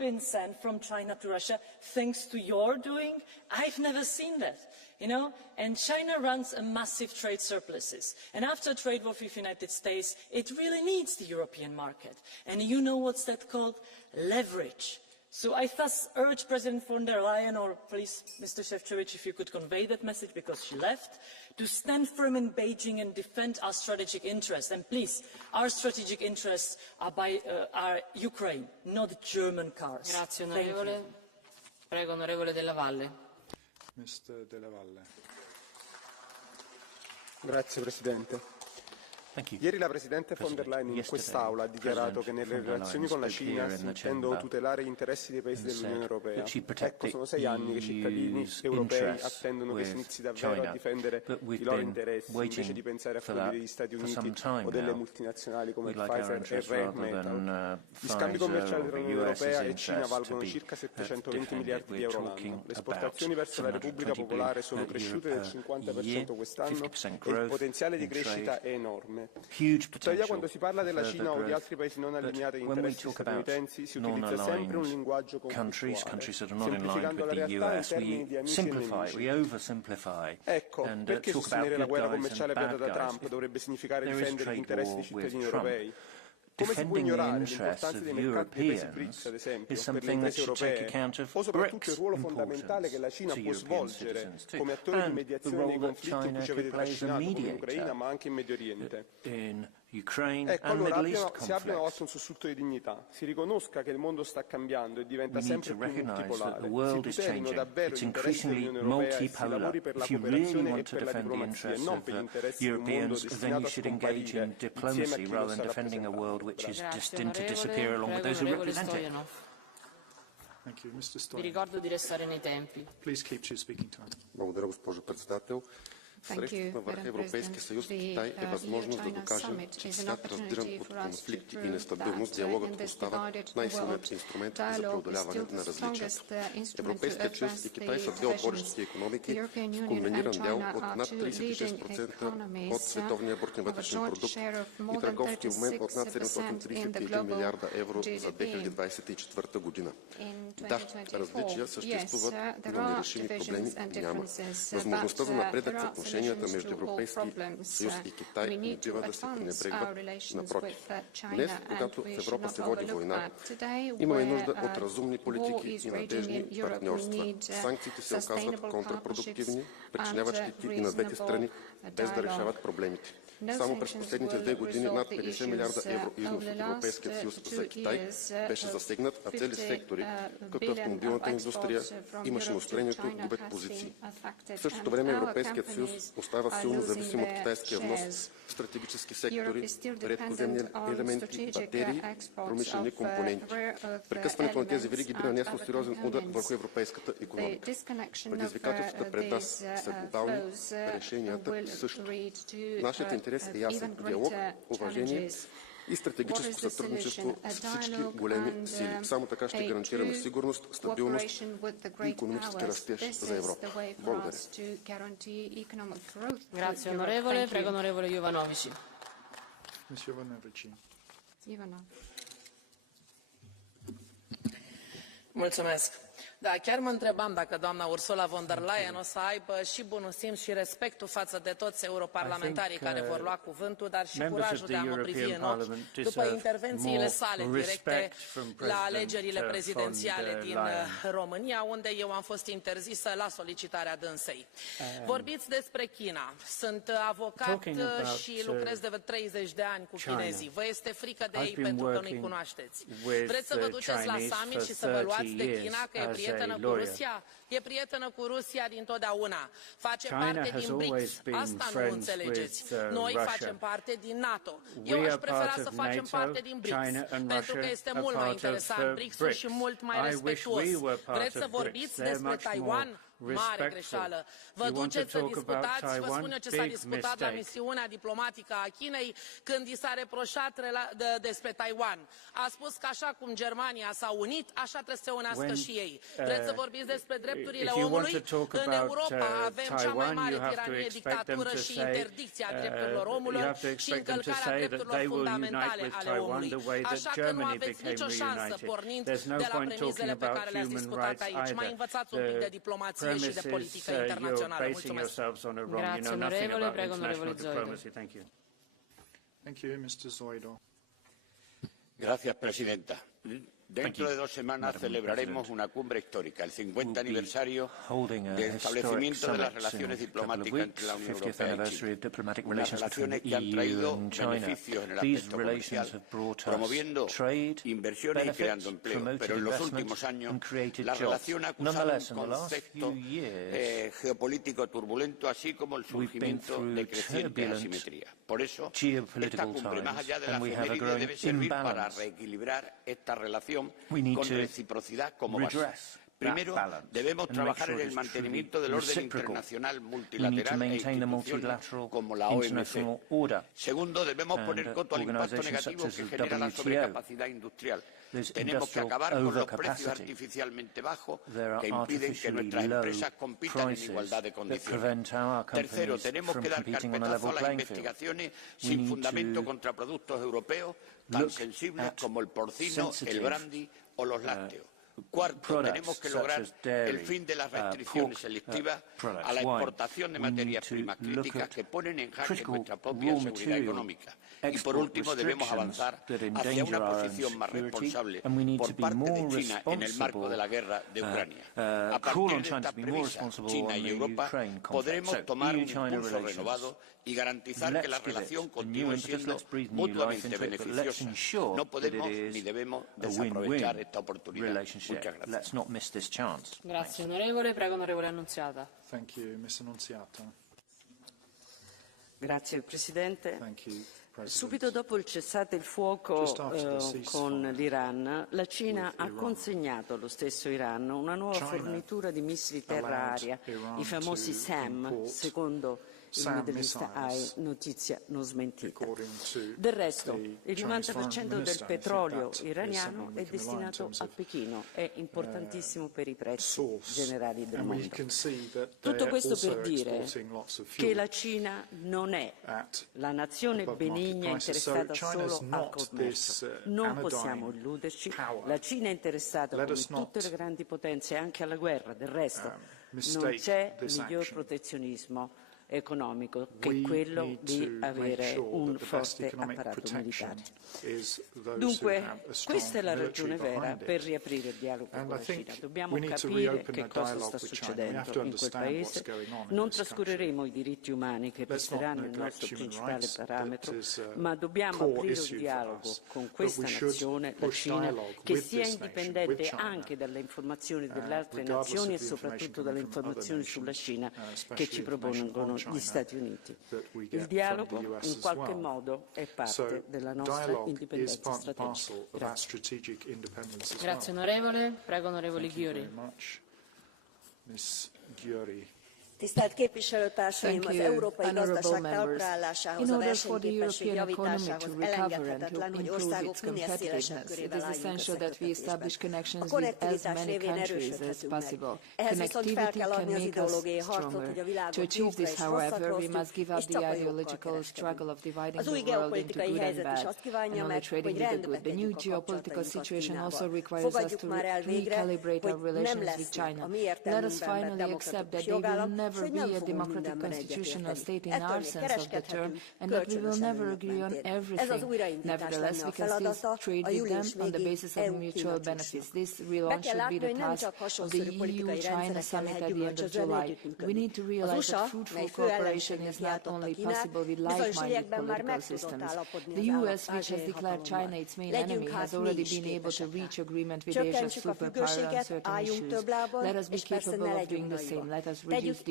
been sent from China to Russia thanks to your doing? I've never seen that. And China runs a massive trade surpluses. And after a trade war with the United States, it really needs the European market. And you know what's that called? Leverage. So I thus urge President von der Leyen, or please, Mr. Šefčovič, if you could convey that message because she left, to stand firm in Beijing and defend our strategic interests. And please, our strategic interests are Ukraine, not German cars. Grazie, onorevole. Prego, onorevole Della Valle. Mr. Della Valle. Grazie Presidente. Ieri la Presidente von der Leyen in quest'Aula ha dichiarato che nelle relazioni con la Cina si intendono tutelare gli interessi dei paesi dell'Unione Europea. Ecco, sono 6 anni che i cittadini europei attendono che si inizi davvero a difendere i loro interessi, invece di pensare a quelli degli Stati Uniti o delle multinazionali come Pfizer e Recalibrating. Gli scambi commerciali tra l'Unione Europea e Cina valgono circa 720 miliardi di euro l'anno. Le esportazioni verso la Repubblica Popolare sono cresciute del 50% quest'anno e il potenziale di crescita è enorme. Tuttavia, quando si parla della Cina o di altri paesi non allineati agli interessi statunitensi, si utilizza sempre un linguaggio conflittuale, semplificando la realtà in termini di amici e nemici. Ecco, perché sostenere la guerra commerciale avviata da Trump dovrebbe significare difendere gli interessi dei cittadini europei? Come si può ignorare l'importanza dei mercati dei paesi BRICS, ad esempio, per le imprese europee, o soprattutto il ruolo fondamentale che la Cina può svolgere come attore di mediazione nei conflitti in cui ci avete trascinato, come in Ucraina, ma anche in Medio Oriente? Ecco, allora si abbia una volta un sussulto di dignità, si riconosca che il mondo sta cambiando e diventa sempre più multipolare, si tutelino davvero gli interessi dell'Unione Europea e si lavori per la cooperazione e per la diplomazia, e non per gli interessi di un mondo destinato a scomparire insieme a chi lo sta rappresentando. Which is destined to disappear along with those who represent it. Thank you. Mr. Vi ricordo di restare nei tempi. Please keep to your speaking time. Благодаря, госпожо председател. Срещата на върха Европейския съюз Китай е възможност да докажем, че свят раздиран от конфликти и нестабилност, диалогът остава най-силният инструмент за преодоляването на различията. Европейският съюз и Китай са две отборещи икономики с комбиниран дял от над 36% от световния брутен вътрешен продукт и търговски обмен от над 731 милиарда евро за 2024 година. Да, различия съществуват, но нерешими проблеми няма. Възможността за напредък в отношенията между Европейския съюз и Китай не бива да се пренебрегва. Напротив, днес, когато в Европа се води война, имаме нужда от разумни политики и надежни партньорства. Санкциите се оказват контрапродуктивни, причиняват щети и на двете страни, без да решават проблемите. Само през последните 2 години над 50 милиарда евро износ от Европейския съюз за Китай беше засегнат, а цели сектори, като автомобилната индустрия и машиностроението, губят позиции. В същото време Европейският съюз остава силно зависим от китайския внос в стратегически сектори, редкоземни елементи, батерии, промишлени компоненти. Прекъсването на тези вериги би нанесло сериозен удар върху европейската икономика. Предизвикателствата пред нас са глобални, решенията също. Нашият интерес е ясен – диалог, уважение и стратегическо сътрудничество с всички големи сили. Само така ще гарантираме сигурност, стабилност и икономически растеж за Европа. Благодаря. Grazie onorevole. Prego onorevole Jovanovici. Mulțumesc. Da, chiar mă întrebam dacă doamna Ursula von der Leyen o să aibă și bunul simț și respectul față de toți europarlamentarii care vor lua cuvântul, dar și curajul de a mă privi în ochi după intervențiile sale directe la alegerile prezidențiale din România, unde eu am fost interzisă la solicitarea dânsei. Vorbiți despre China. Sunt avocat și lucrez de 30 de ani cu chinezii. Vă este frică de ei pentru că nu-i cunoașteți. Vreți să vă duceți la summit și să vă luați de China, că e prietenă cu Rusia? E prietenă cu Rusia dintotdeauna. Face parte din BRICS. Asta nu înțelegeți. Noi facem parte din NATO. Eu aș prefera să facem parte din BRICS, pentru că este mult mai interesant BRICS-ul și mult mai respectuos. Vreți să vorbiți despre Taiwan? mare greșeală. Vă duceți să discutați, vă spun eu ce s-a discutat la misiunea diplomatică a Chinei când i s-a reproșat despre Taiwan. A spus că așa cum Germania s-a unit, așa trebuie să se unească și ei. Vreți să vorbiți despre drepturile omului? În Europa avem cea mai mare tiranie, dictatură și interdicția drepturilor omului și încălcarea drepturilor fundamentale ale omului. Așa că nu aveți nicio șansă pornind de la premisele pe care le-ați discutat aici. Mai învățați un pic de diplomație și de politică internațională. Mulțumesc. Grazie onorevole, prego onorevole Zoido. Thank you, Mr. Zoido. Gracias, Presidenta. Dentro de 2 semanas celebraremos una cumbre histórica, el 50 aniversario del establecimiento de las relaciones diplomáticas entre la Unión Europea y China. Unas relaciones que han traído beneficios en el aspecto comercial, promoviendo inversiones y creando empleo. Pero en los últimos años la relación ha acusado un concepto geopolítico turbulento, así como el surgimiento de creciente asimetría. Por eso, esta cumbre, más allá de la efeméride, debe servir para reequilibrar esta relación con reciprocidad como base. Primero, debemos trabajar en el mantenimiento del orden internacional multilateral e institucional como la OMC. Segundo, debemos poner coto al impacto negativo que genera la sobrecapacidad industrial. Tenemos que acabar con los precios artificialmente bajos que impiden que nuestras empresas compitan en igualdad de condiciones. Tercero, tenemos que dar carpetazo a las investigaciones sin fundamento contra productos europeos tan sensibles como el porcino, el brandy o los lácteos. Cuarto, tenemos que lograr el fin de las restricciones selectivas a la importación de materias primas críticas que ponen en jaque nuestra propia seguridad económica. Y por último, debemos avanzar hacia una posición más responsable por parte de China en el marco de la guerra de Ucrania. A partir de esta premisa, China y Europa podremos tomar un impulso renovado y garantizar que la relación continúe siendo mutuamente beneficiosa. No podemos ni debemos desaprovechar esta oportunidad. Muchas gracias. Grazie onorevole, prego onorevole Annunziata. Thank you, Ms. Annunziata. Grazie Presidente. Thank you, President. Subito dopo il cessate il fuoco con l'Iran, la Cina ha consegnato allo stesso Iran una nuova fornitura di missili terra-aria, i famosi SAM, secondo il Middle East Eye, notizia non smentita. Del resto, il 90% del petrolio iraniano è destinato a Pechino, è importantissimo per i prezzi generali del mondo. Tutto questo per dire che la Cina non è la nazione benigna interessata solo al commercio. Non possiamo illuderci, la Cina è interessata come tutte le grandi potenze anche alla guerra. Del resto, non c'è miglior protezionismo economico che quello di avere un forte apparato militare. Dunque, questa è la ragione vera per riaprire il dialogo con la Cina. Dobbiamo capire che cosa sta succedendo in quel paese. Non trascureremo i diritti umani che resteranno il nostro principale parametro, ma dobbiamo aprire un dialogo con questa nazione, la Cina, che sia indipendente anche dalle informazioni delle altre nazioni e soprattutto dalle informazioni sulla Cina che ci propongono gli Stati Uniti. Il dialogo in qualche modo è parte della nostra indipendenza strategica. Grazie onorevole, prego onorevole Győri. Tisztelt képviselőtársaim, az európai gazdaság talpraállásához, a versenyképesség javításához elengedhetetlen, hogy országok minél szélesebb körével álljunk összeköttetésben. A konnektivitás révén erősödhetünk meg. Ehhez viszont fel kell adni az ideológiai harcot, hogy a világot jókra és rosszakra osztjuk, és csak a jókkal kereskedünk. Az új geopolitikai helyzet is azt kívánja meg, hogy rendbe tegyük a kapcsolatainkat Kínával. Fogadjuk már el végre, hogy nem lesznek a mi értelmünkben demokratikus jogállam, never be a democratic constitutional state in our sense of the term, and that we will never agree on everything. Nevertheless, we can still trade with them on the basis of mutual benefits. This relaunch should be the task of the EU-China summit at the end of July. We need to realize that fruitful cooperation is not only possible with like-minded political systems. The US, which has declared China its main enemy, has already been able to reach agreement with Asia's superpower on certain issues. Let us be capable of doing the same. Let us reduce dependencies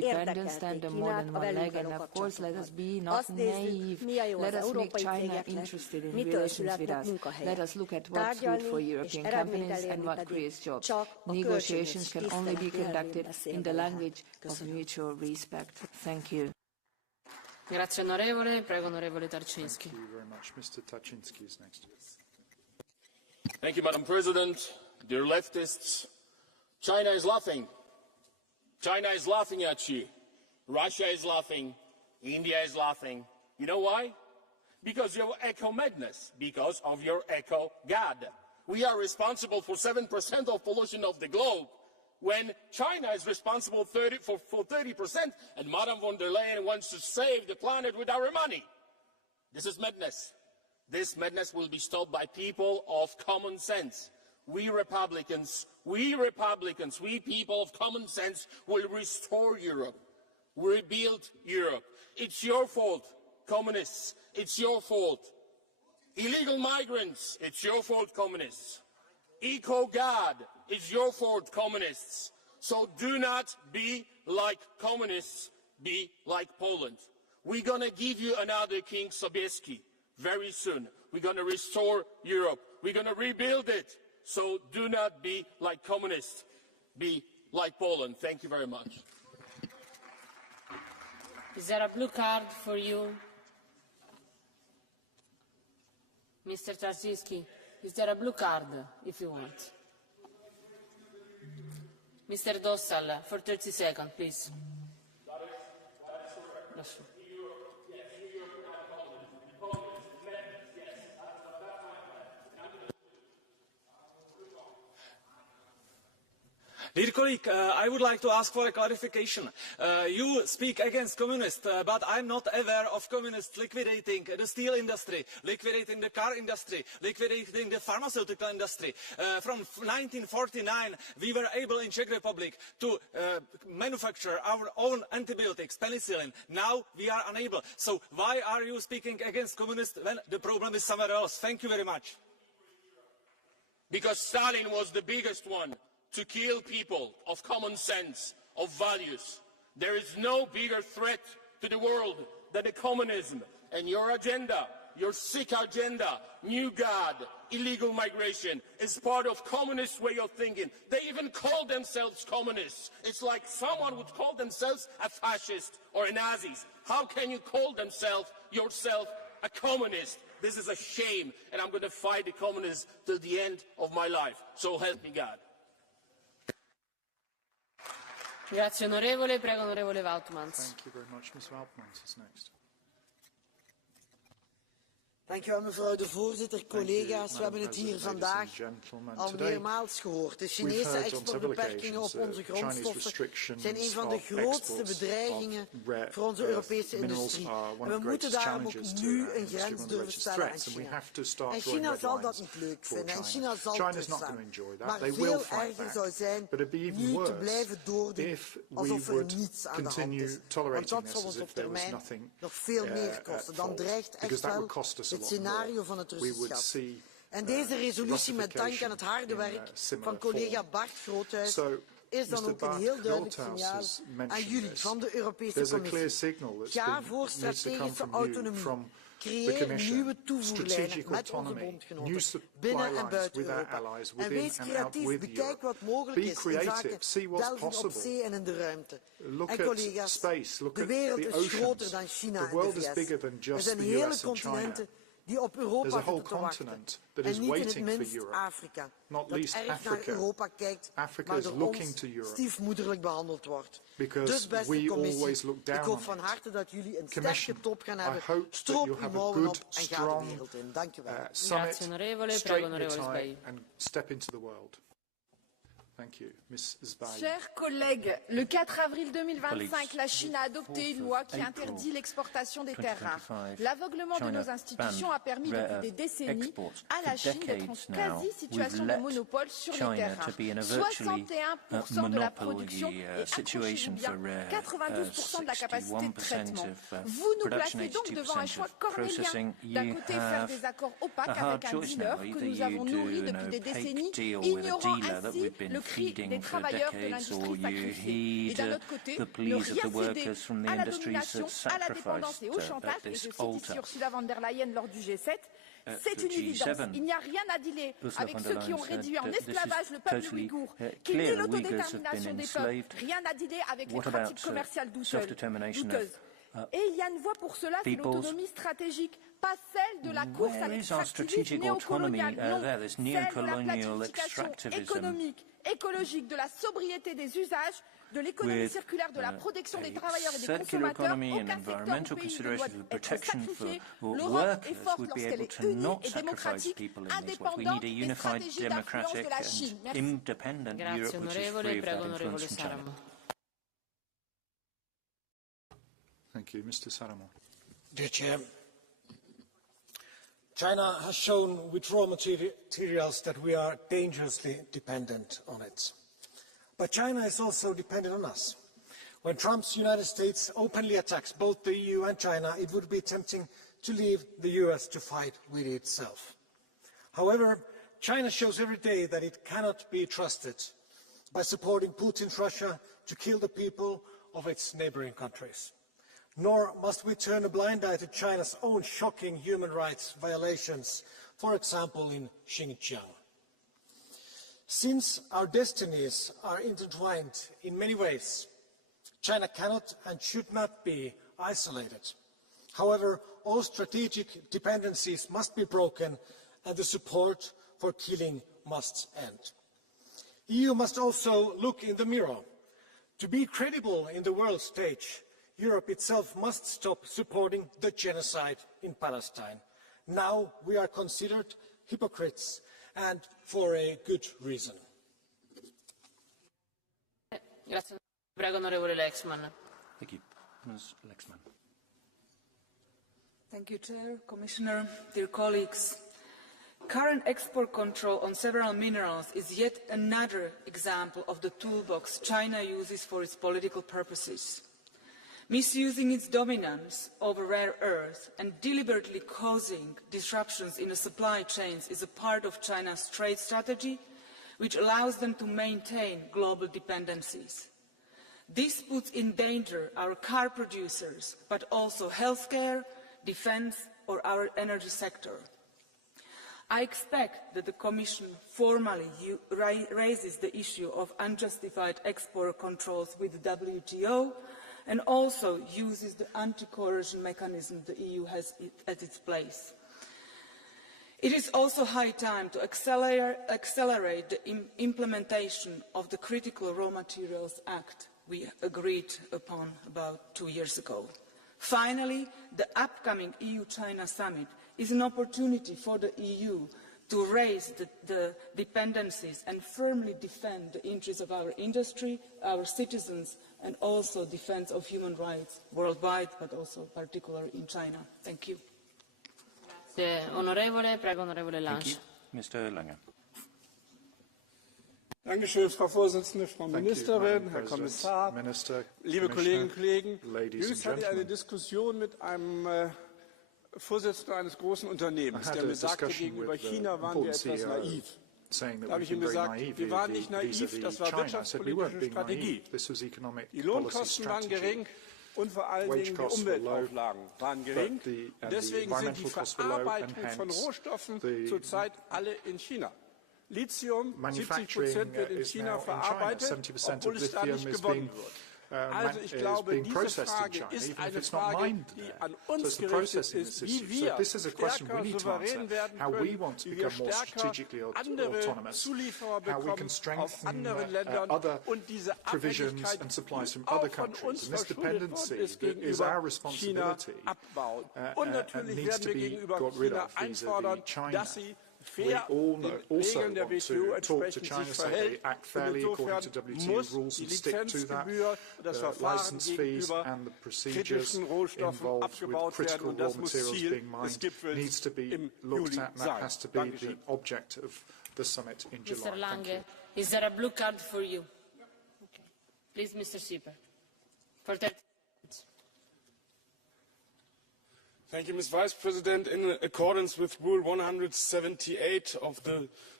independence stand on more than one leg, and of course let us be not naive. Let us make China interested in relations with us. Let us look at what's good for European companies and what creates jobs. Negotiations can only be conducted in the language of mutual respect. Thank you. Grazie onorevole, prego onorevole Tarczynski. Thank you very much. Mr. Tarczynski is next. Thank you, Madam President. Dear leftists, China is laughing. China is laughing at you. Russia is laughing. India is laughing. You know why? Because of your eco madness, because of your eco God. We are responsible for 7% of pollution of the globe, when China is responsible for 30%, and Madam von der Leyen wants to save the planet with our money. This is madness. This madness will be stopped by people of common sense. We Republicans, we people of common sense will restore Europe, rebuild Europe. It's your fault, communists. It's your fault. Illegal migrants, it's your fault, communists. Eco-God, it's your fault, communists. So do not be like communists, be like Poland. We're going to give you another King Sobieski very soon. We're going to restore Europe. We're going to rebuild it. So do not be like communists, be like Poland. Thank you very much. Is there a blue card for you? Mr. Tarczynski, is there a blue card if you want? Mr. Dossal, for 30 seconds, please. Dear colleague, I would like to ask for a clarification. You speak against communists, but I'm not aware of communists liquidating the steel industry, liquidating the car industry, liquidating the pharmaceutical industry. From 1949, we were able in Czech Republic to manufacture our own antibiotics, penicillin. Now we are unable. So why are you speaking against communists when the problem is somewhere else? Thank you very much. Because Stalin was the biggest one to kill people of common sense, of values. There is no bigger threat to the world than the communism and your agenda, your sick agenda, new God, illegal migration is part of communist way of thinking. They even call themselves communists. It's like someone would call themselves a fascist or a Nazis. How can you call yourself a communist? This is a shame, and I'm going to fight the communists till the end of my life. So help me God. Grazie onorevole, prego onorevole Woutmans. Thank you very much. Ms. Woutmans is next. Dank u wel, mevrouw de voorzitter, collega's. We hebben het hier vandaag al meermaals gehoord. De Chinese exportbeperkingen op onze grondstoffen zijn een van de grootste bedreigingen voor onze Europese industrie. En we moeten daarom ook nu een grens durven stellen aan China. En China zal dat niet leuk vinden en China zal terugstaan. Maar veel erger zou zijn nu te blijven doordoen alsof er niets aan de hand is. Want dat zal ons op termijn nog veel meer kosten. Dan dreigt echt wel het scenario van het Russischschap. En deze resolutie met dank aan het harde werk van collega Bart Groothuis is dan ook een heel duidelijk signaal aan jullie van de Europese Commissie. Ga voor strategische autonomie. Creëer nieuwe toevoerlijnen met onze bondgenoten binnen en buiten Europa. En wees creatief, bekijk wat mogelijk is in zaken delven op zee en in de ruimte. En collega's, de wereld is groter dan China en de VS. Er zijn hele continenten die op Europa zitten te wachten. En niet in het minst Afrika, dat erg naar Europa kijkt, maar door ons stiefmoederlijk behandeld wordt. Dus beste Commissie, ik hoop van harte dat jullie een sterke top gaan hebben. Stroop uw mouwen op en ga de wereld in. Dank u wel. Grazie onorevole, prego onorevole Chers collègues, le 4 avril 2025, la Chine a adopté une loi qui interdit l'exportation des terres rares. L'aveuglement de nos institutions a permis depuis des décennies à la Chine d'être en quasi-situation de monopole sur les terres rares. 61% de la production et, accrochez-vous bien, 92% de la capacité de traitement. Vous nous placez donc devant un choix cornélien. D'un côté, faire des accords opaques avec un dealer que nous avons nourri depuis des décennies, ignorant ainsi le des travailleurs de l'industrie sacrifiés. Et d'un autre côté, ne rien céder à la domination, à la dépendance et au chantage, et je cite ici Ursula von der Leyen lors du G7, c'est une évidence. Il n'y a rien à dealer avec ceux qui ont réduit en esclavage le peuple ouïghour, qui nie l'autodétermination des peuples, rien à dealer avec les pratiques commerciales douteuses. Et il y a une voie pour cela, c'est l'autonomie stratégique, pas celle de la course à l'extractivisme néocolonial, non, celle de la planification économique, écologique, de la sobriété des usages, de l'économie circulaire, de la protection des travailleurs et des consommateurs. Aucun secteur ou pays ne doit être sacrifié. L'Europe est forte lorsqu'elle est unie et démocratique, indépendante des stratégies d'influence de la Chine. Merci. Grazie onorevole, prego onorevole Saramo. Thank you. Mr. Saramo. Dear Chair, China has shown with raw materials that we are dangerously dependent on it. But China is also dependent on us. When Trump's United States openly attacks both the EU and China, it would be tempting to leave the US to fight with itself. However, China shows every day that it cannot be trusted by supporting Putin's Russia to kill the people of its neighboring countries. Nor must we turn a blind eye to China's own shocking human rights violations, for example in Xinjiang. Since our destinies are intertwined in many ways, China cannot and should not be isolated. However, all strategic dependencies must be broken and the support for killing must end. The EU must also look in the mirror. To be credible in the world stage, Europe itself must stop supporting the genocide in Palestine. Now we are considered hypocrites, and for a good reason. Grazie. Prego, onorevole Lexman. Thank you. Ms. Lexman. Thank you, Chair, Commissioner, dear colleagues. Current export control on several minerals is yet another example of the toolbox China uses for its political purposes. Misusing its dominance over rare earth and deliberately causing disruptions in the supply chains is a part of China's trade strategy, which allows them to maintain global dependencies. This puts in danger our car producers, but also healthcare, defence or our energy sector. I expect that the Commission formally raises the issue of unjustified export controls with the WTO and also uses the anti-coercion mechanism the EU has at its place. It is also high time to accelerate the implementation of the Critical Raw Materials Act we agreed upon about 2 years ago. Finally, the upcoming EU-China summit is an opportunity for the EU to raise the dependencies and firmly defend the interests of our industry, our citizens, and also defense of human rights worldwide, but also particularly in China. Thank you. Onorevole, prego, onorevole Lange. Mr. Lange. Dankeschön, Frau Vorsitzende, Frau Ministerin, Herr Kommissar, liebe Kolleginnen und Kollegen. Jüngst hatte ich eine Diskussion mit einem Vorsitzenden eines großen Unternehmens, der mir sagte, gegenüber China waren wir etwas naiv. Da habe ich ihm gesagt, wir waren nicht naiv, das war wirtschaftspolitische Strategie. Die Lohnkosten waren gering und vor allen Dingen die Umweltauflagen waren gering. Deswegen sind die Verarbeitung von Rohstoffen zurzeit alle in China. Lithium, 70% wird in China verarbeitet, obwohl es da nicht gewonnen wird. Also ich glaube, diese Frage ist eine Frage, die an uns gerichtet ist, wie wir stärker souverän werden können, wie wir stärker andere Zulieferer bekommen auf anderen Ländern und diese Abhängigkeit, die auch von uns verschuldet worden ist, gegenüber China abbauen. Und natürlich werden wir gegenüber China einfordern, dass sie fair den Regeln der WTO entsprechend sich verhält. Und insofern muss die Lizenzgebühr, das Verfahren gegenüber kritischen Rohstoffen abgebaut werden. Und das muss Ziel des Gipfels im Juli sein. Dankeschön. Mr. Lange, is there a blue card for you? Okay. Please, Mr. Sieper. For 30 minutes. Thank you, Ms. Vice President. In accordance with Rule 178 of the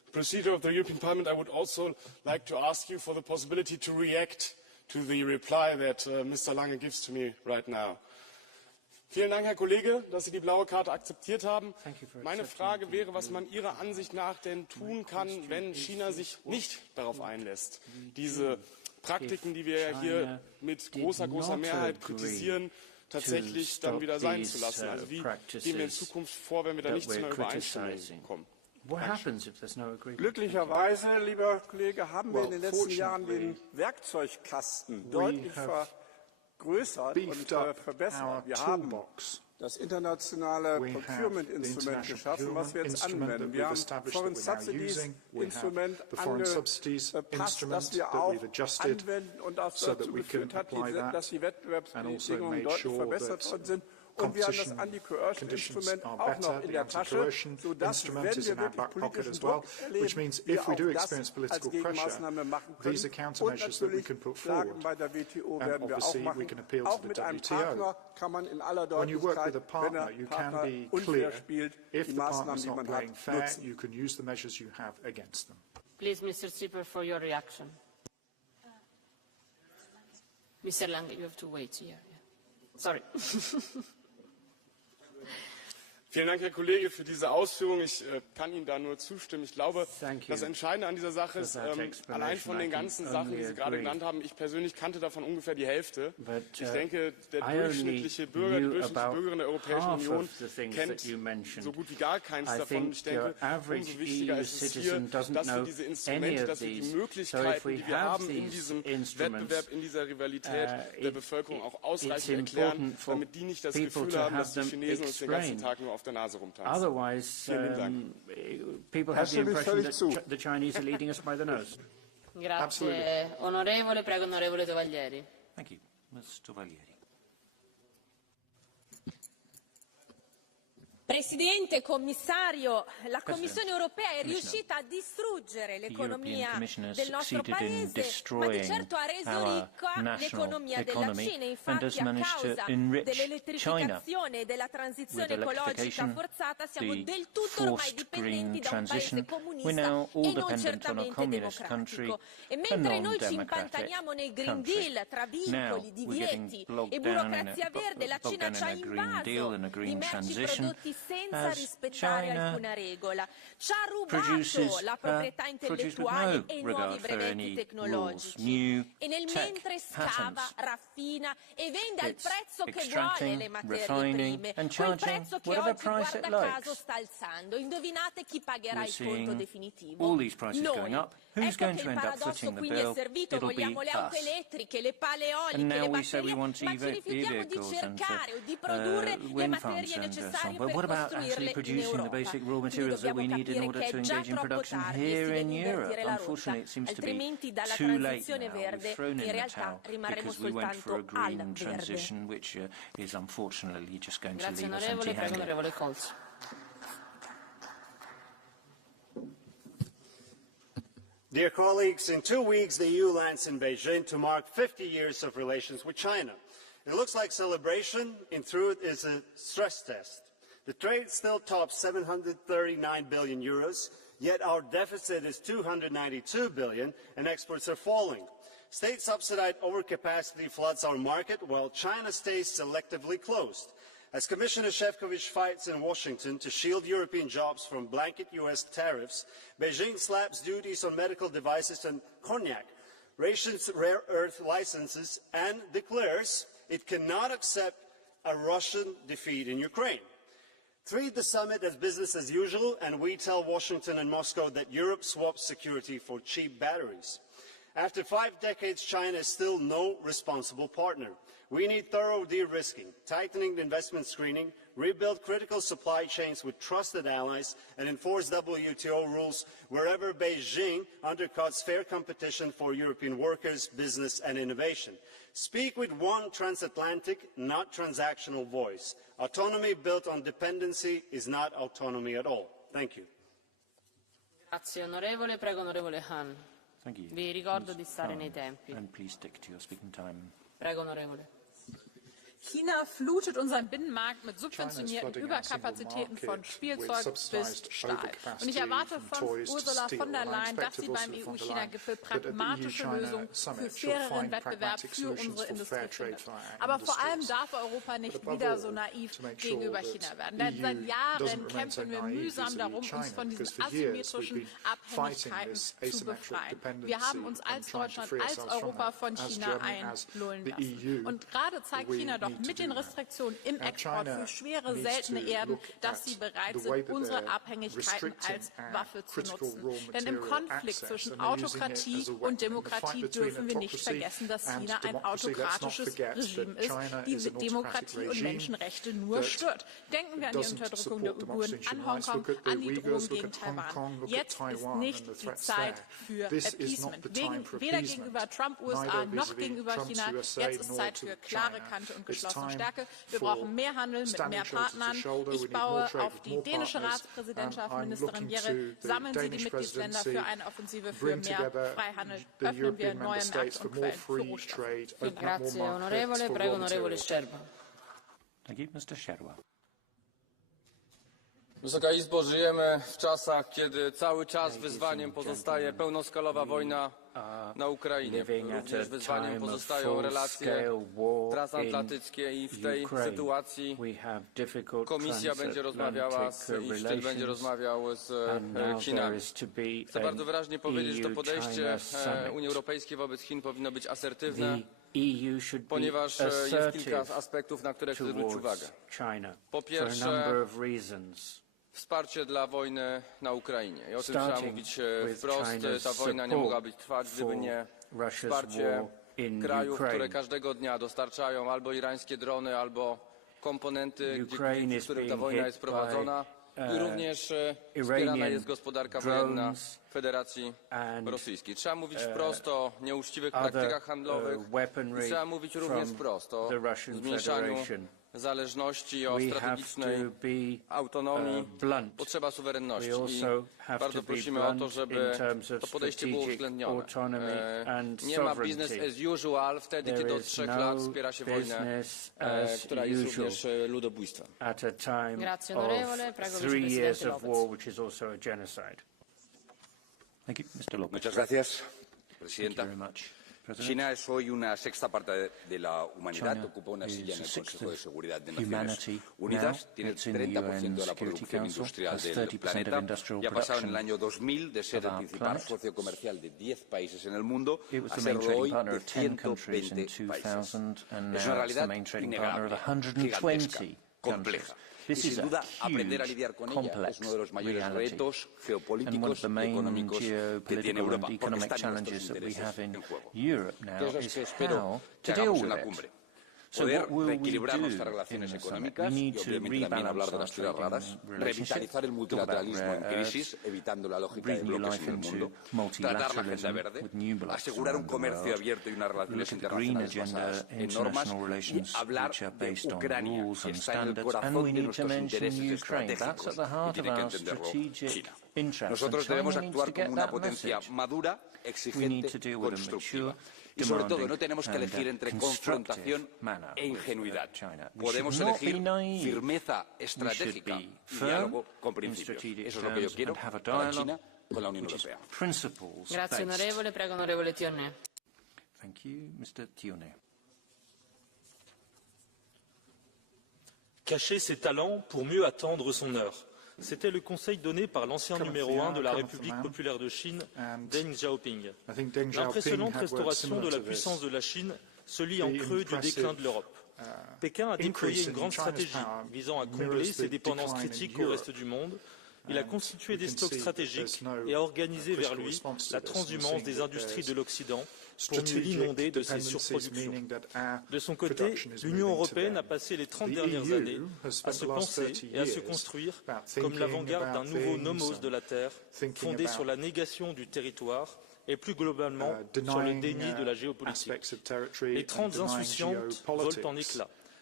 procedure of the European Parliament, I would also like to ask you for the possibility to react to the reply that Mr. Lange gives to me right now. Vielen Dank, Herr Kollege, dass Sie die blaue Karte akzeptiert haben. Meine Frage wäre, was man Ihrer Ansicht nach denn tun kann, wenn China sich nicht darauf einlässt, diese Praktiken, die wir ja hier mit großer Mehrheit kritisieren, tatsächlich dann wieder sein zu lassen. Also wie gehen wir in Zukunft vor, wenn wir da nicht zu einer Übereinstimmung kommen? Glücklicherweise, lieber Kollege, haben wir in den letzten Jahren den Werkzeugkasten deutlich vergrößert und verbessert. Wir haben das internationale Procurement-Instrument geschaffen, was wir jetzt anwenden. Wir haben Foreign Subsidies-Instrument angepasst, das wir auch anwenden und das dazu geführt hat, dass die Wettbewerbsbedingungen deutlich verbessert worden sind. Und wir haben das Anti-Coercion-Instrument auch noch in der Tasche, sodass, wenn wir wirklich politischen Druck erleben, wir auch das als Gegenmaßnahme machen können. Und natürlich Klagen bei der WTO werden wir auch machen. Auch mit einem Partner kann man in aller Deutlichkeit, wenn der Partner unfair spielt, die Maßnahmen, die man hat, nutzen. Please, Mr. Zipper, for your reaction. Mr. Lange, you have to wait here. Sorry. Vielen Dank, Herr Kollege, für diese Ausführung. Ich kann Ihnen da nur zustimmen. Ich glaube, das Entscheidende an dieser Sache ist, allein von den ganzen Sachen, die Sie gerade genannt haben, ich persönlich kannte davon ungefähr die Hälfte. Ich denke, der durchschnittliche Bürger, die durchschnittliche Bürgerin der Europäischen Union kennt so gut wie gar keins davon. Und ich denke, umso wichtiger ist es hier, dass wir diese Instrumente, dass wir die Möglichkeiten, die wir haben in diesem Wettbewerb, in dieser Rivalität der Bevölkerung auch ausreichend erklären, damit die nicht das Gefühl haben, dass die Chinesen uns den ganzen Tag nur auf der Nase rumtanzen. Otherwise, people have the impression that the Chinese are leading us by the nose. Grazie. Onorevole, prego, onorevole Tovaglieri. Thank you. Ms. Tovaglieri. Presidente, Commissario, la Commissione europea è riuscita a distruggere l'economia del nostro Paese, ma di certo ha reso ricca l'economia della Cina. Infatti, a causa dell'elettrificazione e della transizione ecologica forzata, siamo del tutto ormai dipendenti da un paese comunista e non certamente democratico. E mentre noi ci impantaniamo nei Green Deal tra vincoli, divieti e burocrazia verde, la Cina ci ha invaso di merci prodotti senza rispettare alcuna regola. Ci ha rubato la proprietà intellettuale e i nuovi brevetti tecnologici. E nel mentre scava, raffina e vende al prezzo che vuole le materie prime, quel prezzo che oggi, guarda caso, sta alzando. Indovinate chi pagherà il conto definitivo? Noi. Ecco che il paradosso quindi è servito, vogliamo le auto elettriche, le pale eoliche, le batterie, ma ci rifiutiamo di cercare o di produrre le materie necessarie per costruirle in Europa. Quindi dobbiamo capire che è già troppo tardi e si deve invertire la rotta, altrimenti dalla transizione verde in realtà rimarremo soltanto al verde. Grazie onorevole, prego onorevole Colz. Dear colleagues, in 2 weeks the EU lands in Beijing to mark 50 years of relations with China. It looks like celebration. In truth, is a stress test. The trade still tops 739 billion euros, yet our deficit is 292 billion and exports are falling. State-subsidized overcapacity floods our market while China stays selectively closed. As Commissioner Šefčovič fights in Washington to shield European jobs from blanket US tariffs, Beijing slaps duties on medical devices and cognac, rations rare earth licenses, and declares it cannot accept a Russian defeat in Ukraine. Treat the summit as business as usual, and we tell Washington and Moscow that Europe swaps security for cheap batteries. After 5 decades, China is still no responsible partner. We need thorough de-risking, tightening the investment screening, rebuild critical supply chains with trusted allies, and enforce WTO rules wherever Beijing undercuts fair competition for European workers, business and innovation. Speak with one transatlantic, not transactional voice. Autonomy built on dependency is not autonomy at all. Thank you. Grazie onorevole, prego onorevole Hahn. Thank you. Vi ricordo di stare nei tempi. And please stick to your speaking time. Prego onorevole. China flutet unseren Binnenmarkt mit subventionierten Überkapazitäten von Spielzeug bis Stahl. Und ich erwarte von Ursula von der Leyen, dass sie beim EU-China-Gipfel pragmatische Lösungen für faireren Wettbewerb für unsere Industrie findet. Aber vor allem darf Europa nicht wieder so naiv gegenüber China werden. Denn seit Jahren kämpfen wir mühsam darum, uns von diesen asymmetrischen Abhängigkeiten zu befreien. Wir haben uns als Deutschland, als Europa von China einlullen lassen. Und gerade zeigt China doch mit den Restriktionen im Export für schwere, seltene Erden, dass sie bereit sind, unsere Abhängigkeiten als Waffe zu nutzen. Denn im Konflikt zwischen Autokratie und Demokratie dürfen wir nicht vergessen, dass China ein autokratisches Regime ist, die Demokratie und Menschenrechte nur stört. Denken wir an die Unterdrückung der Uiguren, an Hongkong, an die Drohung gegen Taiwan. Jetzt ist nicht die Zeit für Appeasement. Weder gegenüber Trump, USA, noch gegenüber China. Jetzt ist Zeit für klare Kante und geschlossene Stärke. Wir brauchen mehr Handel mit mehr Partnern. Ich baue auf die dänische Ratspräsidentschaft, Ministerin Bjerre. Sammeln Sie die Mitgliedsländer für eine Offensive für mehr Freihandel. Öffnen wir neue Märkte und Quellen für Rohstoffe. Grazie, onorevole. Prego, onorevole Szczerba. Wysoka Izbo, żyjemy w czasach, kiedy cały czas wyzwaniem pozostaje pełnoskalowa wojna na Ukrainie. Również wyzwaniem pozostają relacje transatlantyckie i w tej sytuacji Komisja będzie rozmawiała i szczyt będzie rozmawiał z Chinami. Chcę bardzo wyraźnie powiedzieć, że to podejście Unii Europejskiej wobec Chin powinno być asertywne, ponieważ jest kilka aspektów, na które chcę zwrócić uwagę. Po pierwsze, wsparcie dla wojny na Ukrainie. I o tym trzeba mówić wprost. Ta wojna nie mogłaby trwać, gdyby nie wsparcie krajów, które każdego dnia dostarczają albo irańskie drony, albo komponenty, z których ta wojna jest prowadzona. I również wspierana jest gospodarka wojenna Federacji Rosyjskiej. Trzeba mówić wprost o nieuczciwych praktykach handlowych i trzeba mówić również wprost o zmniejszaniu zależności, o strategicznej autonomii. Potrzeba suwerenności i bardzo prosimy o to, żeby to podejście było uwzględnione. Nie ma business as usual wtedy, kiedy od 3 lat wspiera się wojnę, która jest również ludobójstwem. Grazie, onorevole. Prego, vicepresidente López. Muchas gracias, Presidenta. China es hoy una sexta parte de la humanidad, ocupa una silla en el Consejo de Seguridad de Naciones Unidas, tiene el 30% de la producción industrial del planeta y ha pasado en el año 2000 de ser el principal socio comercial de 10 países en el mundo a serlo hoy de 120 países. Es una realidad innegable, gigantesca, compleja. Y sin duda, aprender a lidiar con ella es uno de los mayores retos geopolíticos y económicos que tiene Europa, porque están nuestros intereses en juego. ¿Qué es lo que espero que hagamos en la cumbre? Poder reequilibrar nuestras relaciones económicas y obviamente también hablar de las tierras raras, revitalizar el multilateralismo en crisis, evitando la lógica de bloques en el mundo, tratar la agenda verde, asegurar un comercio abierto y unas relaciones internacionales basadas en normas y hablar de Ucrania, que está en el corazón de nuestros intereses estratégicos y tiene que entenderlo China. Nosotros debemos actuar como una potencia madura, exigente, constructiva. Y sobre todo, no tenemos que elegir entre confrontación e ingenuidad. Podemos elegir firmeza estratégica y diálogo con principios. Eso es lo que yo quiero para China con la Unión Europea. Grazie, onorevole. Prego, onorevole Tione. Cacher ses talents pour mieux attendre son heure. C'était le conseil donné par l'ancien numéro 1 de la République populaire de Chine, Deng Xiaoping. L'impressionnante restauration de la puissance de la Chine se lit en creux du déclin de l'Europe. Pékin a déployé une grande stratégie visant à combler ses dépendances critiques au reste du monde. Il a constitué des stocks stratégiques et a organisé vers lui la transhumance des industries de l'Occident pour mieux l'inonder de ses surproductions. De son côté, l'Union européenne a passé les 30 dernières années à se penser et à se construire comme l'avant-garde d'un nouveau nomos de la Terre, fondé sur la négation du territoire et plus globalement sur le déni de la géopolitique. Les 30 insouciantes volent en éclats.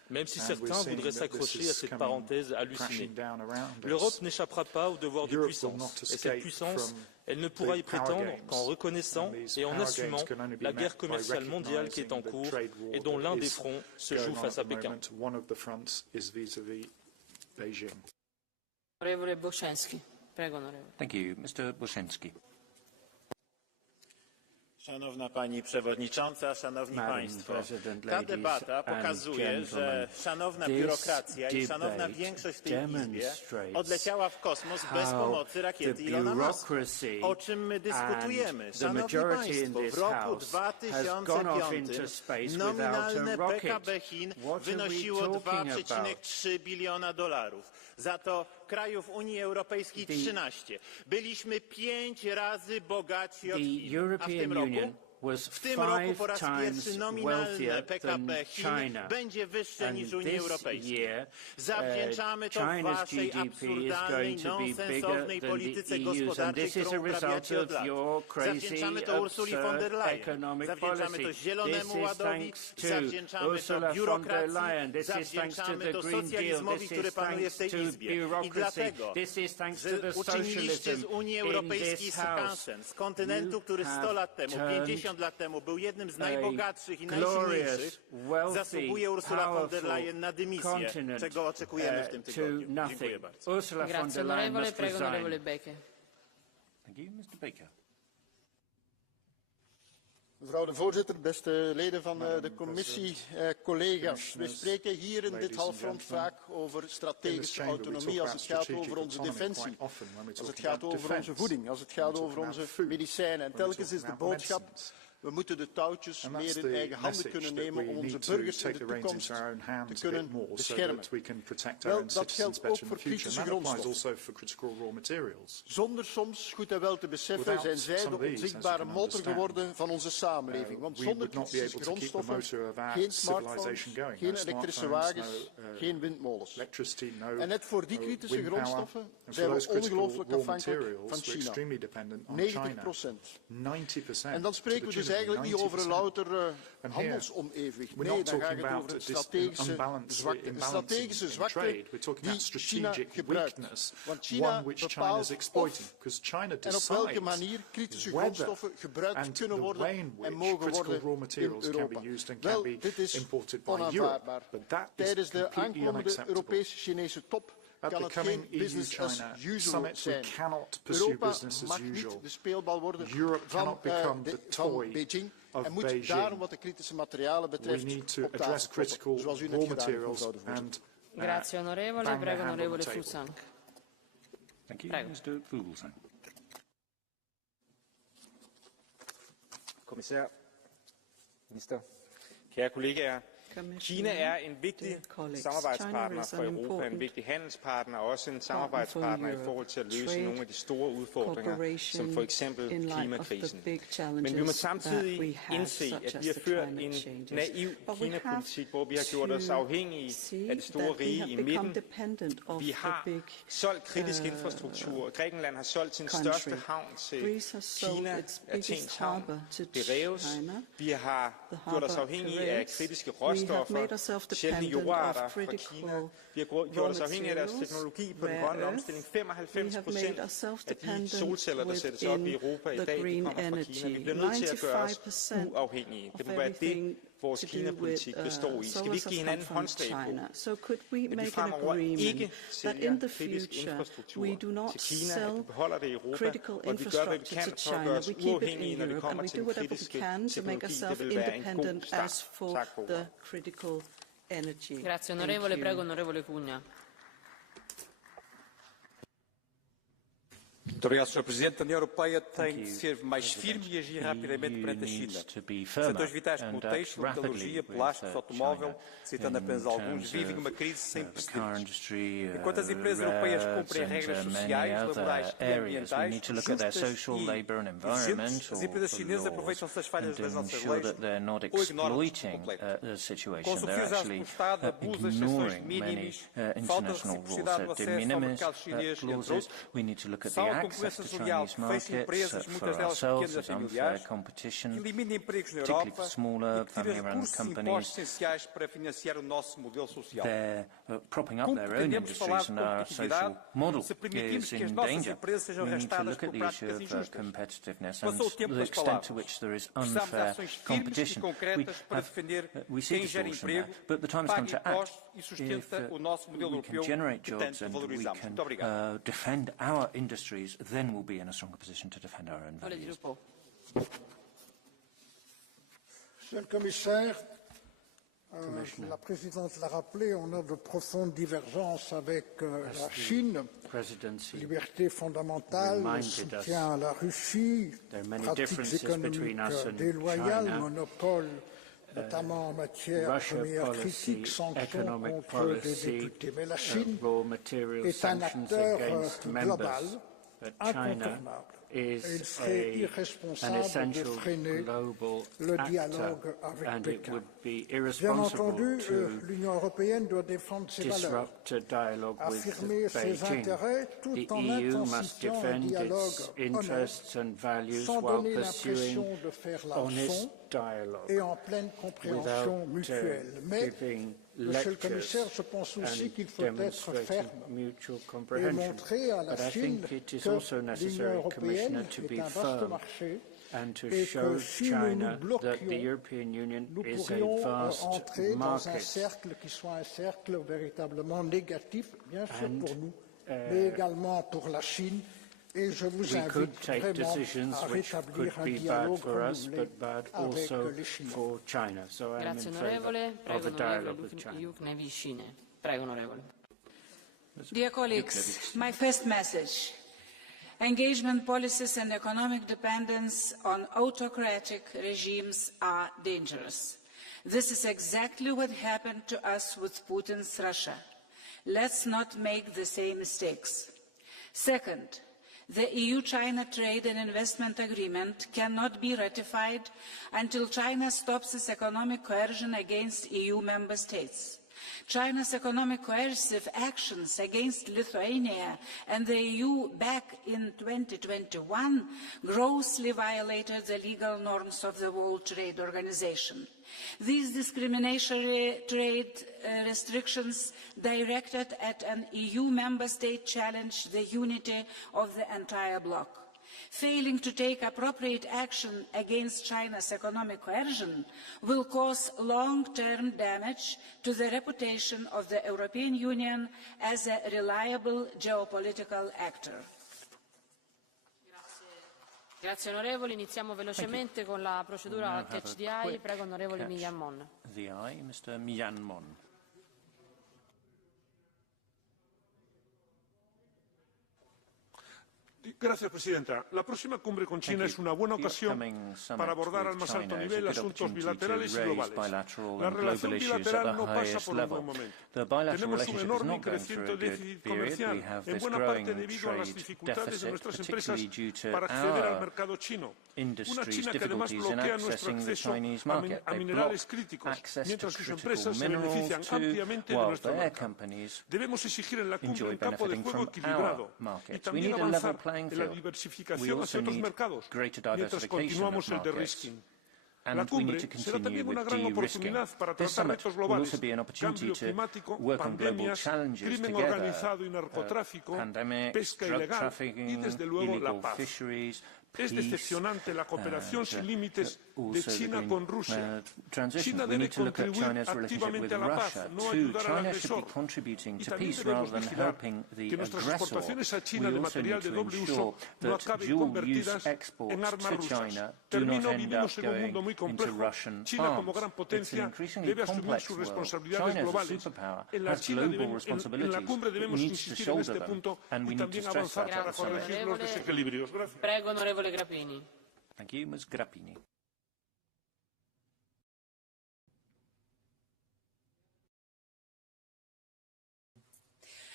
même si certains voudraient s'accrocher à cette parenthèse hallucinée. L'Europe n'échappera pas au devoir de puissance, et cette puissance, elle ne pourra y prétendre qu'en reconnaissant et en assumant la guerre commerciale mondiale qui est en cours et dont l'un des fronts se joue face à Pékin. Thank you. Mr. Bosensky. Szanowna Pani Przewodnicząca, Szanowni Państwo, ta debata pokazuje, że szanowna biurokracja i szanowna większość w tej Izbie odleciała w kosmos bez pomocy rakiety Ilona Muska. O czym my dyskutujemy? Szanowni Państwo, w roku 2005 nominalne PKB Chin wynosiło 2,3 biliona dolarów. Za to krajów Unii Europejskiej 13. Byliśmy 5 razy bogaci od Chin, a w tym roku po raz pierwszy nominalne PKB Chin będzie wyższe niż Unii Europejskiej. Zawdzięczamy to waszej absurdalnej, nonsensownej polityce gospodarczej, którą uprawiacie od lat. Zawdzięczamy to Ursuli von der Leyen, zawdzięczamy to Zielonemu Ładowi, zawdzięczamy to biurokracji, zawdzięczamy to socjalizmowi, który panuje w tej Izbie. I dlatego, że uczyniliście z Unii Europejskiej skansen, z kontynentu, który 100 lat temu, 50 lat temu był jednym z najbogatszych i najsilniejszych, zasługuje Ursula von der Leyen na dymisję, czego oczekujemy w tym tygodniu. Dziękuję bardzo. Grazie, onorevole. Prego, onorevole Becker. Thank you, Mr. Baker. Mevrouw de voorzitter, beste leden van de commissie, collega's. We spreken hier in dit halfrond vaak over strategische autonomie als het gaat over onze defensie, als het gaat over onze voeding, als het gaat over onze medicijnen. En telkens is de boodschap: we moeten de touwtjes meer in eigen handen kunnen nemen om onze burgers in de toekomst te kunnen beschermen. Wel, dat geldt ook voor kritische grondstoffen. Zonder soms goed en wel te beseffen zijn zij de onzichtbare motor geworden van onze samenleving. Want zonder kritische grondstoffen geen smartphones, geen elektrische wagens, geen windmolens. En net voor die kritische grondstoffen zijn we ongelooflijk afhankelijk van China. 90%. En dan spreken we dus eigenlijk niet over een louter handelsonevenwicht. Nee, dan gaat het over een strategische zwakte die China gebruikt. Want China bepaalt of en op welke manier kritische grondstoffen gebruikt kunnen worden en mogen worden in Europa. Wel, dit is onaanvaardbaar. Tijdens de aankomende Europese-Chinese top kan het geen business as usual zijn. Europa mag niet de speelbal worden van Beijing en moet daarom wat de kritische materialen betreft op tafel kloppen, zoals u net gedaan heeft, mevrouw de voorzitter. Grazie onorevole, prego onorevole Fusank. Thank you, Mr. Vogelsang. Kommissær, minister, kære kollegaer. Kina er en vigtig samarbejdspartner for Europa, en vigtig handelspartner og også en samarbejdspartner i forhold til at løse nogle af de store udfordringer, som for eksempel klimakrisen. Men vi må samtidig indse, at vi har ført en naiv Kina-politik, hvor vi har gjort os afhængige af det store rige i midten. Vi har solgt kritisk infrastruktur. Grækenland har solgt sin største havn til Kina, Athens havn, Piraeus. Vi har gjort os afhængige af kritiske råstoffer, sjældne jordarter fra Kina. Vi har gjort os afhængige af deres teknologi på den grønne omstilling. 95% af de solceller, der sættes op i Europa i dag, de kommer fra Kina. Vi bliver nødt til at gøre os uafhængige. Det må være det, vores Kina-politik består i. Skal vi ikke give hinanden håndslag på, at vi fremover ikke sælger kritisk infrastruktur til Kina, at vi beholder det i Europa, og at vi gør, hvad vi kan for at gøre os uafhængige, når det kommer til den kritiske teknologi. Det vil være en god start. Tak for ordet. Grazie onorevole, prego onorevole Cugna. Muito obrigado, Sr. Presidente. A União Europeia tem de ser mais firme e agir rapidamente perante a China. Setores vitais como o têxtil, metalurgia, plásticos, automóvel, citando apenas alguns, vivem uma crise sem precedentes. Enquanto as empresas europeias cumprem regras sociais, laborais e ambientais justas e exigentes, as empresas chinesas aproveitam-se das falhas das nossas leis ou ignoram-nos por completo. Com subsídios do Estado, abuso das exceções mínimas, falta de reciprocidade no acesso ao mercado chinês, entre outros, concorrência desleal fecha empresas, muitas delas pequenas e familiares, que elimina empregos na Europa e que tira recursos e impostos essenciais para financiar o nosso modelo social. Como pretendemos falar de competitividade se permitimos que as nossas empresas sejam arrastadas por práticas injustas? Passou o tempo das palavras. Precisamos de ações firmes e concretas para defender quem gera emprego, paga impostos e sustenta o nosso modelo europeu que tanto valorizamos. Muito obrigado. Defend our industries, then we'll be in a stronger position to defend our own values. Monsieur le Commissaire, la Présidente l'a rappelé, on a de profondes divergences avec la Chine, liberté fondamentale, soutien à la Russie, pratiques économiques déloyales, monopole, notamment en matière de première critique, sanctions contre des députés. Mais la Chine est un acteur global, incontournable. Et il serait irresponsable de freiner le dialogue avec Pékin. Bien entendu, l'Union européenne doit défendre ses valeurs, affirmer ses intérêts tout en intensifiant un dialogue honnête, sans donner l'impression de faire la leçon et en pleine compréhension mutuelle. Mais, Monsieur le Commissaire, je pense aussi qu'il faut être ferme et montrer à la Chine que l'Union européenne est un vaste marché et que si nous nous bloquions, nous pourrions entrer dans un cercle qui soit un cercle véritablement négatif, bien sûr pour nous, mais également pour la Chine. Et je vous invite vraiment à rétablir un dialogue renouvelé avec les Chinois. Grazie onorevole. Prego onorevole Juknevičine. Prego onorevole. Dear colleagues, my first message. Engagement policies and economic dependence on autocratic regimes are dangerous. This is exactly what happened to us with Putin's Russia. Let's not make the same mistakes. Second, the EU-China Trade and Investment Agreement cannot be ratified until China stops its economic coercion against EU member states. China's economic coercive actions against Lithuania and the EU back in 2021 grossly violated the legal norms of the World Trade Organization. These discriminatory trade restrictions directed at an EU member state challenge the unity of the entire bloc. Failing to take appropriate action against China's economic coercion will cause long-term damage to the reputation of the European Union as a reliable geopolitical actor. Grazie onorevoli, iniziamo velocemente con la procedura Catch the Eye. Prego onorevole Millan-Mon. The eye, Mr. Millan-Mon. Gracias, Presidenta. La próxima cumbre con China es una buena ocasión para abordar al más alto nivel asuntos bilaterales y globales. La relación bilateral no pasa por un buen momento. Tenemos un enorme y creciente déficit comercial, en buena parte debido a las dificultades de nuestras empresas para acceder al mercado chino. Una China que además bloquea nuestro acceso a minerales críticos, mientras sus empresas se benefician ampliamente de nuestro mercado. Debemos exigir en la cumbre un campo de juego equilibrado y también avanzar en la diversificación hacia otros mercados, mientras continuamos el de-risking. La cumbre será también una gran oportunidad para tratar retos globales, cambio climático, pandemias, crimen organizado y narcotráfico, pesca ilegal y, desde luego, la paz. Es decepcionante la cooperación sin límites de China con Rusia. China debe contribuir activamente a la paz, no ayudar al agresor. Y también debemos vigilar que nuestras exportaciones a China de material de doble uso no acaben convertidas en armas rusas. Termino, vivimos en un mundo muy complejo. China, como gran potencia, debe asumir sus responsabilidades globales. En la cumbre debemos insistir en este punto y también avanzar para corregir los desequilibrios. Gracias. Prego, onorevole Grappini. Thank you, Ms. Grappini.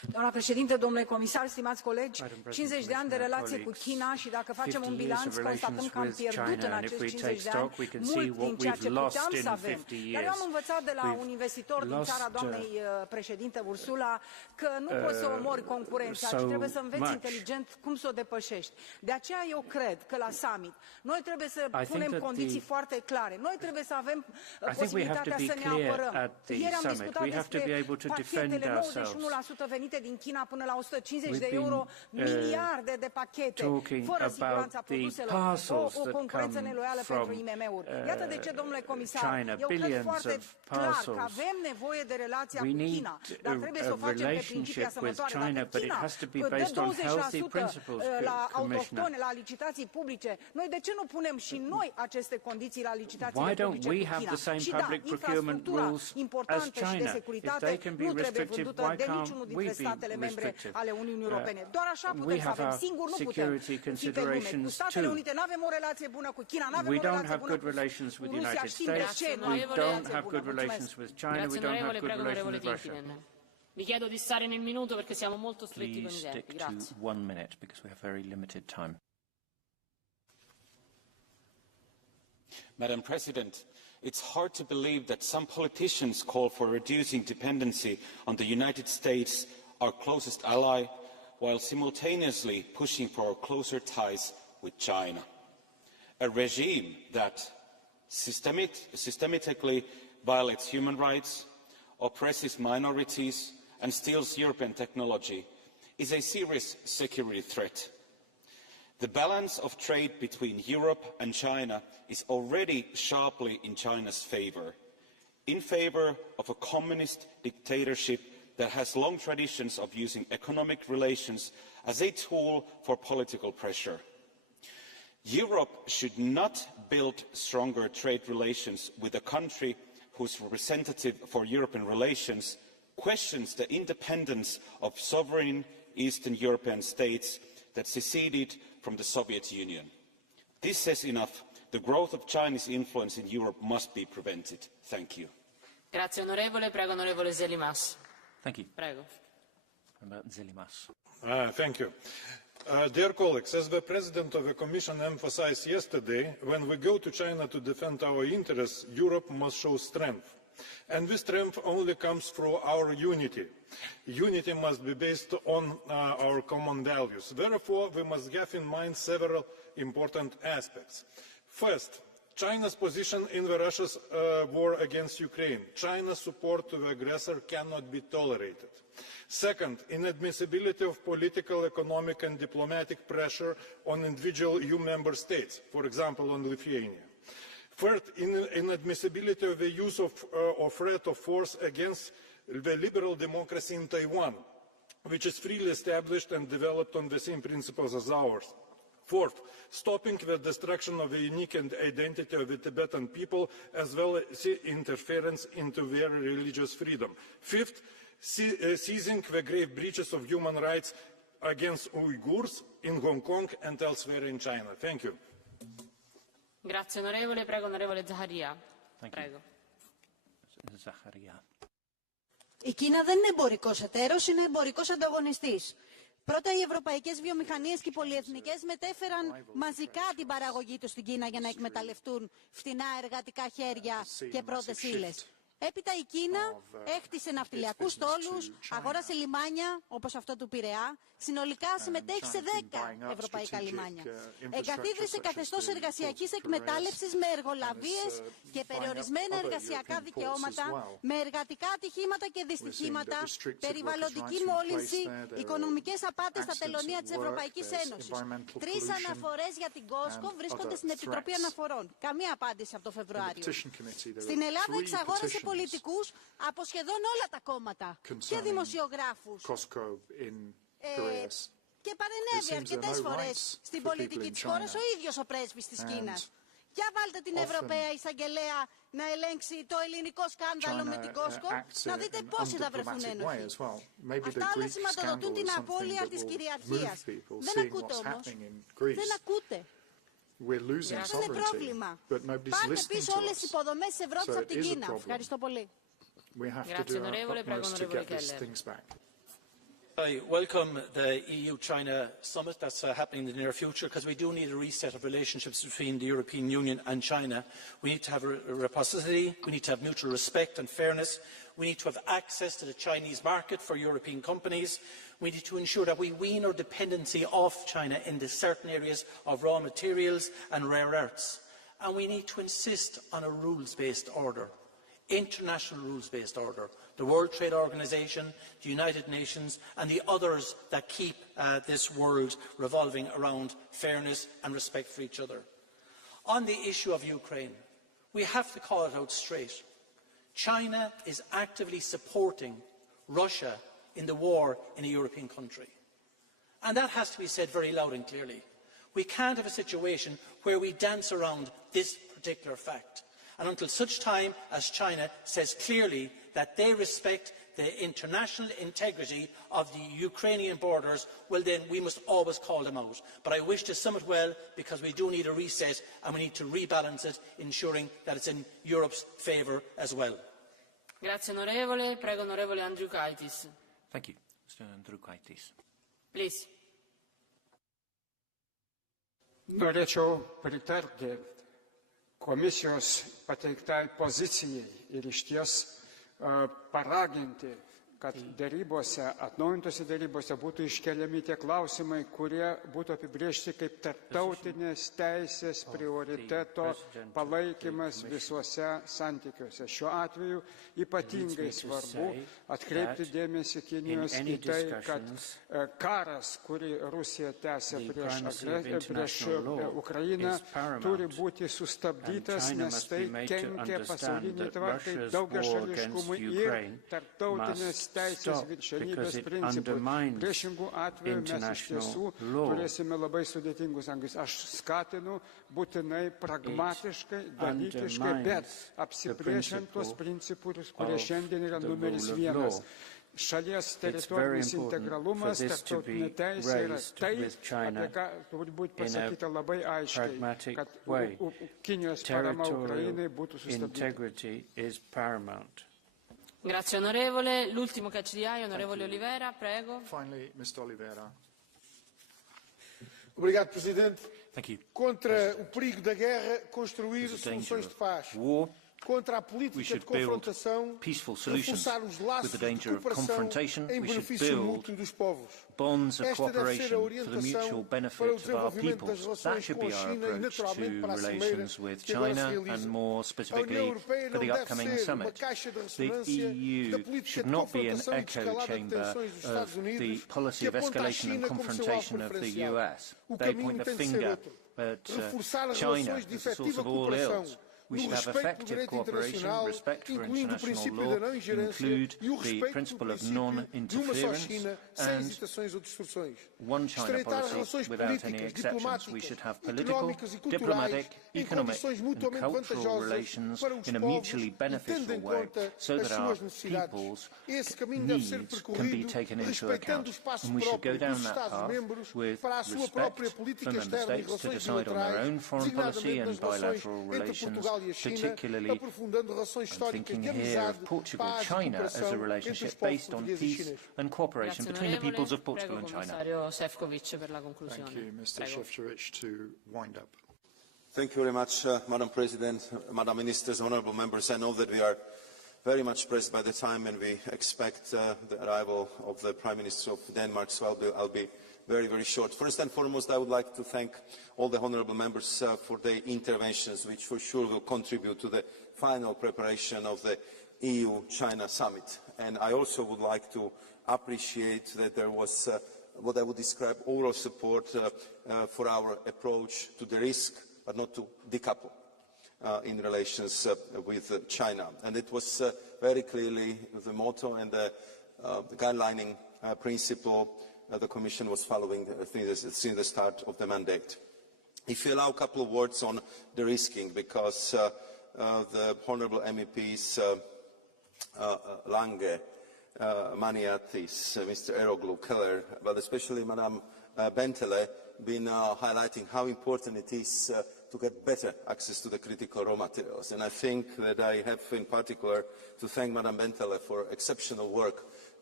Doamna președinte, domnule comisar, stimați colegi, 50 de ani de relație cu China și dacă facem un bilanț, constatăm că am pierdut în acești 50 de ani mult din ceea ce puteam să avem. Dar eu am învățat de la un investitor din țara doamnei președinte Ursula că nu poți să omori concurența, ci trebuie să înveți inteligent cum să o depășești. De aceea eu cred că la summit noi trebuie să punem condiții foarte clare. Noi trebuie să avem posibilitatea să ne apărăm. Ieri am discutat despre pachetele 91% venite din China până la 150 de euro, miliarde de pachete, fără siguranța produselor, o concurență neloială pentru IMM-uri. Iată de ce, domnule comisar, eu cred foarte clar că avem nevoie de relația cu China, dar trebuie să o facem pe principii asemănătoare. Dacă China dă 20% la autohtone, la licitații publice, noi de ce nu punem și noi aceste condiții la licitațiile publice cu China? Și da, infrastructura importantă și de securitate nu trebuie vândută de niciunul dintre statele membre ale Uniunii Europene. Doar așa putem să avem. Singur nu putem fi pe lume. Cu Statele Unite nu avem o relație bună, cu China nu avem o relație bună, cu Rusia știm de ce nu avem o relație bună. Grazie onorevole, prego onorevole Tinkinen. Vi chiedo di stare nel minuto perché siamo molto stretti con i tempi. Grazie. 1 minute because we have very limited time. Madam President, it's hard to believe that some politicians call for reducing dependency on the United States, our closest ally, while simultaneously pushing for closer ties with China. A regime that systematically violates human rights, oppresses minorities and steals European technology is a serious security threat. The balance of trade between Europe and China is already sharply in China's favour of a communist dictatorship that has long traditions of using economic relations as a tool for political pressure. Europe should not build stronger trade relations with a country whose representative for European relations questions the independence of sovereign Eastern European states that seceded from the Soviet Union. This says enough. The growth of Chinese influence in Europe must be prevented. Thank you. Grazie onorevole, prego onorevole Zelimas. Thank you. Prego. Zelimas. Thank you. Dear colleagues, as the President of the Commission emphasized yesterday, when we go to China to defend our interests, Europe must show strength. And this strength only comes through our unity. Unity must be based on our common values. Therefore, we must have in mind several important aspects. First, China's position in Russia's war against Ukraine. China's support to the aggressor cannot be tolerated. Second, inadmissibility of political, economic and diplomatic pressure on individual EU member states, for example on Lithuania. Third, inadmissibility of the use of or threat of force against the liberal democracy in Taiwan, which is freely established and developed on the same principles as ours. Fourth, stopping the destruction of the unique identity of the Tibetan people, as well as interference into their religious freedom. Fifth, seizing the grave breaches of human rights against Uyghurs in Hong Kong and elsewhere in China. Thank you. Grazie onorevole, prego onorevole Zaharia. Prego. Η Κίνα δεν είναι εμπορικός εταίρος, είναι εμπορικός ανταγωνιστής. Πρώτα, οι ευρωπαϊκές βιομηχανίες και οι πολυεθνικές μετέφεραν μαζικά την παραγωγή τους στην Κίνα για να εκμεταλλευτούν φτηνά εργατικά χέρια και πρώτες ύλες. Έπειτα η Κίνα έκτισε ναυτιλιακούς στόλους, αγόρασε λιμάνια όπως αυτό του Πειραιά, συνολικά συμμετέχει σε 10 ευρωπαϊκά λιμάνια. Εγκαθίδρυσε καθεστώς εργασιακής εκμετάλλευσης με εργολαβίες και περιορισμένα εργασιακά δικαιώματα, με εργατικά ατυχήματα και δυστυχήματα, περιβαλλοντική μόλυνση, οικονομικές απάτες στα τελωνεία της Ευρωπαϊκής Ένωσης. 3 αναφορές για την Κόσκο βρίσκονται στην Επιτροπή Αναφορών. Καμία απάντηση από το Φεβρουάριο. Στην Ελλάδα εξαγόρασε πολιτικούς από σχεδόν όλα τα κόμματα και δημοσιογράφους. Και παρενέβη αρκετές φορές στην πολιτική της χώρας ο ίδιος ο πρέσβης της Κίνας. Για βάλτε την Ευρωπαία Εισαγγελέα να ελέγξει το ελληνικό σκάνδαλο με την Κόσκο, να δείτε πόσοι θα βρεθούν ένοχοι. Αυτά όλα σηματοδοτούν την απώλεια της κυριαρχίας. Δεν ακούτε όμως. Δεν ακούτε. Αυτό είναι πρόβλημα. Πάρτε πίσω όλες τις υποδομές της Ευρώπης από την Κίνα. Ευχαριστώ πολύ. Grazie onorevole, prego onorevole Keller. I welcome the EU-China summit that's happening in the near future, because we do need a reset of relationships between the European Union and China. We need to have reciprocity, we need to have mutual respect and fairness, we need to have access to the Chinese market for European companies, we need to ensure that we wean our dependency off China in the certain areas of raw materials and rare earths, and we need to insist on a rules-based order, international rules-based order. The World Trade Organization, the United Nations and the others that keep this world revolving around fairness and respect for each other. On the issue of Ukraine, we have to call it out straight. China is actively supporting Russia in the war in a European country. And that has to be said very loud and clearly. We can't have a situation where we dance around this particular fact. And until such time as China says clearly that they respect the international integrity of the Ukrainian borders, well then we must always call them out. But I wish the summit well, because we do need a reset and we need to rebalance it, ensuring that it's in Europe's favour as well. Grazie onorevole. Prego onorevole Andriukaitis. Thank you. Mr. Andriukaitis. Please. Norėčiau pritarti Komisijos pateiktai pozicijai ir išties paraginti, kad atnaujintose dėrybose būtų iškeliami tie klausimai, kurie būtų apibrėžti kaip tarptautinės teisės prioriteto palaikymas visuose santykiuose. Šiuo atveju ypatingai svarbu atkreipti dėmesį Kinijos į tai, kad karas, kurį Rusija tęsia prieš Ukrainą, turi būti sustabdytas, nes tai kenkia pasauliniai tvarkai, daugiašališkumui ir tarptautinės teisės viršenybės principui. Priešingų atveju mes iš tiesų turėsime labai sudėtingus santykius. Aš skatinu būtinai pragmatiškai, dalykiškai, bet apsibrėžiant tuos principus, kurie šiandien yra numeris vienas. Šalies teritorinis integralumas, tarptautinė teisė yra tai, apie ką turi būti pasakyta labai aiškiai, kad Kinijos parama Ukrainai būtų sustabdyta. Grazie onorevole. L'ultimo che ci dia, onorevole Oliveira, prego. Finally, Mr. Oliveira. Obrigado, Presidente. Contra o perigo da guerra, construir soluções de paz. Contra a política de confrontação, reforçar os laços de cooperação em benefício mútuo dos povos. Bonds of cooperation for the mutual benefit of our peoples. That should be our approach to relations with China and more specifically for the upcoming summit. The EU should not be an echo chamber of the policy of escalation and confrontation of the US. They point the finger at China as the source of all ills. We should have effective cooperation, respect for international law, include the principle of non-interference and one China policy without any exceptions. We should have political, diplomatic, economic and cultural relations in a mutually beneficial way so that our people's needs can be taken into account. And we should go down that path with respect for member states to decide on their own foreign policy and bilateral relations. Particularly, I'm thinking here of Portugal-China as a relationship based on peace and cooperation between the peoples of Portugal and China. Thank you, Mr. Šefčovič, to wind up. Thank you very much, Madam President, Madam Ministers, honourable members. I know that we are very much pressed by the time and we expect the arrival of the Prime Minister of Denmark, so I'll be very, very short. First and foremost, I would like to thank all the honourable members for their interventions, which for sure will contribute to the final preparation of the EU-China summit. And I also would like to appreciate that there was what I would describe overall support for our approach to the risk, but not to decouple in relations with China. And it was very clearly the motto and the guidelining principle the Commission was following since the start of the mandate. If you allow a couple of words on the risking, because the honourable MEPs Lange, Maniatis, Mr. Eroglu, Keller, but especially Madame Bentele, been highlighting how important it is to get better access to the critical raw materials. And I think that I have in particular to thank Madame Bentele for exceptional work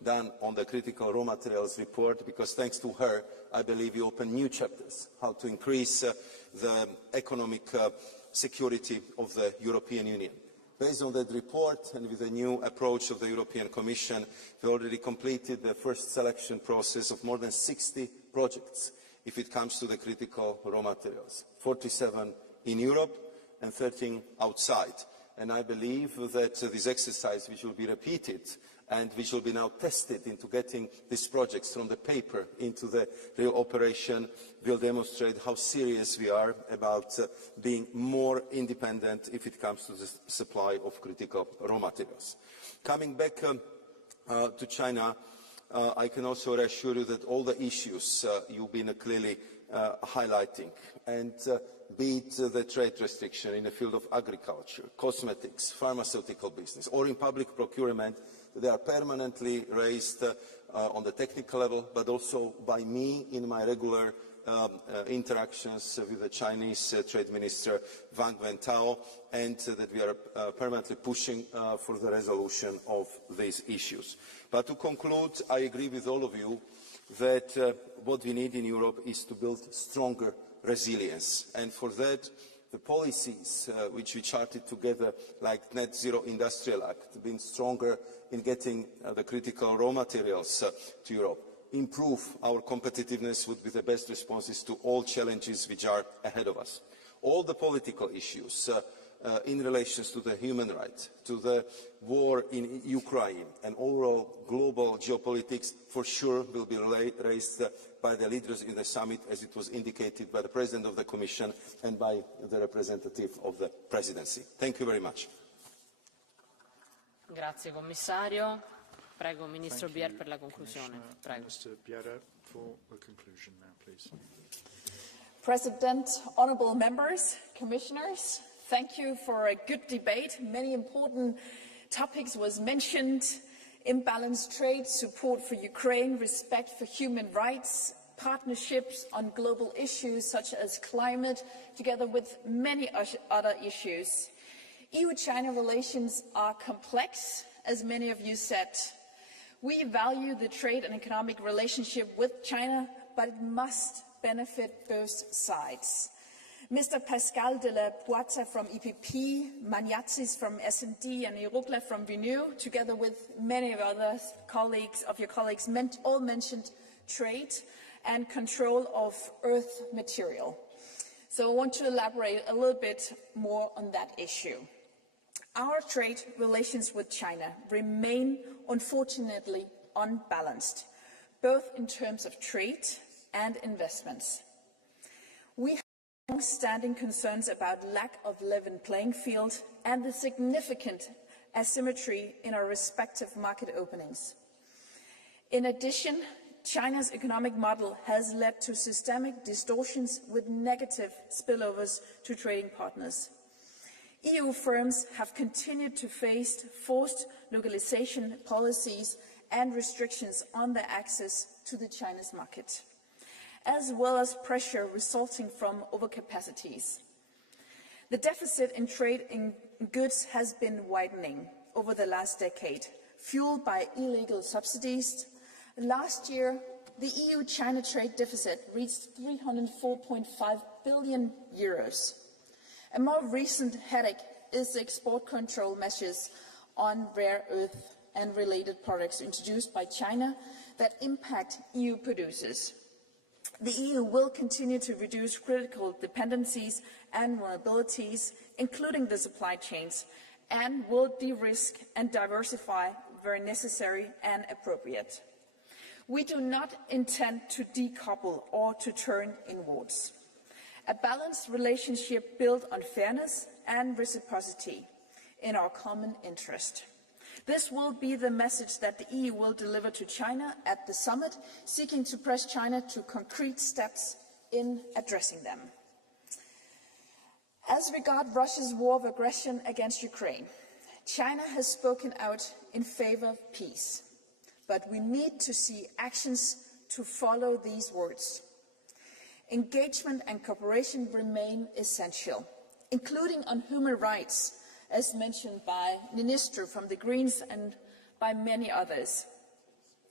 done on the critical raw materials report, because thanks to her, I believe we open new chapters, how to increase the economic security of the European Union. Based on that report and with the new approach of the European Commission, we already completed the first selection process of more than 60 projects if it comes to the critical raw materials, 47 in Europe and 13 outside. And I believe that this exercise, which will be repeated and which will be now tested into getting these projects from the paper into the real operation, will demonstrate how serious we are about being more independent if it comes to the supply of critical raw materials. Coming back to China, I can also reassure you that all the issues you've been clearly highlighting, and be it the trade restriction in the field of agriculture, cosmetics, pharmaceutical business, or in public procurement, they are permanently raised on the technical level, but also by me in my regular interactions with the Chinese Trade Minister Wang Wentao, and that we are permanently pushing for the resolution of these issues. But to conclude, I agree with all of you that what we need in Europe is to build stronger resilience, and for that the policies which we charted together, like Net Zero Industrial Act, being stronger in getting the critical raw materials to Europe, improve our competitiveness, would be the best responses to all challenges which are ahead of us. All the political issues in relation to the human rights, to the war in Ukraine, and overall global geopolitics, for sure will be raised by the leaders in the summit, as it was indicated by the President of the Commission and by the representative of the Presidency. Thank you very much. Grazie Commissario. Prego, Ministro Bjerre, per la conclusione. Prego. Minister Bjerre for a conclusion now, please. President, honourable members, commissioners, thank you for a good debate. Many important topics was mentioned: imbalanced trade, support for Ukraine, respect for human rights, partnerships on global issues such as climate, together with many other issues. EU-China relations are complex, as many of you said. We value the trade and economic relationship with China, but it must benefit both sides. Mr. Pascal de la Puerta from EPP, Maniatzis from S&D, and Eurocla from Renew, together with many of other colleagues, all mentioned trade and control of earth material. So I want to elaborate a little bit more on that issue. Our trade relations with China remain, unfortunately, unbalanced, both in terms of trade and investments. We have long-standing concerns about lack of level playing field and the significant asymmetry in our respective market openings. In addition, China's economic model has led to systemic distortions with negative spillovers to trading partners. EU firms have continued to face forced localization policies and restrictions on their access to the Chinese market, as well as pressure resulting from overcapacities. The deficit in trade in goods has been widening over the last decade, fueled by illegal subsidies. Last year, the EU-China trade deficit reached 304.5 billion euros. A more recent headache is the export control measures on rare earth and related products introduced by China that impact EU producers. The EU will continue to reduce critical dependencies and vulnerabilities, including the supply chains, and will de-risk and diversify where necessary and appropriate. We do not intend to decouple or to turn inwards. A balanced relationship built on fairness and reciprocity in our common interest. This will be the message that the EU will deliver to China at the summit, seeking to press China to concrete steps in addressing them. As regards Russia's war of aggression against Ukraine, China has spoken out in favour of peace, but we need to see actions to follow these words. Engagement and cooperation remain essential, including on human rights, as mentioned by Minister from the Greens and by many others.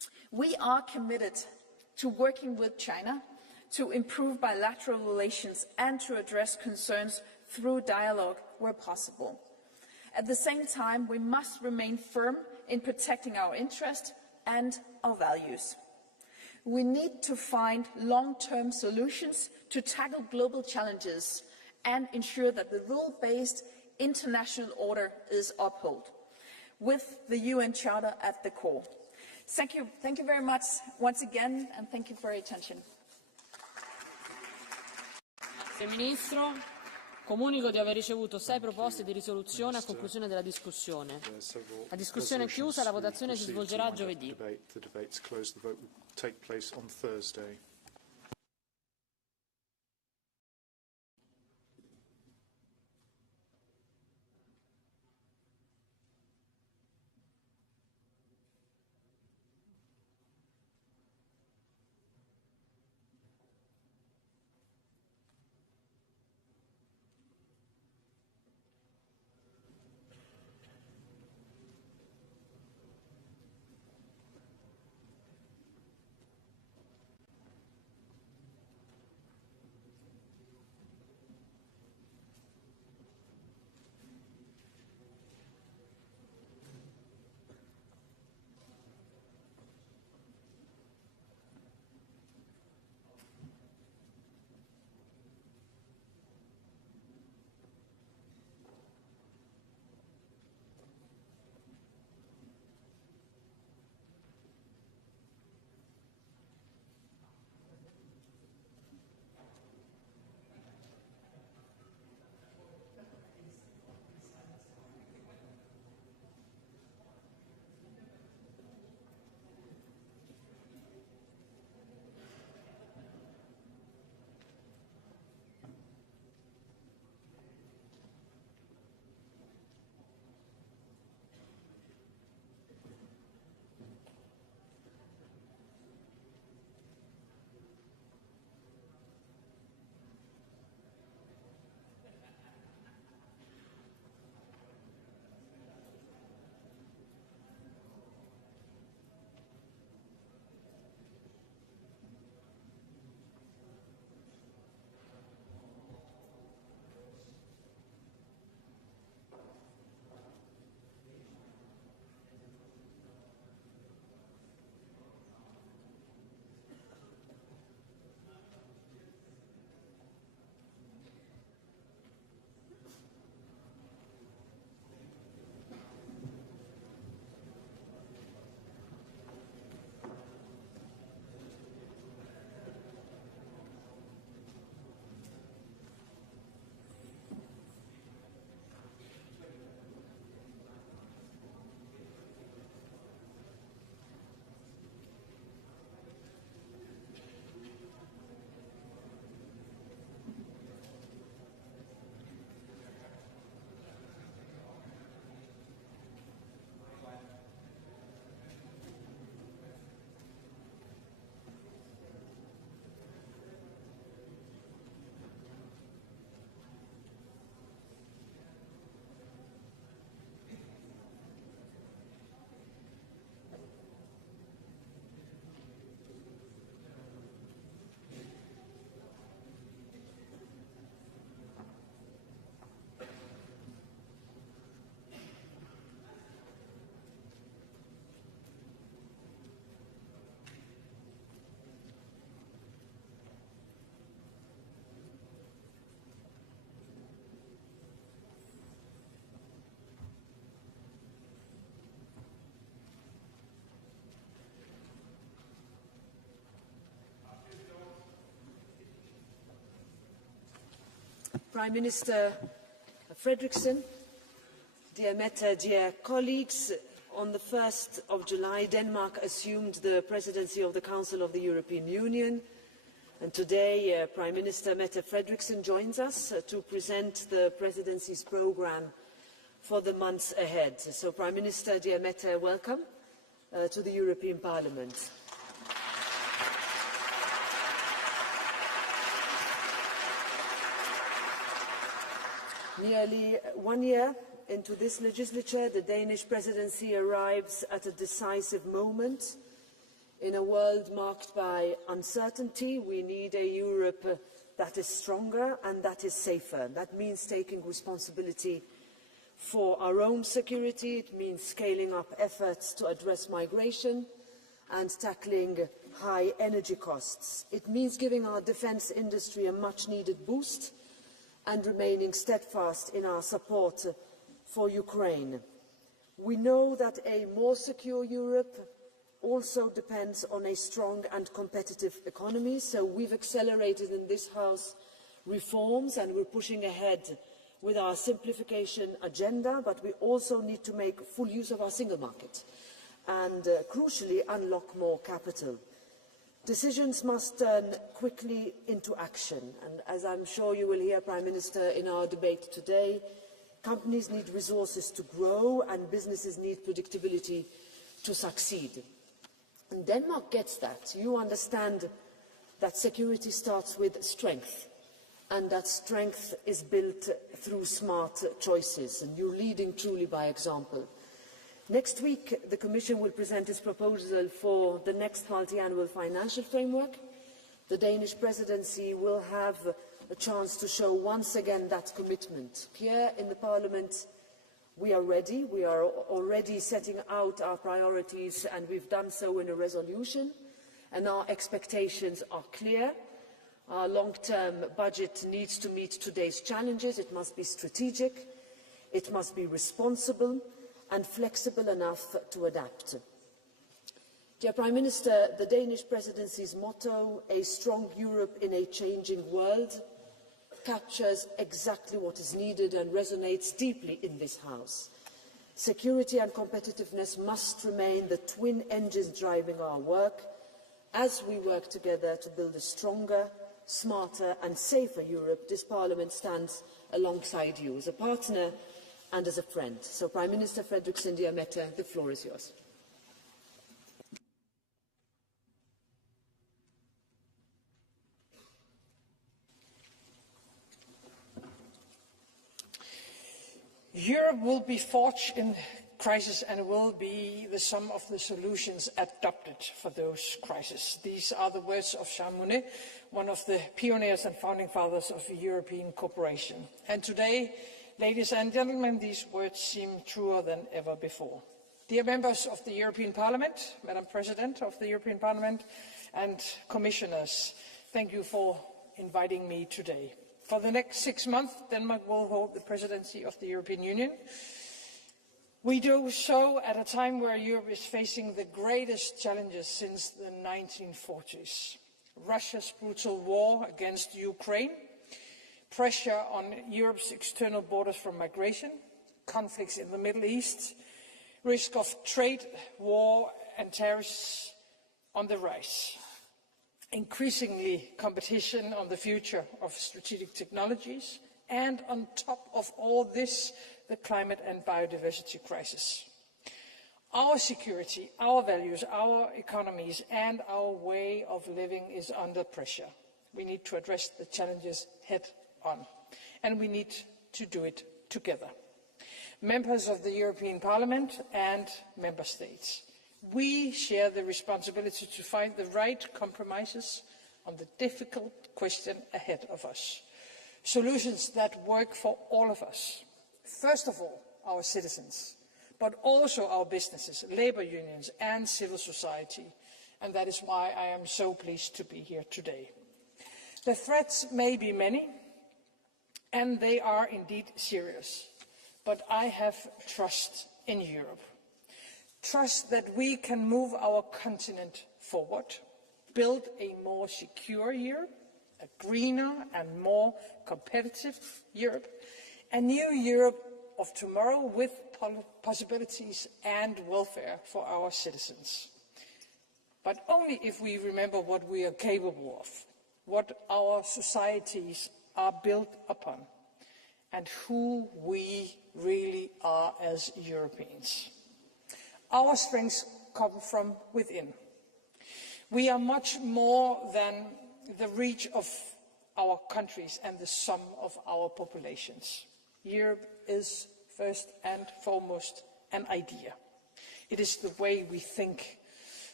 We are committed to working with China to improve bilateral relations and to address concerns through dialogue where possible. At the same time, we must remain firm in protecting our interests and our values. We need to find long-term solutions to tackle global challenges and ensure that the rule-based international order is upheld, with the UN Charter at the core. Thank you very much once again, and thank you for your attention. Ministro, comunico di aver ricevuto 6 proposte di risoluzione a conclusione della discussione. La discussione è chiusa, la votazione si svolgerà giovedì. Prime Minister Frederiksen, dear Mette, dear colleagues, on the 1st of July, Denmark assumed the presidency of the Council of the European Union. And today, Prime Minister Mette Frederiksen joins us to present the presidency's programme for the months ahead. So, Prime Minister, dear Mette, welcome to the European Parliament. Nearly 1 year into this legislature, the Danish presidency arrives at a decisive moment In a world marked by uncertainty, we need a Europe that is stronger and that is safer. That means taking responsibility for our own security. It means scaling up efforts to address migration and tackling high energy costs. It means giving our defence industry a much-needed boost and remaining steadfast in our support for Ukraine. We know that a more secure Europe also depends on a strong and competitive economy, so we've accelerated in this House reforms and we're pushing ahead with our simplification agenda, but we also need to make full use of our single market and, crucially, unlock more capital. Decisions must turn quickly into action, and as I'm sure you will hear, Prime Minister, in our debate today, companies need resources to grow and businesses need predictability to succeed. And Denmark gets that. You understand that security starts with strength, and that strength is built through smart choices, and you're leading truly by example. Next week, the Commission will present its proposal for the next multi-annual financial framework. The Danish Presidency will have a chance to show once again that commitment. Here in the Parliament, we are ready. We are already setting out our priorities, and we've done so in a resolution, and our expectations are clear. Our long-term budget needs to meet today's challenges. It must be strategic, it must be responsible and flexible enough to adapt. Dear Prime Minister, the Danish Presidency's motto, "A strong Europe in a changing world," captures exactly what is needed and resonates deeply in this House. Security and competitiveness must remain the twin engines driving our work as we work together to build a stronger, smarter and safer Europe. This Parliament stands alongside you as a partner and as a friend. So, Prime Minister Frederiksen, dear Mette, the floor is yours. Europe will be forged in crisis and will be the sum of the solutions adopted for those crises. These are the words of Jean Monnet, one of the pioneers and founding fathers of European cooperation. And today, ladies and gentlemen, these words seem truer than ever before. Dear members of the European Parliament, Madam President of the European Parliament and Commissioners, thank you for inviting me today. For the next 6 months, Denmark will hold the presidency of the European Union. We do so at a time where Europe is facing the greatest challenges since the 1940s. Russia's brutal war against Ukraine, pressure on Europe's external borders from migration, conflicts in the Middle East, risk of trade, war and tariffs on the rise. Increasingly competition on the future of strategic technologies, and on top of all this, the climate and biodiversity crisis. Our security, our values, our economies and our way of living is under pressure. We need to address the challenges head on, and we need to do it together. Members of the European Parliament and Member States, we share the responsibility to find the right compromises on the difficult question ahead of us. Solutions that work for all of us. First of all, our citizens, but also our businesses, labour unions and civil society. And that is why I am so pleased to be here today. The threats may be many, and they are indeed serious. But I have trust in Europe. Trust that we can move our continent forward, build a more secure Europe, a greener and more competitive Europe, a new Europe of tomorrow with possibilities and welfare for our citizens. But only if we remember what we are capable of, what our societies are built upon, and who we really are as Europeans. Our strengths come from within. We are much more than the reach of our countries and the sum of our populations. Europe is first and foremost an idea. It is the way we think,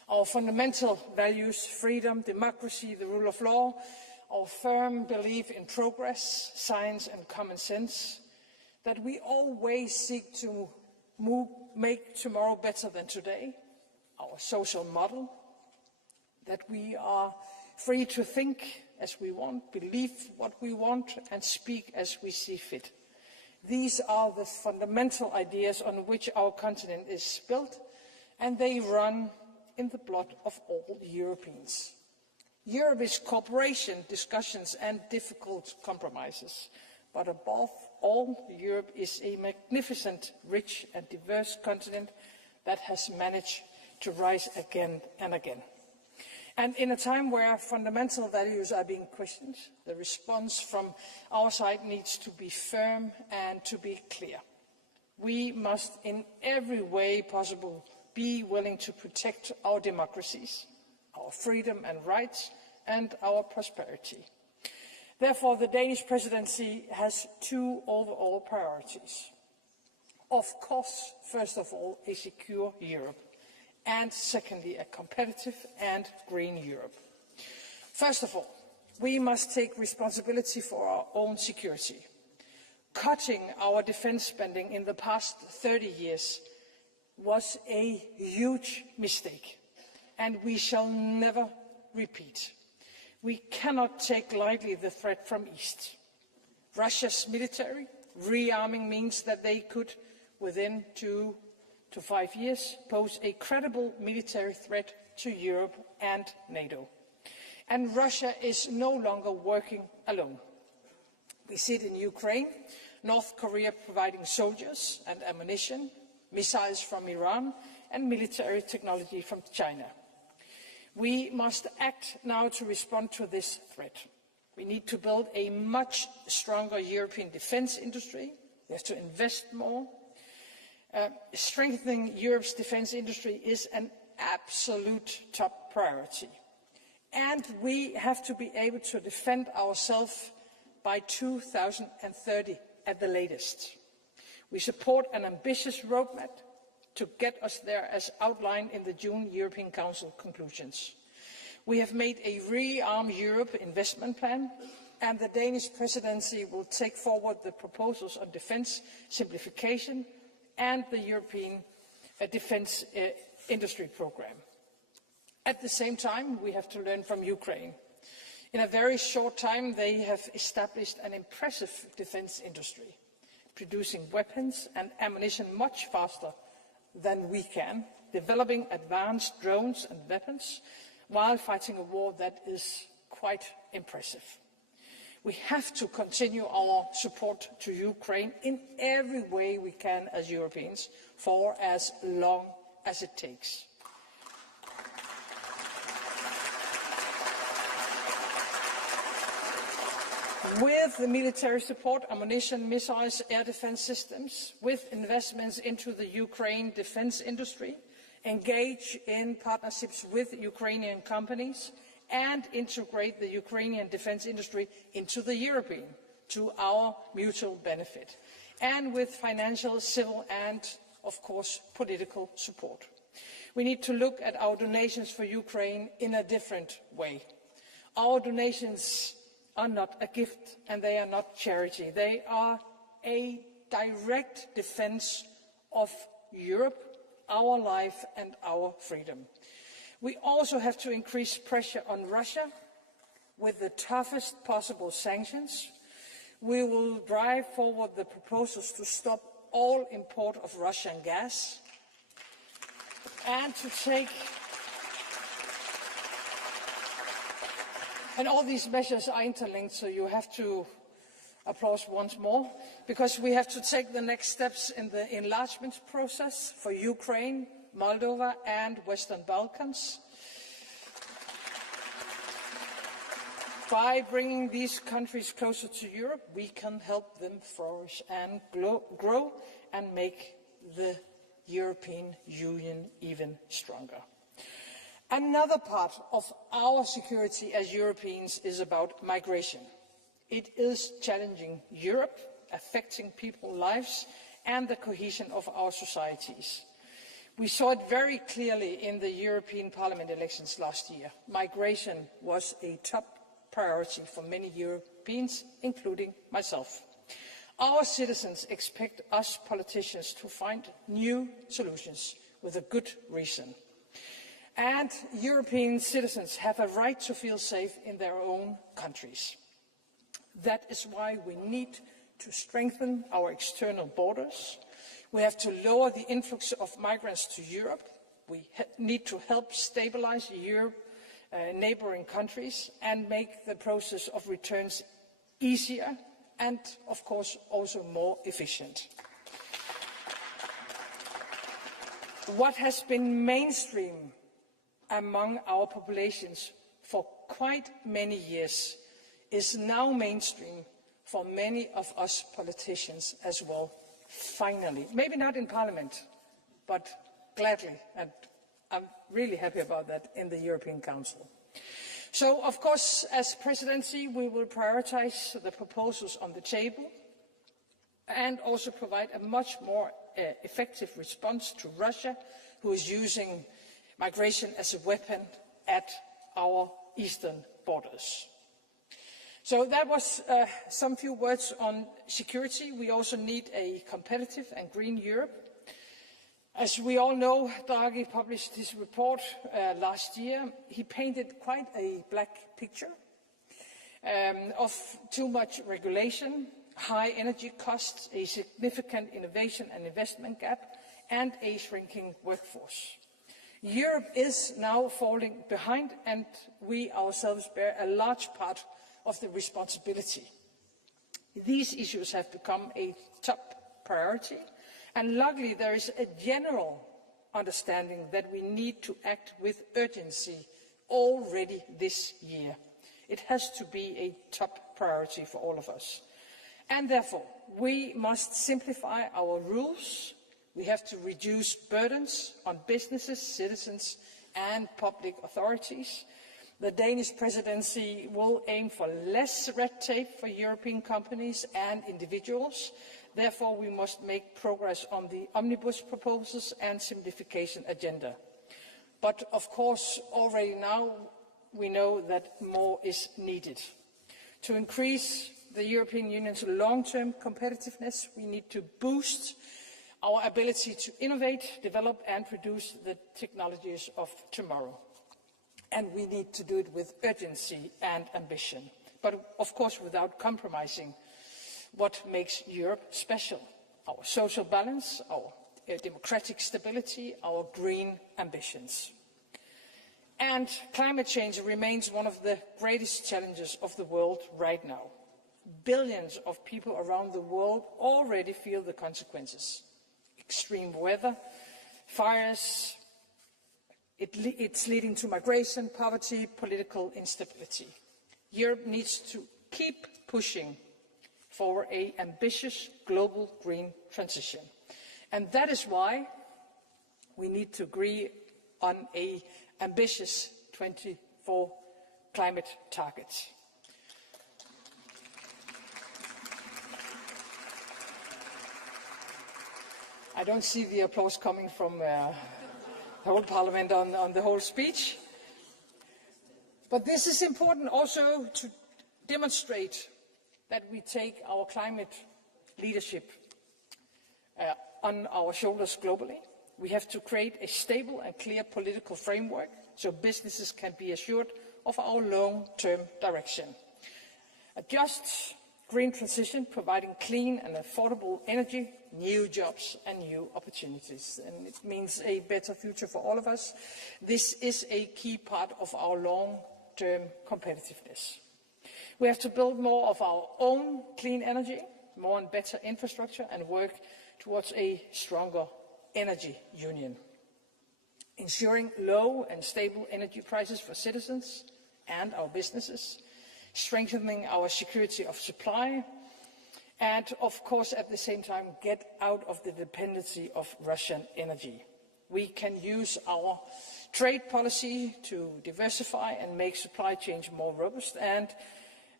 Our fundamental values, freedom, democracy, the rule of law, our firm belief in progress, science and common sense, that we always seek to make tomorrow better than today, our social model, that we are free to think as we want, believe what we want and speak as we see fit. These are the fundamental ideas on which our continent is built, and they run in the blood of all Europeans. Europe is cooperation, discussions and difficult compromises, but above all, Europe is a magnificent, rich and diverse continent that has managed to rise again and again. And in a time where fundamental values are being questioned, the response from our side needs to be firm and to be clear. We must, in every way possible, be willing to protect our democracies, our freedom and rights, and our prosperity. Therefore, the Danish presidency has two overall priorities. Of course, first of all, a secure Europe, and secondly, a competitive and green Europe. First of all, we must take responsibility for our own security. Cutting our defence spending in the past 30 years was a huge mistake, and we shall never repeat. We cannot take lightly the threat from East. Russia's military rearming means that they could, within 2 to 5 years, pose a credible military threat to Europe and NATO. And Russia is no longer working alone. We see it in Ukraine, North Korea providing soldiers and ammunition, missiles from Iran, and military technology from China. We must act now to respond to this threat. We need to build a much stronger European defence industry. We have to invest more. Strengthening Europe's defence industry is an absolute top priority. And we have to be able to defend ourselves by 2030 at the latest. We support an ambitious roadmap to get us there as outlined in the June European Council conclusions. We have made a Rearm Europe investment plan, and the Danish presidency will take forward the proposals on defence simplification and the European Defence Industry Programme. At the same time, we have to learn from Ukraine. In a very short time, they have established an impressive defence industry, producing weapons and ammunition much faster than we can, developing advanced drones and weapons, while fighting a war that is quite impressive. We have to continue our support to Ukraine in every way we can as Europeans, for as long as it takes. With the military support, ammunition, missiles, air defence systems, with investments into the Ukraine defence industry, engage in partnerships with Ukrainian companies, and integrate the Ukrainian defence industry into the European, to our mutual benefit, and with financial, civil and, of course, political support. We need to look at our donations for Ukraine in a different way. Our donations are not a gift and they are not charity. They are a direct defence of Europe, our life and our freedom. We also have to increase pressure on Russia with the toughest possible sanctions. We will drive forward the proposals to stop all import of Russian gas and to take... And all these measures are interlinked, so you have to applaud once more, because we have to take the next steps in the enlargement process for Ukraine, Moldova and Western Balkans. By bringing these countries closer to Europe, we can help them flourish and grow and make the European Union even stronger. Another part of our security as Europeans is about migration. It is challenging Europe, affecting people's lives and the cohesion of our societies. We saw it very clearly in the European Parliament elections last year. Migration was a top priority for many Europeans, including myself. Our citizens expect us politicians to find new solutions with a good reason. And European citizens have a right to feel safe in their own countries. That is why we need to strengthen our external borders. We have to lower the influx of migrants to Europe. We need to help stabilize Europe, neighbouring countries, and make the process of returns easier and, of course, also more efficient. What has been mainstream among our populations for quite many years is now mainstream for many of us politicians as well, finally. Maybe not in Parliament, but gladly, and I'm really happy about that, in the European Council. So, of course, as Presidency, we will prioritise the proposals on the table and also provide a much more effective response to Russia, who is using migration as a weapon at our eastern borders. So that was some few words on security. We also need a competitive and green Europe. As we all know, Draghi published his report last year. He painted quite a black picture of too much regulation, high energy costs, a significant innovation and investment gap, and a shrinking workforce. Europe is now falling behind, and we ourselves bear a large part of the responsibility. These issues have become a top priority, and luckily there is a general understanding that we need to act with urgency already this year. It has to be a top priority for all of us. And therefore, we must simplify our rules. We have to reduce burdens on businesses, citizens and public authorities. The Danish Presidency will aim for less red tape for European companies and individuals. Therefore, we must make progress on the omnibus proposals and simplification agenda. But, of course, already now we know that more is needed. To increase the European Union's long-term competitiveness, we need to boost our ability to innovate, develop and produce the technologies of tomorrow. And we need to do it with urgency and ambition, but of course without compromising what makes Europe special: our social balance, our democratic stability, our green ambitions. And climate change remains one of the greatest challenges of the world right now. Billions of people around the world already feel the consequences. Extreme weather, fires, it's leading to migration, poverty, political instability. Europe needs to keep pushing for an ambitious global green transition. And that is why we need to agree on an ambitious 24 climate targets. I don't see the applause coming from the whole Parliament on the whole speech. But this is important also to demonstrate that we take our climate leadership on our shoulders globally. We have to create a stable and clear political framework so businesses can be assured of our long-term direction. A just green transition, providing clean and affordable energy, new jobs and new opportunities. And it means a better future for all of us. This is a key part of our long-term competitiveness. We have to build more of our own clean energy, more and better infrastructure, and work towards a stronger energy union. Ensuring low and stable energy prices for citizens and our businesses, strengthening our security of supply, and, of course, at the same time, get out of the dependency of Russian energy. We can use our trade policy to diversify and make supply chains more robust, and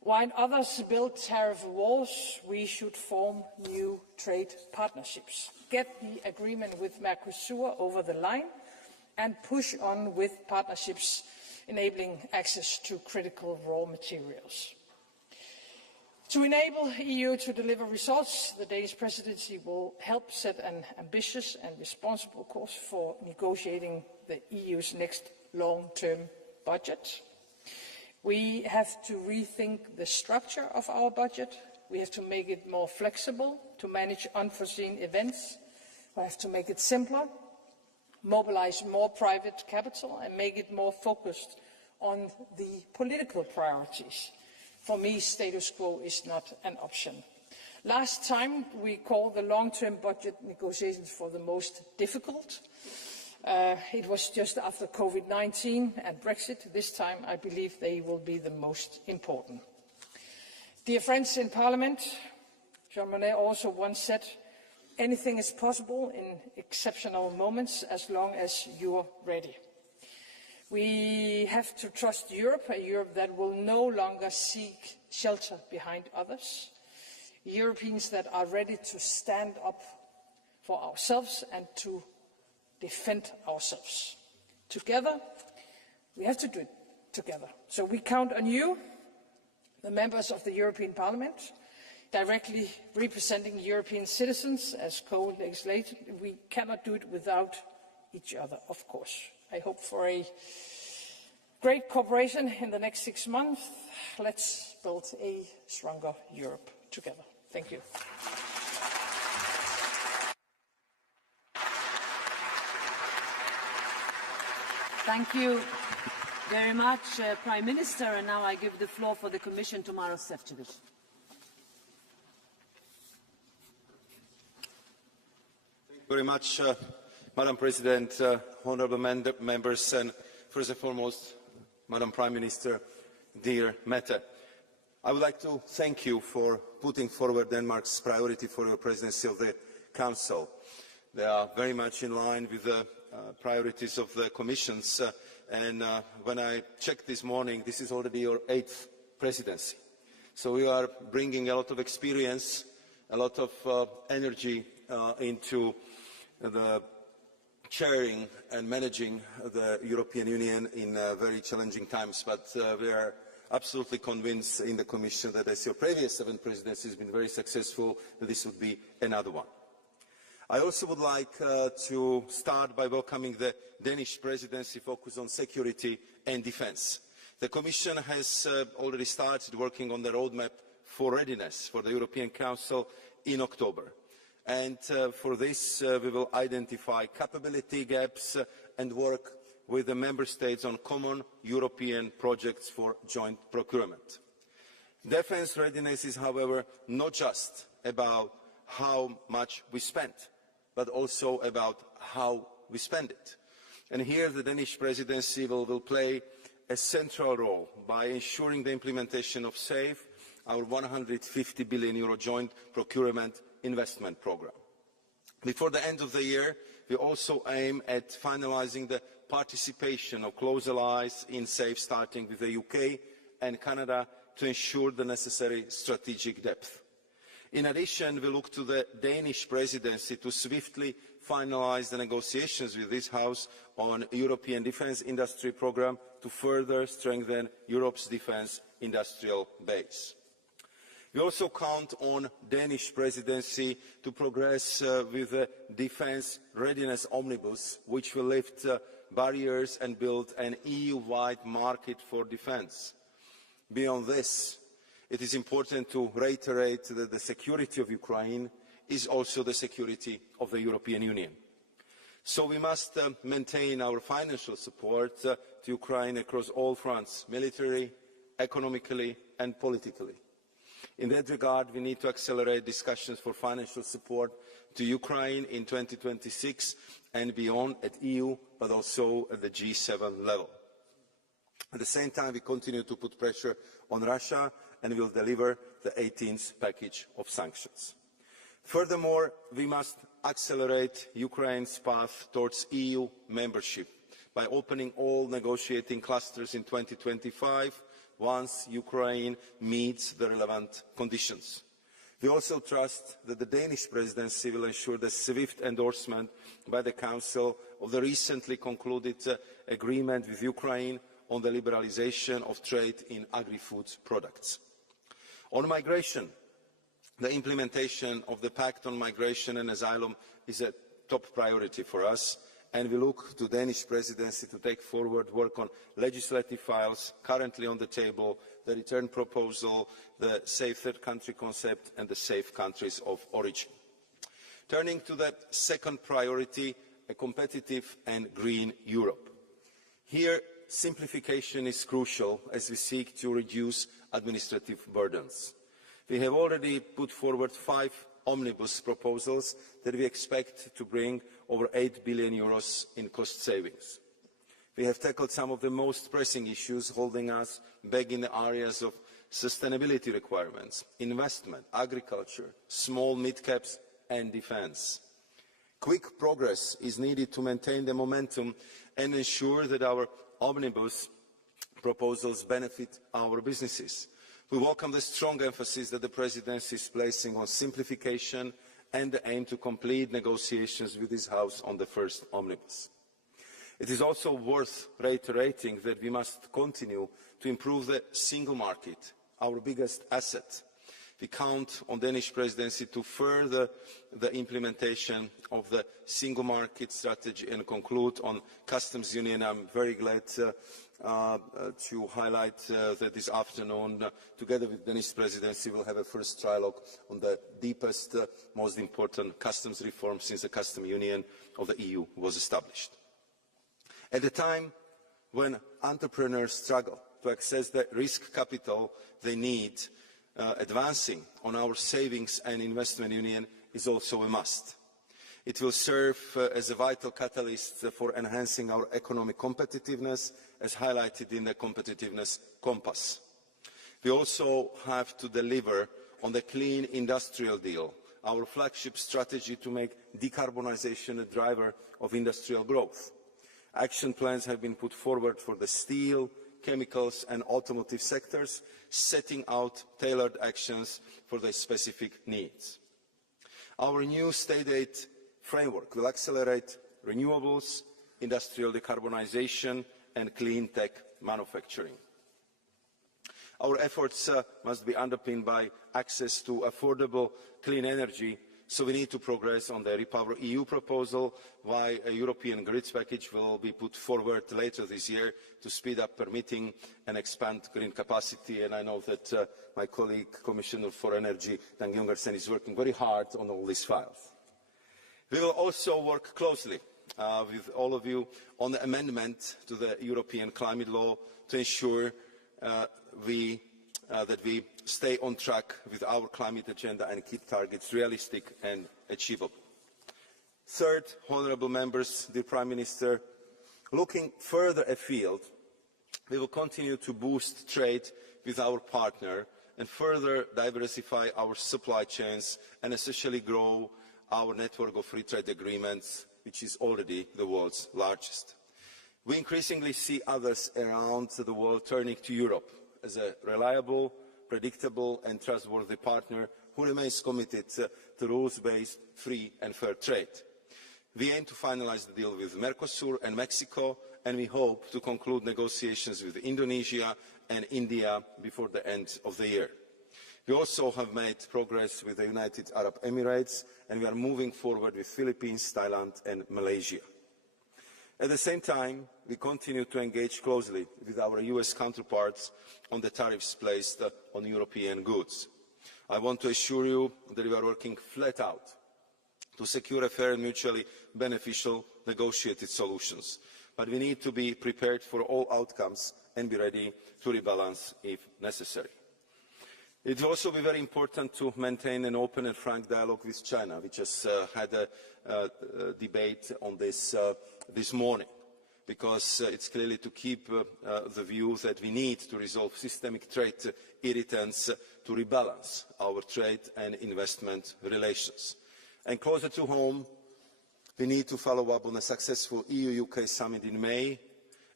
While others build tariff walls, we should form new trade partnerships, get the agreement with Mercosur over the line, and push on with partnerships enabling access to critical raw materials. To enable the EU to deliver results, the Danish Presidency will help set an ambitious and responsible course for negotiating the EU's next long-term budget. We have to rethink the structure of our budget. We have to make it more flexible to manage unforeseen events. We have to make it simpler, mobilize more private capital, and make it more focused on the political priorities. For me, status quo is not an option. Last time, we called the long-term budget negotiations for the most difficult. It was just after COVID-19 and Brexit. This time, I believe they will be the most important. Dear friends in Parliament, Jean Monnet also once said, anything is possible in exceptional moments as long as you're ready. We have to trust Europe, a Europe that will no longer seek shelter behind others, Europeans that are ready to stand up for ourselves and to defend ourselves. Together, we have to do it together. So we count on you, the members of the European Parliament, directly representing European citizens as co-legislators. We cannot do it without each other, of course. I hope for a great cooperation in the next 6 months. Let's build a stronger Europe together. Thank you. Thank you very much, Prime Minister. And now I give the floor for the Commission to Maroš Šefčovič. Thank you very much, Madam President, honourable members, and first and foremost, Madam Prime Minister, dear Mette. I would like to thank you for putting forward Denmark's priority for your presidency of the Council. They are very much in line with the priorities of the Commission's, and when I checked this morning, this is already your 8th presidency. So we are bringing a lot of experience, a lot of energy into the chairing and managing the European Union in very challenging times, but we are absolutely convinced in the Commission that as your previous 7 presidencies have been very successful, that this would be another one. I also would like to start by welcoming the Danish presidency focus on security and defence. The Commission has already started working on the roadmap for readiness for the European Council in October. And for this, we will identify capability gaps and work with the Member States on common European projects for joint procurement. Defence readiness is, however, not just about how much we spend, but also about how we spend it. And here the Danish presidency will play a central role by ensuring the implementation of SAFE, our €150 billion joint procurement investment programme. Before the end of the year, we also aim at finalising the participation of close allies in SAFE, starting with the UK and Canada, to ensure the necessary strategic depth. In addition, we look to the Danish presidency to swiftly finalise the negotiations with this House on the European Defence Industry Programme to further strengthen Europe's defence industrial base. We also count on the Danish presidency to progress with the Defence Readiness Omnibus, which will lift barriers and build an EU-wide market for defence. Beyond this, it is important to reiterate that the security of Ukraine is also the security of the European Union. So we must maintain our financial support to Ukraine across all fronts, military, economically and politically. In that regard, we need to accelerate discussions for financial support to Ukraine in 2026 and beyond at EU, but also at the G7 level. At the same time, we continue to put pressure on Russia and will deliver the 18th package of sanctions. Furthermore, we must accelerate Ukraine's path towards EU membership by opening all negotiating clusters in 2025 once Ukraine meets the relevant conditions. We also trust that the Danish Presidency will ensure the swift endorsement by the Council of the recently concluded agreement with Ukraine on the liberalisation of trade in agri-food products. On migration, the implementation of the Pact on Migration and Asylum is a top priority for us, and we look to the Danish Presidency to take forward work on legislative files currently on the table, the return proposal, the safe third country concept and the safe countries of origin. Turning to the second priority, a competitive and green Europe. Here, simplification is crucial as we seek to reduce administrative burdens. We have already put forward 5 omnibus proposals that we expect to bring over €8 billion in cost savings. We have tackled some of the most pressing issues holding us back in the areas of sustainability requirements, investment, agriculture, small mid-caps and defence. Quick progress is needed to maintain the momentum and ensure that our omnibus proposals benefit our businesses. We welcome the strong emphasis that the Presidency is placing on simplification and the aim to complete negotiations with this House on the first omnibus. It is also worth reiterating that we must continue to improve the single market, our biggest asset. We count on the Danish Presidency to further the implementation of the single market strategy and conclude on customs union. I am very glad to highlight that this afternoon, together with the Danish Presidency, we will have a first trilogue on the deepest, most important customs reform since the customs union of the EU was established. At a time when entrepreneurs struggle to access the risk capital they need, advancing on our savings and investment union is also a must. It will serve as a vital catalyst for enhancing our economic competitiveness, as highlighted in the competitiveness compass. We also have to deliver on the Clean Industrial Deal, our flagship strategy to make decarbonisation a driver of industrial growth. Action plans have been put forward for the steel, chemicals and automotive sectors, setting out tailored actions for their specific needs. Our new state aid framework will accelerate renewables, industrial decarbonisation and clean tech manufacturing. Our efforts must be underpinned by access to affordable clean energy, so we need to progress on the Repower EU proposal, while a European grids package will be put forward later this year to speed up permitting and expand green capacity. And I know that my colleague, Commissioner for Energy, Dan Jungersen, is working very hard on all these files. We will also work closely with all of you on the amendment to the European climate law to ensure that we stay on track with our climate agenda and keep targets realistic and achievable. Third, honourable members, dear Prime Minister, looking further afield, we will continue to boost trade with our partner and further diversify our supply chains and especially grow our network of free trade agreements, which is already the world's largest. We increasingly see others around the world turning to Europe as a reliable, predictable and trustworthy partner who remains committed to rules-based, free and fair trade. We aim to finalise the deal with Mercosur and Mexico, and we hope to conclude negotiations with Indonesia and India before the end of the year. We also have made progress with the United Arab Emirates, and we are moving forward with Philippines, Thailand and Malaysia. At the same time, we continue to engage closely with our US counterparts on the tariffs placed on European goods. I want to assure you that we are working flat out to secure a fair and mutually beneficial negotiated solutions. But we need to be prepared for all outcomes and be ready to rebalance if necessary. It will also be very important to maintain an open and frank dialogue with China. We just had a debate on this this morning, because it's clearly to keep the view that we need to resolve systemic trade irritants to rebalance our trade and investment relations. And closer to home, we need to follow up on a successful EU-UK summit in May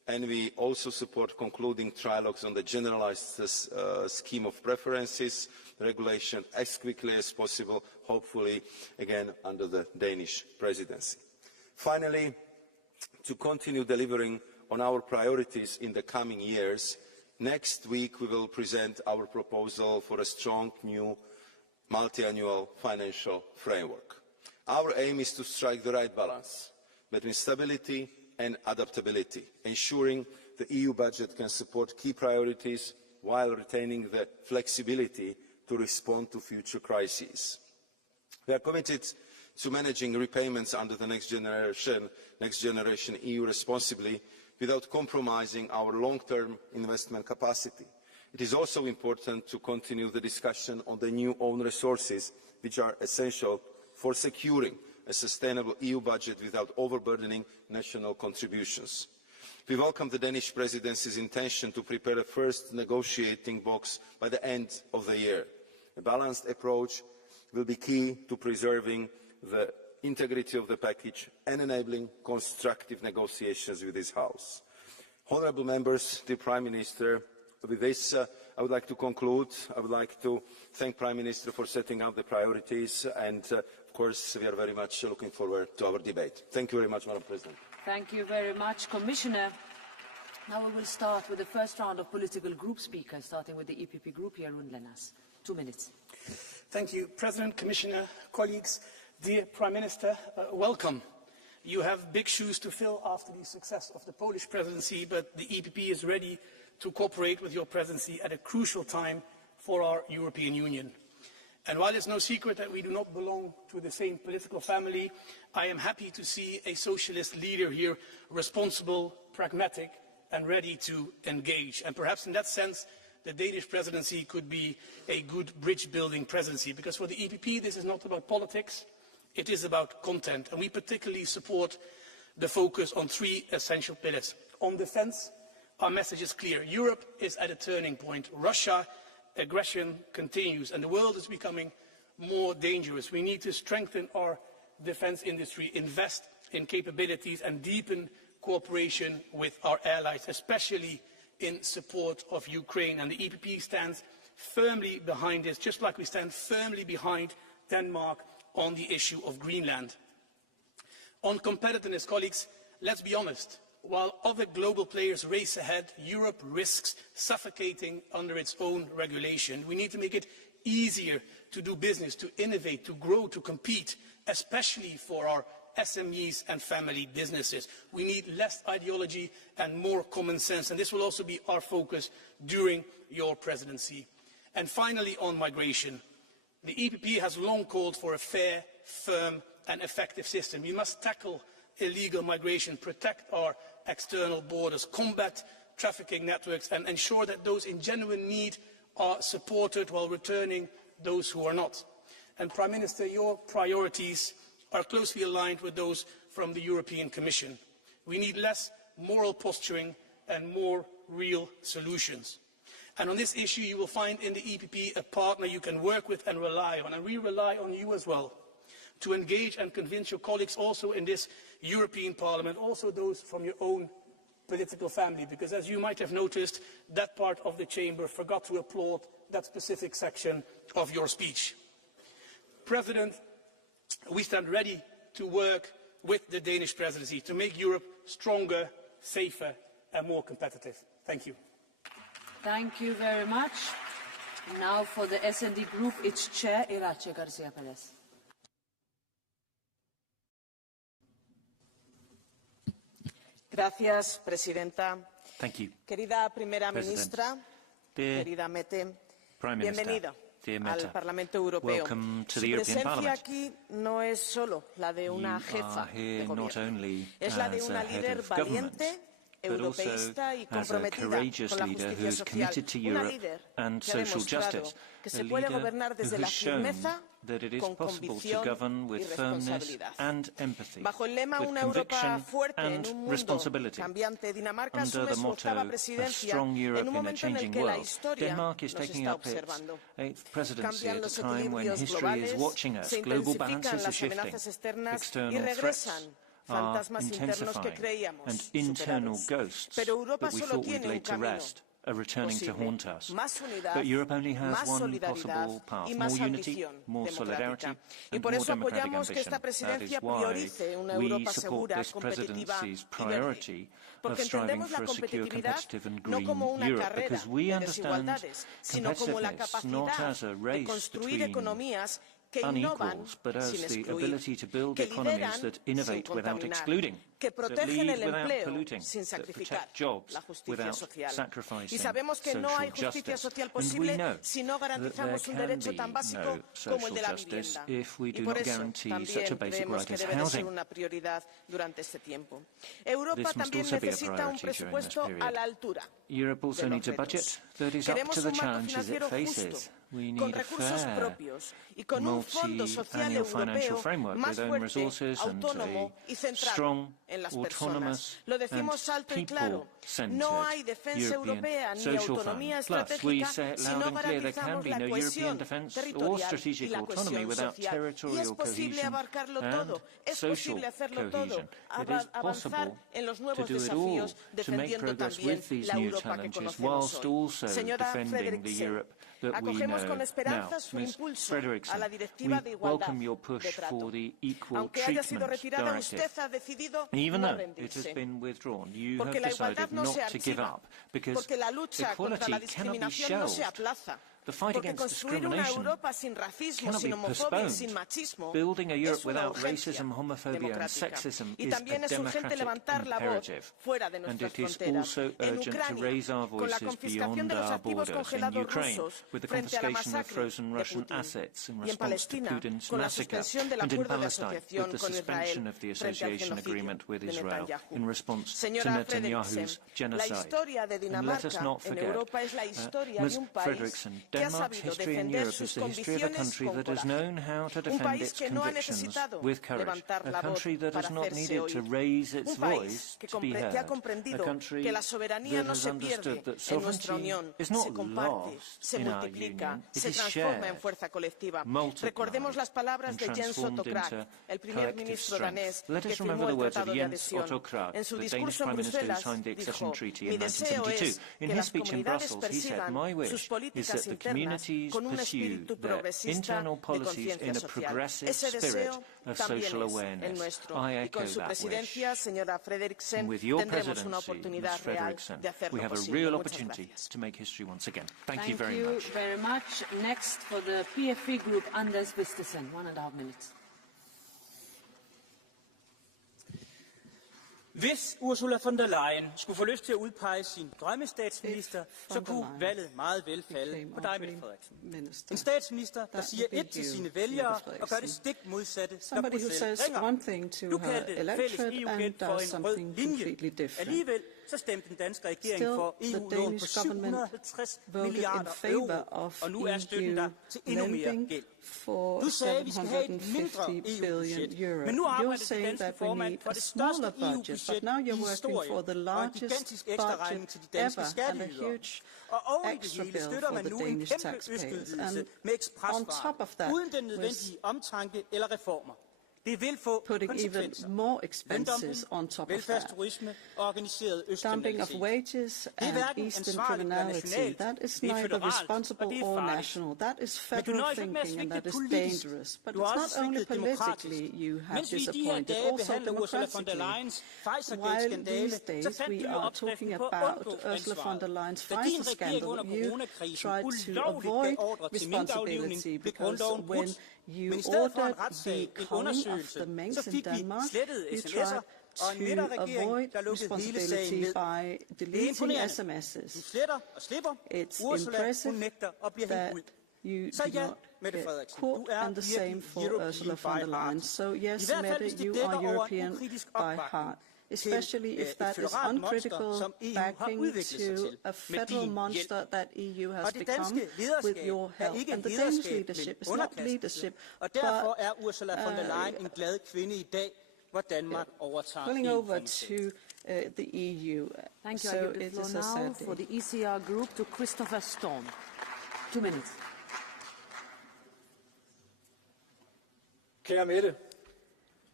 and we also support concluding trilogues on the generalised scheme of preferences regulation as quickly as possible, hopefully again under the Danish presidency. Finally, to continue delivering on our priorities in the coming years, next week we will present our proposal for a strong new multi-annual financial framework. Our aim is to strike the right balance between stability and adaptability, ensuring the EU budget can support key priorities while retaining the flexibility to respond to future crises. We are committed to managing repayments under the Next Generation EU responsibly without compromising our long-term investment capacity. It is also important to continue the discussion on the new own resources, which are essential for securing a sustainable EU budget without overburdening national contributions. We welcome the Danish Presidency's intention to prepare a first negotiating box by the end of the year. A balanced approach will be key to preserving the integrity of the package and enabling constructive negotiations with this House. Honourable members, dear Prime Minister, with this I would like to conclude. I would like to thank Prime Minister for setting out the priorities and of course we are very much looking forward to our debate. Thank you very much, Madam President. Thank you very much, Commissioner. Now we will start with the first round of political group speakers, starting with the EPP group here, Lenas. 2 minutes. Thank you, President, Commissioner, colleagues. Dear Prime Minister, welcome. You have big shoes to fill after the success of the Polish presidency, but the EPP is ready to cooperate with your presidency at a crucial time for our European Union. And while it's no secret that we do not belong to the same political family, I am happy to see a socialist leader here, responsible, pragmatic, and ready to engage. And perhaps in that sense, the Danish presidency could be a good bridge-building presidency, because for the EPP this is not about politics, it is about content. And we particularly support the focus on 3 essential pillars. On defence, our message is clear. Europe is at a turning point. Russia aggression continues and the world is becoming more dangerous. We need to strengthen our defence industry, invest in capabilities and deepen cooperation with our allies, especially in support of Ukraine. And the EPP stands firmly behind this, just like we stand firmly behind Denmark on the issue of Greenland. On competitiveness, colleagues, let's be honest. While other global players race ahead, Europe risks suffocating under its own regulation. We need to make it easier to do business, to innovate, to grow, to compete, especially for our SMEs and family businesses. We need less ideology and more common sense, and this will also be our focus during your presidency. And finally, on migration. The EPP has long called for a fair, firm and effective system. We must tackle illegal migration, protect our external borders, combat trafficking networks and ensure that those in genuine need are supported while returning those who are not. And Prime Minister, your priorities are closely aligned with those from the European Commission. We need less moral posturing and more real solutions. And on this issue you will find in the EPP a partner you can work with and rely on, and we rely on you as well, to engage and convince your colleagues also in this European Parliament, also those from your own political family, because as you might have noticed, that part of the chamber forgot to applaud that specific section of your speech. President, we stand ready to work with the Danish presidency to make Europe stronger, safer and more competitive. Thank you. Thank you very much. Now for the S&D Group, its chair, Irache Garcia Perez. Gracias, Presidenta. Thank you. Querida Primera Ministra, Dear querida Mete, Prime Minister, bienvenido dear Meta, al Parlamento Europeo. welcome to Su the European presencia Parliament. aquí no es solo la de una You jefa are de here not gobierno, only es la de as una a head líder of government, valiente, but also europeísta y as a comprometida courageous con la leader justicia who's social. committed to Una Europe líder and que ha social demostrado justice. que A se puede leader gobernar desde who la has shown firmeza that it is con possible to convicción govern y with firmness responsabilidad. and empathy, Bajo el lema with Una Europa conviction fuerte en and un mundo responsibility. cambiante, Dinamarca Under asume the su motto, octava a presidencia strong Europe en un in a momento en el changing que la world, historia Denmark is nos taking está up its observando. 8th presidency Cambian at a los time when equilibrios history globales, is watching us. se Global intensifican balances are las shifting. amenazas externas y External threats regresan are intensifying, and internal ghosts that we thought we'd laid to rest are returning to haunt us. But Europe only has one possible path: more unity, more solidarity, and more democratic ambition. That is why we support this Presidency's priority of striving for a secure, competitive and green Europe, because we understand competitiveness not as a race between unequals, but as the ability to build economies that innovate without excluding, that lead without polluting, that protect jobs without sacrificing social justice. And we know that there can be no social justice if we do not guarantee such a basic right as housing. This must also be a priority during this period. Europe also needs a budget that is up to the challenges it faces. We need a fair, multi-annual financial framework with own resources and a strong, autonomous and people-centred European social fund. Plus, we say it loud and clear, there can be no European defence or strategic autonomy without territorial cohesion and social cohesion. It is possible to do it all, to make progress with these new challenges, whilst also defending the Europe that we know now. Ms. Frederiksen, we welcome your push for the Equal Treatment Directive. Even though it has been withdrawn, you have decided not to give up, because equality cannot be shelved. The fight against discrimination cannot be postponed. Building a Europe without racism, homophobia and sexism is a democratic imperative. And it is also urgent to raise our voices beyond our borders. In Ukraine, with the confiscation of frozen Russian assets in response to Putin's massacre, and in Palestine, with the suspension of the association agreement with Israel in response to Netanyahu's genocide. And let us not forget, Ms. Frederiksen, Denmark's history in Europe is the history of a country that has known how to defend its convictions with courage, a country that has not needed to raise its voice to be heard, a country that has understood that sovereignty is not lost in our union, it is shared, multiplied, and transformed into collective strength. Let us remember the words of Jens Otto Krag, the Danish Prime Minister who signed the Accession Treaty in 1972. In his speech in Brussels, he said, "My wish is that the communities pursue their internal policies in a progressive spirit of social awareness." I echo that wish. And with your presidency, Ms. Frederiksen, we have a real opportunity to make history once again. Thank you very much. Thank you very much. Next for the PFE group, Anders Vistisen, 1.5 minutes. Hvis Ursula von der Leyen skulle få lyst til at udpege sin drømmestatsminister, så kunne valget meget vel falde på dig, Mette Frederiksen. En statsminister, der siger et til sine vælgere og gør det stik modsatte, når Bruxelles ringer. Du kaldte fælles EU-gæld for en rød linje. Alligevel så stemte den danske regering for EU-lån på 750 milliarder euro, og nu er støtten der til endnu mere gæld. Du sagde, vi skal have et mindre EU-budget, men nu arbejder den danske formand for det største EU-budget i historien, og en gigantisk ekstra regning til de danske skatteydere. Og oven i det hele støtter man nu en kæmpe udskydelse med ekspresfart, uden den nødvendige omtanke eller reformer. Det vil få konsekvenser. Løndumping, velfærdsturisme og organiseret østkriminalitet. Det er hverken ansvarligt eller nationalt. Det er føderalt, og det er farligt. Men du nøjes ikke med at svigte politisk. Du har også svigtet demokratisk. Mens vi i de her dage behandler Ursula von der Leyens Pfizer-skandale, så fandt du jo opskriften på at undgå ansvaret. Da din regering under coronakrisen ulovligt gav ordre til minkaflivning, blev grundloven brudt. Men i stedet for en retssag, en undersøgelse, så fik vi slettede sms'er og en midterregering, der lukkede hele sagen ned. Det er imponerende. Du sletter og slipper. Ursula, hun nægter og bliver hængt ud. Så ja, Mette Frederiksen, du er virkelig European by heart. So yes, Mette, you are European by heart. Especially if that is uncritical backing to a federal monster that EU has become with your help. And the Danish leadership is not leadership, but pulling over to the EU. Thank you. I give the floor now for the ECR group to Christopher Storm. 2 minutes. Kære Mette,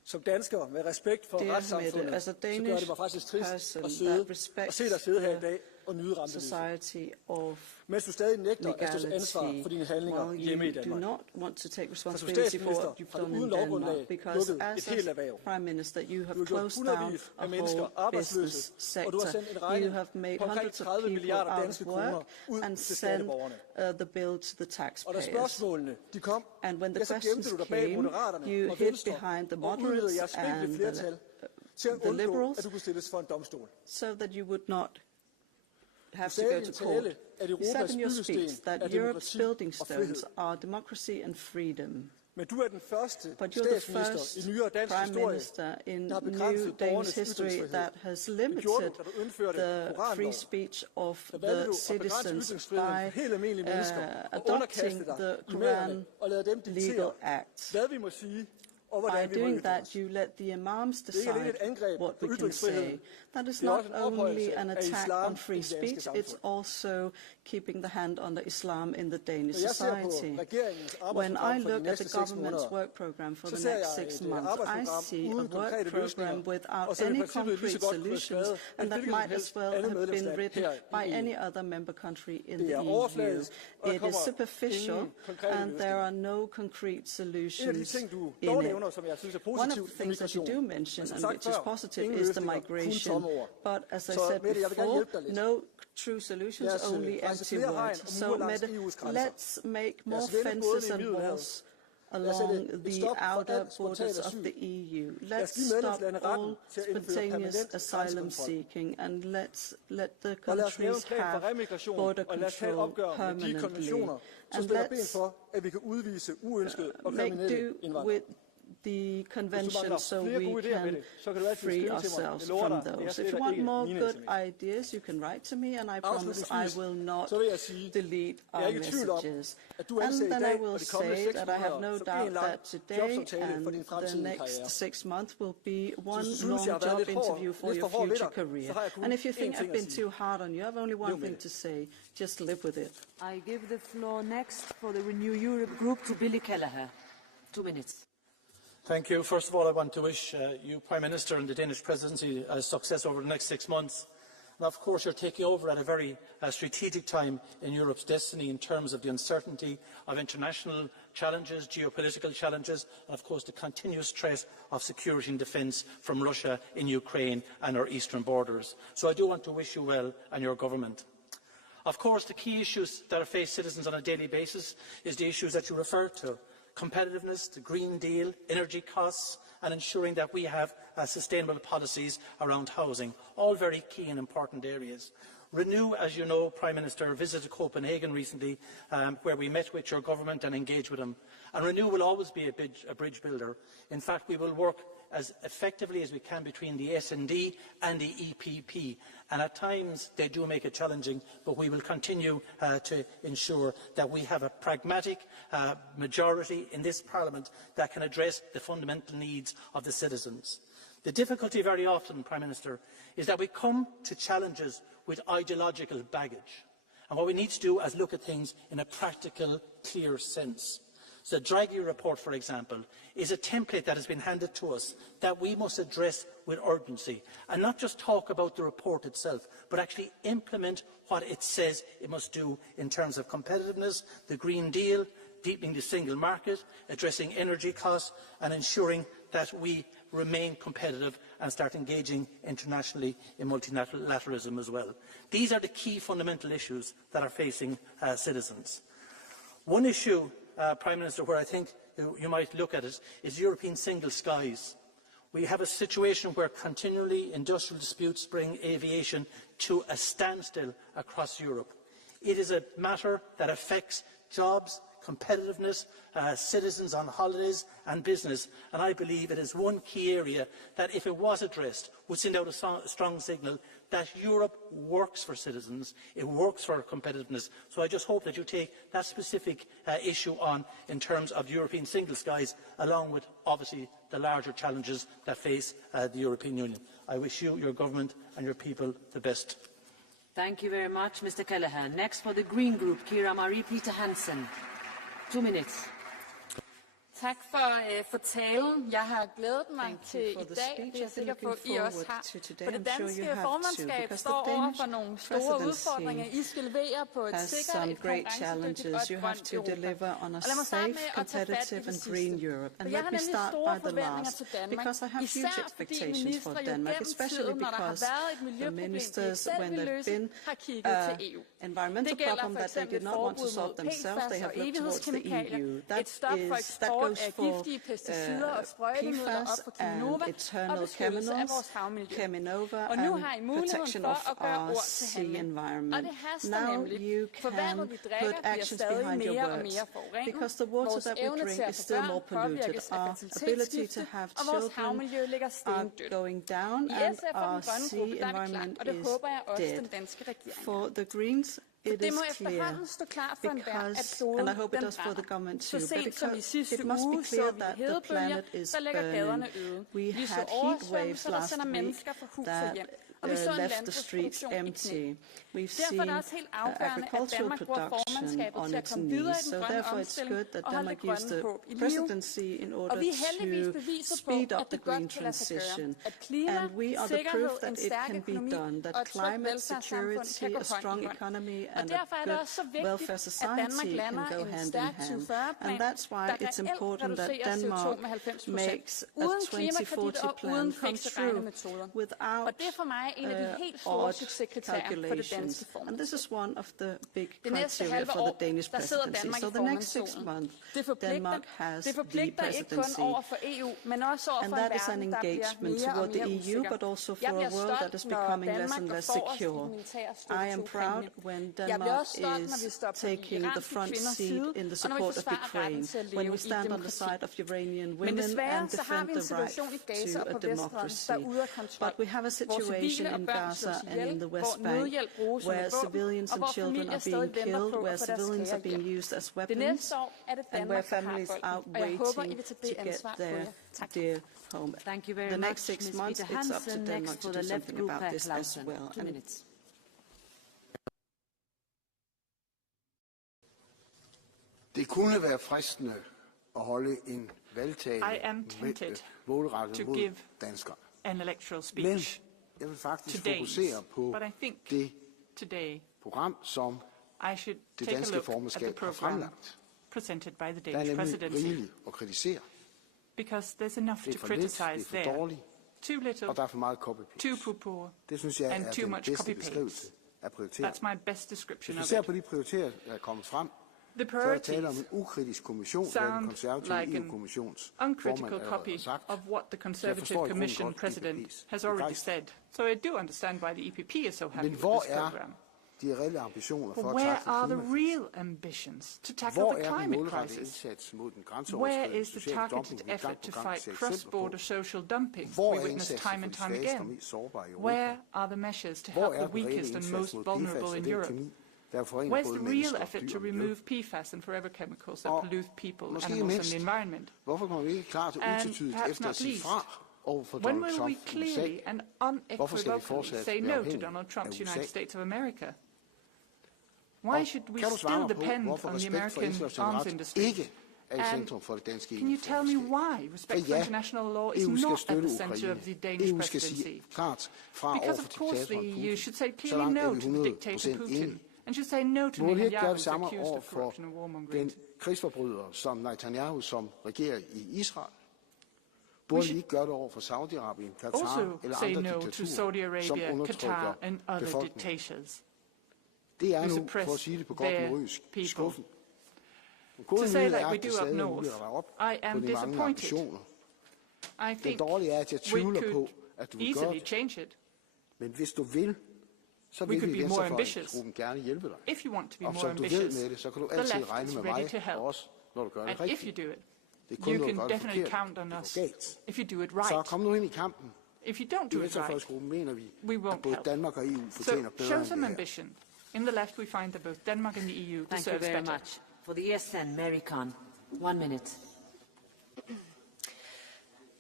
som dansker med respekt for retssamfundet, så gør det mig faktisk trist at se dig sidde her i dag og nyde rampelyset, mens du stadig nægter at stå til ansvar for dine handlinger hjemme i Danmark. For som statsminister har du uden lovgrundlag lukket et helt erhverv. Du har gjort hundredvis af mennesker arbejdsløse, og du har sendt en regning på omkring 30 milliarder danske kroner ud til skatteborgerne. Og da spørgsmålene de kom, så gemte du dig bag Moderaterne og Venstre og udvidede jeres spinkle flertal til at undgå, at du kunne stilles for en domstol. Have to go to court. You said in your speech that Europe's building stones are democracy and freedom. But you're the first Prime Minister in new Danish history that has limited the free speech of the citizens by adopting the Quran legal act. By doing that, you let the imams decide what we can say. That is not only an attack on free speech, it's also keeping the hand on Islam in the Danish society. When I look at the government's work program for the next 6 months, I see a work program without any concrete solutions, and that might as well have been written by any other member country in the EU. It is superficial, and there are no concrete solutions in it. One of the things that you do mention, and which is positive, is the migration. But as I said before, no true solutions, only empty words. So let's make more fences and walls along the outer borders of the EU. Let's stop all spontaneous asylum seeking, and let the countries have border control permanently. And let's make do with the convention so we can free ourselves from those. If you want more good ideas, you can write to me, and I promise I will not delete our messages. And then I will say that I have no doubt that today and the next 6 months will be one long job interview for your future career. And if you think I've been too hard on you, I have only one thing to say: just live with it. I give the floor next for the Renew Europe group to Billy Kelleher. 2 minutes. Thank you. First of all, I want to wish you, Prime Minister, and the Danish Presidency success over the next 6 months. And of course, you're taking over at a very strategic time in Europe's destiny in terms of the uncertainty of international challenges, geopolitical challenges, and of course the continuous threat of security and defence from Russia in Ukraine and our eastern borders. So I do want to wish you well and your government. Of course, the key issues that face citizens on a daily basis is the issues that you referred to: competitiveness, the Green Deal, energy costs, and ensuring that we have sustainable policies around housing, all very key and important areas. Renew, as you know, Prime Minister, visited Copenhagen recently, where we met with your government and engaged with them. And Renew will always be a bridge builder. In fact, we will work as effectively as we can between the S&D and the EPP. And at times they do make it challenging, but we will continue to ensure that we have a pragmatic majority in this Parliament that can address the fundamental needs of the citizens. The difficulty very often, Prime Minister, is that we come to challenges with ideological baggage. And what we need to do is look at things in a practical, clear sense. The Draghi report, for example, is a template that has been handed to us that we must address with urgency, and not just talk about the report itself, but actually implement what it says it must do in terms of competitiveness, the Green Deal, deepening the single market, addressing energy costs, and ensuring that we remain competitive and start engaging internationally in multilateralism as well. These are the key fundamental issues that are facing citizens. One issue, Prime Minister, where I think you might look at it, is European single skies. We have a situation where continually industrial disputes bring aviation to a standstill across Europe. It is a matter that affects jobs, competitiveness, citizens on holidays and business, and I believe it is one key area that, if it was addressed, would send out a strong signal that Europe works for citizens, it works for competitiveness. So I just hope that you take that specific issue on in terms of European single skies, along with obviously the larger challenges that face the European Union. I wish you, your government and your people the best. Thank you very much, Mr. Kelleher. Next for the Green Group, Kira Marie Peter Hansen. 2 minutes. Tak for talen. Jeg har glædet mig til i dag, det er jeg sikker på, I også har. For det danske formandskab står over for nogle store udfordringer. I skal levere på et sikkert, et konkurrencedygtigt og et grønt Europa. Og lad mig starte med at tage fat i det sidste. For jeg har nemlig store forventninger til Danmark, især fordi ministre jo gennem tiden, når der har været et miljøproblem, de selv vil løse, har kigget til EU. Det gælder for eksempel et forbud mod PFAS og evighedskemikalier, et stop for eksport af giftige pesticider og sprøjtemidler op for Cheminova og beskyttelse af vores havmiljø. Og nu har I muligheden for at gøre ord til handling. Og det haster nemlig, for vandet vi drikker bliver stadig mere og mere forurenet. Vores evne til at få børn påvirkes af fertilitetsskifte, og vores havmiljø ligger stendødt. I SF og den grønne gruppe, der er det klart, og det håber jeg også den danske regering. Det må efterhånden stå klart for enhver, at kloden den brænder. Så sent som i sidste uge så vi hedebølger, der lægger gaderne øde. Vi så oversvømmelser, der sender mennesker fra hus og hjem. Og vi så en landbrugsproduktion i knæ. Derfor er det også helt afgørende, at Danmark bruger formandskabet til at komme videre i den grønne omstilling og holde det grønne håb i live. Og vi er heldigvis beviset på, at det godt kan lade sig gøre. At klima, sikkerhed, en stærk økonomi og et trygt velfærdssamfund kan gå hånd i hånd. Og derfor er det også så vigtigt, at Danmark lander en stærk 2040-plan, der reelt reducerer CO2 med 90%, uden klimakreditter og uden fikse regnemetoder. Og det er for mig en af de helt store succeskriterier for det danske formandskab. Det næste halve år, der sidder Danmark i formandsstolen. Det forpligter ikke kun over for EU, men også over for en verden, der bliver mere og mere usikker. Jeg bliver stolt, når Danmark går forrest i den militære strukturkampagne. Jeg bliver også stolt, når vi står på de iranske kvinders side, og når vi forsvarer retten til at leve i demokrati. Men desværre så har vi en situation i Gaza og på Vestbredden, der er ude af kontrol. Hvor civile og børn slås ihjel, hvor nødhjælp bruges som et våben, og hvor familier stadig venter på at få deres kære hjem. Det næste år er det Danmark, der har bolden, og jeg håber, I vil tage det ansvar på jer. Tak. Thank you very much, Ms. Peter Hansen. Next for the left group, Clausen. 2 minutes. Det kunne være fristende at holde en valgtale målrettet mod danskere. An electoral speech. Men jeg vil faktisk fokusere på det program, som det danske formandskab har fremlagt. Der er nemlig rigeligt at kritisere. Because there's enough to criticize there. Too little, og der er for meget copy-paste. Too poor, det synes jeg and er too den much bedste beskrivelse af prioriteringer. That's my best description Hvis vi ser på de prioriteringer, der er kommet frem, så er der tale om en ukritisk kommission, der er den konservative EU-kommissions uncritical copy of what the Conservative Commission President has already said. So I do understand why the EPP is so happy with this program. De reelle ambitioner for but at where tackle are the real ambitions to tackle the climate crisis? Where is the targeted effort to fight cross-border social dumping we witness time and time again? Where are the measures to help the weakest and most vulnerable in Europe? Where's the real effort to remove PFAS and forever chemicals that pollute people, animals and the environment? And perhaps not least, when will we clearly and unequivocally say no to Donald Trump's United States of America? Why should we still depend on the American arms industry? And can you tell me why respect for international law is not at the center of the Danish presidency? Because of course the EU should say clearly no to the dictator Putin, and should say no to Netanyahu's accused of corruption and warmongering. Krigsforbrydere som Netanyahu, som regerer i Israel, burde vi ikke gøre det over for Saudi-Arabien, Qatar eller andre diktaturer, som undertrykker befolkningen. Det er nu, for at sige det på godt nordjysk, skuffen. To say like we do up north, I am disappointed. I think we could easily change it. Men hvis du vil, så vil vi i Venstrefløjsgruppen gerne hjælpe dig. If you want to be more more ambitious, med det, så kan du altid regne med mig og os, når du gør det rigtigt. If you do it, you can definitely count on us. If you do it right. Så kom nu ind i kampen. If you don't do it right, mener vi, at både Danmark og EU fortjener bedre show some ambition. In the left, we find that both Denmark and the EU deserve better. Thank you very much. For the ESN, Mary Khan, 1 minute.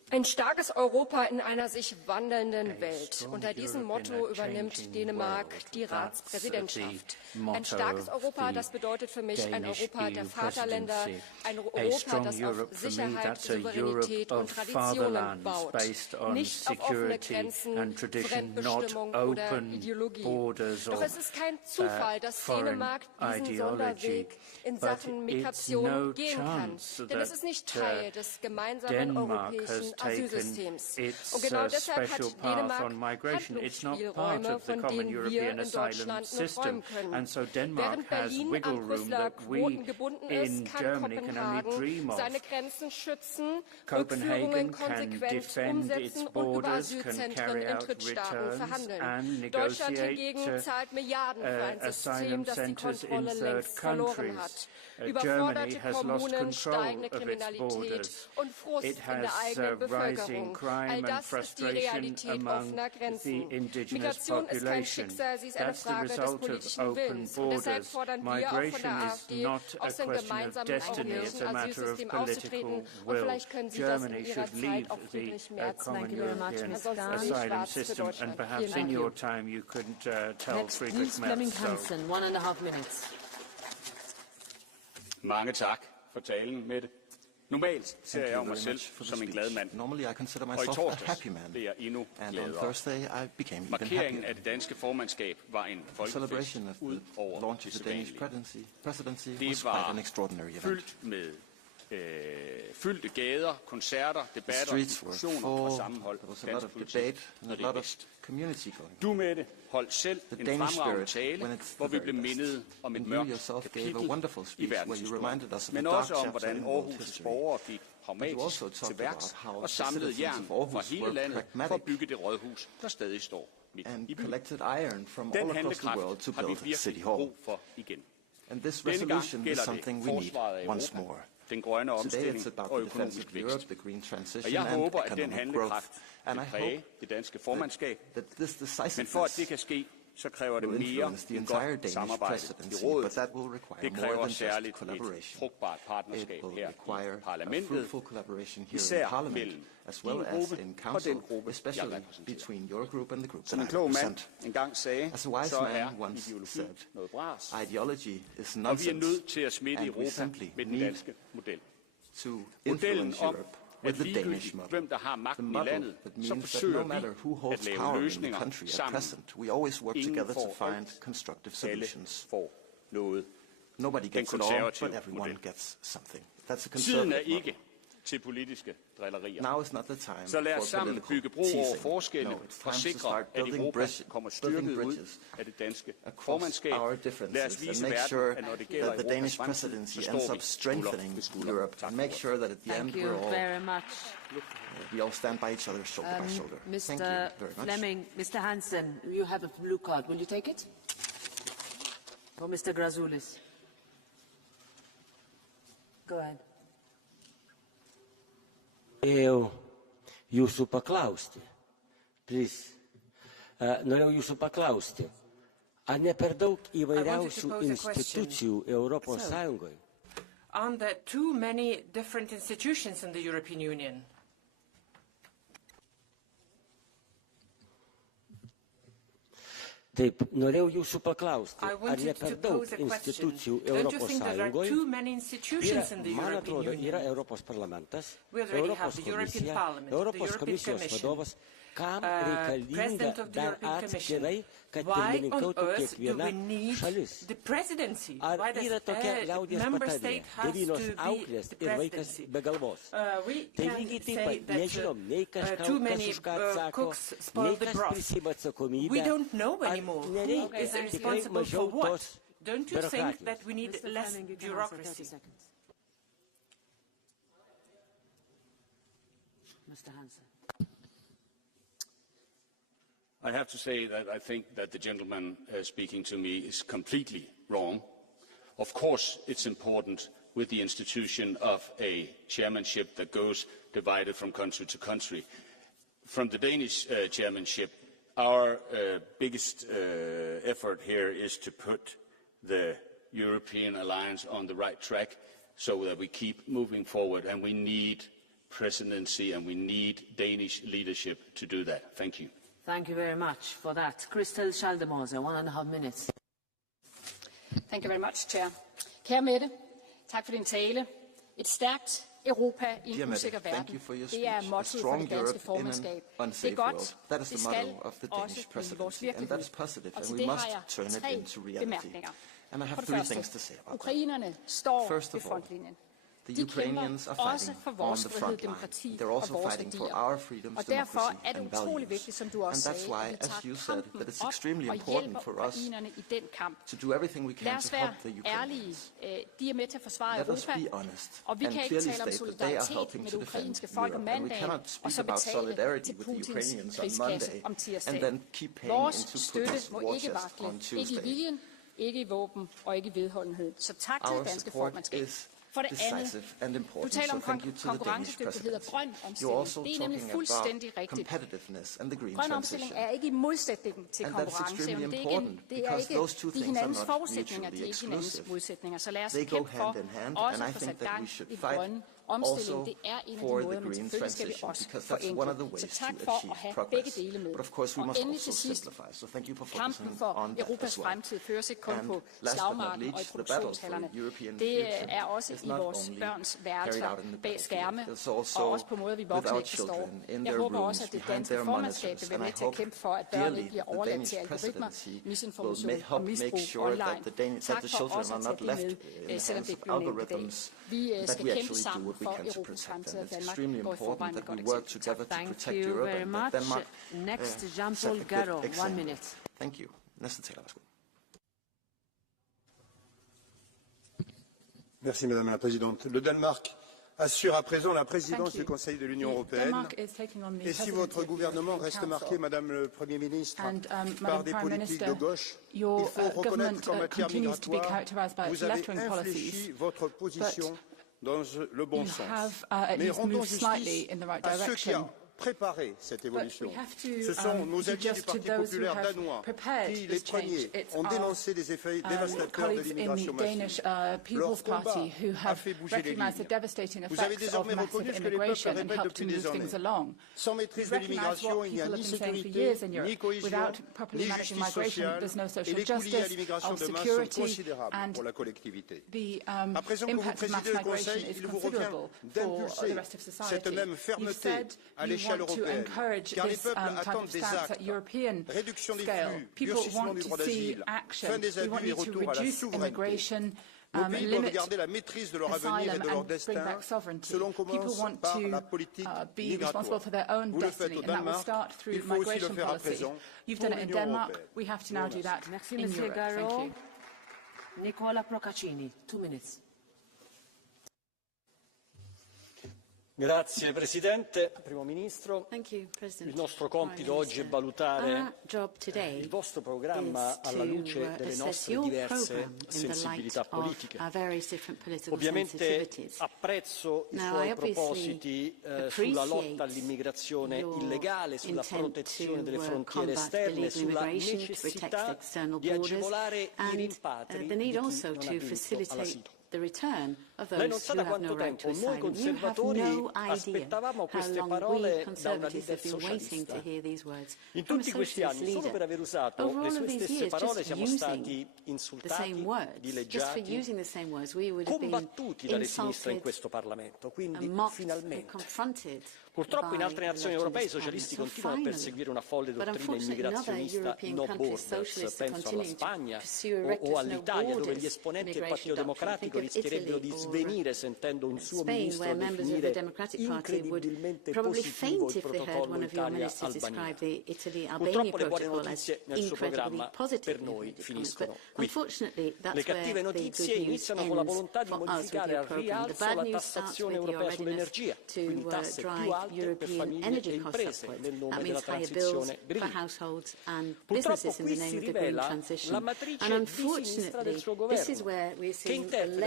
Ein starkes Europa in einer sich wandelnden Welt. Unter diesem Motto übernimmt Dänemark die Ratspräsidentschaft. Ein starkes Europa, das bedeutet für mich ein Europa der Vaterländer, ein Europa, das auf Sicherheit, Souveränität und Traditionen baut, nicht auf offene Grenzen, Fremdbestimmung oder Ideologie. Doch es ist kein Zufall, dass Dänemark diesen Sonderweg in Sachen Migration gehen kann. Denn es ist nicht Teil des gemeinsamen europäischen Asylsystems. Und genau deshalb hat Dänemark Handlungsspielräume, von denen wir in Deutschland nur träumen können. Während Berlin an Brüsseler Quoten gebunden ist, kann Kopenhagen seine Grenzen schützen, Rückführungen konsequent umsetzen und über Asylzentren in Drittstaaten verhandeln. Deutschland hingegen zahlt Milliarden für ein System, das die Kontrolle längst verloren hat. Überforderte Kommunen, steigende Kriminalität und Frust in der eigenen Bevölkerung. All das ist die Realität offener Grenzen. Migration ist kein Schicksal, sie ist eine Frage des politischen Willens. Und deshalb fordern wir auch von der AfD, aus dem gemeinsamen europäischen Asylsystem auszutreten. Und vielleicht können Sie das in Ihrer Zeit auch friedlich März. Ansonsten nicht schwarz für Deutschland. Vielen Dank. Next, Niels Flemming Hansen, 1.5 minutes. Mange tak for talen, Mette. Normalt ser jeg mig selv som en glad mand, og i torsdags blev jeg endnu gladere. Markeringen af det danske formandskab var en folkefest ud over det sædvanlige. Det var fyldt med fyldte gader, koncerter, debatter, diskussioner og sammenhold. Dansk politik og det vist. Du, Mette, holdt selv en fremragende tale, hvor vi blev mindet om et mørkt kapitel i verdenshistorien, men også om, hvordan Aarhus' borgere gik pragmatisk til værks og samlede jern fra hele landet for at bygge det rådhus, der stadig står midt i byen. Den handlekraft har vi virkelig brug for igen. Denne gang gælder det forsvaret af Europa, den grønne omstilling og økonomisk vækst. Og jeg håber, at den handlekraft vil præge det danske formandskab. Men for at det kan ske, så kræver det mere end godt samarbejde i rådet. Det kræver særligt et frugtbart partnerskab her i parlamentet, især mellem din gruppe og den gruppe, jeg repræsenterer. Som en klog mand engang sagde, så er ideologi noget bras, og vi er nødt til at smitte Europa med den danske model. Modellen om, at ligegyldigt hvem der har magten i landet, så forsøger vi at lave løsninger sammen. Ingen får alt, alle får noget. Den konservative model. Tiden er ikke til politiske drillerier. Så lad os sammen bygge bro over forskelle og sikre, at Europa kommer styrket ud af det danske formandskab. Lad os vise verden, at når det gælder Europas fremtid, så står vi skulder ved skulder. Tak for ordet. Thank you very much. We all stand by each other, shoulder by shoulder. Mr. Thank you very much. Flemming, Mr. Hansen, you have a blue card. Will you take it? For Mr. Grazoulis. Go ahead. Jūsų paklausti, please. Norėjau jūsų paklausti, ar ne per daug įvairiausių institucijų Europos Sąjungoje? Aren't there too many different institutions in the European Union? Taip, norėjau jūsų paklausti, ar ne per daug institucijų Europos Sąjungoje? Man atrodo, yra Europos parlamentas, Europos komisija, Europos komisijos vadovas, kam reikalinga dar atskirai, kad pirmininkautų kiekviena šalis. Ar yra tokia liaudies patarlė, 9 auklės ir vaikas be galvos? Tai lygiai taip pat nežinom, nei kas už ką atsako, nei kas prisima atsakomybę. Ar nereikia tikrai mažiau tos biurokratijos? Mr. Hansen. I have to say that I think that the gentleman speaking to me is completely wrong. Of course, it's important with the institution of a chairmanship that goes divided from country to country. From the Danish chairmanship, our biggest effort here is to put the European alliance on the right track so that we keep moving forward, and we need presidency, and we need Danish leadership to do that. Thank you. Thank you very much for that. Christel Schaldemose, 1.5 minutes. Thank you very much, Chair. Kære Mette, tak for din tale. Et stærkt Europa i en usikker verden. Det er mottoet for det danske formandskab. Det er godt, det skal også blive vores virkelighed. Og til det har jeg 3 bemærkninger. For det første, ukrainerne står ved frontlinjen. De kæmper også for vores frihed, demokrati og vores værdier. Og derfor er det utrolig vigtigt, som du også sagde, at vi tager kampen op og hjælper ukrainerne i den kamp. Lad os være ærlige. De er med til at forsvare Europa, og vi kan ikke tale om solidaritet med det ukrainske folk om mandagen, og så betale til Putins krigskasse om tirsdagen. Vores støtte må ikke vakle, ikke i viljen, ikke i våben og ikke i vedholdenhed. Så tak til det danske formandskab. For det andet, du taler om konkurrencedygtighed og grøn omstilling. Det er nemlig fuldstændig rigtigt. Grøn omstilling er ikke i modsætning til konkurrenceevne. Det er ikke de hinandens forudsætninger, de er ikke hinandens modsætninger. Så lad os kæmpe for også at få sat gang i den grønne omstilling. Det er en af de måder, men selvfølgelig skal vi også forenkle. Så tak for at have begge dele med. Og endelig til sidst, kampen for Europas fremtid føres ikke kun på slagmarken og i produktionshallerne. Det er også i vores børns værelser bag skærme, og også på måder, vi voksne ikke forstår. Jeg håber også, at det danske formandskab vil være med til at kæmpe for, at børn ikke bliver overladt til algoritmer, misinformation og misbrug online. Tak for også at tage det med, selvom det ikke blev nævnt i dag. Vi skal kæmpe sammen for Europas fremtid, og Danmark går i forvejen med godt eksempel. Thank you very much. Next, Jean-Paul Garot, 1 minute. Thank you. Næste taler, værsgo. Merci Madame la Présidente. Le Danemark assure à présent la présidence du Conseil de l'Union européenne. Et si votre gouvernement reste marqué, Madame le Premier ministre, par des politiques de gauche, il faut reconnaître qu'en matière migratoire, vous avez infléchi votre position dans le bon sens. Mais rendons justice à ceux qui ont préparer cette évolution. Ce sont nos alliés du Parti populaire danois qui, les premiers, ont dénoncé les effets dévastateurs de l'immigration massive. Leur combat a fait bouger les lignes. Vous avez désormais reconnu ce que les peuples répètent depuis des années. Sans maîtrise de l'immigration, il n'y a ni sécurité, ni cohésion, ni justice sociale, et les coûts liés à l'immigration de masse sont considérables pour la collectivité. À présent que vous présidez le Conseil, il vous revient d'impulser cette même fermeté à l'échelle européenne, car les peuples attendent des actes, réduction des flux, durcissement du droit d'asile, fin des abus et retour à la souveraineté. Nos pays doivent garder la maîtrise de leur avenir et de leur destin, selon commence par la politique migratoire. Vous le faites au Danemark, il faut aussi le faire à présent pour l'Union européenne. Merci, Monsieur Garot. Nicola Procaccini, 2 minutes. Grazie Presidente, Primo Ministro. Il nostro compito oggi è valutare il vostro programma alla luce delle nostre diverse sensibilità politiche. Ovviamente apprezzo i suoi propositi sulla lotta all'immigrazione illegale, sulla protezione delle frontiere esterne, sulla necessità di agevolare i rimpatri di chi non ha diritto all'asilo. Lei non sa da quanto tempo noi conservatori aspettavamo queste parole da una leader socialista. In tutti questi anni, solo per aver usato le sue stesse parole, siamo stati insultati, dileggiati, combattuti dalle sinistre in questo Parlamento. Quindi, finalmente. Purtroppo in altre nazioni europee i socialisti continuano a perseguire una folle dottrina immigrazionista no borders, penso alla Spagna o all'Italia, dove gli esponenti del Partito Democratico rischierebbero di svenire sentendo un suo ministro definire incredibilmente positivo il protocollo Italia-Albania. Purtroppo le buone notizie nel suo programma per noi finiscono qui. Le cattive notizie iniziano con la volontà di modificare al rialzo la tassazione europea sull'energia, quindi tasse più alte per famiglie e imprese nel nome della transizione green. Purtroppo qui si rivela la matrice di sinistra del suo governo, che interpreta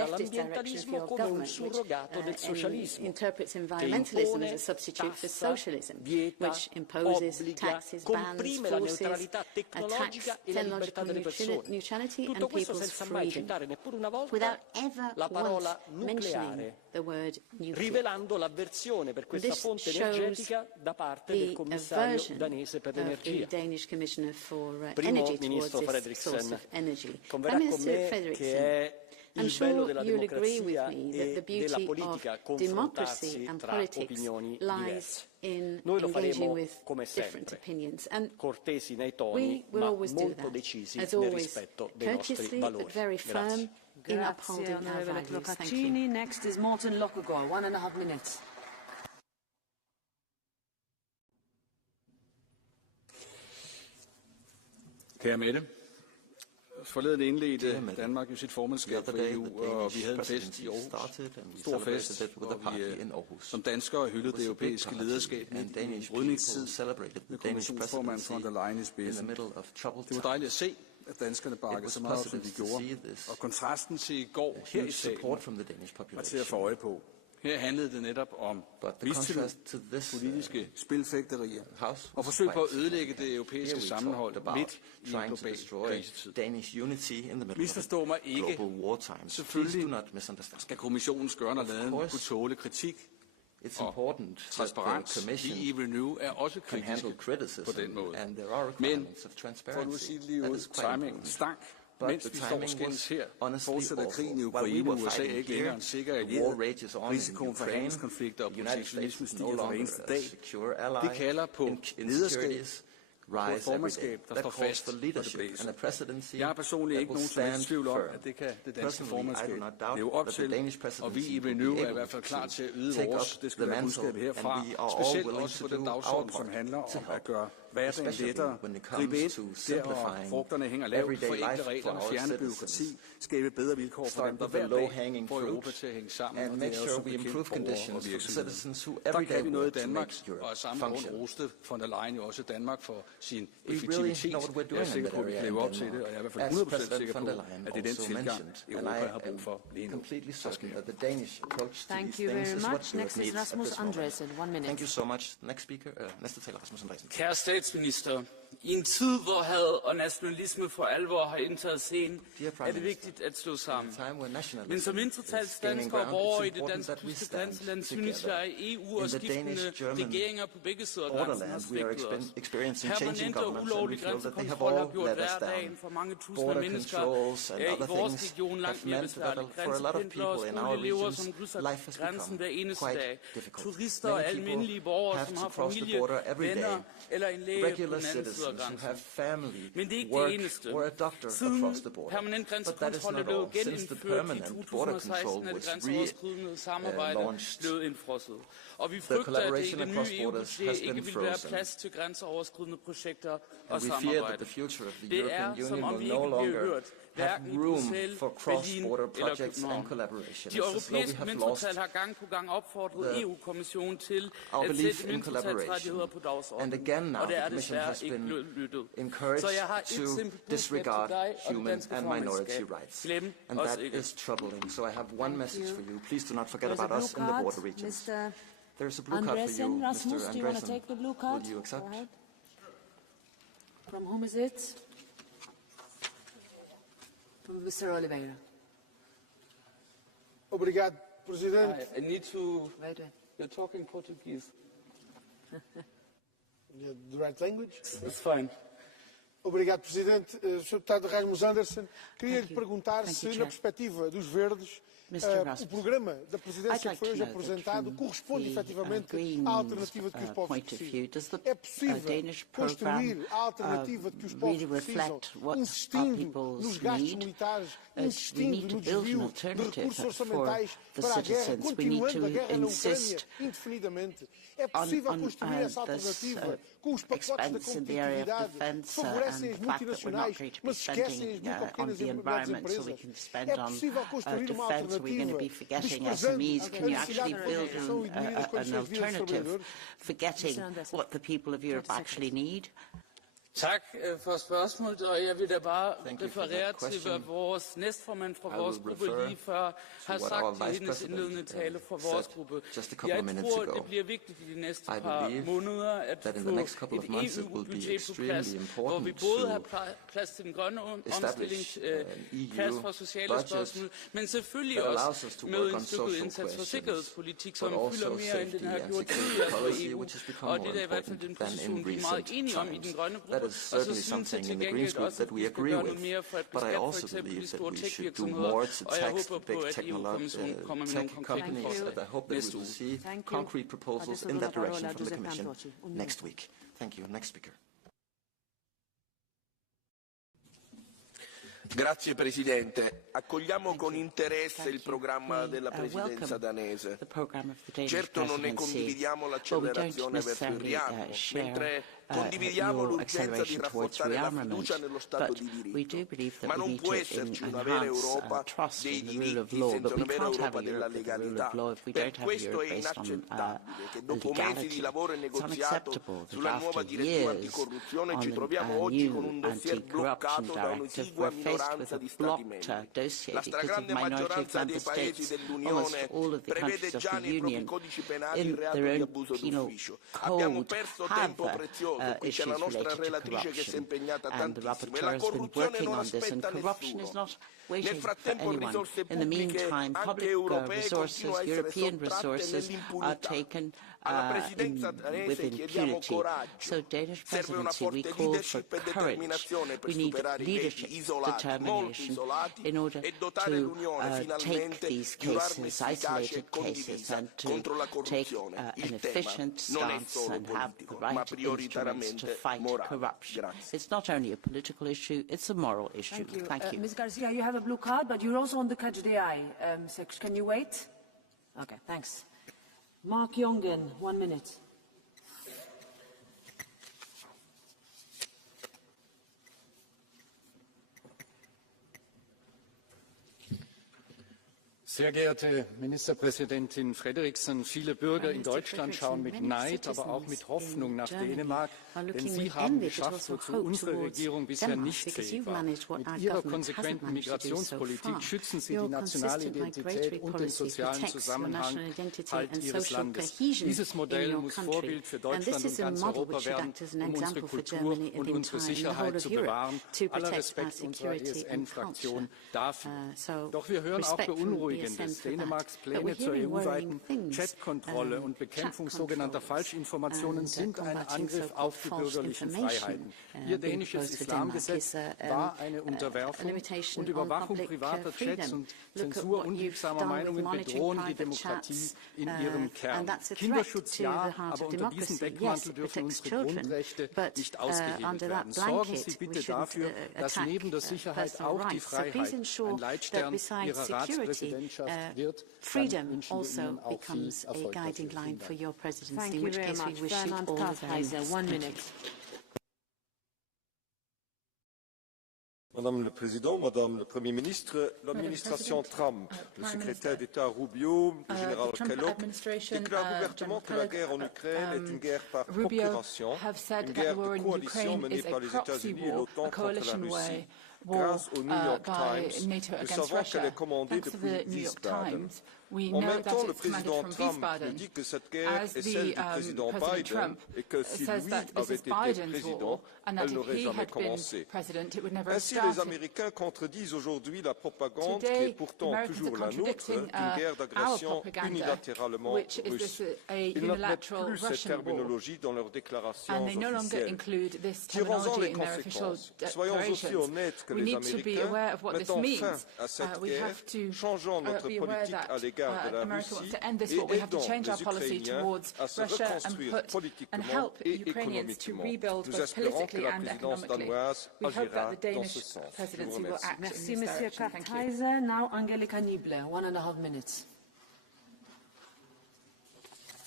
dall'ambientalismo come un surrogato del socialismo, interprets environmentalism as a substitute for socialism, which imposes taxes, bans, forces, attacks technological neutrality and people's freedom, without ever once mentioning the word nuclear. rivelando l'avversione per questa fonte energetica da parte del commissario danese per l'energia. Primo ministro Frederiksen, converrà con me che è il bello della democrazia e della politica confrontarsi tra opinioni diverse. Noi lo faremo come sempre, cortesi nei toni, ma molto decisi nel rispetto dei nostri valori. Grazie. Grazie, onorevole Procaccini. Next is Morten Løkkegaard, 1.5 minutes. Kære Mette, forleden indledte Danmark jo sit formandskab for EU, og vi havde en fest i Aarhus. Stor fest, hvor vi som danskere hyldede det europæiske lederskab midt i en brydningstid med kommissionsformand von der Leyen i spidsen. Det var dejligt at se, at danskerne bakkede så meget op, som de gjorde. Og kontrasten til i går her i salen var til at få øje på. Her handlede det netop om mistillid, politiske spilfægterier og forsøg på at ødelægge det europæiske sammenhold midt i en global krisetid. Misforstå mig ikke. Selvfølgelig skal kommissionens gøren og laden kunne tåle kritik og transparens. Vi i Renew er også kritiske på den måde. Men for nu at sige lige ud, timingen stank. Mens vi står og skændes her, fortsætter krigen i Ukraine, og USA er ikke længere en sikker allieret. Risikoen for handelskonflikter og protektionisme stiger for hver eneste dag. Det kalder på lederskab og et formandskab, der står fast, når det blæser. Jeg er personligt ikke nogen som helst tvivl om, at det kan det danske formandskab leve op til, og vi i Renew er i hvert fald klar til at yde vores. Det skal være budskabet herfra, specielt også på den dagsorden, som handler om at gøre hverdagen lettere, gribe ind der, hvor frugterne hænger lavt, forenkle reglerne, fjerne byråkrati, skabe bedre vilkår for dem, der hver dag får Europa til at hænge sammen, og det er også som bekendt borgere og virksomheder. Der kan vi noget i Danmark, og af samme grund roste von der Leyen jo også Danmark for sin effektivitet. Jeg er sikker på, at vi kan leve op til det, og jeg er i hvert fald 100% sikker på, at det er den tilgang, Europa har brug for lige nu. Thank you very much. Next is Rasmus Andresen, 1 minute. Thank you so much. Next speaker, næste taler Rasmus Andresen. Kære statsminister, i en tid, hvor had og nationalisme for alvor har indtaget scenen, er det vigtigt at stå sammen. Men som mindretalsdanskere og borgere i det danske grænseland synes jeg, at EU og skiftende regeringer på begge sider af grænsen har svigtet os. Permanent og ulovlig grænsekontrol har gjort hverdagen for mange tusinder mennesker i vores region langt mere besværligt. Grænsependlere og skoleelever, som krydser grænsen hver eneste dag. Turister og almindelige borgere, som har familie, venner eller en læge på den anden side af grænsen. Men det er ikke det eneste. Siden permanent grænsekontrol er blevet genindført i 2016, er det grænseoverskridende samarbejde blevet indfrosset. Og vi frygter, at det i det nye EU-budget ikke vil være plads til grænseoverskridende projekter og samarbejde. Det er, som om vi ikke bliver hørt, hverken i Bruxelles, Berlin eller København. De europæiske mindretal har gang på gang opfordret EU-kommissionen til at sætte mindretalsrettigheder på dagsordenen, og det er desværre ikke lyttet. Så jeg har et simpelt budskab til dig og det danske formandskab. Glem os ikke. So I have one message for you. Please do not forget about us in the border regions. There's a blue card for you, Mr. Rasmus, do you want to take the blue card? Will you accept? From whom is it? From Mr. Oliveira. Obrigado, President. I need to... You're talking Portuguese. The right language? It's fine. Obrigado, Presidente. Sr. Deputado Rasmus Andersen, queria lhe perguntar se, na perspectiva dos verdes, o programa da Presidência que foi hoje apresentado corresponde efetivamente à alternativa de que os povos precisam. É possível construir a alternativa de que os povos precisam, insistindo nos gastos militares, insistindo no desvio de recursos orçamentais para a guerra, continuando a guerra na Ucrânia indefinidamente. É possível construir essa alternativa com os pacotes da competitividade que favorecem as multinacionais, mas esquecem as micro-pequenas e médias empresas. É possível construir uma alternativa we're going to be forgetting SMEs. Can you actually build an alternative, forgetting what the people of Europe actually need? Tak for spørgsmålet, og jeg vil da bare referere til, hvad vores næstformand fra vores gruppe lige før har sagt i hendes indledende tale for vores gruppe. Jeg tror, det bliver vigtigt i de næste par måneder at få et EU-budget på plads, hvor vi både har plads til den grønne omstilling, plads for sociale spørgsmål, men selvfølgelig også med en stykket indsats for sikkerhedspolitik, som fylder mere end den har gjort tidligere for EU. Og det er i hvert fald den position, vi er meget enige om i den grønne gruppe. That is certainly something in the Greens group that we agree with, but I also believe that we should do more to tax the big tech companies, and I hope that we will see concrete proposals in that direction from the Commission next week. Thank you. Next speaker. Grazie Presidente. Accogliamo con interesse il programma della Presidenza danese. Certo non ne condividiamo l'accelerazione verso il riarmo, mentre condividiamo l'urgenza di rafforzare la fiducia nello Stato di diritto. Ma non può esserci una vera Europa dei diritti senza una vera Europa della legalità. Per questo è inaccettabile che dopo mesi di lavoro e negoziato sulla nuova direttiva anticorruzione ci troviamo oggi con un dossier bloccato da un'esigua minoranza di Stati membri. La stragrande maggioranza dei Paesi dell'Unione prevede già nei propri codici penali il reato di abuso d'ufficio. Abbiamo perso tempo prezioso. Qui c'è la nostra relatrice che si è impegnata tantissimo e la corruzione non aspetta nessuno. Nel frattempo risorse pubbliche, anche europee, continuano a essere sottratte nell'impunità. Alla Presidenza danese chiediamo coraggio. Serve una forte leadership e determinazione per superare i veti isolati, molto isolati, e dotare l'Unione finalmente di un'arma efficace e condivisa contro la corruzione. Il tema non è solo politico, ma prioritariamente morale. Grazie. It's not only a political issue, it's a moral issue. Thank you. Ms. Garcia, you have a blue card, but you're also on the catch the eye section. Can you wait? Okay, thanks. Mark Jongen, 1 minute. Sehr geehrte Ministerpräsidentin Frederiksen, viele Bürger in Deutschland schauen mit Neid, aber auch mit Hoffnung nach Dänemark, denn Sie haben geschafft, wozu unsere Regierung bisher nicht fähig war. Mit Ihrer konsequenten Migrationspolitik schützen Sie die nationale Identität und den sozialen Zusammenhalt Ihres Landes. Dieses Modell muss Vorbild für Deutschland und ganz Europa werden, um unsere Kultur und unsere Sicherheit zu bewahren. Aller Respekt unserer ESN-Fraktion dafür. Doch wir hören auch beunruhigend, Dänemarks Pläne zur EU-weiten Chatkontrolle und Bekämpfung sogenannter Falschinformationen sind ein Angriff auf die bürgerlichen Freiheiten. Ihr dänisches Islamgesetz war eine Unterwerfung und Überwachung privater Chats und Zensur unliebsamer Meinungen bedrohen die Demokratie in ihrem Kern. Kinderschutz ja, aber unter diesem Deckmantel dürfen unsere Grundrechte nicht ausgehebelt werden. Sorgen Sie bitte dafür, dass neben der Sicherheit auch die Freiheit ein Leitstern Ihrer Ratspräsidentschaft wird. Freedom also becomes a guiding line for your presidency, in which case we wish you all the very best. 1 minute. Madame le Président, Madame le Premier ministre, l'administration Trump, le secrétaire d'État Rubio, le général Kellogg déclarent ouvertement que la guerre en Ukraine est une guerre par procuration, une guerre de coalition menée par les États-Unis et l'OTAN contre la Russie. Grâce au New York Times, nous savons qu'elle est commandée depuis Wiesbaden. En même temps, le président Trump nous dit que cette guerre est celle du président Biden et que si lui avait été président, elle n'aurait jamais commencé. Ainsi, les Américains contredisent aujourd'hui la propagande qui est pourtant toujours la nôtre d'une guerre d'agression unilatéralement russe. Ils n'admettent plus cette terminologie dans leurs déclarations officielles. Tirons-en les conséquences. Soyons aussi honnêtes que les Américains, mettons fin à cette guerre, changeons notre politique à l'égard de la Russie et aidons les Ukrainiens à se reconstruire politiquement et économiquement. Nous espérons que la présidence danoise agira dans ce sens. Je vous remercie. Merci, Monsieur Kaiser. Now, Angelika Niebler, 1.5 minutes.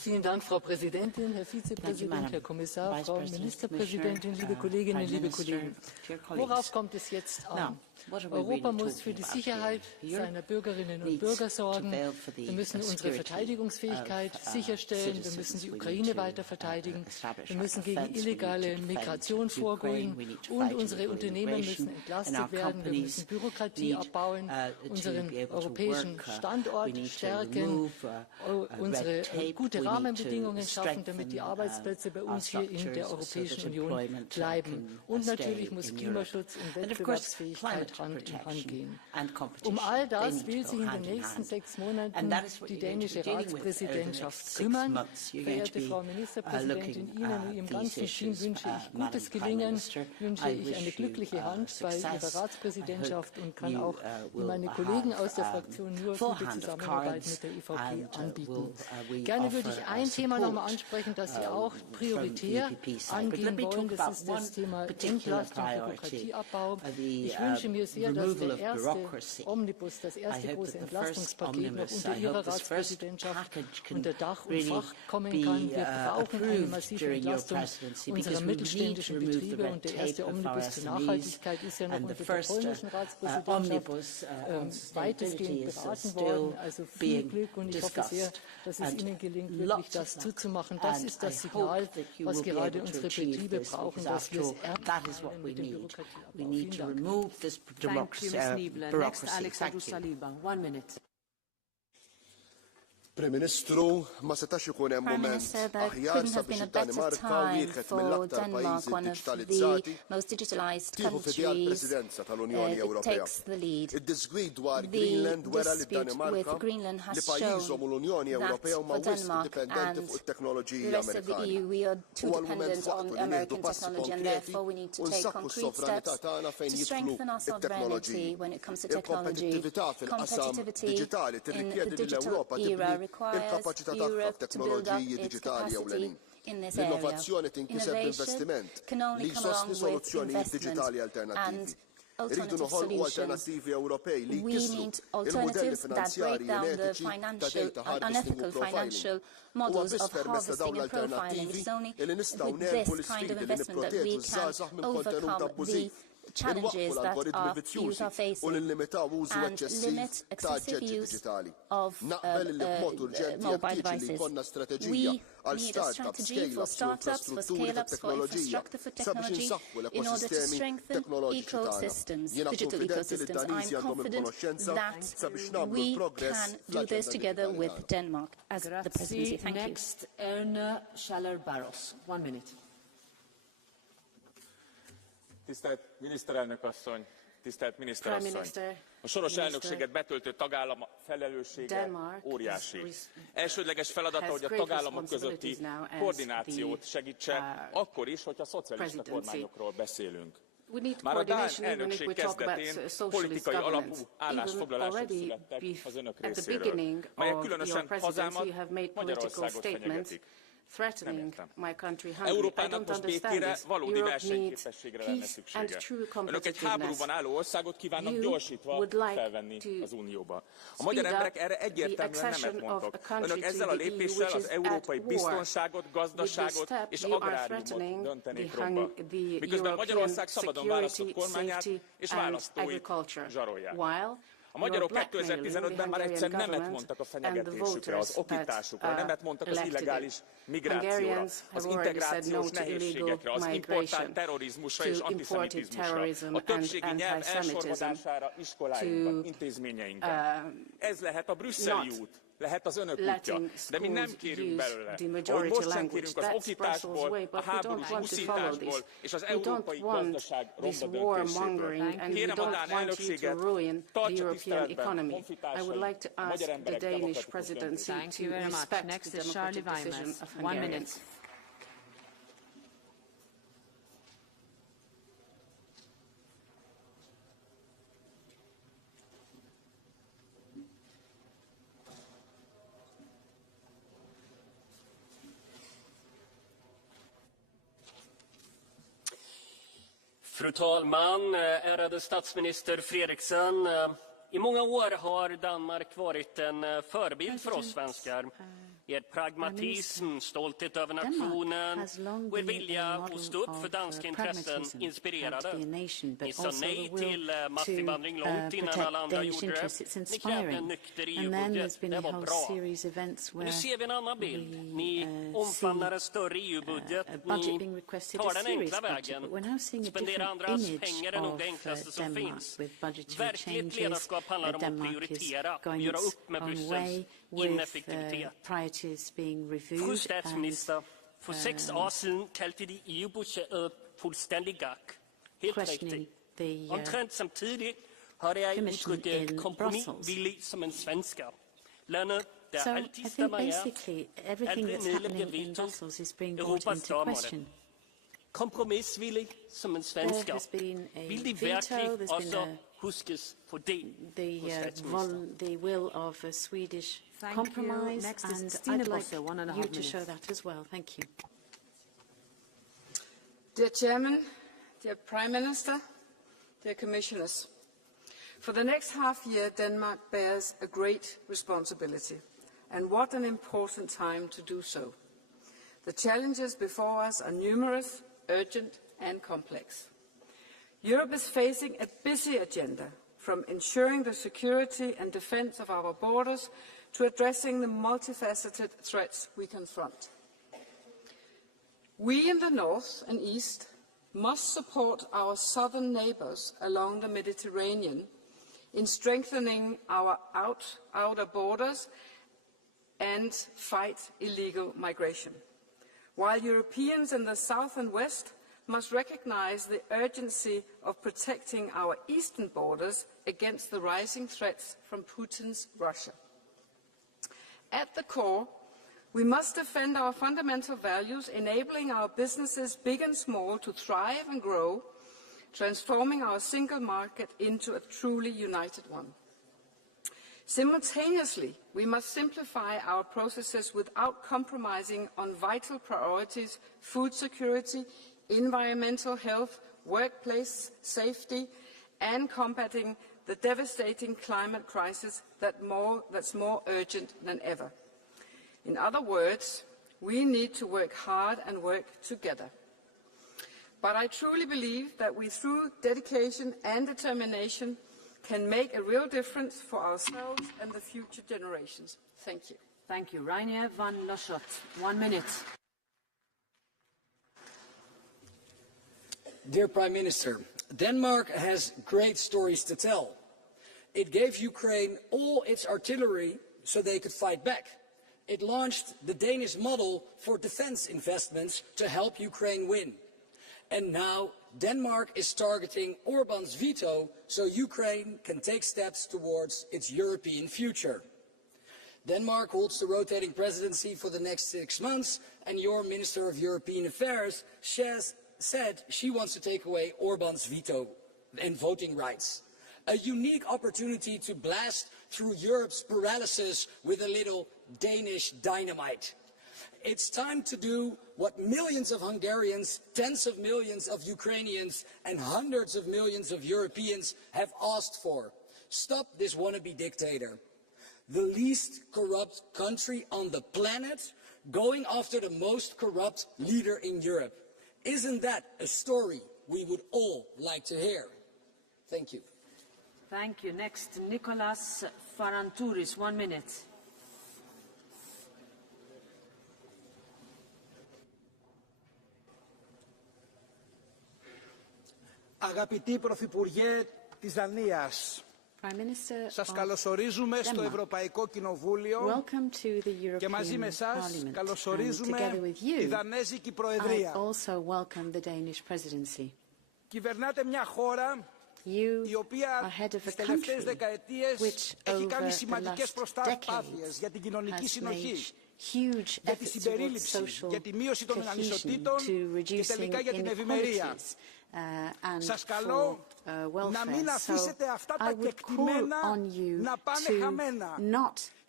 Vielen Dank, Frau Präsidentin, Herr Vizepräsident, Herr Kommissar, Frau Ministerpräsidentin, liebe Kolleginnen, liebe Kollegen. Worauf kommt es jetzt an? Europa muss für die Sicherheit seiner Bürgerinnen und Bürger sorgen. Wir müssen unsere Verteidigungsfähigkeit sicherstellen. Wir müssen die Ukraine weiter verteidigen. Wir müssen gegen illegale Migration vorgehen. Und unsere Unternehmen müssen entlastet werden. Wir müssen Bürokratie abbauen, unseren europäischen Standort stärken, unsere gute Rahmenbedingungen schaffen, damit die Arbeitsplätze bei uns hier in der Europäischen Union bleiben. Und natürlich muss Klimaschutz und Wettbewerbsfähigkeit Hand in Hand gehen. All das will sich in den nächsten 6 Monaten die dänische Ratspräsidentschaft kümmern. Verehrte Frau Ministerpräsidentin, Ihnen und Ihrem ganzen Team wünsche ich gutes Gelingen, wünsche ich eine glückliche Hand bei Ihrer Ratspräsidentschaft und kann auch meine Kollegen aus der Fraktion nur gute Zusammenarbeit mit der EVP anbieten. Gerne würde ich ein Thema noch einmal ansprechen, das Sie auch prioritär angehen wollen. Das ist das Thema Entlastung und Bürokratieabbau. Ich wünsche mir sehr, dass der erste Omnibus, das erste große Entlastungspaket noch unter Ihrer Ratspräsidentschaft unter Dach und Fach kommen kann. Wir brauchen eine massive Entlastung unserer mittelständischen Betriebe und der erste Omnibus zur Nachhaltigkeit ist ja noch unter der polnischen Ratspräsidentschaft weitestgehend beraten worden. Also viel Glück und ich hoffe sehr, dass es Ihnen gelingt, wirklich das zuzumachen. Das ist das Signal, was gerade unsere Betriebe brauchen, dass wir es ernst nehmen mit dem Bürokratieabbau. Bureaucracy. Thank you. 1 minute. Prime Ministru, ma setax ikun hemm moment aħjar sabiex id-Danimarka wieħed mill-aktar pajjiżi digitalizzati tieħu fidejha l-Presidenza tal-Unjoni Ewropea. Id-disgwid dwar Greenland wera li d-Danimarka li pajjiżhom u l-Unjoni Ewropea huma wisq dipendenti fuq it-teknoloġija Amerikana. Huwa l-mument waqtu li nieħdu passi konkreti u nsaħħu s-sovranità tagħna fejn jidħlu it-teknoloġiji. Il-kompetittività fil-qasam diġitali tirrikjedi li l-Ewropa tibni il-kapaċità tagħha f'teknoloġiji diġitali ewlenin. L-innovazzjoni tinkiseb b'investiment li jsostni soluzzjonijiet diġitali alternattivi. Irridu noħolqu alternattivi Ewropej li jkissru il-modelli finanzjarji etiċi ta' data harvesting u profiling. Huwa biss permezz ta' dawn l-alternattivi li nistgħu nerbu l-isfidi li nipproteġu żgħażagħ minn kontenut abbużiv. Challenges that our youth are facing and limit excessive use of mobile devices. We need a strategy for startups, for scale-ups, for infrastructure, for technology in order to strengthen ecosystems, digital ecosystems. I'm confident that we can do this together with Denmark as the presidency. Thank you. Next, Erna Schaller-Barros. 1 minute. Tisztelt miniszterelnök asszony, tisztelt miniszterasszony! A soros elnökséget betöltő tagállam felelőssége óriási. Elsődleges feladata, hogy a tagállamok közötti koordinációt segítse, akkor is, hogyha szocialista kormányokról beszélünk. Már a dán elnökség kezdetén politikai alapú állásfoglalások születtek az önök részéről, melyek különösen hazámat, Magyarországot fenyegetik. Threatening my country, Hungary. Európának most békére, valódi versenyképességre lenne szüksége. Önök egy háborúban álló országot kívánnak gyorsítva felvenni az Unióba. A magyar emberek erre egyértelműen nemet mondtak. Önök ezzel a lépéssel az európai biztonságot, gazdaságot és agráriumot döntenék romba. Miközben Magyarország szabadon választott kormányát és választóit zsarolják. A magyarok 2015-ben már egyszer nemet mondtak a fenyegetésükre, az okításukra, nemet mondtak az illegális migrációra, az integrációs nehézségekre, az importált terrorizmusra és antiszemitizmusra, a többségi nyelv elsorvadására iskoláinkban, intézményeinkben. Ez lehet a brüsszeli út. Lehet az önök útja, de mi nem kérünk belőle. Ahogy most sem kérünk az okításból, a háborús úszításból és az európai gazdaság romba döntéséből. Kérem a dán elnökséget, tartsa tiszteletben honfitársait, a magyar emberek demokratikus döntését. Next is Charlie Weimers. 1 minute. Fru talman, ärade statsminister Fredriksson. I många år har Danmark varit en förebild för oss svenskar. Er pragmatism, stolthet över nationen och er vilja att stå upp för danska intressen inspirerade. Ni sa nej till massinvandring långt innan alla andra gjorde det. Ni krävde en nykter EU-budget. Det var bra. Nu ser vi en annan bild. Ni omfamnar en större EU-budget. Ni tar den enkla vägen. Spendera andras pengar är nog det enklaste som finns. Verkligt ledarskap handlar om att prioritera och göra upp med Bryssels ineffektivitet. Fru statsminister, for 6 år siden kaldte de EU-budgettet fuldstændig gak. Helt rigtigt. Omtrent samtidig har jeg udtrykket kompromisvillig som en svensker. Landet, der altid stemmer aldrig nedlægger veto, Europas dommer. Kompromisvillig som en svensker. Vil de virkelig også huskes for det, fru statsminister? The will of a Swedish compromise, and I'd like you to show that as well. Thank you. Dear Chairman, dear Prime Minister, dear Commissioners, for the next half year, Denmark bears a great responsibility, and what an important time to do so. The challenges before us are numerous, urgent, and complex. Europe is facing a busy agenda, from ensuring the security and defence of our borders to addressing the multifaceted threats we confront. We in the north and east must support our southern neighbours along the Mediterranean in strengthening our outer borders and fight illegal migration, while Europeans in the south and west must recognise the urgency of protecting our eastern borders against the rising threats from Putin's Russia. At the core, we must defend our fundamental values, enabling our businesses, big and small, to thrive and grow, transforming our single market into a truly united one. Simultaneously, we must simplify our processes without compromising on vital priorities: food security, environmental health, workplace safety, and combating the devastating climate crisis that's more urgent than ever. In other words, we need to work hard and work together. But I truly believe that we, through dedication and determination, can make a real difference for ourselves and the future generations. Thank you. Thank you. Rainier van Loschot, 1 minute. Dear Prime Minister, Denmark has great stories to tell. It gave Ukraine all its artillery so they could fight back. It launched the Danish model for defense investments to help Ukraine win. And now Denmark is targeting Orban's veto so Ukraine can take steps towards its European future. Denmark holds the rotating presidency for the next 6 months, and your Minister of European Affairs said she wants to take away Orban's veto and voting rights. A unique opportunity to blast through Europe's paralysis with a little Danish dynamite. It's time to do what millions of Hungarians, tens of millions of Ukrainians, and hundreds of millions of Europeans have asked for. Stop this wannabe dictator. The least corrupt country on the planet going after the most corrupt leader in Europe. Isn't that a story we would all like to hear? Thank you. Thank you. Next, Nicolas Farantouris, 1 minute. Αγαπητοί Πρωθυπουργέ της Δανίας, σας καλωσορίζουμε στο Ευρωπαϊκό Κοινοβούλιο και μαζί με εσάς καλωσορίζουμε τη Δανέζικη Προεδρία. Κυβερνάτε μια χώρα η οποία τις τελευταίες δεκαετίες έχει κάνει σημαντικές προσπάθειες για την κοινωνική συνοχή, για τη συμπερίληψη, για τη μείωση των ανισοτήτων και τελικά για την ευημερία. Σας καλώ να μην αφήσετε αυτά τα κεκτημένα να πάνε χαμένα.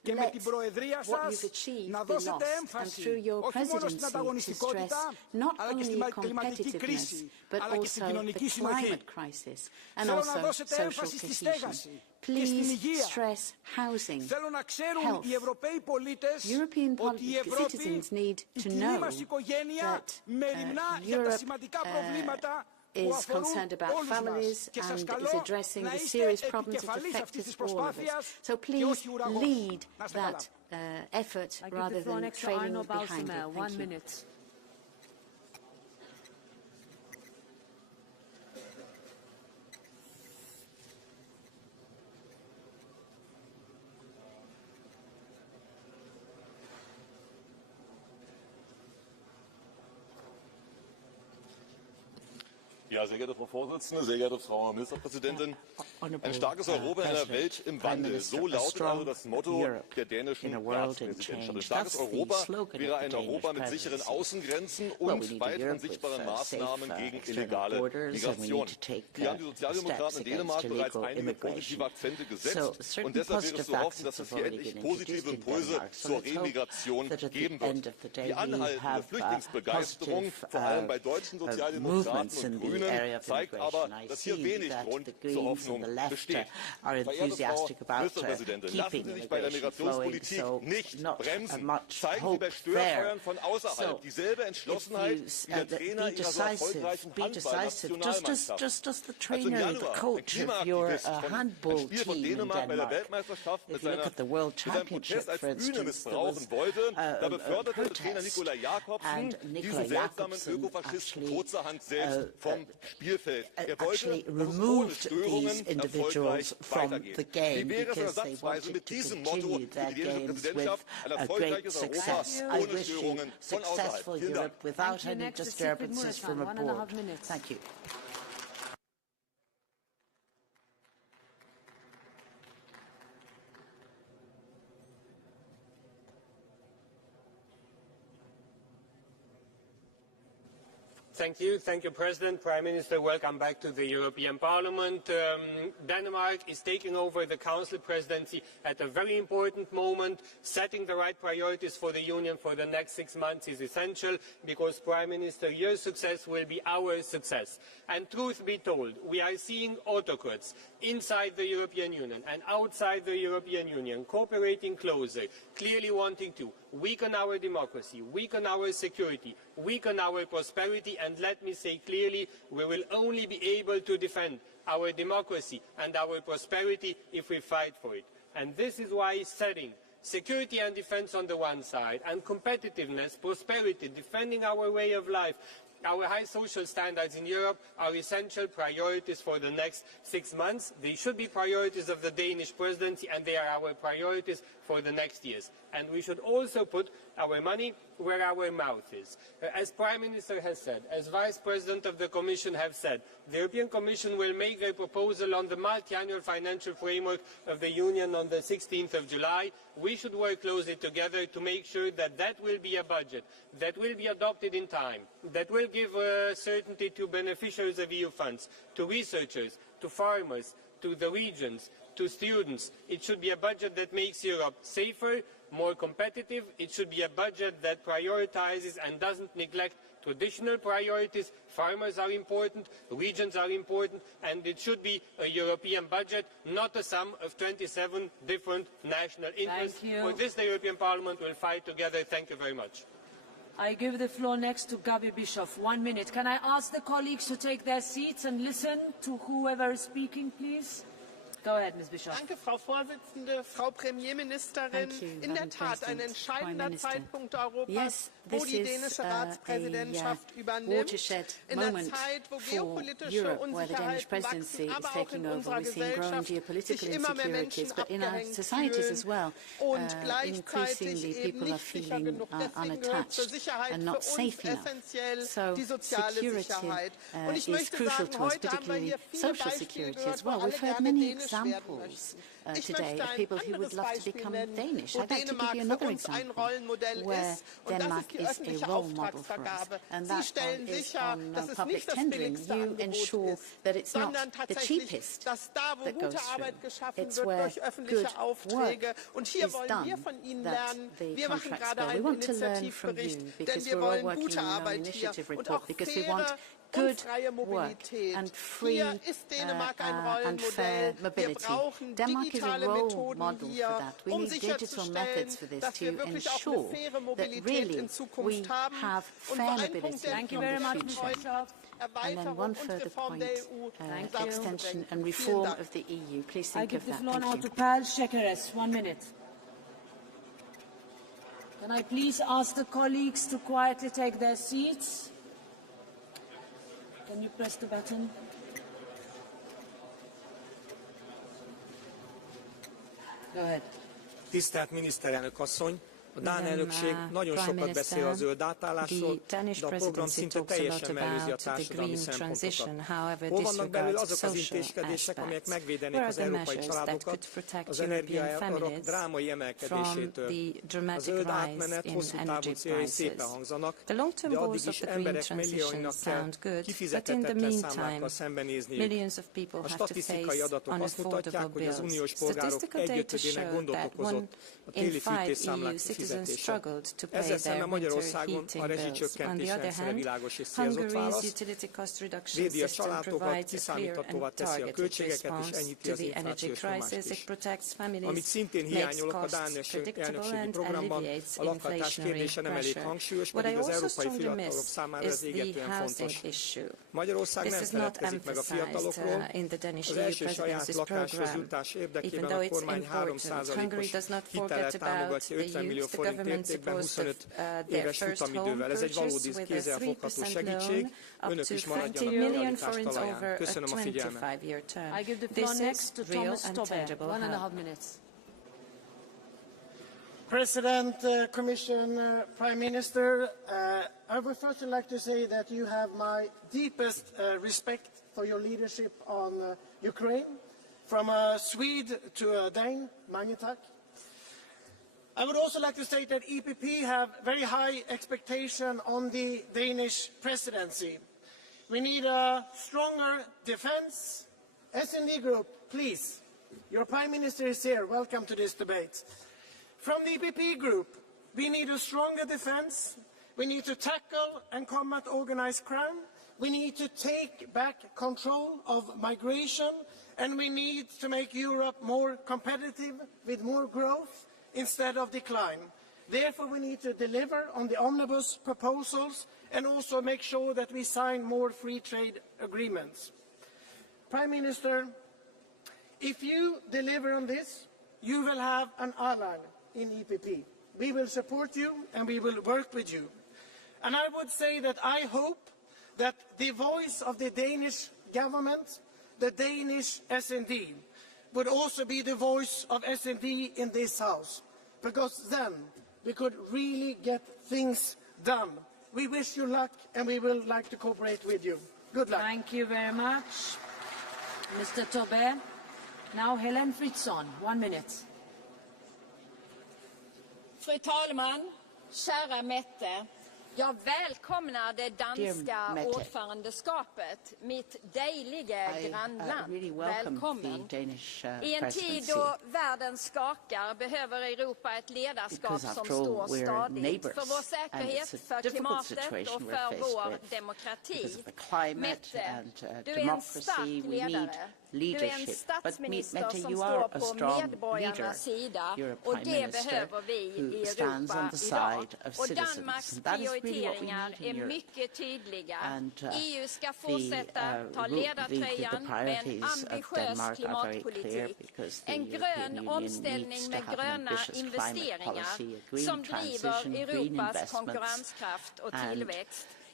let what you've achieved be lost, and through your presidency to stress not only competitiveness, but also the climate crisis and also social cohesion. Please stress housing, health. European citizens need to know that Europe is concerned about families and is addressing the serious problems that affect us, all of us. So please lead that effort rather than trailing behind it. Thank you. Ja, sehr geehrte Frau Vorsitzende, sehr geehrte Frau Ministerpräsidentin, ein starkes Europa in einer Welt im Wandel. So lautet also das Motto der dänischen Ratspräsidentschaft. Ein starkes Europa wäre ein Europa mit sicheren Außengrenzen und weiteren sichtbaren Maßnahmen gegen illegale Migration. Hier haben die Sozialdemokraten in Dänemark bereits einige positive Akzente gesetzt und deshalb wäre es zu hoffen, dass es hier endlich positive Impulse zur Remigration geben wird. Die anhaltende Flüchtlingsbegeisterung, vor allem bei deutschen Sozialdemokraten und Grünen, zeigt aber, dass hier wenig Grund zur Hoffnung besteht. Verehrte Frau Ministerpräsidentin, lassen Sie sich bei der Migrationspolitik nicht bremsen. Zeigen Sie bei Störfeuern von außerhalb dieselbe Entschlossenheit wie der Trainer Ihrer so erfolgreichen Handball-Nationalmannschaft. Als im Januar der Klimaaktivist ein Spiel von Dänemark bei der Weltmeisterschaft mit seinem Protest als Bühne missbrauchen wollte, da beförderte der Trainer Nikolai Jakobsen diesen seltsamen Ökofaschisten kurzerhand selbst vom Spielfeld. Er wollte, dass es ohne Störungen erfolgreich weitergeht. Wie wäre es ersatzweise mit diesem Motto für die dänische Präsidentschaft ein erfolgreiches Europa ohne Störungen von außerhalb? Vielen Dank. Thank you, President. Prime Minister, welcome back to the European Parliament. Denmark is taking over the Council presidency at a very important moment. Setting the right priorities for the Union for the next 6 months is essential because, Prime Minister, your success will be our success. And truth be told, we are seeing autocrats inside the European Union and outside the European Union cooperating closer, clearly wanting to weaken our democracy, weaken our security, weaken our prosperity, and let me say clearly, we will only be able to defend our democracy and our prosperity if we fight for it. And this is why setting security and defense on the one side and competitiveness, prosperity, defending our way of life, our high social standards in Europe are essential priorities for the next 6 months. They should be priorities of the Danish presidency, and they are our priorities for the next years. And we should also put our money where our mouth is. As Prime Minister has said, as Vice President of the Commission have said, the European Commission will make a proposal on the multi-annual financial framework of the Union on the 16th of July. We should work closely together to make sure that that will be a budget that will be adopted in time, that will give certainty to beneficiaries of EU funds, to researchers, to farmers, to the regions, to students. It should be a budget that makes Europe safer, more competitive. It should be a budget that prioritizes and doesn't neglect traditional priorities. Farmers are important, regions are important, and it should be a European budget, not a sum of 27 different national interests. For this, the European Parliament will fight together. Thank you very much. I give the floor next to Gabi Bischoff. 1 minute. Can I ask the colleagues to take their seats and listen to whoever is speaking, please? Go ahead, Ms. Bischoff. Danke, Frau Vorsitzende, Frau Premierministerin. In der Tat ein entscheidender Zeitpunkt Europas, wo die dänische Ratspräsidentschaft übernimmt. In einer Zeit, wo geopolitische Unsicherheit wachsen, aber auch in unserer Gesellschaft sich immer mehr Menschen abgehängt fühlen und gleichzeitig eben nicht sicher genug. Deswegen gehört zur Sicherheit für uns essentiell die soziale Sicherheit. Und ich möchte sagen, heute haben wir hier viele Beispiele gehört, wo alle gerne dänische examples today of people who would love to become Danish. I'd like to give you another example where Denmark is a role model for us, and that is on public tendering. You ensure that it's not the cheapest that goes through. It's where good work is done that the contracts go. We want to learn from you because we're all working on an initiative report because we want good work and free and fair mobility. Denmark is a role model for that. We need digital methods for this to ensure that really we have fair mobility. Thank you very much, Ms. And then one further point, extension and reform of the EU. Please think of that. I give the floor now to Pal Shekares. 1 minute. Can I please ask the colleagues to quietly take their seats? Can you press the button? Go ahead. Tisztelt miniszterelnök asszony! A dán elnökség nagyon sokat beszél a zöld átállásról, de a program szinte teljesen mellőzi a társadalmi szempontokat. Hol vannak belül azok az intézkedések, amelyek megvédenék az európai családokat az energiaárak drámai emelkedésétől? A zöld átmenet hosszú távú céljai szépen hangzanak, de addig is emberek millióinak kell kifizethetetlen számlákkal szembenézniük. A statisztikai adatok azt mutatják, hogy az uniós polgárok egyötödének gondot okozott a téli fűtésszámlák kifizetése. Ezzel szemben Magyarországon a rezsicsökkentés rendszere világos és célzott válasz, védi a családokat, kiszámíthatóvá teszi a költségeket és enyhíti az inflációs nyomást is. Amit szintén hiányolok a dán elnökségi programban, a lakhatás kérdése nem elég hangsúlyos, pedig az európai fiatalok számára ez égetően fontos. Magyarország nem feledkezik meg a fiatalokról, az első saját lakáshoz jutás érdekében a kormány 3%-os hitellel támogatja 50 millió forint értékben 25 éves futamidővel. Ez egy valódi kézzelfogható segítség. Önök is maradjanak a realitás talaján. Köszönöm a figyelmet. I give the floor next to Thomas Tobbe. 1.5 minutes. President, Commission, Prime Minister, I would first like to say that you have my deepest respect for your leadership on Ukraine. From a Swede to a Dane, mange tak. I would also like to state that EPP have very high expectation on the Danish presidency. We need a stronger defense. S&D Group, please. Your Prime Minister is here. Welcome to this debate. From the EPP Group, we need a stronger defense. We need to tackle and combat organized crime. We need to take back control of migration. And we need to make Europe more competitive with more growth instead of decline. Therefore, we need to deliver on the omnibus proposals and also make sure that we sign more free trade agreements. Prime Minister, if you deliver on this, you will have an ally in EPP. We will support you and we will work with you. And I would say that I hope that the voice of the Danish government, the Danish S&D, would also be the voice of S&D in this House, because then we could really get things done. We wish you luck and we will like to cooperate with you. Good luck. Thank you very much, Mr. Tobbe. Now Helen Fritzon, 1 minute. Fru talman, kära Mette. Jag välkomnar det danska ordförandeskapet, mitt dejliga grannland. Välkommen. I en tid då världen skakar behöver Europa ett ledarskap som står stadigt för vår säkerhet, för klimatet och för vår demokrati. Mette, du är en stark ledare. Du är en statsminister som står på medborgarnas sida och det behöver vi i Europa idag. Och Danmarks prioriteringar är mycket tydliga. EU ska fortsätta ta ledartröjan med en ambitiös klimatpolitik. En grön omställning med gröna investeringar som driver Europas konkurrenskraft och tillväxt.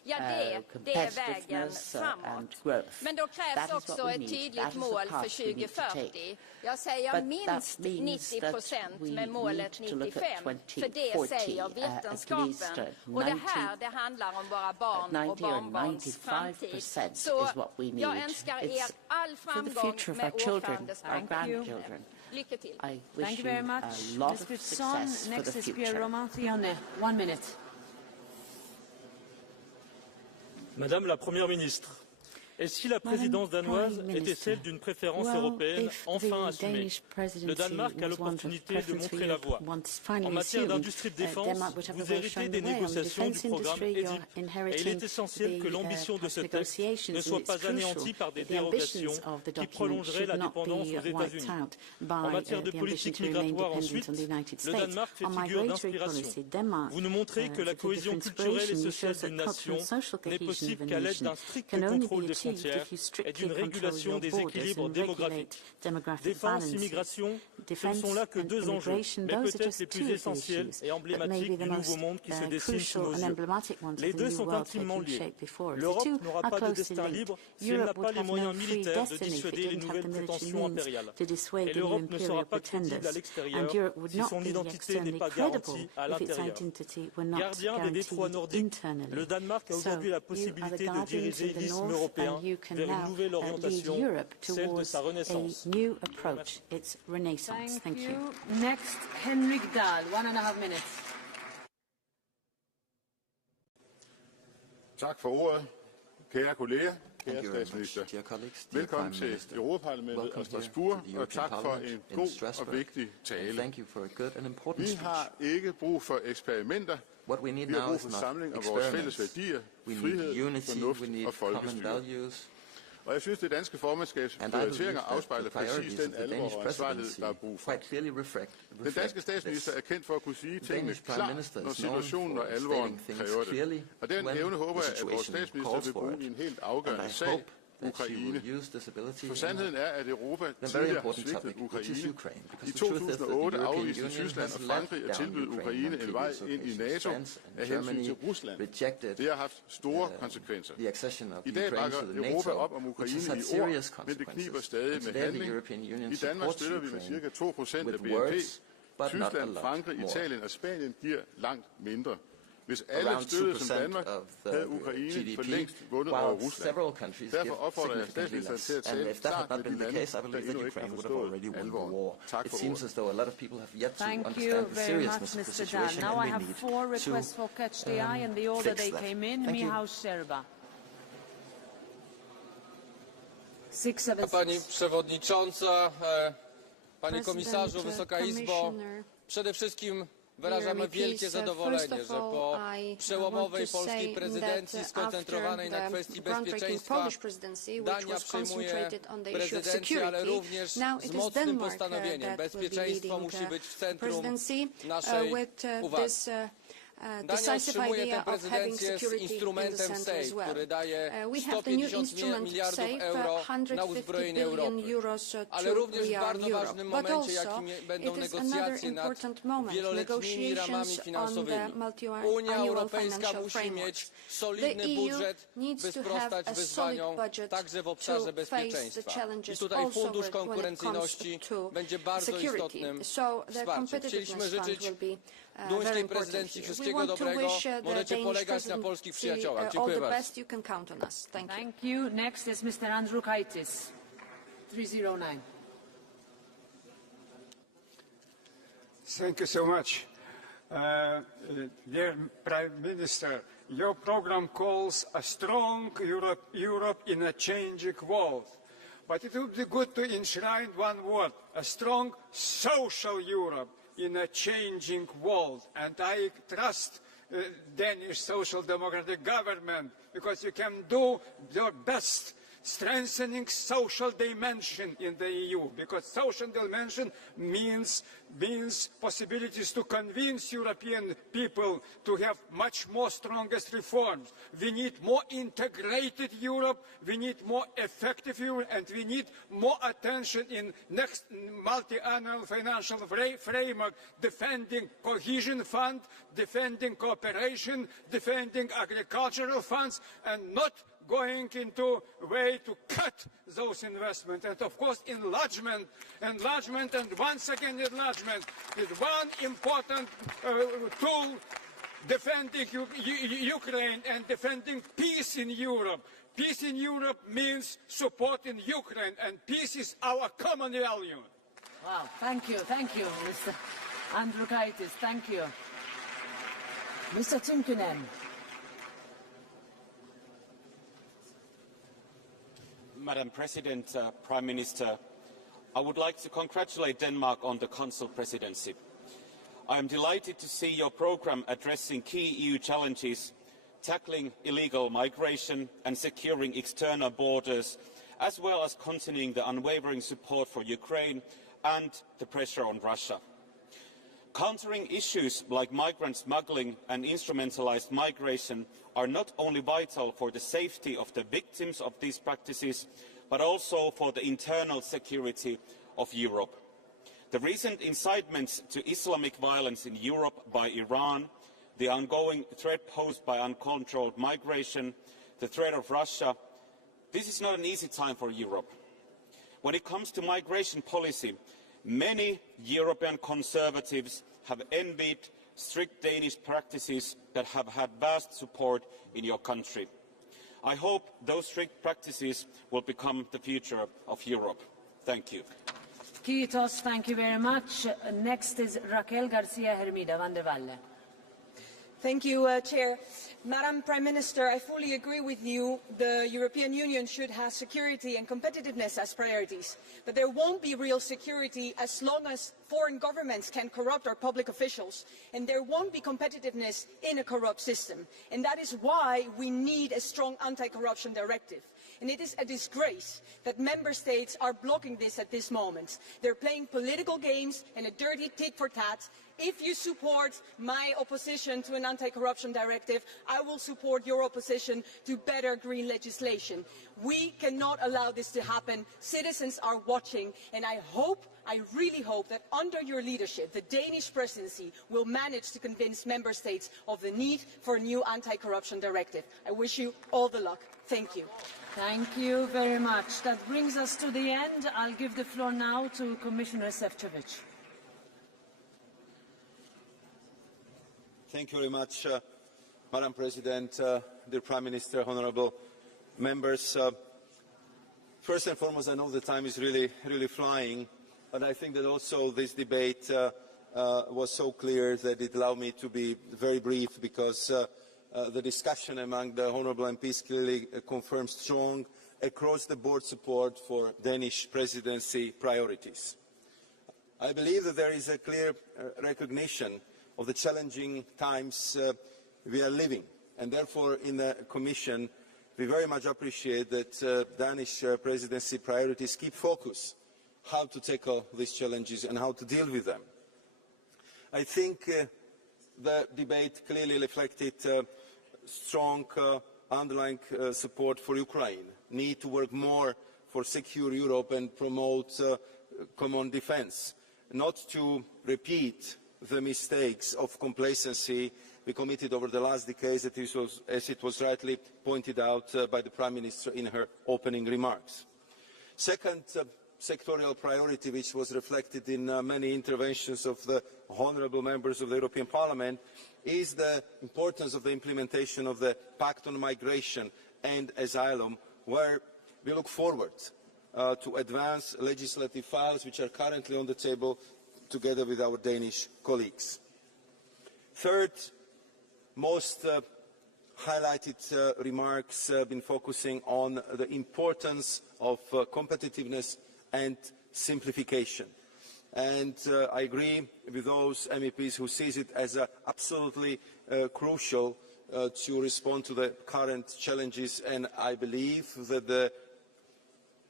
ja, det är vägen framåt. Men då krävs också ett tydligt mål för 2040. Jag säger minst 90% med målet 95, för det säger vetenskapen. Och det handlar om våra barn och barnbarns framtid. Så jag önskar er all framgång med ordförandeskapet. Lycka till. Thank you very much, Mr. Son. Next is Pierre Romantione. 1 minute. Madame la Première ministre, et si la présidence danoise était celle d'une préférence européenne enfin assumée? Le Danemark a l'opportunité de montrer la voie. En matière d'industrie de défense, vous héritez des négociations du programme EDIP et il est essentiel que l'ambition de ce texte ne soit pas anéantie par des dérogations qui prolongeraient la dépendance aux États-Unis. En matière de politique migratoire ensuite, le Danemark fait figure d'inspiration. Vous nous montrez que la cohésion culturelle et sociale d'une nation n'est possible qu'à l'aide d'un strict contrôle des frontières et d'une régulation des équilibres démographiques. Défense, immigration, ce ne sont là que deux enjeux, mais peut-être les plus essentiels et emblématiques du nouveau monde qui se dessine sous nos yeux. Les deux sont intimement liés. L'Europe n'aura pas de destin libre si elle n'a pas les moyens militaires de dissuader les nouvelles prétentions impériales. Et l'Europe ne sera pas crédible à l'extérieur si son identité n'est pas garantie à l'intérieur. Gardien des détroits nordiques, le Danemark a aujourd'hui la possibilité de diriger l'isthme européen vers une nouvelle orientation, celle de sa renaissance. Thank you. Next, Henrik Dahl, 1.5 minutes. Tak for ordet, kære kolleger, kære statsminister. Velkommen til Europaparlamentet og Strasbourg, og tak for en god og vigtig tale. Vi har ikke brug for eksperimenter. Vi har brug for samling af vores fælles værdier, frihed, fornuft og folkestyre. Og jeg synes, det danske formandskabs prioriteringer afspejler præcis den alvor og ansvarlighed, der er brug for. Den danske statsminister er kendt for at kunne sige tingene klart, når situationen og alvoren kræver det. Og den evne håber jeg, at vores statsminister vil bruge i en helt afgørende sag, Ukraine. For sandheden er, at Europa tidligere har svigtet Ukraine. I 2008 afviste Tyskland og Frankrig at tilbyde Ukraine en vej ind i NATO af hensyn til Rusland. Det har haft store konsekvenser. I dag bakker Europa op om Ukraine i ord, men det kniber stadig med handling. I Danmark støtter vi med ca. 2% af BNP. Tyskland, Frankrig, Italien og Spanien giver langt mindre. Hvis alle støttede som Danmark, havde Ukraine for længst vundet over Rusland. Derfor opfordrer jeg statsministeren til at tale klart med de lande, der endnu ikke har forstået alvoren. Tak for ordet. Thank you very much, Mr. Dahl. Now I have 4 requests for Catch the Eye, and the order they came in. Michał Szczerba. Pani Przewodnicząca, Panie Komisarzu, Wysoka Izbo, przede wszystkim wyrażamy wielkie zadowolenie, że po przełomowej polskiej prezydencji skoncentrowanej na kwestii bezpieczeństwa Dania przejmuje prezydencję, ale również z mocnym postanowieniem. Bezpieczeństwo musi być w centrum naszej uwagi. Dania otrzymuje tę prezydencję z instrumentem SAFE, który daje 150 miliardów euro na uzbrojenie Europy. Ale również w bardzo ważnym momencie, jakim będą negocjacje nad wieloletnimi ramami finansowymi. Unia Europejska musi mieć solidny budżet, by sprostać wyzwaniom także w obszarze bezpieczeństwa. I tutaj Fundusz Konkurencyjności będzie bardzo istotnym wsparciem. Chcieliśmy życzyć duńskiej prezydencji wszystkiego dobrego. Możecie polegać na polskich przyjaciołach. Dziękuję bardzo. Thank you. Next is Mr. Andriukaitis, 309. Thank you so much. Dear Prime Minister, your program calls a strong Europe in a changing world. But it would be good to enshrine one word, a strong social Europe in a changing world. And I trust Danish Social Democratic government, because you can do your best strengthening social dimension in the EU, because social dimension means possibilities to convince European people to have much more strongest reforms. We need more integrated Europe, we need more effective Europe, and we need more attention in next multi-annual financial framework, defending cohesion fund, defending cooperation, defending agricultural funds, and not going into a way to cut those investments. And of course, enlargement, and once again enlargement is one important tool defending Ukraine and defending peace in Europe. Peace in Europe means supporting Ukraine, and peace is our common value. Wow, thank you, Mr. Andriukaitis, thank you. Mr. Tynkkynen. Madam President, Prime Minister, I would like to congratulate Denmark on the Council presidency. I am delighted to see your programme addressing key EU challenges, tackling illegal migration and securing external borders, as well as continuing the unwavering support for Ukraine and the pressure on Russia. Countering issues like migrant smuggling and instrumentalised migration are not only vital for the safety of the victims of these practices, but also for the internal security of Europe. The recent incitements to Islamic violence in Europe by Iran, the ongoing threat posed by uncontrolled migration, the threat of Russia, this is not an easy time for Europe. When it comes to migration policy, many European conservatives have envied strict Danish practices that have had vast support in your country. I hope those strict practices will become the future of Europe. Thank you. Kiitos, thank you very much. Next is Raquel Garcia Hermida van der Valle. Thank you, Chair. Madam Prime Minister, I fully agree with you. The European Union should have security and competitiveness as priorities. But there won't be real security as long as foreign governments can corrupt our public officials. And there won't be competitiveness in a corrupt system. And that is why we need a strong anti-corruption directive. And it is a disgrace that member states are blocking this at this moment. They're playing political games and a dirty tit-for-tat. If you support my opposition to an anti-corruption directive, I will support your opposition to better green legislation. We cannot allow this to happen. Citizens are watching, and I really hope that under your leadership, the Danish presidency will manage to convince member states of the need for a new anti-corruption directive. I wish you all the luck. Thank you. Thank you very much. That brings us to the end. I'll give the floor now to Commissioner Šefčovič. Thank you very much, Madam President, dear Prime Minister, honourable members. First and foremost, I know the time is really flying, but I think that also this debate was so clear that it allowed me to be very brief, because the discussion among the honourable MPs clearly confirms strong across-the-board support for Danish presidency priorities. I believe that there is a clear recognition of the challenging times we are living, and therefore in the Commission we very much appreciate that Danish presidency priorities keep focus how to tackle these challenges and how to deal with them. I think the debate clearly reflected strong underlying support for Ukraine, need to work more for secure Europe and promote common defence, not to repeat the mistakes of complacency we committed over the last decades, as it was rightly pointed out by the Prime Minister in her opening remarks. Second sectorial priority, which was reflected in many interventions of the honourable members of the European Parliament, is the importance of the implementation of the Pact on Migration and Asylum, where we look forward to advance legislative files which are currently on the table together with our Danish colleagues. Third, most highlighted remarks have been focusing on the importance of competitiveness and simplification. And I agree with those MEPs who sees it as absolutely crucial to respond to the current challenges, and I believe that the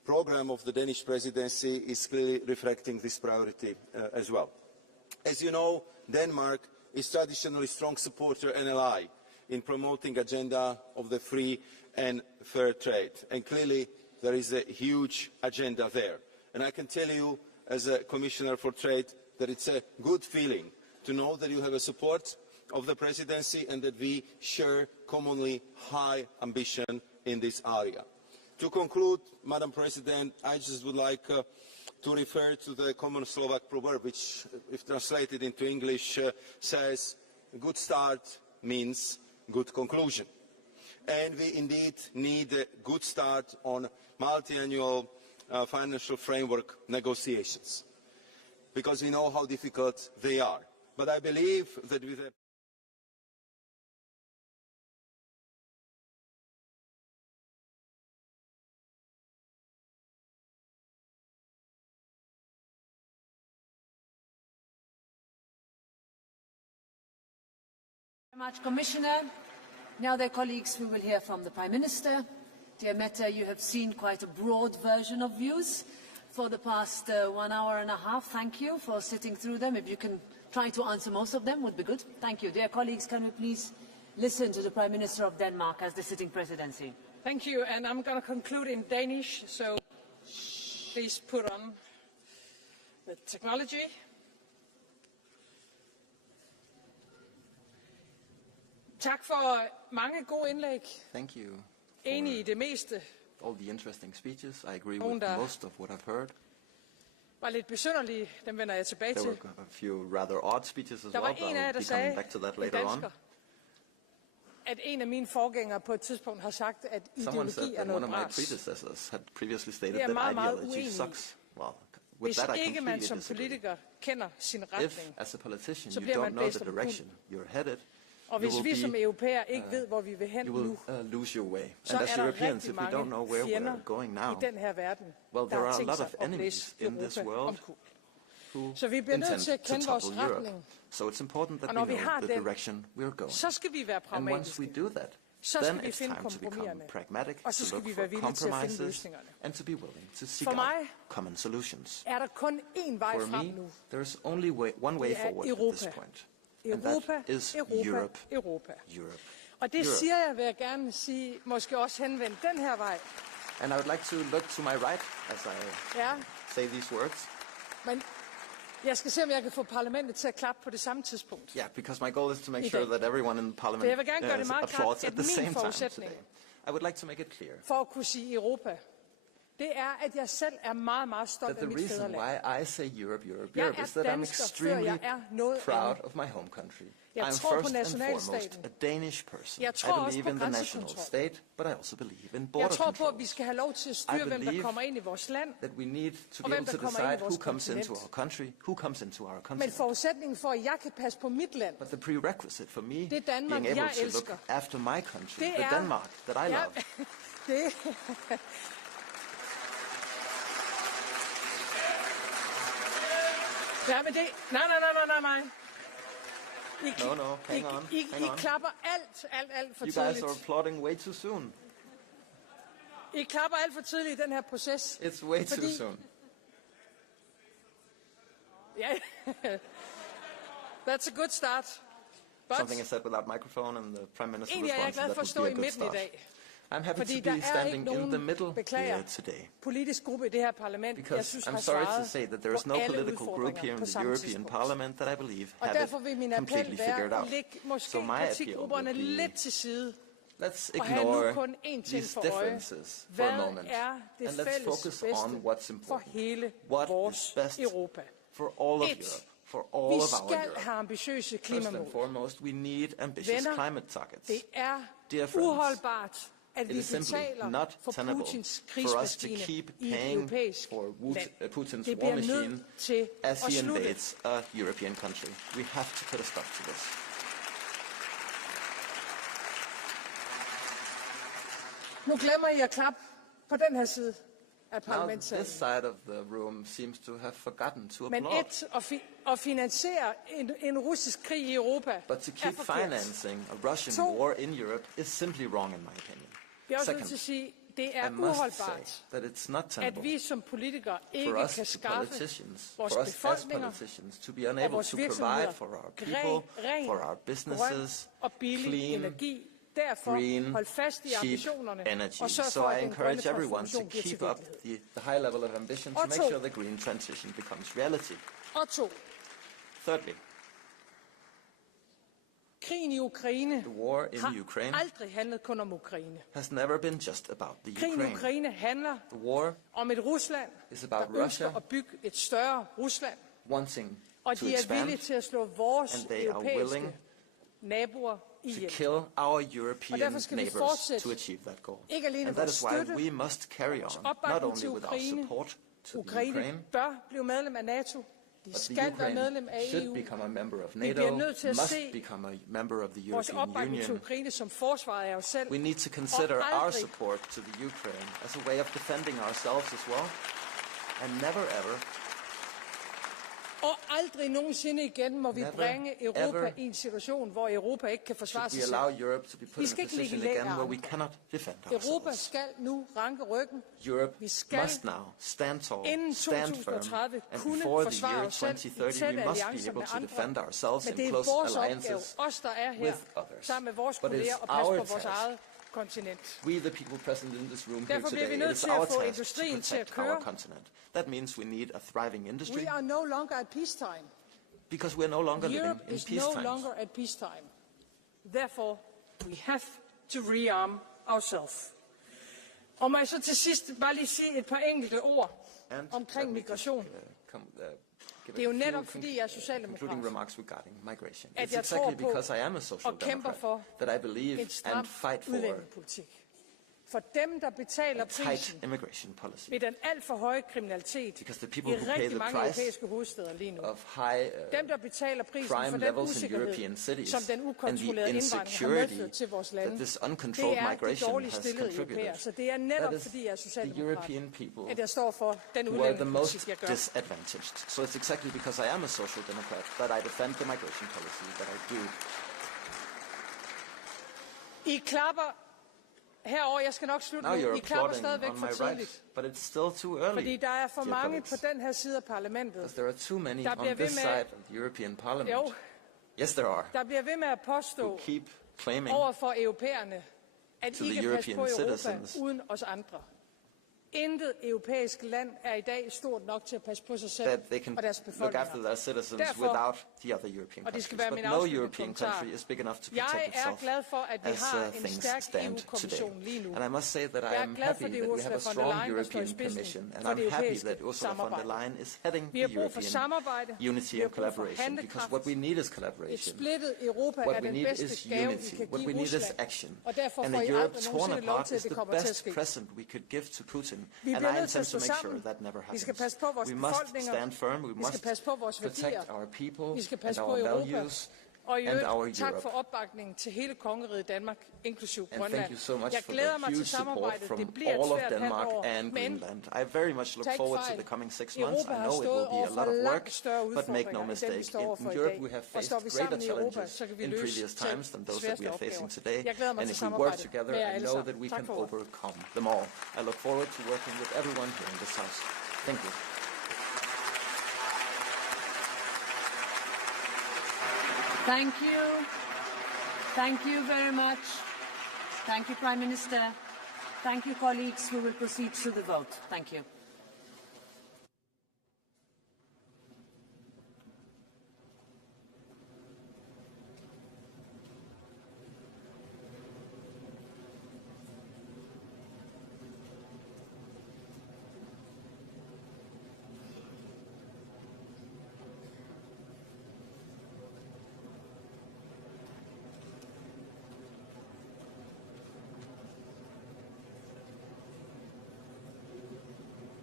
program of the Danish presidency is clearly reflecting this priority as well. As you know, Denmark is traditionally a strong supporter and ally in promoting the agenda of the free and fair trade. And clearly, there is a huge agenda there. And I can tell you, as a Commissioner for Trade, that it's a good feeling to know that you have a support of the presidency and that we share commonly high ambition in this area. To conclude, Madam President, I just would like to refer to the common Slovak proverb, which, if translated into English, says, good start means good conclusion. And we indeed need a good start on multi-annual financial framework negotiations, because we know how difficult they are. But I believe that with a Very much, Commissioner. Now, dear colleagues, we will hear from the Prime Minister. Dear Mette, you have seen quite a broad version of views for the past 1 hour and a half. Thank you for sitting through them. If you can try to answer most of them, would be good. Thank you. Dear colleagues, can we please listen to the Prime Minister of Denmark as the sitting presidency? Thank you, and I'm going to conclude in Danish, so please put on the technology. Tak for mange gode indlæg. Thank you. Enig i det meste. All the interesting speeches. I agree with most of what I've heard. Var lidt besynderlige, dem vender jeg tilbage til. There were a few rather odd speeches as Der var well, but en af jer, I'll der be coming back to sagde, that later on. At en af mine forgængere på et tidspunkt har sagt, at Someone said ideologi er that noget one of my bras. predecessors had previously stated Det er that meget, meget ideology uenig. sucks. Well, with Hvis that I ikke man completely som disagree. politiker kender sin If, retning, as a politician, så you bliver don't man know bedst the om direction you're headed, og you hvis will vi som be, europæer ikke ved, hvor vi vil hen you will nu, lose your way. så And as er der Europeans, rigtig if we don't mange know where fjender we're going now, i den her verden, well, der there har are a tænkt lot sig of at enemies blæse in this Europa world omkuld. who Så vi bliver nødt til at intend kende to vores topple Europe. retning. So it's important that Og når we vi know har the den, direction we're going. så skal vi være And once we pragmatiske. do that, Så then skal vi it's finde time to become kompromiserne. pragmatic, Og så to skal look vi for være villige til at finde compromises, løsningerne. and to be willing to seek For out mig common solutions. er der kun én vej For frem me, nu. there's only one way Det er forward at this Europa. point. And that Europa, is Europa, Europe. Europa. Europe. Og det Europe. siger jeg, vil jeg gerne sige, måske også henvendt den her vej. And I would like to look to my right as I Ja, say these words. men jeg skal se, om jeg kan få parlamentet til at klappe på det samme tidspunkt. Yeah, because my goal is to make I sure dag. that everyone in For Parliament jeg vil gerne gøre det meget klart, applauds at at the min same time forudsætning today. I would like to make it clear for at kunne sige Europa, det er, at jeg selv er meget, meget stolt that af the mit reason fædreland. why I say Europe, Europe, Jeg Europe er is that I'm dansker, før extremely jeg er noget proud andet. of my home country. Jeg I'm tror på first and foremost nationalstaten. a Danish person. Jeg tror I også believe på in the national grænsekontrol. state, but I also believe in border Jeg tror på, control. at vi skal have lov til at styre, hvem der believe kommer ind i vores land, that we need to og be hvem able der to kommer ind i decide vores who comes into kontinent. our country, who comes into our Men continent. forudsætningen for, at jeg kan passe på mit land, But the prerequisite for me det er Danmark, being able jeg to elsker. look after my country, Det the er- Denmark that I Ja, love, det Ja, men det... Nej. No, hang on, I hang on. klapper alt for You guys tidligt. are applauding way too soon. I klapper alt for tidligt i den her proces. It's way too Fordi- soon. Ja, that's a good start. But Something is said without microphone, and the Prime Minister egentlig er jeg responds glad that for at would stå be a i good midten i start. dag. I'm happy Fordi to der be er standing ikke in the middle nogen, beklager, here today. politisk gruppe i det her parlament, jeg Because synes I'm har sorry to svaret say that there is på no alle political group udfordringer here in på the samme European tidspunkt. Parliament that I believe Og have derfor vil min it appel completely figured være out. at lægge måske So my appeal partigrupperne would be, lidt til side. let's Og have nu ignore kun én ting these for øje. differences for a Hvad moment, er det and let's fælles focus on bedste what's for important. hele What vores is best Europa? for all of 1. Europe, for all Vi of our skal Europe. have ambitiøse First and klimamål. foremost, we need ambitious Venner, climate targets. det er Dear friends, uholdbart, at it vi is simply betaler not for tenable Putins for us to krigsmaskine keep i et paying europæisk for land. Putin's Det war bliver machine nødt til as at he slutte. invades a European country. We have to put a stop to this. Nu glemmer I at klappe på den her side af Now, parlamentssalen. this side of the room seems to have forgotten to Men applaud. at finansiere en russisk krig i Europa But to er keep forkert. financing a Russian 2. war in Europe is simply wrong, in my opinion. Vi er også nødt til Second, at sige, det er uholdbart, at vi som politikere ikke kan skaffe vores befolkninger og vores virksomheder ren, grøn og billig energi. Derfor hold fast i ambitionerne og sørg for, at den grønne transformation bliver til virkelighed. Og to. Thirdly, krigen i Ukraine har aldrig handlet kun om Ukraine. has never been just about the Krigen i Ukraine. Ukraine handler om et Rusland, der ønsker at bygge et større Rusland, wanting og to de er expand, villige til at slå vores and they are europæiske willing naboer to ihjel. kill our European derfor skal vi neighbors fortsætte to achieve that goal. ikke alene And that vores is why støtte, we must carry on, not opbakning only til with our Ukraine. support to Ukraine bør blive medlem af NATO. De but the skal være Ukraine medlem af should EU. become a member of Vi NATO, bliver nødt til at must se become a member of the vores European opbakning til Union. Ukraine som forsvaret af os selv. We need to consider og our aldrig support to the Ukraine as a way of defending ourselves as well, and never ever Og aldrig nogensinde igen må vi Never, bringe Europa ever i en situation, hvor Europa ikke kan forsvare should sig we allow selv. Europe to be put Vi in skal a ikke ligge position i again læ af where we andre. cannot defend Europa ourselves. skal nu ranke ryggen. Europe Vi skal must now stand tall, inden stand firm, 2030 and kunne before the forsvare year os selv i 2030 tætte we must be alliancer able med to andre. defend ourselves Men in det er close vores opgave, alliances os der er her, with others. sammen med vores But it's kolleger og passe our på vores task, eget kontinent. we the people present in this room here Derfor bliver today, vi it nødt is til our at få task to industrien til at protect our køre. continent. That means we need a thriving industry We are no longer at peacetime. because we are no longer living Europe in is peace no times. longer at peacetime. Therefore, we have to rearm ourselves. Og må jeg så til sidst bare lige sige et par enkelte ord omkring migration. Det er jo netop fordi jeg er socialdemokrat, remarks regarding migration. at It's jeg tror exactly på because I am a social og kæmper democrat for that I believe en and stram fight for udlændingepolitik. For dem, der betaler a tight prisen immigration policy. ved den alt for høje kriminalitet Because the i people who pay rigtig the mange price europæiske hovedstæder lige nu. of high Dem, der betaler prisen for crime den levels in European usikkerhed, cities som den and the ukontrollerede indvandring har insecurity medført til vores that lande, this det uncontrolled er de migration dårligt has stillede europæere. contributed. Så det er netop That is fordi jeg er the socialdemokrat, European people at jeg står for den who are the most udlændingepolitik, jeg gør. disadvantaged. So it's exactly because I am a social democrat that I defend the migration policy that I do. I klapper herover, jeg skal nok slutte Now nu. you're I klapper applauding stadigvæk on for my tidligt. right, but it's still too early. Fordi der er for dear mange colleagues. på den her side af parlamentet, Because there are too many der on bliver ved this med, side of the European Parliament. jo, Yes, there are. der bliver ved med at påstå Who keep claiming over for europæerne, at to I the kan passe på European Europa citizens uden os andre. Intet europæisk land er i dag stort nok til at passe på sig selv that they can og deres look befolkninger. after their citizens Derfor, without the other European og det skal countries. være But min no afsluttende European kommentar. country is big enough to Jeg protect er itself glad for, at vi as har en things stærk stand EU-kommission today. lige nu. And I must say that I Jeg er am glad happy for, det that er we have a Ursula von der strong Leyen, der står i European spidsen Commission. And for det I'm happy europæiske that Ursula von der samarbejde. Leyen is heading Vi the har brug for European samarbejde. unity Vi har and brug for collaboration. Because handlekraft. what we need is Et collaboration. splittet Europa What er we den need bedste is gave, vi unity. kan What give we need is Rusland. action. Og derfor And får a I Europe aldrig torn nogensinde lov apart til, at is det the kommer til at best ske. present we could give to Putin. Vi And bliver I nødt til at intend to stå make sure sammen. that never Vi skal happens. passe på vores We must befolkninger. stand firm. We Vi skal must passe på vores værdier. protect our people Vi skal and passe på our Europa. values Og i and our øvrigt, tak Europe. for opbakningen til hele kongeriget Danmark, inklusiv And Grønland. thank you so much Jeg for glæder the mig huge til support samarbejdet. from Det bliver all et of svært Denmark halvt år, and men Greenland. I very much look tag forward to fejl. the coming 6 months. Europa I har know it stået will be over a for lot of work, langt større but make no udfordringer, end dem vi mistake, står over in for i Europe dag. we have Og står faced vi greater sammen i Europa, challenges så kan vi in løse previous times than those that we are facing today. Jeg glæder mig And til if we work samarbejdet together, med jer I alle know sammen. that we Tak can for ordet. overcome them all. I look forward to working with everyone here in this house. Thank you. Thank you. Thank you very much. Thank you, Prime Minister. Thank you, colleagues. We will proceed to the vote. Thank you.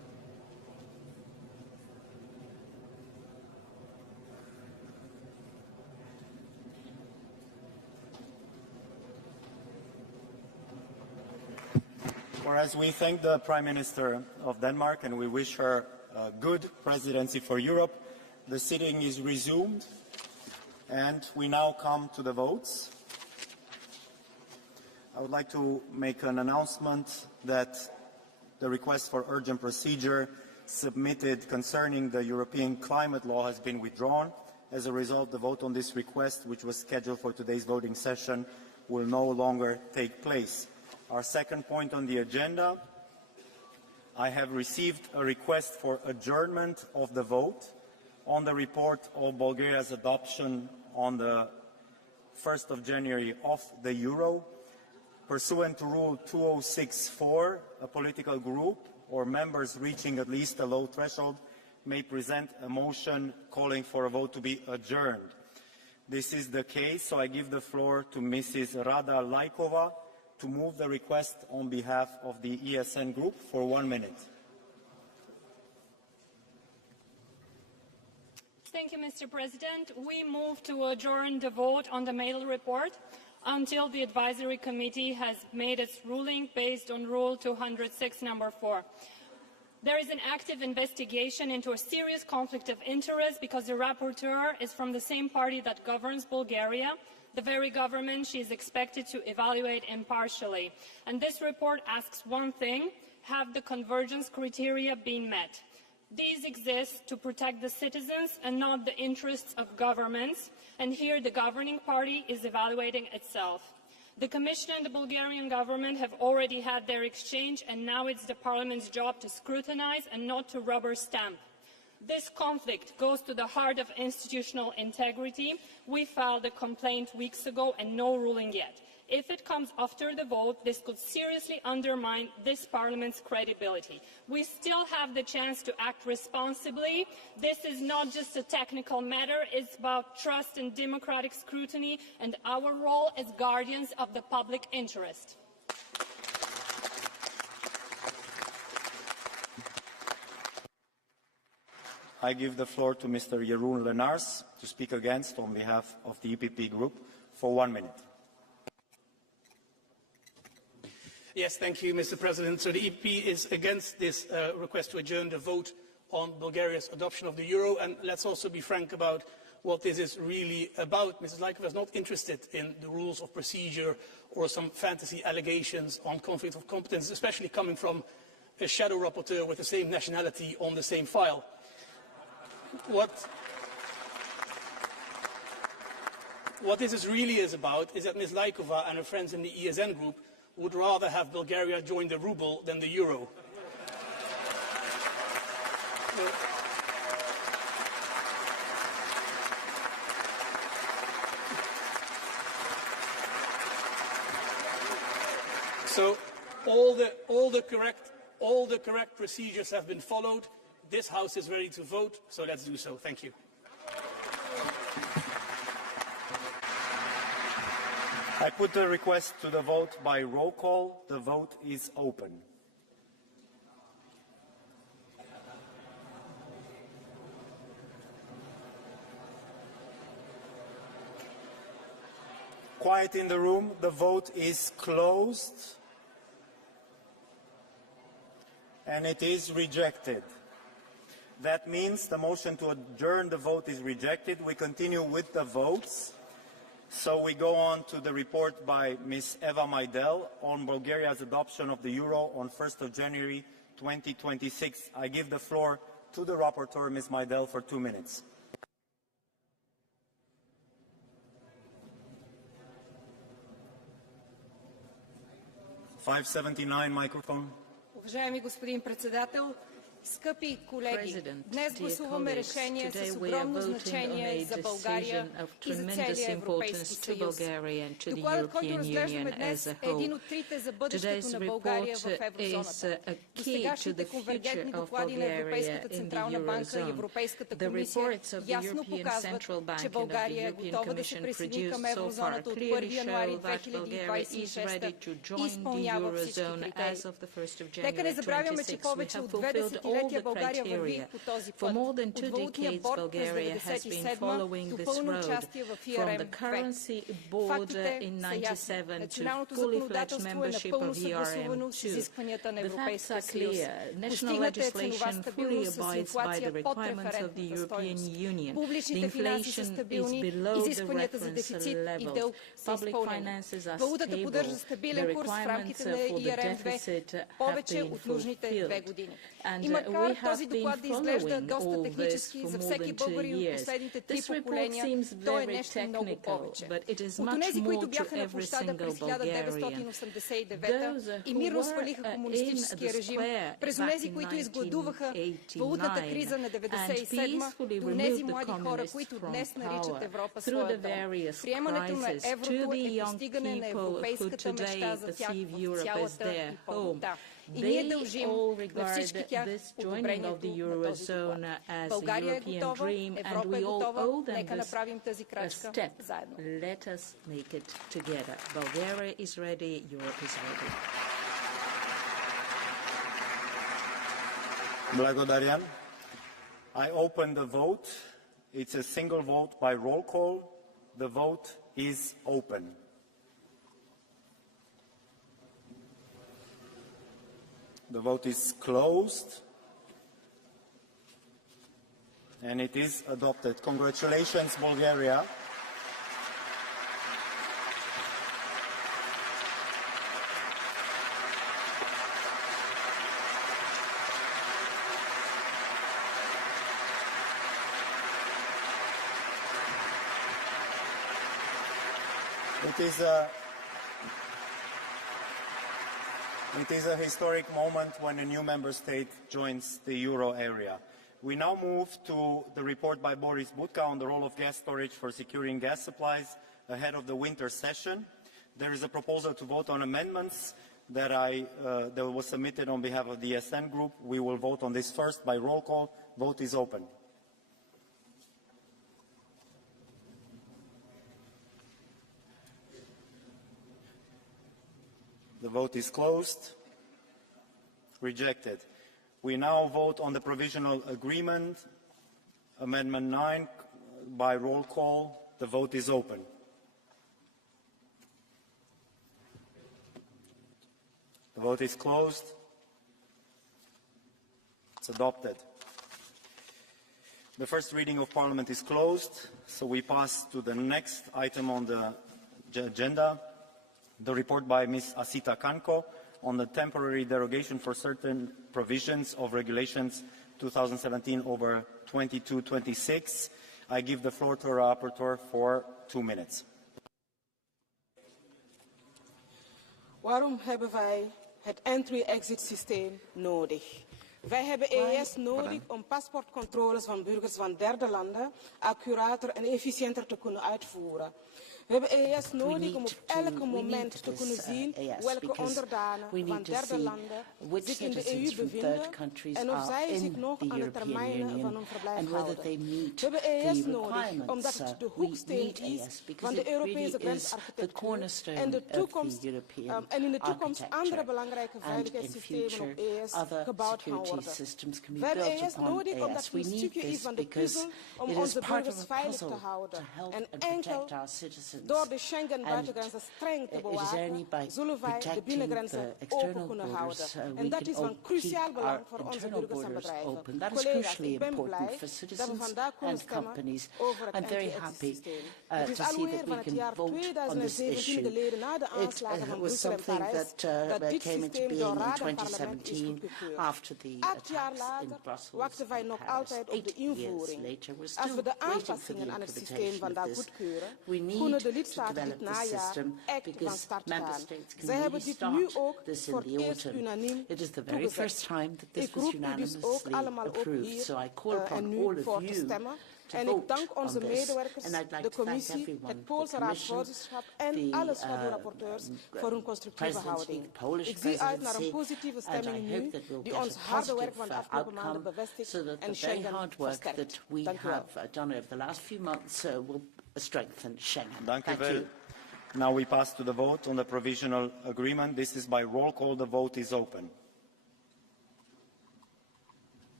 Whereas we thank the Prime Minister of Denmark and we wish her a good presidency for Europe, the sitting is resumed and we now come to the votes. I would like to make an announcement that the request for urgent procedure submitted concerning the European climate law has been withdrawn. As a result, the vote on this request, which was scheduled for today's voting session, will no longer take place. Our second point on the agenda, I have received a request for adjournment of the vote on the report of Bulgaria's adoption on the 1st of January of the Euro. Pursuant to Rule 2064, a political group or members reaching at least a low threshold may present a motion calling for a vote to be adjourned. This is the case, so I give the floor to Mrs. Rada Laikova to move the request on behalf of the ESN Group for 1 minute. Thank you, Mr. President. We move to adjourn the vote on the Mail report until the Advisory Committee has made its ruling based on Rule 206, number 4. There is an active investigation into a serious conflict of interest because the rapporteur is from the same party that governs Bulgaria, the very government she is expected to evaluate impartially. And this report asks one thing: have the convergence criteria been met? These exist to protect the citizens and not the interests of governments, and here the governing party is evaluating itself. The Commission and the Bulgarian government have already had their exchange, and now it's the Parliament's job to scrutinize and not to rubber stamp. This conflict goes to the heart of institutional integrity. We filed a complaint weeks ago and no ruling yet. If it comes after the vote, this could seriously undermine this Parliament's credibility. We still have the chance to act responsibly. This is not just a technical matter, it's about trust and democratic scrutiny and our role as guardians of the public interest. I give the floor to Mr. Jeroen Lenaers to speak against on behalf of the EPP Group for 1 minute. Yes, thank you, Mr. President. So the EPP is against this request to adjourn the vote on Bulgaria's adoption of the euro. And let's also be frank about what this is really about. Mrs. Laikova is not interested in the rules of procedure or some fantasy allegations on conflict of competence, especially coming from a shadow rapporteur with the same nationality on the same file. What this really is about is that Ms. Laikova and her friends in the ESN Group would rather have Bulgaria join the ruble than the euro. So all the correct procedures have been followed. This House is ready to vote, so let's do so. Thank you. I put the request to the vote by roll call. The vote is open. Quiet in the room. The vote is closed. And it is rejected. That means the motion to adjourn the vote is rejected. We continue with the votes. So we go on to the report by Ms. Eva Majdel on Bulgaria's adoption of the euro on 1st of January 2026. I give the floor to the rapporteur, Ms. Majdel, for 2 minutes. (579) microphone. Уважаеми господин председател, скъпи колеги, днес гласуваме решение с огромно значение за България и за целия Европейски съюз. Докладът, който разглеждаме днес, е един от трите за бъдещето на България в еврозоната. Досегашните конвергентни доклади на Европейската централна банка и Европейската комисия ясно показват, че България е готова да се присъедини към еврозоната от 1 януари 2026 и изпълнява всички критерии. Нека не забравяме, че повече от 2 десетилетия the criteria. For more than 2 decades, Bulgaria has been following this road, from the currency board in 1997 to fully fledged membership of ERM2. The facts are clear. National legislation fully abides by the requirements of the European Union. The inflation is below the reference level. Public finances are stable. The requirements for the deficit have been fulfilled. And we have been following all this for more than 2 years. This report seems very technical, but it is much more to every single Bulgarian. Those who were in the square back in 1989 and peacefully removed the communists from power through the various crises, to the young people who today perceive Europe as their home, they all regard this joining of the Eurozone as a European dream, and we all owe them this step. Let us make it together. Bulgaria is ready, Europe is ready. Благодаря. I open the vote. It's a single vote by roll call. The vote is open. The vote is closed, and it is adopted. Congratulations, Bulgaria. It is a historic moment when a new member state joins the euro area. We now move to the report by Boris Budka on the role of gas storage for securing gas supplies ahead of the winter session. There is a proposal to vote on amendments that was submitted on behalf of the SN group. We will vote on this first by roll call. Vote is open. The vote is closed. Rejected. We now vote on the provisional agreement, Amendment 9, by roll call. The vote is open. The vote is closed. It's adopted. The first reading of Parliament is closed, so we pass to the next item on the agenda. The report by Ms. Asita Kanko on the temporary derogation for certain provisions of Regulations 2017/2226. I give the floor to our rapporteur for 2 minutes. Waarom hebben wij het entry-exit systeem nodig? Wij hebben EES nodig om paspoortcontroles van burgers van derde landen accurater en efficiënter te kunnen uitvoeren. We hebben EES nodig om op elk moment te kunnen zien welke onderdanen van derde landen zich in de EU bevinden en of zij zich nog aan de termijnen van hun verblijf houden. We hebben EES nodig omdat het de hoeksteen is van de Europese grensarchitectuur en in de toekomst andere belangrijke veiligheidssystemen op EES gebouwd gaan worden. We hebben EES nodig omdat het een stukje is van de puzzel om onze burgers veilig te houden en enkel door de Schengen-buitengrenzen streng te bewaken, zullen wij de binnengrenzen open kunnen houden. En dat is van cruciaal belang voor onze burgers en bedrijven. Collega's, ik ben blij dat we vandaag kunnen stemmen over het entry-exit-systeem. Het is alweer van het jaar 2017 geleden na de aanslagen van Brussel en Parijs dat dit systeem door Raad en Parlement is goedgekeurd. 8 jaar later wachten wij nog altijd op de invoering. Als we de aanpassingen aan het systeem vandaag goedkeuren, kunnen de lidstaten dit najaar echt van start gaan. Zij hebben dit nu ook voor het eerst unaniem toegezegd. Ik roep u dus ook allemaal op hier en nu voor te stemmen. En ik dank onze medewerkers, de commissie, het Poolse raadsvoorzitterschap en alle schaduwrapporteurs voor hun constructieve houding. Ik zie uit naar een positieve stemming nu, die ons harde werk van de afgelopen maanden bevestigt en Schengen versterkt. Dank u wel. Dank u wel. Now we pass to the vote on the provisional agreement. This is by roll call. The vote is open.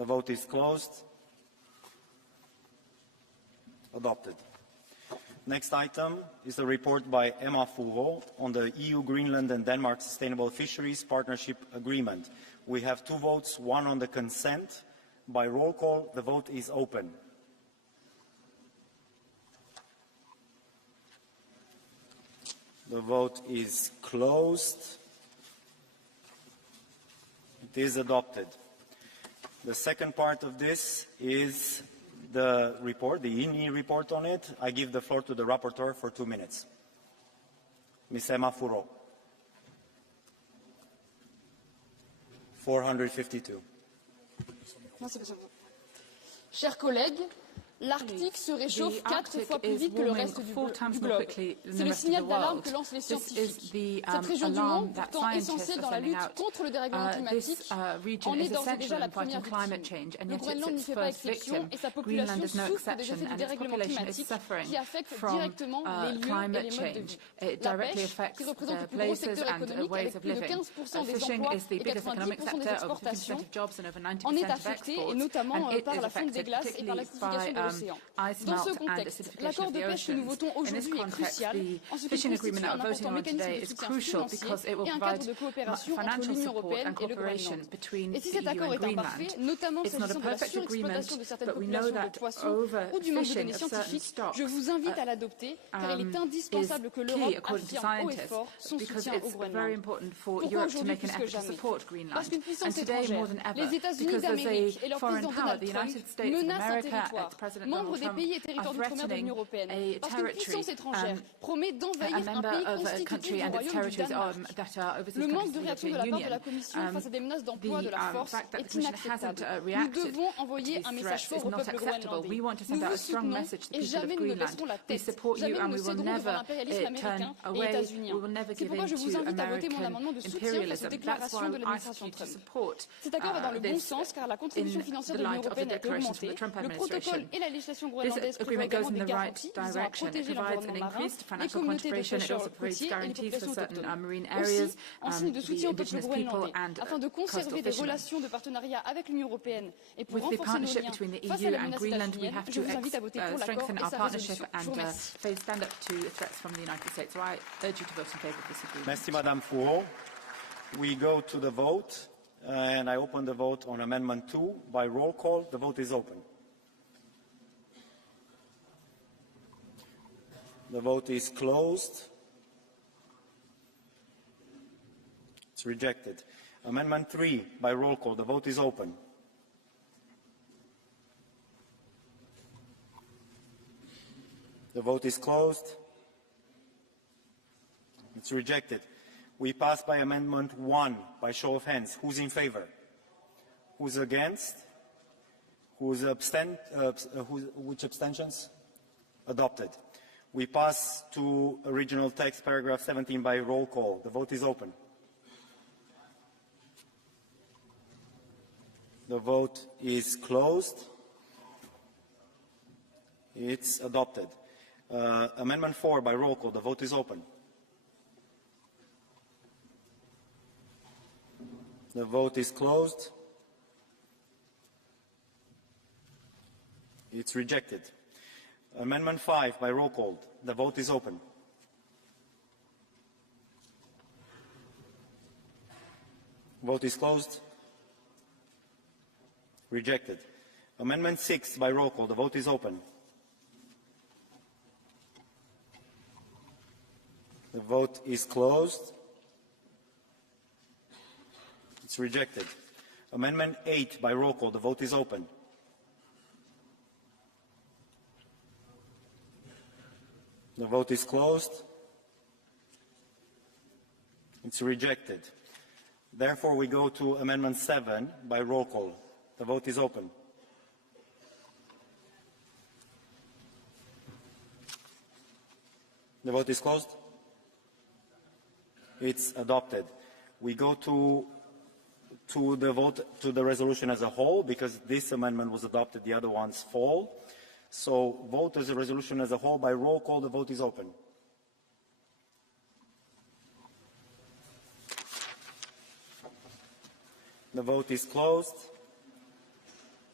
The vote is closed. Adopted. Next item is the report by Emma Fourreau on the EU, Greenland and Denmark Sustainable Fisheries Partnership Agreement. We have two votes, one on the consent. By roll call, the vote is open. The vote is closed. It is adopted. The second part of this is the report, the INI report on it. I give the floor to the rapporteur for 2 minutes. Ms. Emma Fourreau. 452. Chers collègues, l'Arctique se réchauffe 4 fois plus vite que le reste du globe. C'est le signal d'alarme que lancent les scientifiques. Cette région du monde, pourtant essentielle dans la lutte contre le dérèglement climatique, en est d'ores et déjà la première victime. Le Groenland n'y fait pas exception et sa population souffre des effets du dérèglement climatique qui affectent directement les lieux et les modes de vie. La pêche, qui représente le plus gros secteur économique avec plus de 15% des emplois et 90% des exportations, en est affectée et notamment par la fonte des glaces et par l'acidification de l'océan. Dans ce contexte, l'accord de pêche que nous votons aujourd'hui est crucial en ce qu'il constitue un important mécanisme de soutien financier et un cadre de coopération entre l'Union européenne et le Groenland. Et si cet accord est imparfait, notamment s'agissant de la surexploitation de certaines populations de poissons ou du manque de données scientifiques, je vous invite à l'adopter car il est indispensable que l'Europe affirme haut et fort son soutien au Groenland. Pourquoi aujourd'hui plus que jamais? Parce qu'une puissance étrangère, les États-Unis d'Amérique et leur président Donald Trump menacent un territoire, membre des pays et territoires d'outre-mer de l'Union européenne, parce qu'une puissance étrangère promet d'envahir un pays constitutif du royaume du Danemark. Le manque de réaction de la part de la Commission face à des menaces d'emploi de la force est inacceptable. Nous devons envoyer un message fort au peuple groenlandais. Nous vous soutenons et jamais nous ne baisserons la tête. Jamais nous ne céderons devant l'impérialisme américain et états-unien. C'est pourquoi je vous invite à voter mon amendement de soutien face aux déclarations de l'administration Trump. Cet accord va dans le bon sens car la contribution financière de l'Union européenne a été augmentée. Le protocole et la législation groenlandaise prévoient également des garanties visant à protéger l'environnement marin, les communautés de pêcheurs côtiers et les populations autochtones. Aussi, en signe de soutien au peuple groenlandais, afin de conserver des relations de partenariat avec l'Union européenne et pour renforcer nos liens face à la menace états-unienne, je vous invite à voter pour l'accord et sa résolution. Je vous remercie. Merci, Madame Fourreau. We go to the vote, and I open the vote on Amendment 2 by roll call. The vote is open. The vote is closed. It's rejected. Amendment 3 by roll call. The vote is open. The vote is closed. It's rejected. We pass by Amendment 1 by show of hands. Who's in favor? Who's against? Which abstentions? Adopted. We pass to original text, paragraph 17 by roll call. The vote is open. The vote is closed. It's adopted. Amendment 4 by roll call. The vote is open. The vote is closed. It's rejected. Amendment 5 by roll call. The vote is open. Vote is closed. Rejected. Amendment 6 by roll call. The vote is open. The vote is closed. It's rejected. Amendment 8 by roll call. The vote is open. The vote is closed. It's rejected. Therefore, we go to Amendment 7 by roll call. The vote is open. The vote is closed. It's adopted. We go to the vote to the resolution as a whole, because this amendment was adopted, the other ones fall. So vote as a resolution as a whole by roll call. The vote is open. The vote is closed.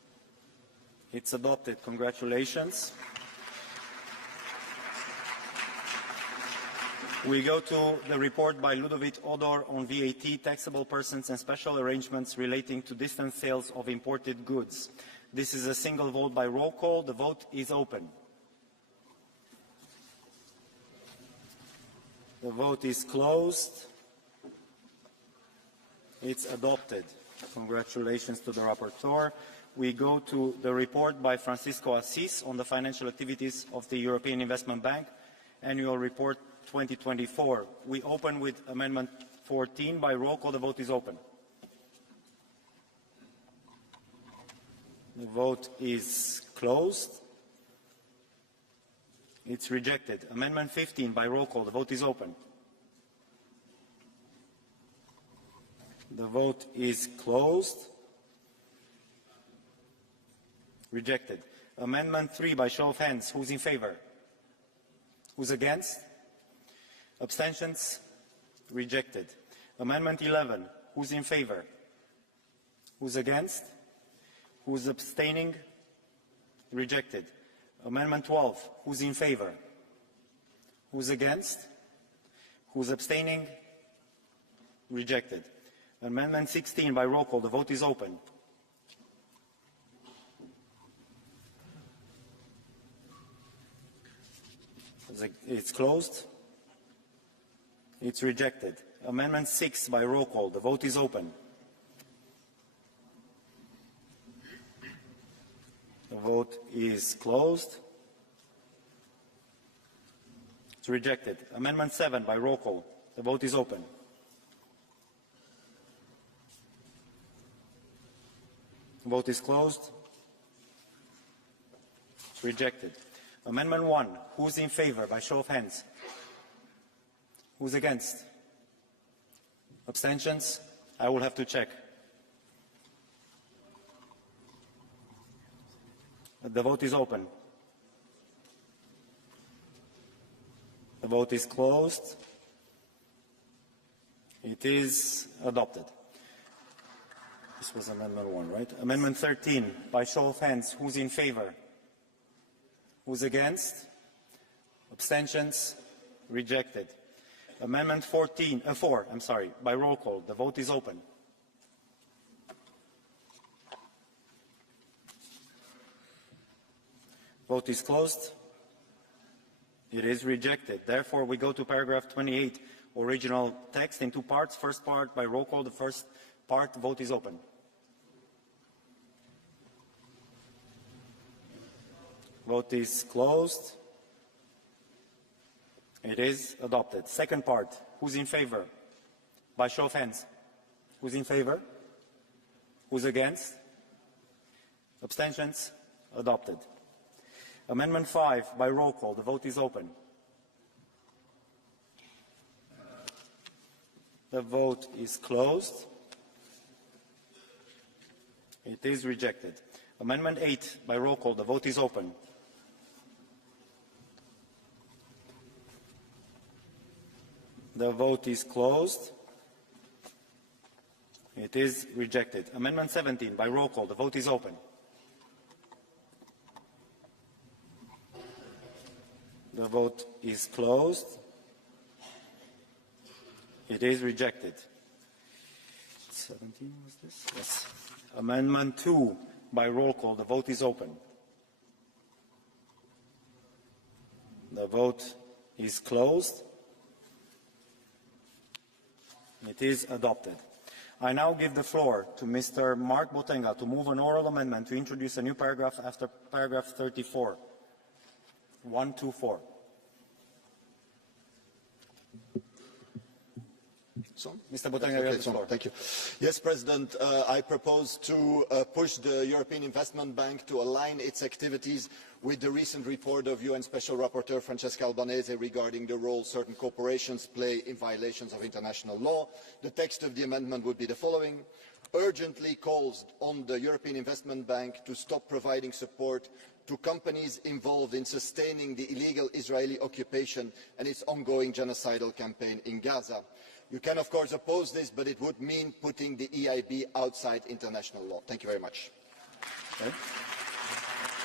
It's adopted. Congratulations. We go to the report by Ludovic Odor on VAT, taxable persons and special arrangements relating to distance sales of imported goods. This is a single vote by roll call. The vote is open. The vote is closed. It's adopted. Congratulations to the rapporteur. We go to the report by Francisco Assis on the financial activities of the European Investment Bank, Annual Report 2024. We open with Amendment 14 by roll call. The vote is open. The vote is closed. It's rejected. Amendment 15 by roll call. The vote is open. The vote is closed. Rejected. Amendment 3 by show of hands. Who's in favor? Who's against? Abstentions? Rejected. Amendment 11. Who's in favor? Who's against? Who's abstaining? Rejected. Amendment 12. Who's in favor? Who's against? Who's abstaining? Rejected. Amendment 16 by roll call. The vote is open. It's closed. It's rejected. Amendment 6 by roll call. The vote is open. The vote is closed. It's rejected. Amendment 7 by roll call. The vote is open. The vote is closed. It's rejected. Amendment 1. Who's in favor? By show of hands. Who's against? Abstentions? I will have to check. The vote is open. The vote is closed. It is adopted. This was Amendment 1, right? Amendment 13. By show of hands. Who's in favor? Who's against? Abstentions? Rejected. Amendment 4, by roll call. The vote is open. Vote is closed. It is rejected. Therefore, we go to paragraph 28, original text in two parts. First part by roll call. The first part, the vote is open. Vote is closed. It is adopted. Second part, who's in favor? By show of hands. Who's in favor? Who's against? Abstentions? Adopted. Amendment 5 by roll call. The vote is open. The vote is closed. It is rejected. Amendment 8 by roll call. The vote is open. The vote is closed. It is rejected. Amendment 17 by roll call. The vote is open. The vote is closed. It is rejected. 17 was this? Yes. Amendment 2 by roll call. The vote is open. The vote is closed. It is adopted. I now give the floor to Mr. Mark Botenga to move an oral amendment to introduce a new paragraph after paragraph 34. 124. Mr. Botenga, you have the floor. Thank you. Yes, President, I propose to push the European Investment Bank to align its activities with the recent report of UN Special Rapporteur Francesca Albanese regarding the role certain corporations play in violations of international law. The text of the amendment would be the following. Urgently calls on the European Investment Bank to stop providing support to companies involved in sustaining the illegal Israeli occupation and its ongoing genocidal campaign in Gaza. You can, of course, oppose this, but it would mean putting the EIB outside international law. Thank you very much. Okay.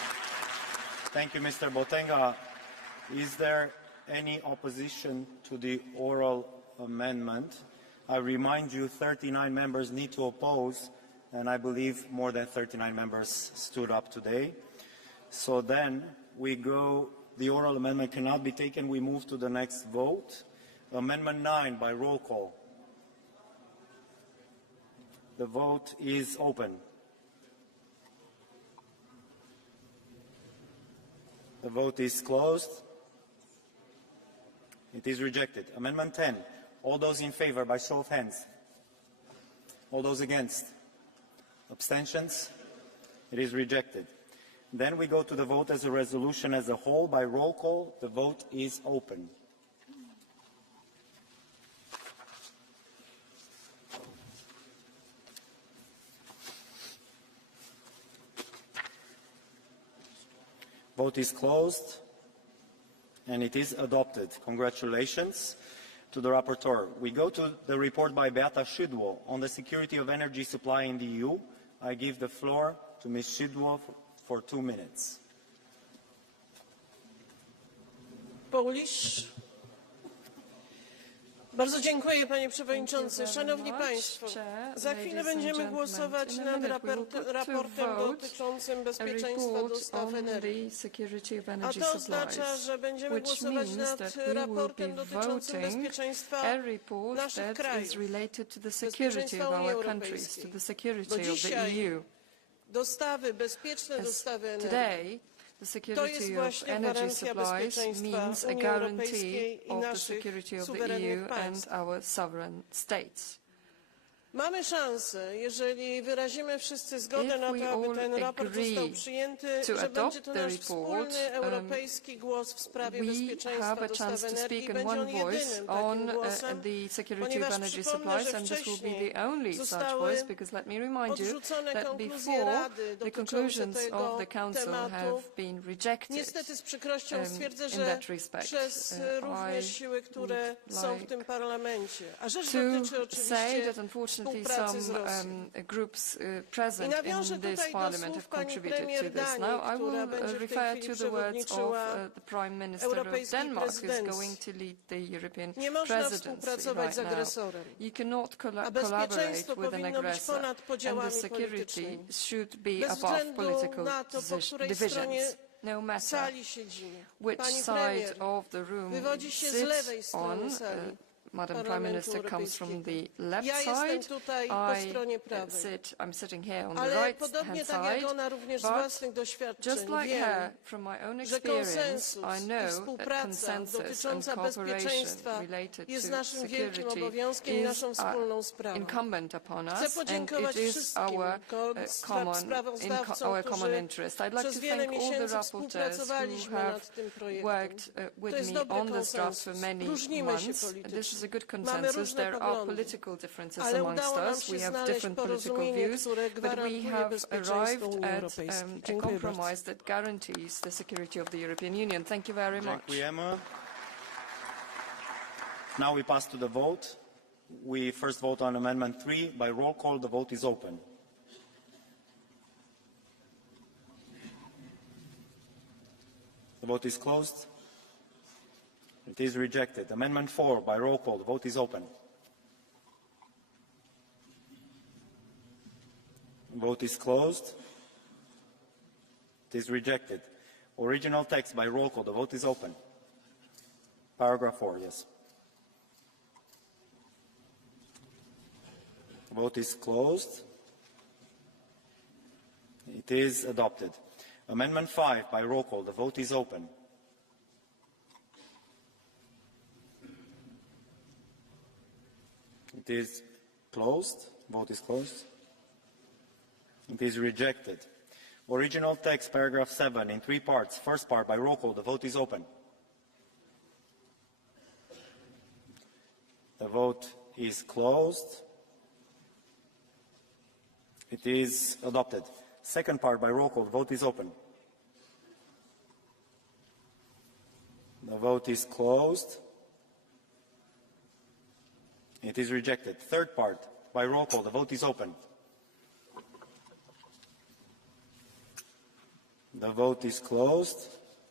Thank you, Mr. Botenga. Is there any opposition to the oral amendment? I remind you 39 members need to oppose, and I believe more than 39 members stood up today. So then we go, the oral amendment cannot be taken. We move to the next vote. Amendment 9 by roll call. The vote is open. The vote is closed. It is rejected. Amendment 10. All those in favor by show of hands. All those against. Abstentions? It is rejected. Then we go to the vote as a resolution as a whole by roll call. The vote is open. Vote is closed, and it is adopted. Congratulations to the rapporteur. We go to the report by Beata Szydło on the security of energy supply in the EU. I give the floor to Ms. Szydło for 2 minutes. Polish. Bardzo dziękuję, panie przewodniczący. Szanowni państwo, za chwilę będziemy głosować nad raportem dotyczącym bezpieczeństwa dostaw energii. A to oznacza, że będziemy głosować nad raportem dotyczącym bezpieczeństwa naszych krajów, bezpieczeństwa Unii Europejskiej. Bo dzisiaj dostawy, bezpieczne dostawy energii, The security of energy supplies means a guarantee of the security of the EU and our sovereign states. Mamy szansę, jeżeli wyrazimy wszyscy zgodę na to, aby ten raport został przyjęty, że będzie to nasz wspólny europejski głos w sprawie bezpieczeństwa dostaw energii. Będzie on jedynym takim głosem, ponieważ przypomnę, że wcześniej zostały odrzucone konkluzje Rady dotyczące tego tematu. Niestety z przykrością stwierdzę, że przez również siły, które są w tym parlamencie. A rzecz dotyczy oczywiście groups present in this parliament have contributed to this. Now I will refer to the words of the Prime Minister of Denmark, who is going to lead the European presidency right now. You cannot collaborate with an aggressor, and the security should be above political divisions. No matter which side of the room sits on, Madam Prime Minister comes from the left side. I'm sitting here on the right-hand side, but just like her, from my own experience, I know that consensus and cooperation related to security is incumbent upon us, and it is our common interest. I'd like to thank all the rapporteurs who have worked with me on this draft for many months. This is a good consensus. There are political differences amongst us. We have different political views, but we have arrived at a compromise that guarantees the security of the European Union. Thank you very much. Now we pass to the vote. We first vote on Amendment 3 by roll call. The vote is open. The vote is closed. It is rejected. Amendment 4 by roll call. The vote is open. The vote is closed. It is rejected. Original text by roll call. The vote is open. Paragraph 4, yes. The vote is closed. It is adopted. Amendment 5 by roll call. The vote is open. It is closed. Vote is closed. It is rejected. Original text, paragraph 7, in 3 parts. First part by roll call. The vote is open. The vote is closed. It is adopted. Second part by roll call. The vote is open. The vote is closed. It is rejected. Third part by roll call. The vote is open. The vote is closed.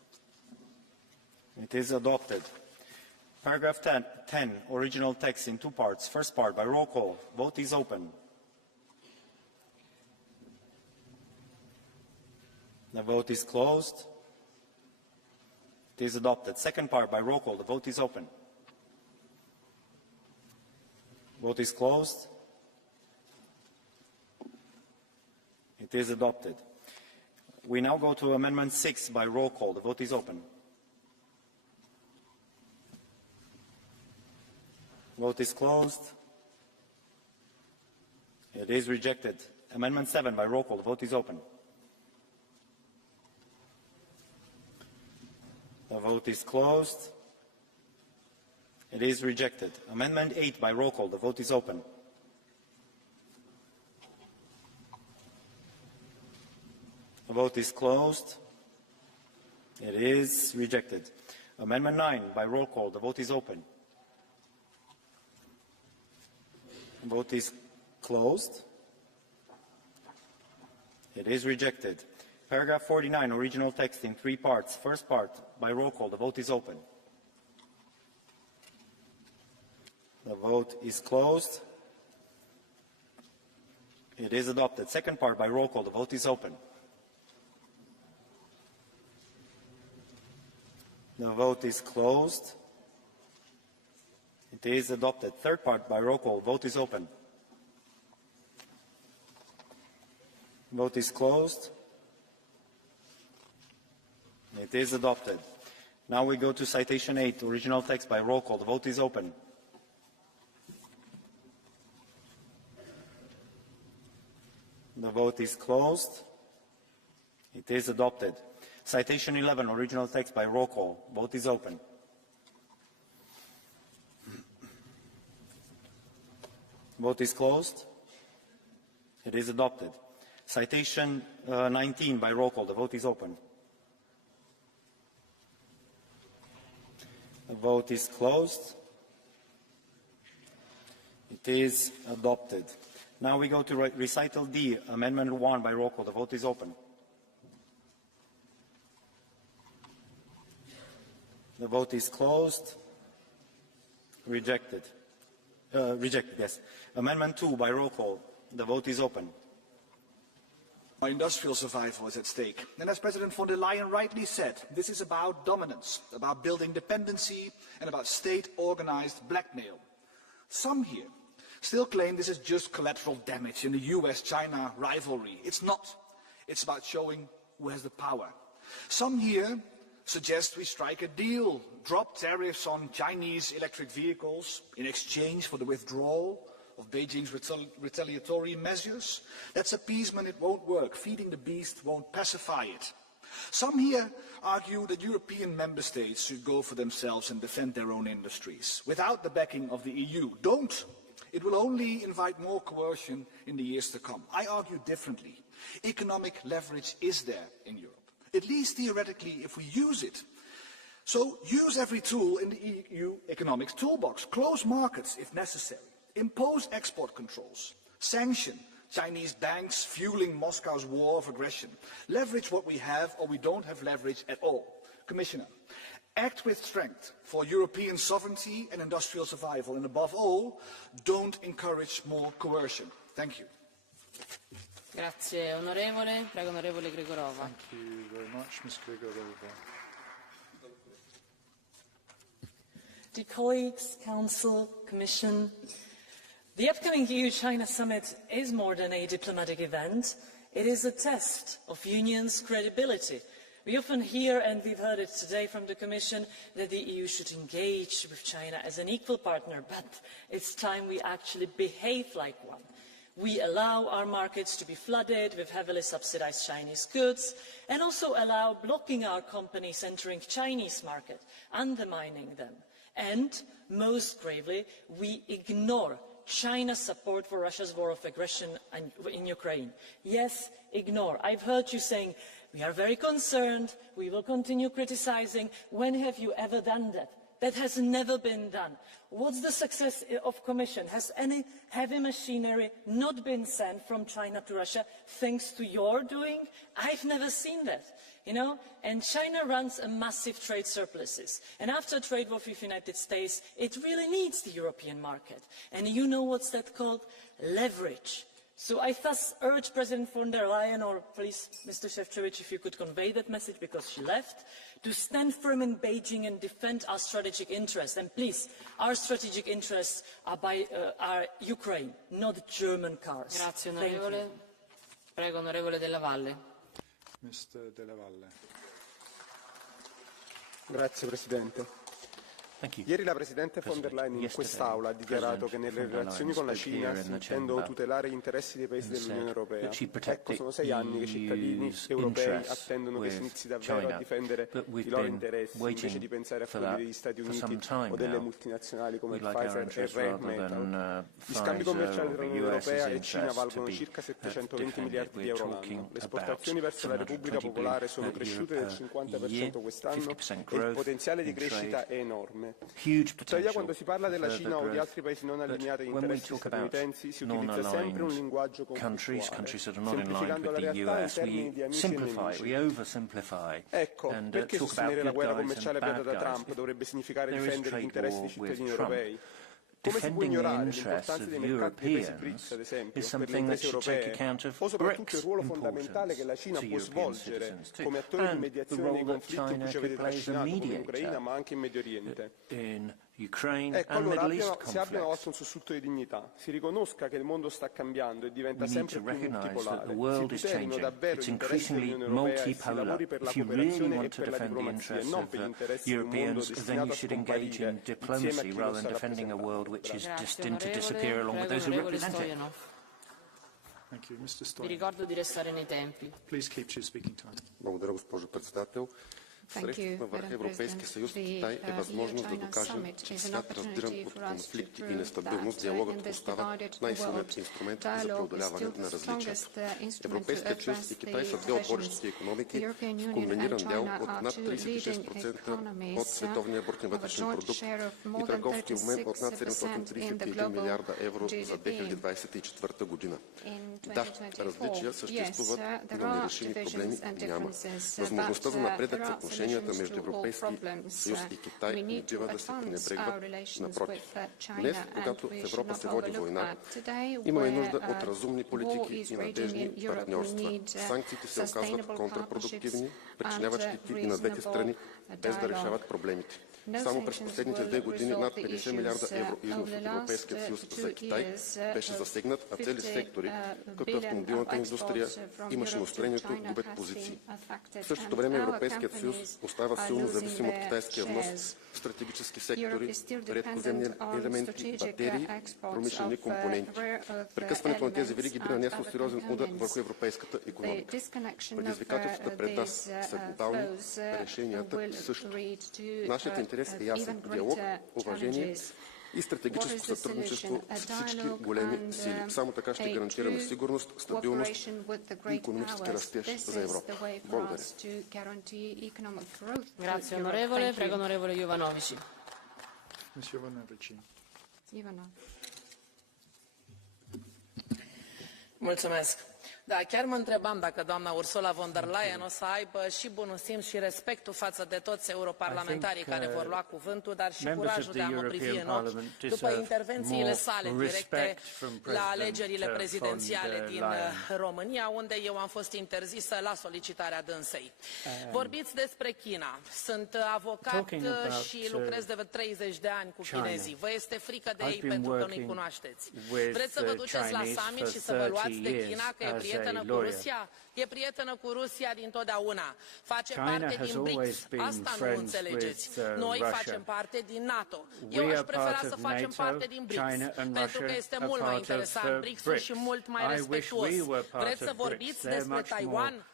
It is adopted. Paragraph 10, original text in 2 parts. First part by roll call. Vote is open. The vote is closed. It is adopted. Second part by roll call. The vote is open. Vote is closed. It is adopted. We now go to Amendment 6 by roll call. The vote is open. Vote is closed. It is rejected. Amendment 7 by roll call. The vote is open. The vote is closed. It is rejected. Amendment 8 by roll call. The vote is open. The vote is closed. It is rejected. Amendment 9 by roll call. The vote is open. The vote is closed. It is rejected. Paragraph 49, original text in 3 parts. First part by roll call. The vote is open. The vote is closed. It is adopted. Second part by roll call. The vote is open. The vote is closed. It is adopted. Third part by roll call. Vote is open. Vote is closed. It is adopted. Now we go to citation 8, original text by roll call. The vote is open. The vote is closed. It is adopted. Citation 11, original text by roll call. Vote is open. Vote is closed. It is adopted. Citation 19 by roll call. The vote is open. The vote is closed. It is adopted. Now we go to recital D, amendment 1 by roll call. The vote is open. The vote is closed. Rejected. Rejected, yes. Amendment 2 by roll call. The vote is open. Our industrial survival is at stake. And as President von der Leyen rightly said, this is about dominance, about building dependency, and about state-organized blackmail. Some here still claim this is just collateral damage in the US-China rivalry. It's not. It's about showing who has the power. Some here suggest we strike a deal, drop tariffs on Chinese electric vehicles in exchange for the withdrawal of Beijing's retaliatory measures. That's appeasement. It won't work. Feeding the beast won't pacify it. Some here argue that European member states should go for themselves and defend their own industries without the backing of the EU. Don't. It will only invite more coercion in the years to come. I argue differently. Economic leverage is there in Europe, at least theoretically if we use it. So use every tool in the EU economic toolbox. Close markets if necessary. Impose export controls. Sanction Chinese banks fueling Moscow's war of aggression. Leverage what we have, or we don't have leverage at all. Commissioner, act with strength for European sovereignty and industrial survival, and above all, don't encourage more coercion. Thank you. Grazie, onorevole. Prego, onorevole Gregorova. Thank you very much, Ms. Gregorova. Dear colleagues, Council, Commission, the upcoming EU-China summit is more than a diplomatic event. It is a test of Union's credibility. We often hear, and we've heard it today from the Commission, that the EU should engage with China as an equal partner, but it's time we actually behave like one. We allow our markets to be flooded with heavily subsidized Chinese goods, and also allow blocking our companies entering Chinese market, undermining them. And, most gravely, we ignore China's support for Russia's war of aggression in Ukraine. Yes, ignore. I've heard you saying, we are very concerned, we will continue criticizing. When have you ever done that? That has never been done. What's the success of Commission? Has any heavy machinery not been sent from China to Russia thanks to your doing? I've never seen that. You know, and China runs a massive trade surpluses. And after a trade war with the United States, it really needs the European market. And you know what's that called? Leverage. So I thus urge President von der Leyen, or please, Mr. Šefčovič, if you could convey that message because she left, to stand firm in Beijing and defend our strategic interests. And please, our strategic interests are Ukraine, not German cars. Grazie, onorevole. Prego, onorevole Della Valle. Mr. Della Valle. Grazie Presidente. Ieri la Presidente von der Leyen in quest'Aula ha dichiarato che nelle relazioni con la Cina si intendono tutelare gli interessi dei paesi dell'Unione Europea. Ecco, sono 6 anni che i cittadini europei attendono che si inizi davvero a difendere i loro interessi invece di pensare a quelli degli Stati Uniti o delle multinazionali come Pfizer e Rheinmetall. Gli scambi commerciali tra l'Unione Europea e Cina valgono circa 720 miliardi di euro l'anno. Le esportazioni verso la Repubblica Popolare sono cresciute del 50% quest'anno e il potenziale di crescita è enorme. Tuttavia, quando si parla della Cina o di altri paesi non allineati agli interessi statunitensi, si utilizza sempre un linguaggio conflittuale, semplificando la realtà in termini di amici e nemici. Ecco, perché sostenere la guerra commerciale aperta da Trump dovrebbe significare difendere gli interessi dei cittadini europei? Come si può ignorare l'importanza dei mercati dei paesi BRICS, ad esempio, per le imprese europee, o soprattutto il ruolo fondamentale che la Cina può svolgere come attore di mediazione nei conflitti in cui ci avete trascinato, come in Ucraina, ma anche in Medio Oriente? Ecco, allora si abbia una volta un sussulto di dignità, si riconosca che il mondo sta cambiando e diventa sempre più multipolare, si tutelino davvero gli interessi dell'Unione Europea e si lavori per la cooperazione e per la diplomazia e non per gli interessi di un mondo destinato a scomparire insieme a chi lo sta rappresentando. Vi ricordo di restare nei tempi. Благодаря, госпожо председател. Срещата на върха Европейски съюз и Китай е възможност да докаже, че свят раздиран от конфликти и нестабилност, диалогът остава най-силният инструмент за преодоляването на различията. Европейският съюз и Китай са две от водещите икономики с комбиниран дял от над 36% от световния брутен вътрешен продукт и търговски обмен от над 731 милиарда евро за 2024 година. Да, различия съществуват, но нерешими проблеми няма. Възможността за напредък в отношенията между Европейски съюз и Китай не бива да се пренебрегва. Напротив, днес, когато в Европа се води война, имаме нужда от разумни политики и надежни партньорства. Санкциите се оказват контрапродуктивни, причиняват щети и на двете страни, без да решават проблемите. Само през последните 2 години над 50 милиарда евро износ от Европейския съюз за Китай беше засегнат, а цели сектори, като автомобилната индустрия и машиностроението, губят позиции. В същото време Европейският съюз остава силно зависим от китайския внос в стратегически сектори, редкоземни елементи, батерии, промишлени компоненти. Прекъсването на тези вериги би нанесло сериозен удар върху европейската икономика. Предизвикателствата пред нас са глобални, решенията също. Нашият интерес е ясен – диалог, уважение и стратегическо сътрудничество с всички големи сили. Само така ще гарантираме сигурност, стабилност и икономически растеж за Европа. Благодаря. Grazie onorevole, prego onorevole Jovanovici. Mulțumesc. Da, chiar mă întrebam dacă doamna Ursula von der Leyen o să aibă și bunul simț și respectul față de toți europarlamentarii care vor lua cuvântul, dar și curajul de a mă privi în ochi după intervențiile sale directe la alegerile prezidențiale din România, unde eu am fost interzisă la solicitarea dânsei. Vorbiți despre China. Sunt avocat și lucrez de 30 de ani cu chinezii. Vă este frică de ei pentru că nu-i cunoașteți. Vreți să vă duceți la summit și să vă luați de China, că e prietenă cu Rusia? E prietenă cu Rusia dintotdeauna. Face parte din BRICS. Asta nu înțelegeți. Noi facem parte din NATO. Eu aș prefera să facem parte din BRICS, pentru că este mult mai interesant BRICS-ul și mult mai respectuos. Vreți să vorbiți despre Taiwan?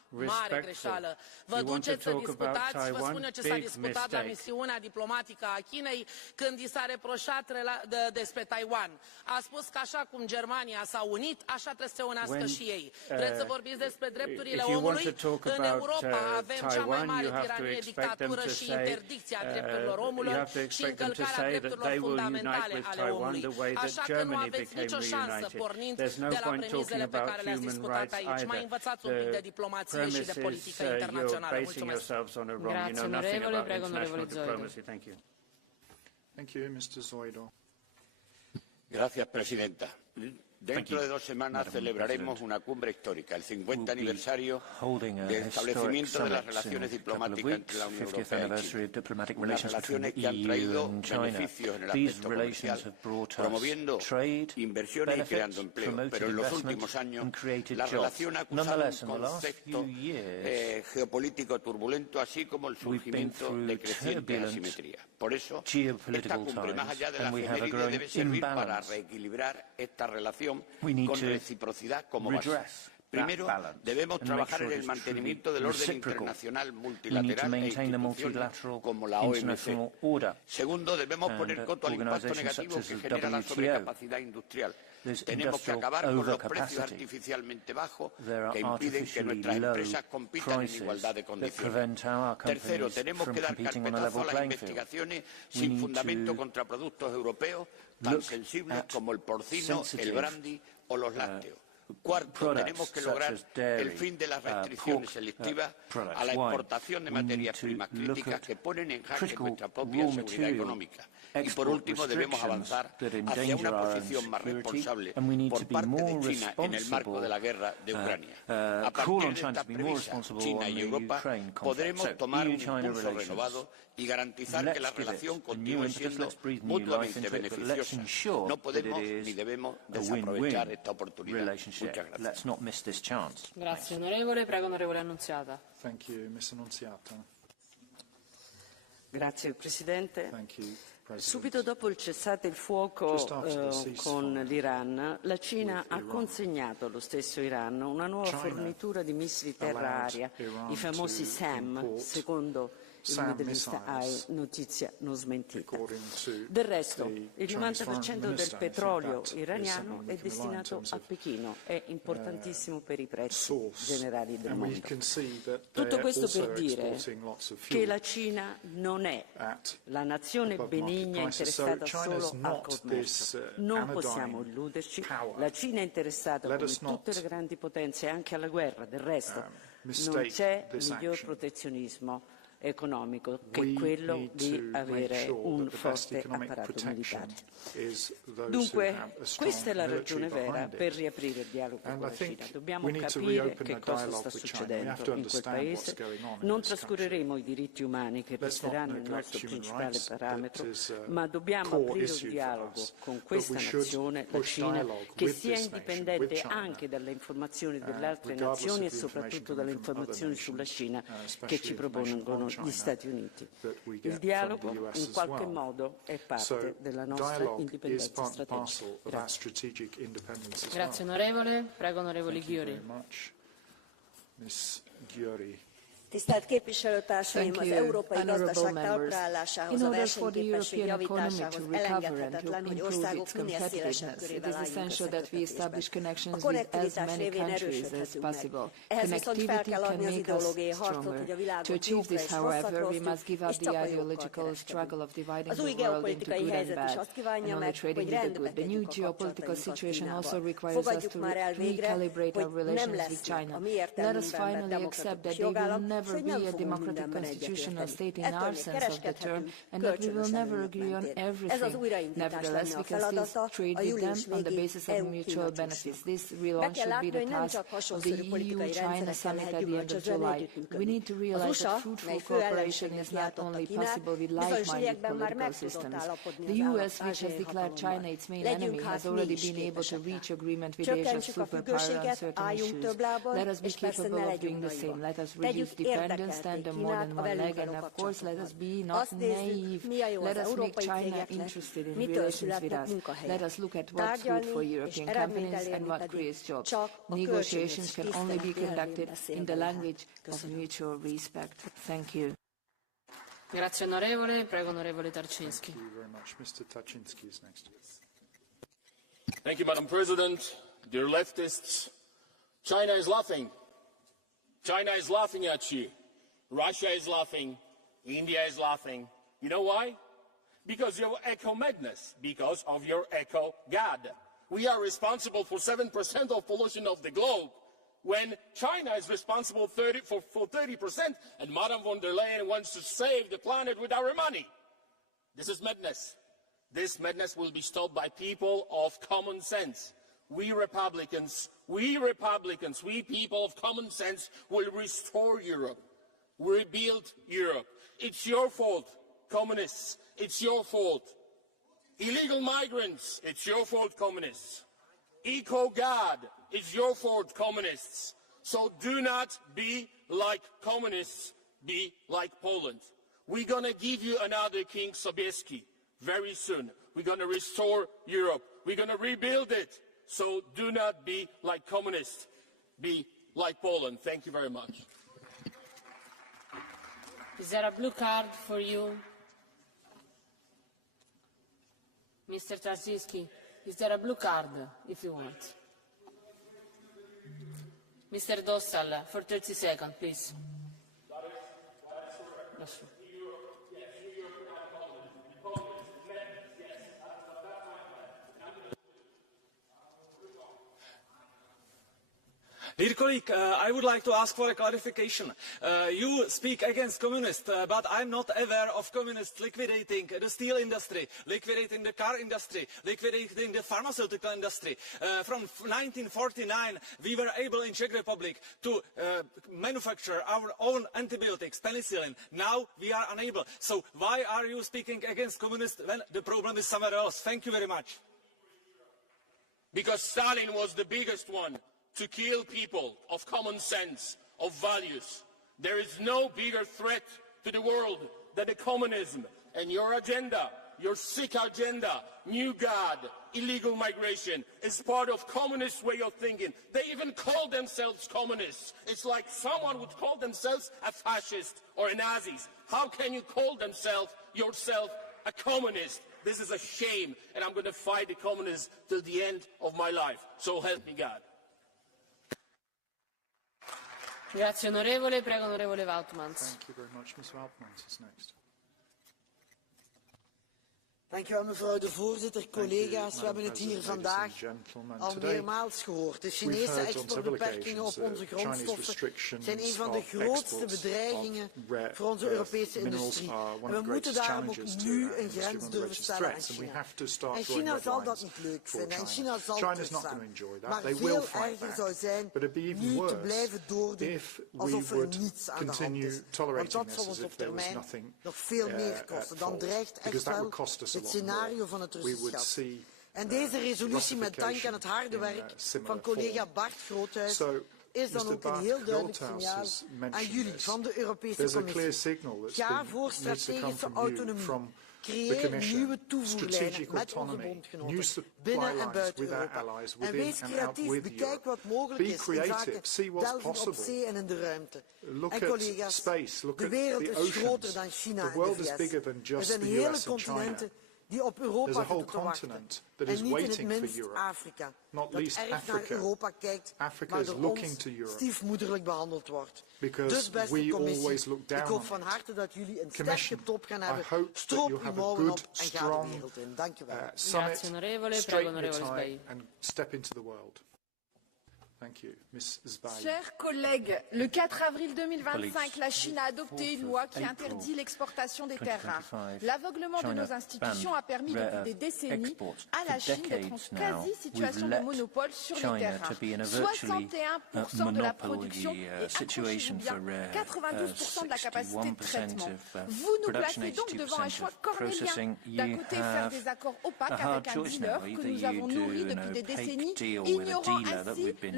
mare greșeală. Vă duceți să discutați și vă spun eu ce s-a discutat la misiunea diplomatică a Chinei când i s-a reproșat despre Taiwan. A spus că așa cum Germania s-a unit, așa trebuie să se unească și ei. Vreți să vorbiți despre drepturile omului? În Europa avem cea mai mare tiranie, dictatură și interdicția drepturilor omului și încălcarea drepturilor fundamentale ale omului. Așa că nu aveți nicio șansă pornind de la premizele pe care le-ați discutat aici. Mai învățați un pic de diplomație și de politică internațională. Mulțumesc. Grazie, onorevole. Prego, onorevole Zoido. Thank you, Mr. Zoido. Gracias, Presidenta. Dentro de 2 semanas celebraremos una cumbre histórica, el 50 aniversario del establecimiento de las relaciones diplomáticas entre la Unión Europea y China. Unas relaciones que han traído beneficios en el aspecto comercial, promoviendo inversiones y creando empleo. Pero en los últimos años la relación ha acusado un concepto geopolítico turbulento, así como el surgimiento de creciente asimetría. Por eso, esta cumbre, más allá de la efeméride, debe servir para reequilibrar esta relación con reciprocidad como base. Primero, debemos trabajar en el mantenimiento del orden internacional multilateral e institucional como la OMC. Segundo, debemos poner coto al impacto negativo que genera la sobrecapacidad industrial. Tenemos que acabar con los precios artificialmente bajos que impiden que nuestras empresas compitan en igualdad de condiciones. Tercero, tenemos que dar carpetazo a las investigaciones sin fundamento contra productos europeos tan sensibles como el porcino, el brandy o los lácteos. Cuarto, tenemos que lograr el fin de las restricciones selectivas a la exportación de materias primas críticas que ponen en jaque nuestra propia seguridad económica. Y por último, debemos avanzar hacia una posición más responsable por parte de China en el marco de la guerra de Ucrania. A partir de esta premisa, China y Europa podremos tomar un impulso renovado y garantizar que la relación continúe siendo mutuamente beneficiosa. No podemos ni debemos desaprovechar esta oportunidad. Muchas gracias. Grazie onorevole, prego onorevole Annunziata. Thank you, Ms. Annunziata. Grazie Presidente. Subito dopo il cessate il fuoco con l'Iran, la Cina ha consegnato allo stesso Iran una nuova fornitura di missili terra-aria, i famosi SAM, secondo il Middle East Eye, notizia non smentita. Del resto, il 90% del petrolio iraniano è destinato a Pechino, è importantissimo per i prezzi generali del mondo. Tutto questo per dire che la Cina non è la nazione benigna interessata solo al commercio. Non possiamo illuderci, la Cina è interessata come tutte le grandi potenze anche alla guerra, del resto non c'è miglior protezionismo economico che quello di avere un forte apparato militare. Dunque, questa è la ragione vera per riaprire il dialogo con la Cina. Dobbiamo capire che cosa sta succedendo in quel paese. Non trascureremo i diritti umani che resteranno il nostro principale parametro, ma dobbiamo aprire un dialogo con questa nazione, la Cina, che sia indipendente anche dalle informazioni delle altre nazioni e soprattutto dalle informazioni sulla Cina che ci propongono gli Stati Uniti. Il dialogo in qualche modo è parte della nostra indipendenza strategica. Grazie onorevole, prego onorevole Győri. Tisztelt képviselőtársaim, az európai gazdaság talpraállásához, a versenyképesség javításához elengedhetetlen, hogy országok minél szélesebb körében álljunk összeköttetésben. A konnektivitás révén erősödhetünk meg. Ehhez viszont fel kell adni az ideológiai harcot, hogy a világot jobbra és rosszakra osztjuk, és csak a jókkal kereskedünk. Az új geopolitikai helyzet is azt kívánja meg, hogy rendbe tegyük a kapcsolatainkat Kínával. Fogadjuk már el végre, hogy nem lesznek a mi értelmünkben demokratikus jogállam, never be a democratic constitutional state in our sense of the term, and that we will never agree on everything. Nevertheless, we can still trade with them on the basis of mutual benefits. This relaunch should be the task of the EU-China summit at the end of July. We need to realize that fruitful cooperation is not only possible with like-minded political systems. The US, which has declared China its main enemy, has already been able to reach agreement with Asia's superpower on certain issues. Let us be capable of doing the same. Let us reduce independence, stand on more than one leg, and of course let us be not naive. Let us make China interested in relations with us. Let us look at what's good for European companies and what creates jobs. Negotiations can only be conducted in the language of mutual respect. Thank you. Grazie onorevole. Prego onorevole Tarczynski. Thank you very much. Mr. Tarczynski is next. Thank you, Madam President. Dear leftists, China is laughing. China is laughing at you. Russia is laughing. India is laughing. You know why? Because of your eco-madness, because of your eco-God. We are responsible for 7% of pollution of the globe, when China is responsible for 30%, and Madam von der Leyen wants to save the planet with our money. This is madness. This madness will be stopped by people of common sense. We Republicans, we people of common sense will restore Europe, rebuild Europe. It's your fault, communists. It's your fault. Illegal migrants, it's your fault, communists. Eco-God, it's your fault, communists. So do not be like communists, be like Poland. We're going to give you another King Sobieski very soon. We're going to restore Europe. We're going to rebuild it. So do not be like communists, be like Poland. Thank you very much. Is there a blue card for you? Mr. Tarczynski, is there a blue card if you want? Mr. Dostal, for 30 seconds, please. Dear colleague, I would like to ask for a clarification. You speak against communists, but I'm not aware of communists liquidating the steel industry, liquidating the car industry, liquidating the pharmaceutical industry. From 1949, we were able in Czech Republic to manufacture our own antibiotics, penicillin. Now we are unable. So why are you speaking against communists when the problem is somewhere else? Thank you very much. Because Stalin was the biggest one to kill people of common sense, of values. There is no bigger threat to the world than the communism and your agenda, your sick agenda, new God, illegal migration is part of communist way of thinking. They even call themselves communists. It's like someone would call themselves a fascist or a Nazis. How can you call yourself a communist? This is a shame, and I'm going to fight the communists till the end of my life. So help me God. Grazie onorevole, prego onorevole Woutmans. Thank you very much. Ms. Woutmans is next. Dank u wel, mevrouw de voorzitter, collega's. We hebben het hier vandaag al meermaals gehoord. De Chinese exportbeperkingen op onze grondstoffen zijn een van de grootste bedreigingen voor onze Europese industrie. En we moeten daarom ook nu een grens durven stellen aan China. En China zal dat niet leuk vinden. En China zal terugstaan. Maar veel erger zou zijn nu te blijven doordoen alsof er niets aan de hand is. Want dat zal ons op termijn nog veel meer kosten. Dan dreigt echt wel het scenario van het Russisch gas. En deze resolutie met dank aan het harde werk van collega Bart Groothuis is dan ook een heel duidelijk signaal aan jullie van de Europese Commissie. Ga voor strategische autonomie. Creëer nieuwe toevoerlijnen met onze bondgenoten binnen en buiten Europa. En wees creatief, bekijk wat mogelijk is in zaken delven op zee en in de ruimte. En collega's, de wereld is groter dan China en de VS. Er zijn hele continenten die op Europa zitten te wachten. En niet in het minst Afrika, dat erg naar Europa kijkt, maar door ons stiefmoederlijk behandeld wordt. Dus beste Commissie, ik hoop van harte dat jullie een sterke top gaan hebben. Stroop uw mouwen op en ga de wereld in. Dank u wel. Grazie onorevole, prego onorevole Sbai. Chers collègues, le 4 avril 2025, la Chine a adopté une loi qui interdit l'exportation des terres rares. L'aveuglement de nos institutions a permis depuis des décennies à la Chine d'être en quasi-situation de monopole sur les terres rares. 61% de la production et, accrochez-vous bien, 92% de la capacité de traitement. Vous nous placez donc devant un choix cornélien. D'un côté, faire des accords opaques avec un dealer que nous avons nourri depuis des décennies, ignorant ainsi le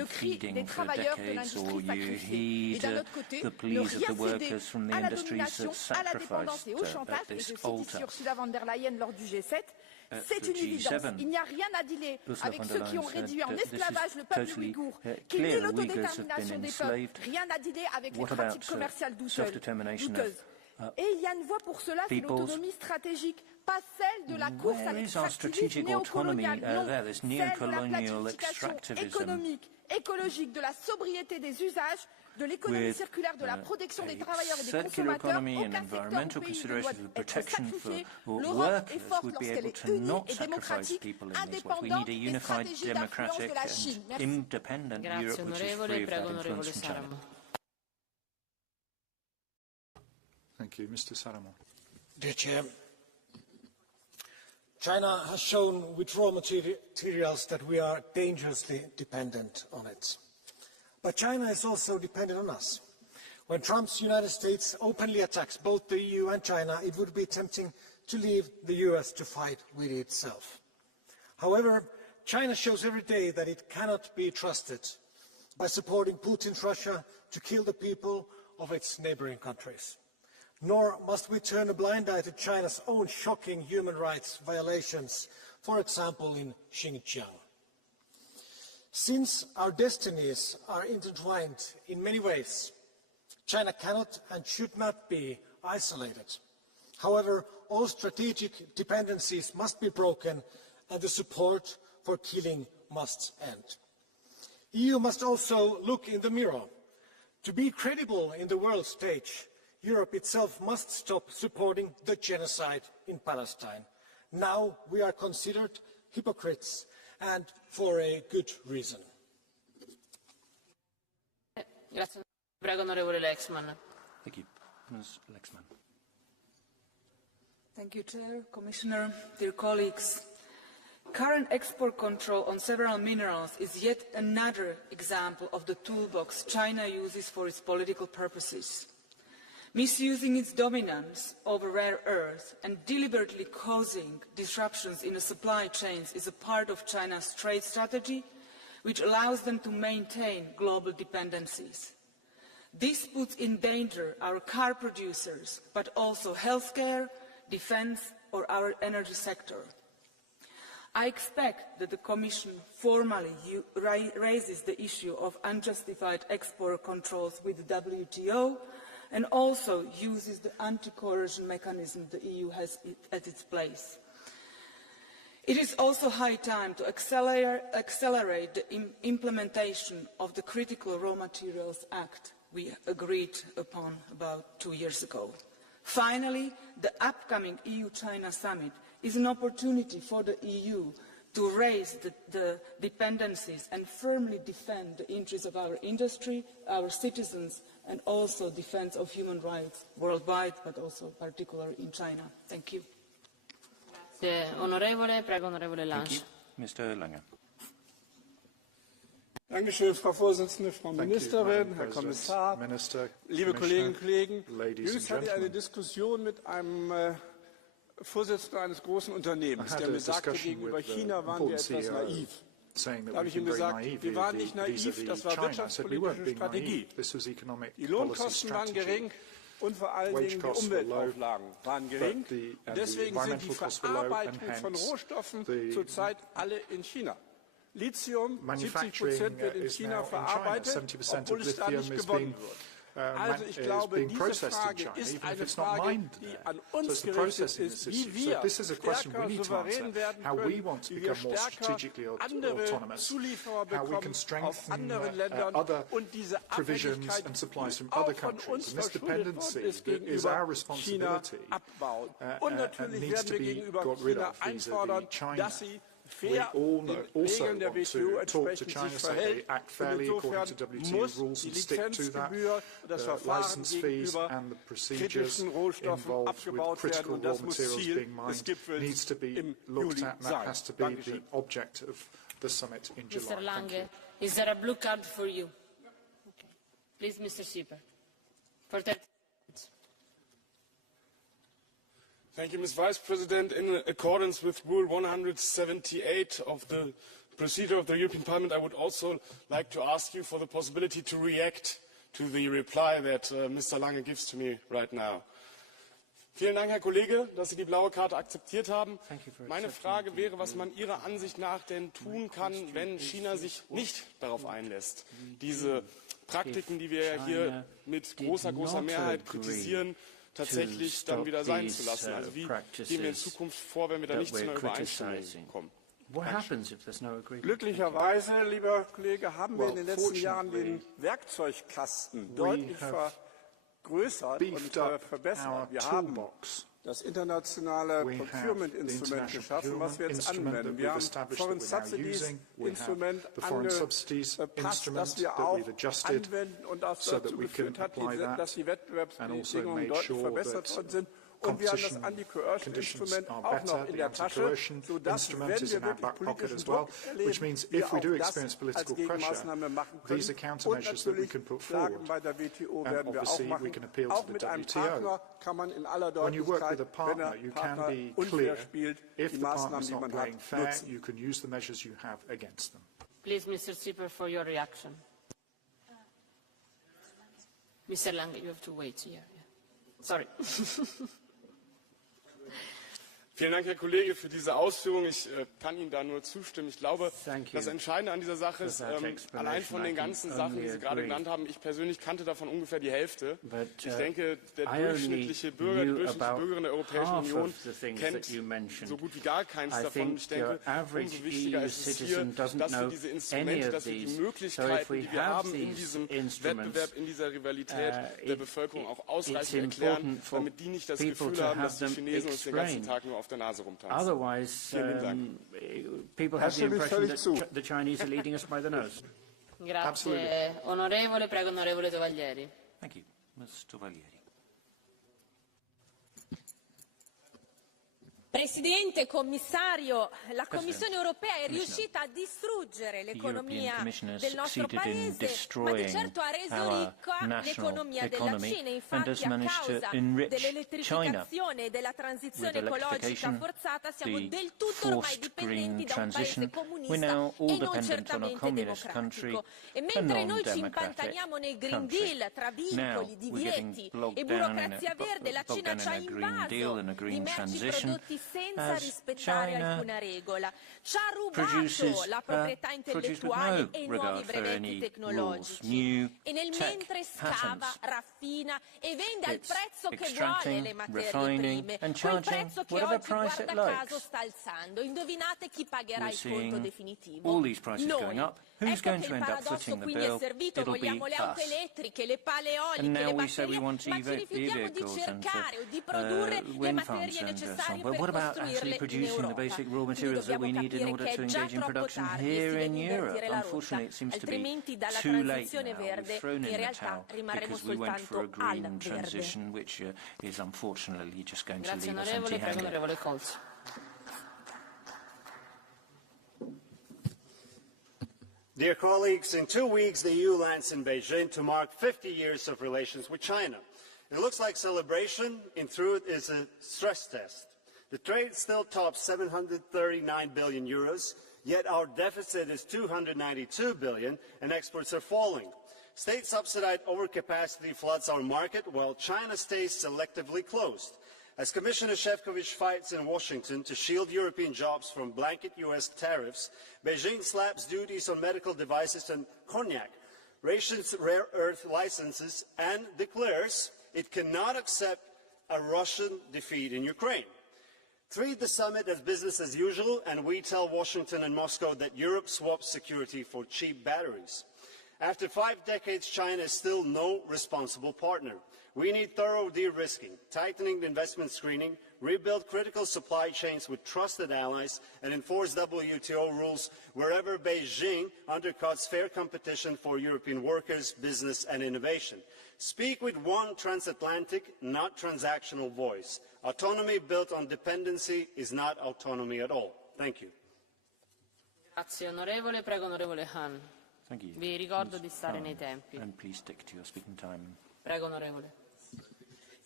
cri des travailleurs de l'industrie sacrifiée. Et d'un autre côté, ne rien céder à la domination, à la dépendance et au chantage, et je cite ici Ursula von der Leyen lors du G7, c'est une évidence. Il n'y a rien à dealer avec ceux qui ont réduit en esclavage le peuple ouïghour, qui nie l'autodétermination des peuples, rien à dealer avec les pratiques commerciales douteuses. Et il y a une voie pour cela, c'est l'autonomie stratégique, pas celle de la course à l'extractivisme néocolonial, non, celle de la planification économique, écologique, de la sobriété des usages, de l'économie circulaire, de la protection des travailleurs et des consommateurs, aucun secteur ou pays ne doit être sacrifié. L'Europe est forte lorsqu'elle est unie et démocratique, indépendante des stratégies d'influence de la Chine. Merci. Grazie onorevole, prego onorevole Saramo. Thank you. Mr. Saramo. Dear Chair, China has shown with raw materials that we are dangerously dependent on it. But China is also dependent on us. When Trump's United States openly attacks both the EU and China, it would be tempting to leave the US to fight with itself. However, China shows every day that it cannot be trusted by supporting Putin's Russia to kill the people of its neighboring countries. Nor must we turn a blind eye to China's own shocking human rights violations, for example in Xinjiang. Since our destinies are intertwined in many ways, China cannot and should not be isolated. However, all strategic dependencies must be broken and the support for killing must end. The EU must also look in the mirror. To be credible in the world stage, Europe itself must stop supporting the genocide in Palestine. Now we are considered hypocrites, and for a good reason. Grazie. Prego, onorevole Lexman. Thank you. Ms. Lexman. Thank you, Chair, Commissioner, dear colleagues. Current export control on several minerals is yet another example of the toolbox China uses for its political purposes. Misusing its dominance over rare earths and deliberately causing disruptions in the supply chains is a part of China's trade strategy, which allows them to maintain global dependencies. This puts in danger our car producers, but also healthcare, defence or our energy sector. I expect that the Commission formally raises the issue of unjustified export controls with the WTO and also uses the anti-coercion mechanism the EU has at its place. It is also high time to accelerate the implementation of the Critical Raw Materials Act we agreed upon about 2 years ago. Finally, the upcoming EU-China summit is an opportunity for the EU to raise the dependencies and firmly defend the interests of our industry, our citizens, and also defense of human rights worldwide, but also particularly in China. Thank you. Onorevole, prego, onorevole Lange. Mr. Lange. Dankeschön, Frau Vorsitzende, Frau Ministerin, Herr Kommissar, liebe Kolleginnen und Kollegen. Jüngst hatte ich eine Diskussion mit einem Vorsitzenden eines großen Unternehmens, der mir sagte, gegenüber China waren wir etwas naiv. Da habe ich ihm gesagt, wir waren nicht naiv, das war wirtschaftspolitische Strategie. Die Lohnkosten waren gering und vor allen Dingen die Umweltauflagen waren gering. Deswegen sind die Verarbeitung von Rohstoffen zurzeit alle in China. Lithium, 70% wird in China verarbeitet, obwohl es da nicht gewonnen wird. Also ich glaube, diese Frage ist eine Frage, die an uns gerichtet ist, wie wir stärker souverän werden können, wie wir stärker andere Zulieferer bekommen aus anderen Ländern und diese Abhängigkeit, die auch von uns verschuldet worden ist, gegenüber China abbauen. Und natürlich werden wir gegenüber China einfordern, dass sie fair den Regeln der WTO entsprechend sich verhält. Und insofern muss die Lizenzgebühr, das Verfahren gegenüber kritischen Rohstoffen abgebaut werden. Und das muss Ziel des Gipfels im Juli sein. Dankeschön. Mr. Lange, is there a blue card for you? Okay. Please, Mr. Sieper. For 30 seconds. Thank you, Ms. Vice President. In accordance with Rule 178 of the procedure of the European Parliament, I would also like to ask you for the possibility to react to the reply that Mr. Lange gives to me right now. Vielen Dank, Herr Kollege, dass Sie die blaue Karte akzeptiert haben. Meine Frage wäre, was man Ihrer Ansicht nach denn tun kann, wenn China sich nicht darauf einlässt, diese Praktiken, die wir hier mit großer Mehrheit kritisieren, tatsächlich dann wieder sein zu lassen. Also wie gehen wir in Zukunft vor, wenn wir da nicht zu einer Übereinstimmung kommen? Glücklicherweise, lieber Kollege, haben wir in den letzten Jahren den Werkzeugkasten deutlich vergrößert und verbessert. Wir haben das internationale Procurement-Instrument geschaffen, was wir jetzt anwenden. Wir haben Foreign Subsidies-Instrument angepasst, das wir auch anwenden und das dazu geführt hat, dass die Wettbewerbsbedingungen deutlich verbessert worden sind. Und wir haben das Anti-Coercion-Instrument auch noch in der Tasche, sodass, wenn wir wirklich politischen Druck erleben, wir auch das als Gegenmaßnahme machen können. Und natürlich Klagen bei der WTO werden wir auch machen. Auch mit einem Partner kann man in aller Deutlichkeit, wenn der Partner unfair spielt, die Maßnahmen, die man hat, nutzen. Please, Mr. Sieper, for your reaction. Mr. Lange, you have to wait here. Sorry. Vielen Dank, Herr Kollege, für diese Ausführung. Ich kann Ihnen da nur zustimmen. Ich glaube, das Entscheidende an dieser Sache ist, allein von den ganzen Sachen, die Sie gerade genannt haben, ich persönlich kannte davon ungefähr die Hälfte. Ich denke, der durchschnittliche Bürger, die durchschnittliche Bürgerin der Europäischen Union kennt so gut wie gar keins davon. Ich denke, umso wichtiger ist es hier, dass wir diese Instrumente, dass wir die Möglichkeiten, die wir haben in diesem Wettbewerb, in dieser Rivalität der Bevölkerung auch ausreichend erklären, damit die nicht das Gefühl haben, dass die Chinesen uns den ganzen Tag nur auf der Nase rumtanzen. Otherwise, people have the impression that the Chinese are leading us by the nose. Grazie. Onorevole, prego, onorevole Tovaglieri. Thank you, Ms. Tovaglieri. Presidente, Commissario, la Commissione europea è riuscita a distruggere l'economia del nostro Paese, ma di certo ha reso ricca l'economia della Cina. Infatti, a causa dell'elettrificazione e della transizione ecologica forzata, siamo del tutto ormai dipendenti da un paese comunista e non certamente democratico. E mentre noi ci impantaniamo nei Green Deal tra vincoli, divieti e burocrazia verde, la Cina ci ha invaso di merci prodotti senza rispettare alcuna regola. Ci ha rubato la proprietà intellettuale e i nuovi brevetti tecnologici e nel mentre scava, raffina e vende al prezzo che vuole le materie prime, quel prezzo che oggi guarda caso sta alzando. Indovinate chi pagherà il conto definitivo? Noi. Ecco che il paradosso quindi è servito, vogliamo le auto elettriche, le pale eoliche, le batterie, ma ci rifiutiamo di cercare o di produrre le materie necessarie per costruirle in Europa. Quindi dobbiamo capire che è già troppo tardi e si deve invertire la rotta, altrimenti dalla transizione verde in realtà rimarremo soltanto al verde. Grazie onorevole, prego onorevole Colz. Dear colleagues, in 2 weeks the EU lands in Beijing to mark 50 years of relations with China. It looks like celebration. In truth, it's a stress test. The trade still tops 739 billion euros, yet our deficit is 292 billion and exports are falling. State-subsidized overcapacity floods our market while China stays selectively closed. As Commissioner Šefčovič fights in Washington to shield European jobs from blanket US tariffs, Beijing slaps duties on medical devices and cognac, rations rare earth licenses, and declares it cannot accept a Russian defeat in Ukraine. Treat the summit as business as usual, and we tell Washington and Moscow that Europe swaps security for cheap batteries. After 5 decades, China is still no responsible partner. We need thorough de-risking, tightening the investment screening, rebuild critical supply chains with trusted allies, and enforce WTO rules wherever Beijing undercuts fair competition for European workers, business and innovation. Speak with one transatlantic, not transactional voice. Autonomy built on dependency is not autonomy at all. Thank you. Grazie onorevole, prego onorevole Hahn. Thank you. Vi ricordo di stare nei tempi. And please stick to your speaking time. Prego onorevole.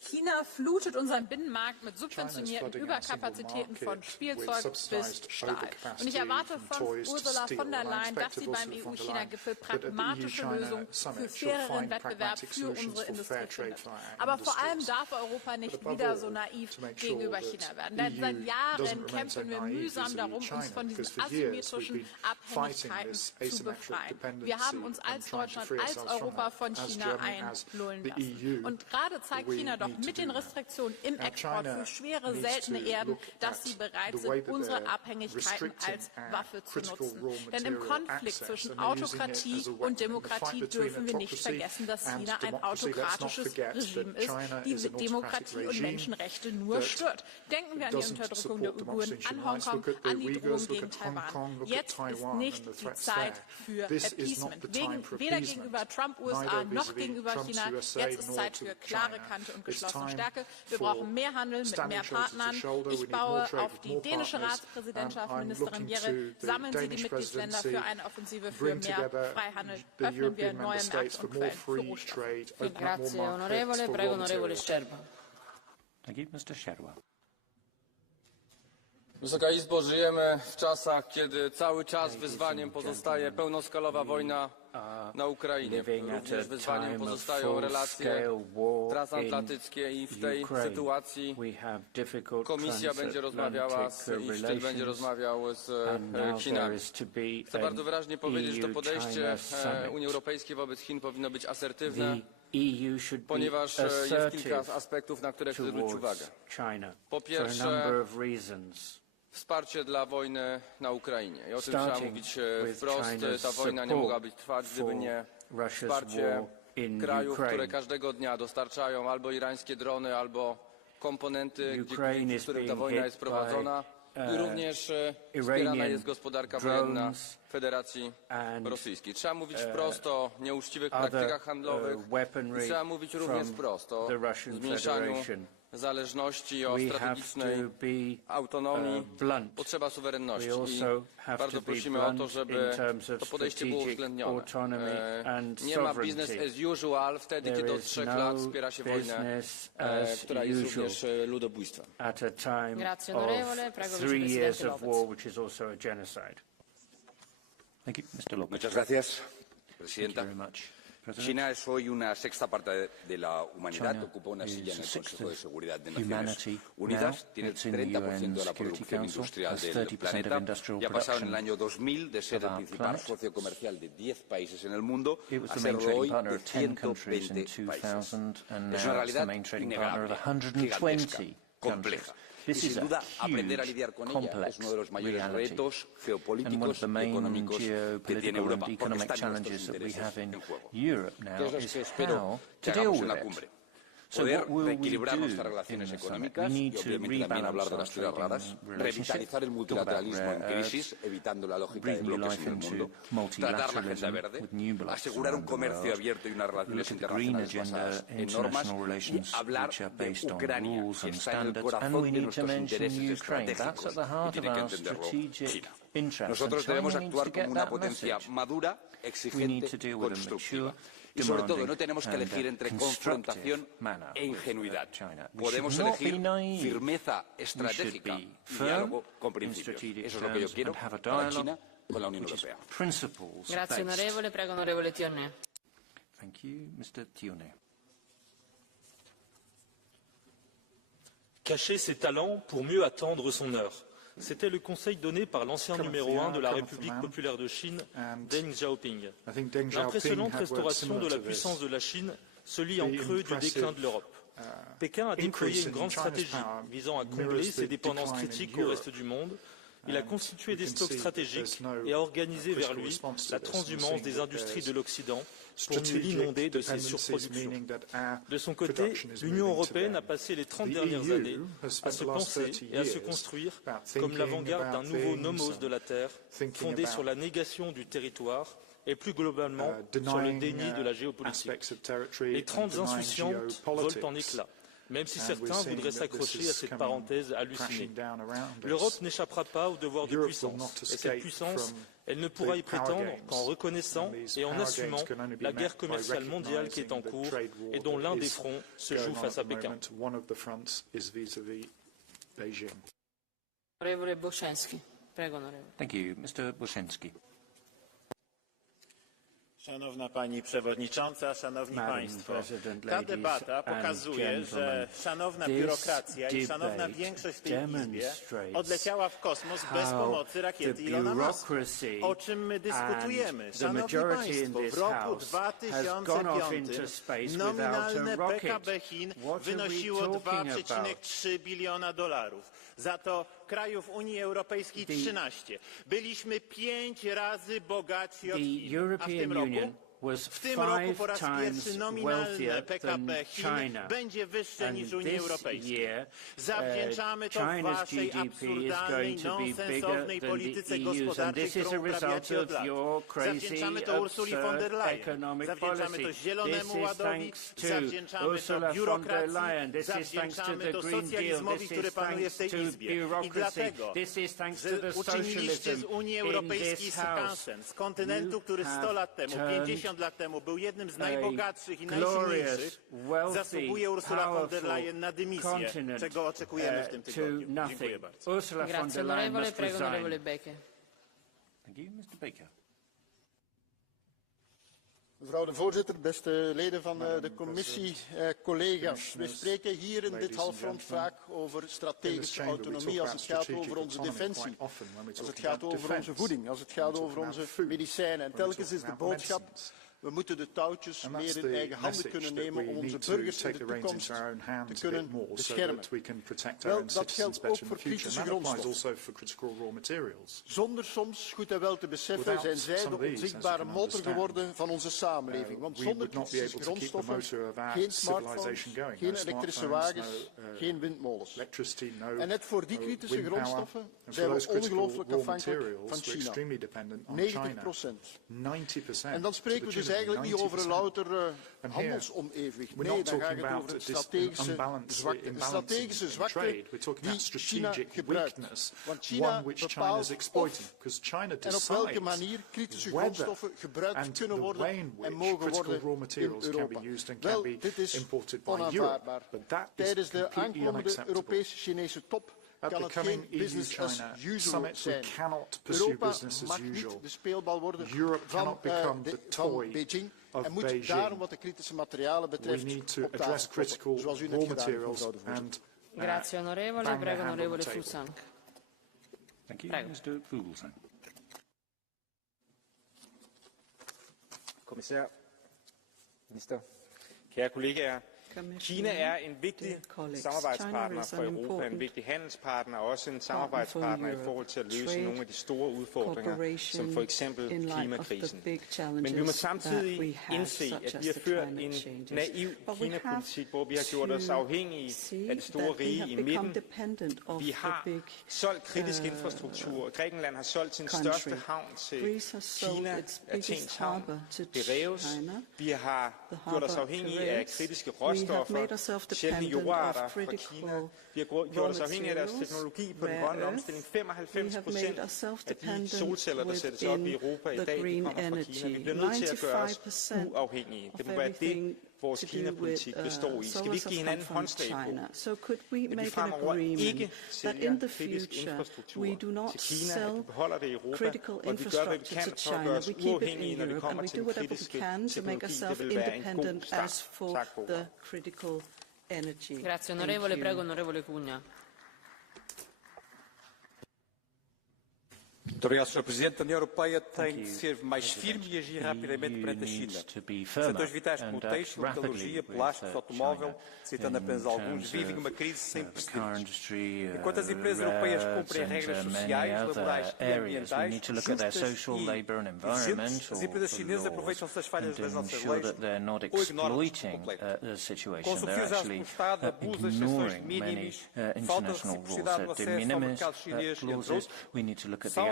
China flutet unseren Binnenmarkt mit subventionierten Überkapazitäten von Spielzeug bis Stahl. Und ich erwarte von Ursula von der Leyen, dass sie beim EU-China-Gipfel pragmatische Lösungen für faireren Wettbewerb für unsere Industrie findet. Aber vor allem darf Europa nicht wieder so naiv gegenüber China werden. Denn seit Jahren kämpfen wir mühsam darum, uns von diesen asymmetrischen Abhängigkeiten zu befreien. Wir haben uns als Deutschland, als Europa von China einlullen lassen. Und gerade zeigt China doch mit den Restriktionen im Export für schwere, seltene Erden, dass sie bereit sind, unsere Abhängigkeiten als Waffe zu nutzen. Denn im Konflikt zwischen Autokratie und Demokratie dürfen wir nicht vergessen, dass China ein autokratisches Regime ist, die Demokratie und Menschenrechte nur stört. Denken wir an die Unterdrückung der Uiguren, an Hongkong, an die Drohung gegen Taiwan. Jetzt ist nicht die Zeit für Appeasement. Weder gegenüber Trump, USA, noch gegenüber China. Jetzt ist Zeit für klare Kante und geschlossene Stärke. Wir brauchen mehr Handel mit mehr Partnern. Ich baue auf die dänische Ratspräsidentschaft, Ministerin Bjerre. Sammeln Sie die Mitgliedsländer für eine Offensive für mehr Freihandel. Öffnen wir neue Märkte und Quellen für Rohstoffe. Grazie, onorevole. Prego, onorevole Szczerba. Wysoka Izbo, żyjemy w czasach, kiedy cały czas wyzwaniem pozostaje pełnoskalowa wojna na Ukrainie. Również wyzwaniem pozostają relacje transatlantyckie i w tej sytuacji Komisja będzie rozmawiała i szczyt będzie rozmawiał z Chinami. Chcę bardzo wyraźnie powiedzieć, że to podejście Unii Europejskiej wobec Chin powinno być asertywne, ponieważ jest kilka aspektów, na które chcę zwrócić uwagę. Po pierwsze, wsparcie dla wojny na Ukrainie. I o tym trzeba mówić wprost. Ta wojna nie mogła być trwać, gdyby nie wsparcie krajów, które każdego dnia dostarczają albo irańskie drony, albo komponenty, w których ta wojna jest prowadzona. I również wspierana jest gospodarka wojenna Federacji Rosyjskiej. Trzeba mówić wprost o nieuczciwych praktykach handlowych i trzeba mówić również wprost o zmniejszaniu zależności, o strategicznej autonomii, potrzeba suwerenności. I bardzo prosimy o to, żeby to podejście było uwzględnione. Nie ma business as usual wtedy, kiedy od 3 lat wspiera się wojnę, która jest również ludobójstwem. Grazie, onorevole. Prego, vicepresidente López. Muchas gracias, Presidenta. China es hoy una sexta parte de la humanidad, ocupa una silla en el Consejo de Seguridad de Naciones Unidas, tiene el 30% de la producción industrial del planeta y ha pasado en el año 2000 de ser el principal socio comercial de 10 países en el mundo a serlo hoy de 120 países. Es una realidad innegable, gigantesca, compleja. Y sin duda, aprender a lidiar con ella es uno de los mayores retos geopolíticos y económicos que tiene Europa, porque están nuestros intereses en juego. ¿Qué es lo que espero que hagamos en la cumbre? Poder reequilibrar nuestras relaciones económicas y obviamente también hablar de las tierras raras, revitalizar el multilateralismo en crisis, evitando la lógica de bloques en el mundo, tratar la agenda verde, asegurar un comercio abierto y unas relaciones internacionales basadas en normas y hablar de Ucrania, que está en el corazón de nuestros intereses estratégicos y tiene que entenderlo China. Nosotros debemos actuar como una potencia madura, exigente, constructiva. Y sobre todo, no tenemos que elegir entre confrontación e ingenuidad. Podemos elegir firmeza estratégica y diálogo con principios. Eso es lo que yo quiero para China con la Unión Europea. Grazie, onorevole. Prego, onorevole Thionnet. Cacher ses talents pour mieux attendre son heure. C'était le conseil donné par l'ancien numéro 1 de la République populaire de Chine, Deng Xiaoping. L'impressionnante restauration de la puissance de la Chine se lit en creux du déclin de l'Europe. Pékin a déployé une grande stratégie visant à combler ses dépendances critiques au reste du monde. Il a constitué des stocks stratégiques et a organisé vers lui la transhumance des industries de l'Occident pour mieux l'inonder de ses surproductions. De son côté, l'Union européenne a passé les 30 dernières années à se penser et à se construire comme l'avant-garde d'un nouveau nomos de la Terre, fondé sur la négation du territoire et plus globalement sur le déni de la géopolitique. Les 30 insouciantes volent en éclats, même si certains voudraient s'accrocher à cette parenthèse hallucinée. L'Europe n'échappera pas au devoir de puissance, et cette puissance Elle ne pourra y prétendre qu'en reconnaissant et en assumant la guerre commerciale mondiale qui est en cours et dont l'un des fronts se joue face à Pékin. Thank you, Mr. Boshinsky. Szanowna Pani Przewodnicząca, Szanowni Państwo, ta debata pokazuje, że szanowna biurokracja i szanowna większość w tej Izbie odleciała w kosmos bez pomocy rakiety Ilona Muska. O czym my dyskutujemy? Szanowni Państwo, w roku 2005 nominalne PKB Chin wynosiło 2,3 biliona dolarów. Za to krajów Unii Europejskiej 13. Byliśmy 5 razy bogatsi od Chin. A w tym roku po raz pierwszy nominalne PKB Chin będzie wyższe niż Unii Europejskiej. Zawdzięczamy to waszej absurdalnej, nonsensownej polityce gospodarczej, którą uprawiacie od lat. Zawdzięczamy to Ursuli von der Leyen, zawdzięczamy to Zielonemu Ładowi, zawdzięczamy to biurokracji, zawdzięczamy to socjalizmowi, który panuje w tej Izbie. I dlatego, że uczyniliście z Unii Europejskiej skansen, z kontynentu, który 100 lat temu, 50 lat temu był jednym z najbogatszych i najsilniejszych, zasługuje Ursula von der Leyen na dymisję, czego oczekujemy w tym tygodniu. Dziękuję bardzo. Grazie, onorevole. Prego, onorevole Becker. Thank you, Mr. Baker. Mevrouw de voorzitter, beste leden van de commissie, collega's. We spreken hier in dit halfrond vaak over strategische autonomie als het gaat over onze defensie, als het gaat over onze voeding, als het gaat over onze medicijnen. En telkens is de boodschap: we moeten de touwtjes meer in eigen handen kunnen nemen om onze burgers in de toekomst te kunnen beschermen. Wel, dat geldt ook voor kritische grondstoffen. Zonder soms goed en wel te beseffen zijn zij de onzichtbare motor geworden van onze samenleving. Want zonder kritische grondstoffen geen smartphones, geen elektrische wagens, geen windmolens. En net voor die kritische grondstoffen zijn we ongelooflijk afhankelijk van China. 90%. En dan spreken we dus eigenlijk niet over een louter handelsonevenwicht. Nee, dan gaat het over een strategische zwakte. Een strategische zwakte die China gebruikt. Want China bepaalt of en op welke manier kritische grondstoffen gebruikt kunnen worden en mogen worden in Europa. Wel, dit is onaanvaardbaar. Tijdens de aankomende Europese-Chinese top kan het geen business as usual zijn. Europa mag niet de speelbal worden van Beijing en moet daarom wat de kritische materialen betreft op tafel komen, zoals u net gedaan heeft, mevrouw de voorzitter. Grazie onorevole, prego onorevole Fuglsang. Thank you, Mr. Fuglsang. Kommissær, minister, kære kollegaer. Kina er en vigtig samarbejdspartner for Europa, en vigtig handelspartner og også en samarbejdspartner i forhold til at løse nogle af de store udfordringer, som for eksempel klimakrisen. Men vi må samtidig indse, at vi har ført en naiv Kina-politik, hvor vi har gjort os afhængige af det store rige i midten. Vi har solgt kritisk infrastruktur. Grækenland har solgt sin største havn til Kina, Athens havn, Piraeus. Vi har gjort os afhængige af kritiske råstoffer, sjældne jordarter fra Kina. Vi har gjort os afhængige af deres teknologi på den grønne omstilling. 95% af de solceller, der sættes op i Europa i dag, de kommer fra Kina. Vi bliver nødt til at gøre os uafhængige. Det må være det, vores Kina-politik består i. Skal vi ikke give hinanden håndslag på, at vi fremover ikke sælger kritisk infrastruktur til Kina, at vi beholder det i Europa, og at vi gør, hvad vi kan for at gøre os uafhængige, når det kommer til den kritiske teknologi. Det vil være en god start. Tak for ordet. Grazie onorevole, prego onorevole Cugna. Muito obrigado, Sr. Presidente. A União Europeia tem de ser mais firme e agir rapidamente perante a China. Setores vitais como o têxtil, metalurgia, plásticos, automóvel, citando apenas alguns, vivem uma crise sem precedentes. Enquanto as empresas europeias cumprem regras sociais, laborais e ambientais justas e exigentes, as empresas chinesas aproveitam-se das falhas das nossas leis ou ignoram-nas por completo. Com subsídios às do Estado, abuso das exceções mínimas, falta de reciprocidade no acesso ao mercado chinês, entre outros,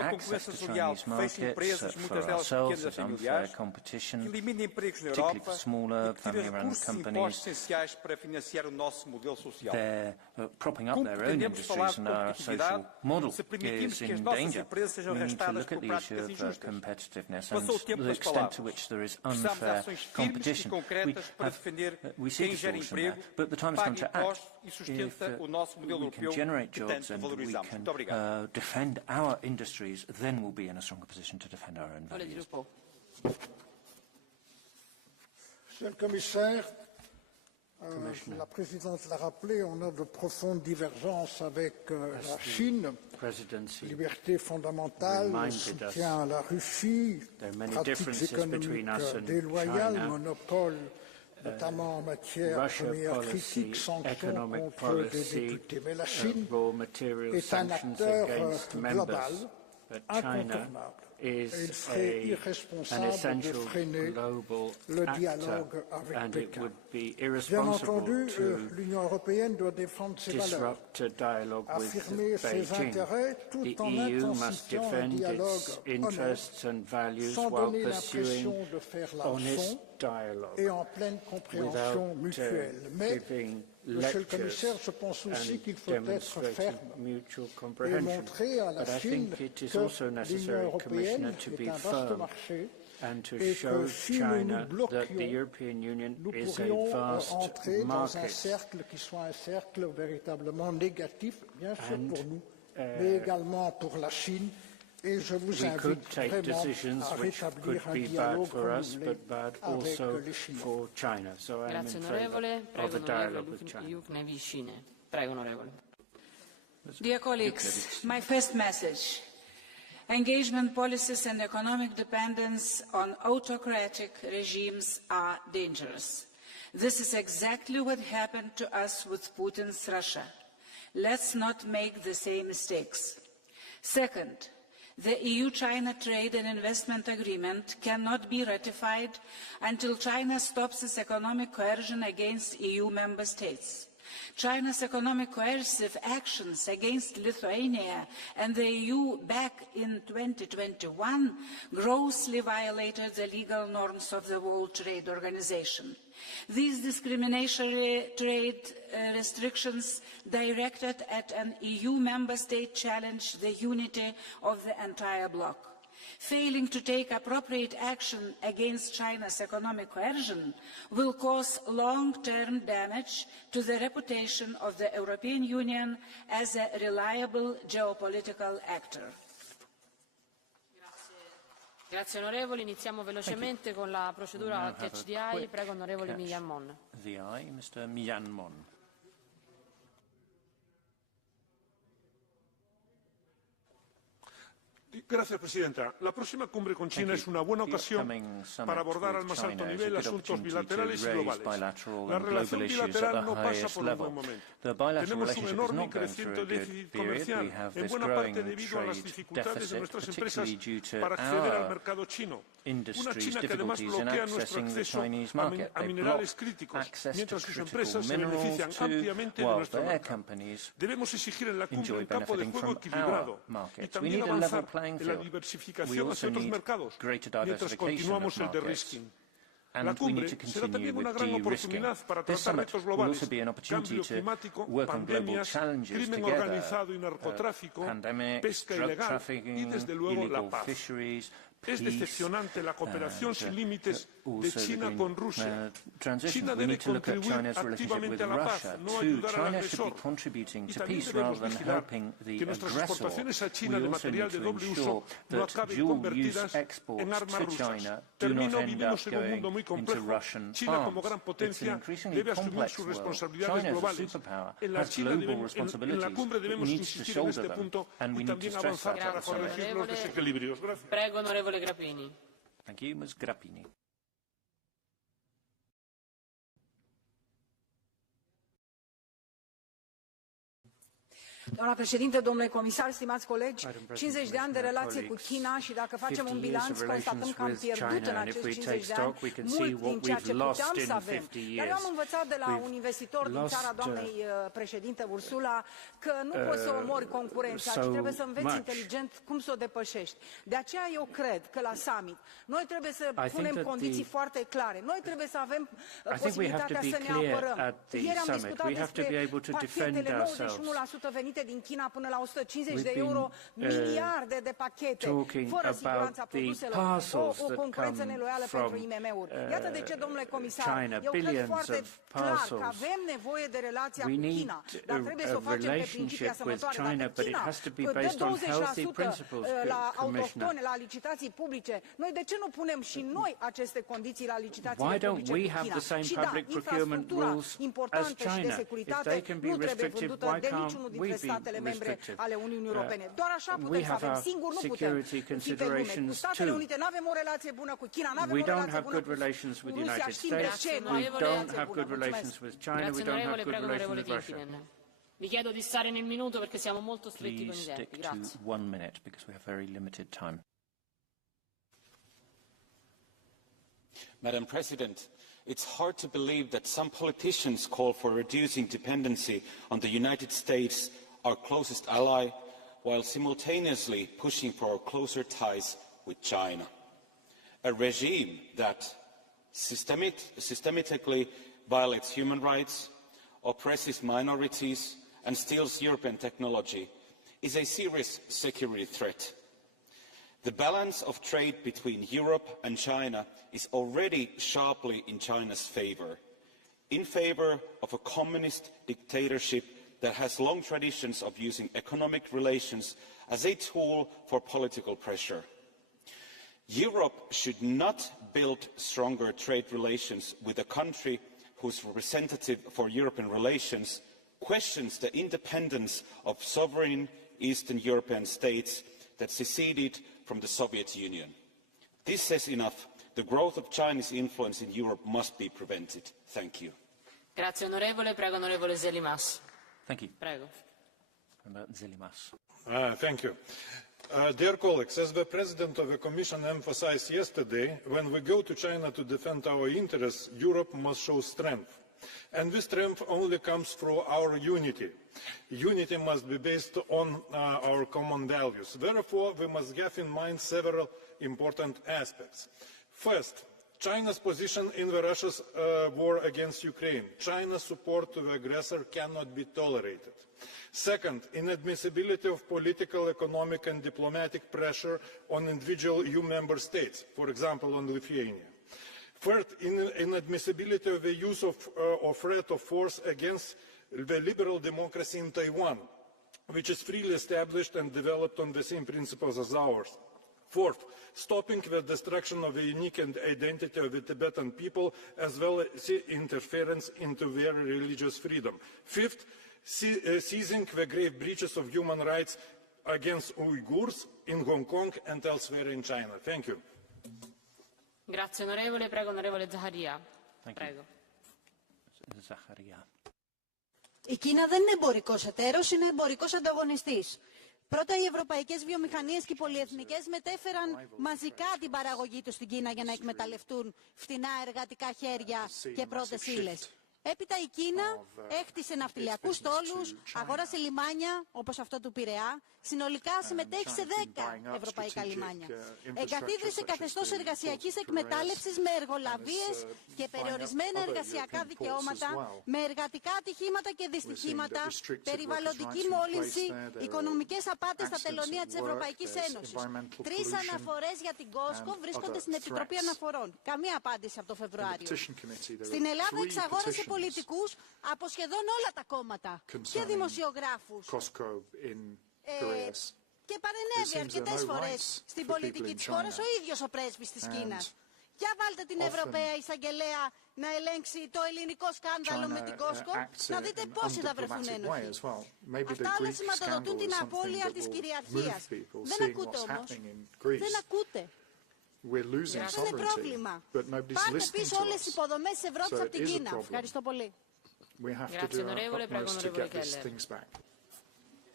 access to Chinese markets for ourselves as unfair competition, particularly for smaller family-run companies. They're propping up their own industries, and our social model is in danger. We need to look at the issue of competitiveness and the extent to which there is unfair competition. We see distortion there, but the time has come to act. If we can generate jobs and we can defend our industries, then we'll be in a stronger position to defend our own values. Monsieur le Commissaire, la Présidente l'a rappelé, on a de profondes divergences avec la Chine. Liberté fondamentale, soutien à la Russie, pratiques économiques déloyales, monopole, notamment en matière de première critique, sanctions contre des députés. Mais la Chine est un acteur global incontournable. Et il serait irresponsable de freiner le dialogue avec Pékin. Bien entendu, l'Union européenne doit défendre ses valeurs, affirmer ses intérêts tout en intensifiant un dialogue honnête, sans donner l'impression de faire la leçon et en pleine compréhension mutuelle. Mais, Monsieur le Commissaire, je pense aussi qu'il faut être ferme et montrer à la Chine que l'Union européenne est un vaste marché et que si nous nous bloquions, nous pourrions entrer dans un cercle qui soit un cercle véritablement négatif, bien sûr pour nous, mais également pour la Chine. Et je vous invite vraiment à rétablir un dialogue comme avec les Chinois. Grazie onorevole. Prego onorevole. Dear colleagues, my first message. Engagement policies and economic dependence on autocratic regimes are dangerous. This is exactly what happened to us with Putin's Russia. Let's not make the same mistakes. Second, the EU-China Trade and Investment Agreement cannot be ratified until China stops its economic coercion against EU member states. China's economic coercive actions against Lithuania and the EU back in 2021 grossly violated the legal norms of the World Trade Organization. These discriminatory trade restrictions directed at an EU member state challenge the unity of the entire bloc. Failing to take appropriate action against China's economic coercion will cause long-term damage to the reputation of the European Union as a reliable geopolitical actor. Grazie onorevoli, iniziamo velocemente con la procedura Catch the Eye. Prego onorevole Millan Mon. The eye, Mr. Millan Mon. Gracias, Presidenta. La próxima cumbre con China es una buena ocasión para abordar al más alto nivel asuntos bilaterales y globales. La relación bilateral no pasa por un buen momento. Tenemos un enorme y creciente déficit comercial, en buena parte debido a las dificultades de nuestras empresas para acceder al mercado chino. Una China que además bloquea nuestro acceso a minerales críticos, mientras sus empresas se benefician ampliamente de nuestro mercado. Debemos exigir en la cumbre un campo de juego equilibrado y también avanzar en la diversificación hacia otros mercados, mientras continuamos el de-risking. La cumbre será también una gran oportunidad para tratar retos globales, cambio climático, pandemias, crimen organizado y narcotráfico, pesca ilegal y, desde luego, la paz. Es decepcionante la cooperación sin límites de China con Rusia. China debe contribuir activamente a la paz, no ayudar al agresor. Y también debemos vigilar que nuestras exportaciones a China de material de doble uso no acaben convertidas en armas rusas. Termino, vivimos en un mundo muy complejo. China, como gran potencia, debe asumir sus responsabilidades globales. En la cumbre debemos insistir en este punto y también avanzar para corregir los desequilibrios. Gracias. Prego, onorevole Grappini. Thank you, Ms. Grappini. Doamna președinte, domnule comisar, stimați colegi, 50 de ani de relație cu China și dacă facem un bilanț, constatăm că am pierdut în acești 50 de ani mult din ceea ce puteam să avem. Dar eu am învățat de la un investitor din țara doamnei președinte Ursula că nu poți să omori concurența, ci trebuie să înveți inteligent cum să o depășești. De aceea eu cred că la summit noi trebuie să punem condiții foarte clare. Noi trebuie să avem posibilitatea să ne apărăm. Ieri am discutat despre pachetele 91% venite din China până la 150 de euro, miliarde de pachete, fără siguranța produselor, o concurență neloială pentru IMM-uri. Iată de ce, domnule comisar, eu cred foarte clar că avem nevoie de relația cu China, dar trebuie să o facem pe principii asemănătoare. Dacă China dă 20% la autohtone, la licitații publice, noi de ce nu punem și noi aceste condiții la licitațiile publice cu China? Și da, infrastructura importantă și de securitate nu trebuie vândută de niciunul dintre statele membre ale Uniunii Europene. Doar așa putem să avem. Singur nu putem fi pe lume. Cu Statele Unite nu avem o relație bună, cu China nu avem o relație bună, cu Rusia știm de ce nu avem o relație bună. Mulțumesc. Vi chiedo di stare nel minuto perché siamo molto stretti con i tempi. Grazie. 1 minute because we have very limited time. Madam President, it's hard to believe that some politicians call for reducing dependency on the United States, our closest ally, while simultaneously pushing for closer ties with China. A regime that systematically violates human rights, oppresses minorities, and steals European technology is a serious security threat. The balance of trade between Europe and China is already sharply in China's in favor of a communist dictatorship that has long traditions of using economic relations as a tool for political pressure. Europe should not build stronger trade relations with a country whose representative for European relations questions the independence of sovereign Eastern European states that seceded from the Soviet Union. This says enough. The growth of Chinese influence in Europe must be prevented. Thank you. Grazie onorevole, prego onorevole Zelimas. Thank you. Prego. Zelimas. Thank you. Dear colleagues, as the President of the Commission emphasized yesterday, when we go to China to defend our interests, Europe must show strength. And this strength only comes through our unity. Unity must be based on our common values. Therefore, we must have in mind several important aspects. First, China's position in Russia's war against Ukraine. China's support to the aggressor cannot be tolerated. Second, inadmissibility of political, economic and diplomatic pressure on individual EU member states, for example on Lithuania. Third, inadmissibility of the use of threat of force against the liberal democracy in Taiwan, which is freely established and developed on the same principles as ours. Fourth, stopping the destruction of the unique identity of the Tibetan people, as well as interference into their religious freedom. Fifth, seizing the grave breaches of human rights against Uyghurs in Hong Kong and elsewhere in China. Thank you. Grazie onorevole, prego onorevole Zaharia. Prego. Η Κίνα δεν είναι εμπορικός εταίρος, είναι εμπορικός ανταγωνιστής. Πρώτα, οι ευρωπαϊκές βιομηχανίες και οι πολυεθνικές μετέφεραν μαζικά την παραγωγή τους στην Κίνα για να εκμεταλλευτούν φτηνά εργατικά χέρια και πρώτες ύλες. Έπειτα η Κίνα έκτισε ναυτιλιακούς στόλους, αγόρασε λιμάνια όπως αυτό του Πειραιά, συνολικά συμμετέχει σε 10 ευρωπαϊκά λιμάνια. Εγκαθίδρυσε καθεστώς εργασιακής εκμετάλλευσης με εργολαβίες και περιορισμένα εργασιακά δικαιώματα, με εργατικά ατυχήματα και δυστυχήματα, περιβαλλοντική μόλυνση, οικονομικές απάτες στα τελωνεία της Ευρωπαϊκής Ένωσης. 3 αναφορές για την Κόσκο βρίσκονται στην Επιτροπή Αναφορών. Καμία απάντηση από το Φεβρουάριο. Στην Ελλάδα εξαγόρασε πολιτικούς από σχεδόν όλα τα κόμματα και δημοσιογράφους. Και παρενέβη αρκετές φορές στην πολιτική της χώρας ο ίδιος ο πρέσβης της Κίνας. Για βάλτε την Ευρωπαία Εισαγγελέα να ελέγξει το ελληνικό σκάνδαλο με την Κόσκο, να δείτε πόσοι θα βρεθούν ένοχοι. Αυτά όλα σηματοδοτούν την απώλεια της κυριαρχίας. Δεν ακούτε όμως. Δεν ακούτε. Αυτό είναι πρόβλημα. Πάρτε πίσω όλες τις υποδομές της Ευρώπης από την Κίνα. Ευχαριστώ πολύ.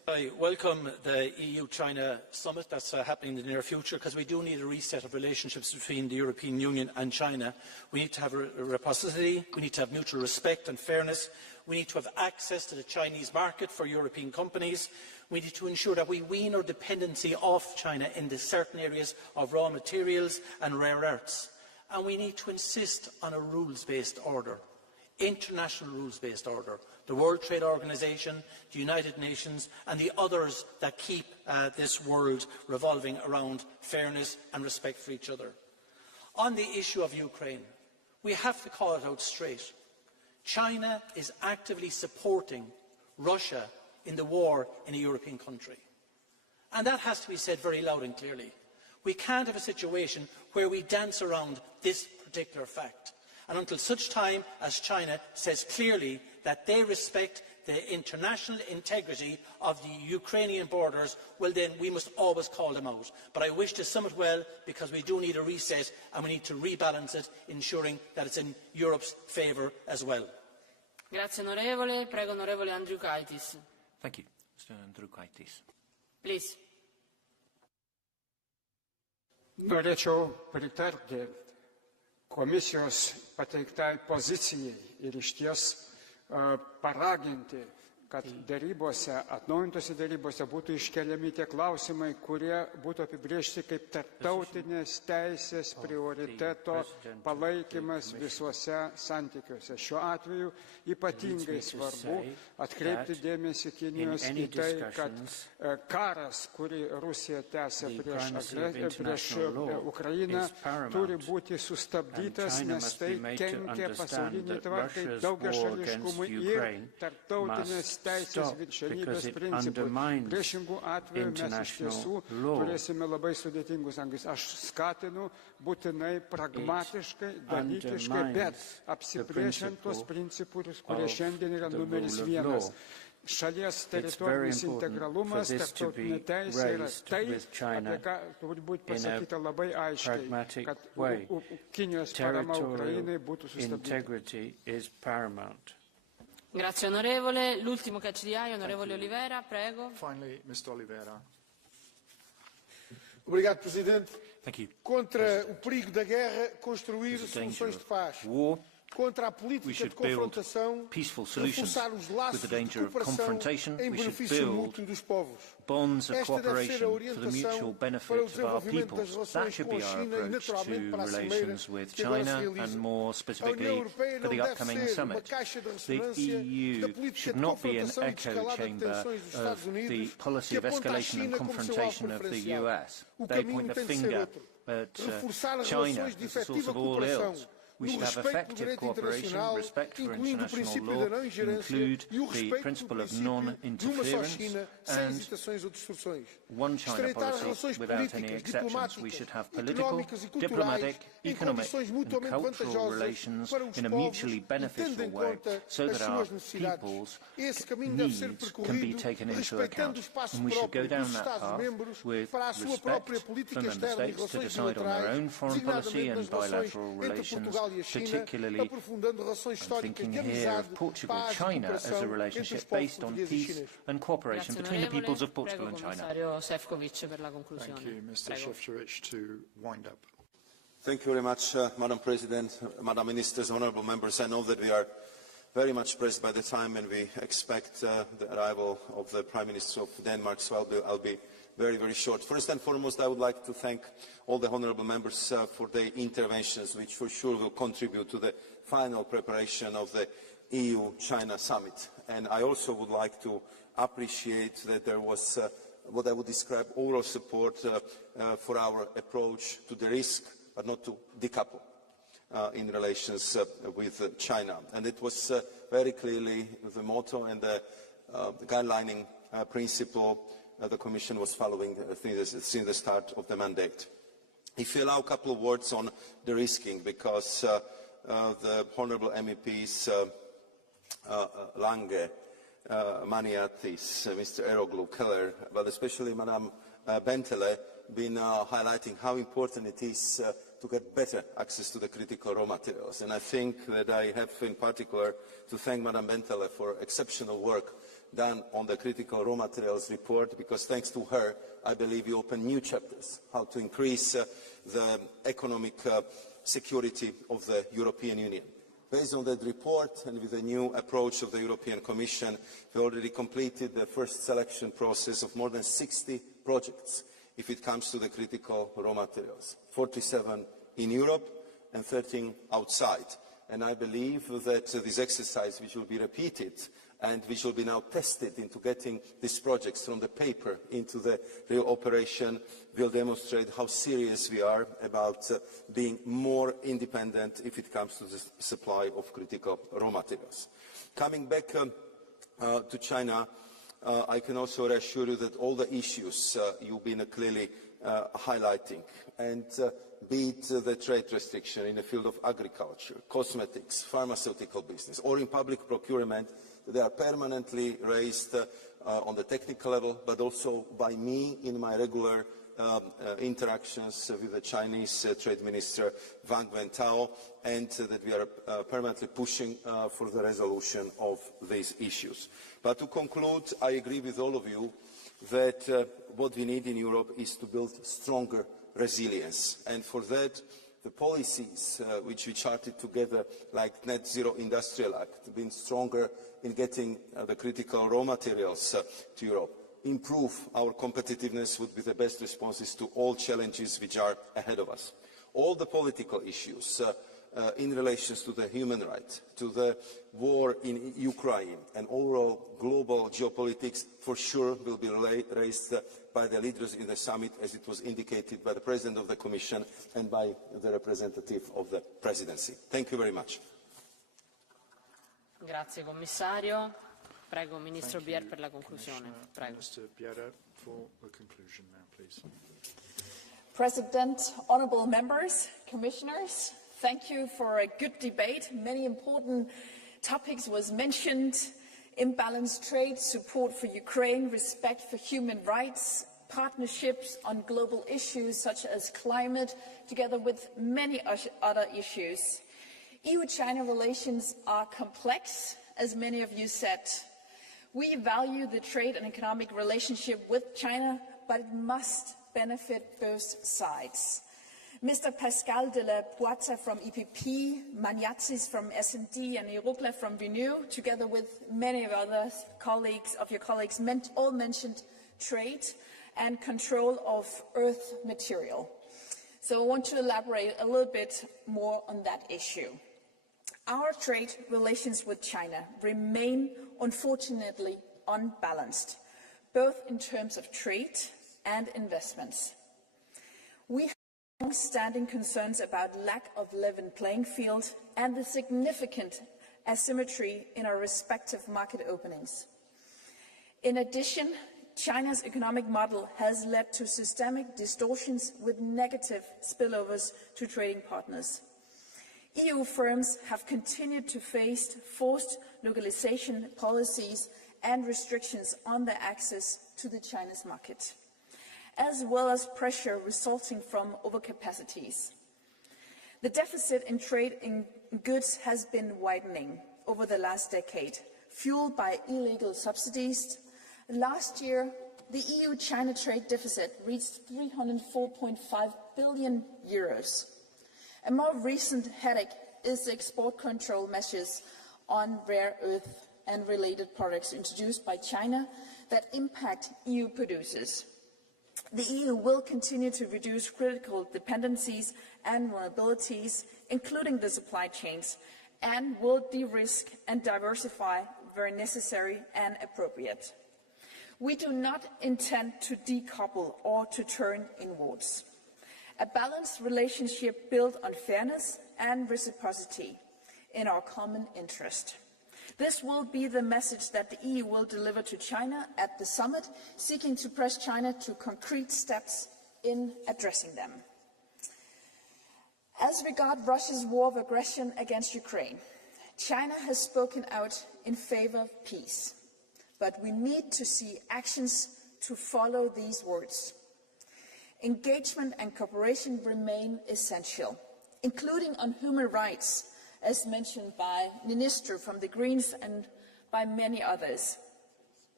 I welcome the EU-China summit that's happening in the near future, because we do need a reset of relationships between the European Union and China. We need to have reciprocity, we need to have mutual respect and fairness, we need to have access to the Chinese market for European companies, we need to ensure that we wean our dependency off China in the certain areas of raw materials and rare earths, and we need to insist on a rules-based order, international rules-based order. The World Trade Organization, the United Nations and the others that keep this world revolving around fairness and respect for each other. On the issue of Ukraine, we have to call it out straight. China is actively supporting Russia in the war in a European country. And that has to be said very loud and clearly. We can't have a situation where we dance around this particular fact. And until such time as China says clearly that they respect the international integrity of the Ukrainian borders, well then we must always call them out. But I wish the summit well, because we do need a reset and we need to rebalance it, ensuring that it's in Europe's favour as well. Grazie onorevole. Prego onorevole Andriukaitis. Thank you. Mr. Andriukaitis. Please. Norėčiau pritarti Komisijos pateiktai pozicijai ir išties paraginti, kad dėrybose, atnaujintose dėrybose būtų iškeliami tie klausimai, kurie būtų apibrėžti kaip tarptautinės teisės prioriteto palaikymas visuose santykiuose. Šiuo atveju ypatingai svarbu atkreipti dėmesį Kinijos į tai, kad karas, kurį Rusija tęsia prieš Ukrainą, turi būti sustabdytas, nes tai kenkia pasauliniai tvarkai, daugiašališkumui ir tarptautinės teisės viršenybės principui. Priešingų atveju mes iš tiesų turėsime labai sudėtingus santykius. Aš skatinu būtinai pragmatiškai, dalykiškai, bet apsibrėžiant tuos principus, kurie šiandien yra numeris vienas. Šalies teritorinis integralumas, tarptautinė teisė yra tai, apie ką turi būti pasakyta labai aiškiai, kad Kinijos parama Ukrainai būtų sustabdyta. Grazie onorevole. L'ultimo che ci dia, onorevole Oliveira, prego. Finally, Mr. Oliveira. Obrigado, Presidente. Contra o perigo da guerra, construir soluções de paz. Contra a política de confrontação, reforçar os laços de cooperação em benefício mútuo dos povos. Bonds of cooperation for the mutual benefit of our peoples. That should be our approach to relations with China and more specifically for the upcoming summit. The EU should not be an echo chamber of the policy of escalation and confrontation of the US. They point the finger at China as the source of all ills. We should have effective cooperation, respect for international law, include the principle of non-interference and one China policy without any exceptions. We should have political, diplomatic, economic and cultural relations in a mutually beneficial way so that our people's needs can be taken into account. And we should go down that path with respect for member states to decide on their own foreign policy and bilateral relations. Particularly, I'm thinking here of Portugal-China as a relationship based on peace and cooperation between the peoples of Portugal and China. Thank you, Mr. Šefčovič, to wind up. Thank you very much, Madam President, Madam Ministers, honourable members. I know that we are very much pressed by the time and we expect the arrival of the Prime Minister of Denmark, so I'll be very, very short. First and foremost, I would like to thank all the honourable members for their interventions, which for sure will contribute to the final preparation of the EU-China summit. And I also would like to appreciate that there was what I would describe overall support for our approach to the risk, but not to decouple in relations with China. And it was very clearly the motto and the guidelining principle the Commission was following since the start of the mandate. If you allow a couple of words on the risking, because the honourable MEPs Lange, Maniatis, Mr. Eroglu, Keller, but especially Madame Bentley, been highlighting how important it is to get better access to the critical raw materials. And I think that I have in particular to thank Madame Bentley for exceptional work done on the critical raw materials report, because thanks to her, I believe we open new chapters, how to increase the economic security of the European Union. Based on that report and with the new approach of the European Commission, we already completed the first selection process of more than 60 projects if it comes to the critical raw materials, 47 in Europe and 13 outside. And I believe that this exercise, which will be repeated and which will be now tested into getting these projects from the paper into the real operation, will demonstrate how serious we are about being more independent if it comes to the supply of critical raw materials. Coming back to China, I can also reassure you that all the issues you've been clearly highlighting, and be it the trade restriction in the field of agriculture, cosmetics, pharmaceutical business, or in public procurement, they are permanently raised on the technical level, but also by me in my regular interactions with the Chinese Trade Minister Wang Wentao, and that we are permanently pushing for the resolution of these issues. But to conclude, I agree with all of you that what we need in Europe is to build stronger resilience, and for that the policies which we charted together, like Net Zero Industrial Act, being stronger in getting the critical raw materials to Europe, improve our competitiveness, would be the best responses to all challenges which are ahead of us. All the political issues in relation to the human rights, to the war in Ukraine, and overall global geopolitics, for sure will be raised by the leaders in the summit, as it was indicated by the President of the Commission and by the representative of the Presidency. Thank you very much. Grazie Commissario. Prego, Ministro Bjerre per la conclusione. Prego. Minister Bjerre for the conclusion now, please. President, honourable members, commissioners, thank you for a good debate. Many important topics was mentioned: imbalanced trade, support for Ukraine, respect for human rights, partnerships on global issues such as climate, together with many other issues. EU-China relations are complex, as many of you said. We value the trade and economic relationship with China, but it must benefit both sides. Mr. Pascal de la Puerta from EPP, Maniatzis from S&D, and Eurocla from Renew, together with many of other colleagues, all mentioned trade and control of earth material. So I want to elaborate a little bit more on that issue. Our trade relations with China remain, unfortunately, unbalanced, both in terms of trade and investments. We have long-standing concerns about lack of level playing field and the significant asymmetry in our respective market openings. In addition, China's economic model has led to systemic distortions with negative spillovers to trading partners. EU firms have continued to face forced localization policies and restrictions on their access to the Chinese market, as well as pressure resulting from overcapacities. The deficit in trade in goods has been widening over the last decade, fueled by illegal subsidies. Last year, the EU-China trade deficit reached 304.5 billion euros. A more recent headache is the export control measures on rare earth and related products introduced by China that impact EU producers. The EU will continue to reduce critical dependencies and vulnerabilities, including the supply chains, and will de-risk and diversify where necessary and appropriate. We do not intend to decouple or to turn inwards. A balanced relationship built on fairness and reciprocity in our common interest. This will be the message that the EU will deliver to China at the summit, seeking to press China to concrete steps in addressing them. As regards Russia's war of aggression against Ukraine, China has spoken out in favour of peace, but we need to see actions to follow these words. Engagement and cooperation remain essential, including on human rights, as mentioned by Minister from the Greens and by many others.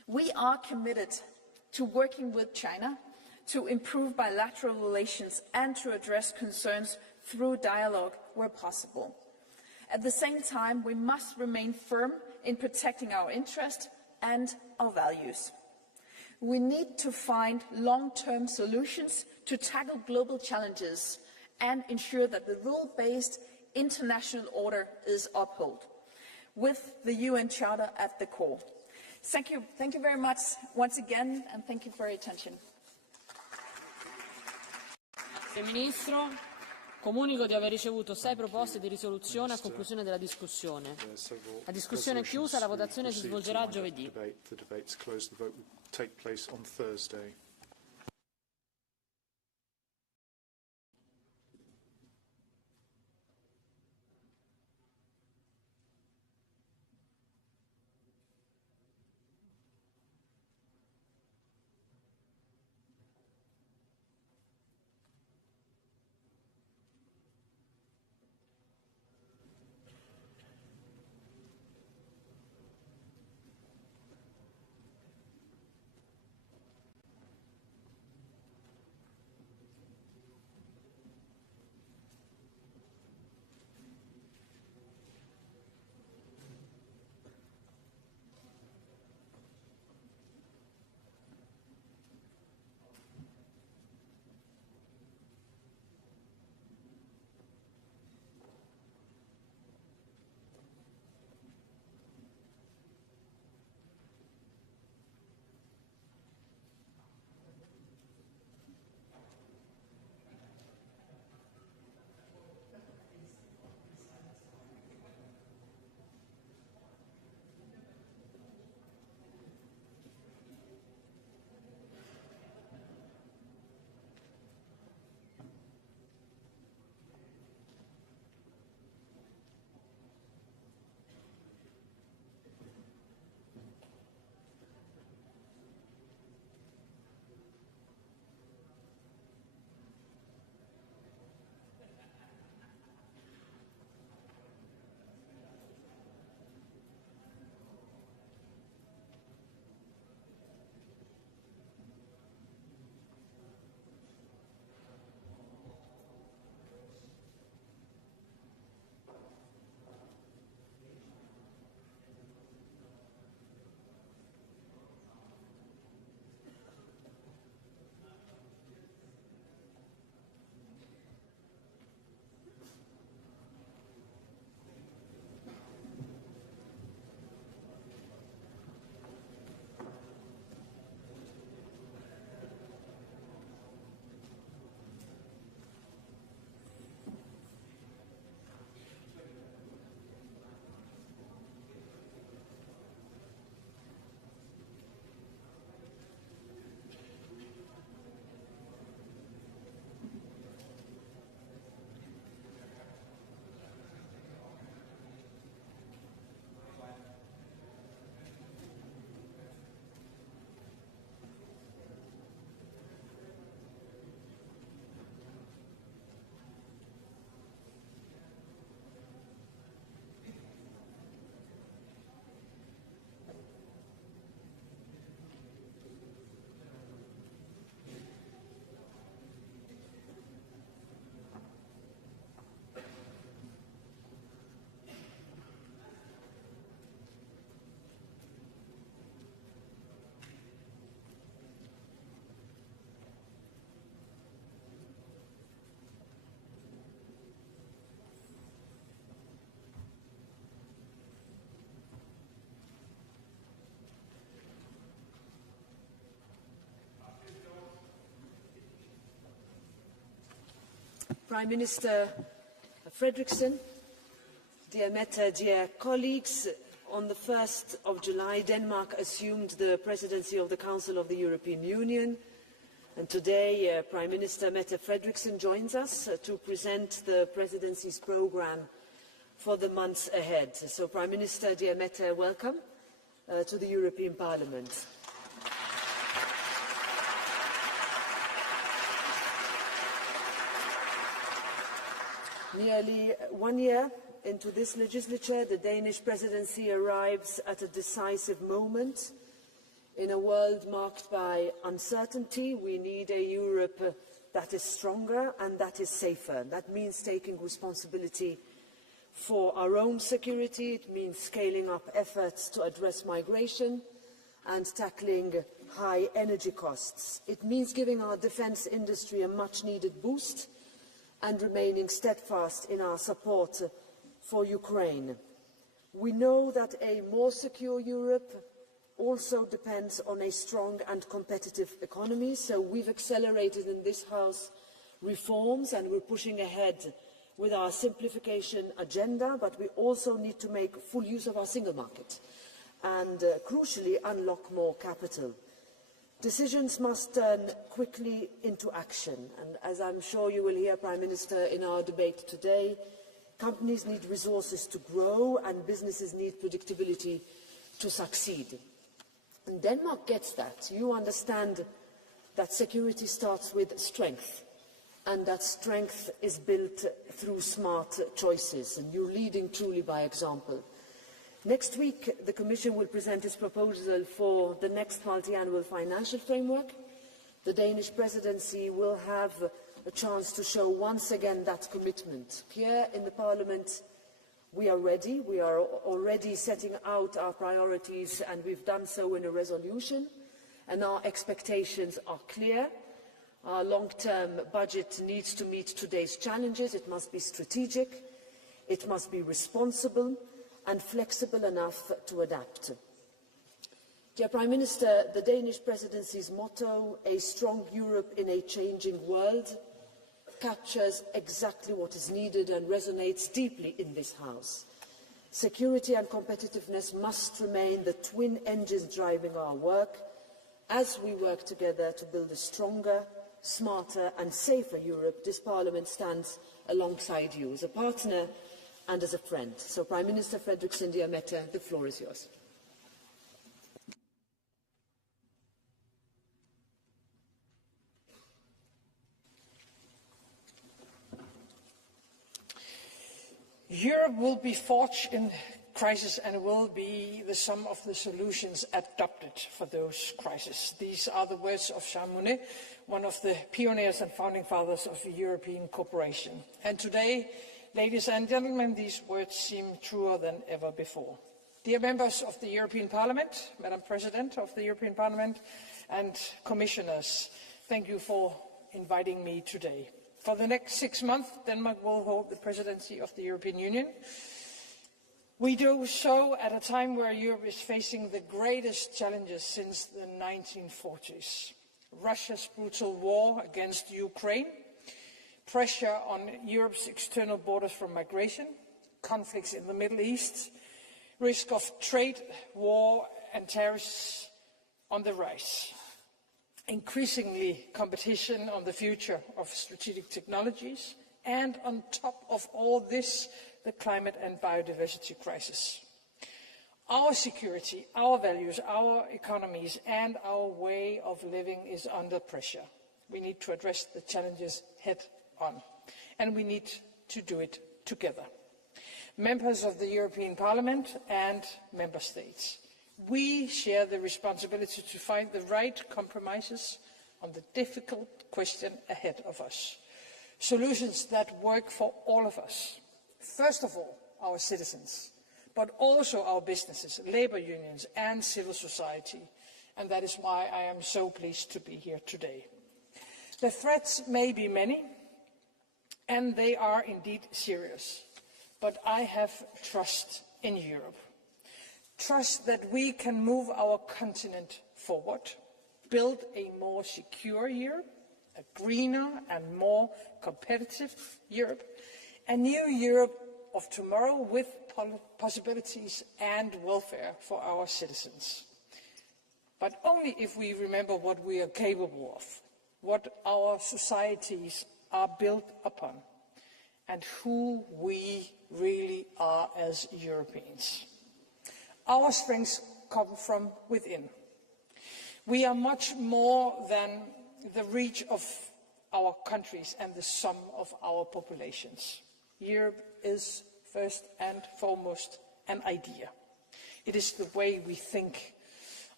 We are committed to working with China to improve bilateral relations and to address concerns through dialogue where possible. At the same time, we must remain firm in protecting our interests and our values. We need to find long-term solutions to tackle global challenges and ensure that the rule-based international order is upheld, with the UN Charter at the core. Thank you very much once again, and thank you for your attention. Ministro, comunico di aver ricevuto 6 proposte di risoluzione a conclusione della discussione. La discussione è chiusa, la votazione si svolgerà giovedì. Prime Minister Frederiksen, dear Mette, dear colleagues, on the 1st of July, Denmark assumed the presidency of the Council of the European Union. And today, Prime Minister Mette Frederiksen joins us to present the presidency's programme for the months ahead. So, Prime Minister, dear Mette, welcome to the European Parliament. Nearly 1 year into this legislature, the Danish presidency arrives at a decisive moment In a world marked by uncertainty, we need a Europe that is stronger and that is safer. That means taking responsibility for our own security. It means scaling up efforts to address migration and tackling high energy costs. It means giving our defence industry a much-needed boost and remaining steadfast in our support for Ukraine. We know that a more secure Europe also depends on a strong and competitive economy, so we've accelerated in this House reforms and we're pushing ahead with our simplification agenda, but we also need to make full use of our single market and, crucially, unlock more capital. Decisions must turn quickly into action, and as I'm sure you will hear, Prime Minister, in our debate today, companies need resources to grow and businesses need predictability to succeed. And Denmark gets that. You understand that security starts with strength, and that strength is built through smart choices, and you're leading truly by example. Next week, the Commission will present its proposal for the next multi-annual financial framework. The Danish Presidency will have a chance to show once again that commitment. Here in the Parliament, we are ready. We are already setting out our priorities, and we've done so in a resolution, and our expectations are clear. Our long-term budget needs to meet today's challenges. It must be strategic, it must be responsible and flexible enough to adapt. Dear Prime Minister, the Danish Presidency's motto, "A strong Europe in a changing world," captures exactly what is needed and resonates deeply in this House. Security and competitiveness must remain the twin engines driving our work as we work together to build a stronger, smarter and safer Europe. This Parliament stands alongside you as a partner and as a friend. So, Prime Minister Frederiksen, dear Mette, the floor is yours. Europe will be forged in crisis and will be the sum of the solutions adopted for those crises. These are the words of Jean Monnet, one of the pioneers and founding fathers of European cooperation. And today, ladies and gentlemen, these words seem truer than ever before. Dear members of the European Parliament, Madam President of the European Parliament and Commissioners, thank you for inviting me today. For the next 6 months, Denmark will hold the presidency of the European Union. We do so at a time where Europe is facing the greatest challenges since the 1940s. Russia's brutal war against Ukraine, pressure on Europe's external borders from migration, conflicts in the Middle East, risk of trade, war and tariffs on the rise. Increasingly competition on the future of strategic technologies, and on top of all this, the climate and biodiversity crisis. Our security, our values, our economies and our way of living is under pressure. We need to address the challenges head on, and we need to do it together. Members of the European Parliament and Member States, we share the responsibility to find the right compromises on the difficult question ahead of us. Solutions that work for all of us. First of all, our citizens, but also our businesses, labour unions and civil society. And that is why I am so pleased to be here today. The threats may be many, and they are indeed serious. But I have trust in Europe. Trust that we can move our continent forward, build a more secure Europe, a greener and more competitive Europe, a new Europe of tomorrow with possibilities and welfare for our citizens. But only if we remember what we are capable of, what our societies are built upon, and who we really are as Europeans. Our strengths come from within. We are much more than the reach of our countries and the sum of our populations. Europe is first and foremost an idea. It is the way we think.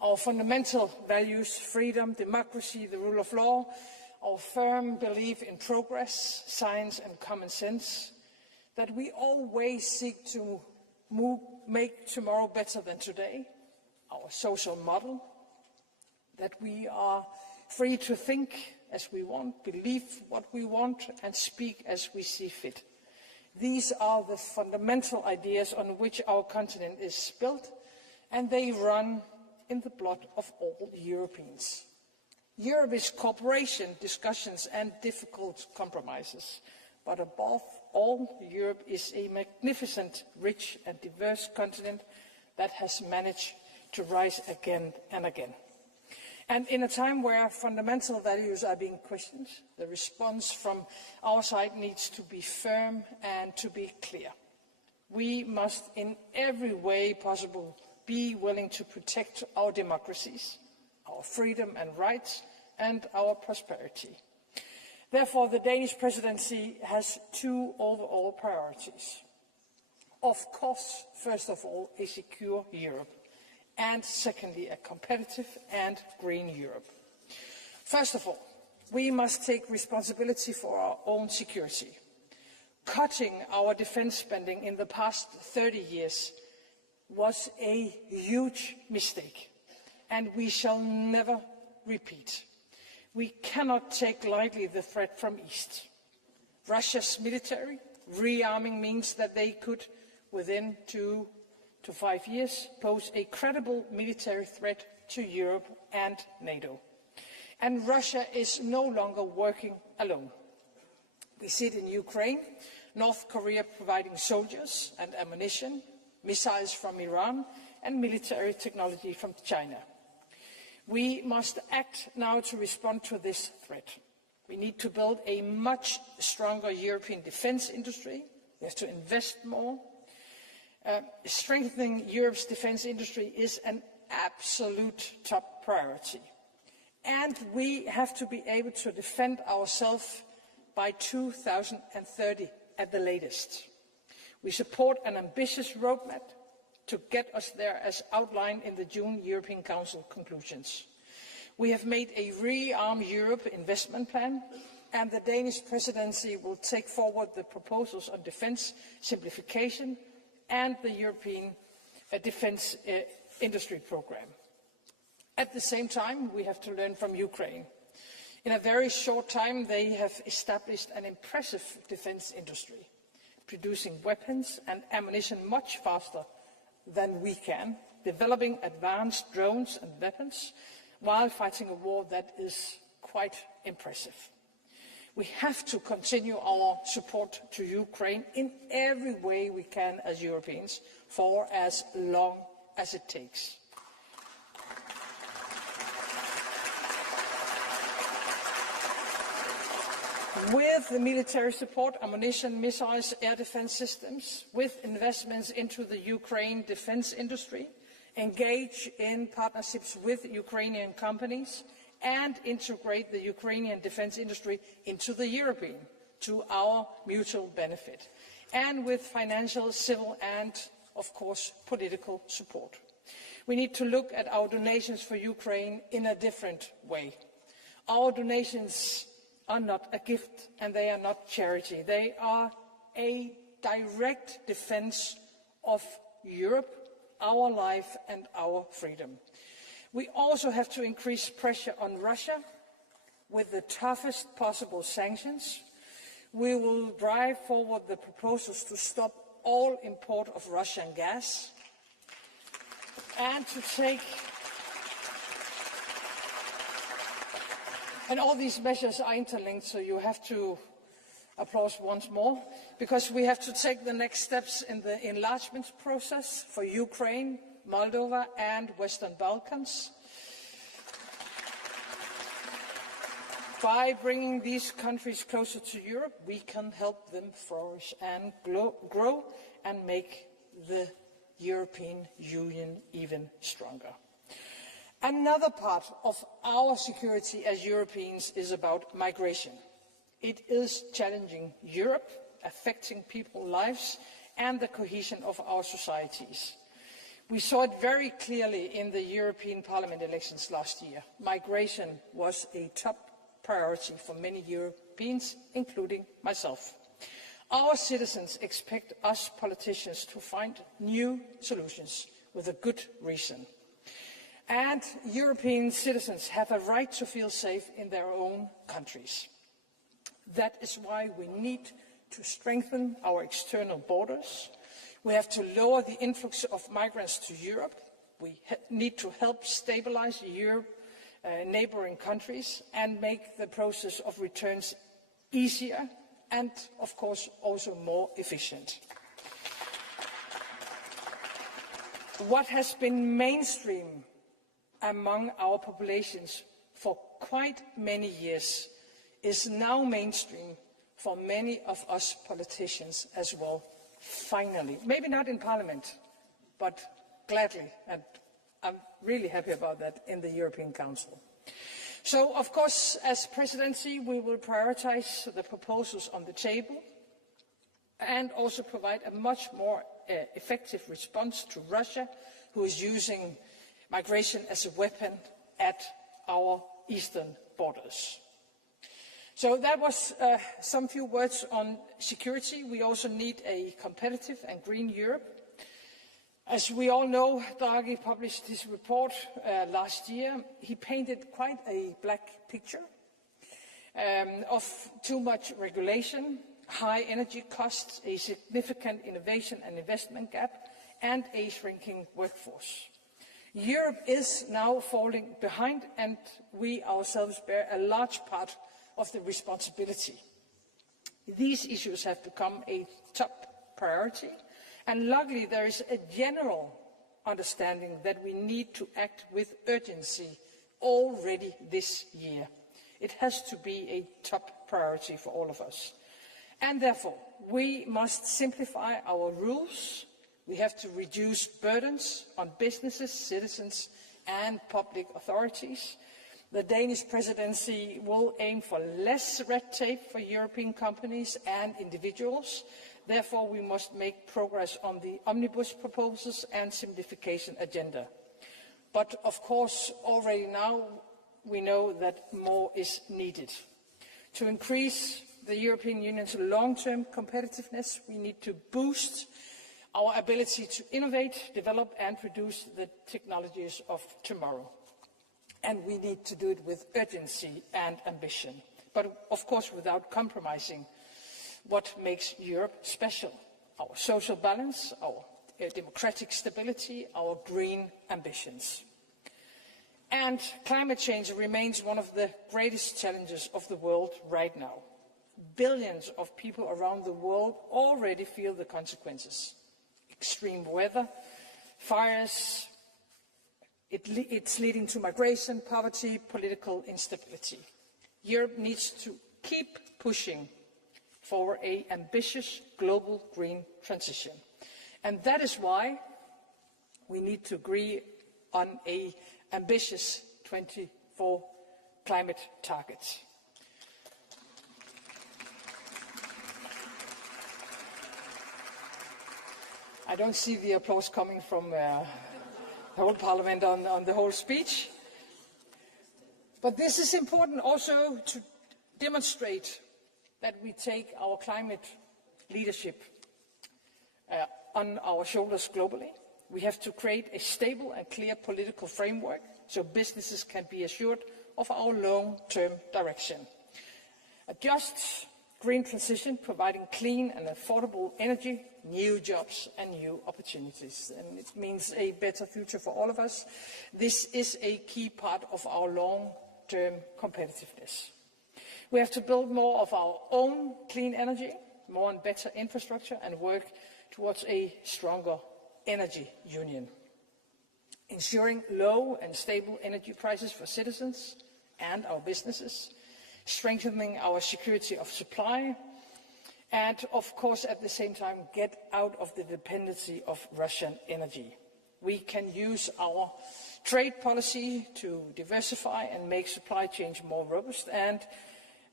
Our fundamental values, freedom, democracy, the rule of law, our firm belief in progress, science and common sense, that we always seek to make tomorrow better than today, our social model, that we are free to think as we want, believe what we want and speak as we see fit. These are the fundamental ideas on which our continent is built, and they run in the blood of all Europeans. Europe is cooperation, discussions and difficult compromises, but above all, Europe is a magnificent, rich and diverse continent that has managed to rise again and again. And in a time where fundamental values are being questioned, the response from our side needs to be firm and to be clear. We must, in every way possible, be willing to protect our democracies, our freedom and rights, and our prosperity. Therefore, the Danish presidency has two overall priorities. Of course, first of all, a secure Europe, and secondly, a competitive and green Europe. First of all, we must take responsibility for our own security. Cutting our defense spending in the past 30 years was a huge mistake, and we shall never repeat. We cannot take lightly the threat from East. Russia's military rearming means that they could, within 2 to 5 years, pose a credible military threat to Europe and NATO. And Russia is no longer working alone. We see it in Ukraine, North Korea providing soldiers and ammunition, missiles from Iran, and military technology from China. We must act now to respond to this threat. We need to build a much stronger European defence industry. We have to invest more. Strengthening Europe's defence industry is an absolute top priority. And we have to be able to defend ourselves by 2030 at the latest. We support an ambitious roadmap to get us there as outlined in the June European Council conclusions. We have made a Rearm Europe investment plan, and the Danish presidency will take forward the proposals on defence simplification and the European Defence Industry Programme. At the same time, we have to learn from Ukraine. In a very short time, they have established an impressive defence industry, producing weapons and ammunition much faster than we can, developing advanced drones and weapons while fighting a war that is quite impressive. We have to continue our support to Ukraine in every way we can as Europeans for as long as it takes. With the military support, ammunition, missiles, air defence systems, with investments into the Ukraine defence industry, engage in partnerships with Ukrainian companies, and integrate the Ukrainian defence industry into the European, to our mutual benefit, and with financial, civil and, of course, political support. We need to look at our donations for Ukraine in a different way. Our donations are not a gift and they are not charity. They are a direct defence of Europe, our life and our freedom. We also have to increase pressure on Russia with the toughest possible sanctions. We will drive forward the proposals to stop all import of Russian gas and to take... And all these measures are interlinked, so you have to applaud once more, because we have to take the next steps in the enlargement process for Ukraine, Moldova and Western Balkans. By bringing these countries closer to Europe, we can help them flourish and grow and make the European Union even stronger. Another part of our security as Europeans is about migration. It is challenging Europe, affecting people's lives and the cohesion of our societies. We saw it very clearly in the European Parliament elections last year. Migration was a top priority for many Europeans, including myself. Our citizens expect us politicians to find new solutions with a good reason. And European citizens have a right to feel safe in their own countries. That is why we need to strengthen our external borders. We have to lower the influx of migrants to Europe. We need to help stabilize Europe, neighbouring countries, and make the process of returns easier and, of course, also more efficient. What has been mainstream among our populations for quite many years is now mainstream for many of us politicians as well, finally. Maybe not in Parliament, but gladly, and I'm really happy about that, in the European Council. So, of course, as Presidency, we will prioritise the proposals on the table and also provide a much more effective response to Russia, who is using migration as a weapon at our eastern borders. So that was some few words on security. We also need a competitive and green Europe. As we all know, Draghi published his report last year. He painted quite a black picture of too much regulation, high energy costs, a significant innovation and investment gap, and a shrinking workforce. Europe is now falling behind, and we ourselves bear a large part of the responsibility. These issues have become a top priority, and luckily there is a general understanding that we need to act with urgency already this year. It has to be a top priority for all of us. And therefore, we must simplify our rules. We have to reduce burdens on businesses, citizens and public authorities. The Danish Presidency will aim for less red tape for European companies and individuals. Therefore, we must make progress on the omnibus proposals and simplification agenda. But, of course, already now we know that more is needed. To increase the European Union's long-term competitiveness, we need to boost our ability to innovate, develop and produce the technologies of tomorrow. And we need to do it with urgency and ambition, but of course without compromising what makes Europe special: our social balance, our democratic stability, our green ambitions. And climate change remains one of the greatest challenges of the world right now. Billions of people around the world already feel the consequences. Extreme weather, fires, it's leading to migration, poverty, political instability. Europe needs to keep pushing for an ambitious global green transition. And that is why we need to agree on an ambitious 24 climate targets. I don't see the applause coming from the whole Parliament on the whole speech. But this is important also to demonstrate that we take our climate leadership on our shoulders globally. We have to create a stable and clear political framework so businesses can be assured of our long-term direction. A just green transition, providing clean and affordable energy, new jobs and new opportunities. And it means a better future for all of us. This is a key part of our long-term competitiveness. We have to build more of our own clean energy, more and better infrastructure, and work towards a stronger energy union. Ensuring low and stable energy prices for citizens and our businesses, strengthening our security of supply, and of course at the same time get out of the dependency of Russian energy. We can use our trade policy to diversify and make supply chains more robust, and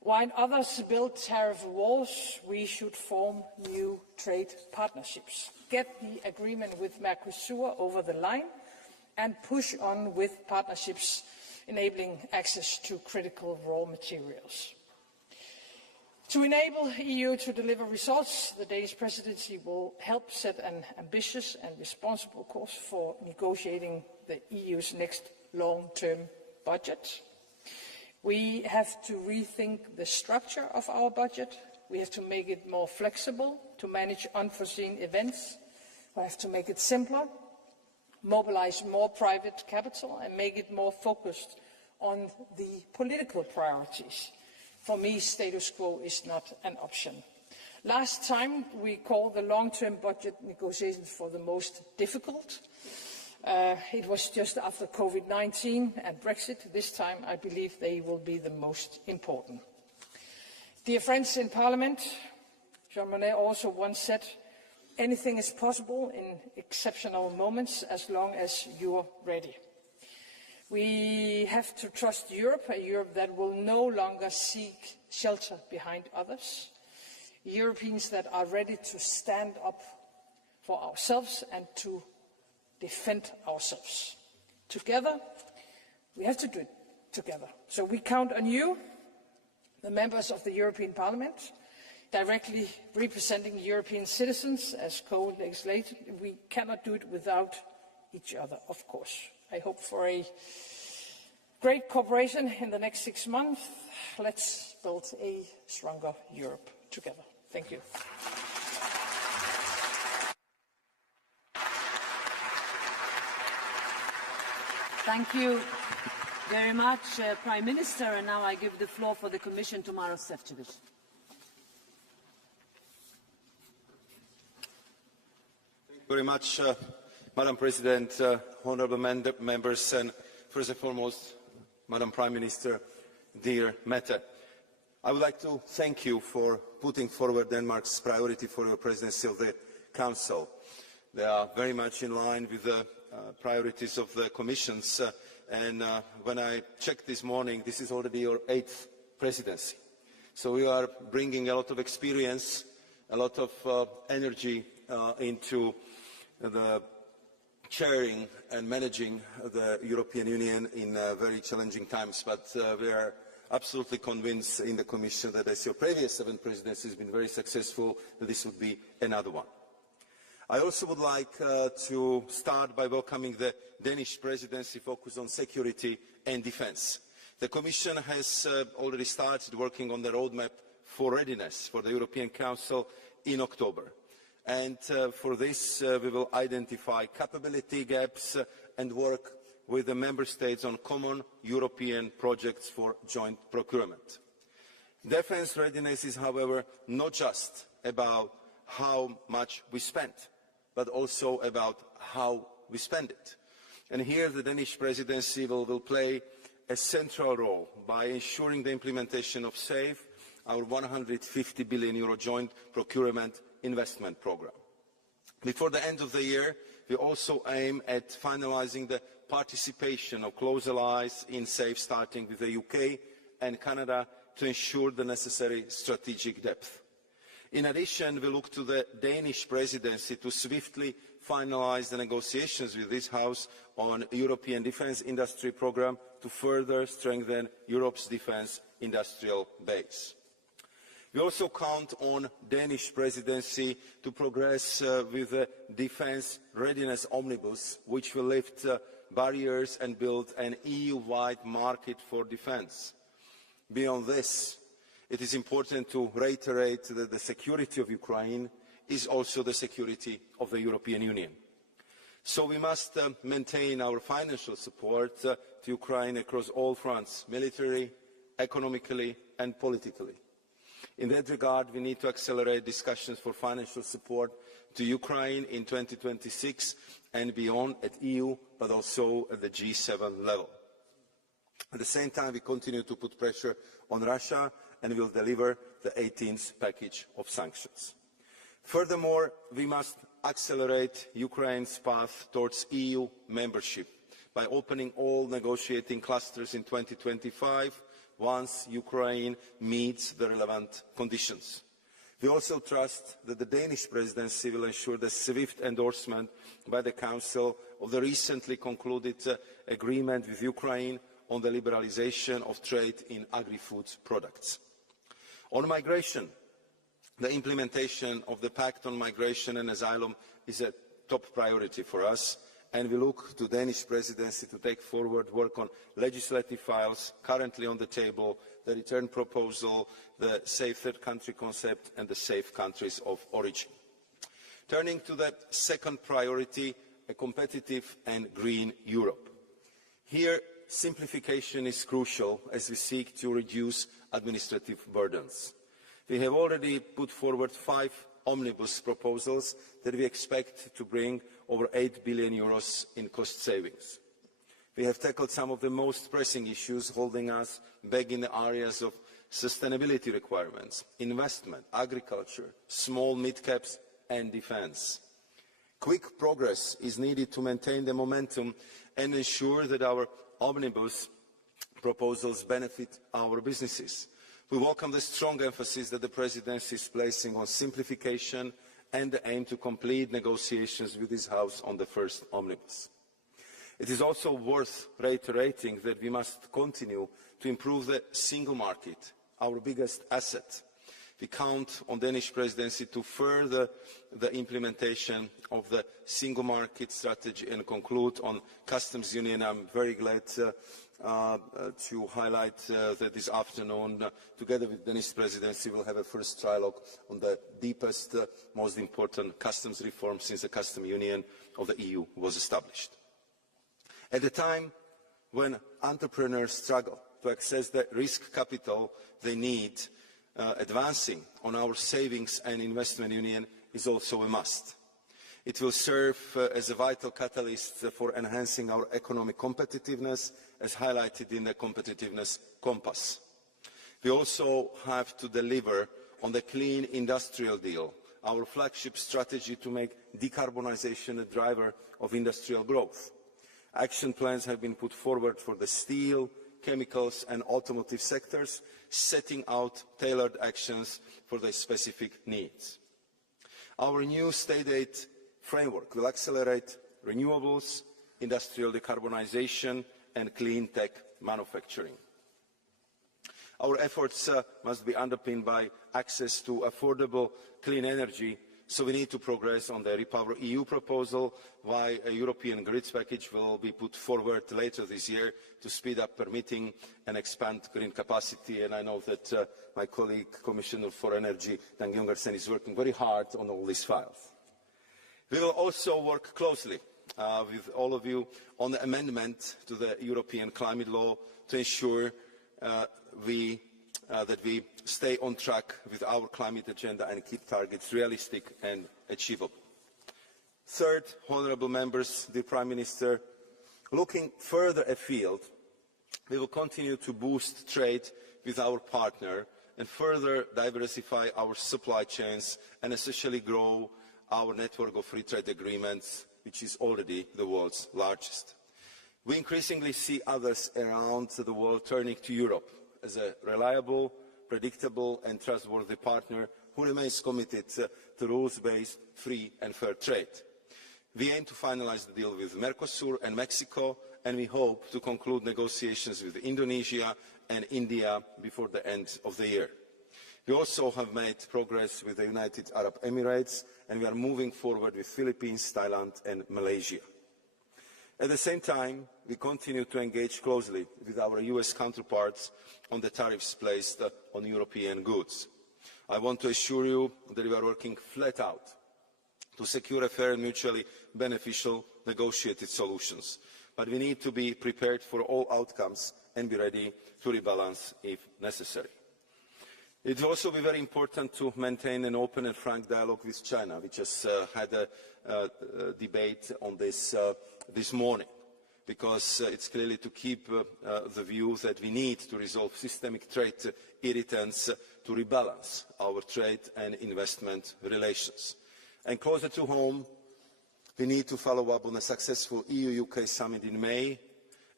While others build tariff walls, we should form new trade partnerships, get the agreement with Mercosur over the line, and push on with partnerships enabling access to critical raw materials. To enable the EU to deliver results, the Danish Presidency will help set an ambitious and responsible course for negotiating the EU's next long-term budget. We have to rethink the structure of our budget. We have to make it more flexible to manage unforeseen events. We have to make it simpler, mobilize more private capital, and make it more focused on the political priorities. For me, status quo is not an option. Last time, we called the long-term budget negotiations for the most difficult. It was just after COVID-19 and Brexit. This time, I believe they will be the most important. Dear friends in Parliament, Jean Monnet also once said, anything is possible in exceptional moments as long as you're ready. We have to trust Europe, a Europe that will no longer seek shelter behind others, Europeans that are ready to stand up for ourselves and to defend ourselves. Together, we have to do it together. So we count on you, the members of the European Parliament, directly representing European citizens as co-legislators. We cannot do it without each other, of course. I hope for a great cooperation in the next 6 months. Let's build a stronger Europe together. Thank you. Thank you very much, Prime Minister. And now I give the floor for the Commission to Maroš Šefčovič. Thank you very much, Madam President, honourable members, and first and foremost, Madam Prime Minister, dear Mette. I would like to thank you for putting forward Denmark's priority for your presidency of the Council. They are very much in line with the priorities of the Commission's, and when I checked this morning, this is already your 8th presidency. So we are bringing a lot of experience, a lot of energy into the chairing and managing the European Union in very challenging times, but we are absolutely convinced in the Commission that as your previous 7 presidencies has been very successful, that this would be another one. I also would like to start by welcoming the Danish presidency focus on security and defence. The Commission has already started working on the roadmap for readiness for the European Council in October. And for this, we will identify capability gaps and work with the Member States on common European projects for joint procurement. Defence readiness is, however, not just about how much we spend, but also about how we spend it. And here the Danish presidency will play a central role by ensuring the implementation of SAFE, our €150 billion joint procurement investment programme. Before the end of the year, we also aim at finalising the participation of close allies in SAFE, starting with the UK and Canada, to ensure the necessary strategic depth. In addition, we look to the Danish presidency to swiftly finalise the negotiations with this House on the European Defence Industry Programme to further strengthen Europe's defence industrial base. We also count on the Danish presidency to progress with the Defence Readiness Omnibus, which will lift barriers and build an EU-wide market for defence. Beyond this, it is important to reiterate that the security of Ukraine is also the security of the European Union. So we must maintain our financial support to Ukraine across all fronts, military, economically and politically. In that regard, we need to accelerate discussions for financial support to Ukraine in 2026 and beyond at EU, but also at the G7 level. At the same time, we continue to put pressure on Russia and will deliver the 18th package of sanctions. Furthermore, we must accelerate Ukraine's path towards EU membership by opening all negotiating clusters in 2025, once Ukraine meets the relevant conditions. We also trust that the Danish Presidency will ensure the swift endorsement by the Council of the recently concluded agreement with Ukraine on the liberalisation of trade in agri-food products. On migration, the implementation of the Pact on Migration and Asylum is a top priority for us, and we look to the Danish Presidency to take forward work on legislative files currently on the table, the return proposal, the safe third country concept and the safe countries of origin. Turning to the second priority, a competitive and green Europe. Here, simplification is crucial as we seek to reduce administrative burdens. We have already put forward 5 omnibus proposals that we expect to bring over €8 billion in cost savings. We have tackled some of the most pressing issues holding us back in the areas of sustainability requirements, investment, agriculture, small mid-caps and defence. Quick progress is needed to maintain the momentum and ensure that our omnibus proposals benefit our businesses. We welcome the strong emphasis that the Presidency is placing on simplification and the aim to complete negotiations with this House on the first omnibus. It is also worth reiterating that we must continue to improve the single market, our biggest asset. We count on the Danish Presidency to further the implementation of the single market strategy and conclude on customs union. I'm very glad to highlight that this afternoon, together with the Danish Presidency, we'll have a first trilogue on the deepest, most important customs reform since the customs union of the EU was established. At a time when entrepreneurs struggle to access the risk capital they need, advancing on our savings and investment union is also a must. It will serve as a vital catalyst for enhancing our economic competitiveness, as highlighted in the competitiveness compass. We also have to deliver on the Clean Industrial Deal, our flagship strategy to make decarbonisation a driver of industrial growth. Action plans have been put forward for the steel, chemicals and automotive sectors, setting out tailored actions for their specific needs. Our new state aid framework will accelerate renewables, industrial decarbonisation and clean tech manufacturing. Our efforts must be underpinned by access to affordable clean energy, so we need to progress on the Repower EU proposal, while a European grids package will be put forward later this year to speed up permitting and expand green capacity. And I know that my colleague, Commissioner for Energy, Dan Jungersen, is working very hard on all these files. We will also work closely with all of you on the amendment to the European climate law to ensure that we stay on track with our climate agenda and keep targets realistic and achievable. Third, honourable members, dear Prime Minister, looking further afield, we will continue to boost trade with our partner and further diversify our supply chains and essentially grow our network of free trade agreements, which is already the world's largest. We increasingly see others around the world turning to Europe as a reliable, predictable and trustworthy partner who remains committed to rules-based, free and fair trade. We aim to finalise the deal with Mercosur and Mexico, and we hope to conclude negotiations with Indonesia and India before the end of the year. We also have made progress with the United Arab Emirates, and we are moving forward with Philippines, Thailand and Malaysia. At the same time, we continue to engage closely with our US counterparts on the tariffs placed on European goods. I want to assure you that we are working flat out to secure a fair and mutually beneficial negotiated solutions. But we need to be prepared for all outcomes and be ready to rebalance if necessary. It will also be very important to maintain an open and frank dialogue with China. We just had a debate on this this morning, because it's clearly to keep the view that we need to resolve systemic trade irritants to rebalance our trade and investment relations. And closer to home, we need to follow up on a successful EU-UK summit in May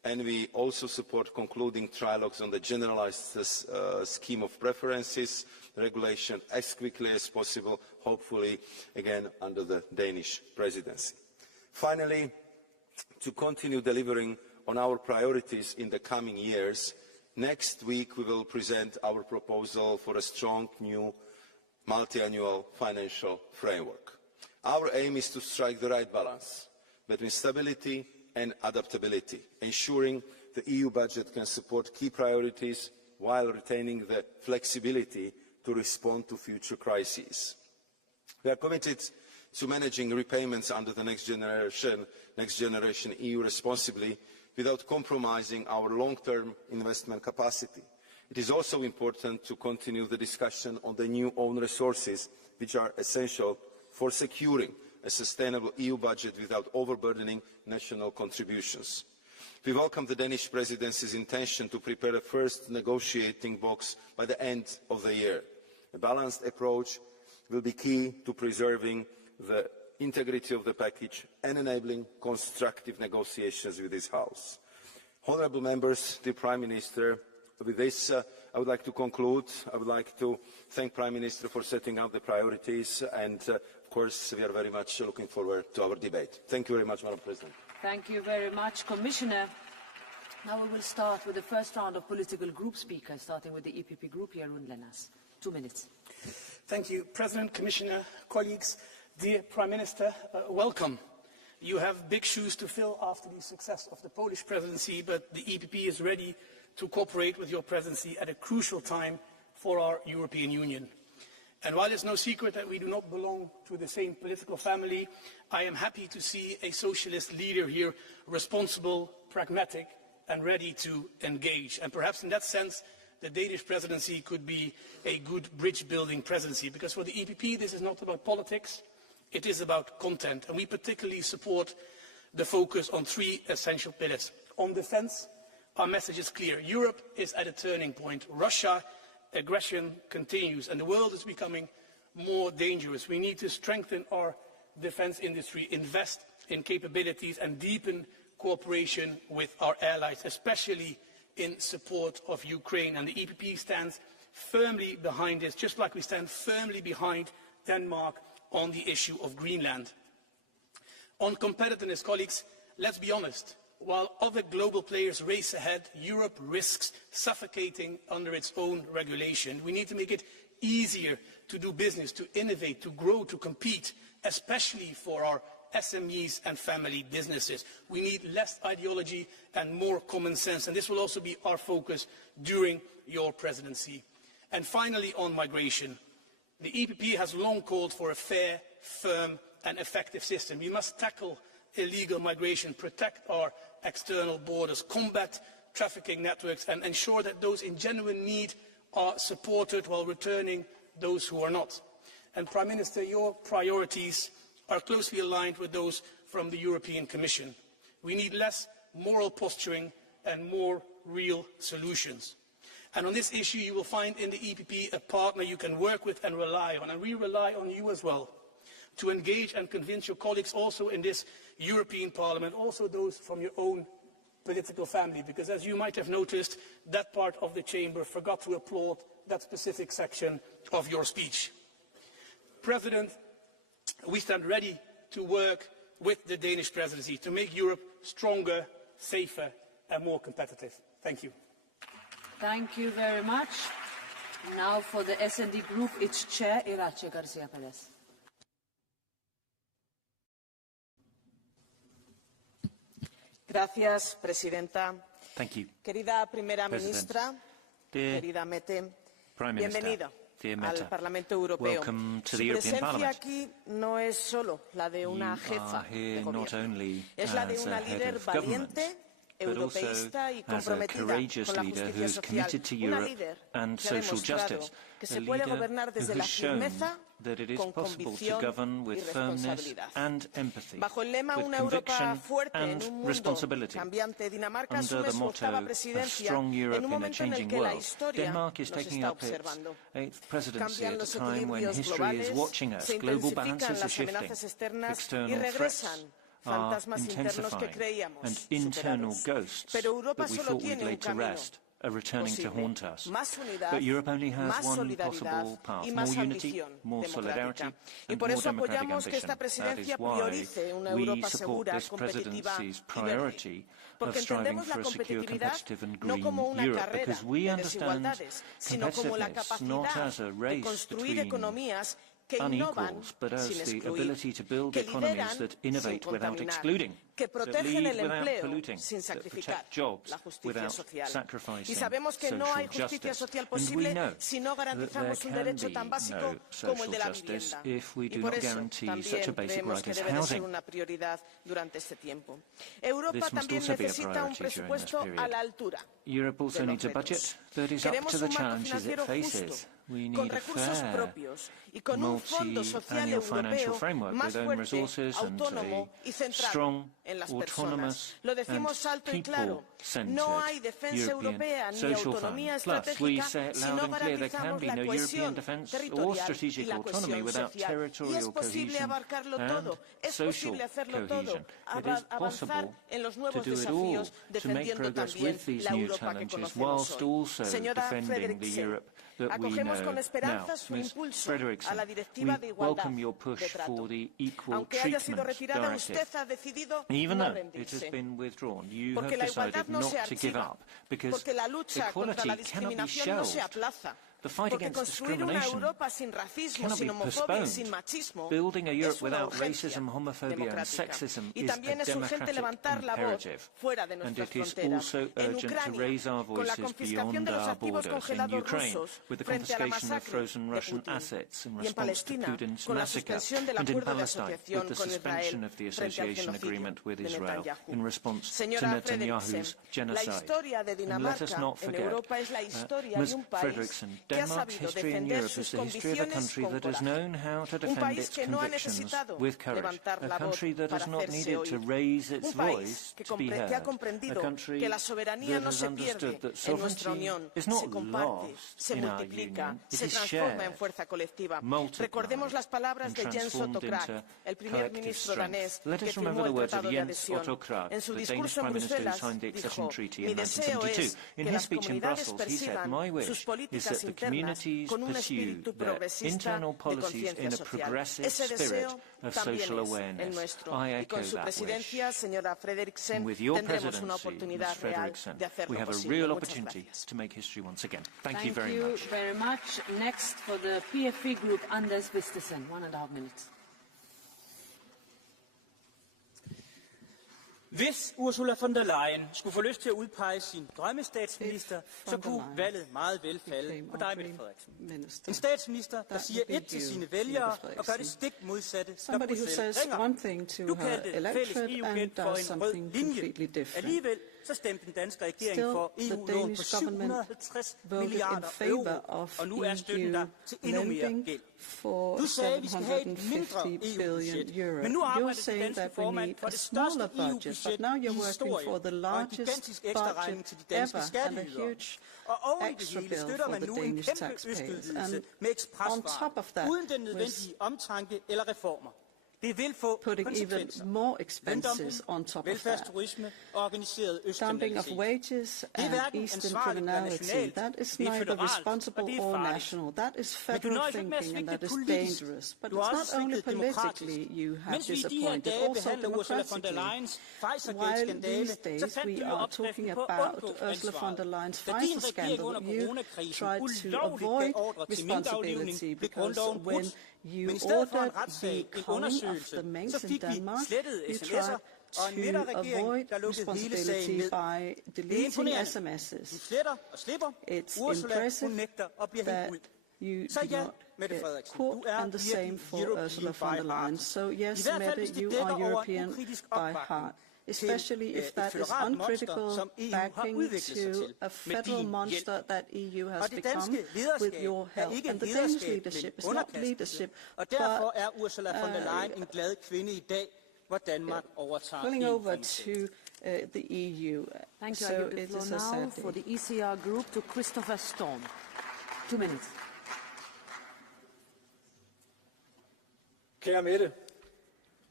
and we also support concluding trilogues on the generalised scheme of preferences regulation as quickly as possible, hopefully again under the Danish presidency. Finally, to continue delivering on our priorities in the coming years, next week we will present our proposal for a strong new multi-annual financial framework. Our aim is to strike the right balance between stability and adaptability, ensuring the EU budget can support key priorities while retaining the flexibility to respond to future crises. We are committed to managing repayments under the Next Generation EU responsibly without compromising our long-term investment capacity. It is also important to continue the discussion on the new own resources, which are essential for securing a sustainable EU budget without overburdening national contributions. We welcome the Danish Presidency's intention to prepare a first negotiating box by the end of the year. A balanced approach will be key to preserving the integrity of the package and enabling constructive negotiations with this House. Honourable members, dear Prime Minister, with this I would like to conclude. I would like to thank Prime Minister for setting out the priorities and of course we are very much looking forward to our debate. Thank you very much, Madam President. Thank you very much, Commissioner. Now we will start with the first round of political group speakers, starting with the EPP Group, Jeroen Lenners. 2 minutes. Thank you, President, Commissioner, colleagues. Dear Prime Minister, welcome. You have big shoes to fill after the success of the Polish presidency, but the EPP is ready to cooperate with your presidency at a crucial time for our European Union. And while it's no secret that we do not belong to the same political family, I am happy to see a socialist leader here, responsible, pragmatic, and ready to engage. And perhaps in that sense, the Danish presidency could be a good bridge-building presidency, because for the EPP this is not about politics, it is about content. And we particularly support the focus on 3 essential pillars. On defence, our message is clear. Europe is at a turning point. Russia aggression continues and the world is becoming more dangerous. We need to strengthen our defence industry, invest in capabilities and deepen cooperation with our allies, especially in support of Ukraine. And the EPP stands firmly behind this, just like we stand firmly behind Denmark on the issue of Greenland. On competitiveness, colleagues, let's be honest. While other global players race ahead, Europe risks suffocating under its own regulation. We need to make it easier to do business, to innovate, to grow, to compete, especially for our SMEs and family businesses. We need less ideology and more common sense, and this will also be our focus during your presidency. And finally, on migration. The EPP has long called for a fair, firm and effective system. We must tackle illegal migration, protect our external borders, combat trafficking networks and ensure that those in genuine need are supported while returning those who are not. And Prime Minister, your priorities are closely aligned with those from the European Commission. We need less moral posturing and more real solutions. And on this issue, you will find in the EPP a partner you can work with and rely on. And we rely on you as well to engage and convince your colleagues also in this European Parliament, also those from your own political family, because as you might have noticed, that part of the chamber forgot to applaud that specific section of your speech. President, we stand ready to work with the Danish presidency to make Europe stronger, safer and more competitive. Thank you. Thank you very much. Now for the S&D Group, its chair, Irache Garcia Perez. Gracias, Presidenta. Thank you. Querida Primera Ministra, Dear querida Mete, Prime Minister, bienvenida dear al Meta. Parlamento Europeo. Welcome to Su the European presencia Parliament. aquí no es solo la de una You jefa are here de not gobierno, only es la de as una a head líder of government, valiente, but also europeísta y as a comprometida courageous con la leader justicia who is social. committed to Una Europe líder and que ha social demostrado justice. que A se puede leader gobernar who desde la has shown firmeza that it is con possible to convicción govern with y firmness responsabilidad. and empathy, Bajo el lema with Una Europa conviction fuerte en and un mundo responsibility. cambiante, Dinamarca Under asume the su motto, octava a presidencia strong Europe en un in a momento en el changing que la world. historia Denmark is nos taking está up its observando. 8th presidency Cambian at a los time when equilibrios history is globales, watching us. se Global intensifican balances are las shifting. amenazas externas y External threats regresan are intensifying, and internal ghosts that we thought we'd laid to rest are returning to haunt us. But Europe only has one possible path: more unity, more solidarity, and more democratic ambition. That is why we support this Presidency's priority of striving for a secure, competitive and green Europe, because we understand competitiveness not as a race between unequals, but as the ability to build economies that innovate without excluding, that lead without polluting, that protect jobs without sacrificing social justice. And we know that there can be no social justice if we do not guarantee such a basic right as housing. This must also be a priority during this period. Europe also needs a budget that is up to the challenges it faces. We need a fair, multi-annual financial framework with own resources and a strong, autonomous and people-centred European social fund. Plus, we say it loud and clear, there can be no European defence or strategic autonomy without territorial cohesion and social cohesion. It is possible to do it all, to make progress with these new challenges, whilst also defending the Europe that we know. Now, Ms. Frederiksen, we welcome your push for the Equal Treatment Directive. Even though it has been withdrawn, you have decided not to give up, because equality cannot be shelved. The fight against discrimination cannot be postponed. Building a Europe without racism, homophobia and sexism is a democratic imperative. And it is also urgent to raise our voices beyond our borders in Ukraine, with the confiscation of frozen Russian assets in response to Putin's massacre, and in Palestine, with the suspension of the association agreement with Israel in response to Netanyahu's genocide. And let us not forget, Ms. Frederiksen, Denmark's history in Europe is the history of a country that has known how to defend its convictions with courage, a country that has not needed to raise its voice to be heard, a country that has understood that sovereignty is not lost in our union, it is shared, multiplied, and transformed into collective strength. Let us remember the words of Jens Otto Krag, the Danish Prime Minister who signed the accession treaty in 1972. In his speech in Brussels, he said, "My wish is that the communities pursue their internal policies in a progressive spirit of social awareness." I echo that wish. And with your presidency, Ms. Frederiksen, we have a real opportunity to make history once again. Thank you very much. Thank you very much. Next for the PFE group, Anders Vistisen, 1.5 minutes. Hvis Ursula von der Leyen skulle få lyst til at udpege sin drømmestatsminister, så kunne valget meget vel falde på dig, Mette Frederiksen. En statsminister, der siger et til sine vælgere og gør det stik modsatte, når Bruxelles ringer. Du kaldte fælles EU-gæld for en rød linje. Alligevel så stemte den danske regering for EU-lån på 750 milliarder euro, og nu er støtten der til endnu mere gæld. Du sagde, at vi skal have et mindre EU-budget, men nu arbejder den danske formand for det største EU-budget i historien, og en gigantisk ekstraregning til de danske skatteydere. Og oven i det hele støtter man nu en kæmpe østudvidelse med ekspresfart, uden den nødvendige omtanke eller reformer. Det vil få konsekvenser. Velfærdsturisme og organiseret østkriminalitet. Det er hverken ansvarligt eller nationalt, det er føderalt, og det er farligt. Men du nøjes ikke med at svigte politisk. Du har også svigtet demokratisk. Mens vi i de her dage behandler Ursula von der Leyens Pfizer-skandale, så fandt du jo opskriften på at undgå ansvaret. Da din regering under coronakrisen ulovligt gav ordre til minkaflivning, blev grundloven brudt. Men i stedet for en retssag, en undersøgelse, så fik vi slettede sms'er og en midterregering, der lukkede hele sagen ned. Det er imponerende. Du sletter og slipper. Ursula, hun nægter og bliver hængt ud. Så ja, Mette Frederiksen, du er virkelig European by heart. So yes, Mette, you are European by heart. Especially if that is uncritical backing to a federal monster that EU has become with your help. And the Danish leadership is not leadership, but pulling over to the EU. Thank you. So I give it the is a floor now sad for the ECR group to Christopher Storm. 2 minutes. Kære Mette,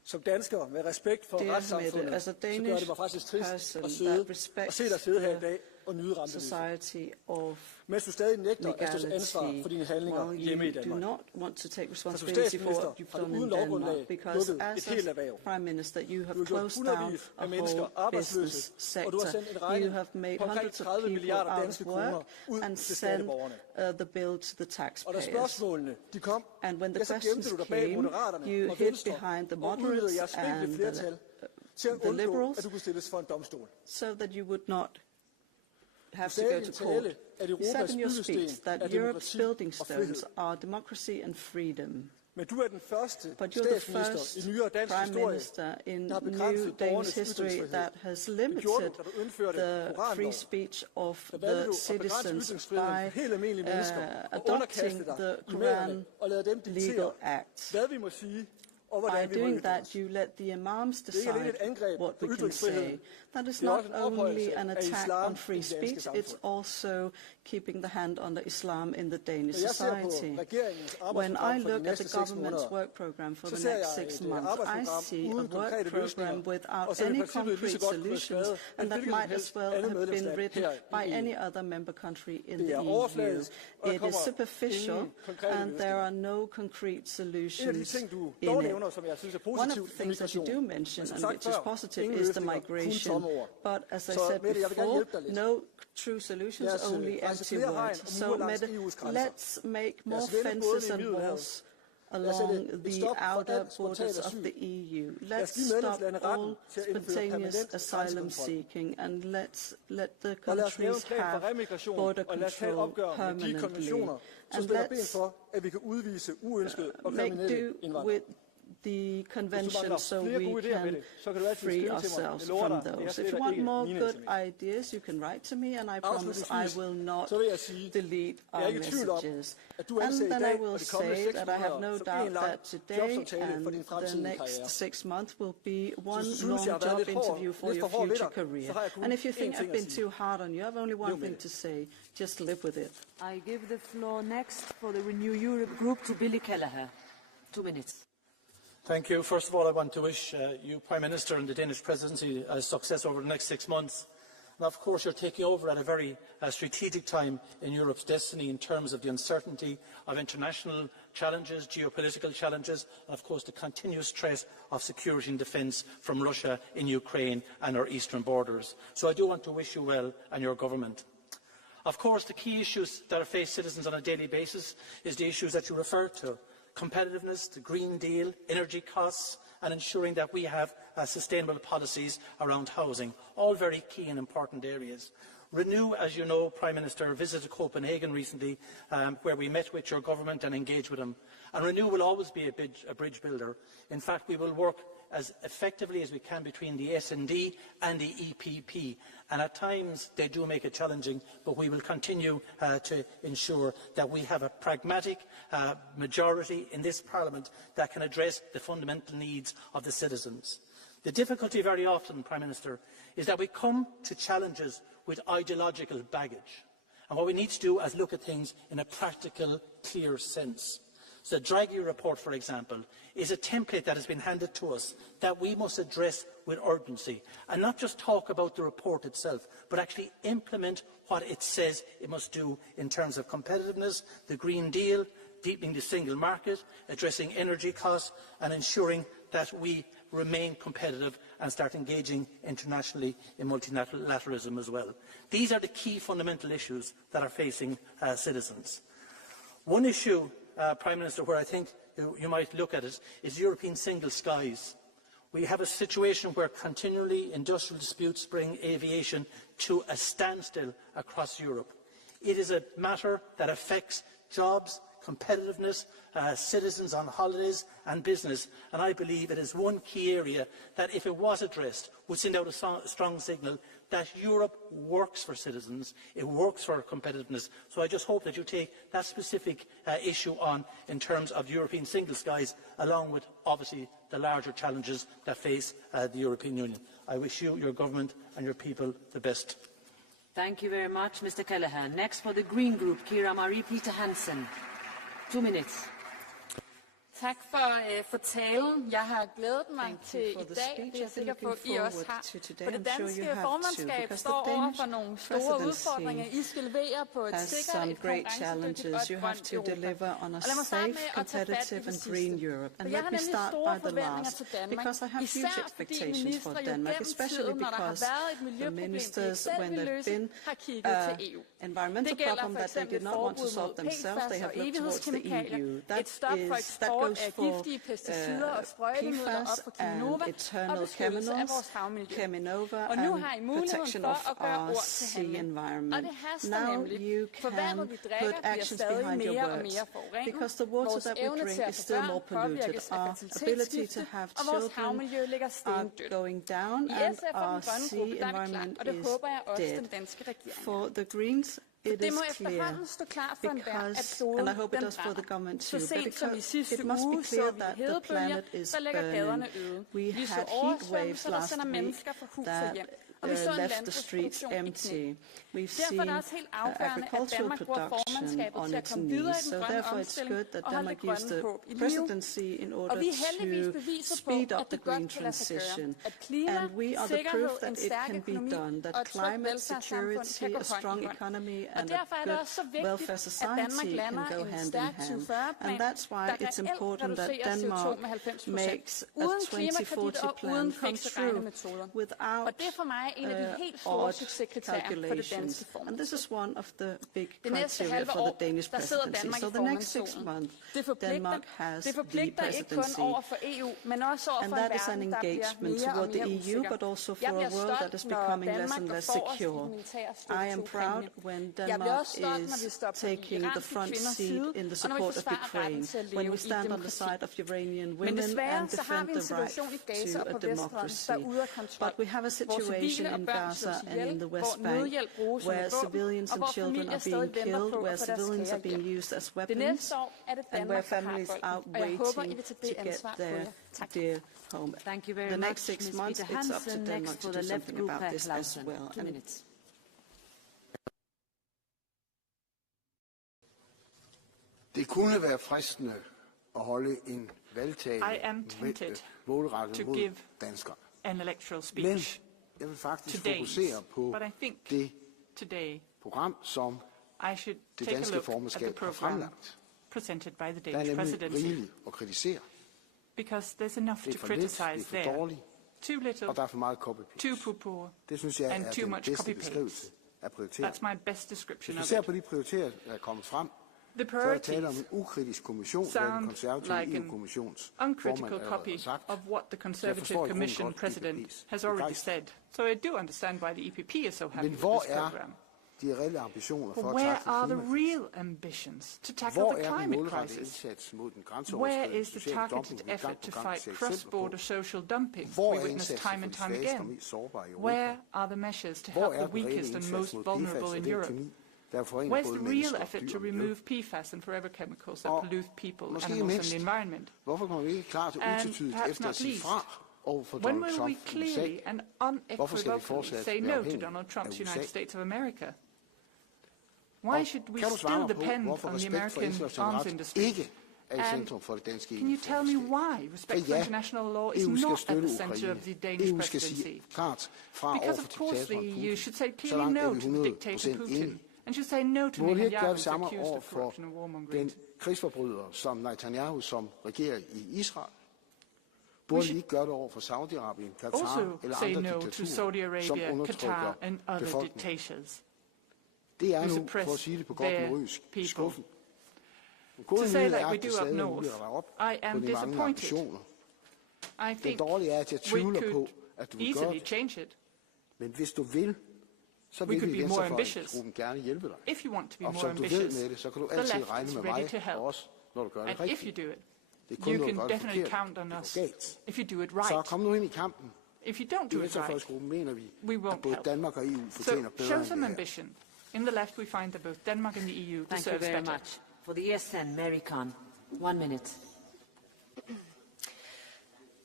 som dansker med respekt for retssamfundet, så gør det mig faktisk trist at se dig sidde her i dag og nyde rampelyset, mens du stadig nægter at stå til ansvar for dine handlinger hjemme i Danmark. Som statsminister har du uden lovgrundlag lukket et helt erhverv. Du har gjort hundredvis af mennesker arbejdsløse, og du har sendt en regning på omkring 30 milliarder danske kroner ud til skatteborgerne. Og da spørgsmålene de kom, så gemte du dig bag Moderaterne og Venstre og udvidede jeres spinkle flertal til at undgå, at du kunne stilles for en domstol. Have to go to court. You said in your speech that Europe's building stones are democracy and freedom. Men du er den første But you're the statsminister first i nyere dansk prime historie, minister in der har new begrænset Danish borgernes history ytringsfrihed. that has Det gjorde limited du, da du indførte the free koranloven. speech of Der valgte the du at begrænse citizens ytringsfriheden for helt almindelige mennesker og adopting underkaste the dig Quran imamerne og lade dem legal diktere, act. hvad vi må sige og By hvordan vi må doing ytre that, os. you let the imams Det er ikke alene decide et angreb what på we can ytringsfriheden. say. That is Det er not også en only ophøjelse an af attack islam on free i det danske speech, samfund. it's also keeping the hand on the Islam in the Danish Når jeg ser på society. regeringens When I arbejdsprogram for de look at næste the 6 government's måneder, work program for så the ser next jeg 6 et months, I arbejdsprogram see a uden work konkrete løsninger, program without og som i any princippet lige så concrete godt kunne være solutions, skrevet and that hvilket som might as helst well andet have been medlemsland written her by i any EU. other member country in Det the er EU. overfladisk, og der It is kommer superficial, ingen konkrete and there løsninger. are no concrete En af de solutions ting, du in dog it. nævner, som jeg synes er One of positivt, the er things that you migration. do mention, Men som and sagt which is før, positive, ingen is the løsninger, kun migration. tomme ord. But as I Så said Mette, jeg vil gerne before, hjælpe dig lidt. no true solutions, Lad os only rejse empty flere hegn words. og So mure langs Mette, EU's grænser. let's make Lad more os vende bådene fences i and Middelhavet. walls Lad os sætte along et the stop for outer alt borders spontant of asyl. the EU. Lad os Let's give stop medlemslandene all retten til at indføre spontaneous permanent asylum grænsekontrol. seeking, and let's let the Og lad os lave en countries plan for have remigration, border og lad os tage et control opgør med de permanently. konventioner, som And spænder ben let's for, at vi kan udvise uønskede og make kriminelle do indvandrere. with the convention so flere we gode idéer med can det, så kan du altid free skrive til mig. ourselves Jeg lover from dig, det er those. If slet you want ikke more mine good sms. ideas, you can write to me, and I promise I Afslutningsvis, will not så vil jeg sige, delete jeg er our ikke i tvivl om, messages. at du And anser i then I dag will og de kommende say 6 that I have no måneder som doubt en lang that today jobsamtale for and din the fremtidige next karriere. 6 months will be one Hvis du long synes, jeg har været job lidt hård, interview for lidt your for hård ved future dig, career. så har jeg kun And if you én think ting I've at been sige. too hard on you, I have only one Lev med thing det. to say. Just live with it. I give the floor next for the Renew Europe group to Billy Kelleher. 2 minutes. Thank you. First of all, I want to wish you, Prime Minister, and the Danish Presidency success over the next 6 months. And of course, you're taking over at a very strategic time in Europe's destiny in terms of the uncertainty of international challenges, geopolitical challenges, and of course the continuous threat of security and defence from Russia in Ukraine and our eastern borders. So I do want to wish you well and your government. Of course, the key issues that face citizens on a daily basis is the issues that you referred to: competitiveness, the Green Deal, energy costs, and ensuring that we have sustainable policies around housing, all very key and important areas. Renew, as you know, Prime Minister, visited Copenhagen recently, where we met with your government and engaged with them. And Renew will always be a bridge builder. In fact, we will work as effectively as we can between the S&D and the EPP. And at times they do make it challenging, but we will continue to ensure that we have a pragmatic majority in this Parliament that can address the fundamental needs of the citizens. The difficulty very often, Prime Minister, is that we come to challenges with ideological baggage. And what we need to do is look at things in a practical, clear sense. So the Draghi report, for example, is a template that has been handed to us that we must address with urgency, and not just talk about the report itself, but actually implement what it says it must do in terms of competitiveness, the Green Deal, deepening the single market, addressing energy costs, and ensuring that we remain competitive and start engaging internationally in multilateralism as well. These are the key fundamental issues that are facing citizens. One issue, Prime Minister, where I think you might look at it, is European single skies. We have a situation where continually industrial disputes bring aviation to a standstill across Europe. It is a matter that affects jobs, competitiveness, citizens on holidays and business, and I believe it is one key area that, if it was addressed, would send out a strong signal that Europe works for citizens, it works for competitiveness. So I just hope that you take that specific issue on in terms of European single skies, along with, obviously, the larger challenges that face the European Union. I wish you, your government and your people the best. Thank you very much, Mr. Kelleher. Next for the Green Group, Kira Marie Peter Hansen. 2 minutes. Tak for talen. Jeg har glædet mig til i dag. Det er jeg sikker på, I også har. For det danske formandskab står over for nogle store udfordringer. I skal levere på et sikkert, et konkurrencedygtigt og et grønt Europa. Og lad mig starte med at tage fat i det sidste. For jeg har nemlig store forventninger til Danmark. Især fordi ministre jo gennem tiden, når der har været et miljøproblem, de ikke selv vil løse, har kigget til EU. Det gælder for eksempel forbud mod PFAS og evighedskemikalier, et stop for eksport af giftige pesticider og sprøjtemidler op for Cheminova og beskyttelse af vores havmiljø. Og nu har I muligheden for at gøre ord til handling. Og det haster nemlig, for vandet vi drikker bliver stadig mere og mere forurenet. Vores evne til at få børn påvirkes af fertilitetsskifte, og vores havmiljø ligger stendødt. I SF og den grønne gruppe, der er vi klar, og det håber jeg også den danske regering. Det må efterhånden stå klart for enhver, at kloden den brænder. Så sent som i sidste uge så vi hedebølger, der lægger gaderne øde. Vi så oversvømmelser, der sender mennesker fra hus og hjem. Og vi så en landbrugsproduktion i knæ. Derfor er det også helt afgørende, at Danmark bruger formandskabet til at komme videre i den grønne omstilling og holde det grønne håb i live. Og vi er heldigvis beviser på, at det godt kan lade sig gøre. At klima, sikkerhed, en stærk økonomi og et trygt velfærdssamfund kan gå hånd i hånd. Og derfor er det også så vigtigt, at Danmark lander en stærk 2040-plan, der reelt reducerer CO2 med 90%. Uden klimakreditter og uden fikse regnemetoder. Og det er for mig en af de helt store succeskriterier for det danske formandskab. Det næste halve år, der sidder Danmark i formandsstolen. Det forpligter ikke kun over for EU, men også over for en verden, der bliver mere og mere usikker. Jeg bliver stolt, når Danmark går forrest i den militære støttekampagne. Jeg bliver også stolt, når vi står på de iranske kvinders side, og når vi forsvarer retten til at leve i demokrati. Men desværre så har vi en situation i Gaza og på Vestbredden, der er ude af kontrol. Vores civile og børn slås ihjel, hvor nødhjælp bruges som et våben, og hvor familier stadig venter på at få deres kære hjem. Det næste år er det Danmark, der har bolden, og jeg håber, I vil tage det ansvar på jer. Tak. Thank you very much, Ms. Peter Hansen. Next for the left group, Klausen. 2 minutes. Det kunne være fristende at holde en valgtale målrettet mod danskere. An electoral speech. Men jeg vil faktisk fokusere på det program, som det danske formandskab har fremlagt. Der er nemlig rigeligt at kritisere. Because there's enough to criticize there. Too little, og der er for meget copy-paste. Too poor, det synes jeg and er too den much bedste copy-paste. beskrivelse af prioriteringen. That's my best description Hvis of vi ser it. på de prioriteter, der er kommet frem, The så er der tale om priorities en ukritisk kommission, der den konservative like EU-kommissions uncritical copy of what the Conservative Commission President has already said. So I do understand why the EPP is so happy Men with hvor this er program. de reelle ambitioner But for at where tackle are the klimakrisen? real ambitions to tackle Hvor the er den climate målrettede crisis? indsats mod den Where grænseoverskridende is the sociale targeted dumping, vi gang effort på to gang fight ser eksempler cross-border på? social dumping Hvor we er witness indsatsen time and for de time svageste og again? mest sårbare i Where Europa? are the measures to Hvor help er the den reelle weakest and indsats most mod vulnerable PFAS og in den Europe? kemi, der forurener Where's både the real mennesker og effort dyr to og miljø? remove PFAS and forever chemicals that Og pollute people, måske animals and mindst, the environment? hvorfor kommer vi ikke klart og And utvetydigt perhaps efter at not sige least, fra over for when Donald will Trump we i USA? clearly and Hvorfor skal vi unequivocally fortsat say være no to afhængige Donald af Trump's USA? United States of America? Why Og should we kan du svare still mig på, depend hvorfor on the respekt for American international arms ret industry? ikke er i And centrum for det danske can you tell me why respect for ja, international law is EU skal not at støtte the center of the Ukraine. Danish EU skal presidency? sige klart fra over Because for of course the diktatoren EU Putin. should say Så clearly langt er no vi to the dictator 100% Putin, enige. and should say no to Må vi ikke gøre det Netanyahu, samme accused over of for corruption and warmongering? den krigsforbryder som Netanyahu, som regerer i Israel? Burde vi ikke gøre det over for Saudi-Arabien, Qatar Also eller say andre no to diktaturer, Saudi som Arabia, Qatar undertrykker and other befolkningen? dictators. Det er who nu, suppress for at sige det på godt their nordisk, people. skuffen. Den To gode say nyhed like er, we at det do up stadig er north, muligt at rette op I på am de manglende disappointed. ambitioner. I Den think dårlige er, at jeg we tvivler på, could at du vil gøre easily det. change it. Men hvis du vil, så We vil could vi i be more Venstrefløjens ambitious. gruppen gerne hjælpe dig. If you want to be Og more som du ved ambitious, med det, så kan du the altid left regne is med ready mig to help. og os, når du gør det And if you rigtigt. do it, Det er kun, you når du can gør det definitely forkert, count on det går us. galt. If you do it Så right, kom nu ind i kampen. if you don't I do it right, Venstrefløjsgruppen mener vi, we at won't både help. Danmark og EU fortjener So bedre show end some det her. ambition. In the left, we find that both Denmark and the EU Thank you deserves very better. much. For the ESN, Mary Khan, 1 minute.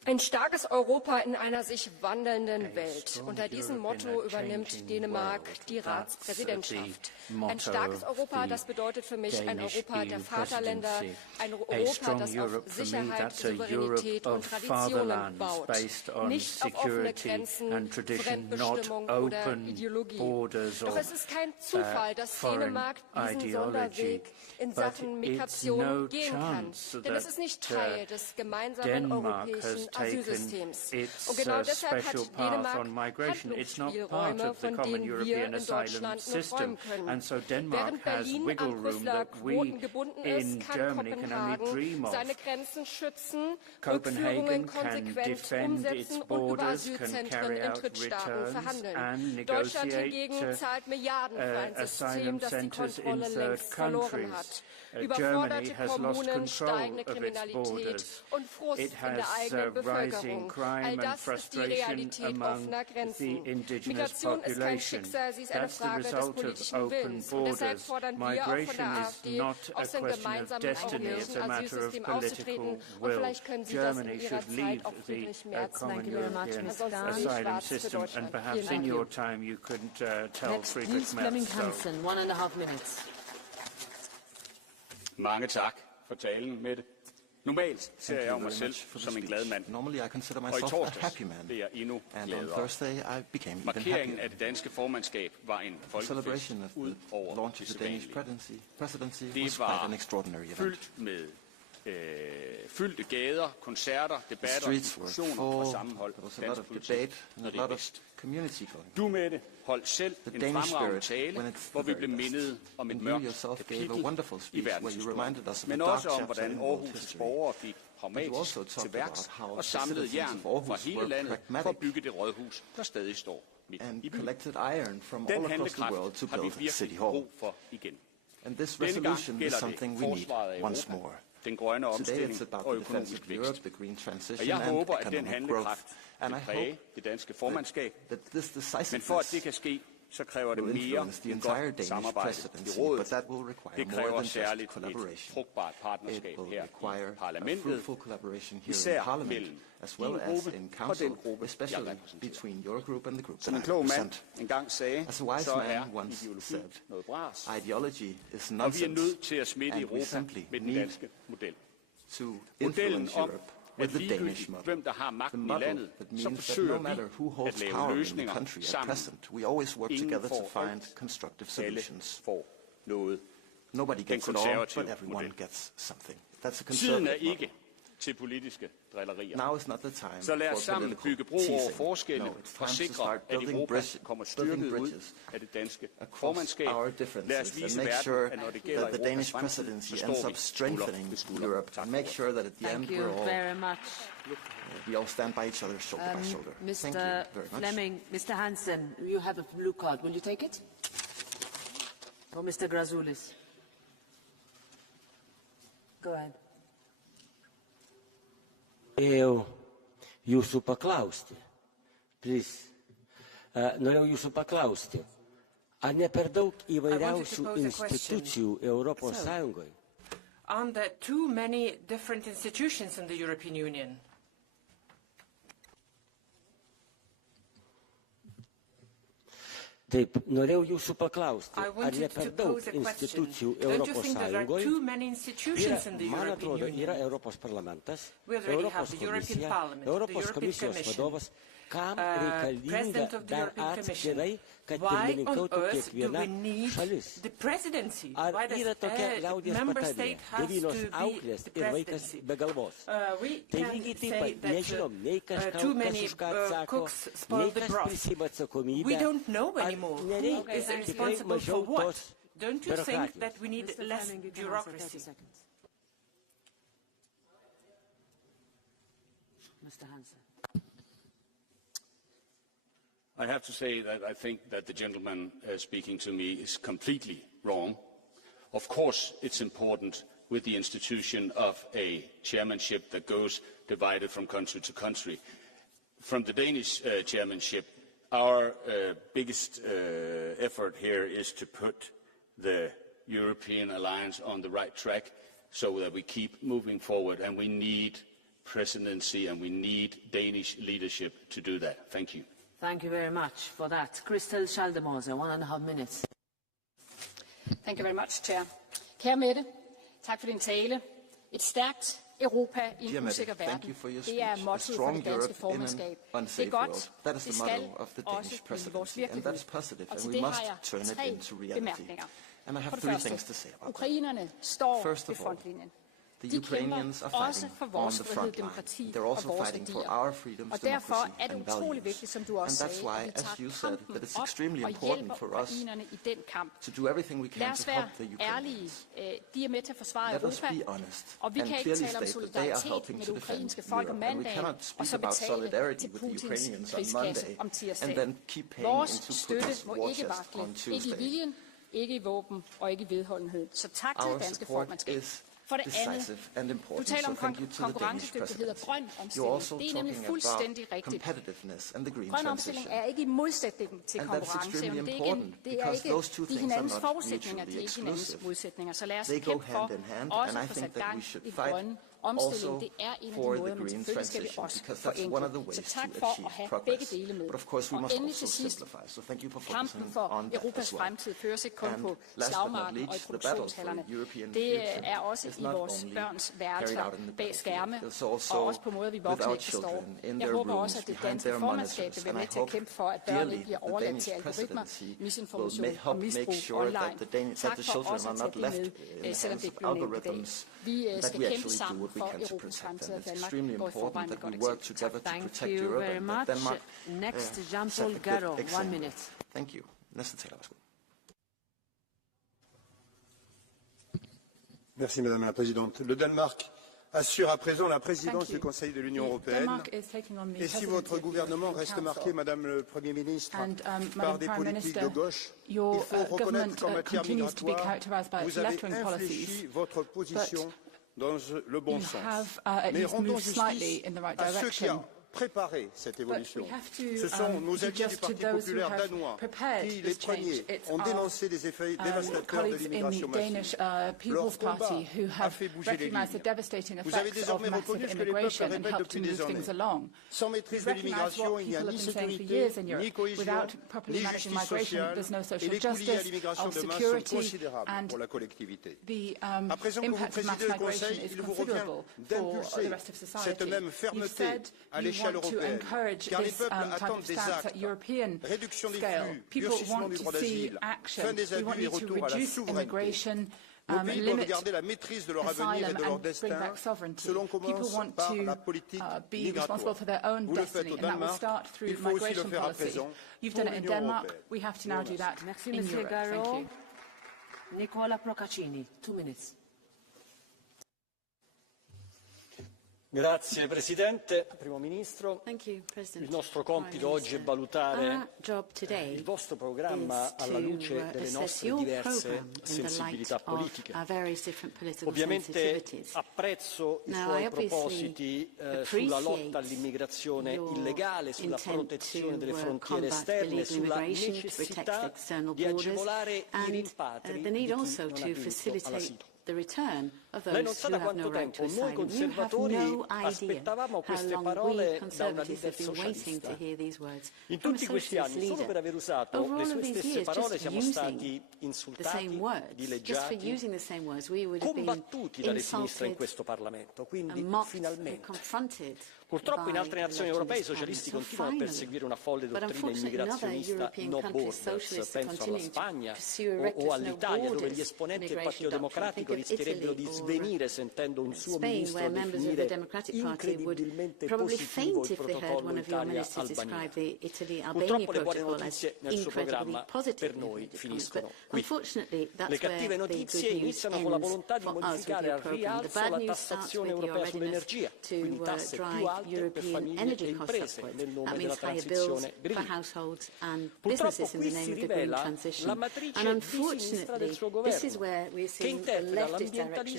Ein starkes Europa in einer sich wandelnden Welt. Unter diesem Motto übernimmt Dänemark die Ratspräsidentschaft. Ein starkes Europa, das bedeutet für mich ein Europa der Vaterländer, ein Europa, das auf Sicherheit, Souveränität und Traditionen baut, nicht auf offene Grenzen, Fremdbestimmung oder Ideologie. Doch es ist kein Zufall, dass Dänemark diesen Sonderweg in Sachen Migration gehen kann. Denn es ist nicht Teil des gemeinsamen europäischen Asylsystems. Und genau deshalb hat Dänemark Handlungsspielräume, von denen wir in Deutschland nur träumen können. Während Berlin an Brüsseler Quoten gebunden ist, kann Kopenhagen seine Grenzen schützen, Rückführungen konsequent umsetzen und über Asylzentren in Drittstaaten verhandeln. Deutschland hingegen zahlt Milliarden für ein System, das die Kontrolle längst verloren hat. Überforderte Kommunen, steigende Kriminalität und Frust in der eigenen Bevölkerung. All das ist die Realität offener Grenzen. Migration ist kein Schicksal, sie ist eine Frage des politischen Willens. Und deshalb fordern wir auch von der AfD, aus dem gemeinsamen europäischen Asylsystem auszutreten. Und vielleicht können Sie das in Ihrer Zeit auch Friedrich Merz machen. Ansonsten schwarz für Deutschland. Vielen Dank. Next, please, Flemming Hansen, 1.5 minutes. Mange tak for talen, Mette. Normalt ser jeg mig selv som en glad mand, og i torsdags blev jeg endnu gladere. Markeringen af det danske formandskab var en folkefest ud over det sædvanlige. Det var fyldt med fyldte gader, koncerter, debatter, diskussioner og sammenhold. Dansk politik, når det er bedst. Du, Mette, holdt selv en fremragende tale, hvor vi blev mindet om et mørkt kapitel i verdenshistorien, men også om, hvordan Aarhus' borgere gik pragmatisk til værks og samlede jern fra hele landet for at bygge det rådhus, der stadig står midt i byen. Den handlekraft har vi virkelig brug for igen. Denne gang gælder det forsvaret af Europa, den grønne omstilling og økonomisk vækst. Og jeg håber, at den handlekraft vil præge det danske formandskab. Men for at det kan ske, så kræver det mere end godt samarbejde i rådet. Det kræver særligt et frugtbart partnerskab her i parlamentet, især mellem min gruppe og den gruppe, jeg repræsenterer. Som en klog mand engang sagde, så er ideologi noget bras, og vi er nødt til at smitte Europa med den danske model. Modellen om, at ligegyldigt hvem der har magten i landet, så forsøger vi at lave løsninger sammen. Ingen får alt, alle får noget. Den konservative model. Tiden er ikke til politiske drillerier. Så lad os sammen bygge bro over forskelle og sikre, at Europa kommer styrket ud af det danske formandskab. Lad os vise verden, at når det gælder Europas fremtid, så står vi skulder ved skulder. Tak Thank you very much. We all stand by each other, shoulder by shoulder. Thank you very much. Flemming, Mr. Hansen, you have a blue card. Will you take it? Or Mr. Grazoulis? Go ahead. Jūsų paklausti, please. Norėjau jūsų paklausti, ar ne per daug įvairiausių institucijų Europos Sąjungoje? Aren't there too many different institutions in the European Union? Taip, norėjau jūsų paklausti, ar ne per daug institucijų Europos Sąjungoje? Man atrodo, yra Europos parlamentas, Europos komisija, Europos komisijos vadovas. Kam reikalinga dar atskirai, kad pirmininkautų kiekviena šalis? Ar yra tokia liaudies patarlė, 9 auklės ir vaikas be galvos? Tai lygiai taip pat nežinom, nei kas už ką atsako, nei kas prisima atsakomybę. Ar nereikia tikrai mažiau tos biurokratijos? Mr. Hansen. I have to say that I think that the gentleman speaking to me is completely wrong. Of course, it's important with the institution of a chairmanship that goes divided from country to country. From the Danish chairmanship, our biggest effort here is to put the European alliance on the right track so that we keep moving forward, and we need presidency, and we need Danish leadership to do that. Thank you. Thank you very much for that. Christel Schaldemose, 1.5 minutes. Thank you very much, Chair. Kære Mette, tak for din tale. Et stærkt Europa i en usikker verden. Det er mottoet for det danske formandskab. Det er godt. Det skal også blive vores virkelighed. Og til det har jeg 3 bemærkninger. For det første, ukrainerne står ved frontlinjen. De kæmper også for vores frihed, demokrati og vores værdier. Og derfor er det utrolig vigtigt, som du også sagde, at vi tager kampen op og hjælper ukrainerne i den kamp. Lad os være ærlige. De er med til at forsvare Europa, og vi kan ikke tale om solidaritet med det ukrainske folk om mandagen, og så betale til Putins krigskasse om tirsdagen. Vores støtte må ikke vakle, ikke i viljen, ikke i våben og ikke i vedholdenhed. Så tak til det danske formandskab. For det andet, du taler om konkurrencedygtighed og grøn omstilling. Det er nemlig fuldstændig rigtigt. Grøn omstilling er ikke i modsætning til konkurrenceevne. Det er ikke de hinandens forudsætninger, de er ikke hinandens modsætninger. Så lad os kæmpe for også at få sat gang i grøn omstilling. Det er en af de måder, men selvfølgelig skal vi også forenkle. Så tak for at have begge dele med. Og endelig til sidst, kampen for Europas fremtid føres ikke kun på slagmarken og i produktionshallerne. Det er også i vores børns værelser bag skærme, og også på måder, vi voksne ikke forstår. Jeg håber også, at det danske formandskab vil være med til at kæmpe for, at børn ikke bliver overladt til algoritmer, misinformation og misbrug online. Tak for også at tage det med, selvom det ikke blev nævnt i dag. Vi skal kæmpe sammen for Europas fremtid, og Danmark går i forvejen med godt eksempel. Thank you very much. Next, Jean-Paul Garot, 1 minute. Thank you. Næste taler, værsgo. Merci, Madame la Présidente. Le Danemark assure à présent la présidence du Conseil de l'Union européenne. Et si votre gouvernement reste marqué, Madame le Premier ministre, par des politiques de gauche, il faut reconnaître qu'en matière migratoire, vous avez infléchi votre position dans le bon sens. Mais rendons justice à ceux qui ont préparé cette évolution. Ce sont nos alliés du Parti populaire danois qui, les premiers, ont dénoncé les effets dévastateurs de l'immigration massive. Leur combat a fait bouger les lignes. Vous avez désormais reconnu ce que les peuples répètent depuis des années. Sans maîtrise de l'immigration, il n'y a ni sécurité, ni cohésion, ni justice sociale, et les coûts liés à l'immigration de masse sont considérables pour la collectivité. À présent que vous présidez le Conseil, il vous revient d'impulser cette même fermeté à l'échelle européenne, car les peuples attendent des actes, réduction des flux, durcissement du droit d'asile, fin des abus et retour à la souveraineté. Nos pays doivent garder la maîtrise de leur avenir et de leur destin, selon commence par la politique migratoire. Vous le faites au Danemark, il faut aussi le faire à présent pour l'Union européenne. Merci, Monsieur Garot. Nicola Procaccini, 2 minutes. Grazie Presidente, Primo Ministro. Il nostro compito oggi è valutare il vostro programma alla luce delle nostre diverse sensibilità politiche. Ovviamente apprezzo i suoi propositi sulla lotta all'immigrazione illegale, sulla protezione delle frontiere esterne, sulla necessità di agevolare i rimpatri di chi non ha diritto all'asilo. Lei non sa da quanto tempo noi conservatori aspettavamo queste parole da una leader socialista. In tutti questi anni, solo per aver usato le sue stesse parole, siamo stati insultati, dileggiati, combattuti dalle sinistre in questo Parlamento. Quindi, finalmente. Purtroppo in altre nazioni europee i socialisti continuano a perseguire una folle dottrina immigrazionista no borders, penso alla Spagna o all'Italia, dove gli esponenti del Partito Democratico rischierebbero di svenire sentendo un suo ministro definire incredibilmente positivo il protocollo Italia-Albania. Purtroppo le buone notizie nel suo programma per noi finiscono qui. Le cattive notizie iniziano con la volontà di modificare al rialzo la tassazione europea sull'energia, quindi tasse più alte per famiglie e imprese nel nome della transizione green. Purtroppo qui si rivela la matrice di sinistra del suo governo, che interpreta l'ambientalismo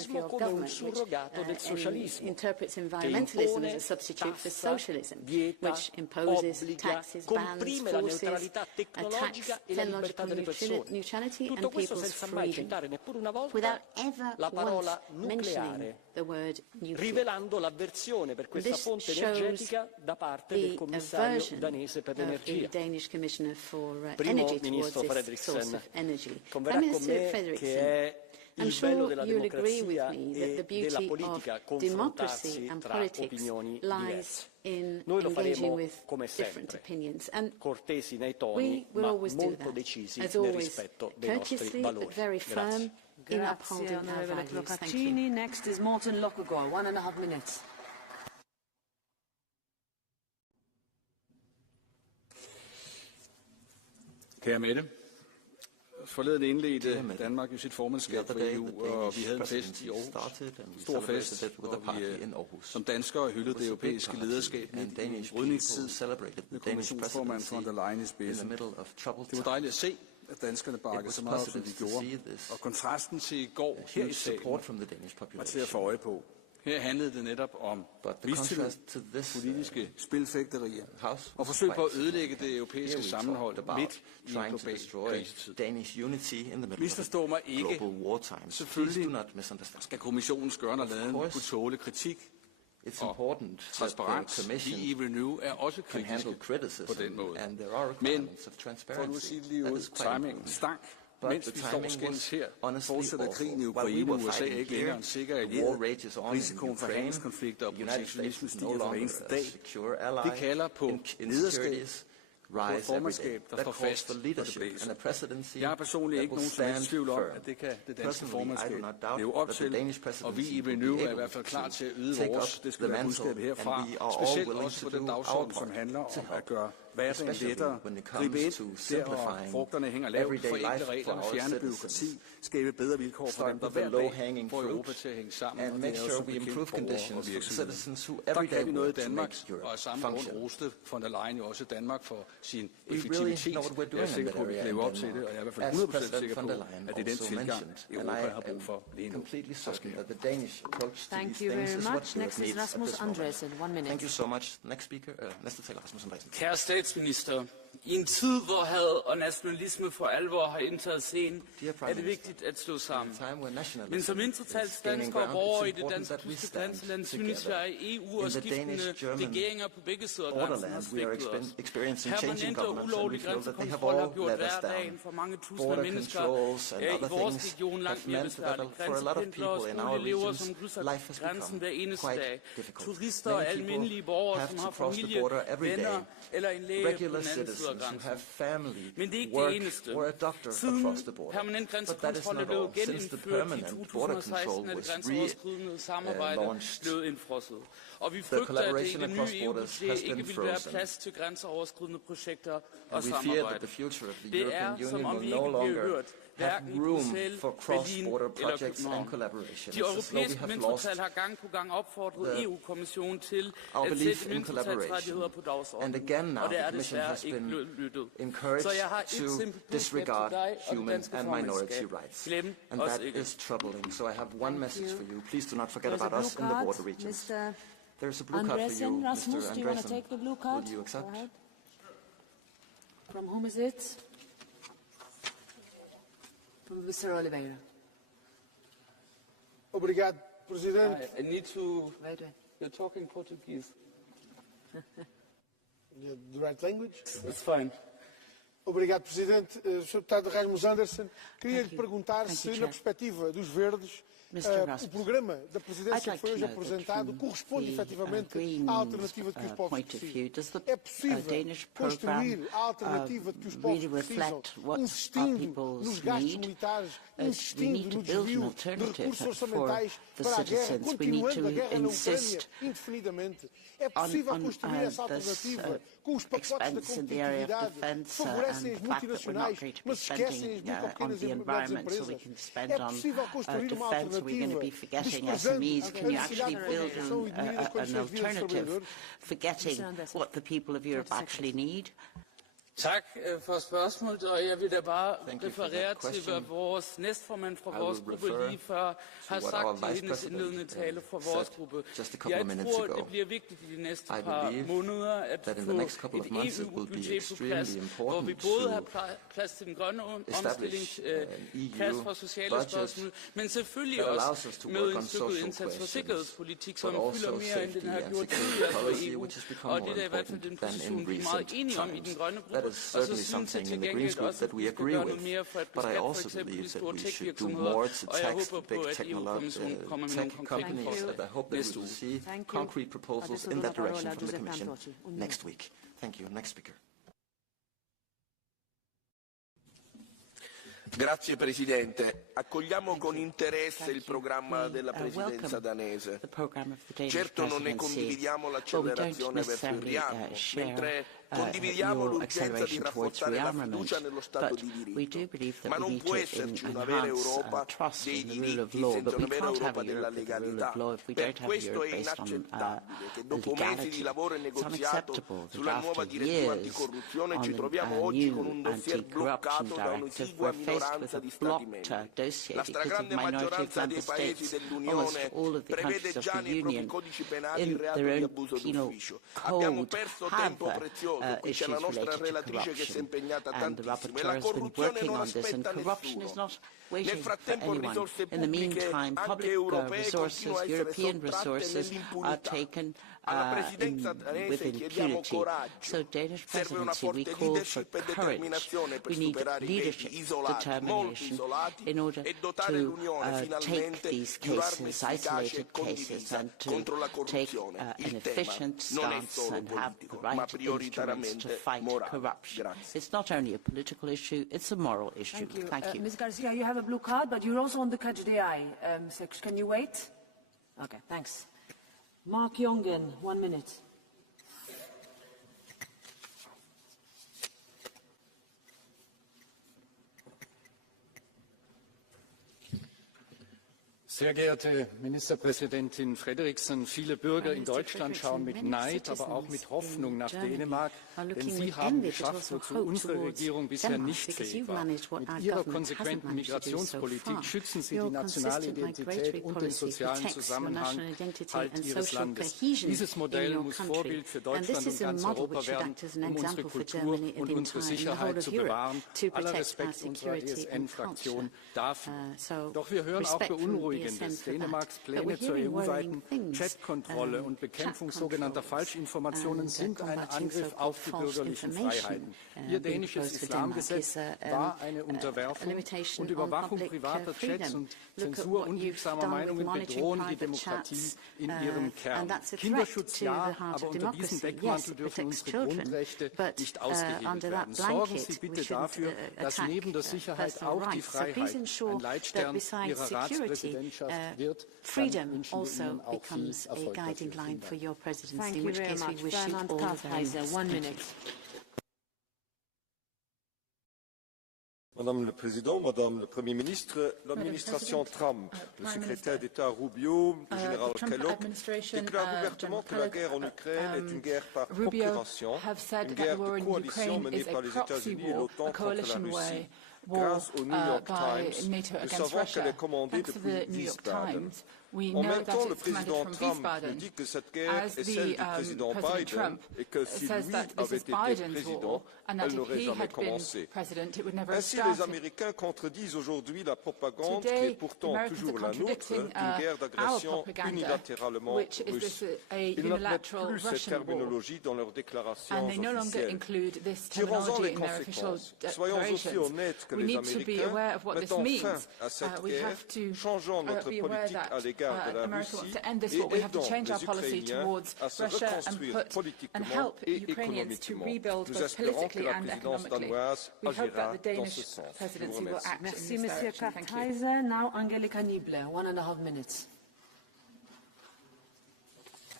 your government, which interprets environmentalism as a substitute for socialism, which imposes taxes, bans, forces, attacks technological neutrality and people's freedom, without ever once mentioning the word nuclear. rivelando l'avversione per questa fonte energetica da parte del commissario danese per l'energia. Primo ministro Fredriksen, converrà con me che è il bello della democrazia e della politica confrontarsi tra opinioni diverse. Noi lo faremo come sempre, cortesi nei toni, ma molto decisi nel rispetto dei nostri valori. Grazie. Grazie, onorevole Procaccini. Next is Morten Løkkegaard, 1.5 minutes. Kære Mette, forleden indledte Danmark jo sit formandskab for EU, og vi havde en fest i Aarhus. Stor fest, hvor vi som danskere hyldede det europæiske lederskab i en brydningstid med kommissionsformand von der Leyen i spidsen. Det var dejligt at se, at danskerne bakkede så meget op, som de gjorde. Og kontrasten til i går her i salen var til at få øje på. Her handlede det netop om mistillid, politiske spilfægterier og forsøg på at ødelægge det europæiske sammenhold midt i en global krisetid. Misforstå mig ikke. Selvfølgelig skal kommissionens gøren og laden kunne tåle kritik og transparens. Vi i Renew er også kritiske på den måde. Men for nu at sige det lige ud, timingen stank. Mens vi står skændes her, fortsætter krigen i Ukraine, USA er ikke længere en sikker allieret. Risikoen for handelskonflikter og protektionisme stiger for hver eneste dag. Det kalder på lederskab, på et formandskab, der står fast, for det blæser. Jeg har personligt ikke nogen som helst tvivl om, at det kan det danske formandskab leve op til, og vi i Renew er i hvert fald klar til at yde vores, det skal være budskabet herfra, specielt også på den dagsorden, som handler om at gøre hverdagen lettere, gribe ind der, hvor frugterne hænger lavt, forenkle reglerne, fjerne byråkrati, skabe bedre vilkår for dem, der hver dag får Europa til at hænge sammen, og det er også bekendt borgere og virksomheder. Der kan vi noget i Danmark, og af samme grund roste von der Leyen jo også Danmark for sin effektivitet. Jeg er sikker på, at vi kan leve op til det, og jeg er i hvert fald 100% sikker på, at det er den tilgang, Europa har brug for lige nu. Thank you very much. Next is Rasmus Andresen, 1 minute. Thank you so much. Next speaker, næste taler Rasmus Andresen. Kære statsminister, i en tid, hvor had og nationalisme for alvor har indtaget scenen, er det vigtigt at stå sammen. Men som mindretalsdanskere og borgere i det danske grænseland synes jeg, at EU og skiftende regeringer på begge sider af grænsen har svigtet os. Permanent og ulovlig grænsekontrol har gjort hverdagen for mange tusinder mennesker i vores region langt mere besværligt. Grænsependlere og skoleelever, som krydser grænsen hver eneste dag. Turister og almindelige borgere, som har familie, venner eller en læge på den anden side af grænsen. Men det er ikke det eneste. Siden permanent grænsekontrol er blevet genindført i 2016, er det grænseoverskridende samarbejde blevet indfrosset. Og vi frygter, at det i det nye EU-budget ikke vil være plads til grænseoverskridende projekter og samarbejde. Det er, som om vi ikke bliver hørt, hverken i Bruxelles, Berlin eller København. De europæiske mindretal har gang på gang opfordret EU-kommissionen til at sætte mindretalsrettigheder på dagsordenen, og det er desværre ikke lyttet. Så jeg har et simpelt budskab til dig og det danske formandskab. Glem os ikke. So I have one message for you. Please do not forget about us in the border regions. There's a blue card for you, Mr. Andresen. Do you want to take the blue card? Will you accept? From whom is it? From Mr. Oliveira. Obrigado, Presidente. I need to... You're talking Portuguese. The right language? It's fine. Obrigado, Presidente. Sr. Deputado Rasmus Andersen, queria lhe perguntar se, na perspectiva dos verdes, o programa da Presidência que foi hoje apresentado corresponde efetivamente à alternativa de que os povos precisam. É possível construir a alternativa de que os povos precisam, insistindo nos gastos militares, insistindo no desvio de recursos orçamentais para a guerra, continuando a guerra na Ucrânia indefinidamente. É possível construir essa alternativa com os pacotes da competitividade que favorecem as multinacionais, mas esquecem as micro, pequenas e médias empresas. É possível construir uma alternativa. We're going to be forgetting SMEs. Can you actually build an alternative, forgetting what the people of Europe actually need? Tak for spørgsmålet, og jeg vil da bare referere til, hvad vores næstformand fra vores gruppe lige før har sagt i hendes indledende tale for vores gruppe. Jeg tror, det bliver vigtigt i de næste par måneder at få et EU-budget på plads, hvor vi både har plads til den grønne omstilling, plads for sociale spørgsmål, men selvfølgelig også med en stykket indsats for sikkerhedspolitik, som fylder mere end den har gjort tidligere for EU. Og det er i hvert fald den position, vi er meget enige om i den grønne gruppe. That is certainly something in the Greens group that we agree with, but I also believe that we should do more to tax the big tech companies, and I hope that we will see concrete proposals in that direction from the Commission next week. Thank you. Next speaker. Grazie Presidente. Accogliamo con interesse il programma della Presidenza danese. Certo non ne condividiamo l'accelerazione verso il riarmo, mentre condividiamo l'urgenza di rafforzare la fiducia nello Stato di diritto. Ma non può esserci una vera Europa dei diritti senza una vera Europa della legalità. Per questo è inaccettabile che dopo mesi di lavoro e negoziato sulla nuova direttiva anticorruzione ci troviamo oggi con un dossier bloccato da un'esigua minoranza di Stati membri. La stragrande maggioranza dei Paesi dell'Unione prevede già nei propri codici penali il reato di abuso d'ufficio. Abbiamo perso tempo prezioso. Qui c'è la nostra relatrice che si è impegnata tantissimo e la corruzione non aspetta nessuno. Nel frattempo risorse pubbliche, anche europee, continuano a essere sottratte nell'impunità. Alla Presidenza danese chiediamo coraggio. Serve una forte leadership e determinazione per superare i veti isolati, molto isolati, e dotare l'Unione finalmente di un'arma efficace e condivisa contro la corruzione. Il tema non è solo politico, ma prioritariamente morale. Grazie. It's not only a political issue, it's a moral issue. Thank you. Ms. Garcia, you have a blue card, but you're also on the catch the eye section. Can you wait? Okay, thanks. Mark Jongen, 1 minute. Sehr geehrte Ministerpräsidentin Frederiksen, viele Bürger in Deutschland schauen mit Neid, aber auch mit Hoffnung nach Dänemark, denn Sie haben geschafft, wozu unsere Regierung bisher nicht fähig war. Mit Ihrer konsequenten Migrationspolitik schützen Sie die nationale Identität und den sozialen Zusammenhalt Ihres Landes. Dieses Modell muss Vorbild für Deutschland und ganz Europa werden, um unsere Kultur und unsere Sicherheit zu bewahren. Aller Respekt unserer ESN-Fraktion dafür. Doch wir hören auch beunruhigend, Dänemarks Pläne zur EU-weiten Chatkontrolle und Bekämpfung sogenannter Falschinformationen sind ein Angriff auf die bürgerlichen Freiheiten. Ihr dänisches Islamgesetz war eine Unterwerfung und Überwachung privater Chats und Zensur unliebsamer Meinungen bedrohen die Demokratie in ihrem Kern. Kinderschutz ja, aber unter diesem Deckmantel dürfen unsere Grundrechte nicht ausgehebelt werden. Sorgen Sie bitte dafür, dass neben der Sicherheit auch die Freiheit ein Leitstern Ihrer Ratspräsidentschaft wird. Freedom also becomes a guiding line for your presidency, in which case we wish you all the very best. 1 minute. Madame le Président, Madame le Premier ministre, l'administration Trump, le secrétaire d'État Rubio, le général Kellogg déclarent ouvertement que la guerre en Ukraine est une guerre par procuration, une guerre de coalition menée par les États-Unis et l'OTAN contre la Russie. Grâce au New York Times, nous savons qu'elle est commandée depuis Wiesbaden. En même temps, le président Trump nous dit que cette guerre est celle du président Biden et que si lui avait été président, elle n'aurait jamais commencé. Ainsi, les Américains contredisent aujourd'hui la propagande qui est pourtant toujours la nôtre d'une guerre d'agression unilatéralement russe. Ils n'admettent plus cette terminologie dans leurs déclarations officielles. Tirons-en les conséquences. Soyons aussi honnêtes que les Américains, mettons fin à cette guerre, changeons notre politique à l'égard de la Russie et aidons les Ukrainiens à se reconstruire politiquement et économiquement. Nous espérons que la présidence danoise agira dans ce sens. Je vous remercie. Merci, Monsieur Kartheiser. Now, Angelika Niebler, 1.5 minutes.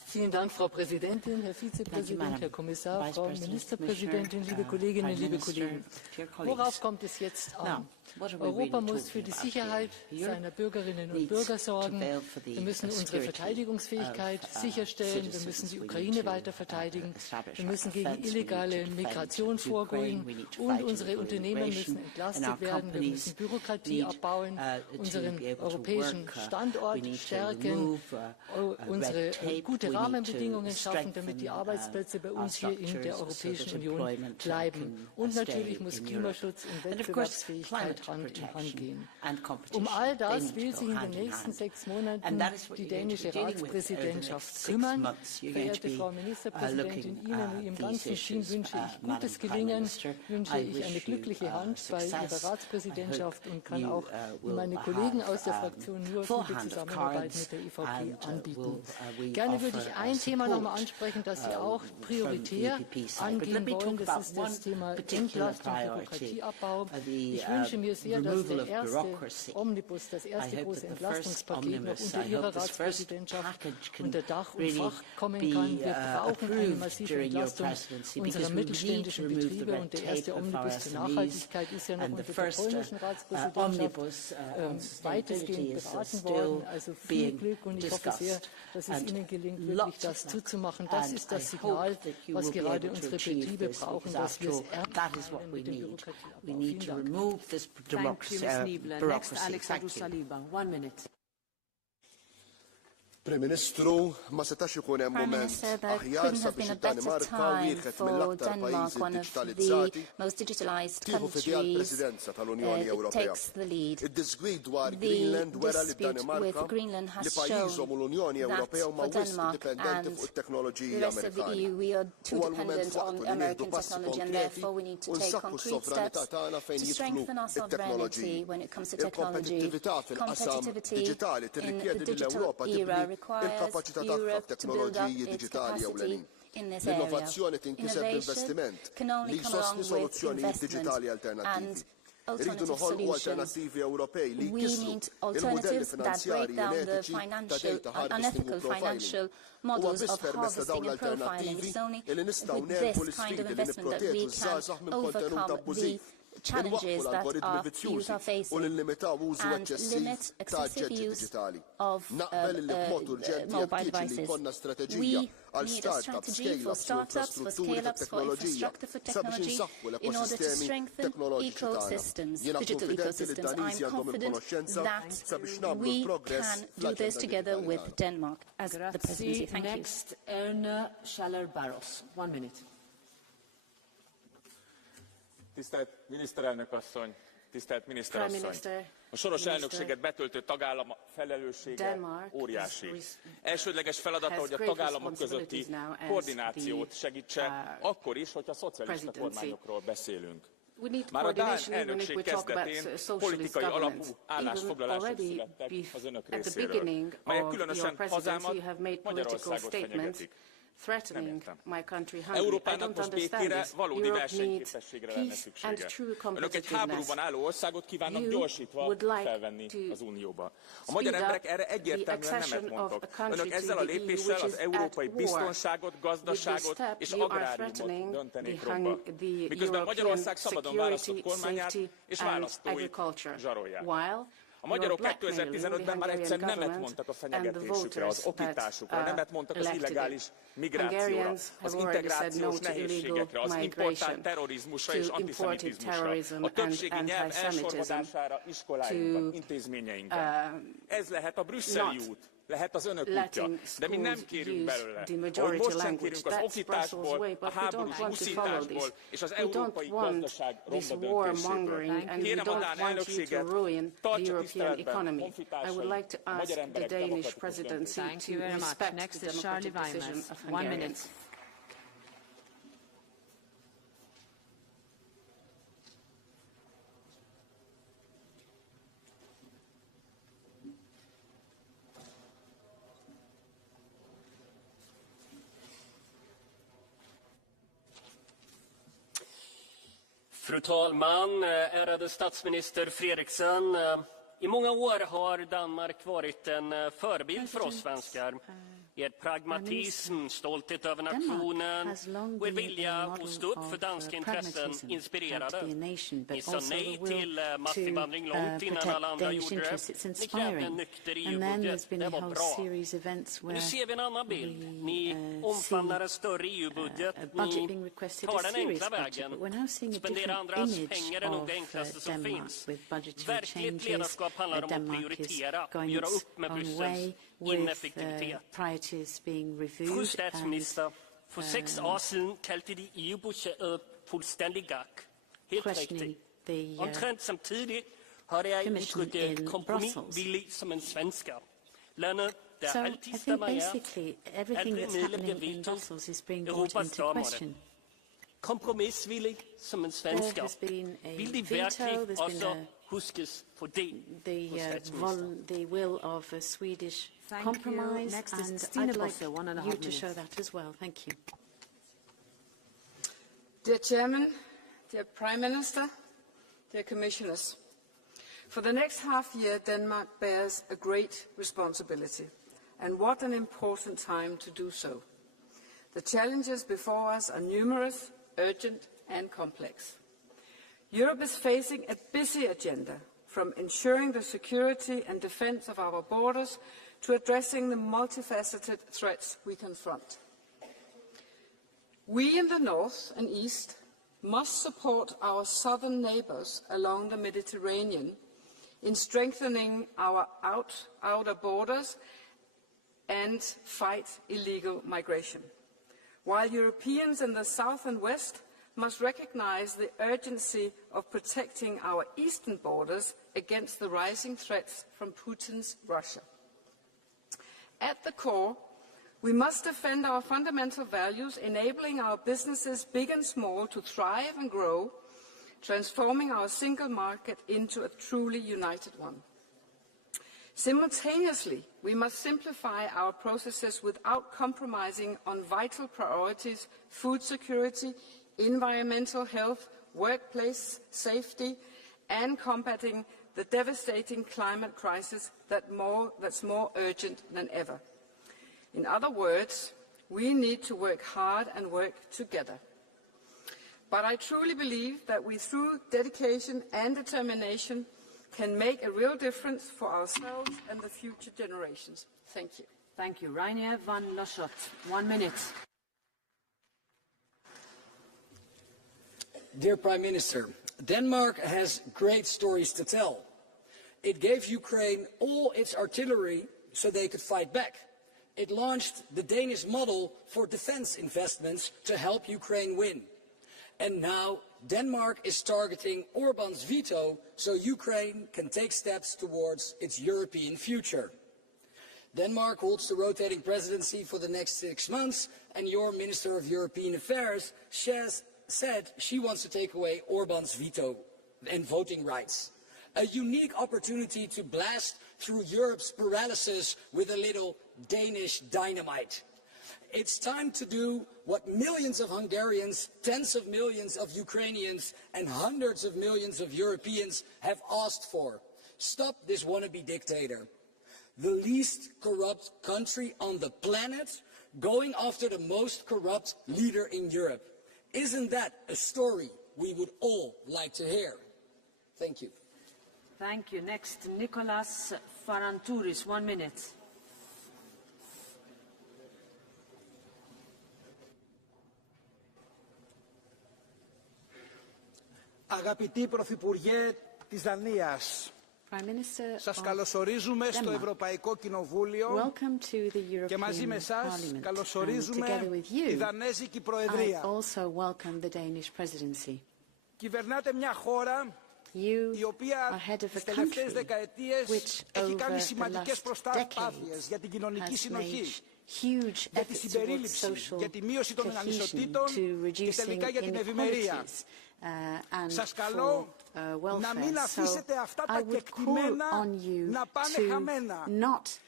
Vielen Dank, Frau Präsidentin, Herr Vizepräsident, Herr Kommissar, Frau Ministerpräsidentin, liebe Kolleginnen, liebe Kollegen. Worauf kommt es jetzt an? Europa muss für die Sicherheit seiner Bürgerinnen und Bürger sorgen. Wir müssen unsere Verteidigungsfähigkeit sicherstellen. Wir müssen die Ukraine weiter verteidigen. Wir müssen gegen illegale Migration vorgehen. Und unsere Unternehmen müssen entlastet werden. Wir müssen Bürokratie abbauen, unseren europäischen Standort stärken, unsere gute Rahmenbedingungen schaffen, damit die Arbeitsplätze bei uns hier in der Europäischen Union bleiben. Und natürlich muss Klimaschutz und Wettbewerbsfähigkeit Hand in Hand gehen. All das will sich in den nächsten 6 Monaten die dänische Ratspräsidentschaft kümmern. Verehrte Frau Ministerpräsidentin, Ihnen und Ihrem ganzen Team wünsche ich gutes Gelingen, wünsche ich eine glückliche Hand bei Ihrer Ratspräsidentschaft und kann auch meine Kollegen aus der Fraktion nur gute Zusammenarbeit mit der EVP anbieten. Gerne würde ich ein Thema noch einmal ansprechen, das Sie auch prioritär angehen wollen. Das ist das Thema Entlastung und Bürokratieabbau. Ich wünsche mir sehr, dass der erste Omnibus, das erste große Entlastungspaket noch unter Ihrer Ratspräsidentschaft unter Dach und Fach kommen kann. Wir brauchen eine massive Entlastung unserer mittelständischen Betriebe und der erste Omnibus zur Nachhaltigkeit ist ja noch unter der polnischen Ratspräsidentschaft weitestgehend beraten worden. Also viel Glück und ich hoffe sehr, dass es Ihnen gelingt, wirklich das zuzumachen. Das ist das Signal, was gerade unsere Betriebe brauchen, dass wir es ernst nehmen mit dem Bürokratieabbau. Vielen Dank. Bureaucracy. Prime Ministru, ma setax ikun hemm mument aħjar sabiex id-Danimarka wieħed mill-aktar pajjiżi digitalizzati tieħu fidejha l-Presidenza tal-Unjoni Ewropea. Id-disgwid dwar Greenland wera li d-Danimarka li pajjiżhom u l-Unjoni Ewropea huma wisq dipendenti fuq it-teknoloġiji Amerikani. Huwa l-mument waqtu li nieħdu passi konkreti u nsaħħu s-sovranità tagħna fejn jidħlu it-teknoloġiji. Il-kompetittività fil-qasam diġitali tirrikjedi li l-Ewropa tibni il-kapaċità tagħha f'teknoloġiji diġitali ewlenin. L-innovazzjoni tinkiseb b'investiment li jsostni soluzzjonijiet diġitali alternattivi. Irridu noħolqu alternattivi Ewropej li jkissru il-modelli finanzjarji etiċi ta' data harvesting u profiling. Huwa biss permezz ta' dawn l-alternattivi li nistgħu nerbu l-isfidi li nipproteġu żgħażagħ minn kontenut abbużiv. Challenges that our youth are facing and limit excessive use of mobile devices. We need a strategy for startups, for scale-ups, for infrastructure for technology in order to strengthen ecosystems, digital ecosystems. I'm confident that we can do this together with Denmark as the presidency. Thank you. Next, Erna Schaller-Barros. 1 minute. Tisztelt miniszterelnök asszony, tisztelt miniszterasszony! A soros elnökséget betöltő tagállam felelőssége óriási. Elsődleges feladata, hogy a tagállamok közötti koordinációt segítse, akkor is, hogyha szocialista kormányokról beszélünk. Már a dán elnökség kezdetén politikai alapú állásfoglalások születtek az önök részéről, melyek különösen hazámat, Magyarországot fenyegetik. threatening my country, Hungary. Európának most békére, valódi versenyképességre lenne szüksége. Önök egy háborúban álló országot kívánnak gyorsítva felvenni az Unióba. A magyar emberek erre egyértelműen nemet mondtak. Önök ezzel a lépéssel az európai biztonságot, gazdaságot és agráriumot döntenék romba. Miközben Magyarország szabadon választott kormányát és választóit zsarolják. A magyarok 2015-ben már egyszer nemet mondtak a fenyegetésükre, az okításukra, nemet mondtak az illegális migrációra, az integrációs nehézségekre, az importált terrorizmusra és antiszemitizmusra, a többségi nyelv elsorvadására iskoláinkban, intézményeinkben. Ez lehet a brüsszeli út. Lehet az önök útja, de mi nem kérünk belőle. Ahogy most sem kérünk az okításból, a háborús uszításból és az európai gazdaság rombadöntéséből. Kérem a dán elnökséget, tartsa tiszteletben honfitársait, a magyar emberek demokratikus döntését. Fru talman, ärade statsminister Fredriksen. I många år har Danmark varit en förebild för oss svenskar. Er pragmatism, stolthet över nationen och er vilja att stå upp för danska intressen inspirerade. Ni sa nej till massinvandring långt innan alla andra gjorde det. Ni krävde en nykter EU-budget. Det var bra. Nu ser vi en annan bild. Ni omfamnar en större EU-budget. Ni tar den enkla vägen. Spendera andras pengar är nog det enklaste som finns. Verkligt ledarskap handlar om att prioritera och göra upp med Bryssels ineffektivitet. Fru statsminister, for 6 år siden kaldte de EU-budgettet fuldstændig gak. Helt rigtigt. Omtrent samtidig hørte jeg udtrykket kompromisvillig som en svensker. Landet, der altid stemmer ja, aldrig nedlægger veto, Europas dommere. Kompromisvillig som en svensker. Vil de virkelig også huskes for det, the will of a Swedish compromise, and I'd like you to show that as well. Thank you. Dear Chairman, dear Prime Minister, dear Commissioners, for the next half year, Denmark bears a great responsibility, and what an important time to do so. The challenges before us are numerous, urgent, and complex. Europe is facing a busy agenda, from ensuring the security and defence of our borders to addressing the multifaceted threats we confront. We in the north and east must support our southern neighbours along the Mediterranean in strengthening our outer borders and fight illegal migration, while Europeans in the south and west must recognise the urgency of protecting our eastern borders against the rising threats from Putin's Russia. At the core, we must defend our fundamental values, enabling our businesses, big and small, to thrive and grow, transforming our single market into a truly united one. Simultaneously, we must simplify our processes without compromising on vital priorities: food security, environmental health, workplace safety, and combating the devastating climate crisis that's more urgent than ever. In other words, we need to work hard and work together. But I truly believe that we, through dedication and determination, can make a real difference for ourselves and the future generations. Thank you. Thank you. Rainier van Loschot, 1 minute. Dear Prime Minister, Denmark has great stories to tell. It gave Ukraine all its artillery so they could fight back. It launched the Danish model for defense investments to help Ukraine win. And now Denmark is targeting Orban's veto so Ukraine can take steps towards its European future. Denmark holds the rotating presidency for the next 6 months, and your Minister of European Affairs said she wants to take away Orban's veto and voting rights. A unique opportunity to blast through Europe's paralysis with a little Danish dynamite. It's time to do what millions of Hungarians, tens of millions of Ukrainians, and hundreds of millions of Europeans have asked for. Stop this wannabe dictator. The least corrupt country on the planet going after the most corrupt leader in Europe. Isn't that a story we would all like to hear? Thank you. Thank you. Next, Nicolas Farantouris, 1 minute. Αγαπητή Πρωθυπουργέ της Δανίας, σας καλωσορίζουμε στο Ευρωπαϊκό Κοινοβούλιο και μαζί με εσάς καλωσορίζουμε τη Δανέζικη Προεδρία. Κυβερνάτε μια χώρα η οποία τις τελευταίες δεκαετίες έχει κάνει σημαντικές προσπάθειες για την κοινωνική συνοχή, για τη συμπερίληψη, για τη μείωση των ανισοτήτων και τελικά για την ευημερία. Σας καλώ να μην αφήσετε αυτά τα κεκτημένα να πάνε χαμένα.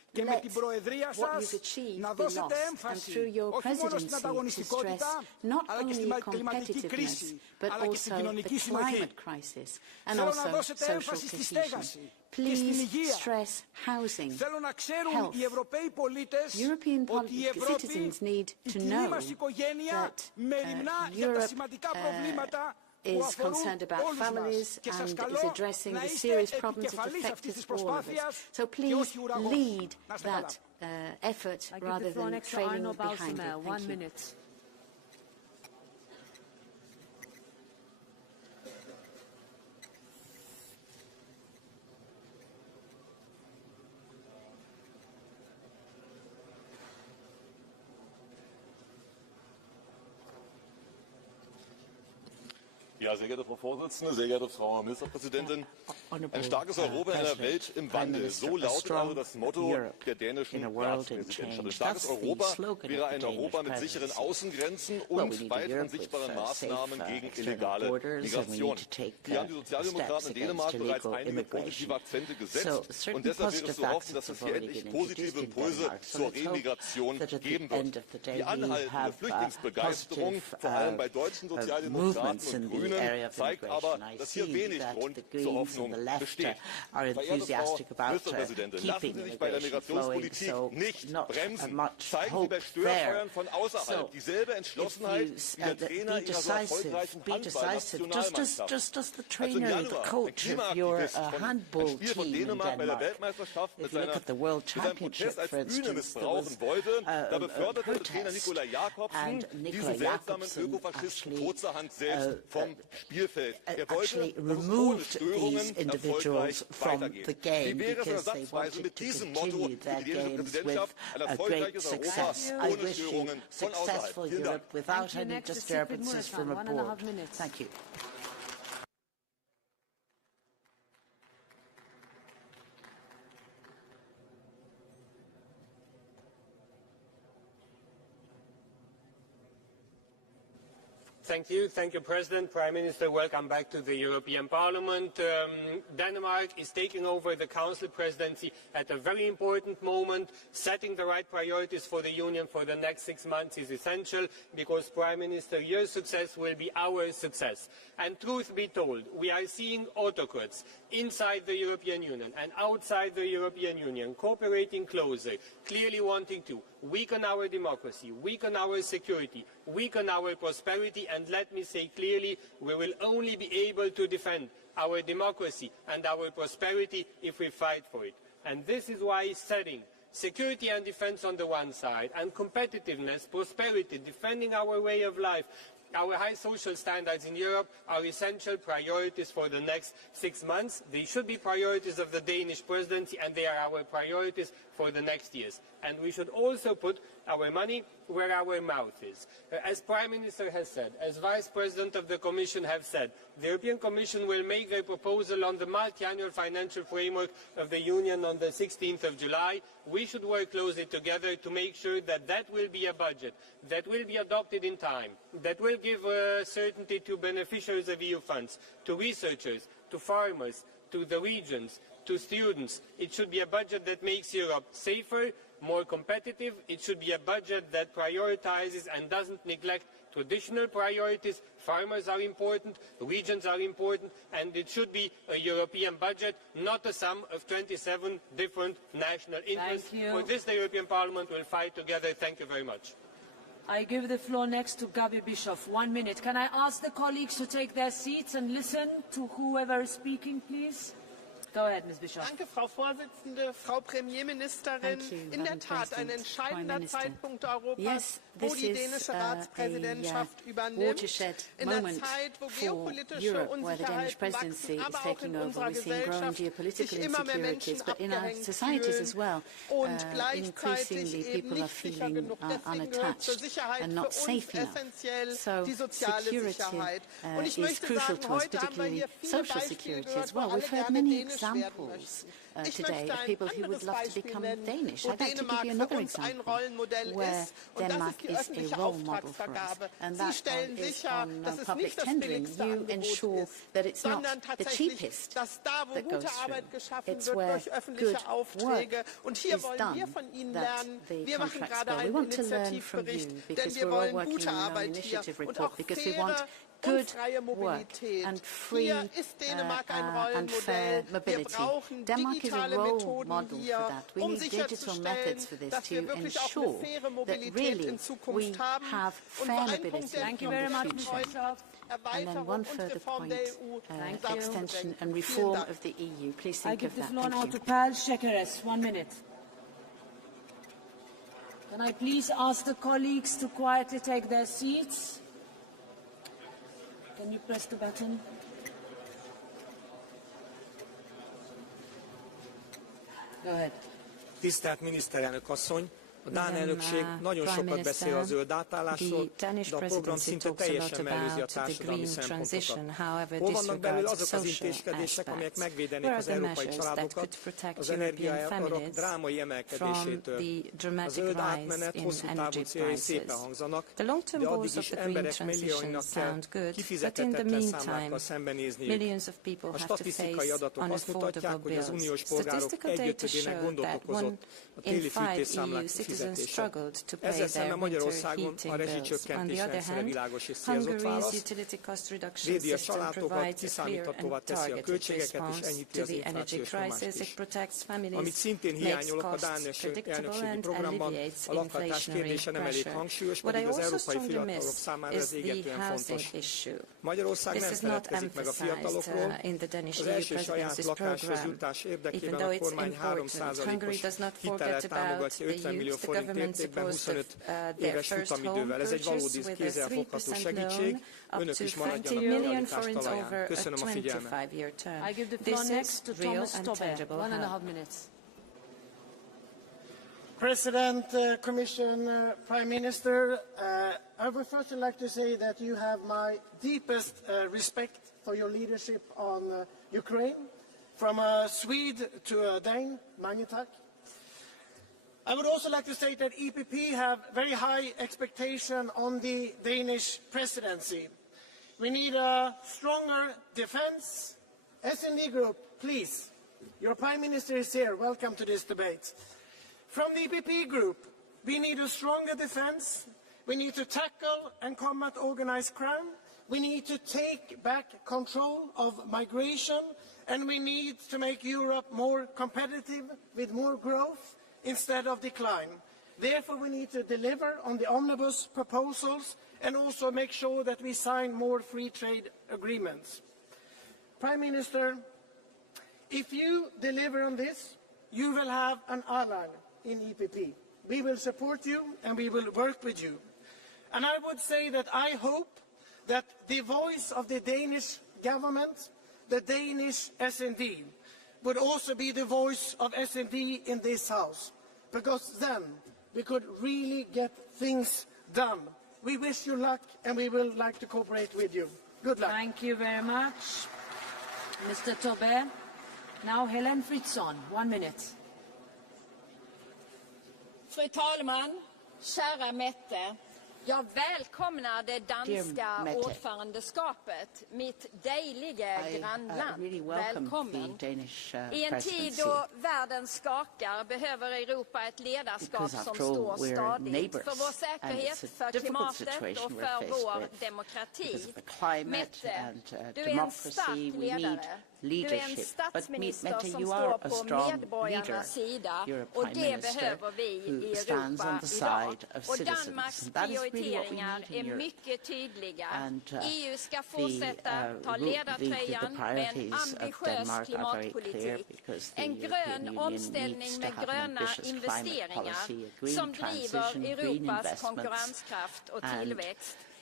let what you've achieved be lost, and through your presidency to stress not only competitiveness, but also the climate crisis and also social cohesion. Please stress housing, health. European citizens need to know that Europe is concerned about families and is addressing the serious problems that affect all of us. So please lead that effort rather than trailing behind it. Thank you. Ja, sehr geehrte Frau Vorsitzende, sehr geehrte Frau Ministerpräsidentin, ein starkes Europa in einer Welt im Wandel. So lautet also das Motto der dänischen Ratspräsidentschaft. Ein starkes Europa wäre ein Europa mit sicheren Außengrenzen und weiteren sichtbaren Maßnahmen gegen illegale Migration. Hier haben die Sozialdemokraten in Dänemark bereits einige positive Akzente gesetzt und deshalb wäre es zu hoffen, dass es hier endlich positive Impulse zur Remigration geben wird. Die anhaltende Flüchtlingsbegeisterung, vor allem bei deutschen Sozialdemokraten und Grünen, zeigt aber, dass hier wenig Grund zur Hoffnung besteht. Verehrte Frau Ministerpräsidentin, lassen Sie sich bei der Migrationspolitik nicht bremsen. Zeigen Sie bei Störfeuern von außerhalb dieselbe Entschlossenheit wie der Trainer Ihrer so erfolgreichen Handball-Nationalmannschaft. Als im Januar ein Klimaaktivist ein Spiel von Dänemark bei der Weltmeisterschaft mit seinem Protest als Bühne missbrauchen wollte, da beförderte der Trainer Nicola Jakobsen diesen seltsamen Ökofaschisten kurzerhand selbst vom Spielfeld. Er wollte, dass es ohne Störungen erfolgreich weitergeht. Wie wäre es ersatzweise mit diesem Motto für die dänische Präsidentschaft ein erfolgreiches Europa ohne Störungen von außerhalb? Vielen Dank. Thank you, President. Prime Minister, welcome back to the European Parliament. Denmark is taking over the Council presidency at a very important moment. Setting the right priorities for the Union for the next 6 months is essential because, Prime Minister, your success will be our success. And truth be told, we are seeing autocrats inside the European Union and outside the European Union cooperating closer, clearly wanting to weaken our democracy, weaken our security, weaken our prosperity, and let me say clearly, we will only be able to defend our democracy and our prosperity if we fight for it. And this is why setting security and defense on the one side and competitiveness, prosperity, defending our way of life, our high social standards in Europe are essential priorities for the next 6 months. They should be priorities of the Danish presidency, and they are our priorities for the next years. And we should also put our money where our mouth is. As Prime Minister has said, as Vice President of the Commission have said, the European Commission will make a proposal on the multi-annual financial framework of the Union on the 16th of July. We should work closely together to make sure that that will be a budget that will be adopted in time, that will give certainty to beneficiaries of EU funds, to researchers, to farmers, to the regions, to students. It should be a budget that makes Europe safer, more competitive. It should be a budget that prioritizes and doesn't neglect traditional priorities. Farmers are important, regions are important, and it should be a European budget, not a sum of 27 different national interests. For this, the European Parliament will fight together. Thank you very much. I give the floor next to Gabi Bischoff. 1 minute. Can I ask the colleagues to take their seats and listen to whoever is speaking, please? Go ahead, Ms. Bischoff. Danke, Frau Vorsitzende, Frau Premierministerin. In der Tat ein entscheidender Zeitpunkt Europas, wo die dänische Ratspräsidentschaft übernimmt. In der Zeit, wo geopolitische Unsicherheiten wachsen, aber auch in unserer Gesellschaft sich immer mehr Menschen abgehängt fühlen und gleichzeitig eben nicht sicher genug. Deswegen gehört zur Sicherheit für uns essentiell die soziale Sicherheit. Und ich möchte sagen, heute haben wir hier viele Beispiele gehört, wo alle gerne examples today of people who would love to become Danish. I'd like to give you another example where Denmark is a role model for us, and that is on public tendering. You ensure that it's not the cheapest that goes through. It's where good work is done that the contracts go. We want to learn from you because we're all working on our initiative report because we want good work and free and fair mobility. Denmark is a role model for that. We need digital methods for this to ensure that really we have fair mobility. Thank you very much, Ms. And then one further point, extension and reform of the EU. Please think of that. I give the floor now to Pal Shekeres. 1 minute. Can I please ask the colleagues to quietly take their seats? Can you press the button? Go ahead. Tisztelt miniszterelnök asszony! A dán elnökség nagyon sokat beszél a zöld átállásról, de a program szinte teljesen mellőzi a társadalmi szempontokat. Hol vannak belül azok az intézkedések, amelyek megvédenék az európai családokat az energiaárak drámai emelkedésétől? A zöld átmenet hosszú távú céljai szépen hangzanak, de addig is emberek millióinak kell kifizethetetlen számlákkal szembenézniük. A statisztikai adatok azt mutatják, hogy az uniós polgárok 1/5-ének gondot okozott a téli fűtésszámlák fizetése. Ezzel szemben Magyarországon a rezsicsökkentés rendszere világos és célzott válasz, védi a családokat, kiszámíthatóvá teszi a költségeket és enyhíti az inflációs nyomást is. Amit szintén hiányolok a dán elnökségi programban, a lakhatás kérdése nem elég hangsúlyos, pedig az európai fiatalok számára ez égetően fontos. Magyarország nem feledkezik meg a fiatalokról, az első saját lakáshoz jutás érdekében a kormány 3%-os hitellel támogatja 50 millió forint értékben 25 éves futamidővel. Ez egy valódi kézzelfogható segítség. Önök is maradjanak a realitás talaján. Köszönöm a figyelmet. I give the floor next to Thomas Tobbe. 1.5 minutes. President, Commission, Prime Minister, I would first like to say that you have my deepest respect for your leadership on Ukraine. From a Swede to a Dane, mange tak. I would also like to say that EPP have very high expectation on the Danish presidency. We need a stronger defense. S&D Group, please. Your Prime Minister is here. Welcome to this debate. From the EPP Group, we need a stronger defense. We need to tackle and combat organized crime. We need to take back control of migration. And we need to make Europe more competitive with more growth instead of decline. Therefore, we need to deliver on the omnibus proposals and also make sure that we sign more free trade agreements. Prime Minister, if you deliver on this, you will have an ally in EPP. We will support you and we will work with you. And I would say that I hope that the voice of the Danish government, the Danish S&D, would also be the voice of S&D in this House, because then we could really get things done. We wish you luck and we will like to cooperate with you. Good luck. Thank you very much, Mr. Tobbe. Now Helen Fritzon, 1 minute. Fru talman, kära Mette. Jag välkomnar det danska ordförandeskapet, mitt dejliga grannland. Välkommen. I en tid då världen skakar behöver Europa ett ledarskap som står stadigt för vår säkerhet, för klimatet och för vår demokrati. Mette, du är en stark ledare. Du är en statsminister som står på medborgarnas sida och det behöver vi i Europa idag. Och Danmarks prioriteringar är mycket tydliga. EU ska fortsätta ta ledartröjan med en ambitiös klimatpolitik. En grön omställning med gröna investeringar som driver Europas konkurrenskraft och tillväxt.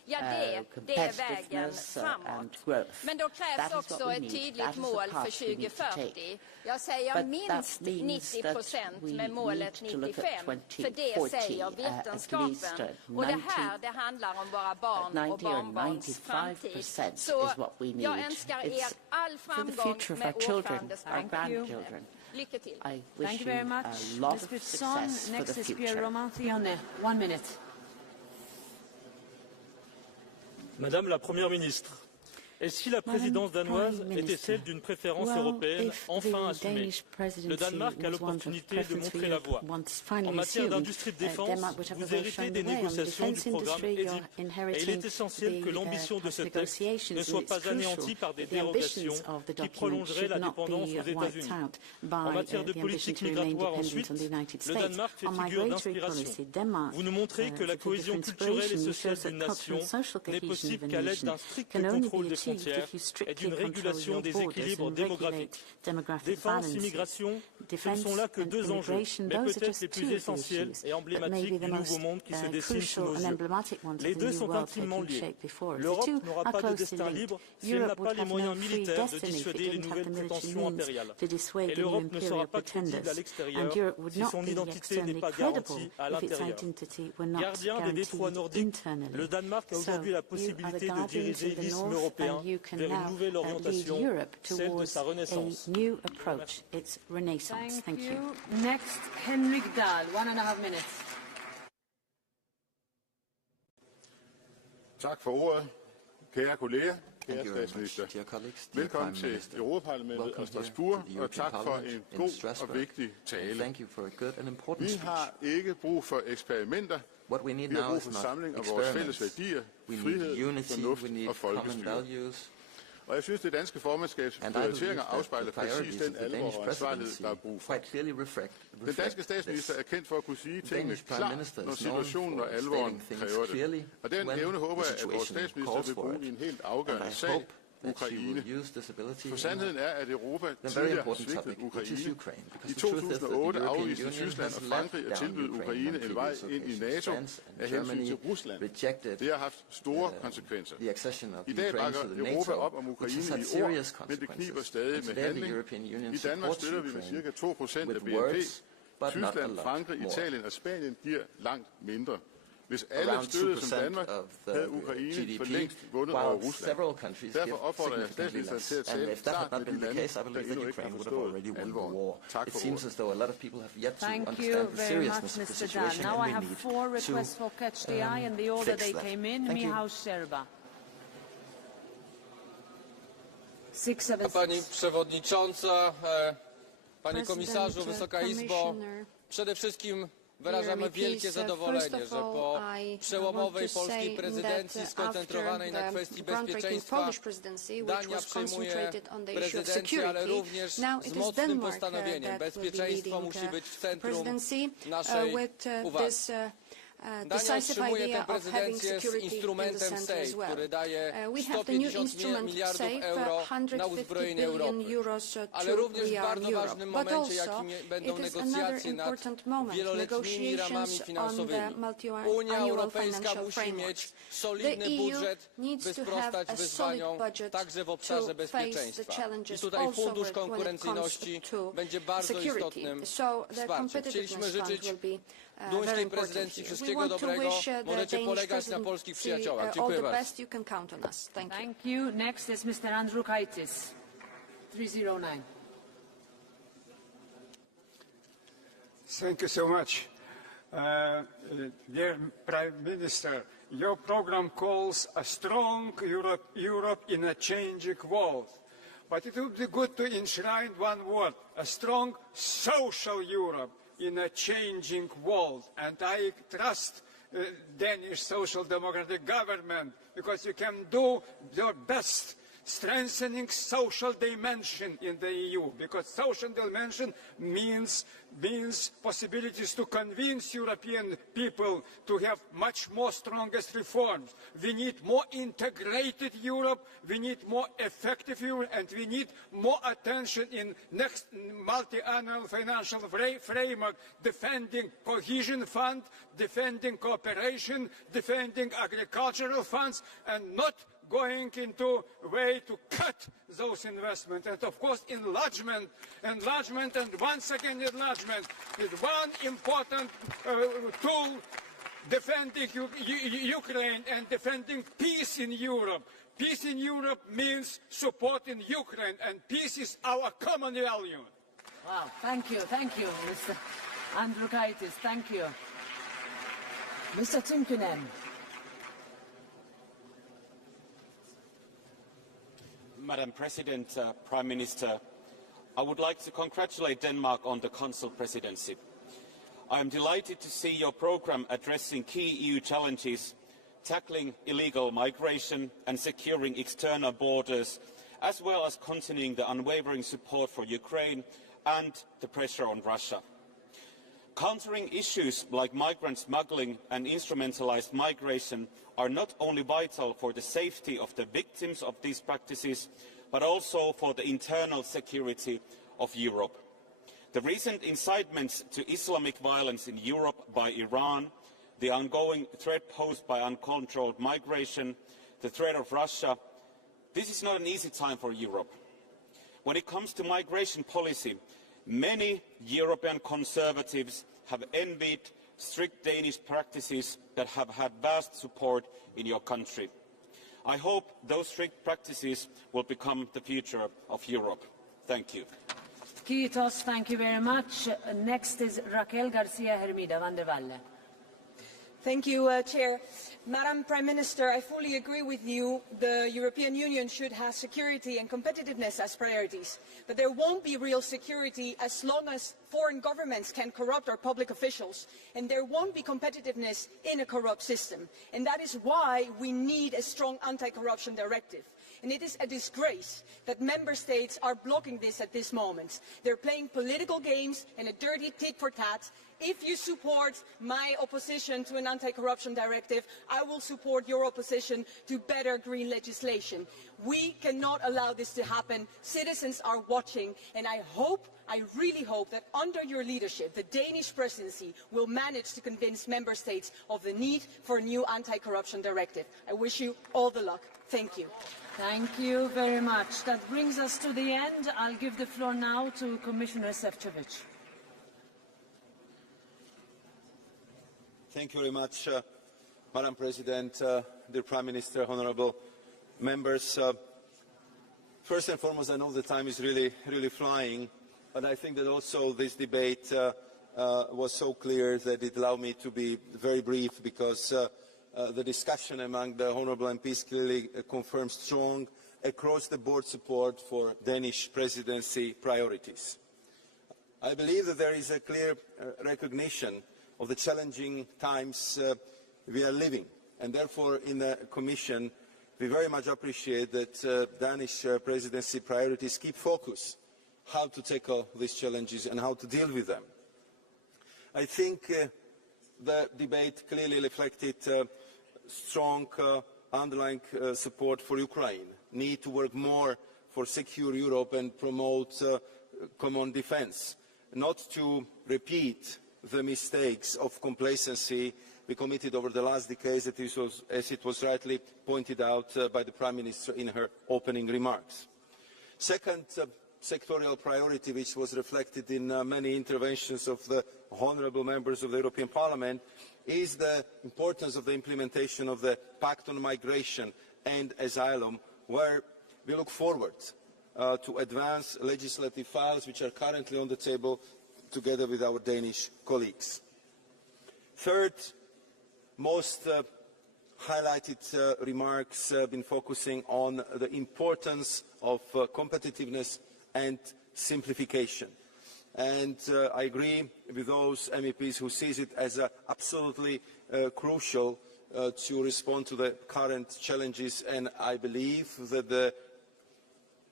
Ja, det är vägen framåt. Men då krävs också ett tydligt mål för 2040. Jag säger minst 90% med målet 95, för det säger vetenskapen. Och det handlar om våra barn och barnbarns framtid. Så jag önskar er all framgång med ordförandeskapet. Lycka till. Thank you very much. Mr. Son, next is Pierre Romantione. 1 minute. Madame la Première ministre, et si la présidence danoise était celle d'une préférence européenne enfin assumée? Le Danemark a l'opportunité de montrer la voie. En matière d'industrie de défense, vous héritez des négociations du programme EDIP, et il est essentiel que l'ambition de ce texte ne soit pas anéantie par des dérogations qui prolongeraient la dépendance aux États-Unis. En matière de politique migratoire ensuite, le Danemark fait figure d'inspiration. Vous nous montrez que la cohésion culturelle et sociale d'une nation n'est possible qu'à l'aide d'un strict contrôle des frontières et d'une régulation des équilibres démographiques. Défense, immigration, ce ne sont là que deux enjeux, mais peut-être les plus essentiels et emblématiques du nouveau monde qui se dessine sous nos yeux. Les deux sont intimement liés. L'Europe n'aura pas de destin libre si elle n'a pas les moyens militaires de dissuader les nouvelles prétentions impériales. Et l'Europe ne sera pas crédible à l'extérieur si son identité n'est pas garantie à l'intérieur. Gardien des détroits nordiques, le Danemark a aujourd'hui la possibilité de diriger l'isthme européen vers une nouvelle orientation, celle de sa renaissance. Thank you. Next, Henrik Dahl, 1.5 minutes. Tak for ordet, kære kolleger, kære statsminister. Velkommen til Europaparlamentet og Strasbourg, og tak for en god og vigtig tale. Vi har ikke brug for eksperimenter. Vi har brug for samling af vores fælles værdier, frihed, fornuft og folkestyre. Og jeg synes, det danske formandskabs prioriteringer afspejler præcis den alvor og ansvarlighed, der er brug for. Den danske statsminister er kendt for at kunne sige tingene klart, når situationen og alvoren kræver det. Og den evne håber jeg, at vores statsminister vil bruge i en helt afgørende sag, Ukraine. For sandheden er, at Europa tidligere har svigtet Ukraine. I 2008 afviste Tyskland og Frankrig at tilbyde Ukraine en vej ind i NATO af hensyn til Rusland. Det har haft store konsekvenser. I dag bakker Europa op om Ukraine i ord, men det kniber stadig med handling. I Danmark støtter vi med ca. 2% af BNP. Tyskland, Frankrig, Italien og Spanien giver langt mindre. Hvis alle støttede som Danmark, havde Ukraine for længst vundet over Rusland. Derfor opfordrer jeg statsministeren til at tale klart med de lande, der endnu ikke har forstået alvoren. Tak for ordet. Thank you very much, Mr. Dahl. Now I have 4 requests for catch the eye, and the order they came in. Michał Szczerba. Pani Przewodnicząca, Panie Komisarzu, Wysoka Izbo, przede wszystkim wyrażamy wielkie zadowolenie, że po przełomowej polskiej prezydencji skoncentrowanej na kwestii bezpieczeństwa Dania przejmuje prezydencję, ale również z mocnym postanowieniem. Bezpieczeństwo musi być w centrum naszej uwagi. Dania otrzymuje tę prezydencję z instrumentem SAFE, który daje 150 miliardów euro na uzbrojenie Europy. Ale również w bardzo ważnym momencie, jakim będą negocjacje nad wieloletnimi ramami finansowymi. Unia Europejska musi mieć solidny budżet, by sprostać wyzwaniom także w obszarze bezpieczeństwa. I tutaj Fundusz Konkurencyjności będzie bardzo istotnym wsparciem. Chcieliśmy życzyć duńskiej prezydencji wszystkiego dobrego. Możecie polegać na polskich przyjaciołach. Dziękuję bardzo. Thank you. Next is Mr. Andrukaitis, 309. Thank you so much. Dear Prime Minister, your program calls a strong Europe in a changing world. But it would be good to enshrine one word, a strong social Europe in a changing world. And I trust Danish Social Democratic government because you can do your best strengthening social dimension in the EU, because social dimension means possibilities to convince European people to have much more strongest reforms. We need more integrated Europe, we need more effective Europe, and we need more attention in next multi-annual financial framework, defending cohesion fund, defending cooperation, defending agricultural funds, and not going into a way to cut those investments. And of course, enlargement, and once again enlargement is one important tool defending Ukraine and defending peace in Europe. Peace in Europe means supporting Ukraine, and peace is our common value. Wow, thank you, Mr. Andriukaitis, thank you. Mr. Tynkkynen. Madam President, Prime Minister, I would like to congratulate Denmark on the Council presidency. I am delighted to see your programme addressing key EU challenges, tackling illegal migration and securing external borders, as well as continuing the unwavering support for Ukraine and the pressure on Russia. Countering issues like migrant smuggling and instrumentalised migration are not only vital for the safety of the victims of these practices, but also for the internal security of Europe. The recent incitements to Islamic violence in Europe by Iran, the ongoing threat posed by uncontrolled migration, the threat of Russia, this is not an easy time for Europe. When it comes to migration policy, many European conservatives have envied strict Danish practices that have had vast support in your country. I hope those strict practices will become the future of Europe. Thank you. Kiitos, thank you very much. Next is Raquel Garcia Hermida van der Valle. Thank you, Chair. Madam Prime Minister, I fully agree with you. The European Union should have security and competitiveness as priorities. But there won't be real security as long as foreign governments can corrupt our public officials. And there won't be competitiveness in a corrupt system. And that is why we need a strong anti-corruption directive. And it is a disgrace that member states are blocking this at this moment. They're playing political games and a dirty tit-for-tat. If you support my opposition to an anti-corruption directive, I will support your opposition to better green legislation. We cannot allow this to happen. Citizens are watching, and I really hope that under your leadership, the Danish Presidency will manage to convince member states of the need for a new anti-corruption directive. I wish you all the luck. Thank you. Thank you very much. That brings us to the end. I'll give the floor now to Commissioner Šefčovič. Thank you very much, Madam President, dear Prime Minister, honourable members. First and foremost, I know the time is really flying, but I think that also this debate was so clear that it allowed me to be very brief, because the discussion among the honourable MPs clearly confirms strong across-the-board support for Danish presidency priorities. I believe that there is a clear recognition of the challenging times we are living, and therefore in the Commission we very much appreciate that Danish presidency priorities keep focus how to tackle these challenges and how to deal with them. I think the debate clearly reflected strong underlying support for Ukraine, need to work more for secure Europe and promote common defence, not to repeat the mistakes of complacency we committed over the last decades, as it was rightly pointed out by the Prime Minister in her opening remarks. Second sectorial priority, which was reflected in many interventions of the honourable members of the European Parliament, is the importance of the implementation of the Pact on Migration and Asylum, where we look forward to advance legislative files which are currently on the table together with our Danish colleagues. Third, most highlighted remarks have been focusing on the importance of competitiveness and simplification. And I agree with those MEPs who see it as absolutely crucial to respond to the current challenges, and I believe that the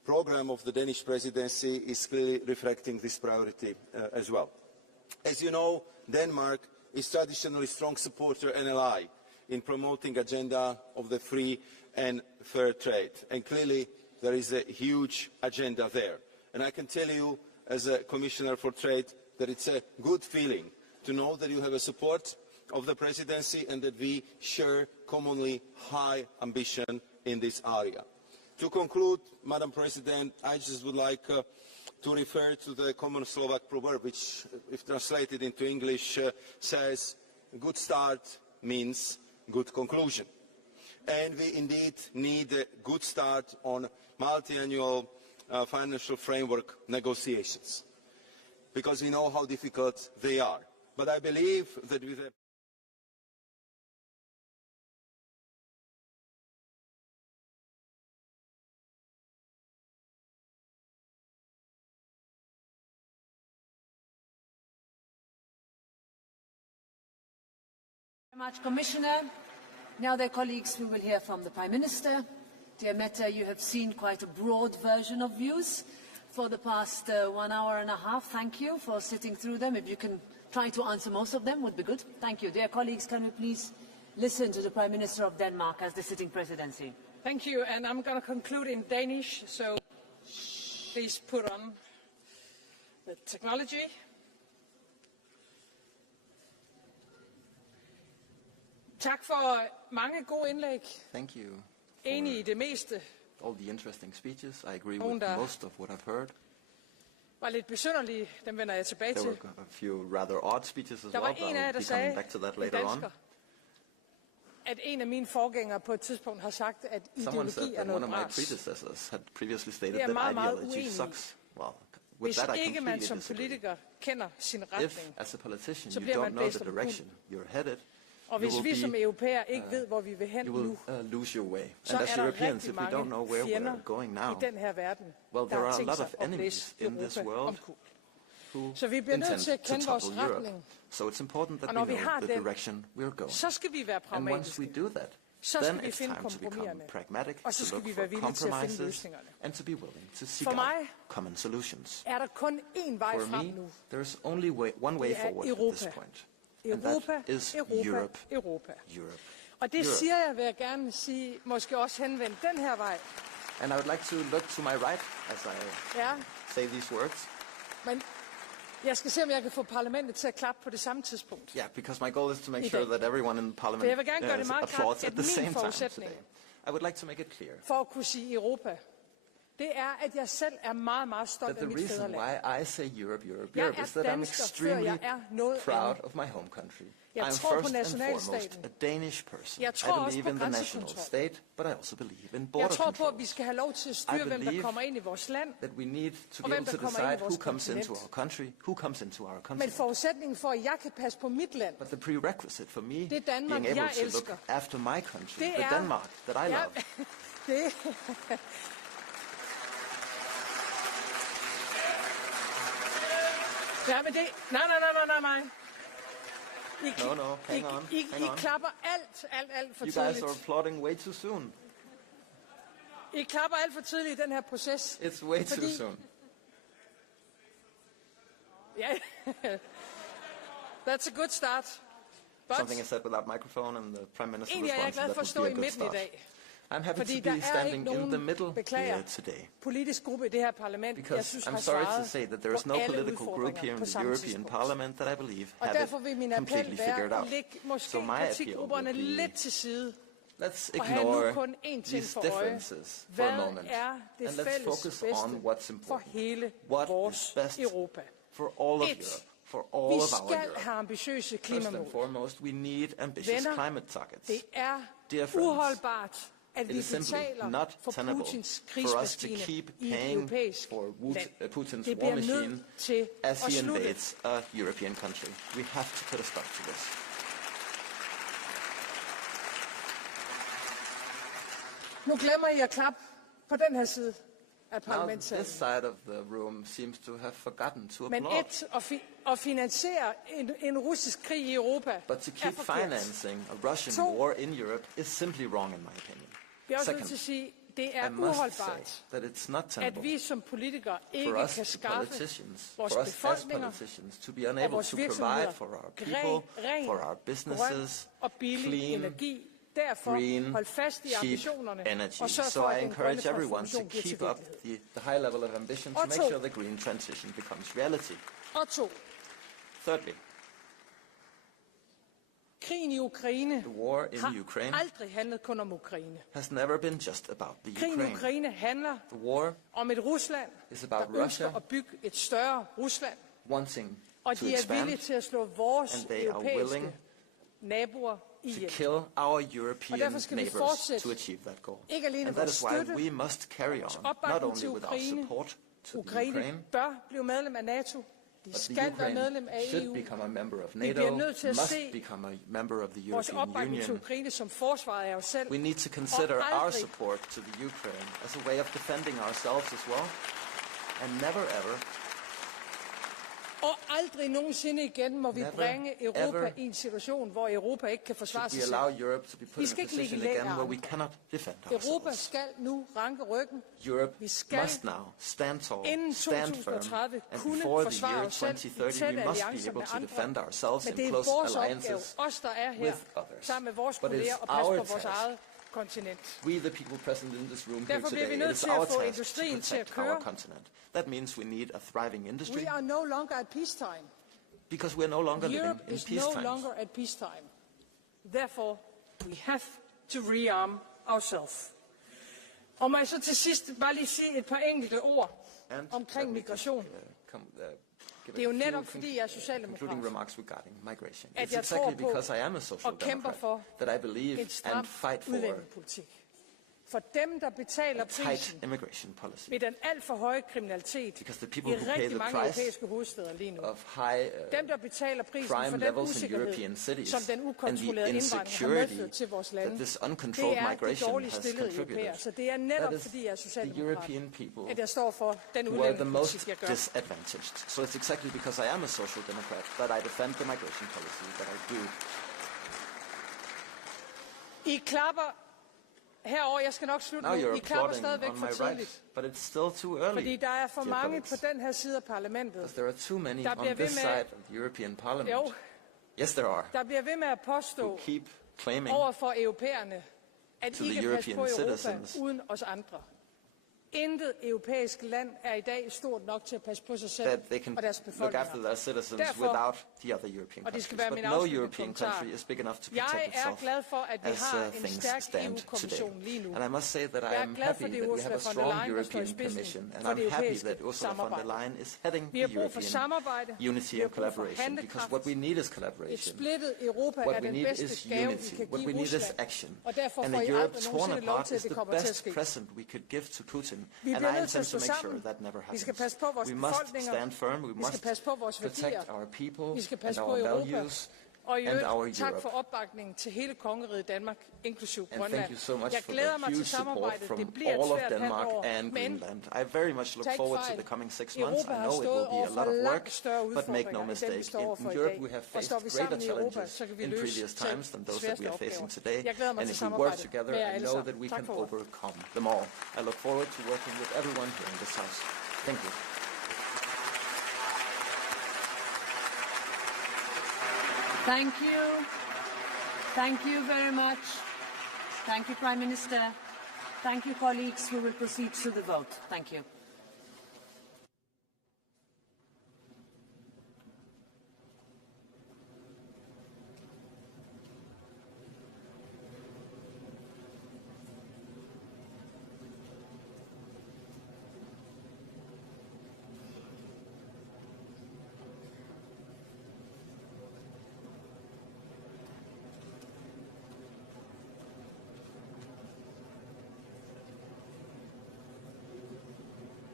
programme of the Danish presidency is clearly reflecting this priority as well. As you know, Denmark is traditionally a strong supporter and ally in promoting the agenda of the free and fair trade. And clearly, there is a huge agenda there. And I can tell you, as a Commissioner for Trade, that it's a good feeling to know that you have a support of the Presidency and that we share commonly high ambition in this area. To conclude, Madam President, I just would like to refer to the common Slovak proverb, which, if translated into English, says, good start means good conclusion. And we indeed need a good start on multi-annual financial framework negotiations, because we know how difficult they are. But I believe that with a Very much, Commissioner. Now, dear colleagues, we will hear from the Prime Minister. Dear Mette, you have seen quite a broad version of views for the past 1 hour and a half. Thank you for sitting through them. If you can try to answer most of them, would be good. Thank you. Dear colleagues, can we please listen to the Prime Minister of Denmark as the sitting presidency? Thank you, and I'm going to conclude in Danish, so please put on the technology. Tak for mange gode indlæg. Thank you. Enig i det meste. All the interesting speeches. I agree with most of what I've heard. Var lidt besynderlige, dem vender jeg tilbage til. There were a few rather odd speeches as Der well, var en af jer, der sagde, at en af mine forgængere på et tidspunkt har sagt, at ideologi er noget bras. One of my predecessors had previously stated det er that meget ideology sucks. Well, hvis ikke man som politiker kender sin retning, så bliver man blæst om kul. Og hvis vi som europæer ikke ved, hvor vi vil hen nu, så er der rigtig mange fjender i den her verden, der har tænkt sig at blæse Europa omkuld. Så vi bliver nødt til at kende vores retning. Og når vi har den, så skal vi være pragmatiske. Så skal vi finde kompromiserne. Og så skal vi være villige til at finde løsningerne. For mig er der kun én vej frem nu. Det er Europa. Europa. Og det siger jeg, vil jeg gerne sige, måske også henvendt den her vej. And I would like to look to my right as I say these words. Men jeg skal se, om jeg kan få parlamentet til at klappe på det samme tidspunkt. Yeah, because my goal is to make sure that everyone in Parliament applauds at the same time today. I would like to make it clear. For at kunne sige Europa, det er, at jeg selv er meget, meget stolt af mit fædreland. The reason why I say Europe, Europe, Europe is that I'm extremely proud of my home country. I'm first and foremost a Danish person. I believe in the national state, but I also believe in border control. Jeg tror på, at vi skal have lov til at styre, hvem der kommer ind i vores land, that we need to be able to decide who comes into our country, who comes into our continent. Men forudsætningen for, at jeg kan passe på mit land, but the prerequisite for me det er Danmark, being able to look after my country, the Denmark that I love. Ja, men det... Nej. Hang on. I klapper alt for tidligt. You guys are applauding way too soon. I klapper alt for tidligt i den her proces. It's way too soon. Ja, that's a good start. But something is said without microphone and the Prime Minister responds that would be a good start. I'm happy to be standing in the middle here today. Because I'm sorry to say that there is no political group here in the European Parliament that I believe have it completely figured out. So my appeal would be, let's ignore these differences for a moment and let's focus on what's important. What is best for all of Europe, for all of our Europe. First and foremost, we need ambitious climate targets. Dear friends, it is simply not tenable for us to keep paying for Putin's war machine as he invades a European country. We have to put a stop to this. Nu glemmer I at klappe på den her side af parlamentssalen. Now this side of the room seems to have forgotten to applaud. Men at finansiere en russisk krig i Europa but to keep financing a Russian war in Europe is simply wrong in my opinion. Vi er også nødt til at sige, det uholdbart, at vi som politikere ikke kan skaffe vores befolkninger og vores virksomheder ren, grøn og billig energi. Derfor hold fast i ambitionerne og sørg for, at den grønne transformation bliver til virkelighed. Og 2. Thirdly, krigen i Ukraine har aldrig handlet kun om Ukraine. Has never been just about the Krigen i Ukraine handler om et Rusland, der ønsker at bygge et større Rusland, og de er villige til at slå vores europæiske naboer to kill our European neighbors to achieve that goal. And that is why we must carry on, not only with our support to Ukraine, bør blive medlem af NATO. De skal være medlem af EU. Should become a member of NATO, must become a member of the European Union. We need to consider our support to the Ukraine as a way of defending ourselves as well, and never ever og aldrig nogensinde igen må vi bringe Europa i en situation, hvor Europa ikke kan forsvare sig selv. Vi skal ikke ligge længere andre. Europa skal nu ranke ryggen. Vi skal inden 2030 kunne forsvare os selv i tætte alliancer med andre. Men det er vores opgave, os der er her, sammen med vores kolleger, og passe på vores eget kontinent. We, the people present in this room here Derfor bliver vi today, it nødt is til our at få task to industrien til at protect our køre. continent. That means we need a thriving industry We are no longer at peacetime. because we are no longer living Europe in is peace no times. longer at peacetime. Therefore, we have to rearm ourselves. Og må jeg så til sidst bare lige sige et par enkelte ord omkring migration. Det er jo netop fordi jeg er socialdemokrat, at jeg tror på og kæmper for en stram udlændingepolitik. For dem, der betaler prisen ved den alt for høje kriminalitet i rigtig mange europæiske hovedstæder lige nu. Dem, der betaler prisen for den usikkerhed, som den ukontrollerede indvandring har medført til vores lande, det er de dårligt stillede europæere. Så det er netop fordi jeg er socialdemokrat, at jeg står for den udlændingepolitik, jeg gør. So it's exactly because I am a social democrat that I defend the migration policy that I do. I klapper herover, jeg skal nok slutte nu. I klapper stadigvæk for tidligt. But it's still too early. Fordi der er for mange på den her side af parlamentet. There are too many on this side of the European Parliament. Jo, yes, there are. der bliver ved med at påstå over for europæerne, at I kan passe på Europa uden os andre. Intet europæisk land er i dag stort nok til at passe på sig selv og deres befolkninger. Look after their citizens without the other European countries. But no European country is big enough to protect itself as things stand today. And I must say that I am happy that we have a strong European Commission, and I'm happy that Ursula von der Leyen is heading the European unity and collaboration, because what we need is collaboration. What we need is unity. What we need is action. And a Europe torn apart is the best present we could give to Putin. And I intend to make sure that never happens. We must stand firm, we must protect our people and our values and our tak Europe. for opbakningen til hele kongeriget Danmark, inklusiv And Grønland. thank you so much Jeg for glæder the mig huge til support samarbejdet. from Det bliver all et of svært Denmark halvår, and men Greenland. I very much look forward to the coming 6 months. I Europa har know it stået will be over a for lot of langt work, større but make no udfordringer, end mistake, dem vi står over for in i Europe dag. we have Og står faced vi greater sammen i Europa, challenges så kan vi in løse previous times than those that we are facing today. Jeg glæder mig And til if we work samarbejdet together, med jer I alle know sammen. that we Tak can for ordet. overcome them all. I look forward to working with everyone here in this house. Thank you. Thank you. Thank you very much. Thank you, Prime Minister. Thank you, colleagues. We will proceed to the vote. Thank you.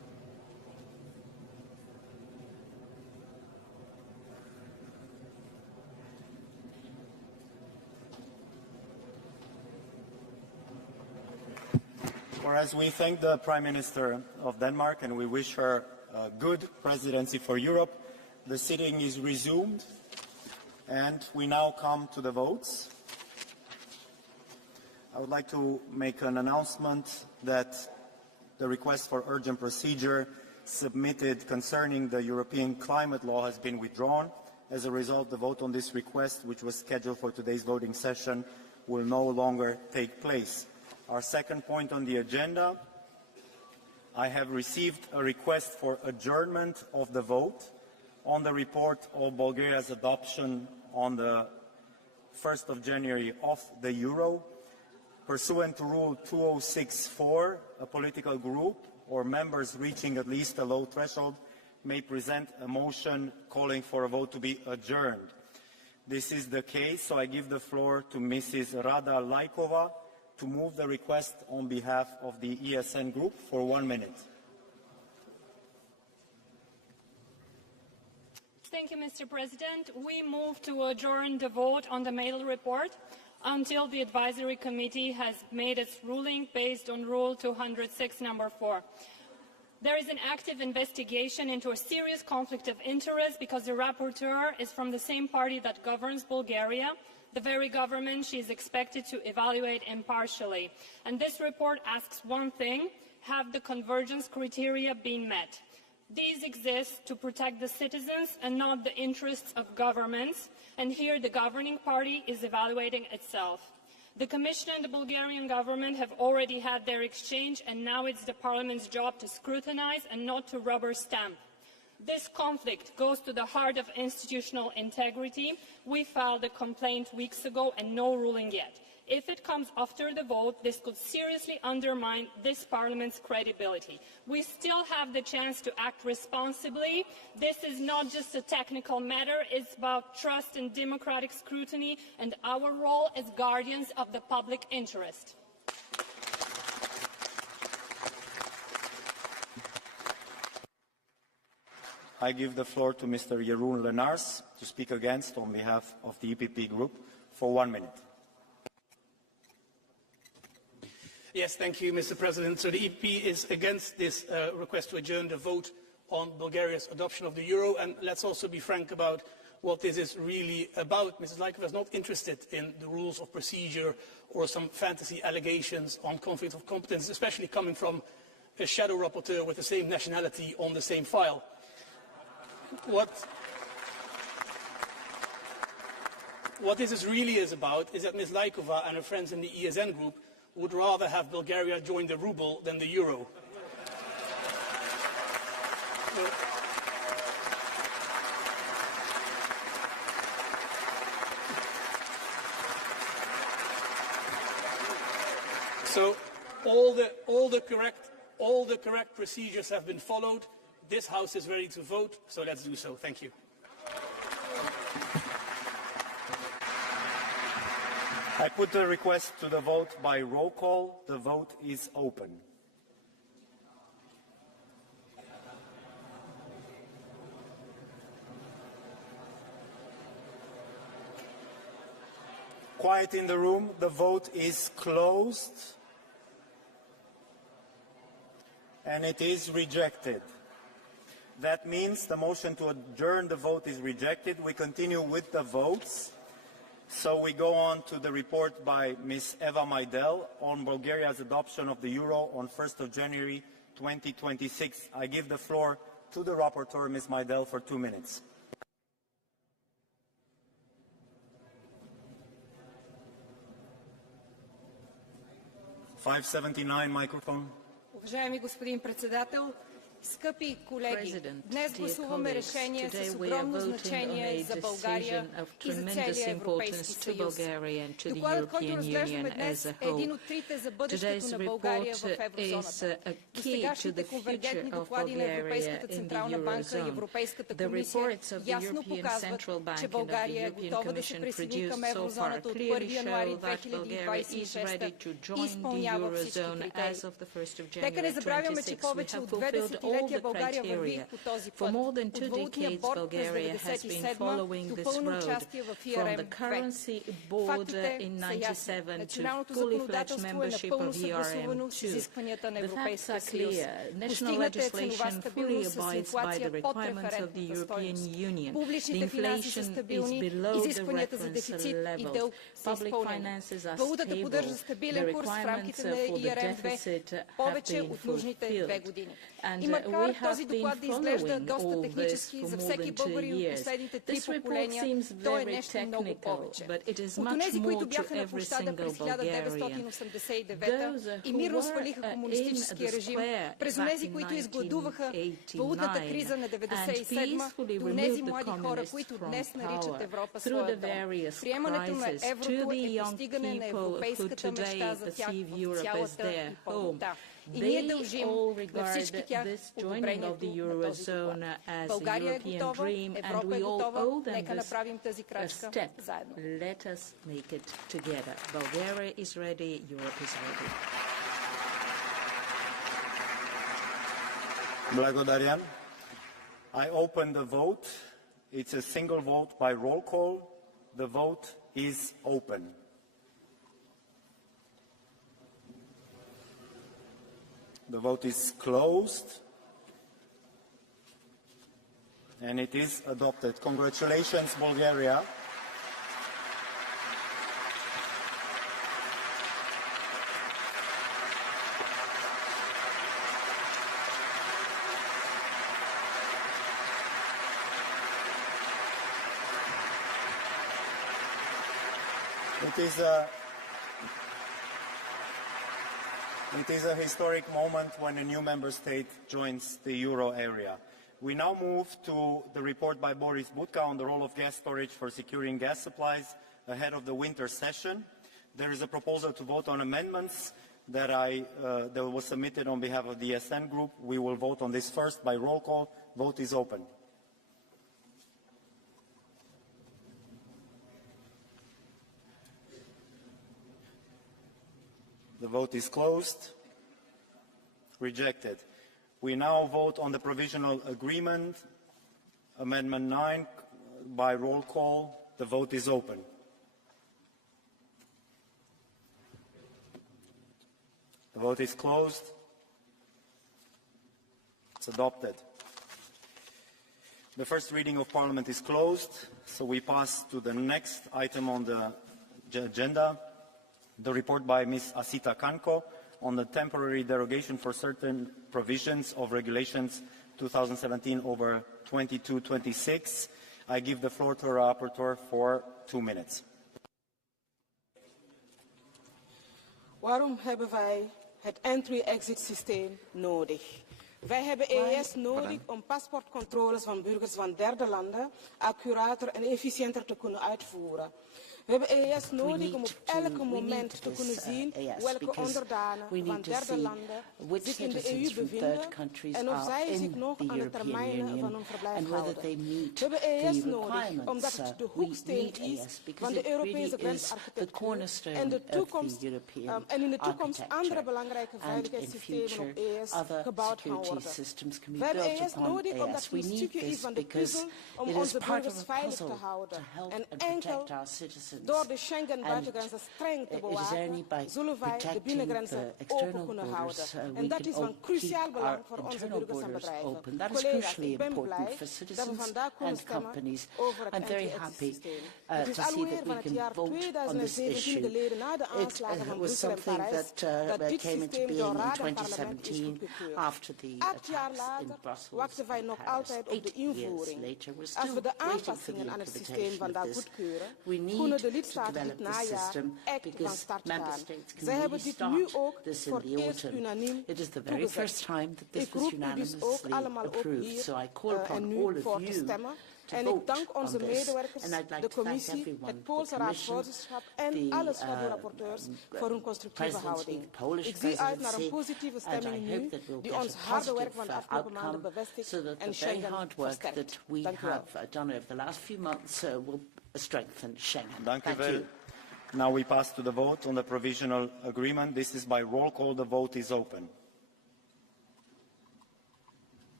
Whereas we thank the Prime Minister of Denmark and we wish her a good presidency for Europe, the sitting is resumed and we now come to the votes. I would like to make an announcement that the request for urgent procedure submitted concerning the European climate law has been withdrawn. As a result, the vote on this request, which was scheduled for today's voting session, will no longer take place. Our second point on the agenda, I have received a request for adjournment of the vote on the report of Bulgaria's adoption on the 1st of January of the Euro. Pursuant to Rule 2064, a political group or members reaching at least a low threshold may present a motion calling for a vote to be adjourned. This is the case, so I give the floor to Mrs. Rada Laikova to move the request on behalf of the ESN group for 1 minute. Thank you, Mr. President. We move to adjourn the vote on the Mail report until the Advisory Committee has made its ruling based on Rule 206, number 4. There is an active investigation into a serious conflict of interest because the rapporteur is from the same party that governs Bulgaria, the very government she is expected to evaluate impartially. And this report asks one thing: have the convergence criteria been met? These exist to protect the citizens and not the interests of governments, and here the governing party is evaluating itself. The Commission and the Bulgarian government have already had their exchange, and now it's the Parliament's job to scrutinize and not to rubber stamp. This conflict goes to the heart of institutional integrity. We filed a complaint weeks ago and no ruling yet. If it comes after the vote, this could seriously undermine this Parliament's credibility. We still have the chance to act responsibly. This is not just a technical matter, it's about trust and democratic scrutiny and our role as guardians of the public interest. I give the floor to Mr. Jeroen Lenaers to speak against on behalf of the EPP group for 1 minute. Yes, thank you, Mr. President. So the EP is against this request to adjourn the vote on Bulgaria's adoption of the euro. And let's also be frank about what this is really about. Mrs. Laikova is not interested in the rules of procedure or some fantasy allegations on conflict of competence, especially coming from a shadow rapporteur with the same nationality on the same file. What this really is about is that Ms. Laikova and her friends in the ESN group would rather have Bulgaria join the ruble than the euro. So all the correct procedures have been followed. This House is ready to vote, so let's do so. Thank you. I put the request to the vote by roll call. The vote is open. Quiet in the room. The vote is closed. And it is rejected. That means the motion to adjourn the vote is rejected. We continue with the votes. So we go on to the report by Ms. Eva Majdel on Bulgaria's adoption of the euro on 1st of January 2026. I give the floor to the rapporteur, Ms. Majdel, for 2 minutes. ...579 microphone. Уважаеми господин председател, скъпи колеги, днес гласуваме решение с огромно значение за България и за целия Европейски съюз. Докладът, който разглеждаме днес, е един от трите за бъдещето на България в еврозоната. Досегашните конвергентни доклади на Европейската централна банка и Европейската комисия ясно показват, че България е готова да се присъедини към еврозоната от 1 януари 2026 и изпълнява всички критерии. Нека не забравяме, че повече от 2 all the criteria. For more than 2 decades, Bulgaria has been following this road, from the currency board in 1997 to fully fledged membership of ERM2. The facts are clear. National legislation fully abides by the requirements of the European Union. The inflation is below the reference level. Public finances are stable. The requirements for the deficit have been fulfilled. And we have been following all this for more than 2 years. This report seems very technical, but it is much more to every single Bulgarian. Those who were in the square back in 1989 and peacefully removed the communists from power through the various crises to the young people who today perceive Europe as their home. They all regard this joining of the Eurozone as a European dream, and we all owe them this step. Let us make it together. Bulgaria is ready, Europe is ready. Благодаря. I open the vote. It's a single vote by roll call. The vote is open. The vote is closed, and it is adopted. Congratulations, Bulgaria. It is a historic moment when a new member state joins the euro area. We now move to the report by Boris Budka on the role of gas storage for securing gas supplies ahead of the winter session. There is a proposal to vote on amendments that was submitted on behalf of the SN group. We will vote on this first by roll call. Vote is open. The vote is closed. Rejected. We now vote on the provisional agreement, Amendment 9, by roll call. The vote is open. The vote is closed. It's adopted. The first reading of Parliament is closed, so we pass to the next item on the agenda. The report by Ms. Asita Kanko on the temporary derogation for certain provisions of Regulations 2017/2226. I give the floor to our rapporteur for 2 minutes. Waarom hebben wij het entry-exit systeem nodig? Wij hebben EES nodig om paspoortcontroles van burgers van derde landen accurater en efficiënter te kunnen uitvoeren. We hebben EES nodig om op elk moment te kunnen zien welke onderdanen van derde landen zich in de EU bevinden en of zij zich nog aan de termijnen van hun verblijf houden. We hebben EES nodig omdat het de hoeksteen is van de Europese grensarchitectuur en in de toekomst andere belangrijke veiligheidssystemen op EES gebouwd gaan worden. We hebben EES nodig omdat het een stukje is van de puzzel om onze burgers veilig te houden en enkel door de Schengen-buitengrenzen streng te bewaken, zullen wij de binnengrenzen open kunnen houden. En dat is van cruciaal belang voor onze burgers en bedrijven. Collega's, ik ben blij dat we vandaag kunnen stemmen over het entry-exit-systeem. Het is alweer van het jaar 2017 geleden na de aanslagen van Brussel en Parijs dat dit systeem door Raad en Parlement is goedgekeurd. 8 jaar later wachten wij nog altijd op de invoering. Als we de aanpassingen aan het systeem vandaag goedkeuren, kunnen de lidstaten dit najaar echt van start gaan. Zij hebben dit nu ook voor het eerst unaniem toegezegd. Ik roep u dus ook allemaal op hier en nu voor te stemmen. En ik dank onze medewerkers, de commissie, het Poolse raadsvoorzitterschap en alle schaduwrapporteurs voor hun constructieve houding. Ik zie uit naar een positieve stemming nu, die ons harde werk van de afgelopen maanden bevestigt en Schengen versterkt. Dank u wel. Dank u wel. Now we pass to the vote on the provisional agreement. This is by roll call. The vote is open.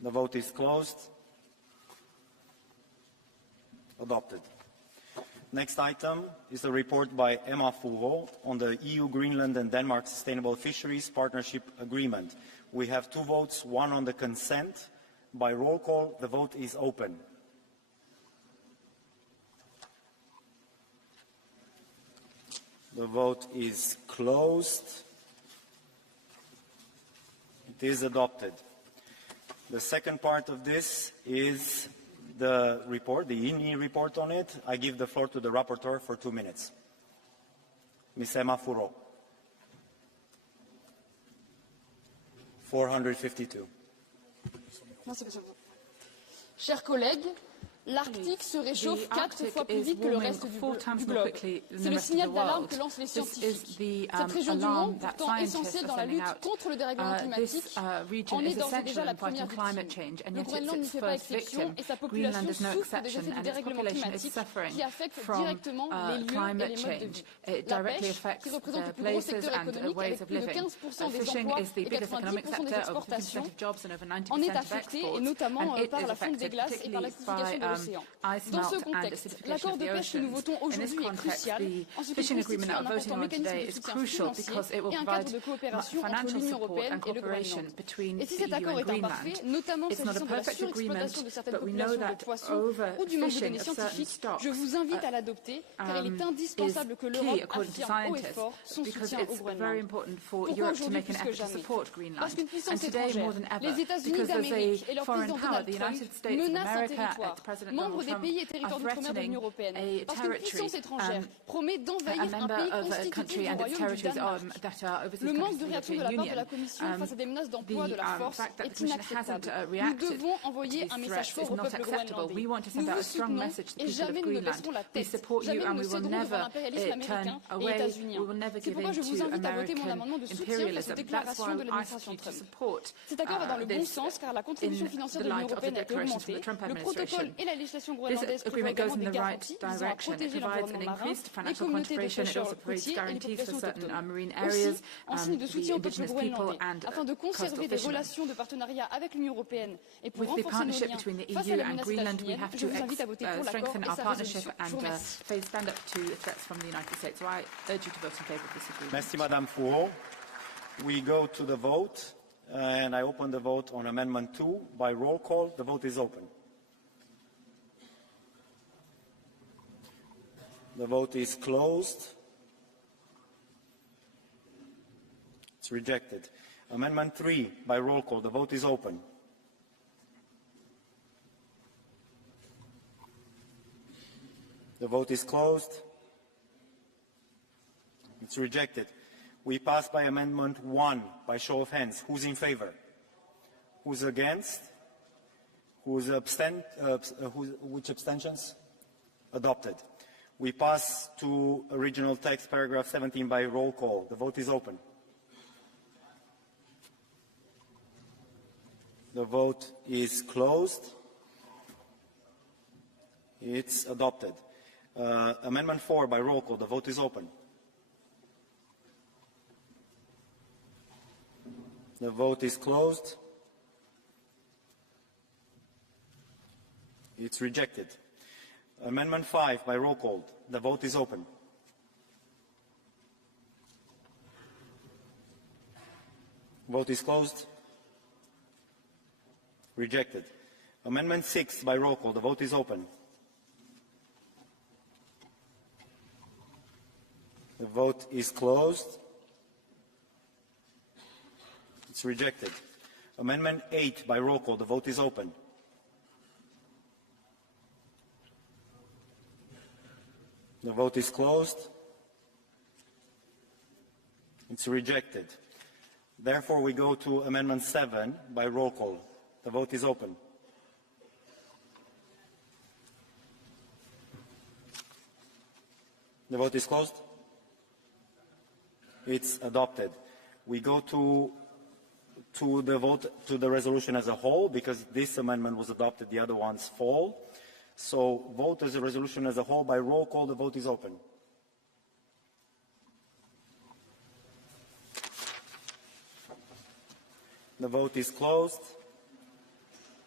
The vote is closed. Adopted. Next item is the report by Emma Fourreau on the EU, Greenland and Denmark Sustainable Fisheries Partnership Agreement. We have 2 votes, one on the consent. By roll call, the vote is open. The vote is closed. It is adopted. The second part of this is the report, the INI report on it. I give the floor to the rapporteur for 2 minutes. Ms. Emma Fourreau. 452. Merci, Monsieur le Président. Chers collègues, l'Arctique se réchauffe 4 fois plus vite que le reste du globe. C'est le signal d'alarme que lancent les scientifiques. Cette région du monde, pourtant essentielle dans la lutte contre le dérèglement climatique, en est d'ores et déjà la première victime. Le Groenland n'y fait pas exception et sa population souffre des effets du dérèglement climatique qui affecte directement les lieux et les modes de vie. La pêche, qui représente le plus gros secteur économique avec plus de 15% des emplois et 90% des exportations, en est affectée et notamment par la fonte des glaces et par l'acidification de l'océan. Dans ce contexte, l'accord de pêche que nous votons aujourd'hui est crucial en ce qu'il constitue un important mécanisme de soutien financier et un cadre de coopération entre l'Union européenne et le Groenland. Et si cet accord est imparfait, notamment s'agissant de la surexploitation de certaines populations de poissons ou du manque de données scientifiques, je vous invite à l'adopter car il est indispensable que l'Europe affirme haut et fort son soutien au Groenland. Pourquoi aujourd'hui plus que jamais? Parce qu'une puissance étrangère, les États-Unis d'Amérique et leur président Donald Trump menacent un territoire, membre des pays et territoires d'outre-mer de l'Union européenne, parce qu'une puissance étrangère promet d'envahir un pays constitutif du Royaume du Danemark. Le manque de réaction de la part de la Commission face à des menaces d'emploi de la force est inacceptable. Nous devons envoyer un message fort au peuple groenlandais. Nous vous soutenons et jamais nous ne baisserons la tête. Jamais nous ne céderons devant l'impérialisme américain et états-unien. C'est pourquoi je vous invite à voter mon amendement de soutien face aux déclarations de l'administration Trump. Cet accord va dans le bon sens car la contribution financière de l'Union européenne a été augmentée. Le protocole et la législation groenlandaise prévoient également des garanties visant à protéger l'environnement marin, les communautés de pêcheurs côtiers et les populations autochtones. Aussi, en signe de soutien au peuple groenlandais, afin de conserver des relations de partenariat avec l'Union européenne et pour renforcer nos liens face à la menace états-unienne, je vous invite à voter pour l'accord et sa résolution. Je vous remercie. Merci, Madame Fourreau. We go to the vote, and I open the vote on Amendment 2 by roll call. The vote is open. The vote is closed. It's rejected. Amendment 3 by roll call. The vote is open. The vote is closed. It's rejected. We pass by Amendment 1 by show of hands. Who's in favor? Who's against? Which abstentions? Adopted. We pass to original text, paragraph 17 by roll call. The vote is open. The vote is closed. It's adopted. Amendment 4 by roll call. The vote is open. The vote is closed. It's rejected. Amendment 5 by roll call. The vote is open. Vote is closed. Rejected. Amendment 6 by roll call. The vote is open. The vote is closed. It's rejected. Amendment 8 by roll call. The vote is open. The vote is closed. It's rejected. Therefore, we go to Amendment 7 by roll call. The vote is open. The vote is closed. It's adopted. We go to the vote to the resolution as a whole, because this amendment was adopted, the other ones fall. So vote as a resolution as a whole by roll call. The vote is open. The vote is closed.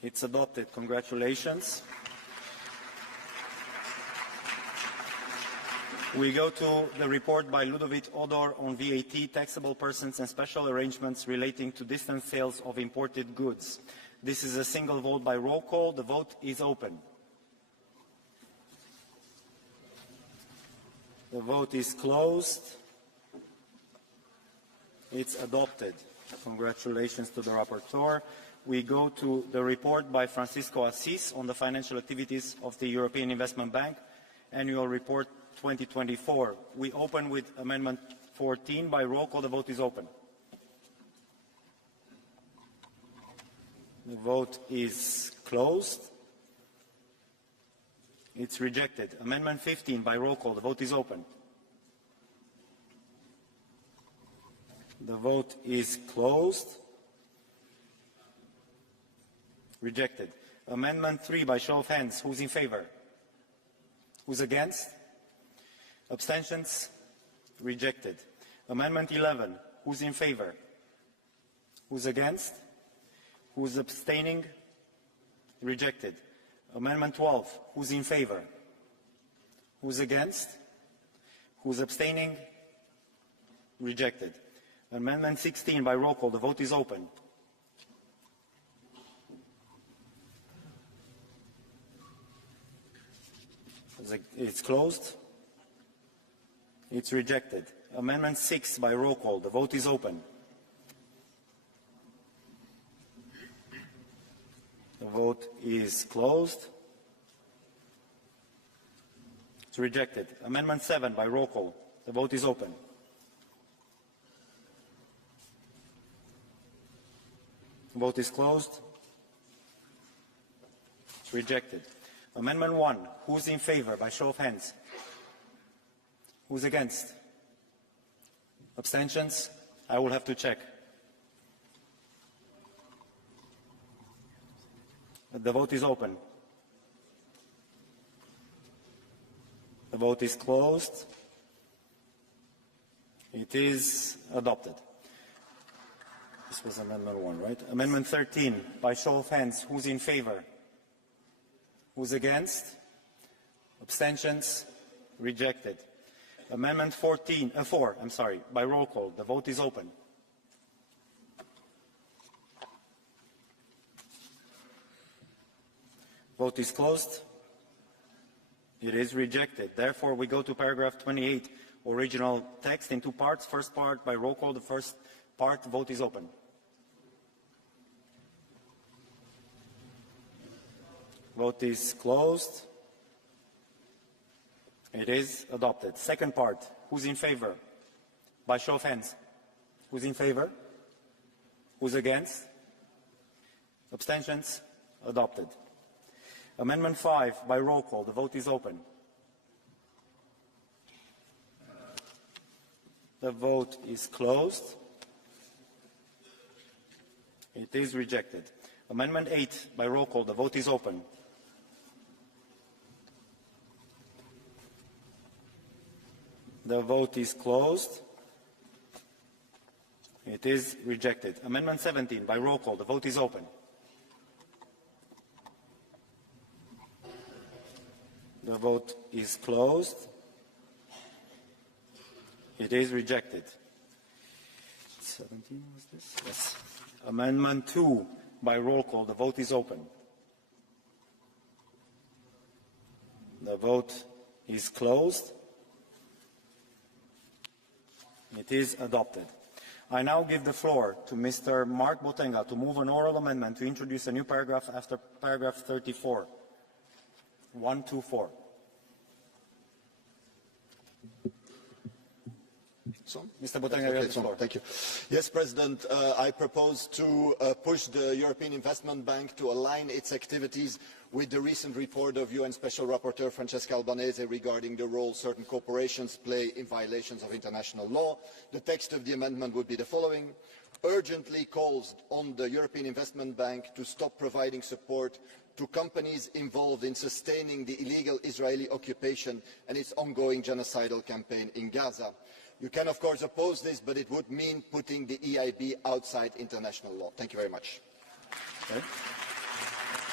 It's adopted. Congratulations. We go to the report by Ludovic Odor on VAT, taxable persons and special arrangements relating to distant sales of imported goods. This is a single vote by roll call. The vote is open. The vote is closed. It's adopted. Congratulations to the rapporteur. We go to the report by Francisco Assis on the financial activities of the European Investment Bank, Annual Report 2024. We open with Amendment 14 by roll call. The vote is open. The vote is closed. It's rejected. Amendment 15 by roll call. The vote is open. The vote is closed. Rejected. Amendment 3 by show of hands. Who's in favor? Who's against? Abstentions? Rejected. Amendment 11. Who's in favor? Who's against? Who's abstaining? Rejected. Amendment 12. Who's in favor? Who's against? Who's abstaining? Rejected. Amendment 16 by roll call. The vote is open. It's closed. It's rejected. Amendment 6 by roll call. The vote is open. The vote is closed. It's rejected. Amendment 7 by roll call. The vote is open. The vote is closed. It's rejected. Amendment 1. Who's in favor? By show of hands. Who's against? Abstentions? I will have to check. The vote is open. The vote is closed. It is adopted. This was Amendment 1, right? Amendment 13, by show of hands, who's in favor? Who's against? Abstentions? Rejected. Amendment 4, by roll call. The vote is open. Vote is closed. It is rejected. Therefore, we go to paragraph 28, original text in two parts. First part by roll call. The first part, vote is open. Vote is closed. It is adopted. Second part, who's in favor? By show of hands. Who's in favor? Who's against? Abstentions? Adopted. Amendment 5 by roll call. The vote is open. The vote is closed. It is rejected. Amendment 8 by roll call. The vote is open. The vote is closed. It is rejected. Amendment 17 by roll call. The vote is open. The vote is closed. It is rejected. 17 was this? Yes. Amendment 2 by roll call. The vote is open. The vote is closed. It is adopted. I now give the floor to Mr. Mark Botenga to move an oral amendment to introduce a new paragraph after paragraph 34. 124. Mr. Botenga, you have the floor. Thank you. Yes, President, I propose to push the European Investment Bank to align its activities with the recent report of UN Special Rapporteur Francesca Albanese regarding the role certain corporations play in violations of international law. The text of the amendment would be the following. Urgently calls on the European Investment Bank to stop providing support to companies involved in sustaining the illegal Israeli occupation and its ongoing genocidal campaign in Gaza. You can of course oppose this, but it would mean putting the EIB outside international law. Thank you very much. Okay.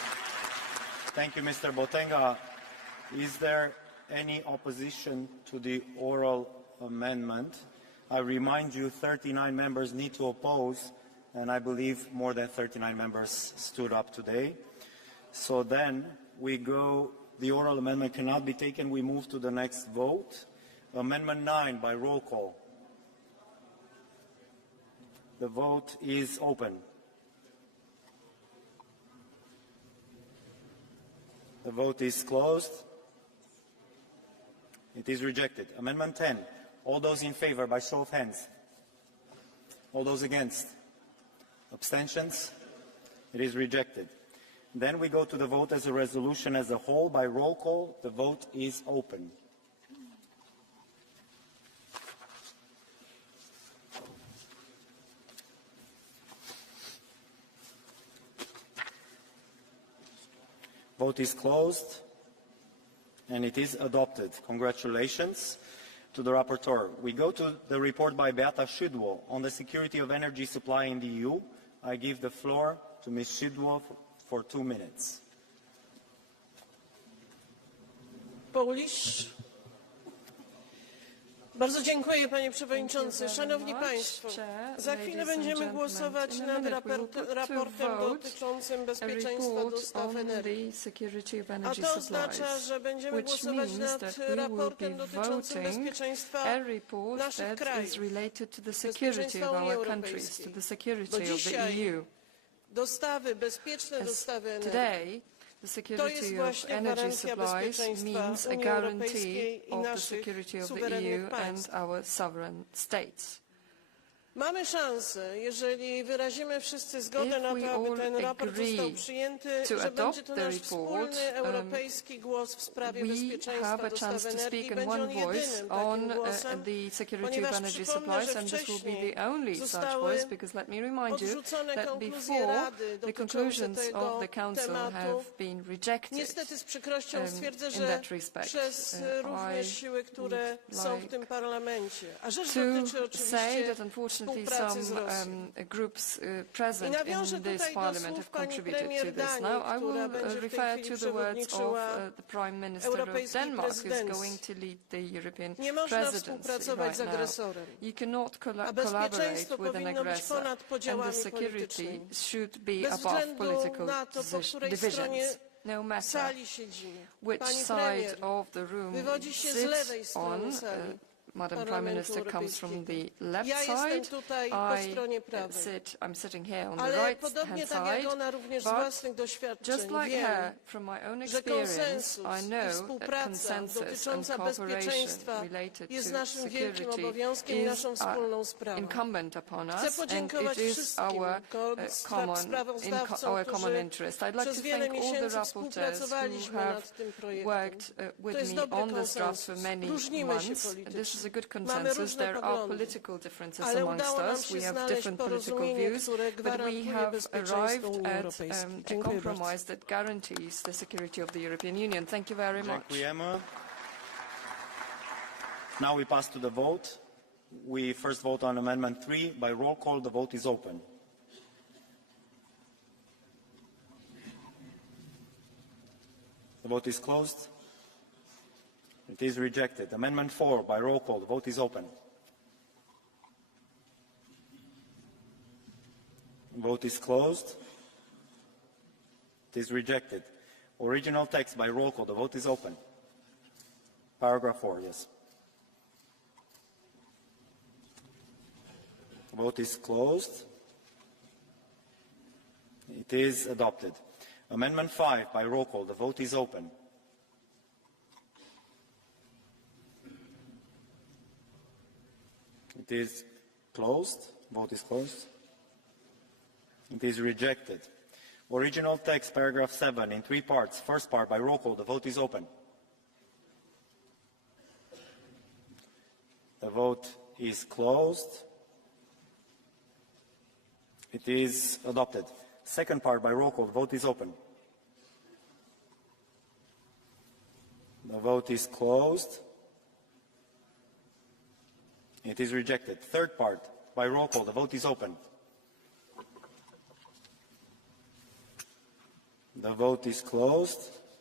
Thank you, Mr. Botenga. Is there any opposition to the oral amendment? I remind you 39 members need to oppose, and I believe more than 39 members stood up today. So then we go, the oral amendment cannot be taken. We move to the next vote. Amendment 9 by roll call. The vote is open. The vote is closed. It is rejected. Amendment 10. All those in favor by show of hands. All those against. Abstentions. It is rejected. Then we go to the vote as a resolution as a whole by roll call. The vote is open. Vote is closed, and it is adopted. Congratulations to the rapporteur. We go to the report by Beata Szydło on the security of energy supply in the EU. I give the floor to Ms. Szydło for 2 minutes. Polish. Bardzo dziękuję, panie przewodniczący. Szanowni państwo, za chwilę będziemy głosować nad raportem dotyczącym bezpieczeństwa dostaw energii. A to oznacza, że będziemy głosować nad raportem dotyczącym bezpieczeństwa naszych krajów, bezpieczeństwa Unii Europejskiej. Bo dzisiaj dostawy, bezpieczne dostawy energii The security of energy supplies means a guarantee of the security of the EU and our sovereign states. Mamy szansę, jeżeli wyrazimy wszyscy zgodę na to, aby ten raport został przyjęty, że będzie to nasz wspólny europejski głos w sprawie bezpieczeństwa dostaw energii. Będzie on jedynym takim głosem, ponieważ przypomnę, że wcześniej zostały odrzucone konkluzje Rady dotyczące tego tematu. Niestety z przykrością stwierdzę, że przez różne siły, które są w tym parlamencie. A rzecz dotyczy oczywiście some groups present in this parliament have contributed to this. Now I will refer to the words of the Prime Minister of Denmark, who is going to lead the European Presidency right now. You cannot collaborate with an aggressor, and the security should be above political divisions. No matter which side of the room sits on, Madam Prime Minister comes from the left side. I'm sitting here on the right-hand side, but just like her, from my own experience, I know that consensus and cooperation related to security is incumbent upon us, and it is our common interest. I'd like to thank all the rapporteurs who have worked with me on this draft for many months. This is a good consensus. There are political differences amongst us. We have different political views, but we have arrived at a compromise that guarantees the security of the European Union. Thank you very much. Now we pass to the vote. We first vote on Amendment 3 by roll call. The vote is open. The vote is closed. It is rejected. Amendment 4 by roll call. The vote is open. The vote is closed. It is rejected. Original text by roll call. The vote is open. Paragraph 4, yes. The vote is closed. It is adopted. Amendment 5 by roll call. The vote is open. It is closed. Vote is closed. It is rejected. Original text, paragraph 7, in 3 parts. First part by roll call. The vote is open. The vote is closed. It is adopted. Second part by roll call. The vote is open. The vote is closed. It is rejected. Third part by roll call. The vote is open. The vote is closed.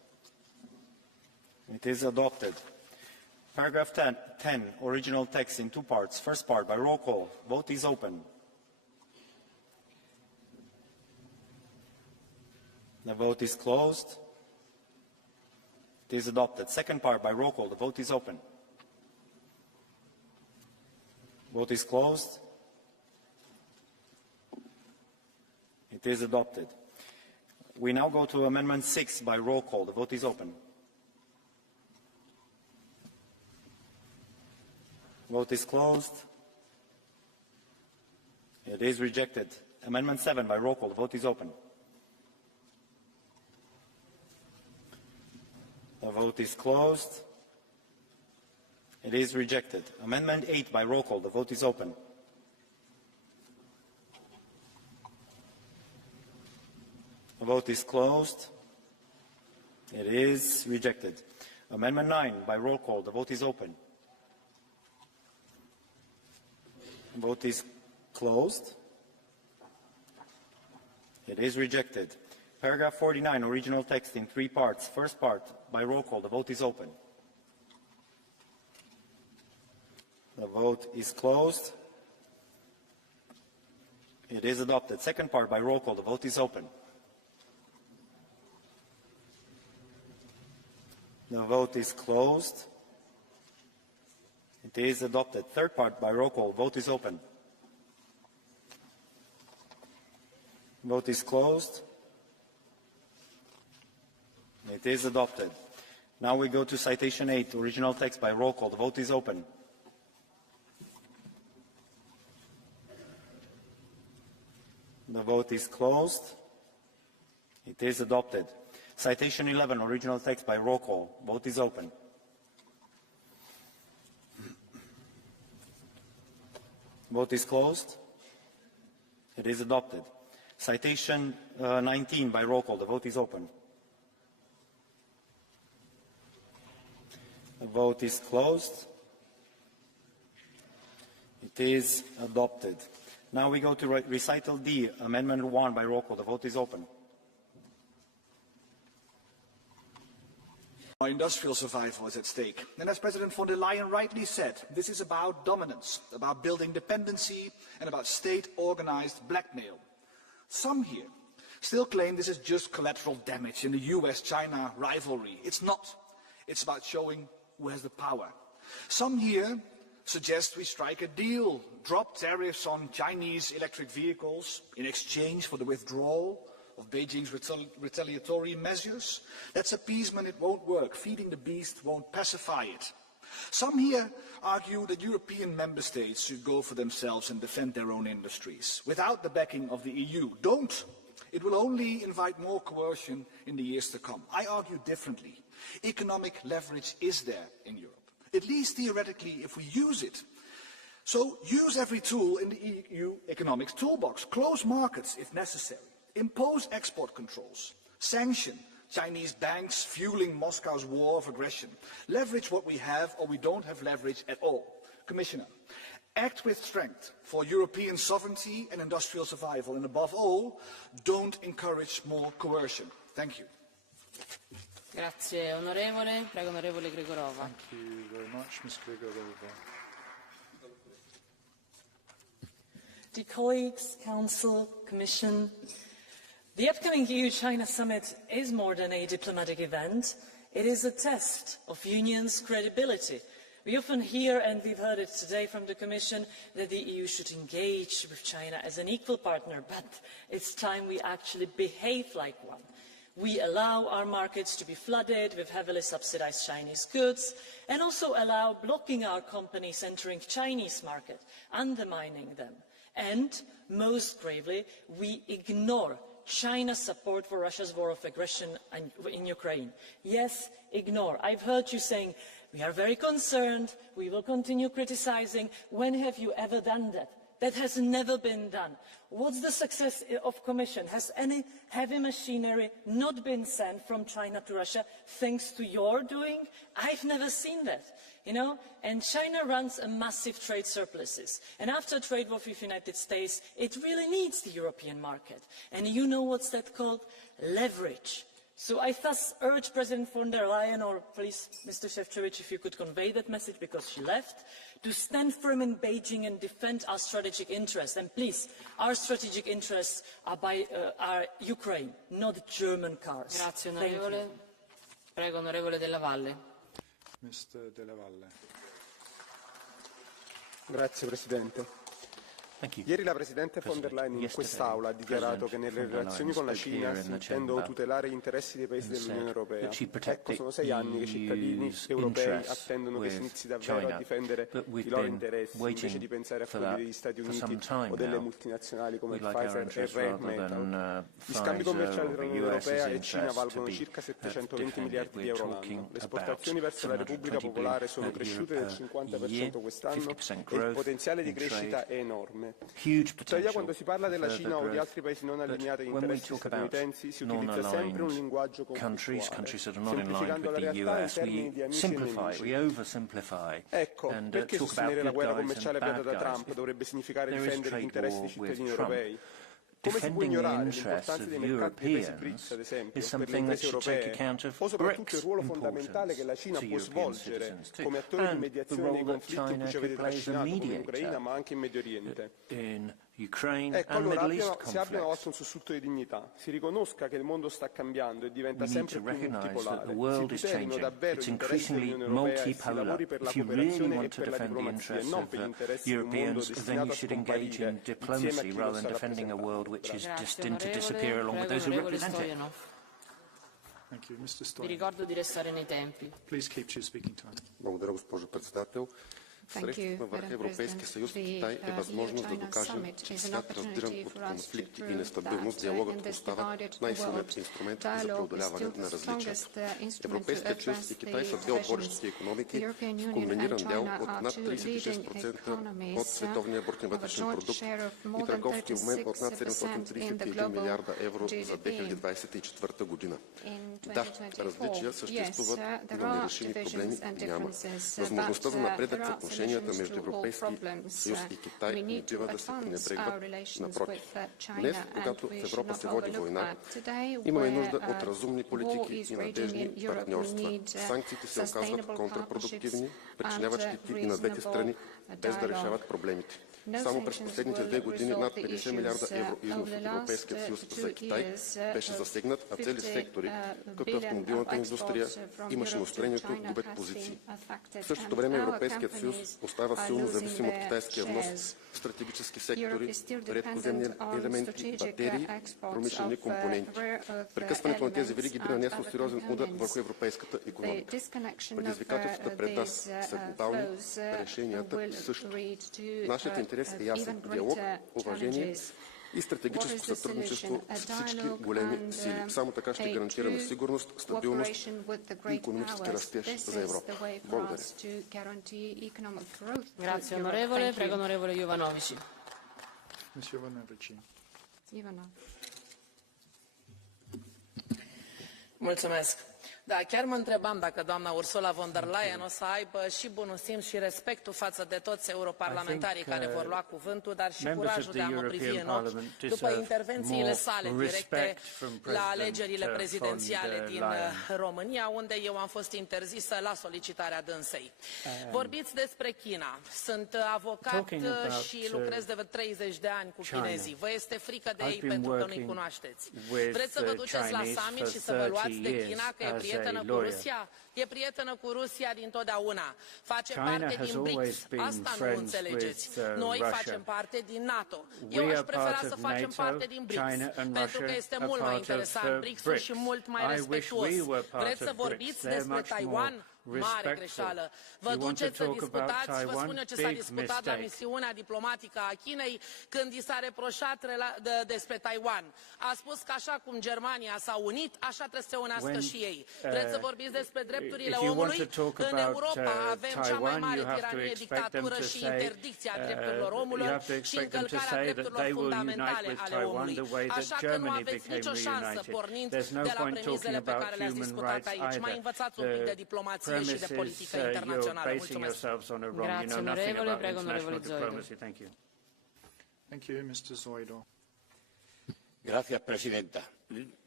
It is adopted. Paragraph 10, original text in two parts. First part by roll call. Vote is open. The vote is closed. It is adopted. Second part by roll call. The vote is open. Vote is closed. It is adopted. We now go to Amendment 6 by roll call. The vote is open. Vote is closed. It is rejected. Amendment 7 by roll call. The vote is open. The vote is closed. It is rejected. Amendment 8 by roll call. The vote is open. The vote is closed. It is rejected. Amendment 9 by roll call. The vote is open. The vote is closed. It is rejected. Paragraph 49, original text in three parts. First part by roll call. The vote is open. The vote is closed. It is adopted. Second part by roll call. The vote is open. The vote is closed. It is adopted. Third part by roll call. Vote is open. Vote is closed. It is adopted. Now we go to citation 8, original text by roll call. The vote is open. The vote is closed. It is adopted. Citation 11, original text by roll call. Vote is open. Vote is closed. It is adopted. Citation 19 by roll call. The vote is open. The vote is closed. It is adopted. Now we go to recital D, Amendment 1 by roll call. The vote is open. Our industrial survival is at stake. And as President von der Leyen rightly said, this is about dominance, about building dependency, and about state-organized blackmail. Some here still claim this is just collateral damage in the US-China rivalry. It's not. It's about showing who has the power. Some here suggest we strike a deal, drop tariffs on Chinese electric vehicles in exchange for the withdrawal of Beijing's retaliatory measures. That's appeasement, it won't work. Feeding the beast won't pacify it. Some here argue that European member states should go for themselves and defend their own industries, without the backing of the EU. Don't. It will only invite more coercion in the years to come. I argue differently. Economic leverage is there in Europe, at least theoretically if we use it. So use every tool in the EU economics toolbox. Close markets if necessary. Impose export controls. Sanction Chinese banks fueling Moscow's war of aggression. Leverage what we have or we don't have leverage at all. Commissioner, act with strength for European sovereignty and industrial survival. And above all, don't encourage more coercion. Thank you. Grazie, onorevole. Prego, onorevole Gregorova. Thank you very much, Ms. Gregorova. Dear colleagues, Council, Commission, the upcoming EU-China summit is more than a diplomatic event. It is a test of Union's credibility. We often hear, and we've heard it today from the Commission, that the EU should engage with China as an equal partner, but it's time we actually behave like one. We allow our markets to be flooded with heavily subsidized Chinese goods, and also allow blocking our companies entering Chinese market, undermining them. And, most gravely, we ignore China's support for Russia's war of aggression in Ukraine. Yes, ignore. I've heard you saying, we are very concerned, we will continue criticizing. When have you ever done that? That has never been done. What's the success of Commission? Has any heavy machinery not been sent from China to Russia thanks to your doing? I've never seen that. You know, and China runs a massive trade surpluses. And after a trade war with the United States, it really needs the European market. And you know what's that called? Leverage. So I thus urge President von der Leyen, or please, Mr. Šefčovič, if you could convey that message because she left, to stand firm in Beijing and defend our strategic interests. And please, our strategic interests are Ukraine, not German cars. Grazie, onorevole. Prego, onorevole Della Valle. Mr. Della Valle. Grazie, Presidente. Ieri la Presidente von der Leyen in quest'Aula ha dichiarato che nelle relazioni con la Cina si intendono tutelare gli interessi dei Paesi dell'Unione Europea. Ecco, sono 6 anni che i cittadini europei attendono che si inizi davvero a difendere i loro interessi, invece di pensare a quelli degli Stati Uniti o delle multinazionali come Pfizer e Recalibrating. Gli scambi commerciali tra l'Unione Europea e Cina valgono circa 720 miliardi di euro l'anno. Le esportazioni verso la Repubblica Popolare sono cresciute del 50% quest'anno e il potenziale di crescita è enorme. Tuttavia, quando si parla della Cina o di altri paesi non allineati agli interessi statunitensi, si utilizza sempre un linguaggio conflittuale, semplificando la realtà in termini di amici e nemici. Ecco, perché sostenere la guerra commerciale avviata da Trump dovrebbe significare difendere gli interessi dei cittadini europei? Come si può ignorare l'importanza dei mercati dei paesi BRICS, ad esempio, per le imprese europee, o soprattutto il ruolo fondamentale che la Cina può svolgere come attore di mediazione nei conflitti in cui ci avete trascinato, come in Ucraina, ma anche in Medio Oriente? Ecco, allora si abbia una volta un sussulto di dignità, si riconosca che il mondo sta cambiando e diventa sempre più multipolare, si tutelino davvero gli interessi dell'Unione Europea e si lavori per la cooperazione e per la diplomazia, e non per gli interessi di un mondo destinato a scomparire insieme a chi lo sta rappresentando. Vi ricordo di restare nei tempi. Благодаря, госпожо председател. Срещата на върха Европейски съюз и Китай е възможност да докажем, че свят раздиран от конфликти и нестабилност, диалогът остава най-силният инструмент за преодоляване на различията. Европейският съюз и Китай са две от водещите икономики с комбиниран дял от над 36% от световния брутен вътрешен продукт и търговски обмен от над 731 милиарда евро за 2024 година. Да, различия съществуват, но нерешими проблеми няма. Възможността за напредък в отношенията между Европейския съюз и Китай не бива да се пренебрегват. Напротив, днес, когато в Европа се води война, имаме нужда от разумни политики и надежни партньорства. Санкциите се оказват контрапродуктивни, причиняват щети и на двете страни, без да решават проблемите. Само през последните 2 години над 50 милиарда евро износ от Европейския съюз за Китай беше засегнат, а цели сектори, като автомобилната индустрия и машиностроението, губят позиции. В същото време Европейският съюз остава силно зависим от китайския внос в стратегически сектори, редкоземни елементи, батерии, промишлени компоненти. Прекъсването на тези вериги би нанесло сериозен удар върху европейската икономика. Предизвикателствата пред нас са глобални, решенията също. Нашият интерес е ясен – диалог, уважение и стратегическо сътрудничество с всички големи сили. Само така ще гарантираме сигурност, стабилност и икономически растеж за Европа. Благодаря. Grazie onorevole, prego onorevole Jovanovici. Mulțumesc. Da, chiar mă întrebam dacă doamna Ursula von der Leyen o să aibă și bunul simț și respectul față de toți europarlamentarii care vor lua cuvântul, dar și curajul de a mă privi în ochi după intervențiile sale directe la alegerile prezidențiale din România, unde eu am fost interzisă la solicitarea dânsei. Vorbiți despre China. Sunt avocat și lucrez de 30 de ani cu chinezii. Vă este frică de ei pentru că nu-i cunoașteți. Vreți să vă duceți la summit și să vă luați de China, că e prietenă cu Rusia? E prietenă cu Rusia dintotdeauna. Face parte din BRICS. Asta nu înțelegeți. Noi facem parte din NATO. Eu aș prefera să facem parte din BRICS, pentru că este mult mai interesant BRICS-ul și mult mai respectuos. Vreți să vorbiți despre Taiwan? Mare greșeală. Vă duceți să discutați, vă spun eu ce s-a discutat la misiunea diplomatică a Chinei când i s-a reproșat despre Taiwan. A spus că așa cum Germania s-a unit, așa trebuie să se unească și ei. Vreți să vorbiți despre drepturile omului? În Europa avem cea mai mare tiranie, dictatură și interdicția drepturilor omului și încălcarea drepturilor fundamentale ale omului. Așa că nu aveți nicio șansă pornind de la premisele pe care le-ați discutat aici. Mai învățați un pic de diplomație și de politică internațională. Mulțumesc. Grazie, onorevole. Prego, onorevole Zoido. Thank you, Mr. Zoido. Gracias, presidenta.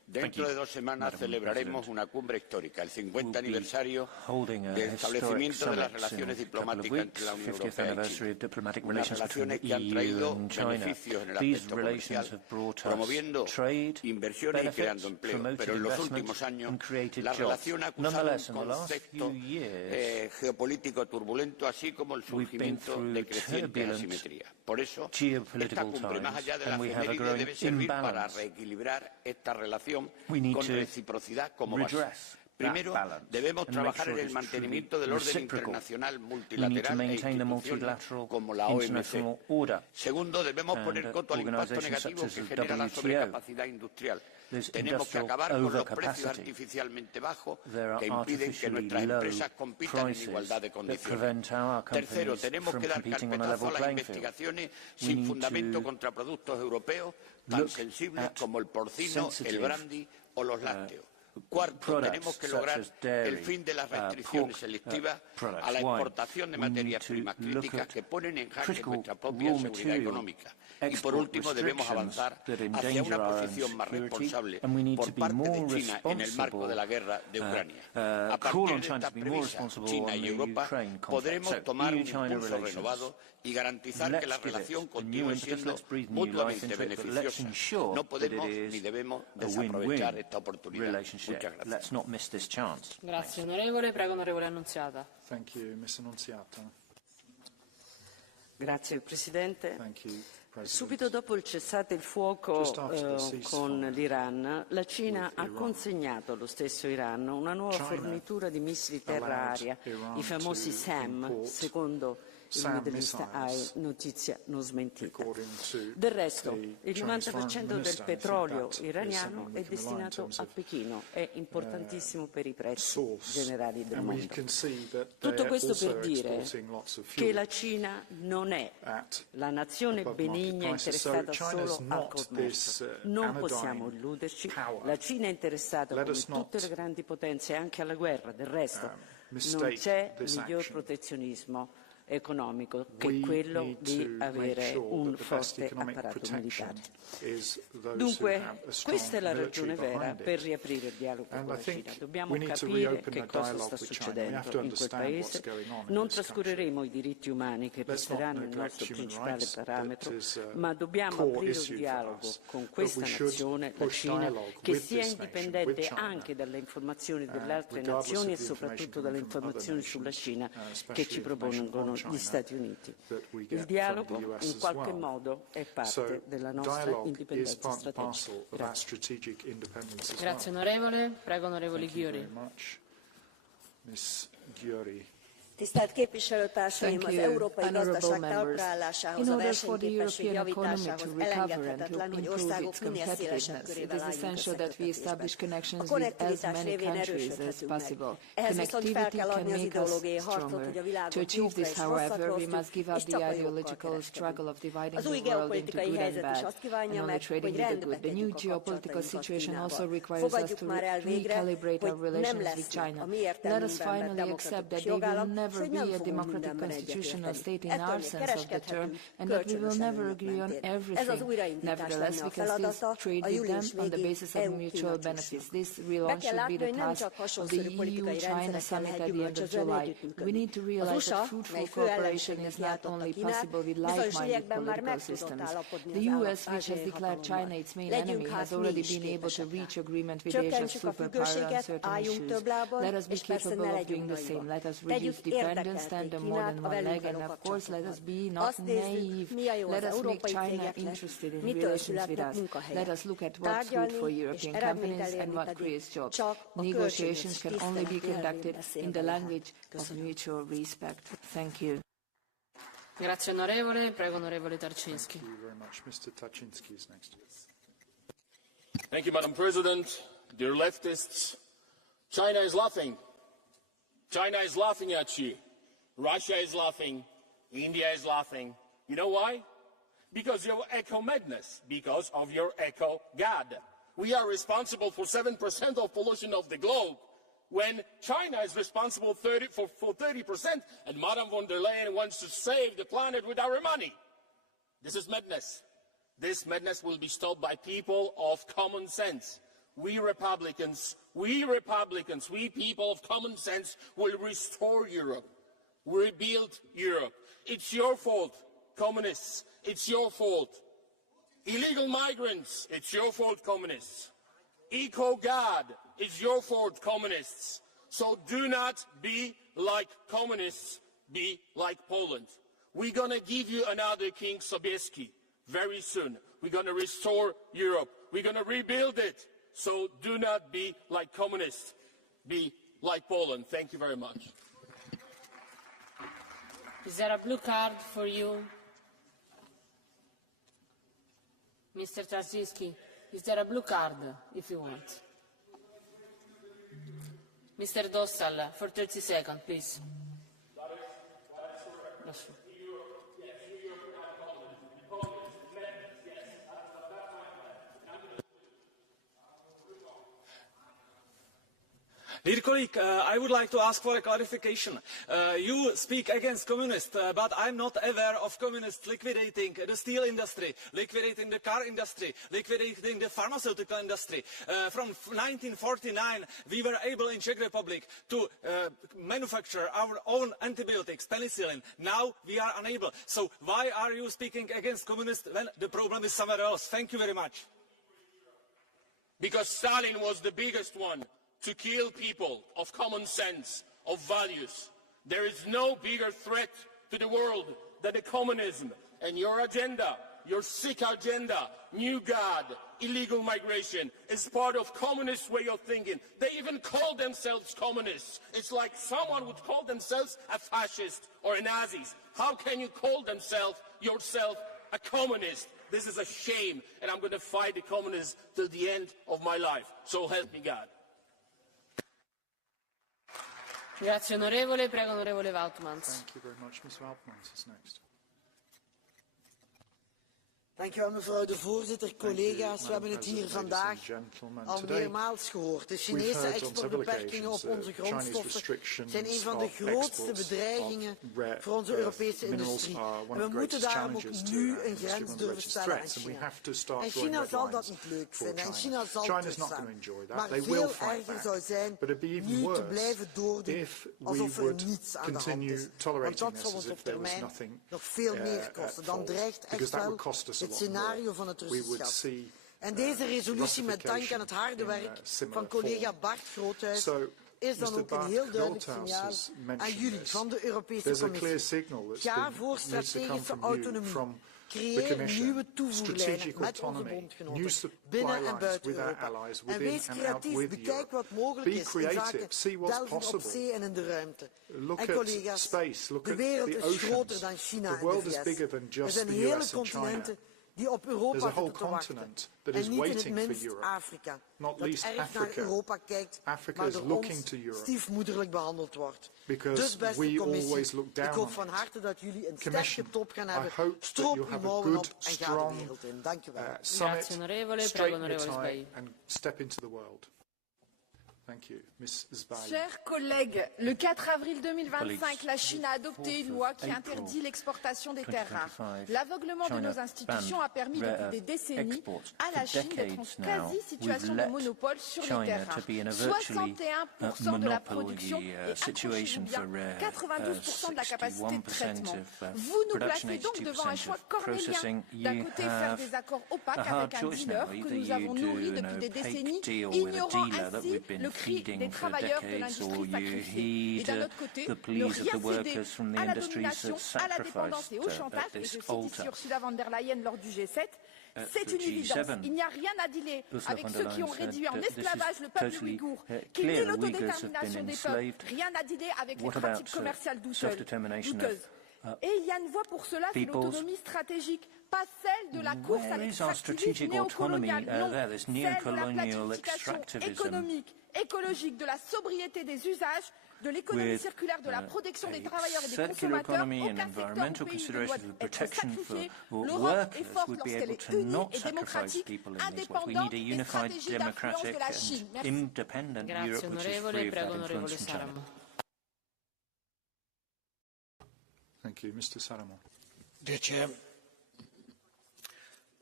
Dentro de 2 semanas celebraremos una cumbre histórica, el 50 aniversario del establecimiento de las relaciones diplomáticas entre la Unión Europea y China. Unas relaciones que han traído beneficios en el aspecto comercial, promoviendo inversiones y creando empleo. Pero en los últimos años la relación ha acusado un contexto geopolítico turbulento, así como el surgimiento de creciente asimetría. Por eso, esta cumbre, más allá de la efeméride, debe servir para reequilibrar esta relación con reciprocidad como base. Primero, debemos trabajar en el mantenimiento del orden internacional multilateral e institucional como la OMC. Segundo, debemos poner coto al impacto negativo que genera la sobrecapacidad industrial. Tenemos que acabar con los precios artificialmente bajos que impiden que nuestras empresas compitan en igualdad de condiciones. Tercero, tenemos que dar carpetazo a las investigaciones sin fundamento contra productos europeos tan sensibles como el porcino, el brandy o los lácteos. Cuarto, tenemos que lograr el fin de las restricciones selectivas a la importación de materias primas críticas que ponen en jaque nuestra propia seguridad económica. Y por último, debemos avanzar hacia una posición más responsable por parte de China en el marco de la guerra de Ucrania. A partir de esta premisa, China y Europa podremos tomar un impulso renovado y garantizar que la relación continúe siendo mutuamente beneficiosa. No podemos ni debemos desaprovechar esta oportunidad. Muchas gracias. Grazie onorevole, prego onorevole Annunziata. Thank you, Ms. Annunziata. Grazie Presidente. Subito dopo il cessate il fuoco con l'Iran, la Cina ha consegnato allo stesso Iran una nuova fornitura di missili terra-aria, i famosi SAM, secondo il Middle East Eye, notizia non smentita. Del resto, il 90% del petrolio iraniano è destinato a Pechino, è importantissimo per i prezzi generali del mondo. Tutto questo per dire che la Cina non è la nazione benigna interessata solo al commercio. Non possiamo illuderci, la Cina è interessata come tutte le grandi potenze anche alla guerra. Del resto, non c'è miglior protezionismo economico che quello di avere un forte apparato militare. Dunque, questa è la ragione vera per riaprire il dialogo con la Cina. Dobbiamo capire che cosa sta succedendo in quel paese. Non trascureremo i diritti umani che resteranno il nostro principale parametro, ma dobbiamo aprire un dialogo con questa nazione, la Cina, che sia indipendente anche dalle informazioni delle altre nazioni e soprattutto dalle informazioni sulla Cina che ci propongono gli Stati Uniti. Il dialogo in qualche modo è parte della nostra indipendenza strategica. Grazie onorevole, prego onorevole Ghiori. Tisztelt képviselőtársaim, az európai gazdaság talpraállásához, a versenyképesség javításához elengedhetetlen, hogy országok minél szélesebb körével álljunk összeköttetésben. A konnektivitás révén erősödhetünk meg. Ehhez viszont fel kell adni az ideológiai harcot, hogy a világot jókra és rosszakra osztjuk, és csak a jókkal kereskedünk. Az új geopolitikai helyzet is azt kívánja meg, hogy rendbe tegyük a kapcsolatainkat Kínával. Fogadjuk már el végre, hogy nem lesz a mi értelmünkben demokratikus jogállam, never be a democratic constitutional state in our sense of the term, and that we will never agree on everything. Nevertheless, we can still trade with them on the basis of mutual benefits. This relaunch should be the task of the EU-China summit at the end of July. We need to realize that fruitful cooperation is not only possible with like-minded political systems. The US, which has declared China its main enemy, has already been able to reach agreement with Asia's superpower on certain issues. Let us be capable of doing the same. Let us reduce dependence, stand on more than one leg, and of course let us be not naive. Let us make China interested in relations with us. Let us look at what's good for European companies and what creates jobs. Negotiations can only be conducted in the language of mutual respect. Thank you. Grazie onorevole, prego onorevole Tarczynski. Thank you very much. Mr. Tarczynski is next. Thank you, Madam President. Dear leftists, China is laughing. China is laughing at you. Russia is laughing. India is laughing. You know why? Because of your eco-madness, because of your eco-God. We are responsible for 7% of pollution of the globe, when China is responsible for 30%, and Madame von der Leyen wants to save the planet with our money. This is madness. This madness will be stopped by people of common sense. we Republicans, we people of common sense will restore Europe, rebuild Europe. It's your fault, communists. It's your fault. Illegal migrants, it's your fault, communists. Eco-God, it's your fault, communists. So do not be like communists, be like Poland. We're going to give you another King Sobieski very soon. We're going to restore Europe. We're going to rebuild it. So do not be like communists, be like Poland. Thank you very much. Is there a blue card for you? Mr. Tarzinski, is there a blue card if you want? Mr. Dossal, for 30 seconds, please. Dear colleague, I would like to ask for a clarification. You speak against communists, but I'm not aware of communists liquidating the steel industry, liquidating the car industry, liquidating the pharmaceutical industry. From 1949, we were able in Czech Republic to manufacture our own antibiotics, penicillin. Now we are unable. So why are you speaking against communists when the problem is somewhere else? Thank you very much. Because Stalin was the biggest one to kill people of common sense, of values. There is no bigger threat to the world than the communism and your agenda, your sick agenda, new God, illegal migration, is part of communist way of thinking. They even call themselves communists. It's like someone would call themselves a fascist or a Nazis. How can you call yourself a communist? This is a shame, and I'm going to fight the communists till the end of my life. So help me God. Grazie onorevole, prego onorevole Woutmans. Thank you very much. Ms. Woutmans is next. Dank u wel, mevrouw de voorzitter, collega's. We hebben het hier vandaag al meermaals gehoord. De Chinese exportbeperkingen op onze grondstoffen zijn een van de grootste bedreigingen voor onze Europese industrie. En we moeten daarom ook nu een grens durven stellen aan China. En China zal dat niet leuk vinden. En China zal toestaan. Maar veel erger zou zijn nu te blijven doordoen alsof er niets aan de hand is. Want dat zal ons op termijn nog veel meer kosten. Dan dreigt echt wel het scenario van het Russisch gas. En deze resolutie met dank aan het harde werk van collega Bart Groothuis is dan ook een heel duidelijk signaal aan jullie van de Europese Commissie. Ga voor strategische autonomie. Creëer nieuwe toevoerlijnen met onze bondgenoten binnen en buiten Europa. En wees creatief, bekijk wat mogelijk is in zaken delven op zee en in de ruimte. En collega's, de wereld is groter dan China en de VS. Er zijn hele continenten die op Europa zitten te wachten. En niet in het minst Afrika, dat erg naar Europa kijkt, maar door ons stiefmoederlijk behandeld wordt. Dus beste Commissie, ik hoop van harte dat jullie een sterke top gaan hebben. Stroop uw mouwen op en ga de wereld in. Dank u wel. Grazie onorevole, prego onorevole Chers collègues, le 4 avril 2025, la Chine a adopté une loi qui interdit l'exportation des terres rares. L'aveuglement de nos institutions a permis depuis des décennies à la Chine d'être en quasi-situation de monopole sur les terres rares. 61% de la production est accrochée bien, 92% de la capacité de traitement. Vous nous placez donc devant un choix cornélien. D'un côté, faire des accords opaques avec un dealer que nous avons nourri depuis des décennies, ignorant ainsi le cri des travailleurs de l'industrie sacrifiée. Et d'un autre côté, ne rien céder à la domination, à la dépendance et au chantage, et je cite ici Ursula von der Leyen lors du G7, c'est une évidence. Il n'y a rien à dealer avec ceux qui ont réduit en esclavage le peuple ouïghour, qui nie l'autodétermination des peuples, rien à dealer avec les pratiques commerciales douteuses. Et il y a une voie pour cela, c'est l'autonomie stratégique, pas celle de la course à l'extractivisme néocolonial, non, celle de la planification économique, écologique, de la sobriété des usages, de l'économie circulaire, de la protection des travailleurs et des consommateurs. Aucun secteur ou pays ne doit être sacrifié. L'Europe est forte lorsqu'elle est unie et démocratique, indépendante des stratégies d'influence de la Chine. Merci. Grazie onorevole, prego onorevole Saramo. Thank you, Mr. Saramo. Dear Chair,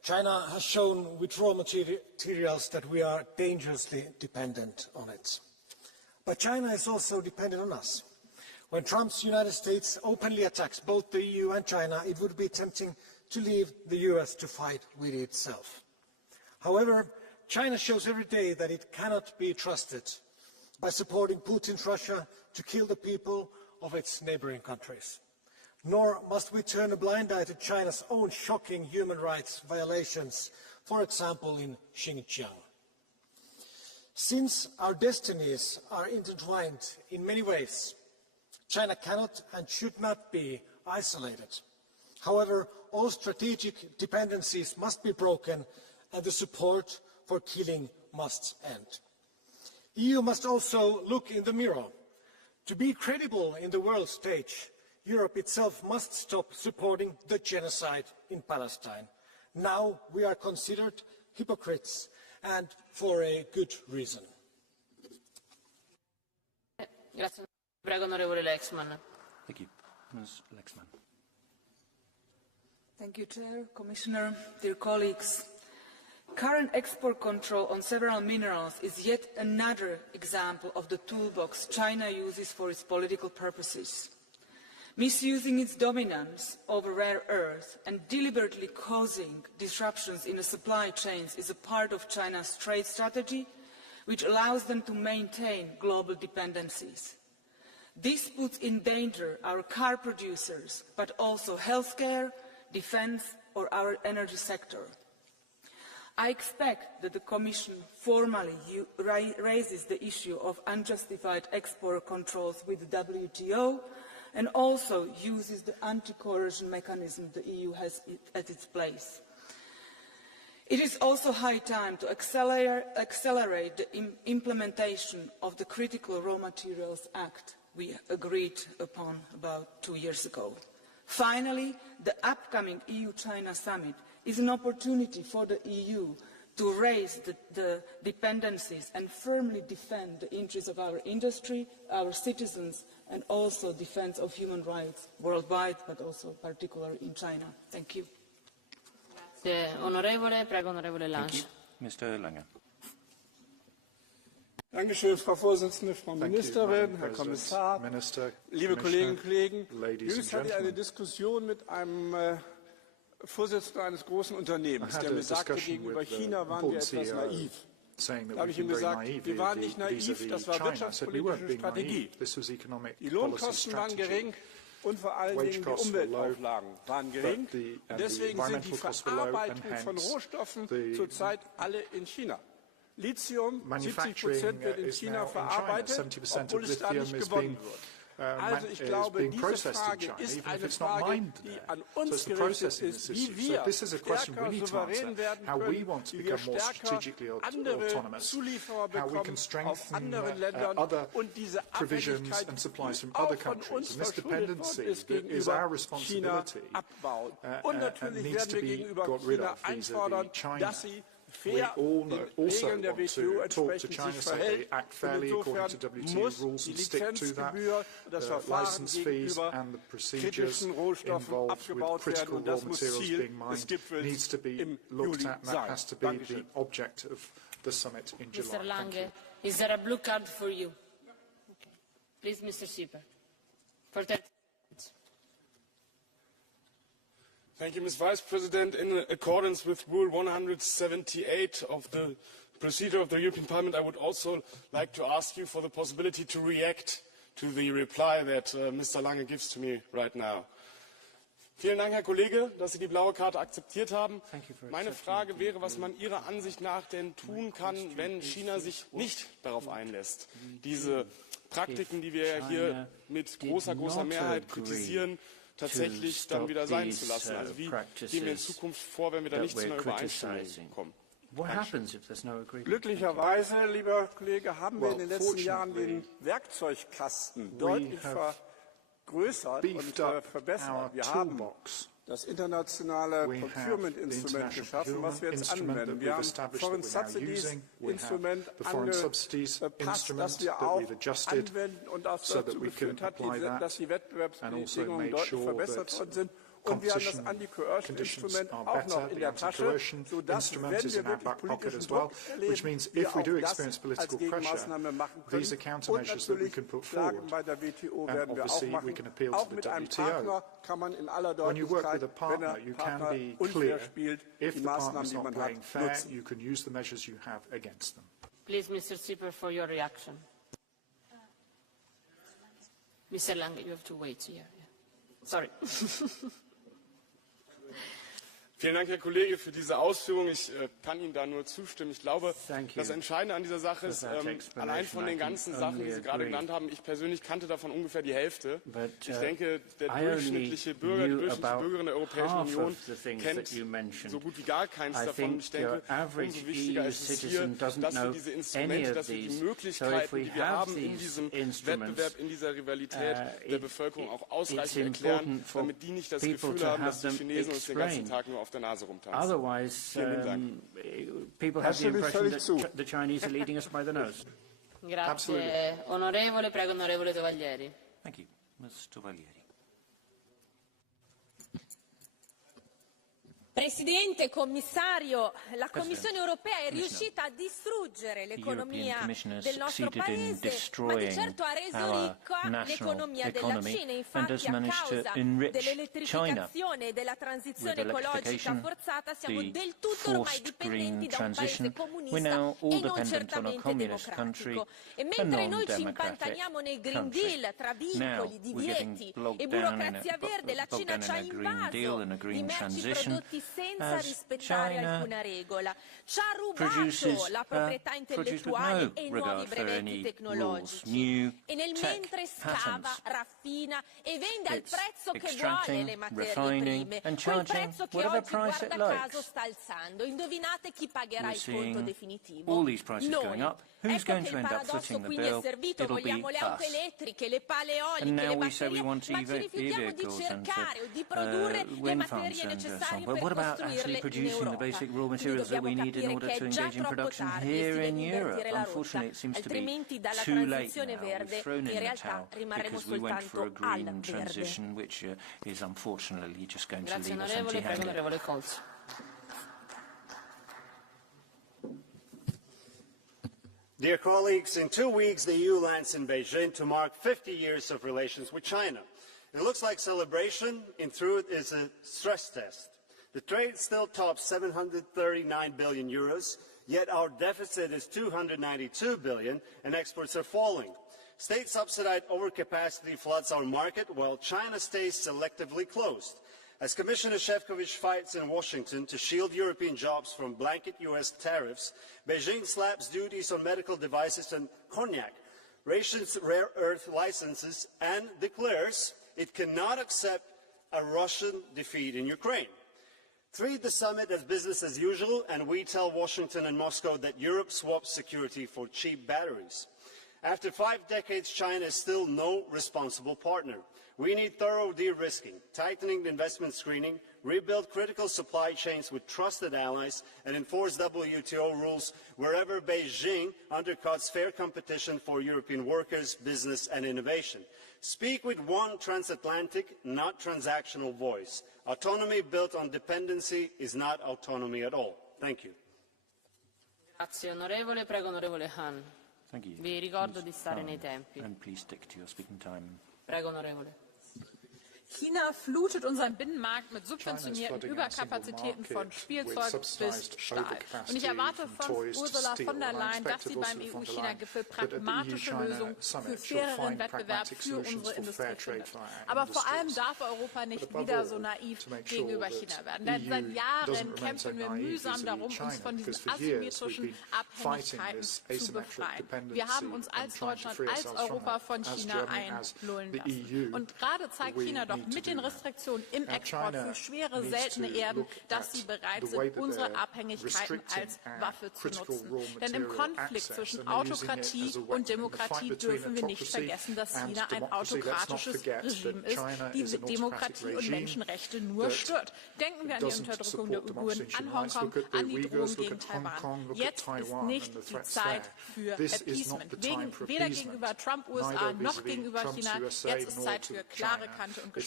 China has shown with raw materials that we are dangerously dependent on it. But China is also dependent on us. When Trump's United States openly attacks both the EU and China, it would be tempting to leave the US to fight with itself. However, China shows every day that it cannot be trusted by supporting Putin's Russia to kill the people of its neighboring countries. Nor must we turn a blind eye to China's own shocking human rights violations, for example in Xinjiang. Since our destinies are intertwined in many ways, China cannot and should not be isolated. However, all strategic dependencies must be broken and the support for killing must end. The EU must also look in the mirror. To be credible in the world stage, Europe itself must stop supporting the genocide in Palestine. Now we are considered hypocrites, and for a good reason. Prego, onorevole Lexman. Thank you. Ms. Lexman. Thank you, Chair, Commissioner, dear colleagues. Current export control on several minerals is yet another example of the toolbox China uses for its political purposes. Misusing its dominance over rare earth and deliberately causing disruptions in the supply chains is a part of China's trade strategy, which allows them to maintain global dependencies. This puts in danger our car producers, but also healthcare, defence or our energy sector. I expect that the Commission formally raises the issue of unjustified export controls with the WTO and also uses the anti-coercion mechanism the EU has at its place. It is also high time to accelerate the implementation of the Critical Raw Materials Act we agreed upon about 2 years ago. Finally, the upcoming EU-China summit is an opportunity for the EU to raise the dependencies and firmly defend the interests of our industry, our citizens, and also defense of human rights worldwide, but also particularly in China. Thank you. Onorevole, prego, onorevole Lange. Mr. Lange. Dankeschön, Frau Vorsitzende, Frau Ministerin, Herr Kommissar, liebe Kolleginnen und Kollegen. Jüngst hatte ich eine Diskussion mit einem Vorsitzenden eines großen Unternehmens, der mir sagte, gegenüber China waren wir etwas naiv. Da habe ich ihm gesagt, wir waren nicht naiv, das war wirtschaftspolitische Strategie. Die Lohnkosten waren gering und vor allen Dingen die Umweltauflagen waren gering. Deswegen sind die Verarbeitung von Rohstoffen zurzeit alle in China. Lithium, 70% wird in China verarbeitet, obwohl es da nicht gewonnen wird. Also ich glaube, diese Frage ist eine Frage, die an uns gerichtet ist, wie wir stärker souverän werden können, wie wir stärker andere Zulieferer bekommen auf anderen Ländern und diese Abhängigkeit, die auch von uns verschuldet worden ist, gegenüber China abbauen. Und natürlich werden wir gegenüber China einfordern, dass sie fair den Regeln der WTO entsprechend sich verhält. Und insofern muss die Lizenzgebühr, das Verfahren gegenüber kritischen Rohstoffen abgebaut werden. Und das muss Ziel des Gipfels im Juli sein. Dankeschön. Mr. Lange, is there a blue card for you? Okay. Please, Mr. Sieper. For 30 minutes. Thank you, Ms. Vice President. In accordance with Rule 178 of the procedure of the European Parliament, I would also like to ask you for the possibility to react to the reply that Mr. Lange gives to me right now. Vielen Dank, Herr Kollege, dass Sie die blaue Karte akzeptiert haben. Meine Frage wäre, was man Ihrer Ansicht nach denn tun kann, wenn China sich nicht darauf einlässt, diese Praktiken, die wir hier mit großer Mehrheit kritisieren, tatsächlich dann wieder sein zu lassen. Also wie gehen wir in Zukunft vor, wenn wir da nicht zu einer Übereinstimmung kommen? Glücklicherweise, lieber Kollege, haben wir in den letzten Jahren den Werkzeugkasten deutlich vergrößert und verbessert. Wir haben das internationale Procurement-Instrument geschaffen, was wir jetzt anwenden. Wir haben Foreign Subsidies-Instrument angepasst, das wir auch anwenden und das dazu geführt hat, dass die Wettbewerbsbedingungen deutlich verbessert worden sind. Und wir haben das Anti-Coercion-Instrument auch noch in der Tasche, sodass, wenn wir wirklich politischen Druck erleben, wir auch das als Gegenmaßnahme machen können. Und natürlich Klagen bei der WTO werden wir auch machen. Auch mit einem Partner kann man in aller Deutlichkeit, wenn der Partner unfair spielt, die Maßnahmen, die man hat, nutzen. Please, Mr. Sieper, for your reaction. Mr. Lange, you have to wait here. Sorry. Vielen Dank, Herr Kollege, für diese Ausführung. Ich kann Ihnen da nur zustimmen. Ich glaube, das Entscheidende an dieser Sache ist, allein von den ganzen Sachen, die Sie gerade genannt haben, ich persönlich kannte davon ungefähr die Hälfte. Ich denke, der durchschnittliche Bürger, die durchschnittliche Bürgerin der Europäischen Union kennt so gut wie gar keins davon. Und ich denke, umso wichtiger ist es hier, dass wir diese Instrumente, dass wir die Möglichkeiten, die wir haben in diesem Wettbewerb, in dieser Rivalität der Bevölkerung auch ausreichend erklären, damit die nicht das Gefühl haben, dass die Chinesen uns den ganzen Tag nur auf der Nase rumtanzen. Otherwise, people have the impression that the Chinese are leading us by the nose. Grazie. Onorevole, prego, onorevole Tovaglieri. Thank you, Ms. Tovaglieri. Presidente, Commissario, la Commissione europea è riuscita a distruggere l'economia del nostro Paese, ma di certo ha reso ricca l'economia della Cina. Infatti, a causa dell'elettrificazione e della transizione ecologica forzata, siamo del tutto ormai dipendenti da un paese comunista e non certamente democratico. E mentre noi ci impantaniamo nei Green Deal tra vincoli, divieti e burocrazia verde, la Cina ci ha invaso di merci prodotti senza rispettare alcuna regola. Ci ha rubato la proprietà intellettuale e i nuovi brevetti tecnologici. E nel mentre scava, raffina e vende al prezzo che vuole le materie prime. Quel prezzo che oggi, guarda caso, sta alzando. Indovinate chi pagherà il conto definitivo? Noi. Ecco che il paradosso quindi è servito. Vogliamo le auto elettriche, le pale eoliche, le batterie, ma ci rifiutiamo di cercare o di produrre le materie necessarie per actually producing the basic raw materials that we need in order to engage in production here in Europe. Unfortunately, it seems to be too late now. We've thrown in the towel because we went for a green transition, which is unfortunately just going to leave us empty-handed. Dear colleagues, in 2 weeks the EU lands in Beijing to mark 50 years of relations with China. It looks like celebration. In truth, is a stress test. The trade still tops 739 billion euros, yet our deficit is 292 billion and exports are falling. State-subsidized overcapacity floods our market while China stays selectively closed. As Commissioner Šefčovič fights in Washington to shield European jobs from blanket US tariffs, Beijing slaps duties on medical devices and cognac, rations rare earth licenses, and declares it cannot accept a Russian defeat in Ukraine. Treat the summit as business as usual, and we tell Washington and Moscow that Europe swaps security for cheap batteries. After 5 decades, China is still no responsible partner. We need thorough de-risking, tightening the investment screening, rebuild critical supply chains with trusted allies, and enforce WTO rules wherever Beijing undercuts fair competition for European workers, business and innovation. Speak with one transatlantic, not transactional voice. Autonomy built on dependency is not autonomy at all. Thank you. Grazie onorevole, prego onorevole Hahn. Thank you. Vi ricordo di stare nei tempi. And please stick to your speaking time. Prego onorevole. China flutet unseren Binnenmarkt mit subventionierten Überkapazitäten von Spielzeug bis Stahl. Und ich erwarte von Ursula von der Leyen, dass sie beim EU-China-Gipfel pragmatische Lösungen für faireren Wettbewerb für unsere Industrie findet. Aber vor allem darf Europa nicht wieder so naiv gegenüber China werden. Denn seit Jahren kämpfen wir mühsam darum, uns von diesen asymmetrischen Abhängigkeiten zu befreien. Wir haben uns als Deutschland, als Europa von China einlullen lassen. Und gerade zeigt China doch mit den Restriktionen im Export für schwere, seltene Erden, dass sie bereit sind, unsere Abhängigkeiten als Waffe zu nutzen. Denn im Konflikt zwischen Autokratie und Demokratie dürfen wir nicht vergessen, dass China ein autokratisches Regime ist, die Demokratie und Menschenrechte nur stört. Denken wir an die Unterdrückung der Uiguren, an Hongkong, an die Drohung gegen Taiwan. Jetzt ist nicht die Zeit für Appeasement. Weder gegenüber Trump, USA, noch gegenüber China. Jetzt ist Zeit für klare Kante und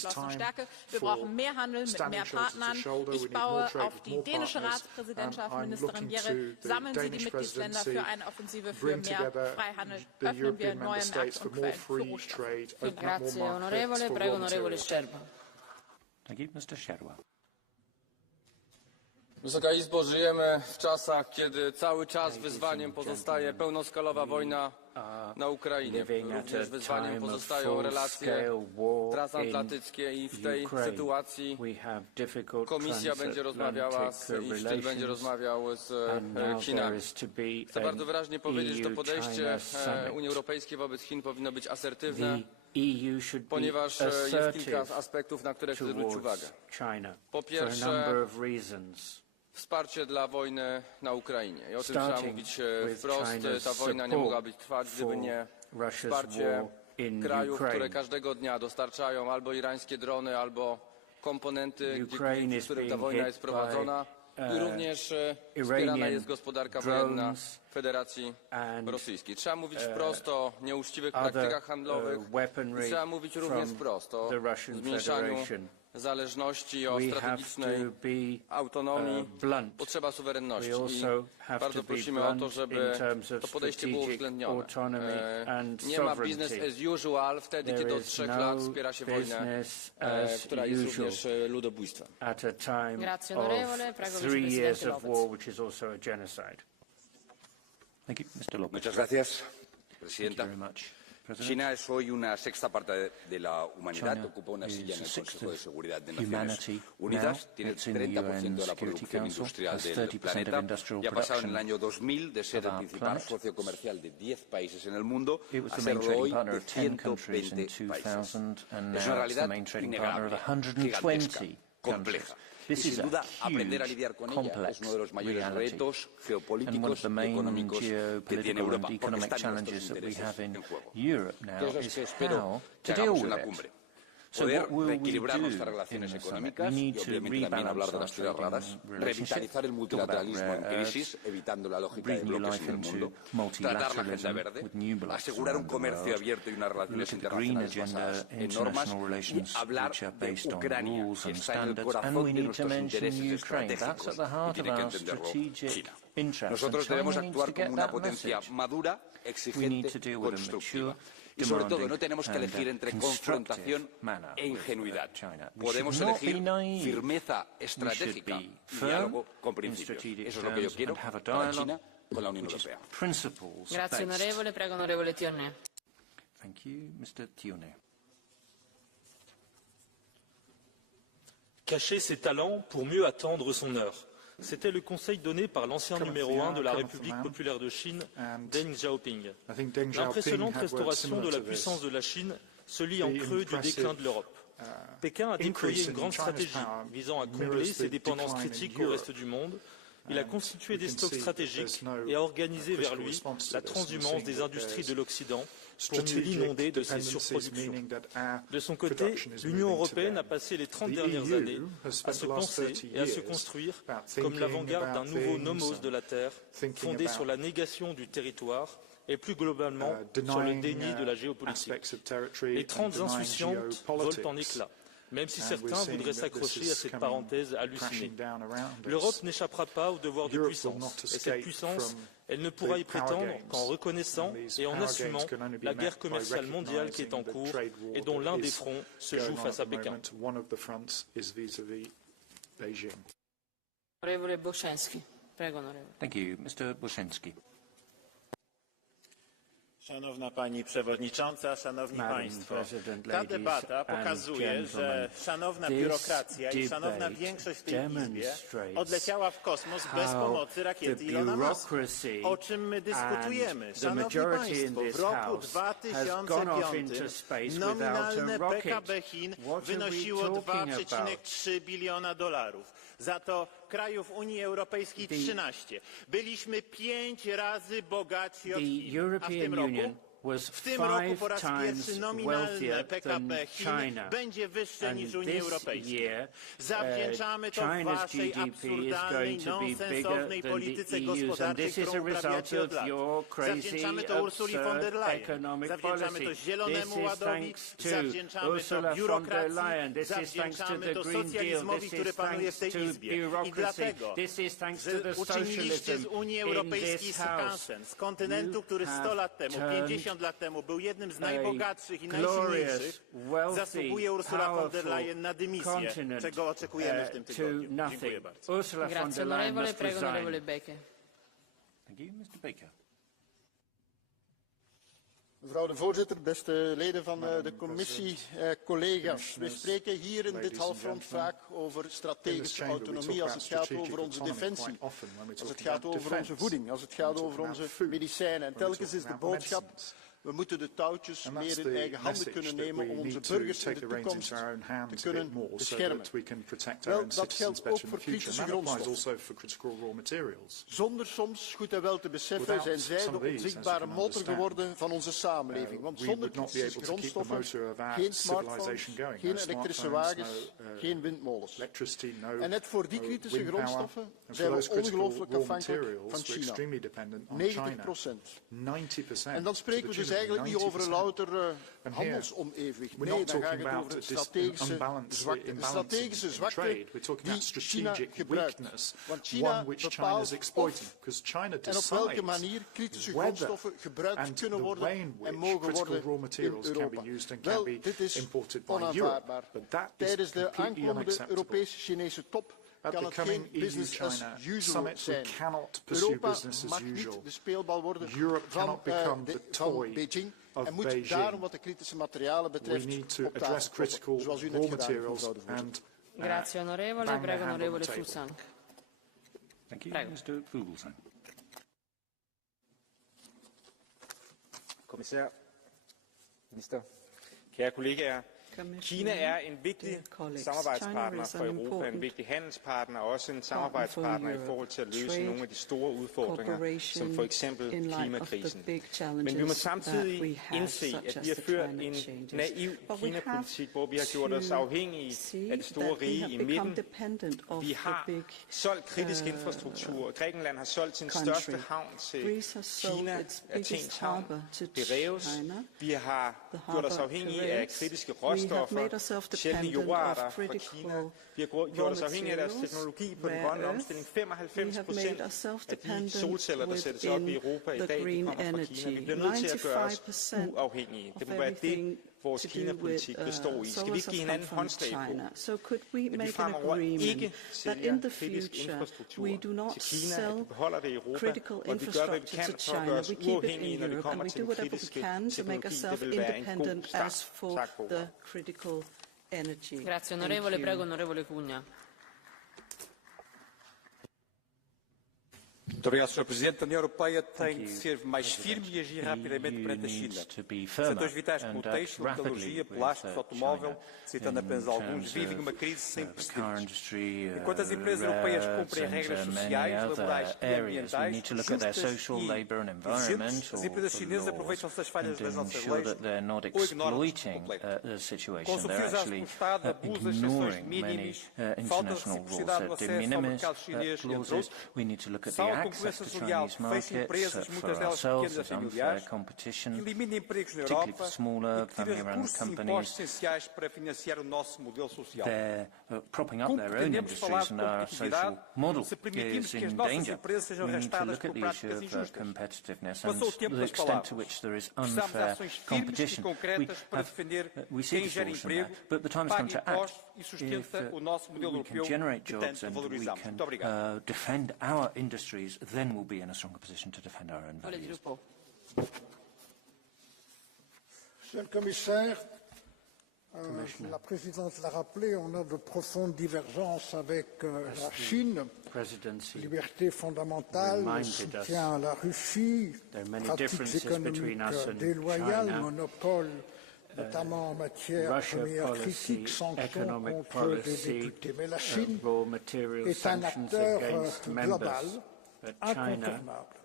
geschlossene Stärke. Wir brauchen mehr Handel mit mehr Partnern. Ich baue auf die dänische Ratspräsidentschaft, Ministerin Bjerre. Sammeln Sie die Mitgliedsländer für eine Offensive für mehr Freihandel. Öffnen wir neue Märkte und Quellen für Rohstoffe. Grazie onorevole, prego onorevole Szczerba. Wysoka Izbo, żyjemy w czasach, kiedy cały czas wyzwaniem pozostaje pełnoskalowa wojna na Ukrainie. Również wyzwaniem pozostają relacje transatlantyckie i w tej sytuacji Komisja będzie rozmawiała i szczyt będzie rozmawiał z Chinami. Chcę bardzo wyraźnie powiedzieć, że to podejście Unii Europejskiej wobec Chin powinno być asertywne, ponieważ jest kilka aspektów, na które chcę zwrócić uwagę. Po pierwsze, wsparcie dla wojny na Ukrainie. I o tym trzeba mówić wprost. Ta wojna nie mogłaby trwać, gdyby nie wsparcie krajów, które każdego dnia dostarczają albo irańskie drony, albo komponenty, w których ta wojna jest prowadzona. I również wspierana jest gospodarka wojenna Federacji Rosyjskiej. Trzeba mówić wprost o nieuczciwych praktykach handlowych i trzeba mówić również wprost o zmniejszaniu zależności, o strategicznej autonomii, potrzeba suwerenności. I bardzo prosimy o to, żeby to podejście było uwzględnione. Nie ma business as usual wtedy, kiedy od 3 lat wspiera się wojnę, która jest również ludobójstwem. Grazie onorevole, prego vicepresidente López. Muchas gracias, Presidenta. China es hoy una sexta parte de la humanidad, ocupa una silla en el Consejo de Seguridad de Naciones Unidas, tiene el 30% de la producción industrial del planeta y ha pasado en el año 2000 de ser el principal socio comercial de 10 países en el mundo a serlo hoy de 120 países. Es una realidad innegable, gigantesca, compleja. Y sin duda, aprender a lidiar con ella es uno de los mayores retos geopolíticos y económicos que tiene Europa, porque están nuestros intereses en juego. ¿Qué es lo que espero que hagamos en la cumbre? Poder reequilibrar nuestras relaciones económicas y obviamente también hablar de las tierras raras, revitalizar el multilateralismo en crisis, evitando la lógica de bloques en el mundo, tratar la agenda verde, asegurar un comercio abierto y unas relaciones internacionales basadas en normas y hablar de Ucrania, que está en el corazón de nuestros intereses estratégicos y tiene que entenderlo China. Nosotros debemos actuar como una potencia madura, exigente, constructiva. Y sobre todo, no tenemos que elegir entre confrontación e ingenuidad. Podemos elegir firmeza estratégica y diálogo con principios. Eso es lo que yo quiero para China con la Unión Europea. Grazie onorevole, prego onorevole Tione. Cacher ses talents pour mieux attendre son heure. C'était le conseil donné par l'ancien numéro 1 de la République populaire de Chine, Deng Xiaoping. L'impressionnante restauration de la puissance de la Chine se lit en creux du déclin de l'Europe. Pékin a déployé une grande stratégie visant à combler ses dépendances critiques au reste du monde. Il a constitué des stocks stratégiques et a organisé vers lui la transhumance des industries de l'Occident pour mieux l'inonder de ses surproductions. De son côté, l'Union européenne a passé les 30 dernières années à se penser et à se construire comme l'avant-garde d'un nouveau nomos de la Terre, fondé sur la négation du territoire et plus globalement sur le déni de la géopolitique. Les 30 insouciantes volent en éclats, même si certains voudraient s'accrocher à cette parenthèse hallucinée. L'Europe n'échappera pas au devoir de puissance, et cette puissance, elle ne pourra y prétendre qu'en reconnaissant et en assumant la guerre commerciale mondiale qui est en cours et dont l'un des fronts se joue face à Pékin. Szanowna Pani Przewodnicząca, Szanowni Państwo, ta debata pokazuje, że szanowna biurokracja i szanowna większość w tej Izbie odleciała w kosmos bez pomocy rakiety Ilona Muska. O czym my dyskutujemy? Szanowni Państwo, w roku 2005 nominalne PKB Chin wynosiło 2,3 biliona dolarów. Za to krajów Unii Europejskiej 13. Byliśmy 5 razy bogatsi od Chin. A w tym roku was W tym roku po 5 raz times pierwszy nominalne wealthier than PKB Chin China. będzie wyższe And niż Unii this Europejskiej. year, Zawdzięczamy to China's waszej GDP is absurdalnej, going to be bigger nonsensownej than polityce the EU's, and gospodarczej, this is którą a result uprawiacie od of lat. your crazy, Zawdzięczamy to Ursuli von der absurd Leyen. economic Zawdzięczamy policy. to Zielonemu This is Ładowi. thanks to Zawdzięczamy to Ursula von der biurokracji. Leyen. This is thanks to Zawdzięczamy the to Green Deal. socjalizmowi, This który is panuje w thanks tej to Izbie. I bureaucracy. dlatego, This is thanks to że the uczyniliście socialism z Unii in Europejskiej this house. skansen, z kontynentu, który 100 lat temu, turned 50 lat temu był jednym z najbogatszych i najsilniejszych, zasługuje Ursula von der Leyen na dymisję, czego oczekujemy w tym tygodniu. Dziękuję bardzo. Ursula von der Leyen must resign. Thank you, Mr. Baker. Mevrouw de voorzitter, beste leden van de commissie, collega's. We spreken hier in dit halfrond vaak over strategische autonomie als het gaat over onze defensie, als het gaat over onze voeding, als het gaat over onze medicijnen. En telkens is de boodschap: we moeten de touwtjes meer in eigen handen kunnen nemen om onze burgers in de toekomst te kunnen beschermen. Wel, dat geldt ook voor kritische grondstoffen. Zonder soms goed en wel te beseffen zijn zij de onzichtbare motor geworden van onze samenleving. Want zonder kritische grondstoffen geen smartphones, geen elektrische wagens, geen windmolens. En net voor die kritische grondstoffen zijn we ongelooflijk afhankelijk van China. 90%. En dan spreken we dus eigenlijk niet over een louter handelsonevenwicht. Nee, dan gaat het over een strategische zwakte. Een strategische zwakte die China gebruikt. Want China bepaalt of en op welke manier kritische grondstoffen gebruikt kunnen worden en mogen worden in Europa. Wel, dit is onaanvaardbaar. Tijdens de aankomende Europese-Chinese top kan het geen business as usual zijn. Europa mag niet de speelbal worden van Beijing en moet daarom wat de kritische materialen betreft op tafel kloppen, zoals u net gedaan heeft, mevrouw de voorzitter. Grazie onorevole, prego onorevole Fusank. Thank you, Mr. Vogelsang. Kommissær, minister, kære kollegaer. Kina er en vigtig samarbejdspartner for Europa, en vigtig handelspartner og også en samarbejdspartner i forhold til at løse nogle af de store udfordringer, som for eksempel klimakrisen. Men vi må samtidig indse, at vi har ført en naiv Kina-politik, hvor vi har gjort os afhængige af det store rige i midten. Vi har solgt kritisk infrastruktur. Grækenland har solgt sin største havn til Kina, Athens havn, Piraeus. Vi har gjort os afhængige af kritiske råstoffer, sjældne jordarter fra Kina. Vi har gjort os afhængige af deres teknologi på den grønne omstilling. 95% af de solceller, der sættes op i Europa i dag, de kommer fra Kina. Vi bliver nødt til at gøre os uafhængige. Det må være det, vores Kina-politik består i. Skal vi ikke give hinanden håndslag på, at vi fremover ikke sælger kritisk infrastruktur til Kina, at vi beholder det i Europa, og at vi gør, hvad vi kan for at gøre os uafhængige, når det kommer til den kritiske teknologi. Det vil være en god start. Tak for ordet. Grazie onorevole, prego onorevole Cugna. Muito obrigado, Sr. Presidente. A União Europeia tem que ser mais firme e agir rapidamente perante a China. Setores vitais como o têxtil, metalurgia, plásticos, automóvel, citando apenas alguns, vivem uma crise sem precedentes. Enquanto as empresas europeias cumprem regras sociais, laborais e ambientais justas e exigentes, as empresas chinesas aproveitam-se das falhas das nossas leis ou ignoram-nos por completo. Com subsídios às do Estado, abuso das sanções mínimas, falta de reciprocidade no acesso ao mercado chinês, entre outros. A concorrência desleal fecha empresas, muitas delas pequenas e familiares, que elimina empregos na Europa e que tira recursos e impostos essenciais para financiar o nosso modelo social. Como pretendemos falar de competitividade se permitimos que as nossas empresas sejam arrastadas por práticas injustas? Passou o tempo das palavras. Precisamos de ações firmes e concretas para defender quem gera emprego, paga impostos e sustenta o nosso modelo europeu que tanto valorizamos. Muito obrigado. Then we'll be in a stronger position to defend our own values. Monsieur le Commissaire, la Présidence l'a rappelé, on a de profondes divergences avec la Chine. Liberté fondamentale, soutien à la Russie, pratiques économiques déloyales, monopole, notamment en matière de première critique, sanctions contre des députés. Mais la Chine est un acteur global, incontournable.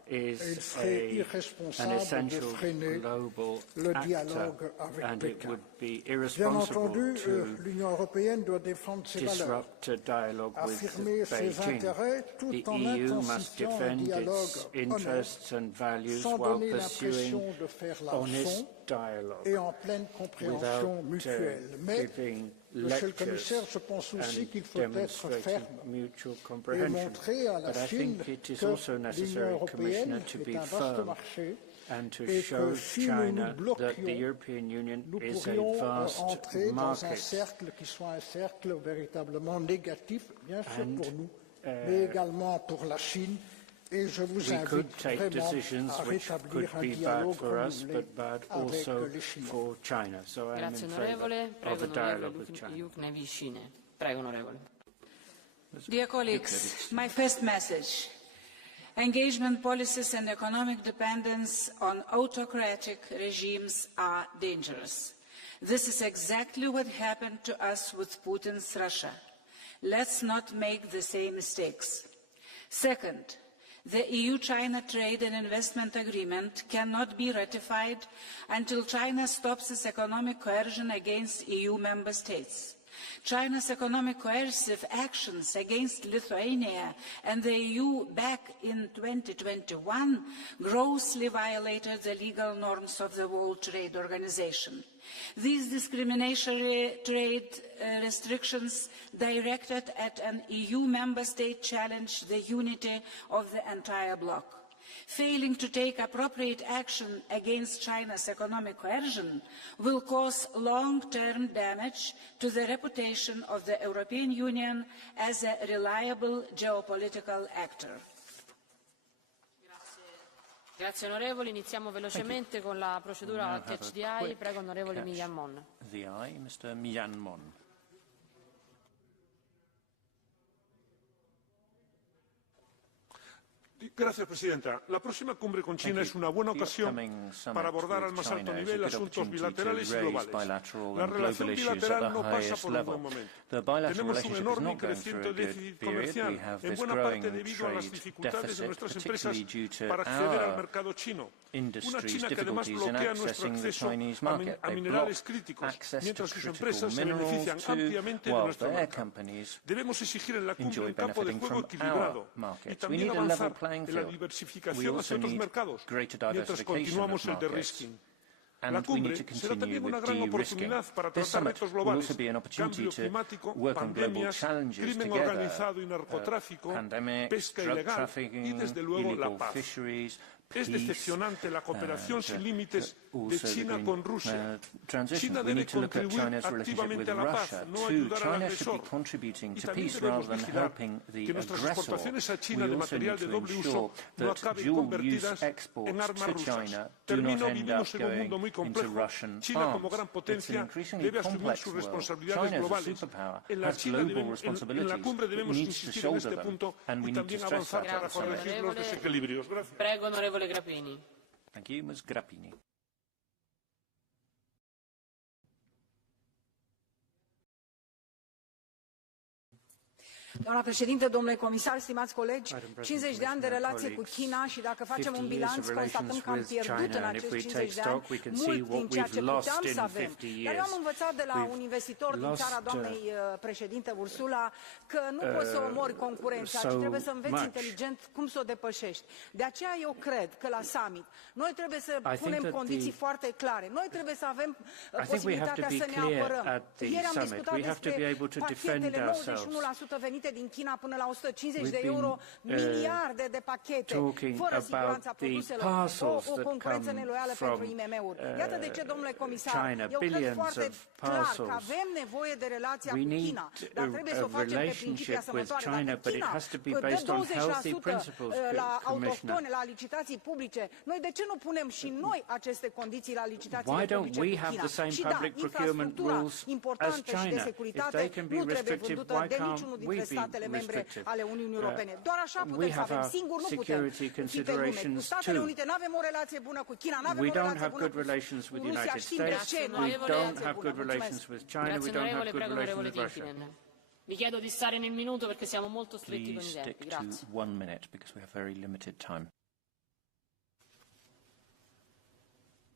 is an essential global actor, and it would be irresponsible to disrupt a dialogue with Beijing. The EU must defend its interests and values while pursuing honest dialogue without giving lectures and demonstrating mutual comprehension. But I think it is also necessary, Commissioner, to be firm and to show China that the European Union is a vast market. We could take decisions which could be bad for us, but bad also for China. So I am in favour of a dialogue with China. Dear colleagues, my first message: engagement policies and economic dependence on autocratic regimes are dangerous. This is exactly what happened to us with Putin's Russia. Let's not make the same mistakes. Second, the EU-China Trade and Investment Agreement cannot be ratified until China stops its economic coercion against EU member states. China's economic coercive actions against Lithuania and the EU back in 2021 grossly violated the legal norms of the World Trade Organization. These discriminatory trade restrictions directed at an EU member state challenge the unity of the entire bloc. Failing to take appropriate action against China's economic coercion will cause long-term damage to the reputation of the European Union as a reliable geopolitical actor. Grazie onorevoli, iniziamo velocemente con la procedura Catch the Eye. Prego onorevole Millan-Mon. The eye, Mr. Millan-Mon. Gracias, Presidenta. La próxima cumbre con China es una buena ocasión para abordar al más alto nivel asuntos bilaterales y globales. La relación bilateral no pasa por un buen momento. Tenemos un enorme y creciente déficit comercial, en buena parte debido a las dificultades de nuestras empresas para acceder al mercado chino. Una China que además bloquea nuestro acceso a minerales críticos, mientras sus empresas se benefician ampliamente de nuestro mercado. Debemos exigir en la cumbre un campo de juego equilibrado y también avanzar en la diversificación hacia otros mercados, mientras continuamos el de-risking. La cumbre será también una gran oportunidad para tratar retos globales, cambio climático, pandemias, crimen organizado y narcotráfico, pesca ilegal y, desde luego, la paz. Es decepcionante la cooperación sin límites de China con Rusia. China debe contribuir activamente a la paz, no ayudar al agresor. Y también debemos vigilar que nuestras exportaciones a China de material de doble uso no acaben convertidas en armas rusas. Termino, vivimos en un mundo muy complejo. China, como gran potencia, debe asumir sus responsabilidades globales. En la cumbre debemos insistir en este punto y también avanzar para corregir los desequilibrios. Gracias. Grappini. Thank you, Ms. Grappini. Doamna președinte, domnule comisar, stimați colegi, 50 de ani de relație cu China și dacă facem un bilanț, constatăm că am pierdut în acești 50 de ani mult din ceea ce puteam să avem. Dar eu am învățat de la un investitor din țara doamnei președinte Ursula că nu poți să omori concurența, ci trebuie să înveți inteligent cum să o depășești. De aceea eu cred că la summit noi trebuie să punem condiții foarte clare. Noi trebuie să avem posibilitatea să ne apărăm. Ieri am discutat despre pachetele 91% venite din China până la 150 de euro, miliarde de pachete, fără siguranța produselor, o concurență neloială pentru IMM-uri. Iată de ce, domnule comisar, eu cred foarte clar că avem nevoie de relația cu China, dar trebuie să o facem pe principii asemănătoare. Dacă China dă 20% la autohtone, la licitații publice, noi de ce nu punem și noi aceste condiții la licitațiile publice cu China? Și da, infrastructura importantă și de securitate nu trebuie vândută de niciunul dintre statele membre ale Uniunii Europene. Doar așa putem să avem. Singur nu putem fi pe lume. Cu Statele Unite nu avem o relație bună, cu China nu avem o relație bună, cu Rusia știm de ce nu avem o relație bună. Mulțumesc. Grazie onorevole, prego onorevole Timpinen. Vi chiedo di stare nel minuto perché siamo molto stretti con i tempi. Grazie. Please stick to 1 minute because we have very limited time.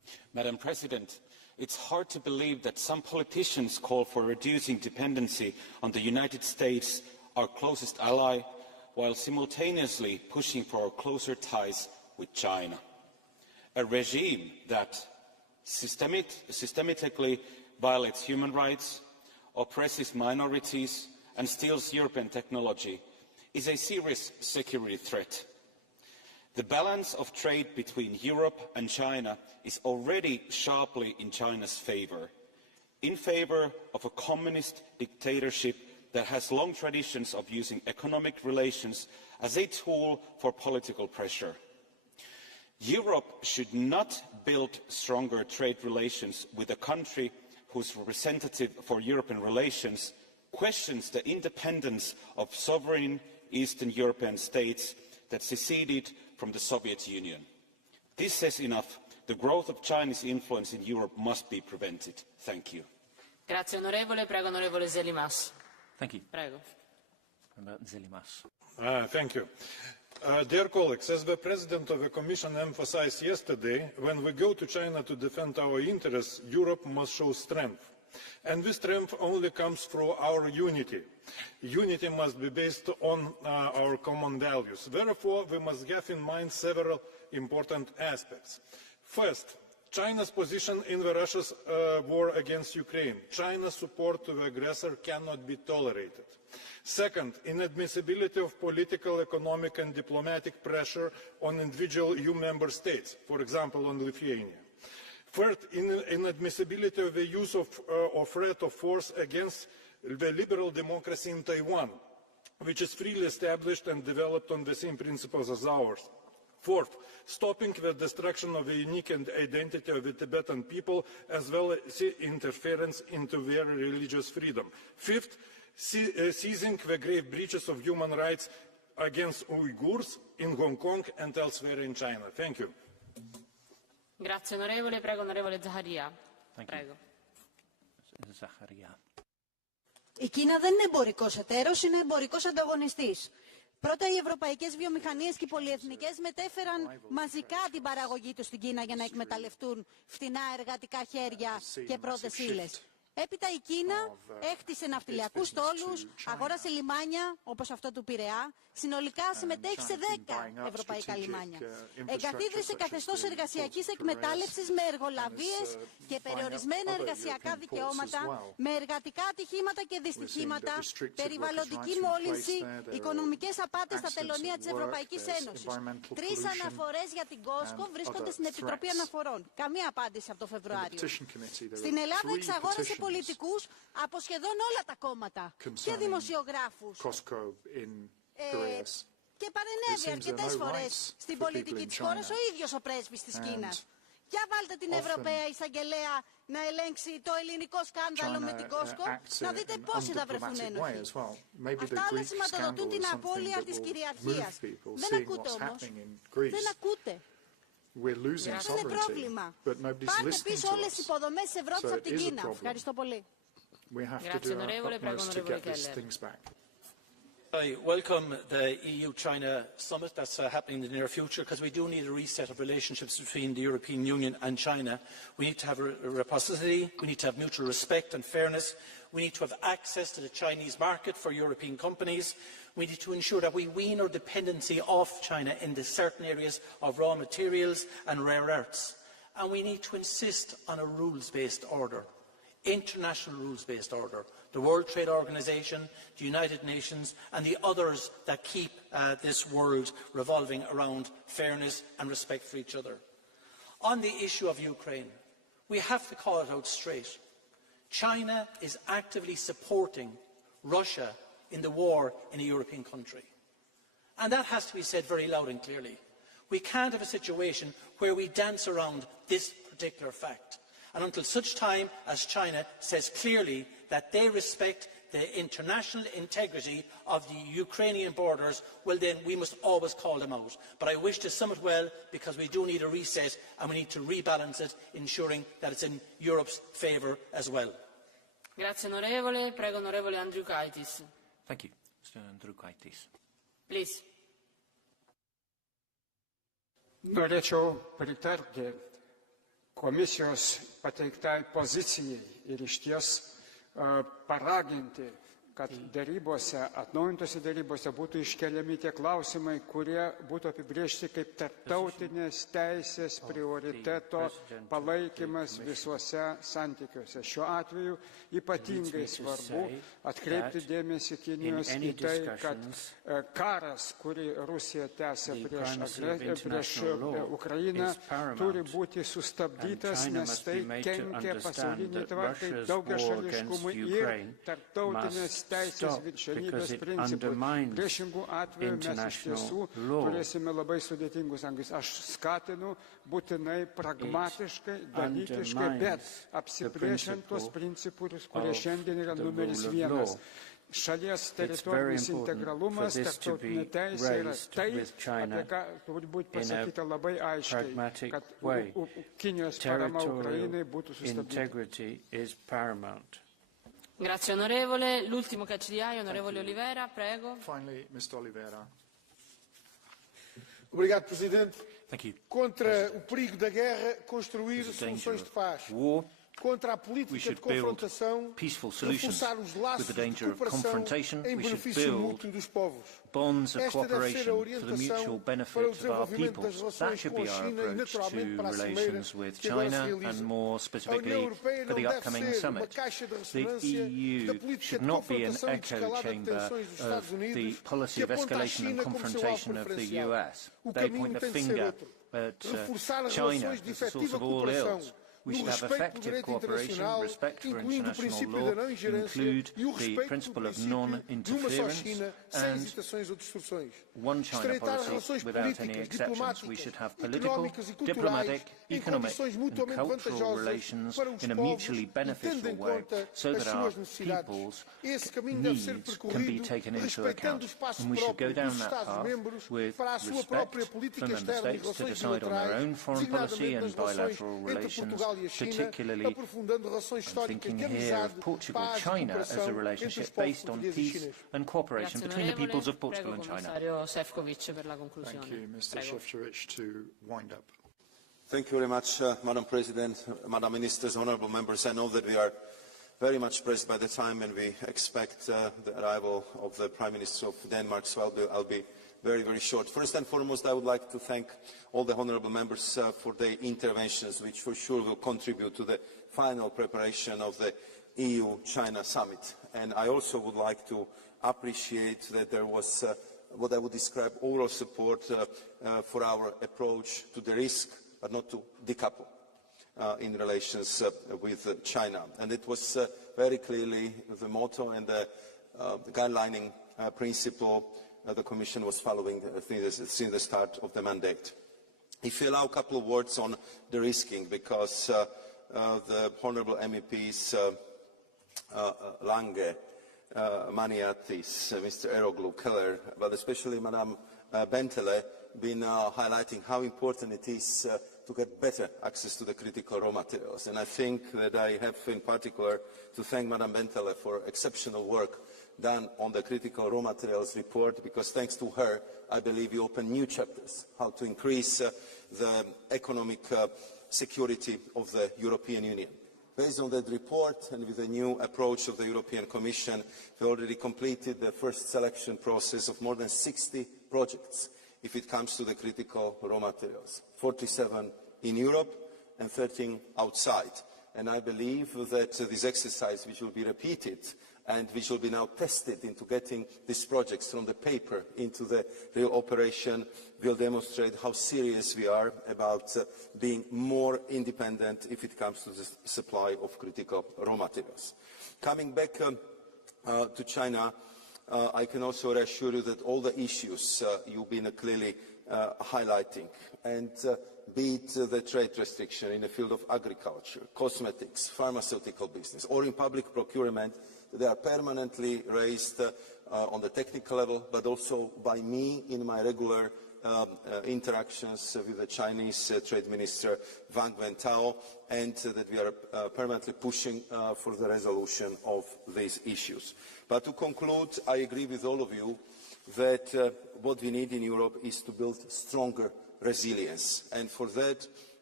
Madam President, it's hard to believe that some politicians call for reducing dependency on the United States, our closest ally, while simultaneously pushing for closer ties with China. A regime that systematically violates human rights, oppresses minorities and steals European technology is a serious security threat. The balance of trade between Europe and China is already sharply in China's favour, in favour of a communist dictatorship that has long traditions of using economic relations as a tool for political pressure. Europe should not build stronger trade relations with a country whose representative for European relations questions the independence of sovereign Eastern European states that seceded from the Soviet Union. This says enough. The growth of Chinese influence in Europe must be prevented. Thank you. Grazie onorevole. Prego onorevole Zelimas. Thank you. Prego. Zelimas. Thank you. Dear colleagues, as the President of the Commission emphasized yesterday, when we go to China to defend our interests, Europe must show strength. And this strength only comes through our unity. Unity must be based on our common values. Therefore, we must have in mind several important aspects. First, China's position in Russia's war against Ukraine. China's support to the aggressor cannot be tolerated. Second, inadmissibility of political, economic and diplomatic pressure on individual EU member states, for example on Lithuania. Third, inadmissibility of the use of or threat of force against the liberal democracy in Taiwan, which is freely established and developed on the same principles as ours. Fourth, stopping the destruction of the unique identity of the Tibetan people, as well as interference into their religious freedom. Fifth, seizing the grave breaches of human rights against Uyghurs in Hong Kong and elsewhere in China. Thank you. Grazie onorevole. Prego onorevole Zaharia. Prego. Η Κίνα δεν είναι εμπορικός εταίρος, είναι εμπορικός ανταγωνιστής. Πρώτα, οι ευρωπαϊκές βιομηχανίες και οι πολυεθνικές μετέφεραν μαζικά την παραγωγή τους στην Κίνα για να εκμεταλλευτούν φτηνά εργατικά χέρια και πρώτες ύλες. Έπειτα η Κίνα έκτισε ναυτιλιακούς στόλους, αγόρασε λιμάνια όπως αυτό του Πειραιά, συνολικά συμμετέχει σε 10 ευρωπαϊκά λιμάνια. Εγκαθίδρυσε καθεστώς εργασιακής εκμετάλλευσης με εργολαβίες και περιορισμένα εργασιακά δικαιώματα, με εργατικά ατυχήματα και δυστυχήματα, περιβαλλοντική μόλυνση, οικονομικές απάτες στα τελωνεία της Ευρωπαϊκής Ένωσης. 3 αναφορές για την Κόσκο βρίσκονται στην Επιτροπή Αναφορών. Καμία απάντηση από το Φεβρουάριο. Στην Ελλάδα εξαγόρασε πολιτικούς από σχεδόν όλα τα κόμματα και δημοσιογράφους. Και παρενέβη αρκετές φορές στην πολιτική της χώρας ο ίδιος ο πρέσβης της Κίνας. Για βάλτε την Ευρωπαία Εισαγγελέα να ελέγξει το ελληνικό σκάνδαλο με την Κόσκο, να δείτε πόσοι θα βρεθούν ένοχοι. Αυτά όλα σηματοδοτούν την απώλεια της κυριαρχίας. Δεν ακούτε όμως. Δεν ακούτε. Αυτό είναι πρόβλημα. Πάρτε πίσω όλες τις υποδομές της Ευρώπης από την Κίνα. Ευχαριστώ πολύ. I welcome the EU-China summit that's happening in the near future, because we do need a reset of relationships between the European Union and China. We need to have reciprocity, we need to have mutual respect and fairness, we need to have access to the Chinese market for European companies, we need to ensure that we wean our dependency off China in the certain areas of raw materials and rare earths, and we need to insist on a rules-based order. International rules-based order, the World Trade Organization, the United Nations and the others that keep this world revolving around fairness and respect for each other. On the issue of Ukraine, we have to call it out straight. China is actively supporting Russia in the war in a European country. And that has to be said very loud and clearly. We can't have a situation where we dance around this particular fact. And until such time as China says clearly that they respect the international integrity of the Ukrainian borders, well then we must always call them out. But I wish the summit well, because we do need a reset and we need to rebalance it, ensuring that it's in Europe's favour as well. Grazie onorevole. Prego onorevole Andriukaitis. Thank you. Mr. Andriukaitis. Please. komisijos pateiktai pozicijai ir išties paraginti, kad darybose, atnaujintose darybose būtų iškeliami tie klausimai, kurie būtų apibrėžti kaip tarptautinės teisės prioriteto palaikymas visuose santykiuose. Šiuo atveju ypatingai svarbu atkreipti dėmesį Kinijos į tai, kad karas, kurį Rusija tęsia prieš Ukrainą, turi būti sustabdytas, nes tai kenkia pasauliniai tvarkai, daugiašališkumui ir tarptautinės teisės viršenybės principui. Priešingų atveju mes iš tiesų turėsime labai sudėtingus santykius. Aš skatinu būtinai pragmatiškai, dalykiškai, bet apsibrėžiant tuos principus, kurie šiandien yra numeris vienas. Šalies teritorinis integralumas, tarptautinė teisė yra tai, apie ką turi būti pasakyta labai aiškiai, kad Kinijos parama Ukrainai būtų sustabdyta. Grazie onorevole. L'ultimo catch the eye, onorevole Oliveira, prego. Finally, Mr. Oliveira. Obrigado, Presidente. Contra o perigo da guerra, construir soluções de paz. Contra a política de confrontação, reforçar os laços de cooperação em benefício mútuo dos povos. Bonds of cooperation for the mutual benefit of our peoples. That should be our approach to relations with China and more specifically for the upcoming summit. The EU should not be an echo chamber of the policy of escalation and confrontation of the US. They point the finger at China as the source of all ills. We should have effective cooperation, respect for international law, include the principle of non-interference and one China policy without any exceptions. We should have political, diplomatic, economic and cultural relations in a mutually beneficial way so that our people's needs can be taken into account. And we should go down that path with respect for member states to decide on their own foreign policy and bilateral relations. Particularly, I'm thinking here of Portugal-China as a relationship based on peace and cooperation between the peoples of Portugal and China. Thank you, Mr. Šefčovič, to wind up. Thank you very much, Madam President, Madam Ministers, honourable members. I know that we are very much pressed by the time and we expect the arrival of the Prime Minister of Denmark, so I'll be very, very short. First and foremost, I would like to thank all the honourable members for their interventions, which for sure will contribute to the final preparation of the EU-China summit. And I also would like to appreciate that there was what I would describe overall support for our approach to the risk, but not to decouple in relations with China. And it was very clearly the motto and the guidelining principle the Commission was following since the start of the mandate. If you allow a couple of words on the risking, because the honourable MEPs Lange, Maniatis, Mr. Eroglu, Keller, but especially Madame Bentele, been highlighting how important it is to get better access to the critical raw materials. And I think that I have in particular to thank Madame Bentele for exceptional work done on the critical raw materials report, because thanks to her, I believe we open new chapters how to increase the economic security of the European Union. Based on that report and with the new approach of the European Commission, we already completed the first selection process of more than 60 projects if it comes to the critical raw materials, 47 in Europe and 13 outside. And I believe that this exercise, which will be repeated and which will be now tested into getting these projects from the paper into the real operation, will demonstrate how serious we are about being more independent if it comes to the supply of critical raw materials. Coming back to China, I can also reassure you that all the issues you've been clearly highlighting, and be it the trade restriction in the field of agriculture, cosmetics, pharmaceutical business, or in public procurement, they are permanently raised on the technical level, but also by me in my regular interactions with the Chinese Trade Minister Wang Wentao, and that we are permanently pushing for the resolution of these issues. But to conclude, I agree with all of you that what we need in Europe is to build stronger resilience, and for that,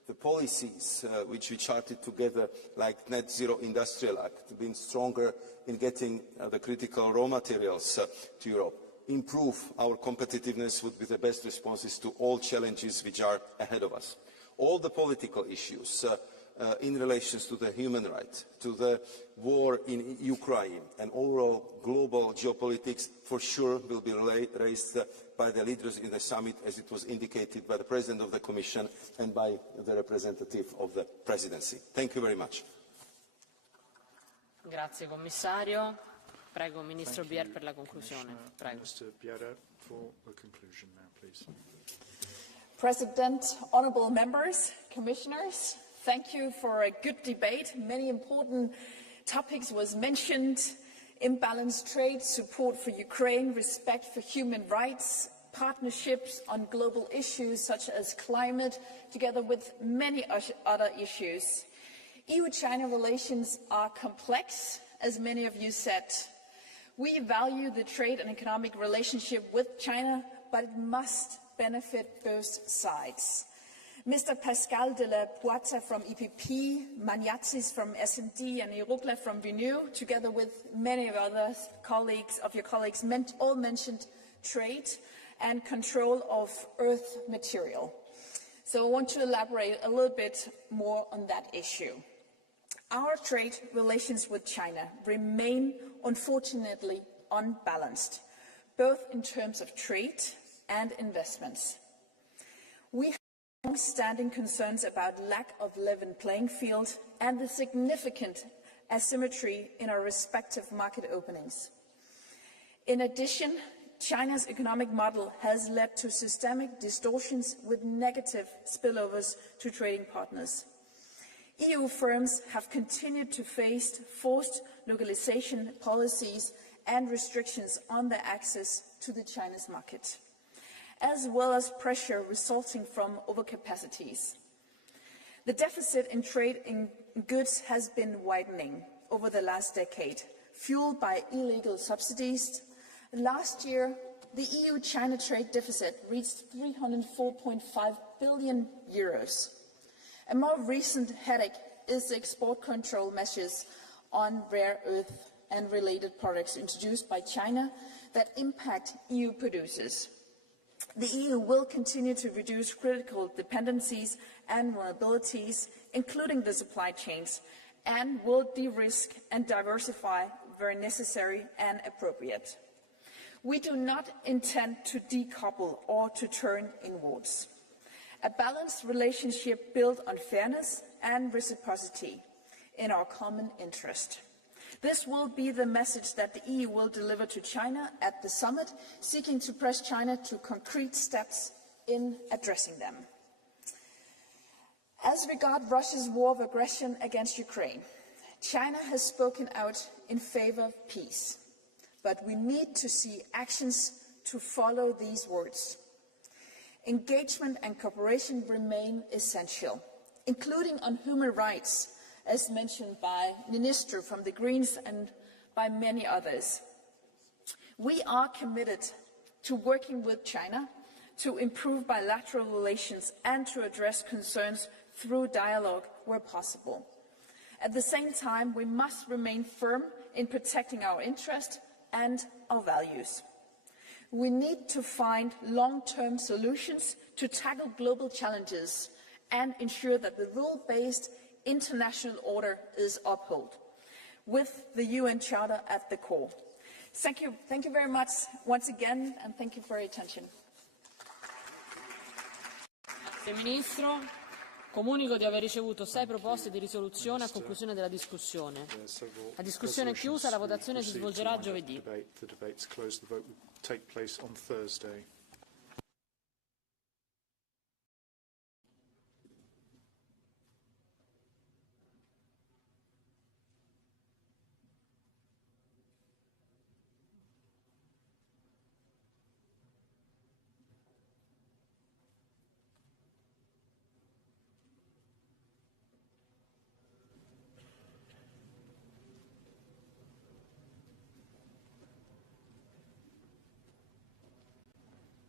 the policies which we charted together, like Net Zero Industrial Act, being stronger in getting the critical raw materials to Europe, improve our competitiveness would be the best responses to all challenges which are ahead of us. All the political issues in relation to the human rights, to the war in Ukraine, and overall global geopolitics for sure will be raised by the leaders in the summit, as it was indicated by the President of the Commission and by the representative of the Presidency. Thank you very much. Grazie Commissario. Prego, Ministro Bjerre per la conclusione. Prego. Minister Bjerre for the conclusion now, please. President, honourable members, commissioners, thank you for a good debate. Many important topics was mentioned: imbalanced trade, support for Ukraine, respect for human rights, partnerships on global issues such as climate, together with many other issues. EU-China relations are complex, as many of you said. We value the trade and economic relationship with China, but it must benefit both sides. Mr. Pascal de la Puerta from EPP, Maniatzis from S&D, and Eurocla from Renew, together with many of other colleagues, all mentioned trade and control of earth material. So I want to elaborate a little bit more on that issue. Our trade relations with China remain, unfortunately, unbalanced, both in terms of trade and investments. We have long-standing concerns about lack of level playing field and the significant asymmetry in our respective market openings. In addition, China's economic model has led to systemic distortions with negative spillovers to trading partners. EU firms have continued to face forced localization policies and restrictions on their access to the Chinese market, as well as pressure resulting from overcapacities. The deficit in trade in goods has been widening over the last decade, fueled by illegal subsidies. Last year, the EU-China trade deficit reached 304.5 billion euros. A more recent headache is the export control measures on rare earth and related products introduced by China that impact EU producers. The EU will continue to reduce critical dependencies and vulnerabilities, including the supply chains, and will de-risk and diversify where necessary and appropriate. We do not intend to decouple or to turn inwards. A balanced relationship built on fairness and reciprocity in our common interest. This will be the message that the EU will deliver to China at the summit, seeking to press China to concrete steps in addressing them. As regards Russia's war of aggression against Ukraine, China has spoken out in favour of peace, but we need to see actions to follow these words. Engagement and cooperation remain essential, including on human rights, as mentioned by Minister from the Greens and by many others. We are committed to working with China to improve bilateral relations and to address concerns through dialogue where possible. At the same time, we must remain firm in protecting our interests and our values. We need to find long-term solutions to tackle global challenges and ensure that the rule-based international order is upheld, with the UN Charter at the core. Thank you very much once again, and thank you for your attention. Grazie Ministro. Comunico di aver ricevuto 6 proposte di risoluzione a conclusione della discussione. La discussione è chiusa, la votazione si svolgerà giovedì.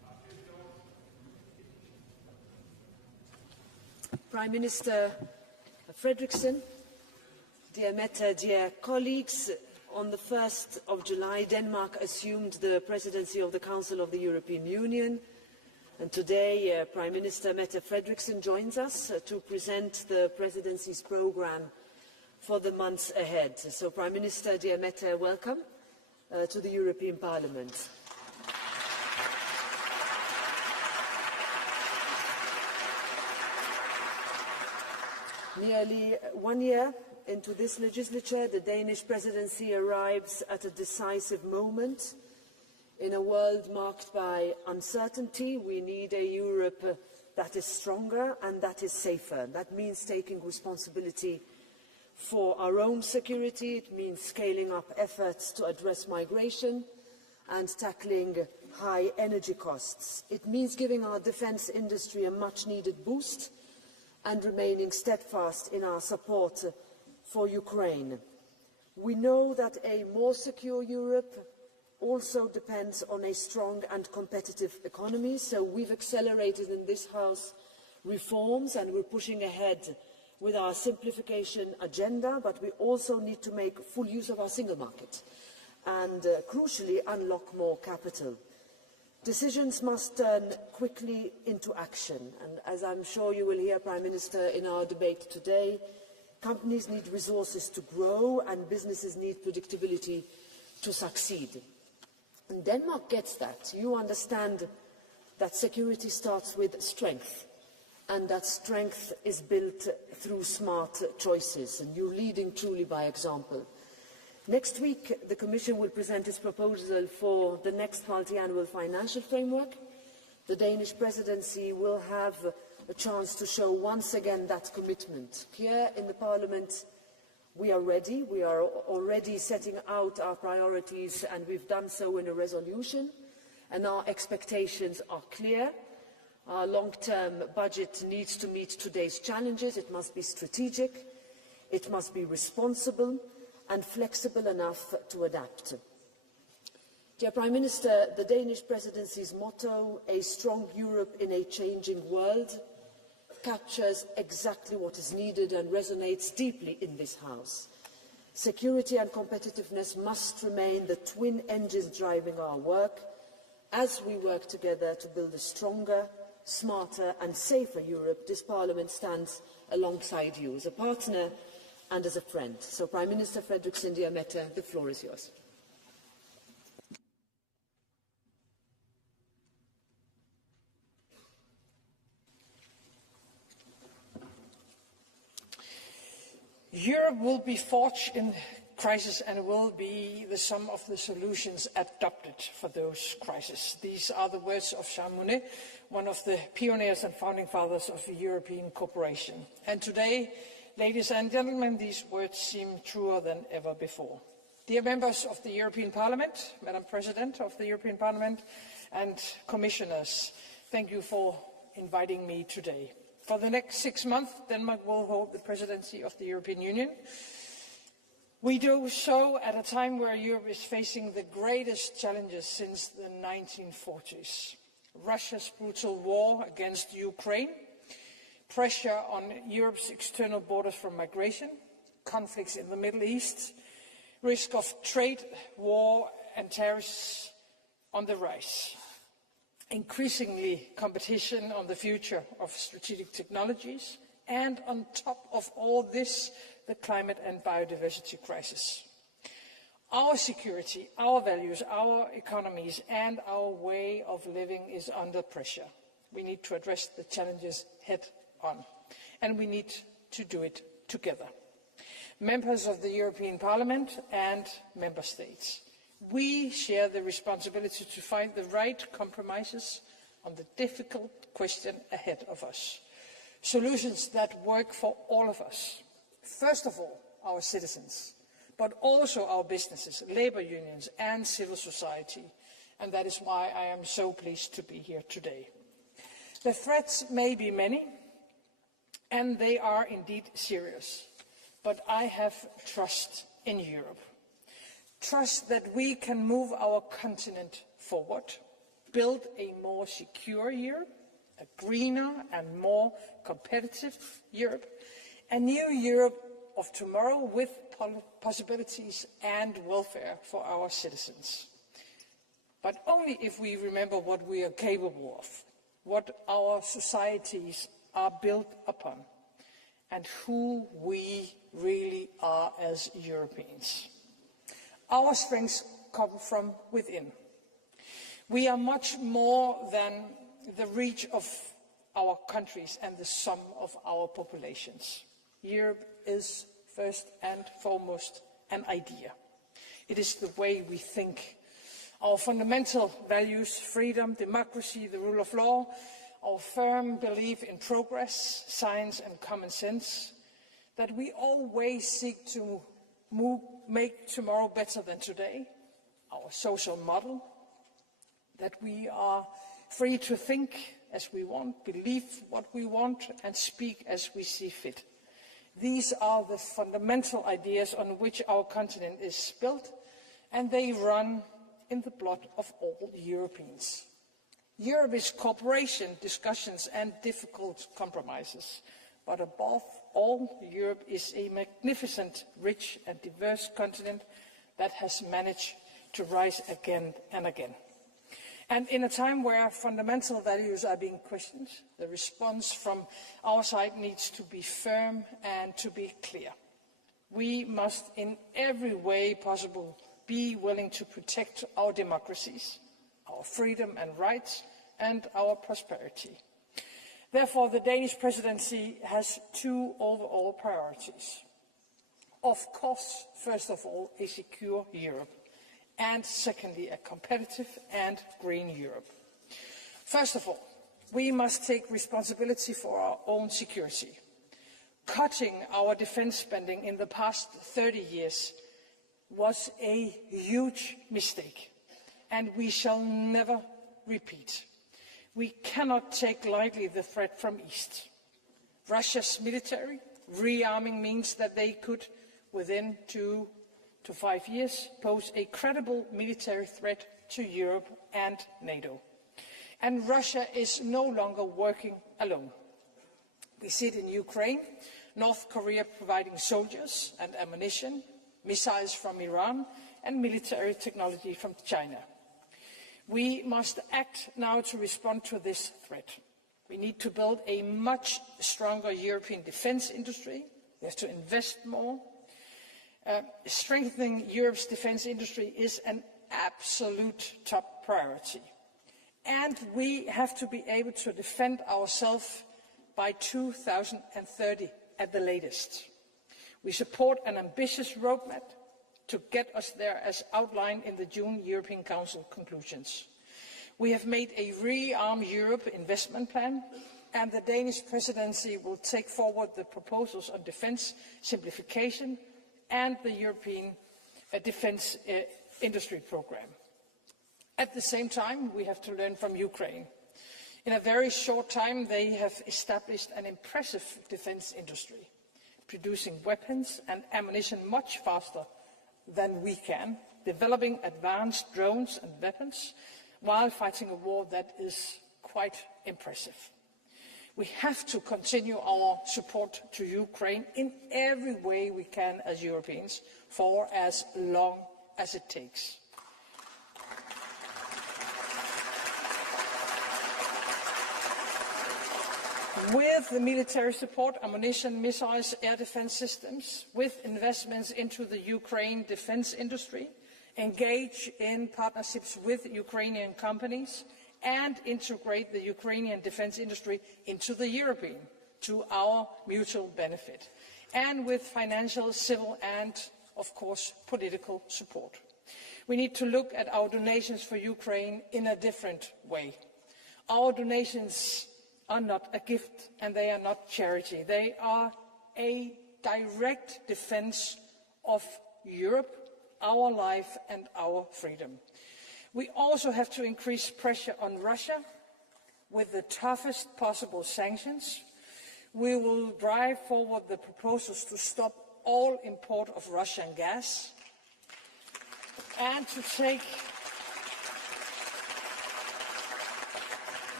Prime Minister Frederiksen, dear Mette, dear colleagues, on the 1st of July, Denmark assumed the presidency of the Council of the European Union. And today, Prime Minister Mette Frederiksen joins us to present the presidency's programme for the months ahead. So, Prime Minister, dear Mette, welcome to the European Parliament. Nearly 1 year into this legislature, the Danish presidency arrives at a decisive moment. In a world marked by uncertainty, we need a Europe that is stronger and that is safer. That means taking responsibility for our own security. It means scaling up efforts to address migration and tackling high energy costs. It means giving our defence industry a much-needed boost and remaining steadfast in our support for Ukraine. We know that a more secure Europe also depends on a strong and competitive economy, so we've accelerated in this House reforms and we're pushing ahead with our simplification agenda, but we also need to make full use of our single market and, crucially, unlock more capital. Decisions must turn quickly into action, and as I'm sure you will hear, Prime Minister, in our debate today, companies need resources to grow and businesses need predictability to succeed. And Denmark gets that. You understand that security starts with strength and that strength is built through smart choices, and you're leading truly by example. Next week, the Commission will present its proposal for the next multi-annual financial framework. The Danish presidency will have a chance to show once again that commitment. Here in the Parliament, we are ready. We are already setting out our priorities, and we've done so in a resolution, and our expectations are clear. Our long-term budget needs to meet today's challenges. It must be strategic, it must be responsible and flexible enough to adapt. Dear Prime Minister, the Danish presidency's motto, "A strong Europe in a changing world," captures exactly what is needed and resonates deeply in this House. Security and competitiveness must remain the twin engines driving our work as we work together to build a stronger, smarter and safer Europe. This Parliament stands alongside you as a partner and as a friend. So, Prime Minister Frederiksen, dear Mette, the floor is yours. Europe will be forged in crisis and will be the sum of the solutions adopted for those crises. These are the words of Jean Monnet, one of the pioneers and founding fathers of European cooperation. And today, ladies and gentlemen, these words seem truer than ever before. Dear members of the European Parliament, Madam President of the European Parliament and Commissioners, thank you for inviting me today. For the next 6 months, Denmark will hold the presidency of the European Union. We do so at a time where Europe is facing the greatest challenges since the 1940s. Russia's brutal war against Ukraine, pressure on Europe's external borders from migration, conflicts in the Middle East, risk of trade, war and tariffs on the rise. Increasingly competition on the future of strategic technologies, and on top of all this, the climate and biodiversity crisis. Our security, our values, our economies and our way of living is under pressure. We need to address the challenges head on, and we need to do it together. Members of the European Parliament and Member States, we share the responsibility to find the right compromises on the difficult question ahead of us. Solutions that work for all of us. First of all, our citizens, but also our businesses, labour unions and civil society. And that is why I am so pleased to be here today. The threats may be many, and they are indeed serious. But I have trust in Europe. Trust that we can move our continent forward, build a more secure Europe, a greener and more competitive Europe, a new Europe of tomorrow with possibilities and welfare for our citizens. But only if we remember what we are capable of, what our societies are built upon, and who we really are as Europeans. Our strengths come from within. We are much more than the reach of our countries and the sum of our populations. Europe is first and foremost an idea. It is the way we think. Our fundamental values, freedom, democracy, the rule of law, our firm belief in progress, science and common sense, that we always seek to make tomorrow better than today, our social model, that we are free to think as we want, believe what we want and speak as we see fit. These are the fundamental ideas on which our continent is built, and they run in the blood of all Europeans. Europe is cooperation, discussions and difficult compromises. But above all, Europe is a magnificent, rich and diverse continent that has managed to rise again and again. And in a time where fundamental values are being questioned, the response from our side needs to be firm and to be clear. We must in every way possible be willing to protect our democracies, our freedom and rights, and our prosperity. Therefore, the Danish presidency has two overall priorities. Of course, first of all, a secure Europe, and secondly, a competitive and green Europe. First of all, we must take responsibility for our own security. Cutting our defence spending in the past 30 years was a huge mistake, and we shall never repeat. We cannot take lightly the threat from East. Russia's military rearming means that they could, within 2 to 5 years, pose a credible military threat to Europe and NATO. And Russia is no longer working alone. We see it in Ukraine, North Korea providing soldiers and ammunition, missiles from Iran, and military technology from China. We must act now to respond to this threat. We need to build a much stronger European defence industry. We have to invest more. Strengthening Europe's defence industry is an absolute top priority. And we have to be able to defend ourselves by 2030 at the latest. We support an ambitious roadmap to get us there as outlined in the June European Council conclusions. We have made a Rearm Europe investment plan, and the Danish presidency will take forward the proposals on defence simplification and the European defence industry programme. At the same time, we have to learn from Ukraine. In a very short time, they have established an impressive defence industry, producing weapons and ammunition much faster than we can, developing advanced drones and weapons, while fighting a war that is quite impressive. We have to continue our support to Ukraine in every way we can as Europeans, for as long as it takes. With the military support, ammunition, missiles, air defence systems, with investments into the Ukraine defence industry, engage in partnerships with Ukrainian companies, and integrate the Ukrainian defence industry into the European, to our mutual benefit, and with financial, civil and, of course, political support. We need to look at our donations for Ukraine in a different way. Our donations are not a gift and they are not charity. They are a direct defence of Europe, our life and our freedom. We also have to increase pressure on Russia with the toughest possible sanctions. We will drive forward the proposals to stop all import of Russian gas and to take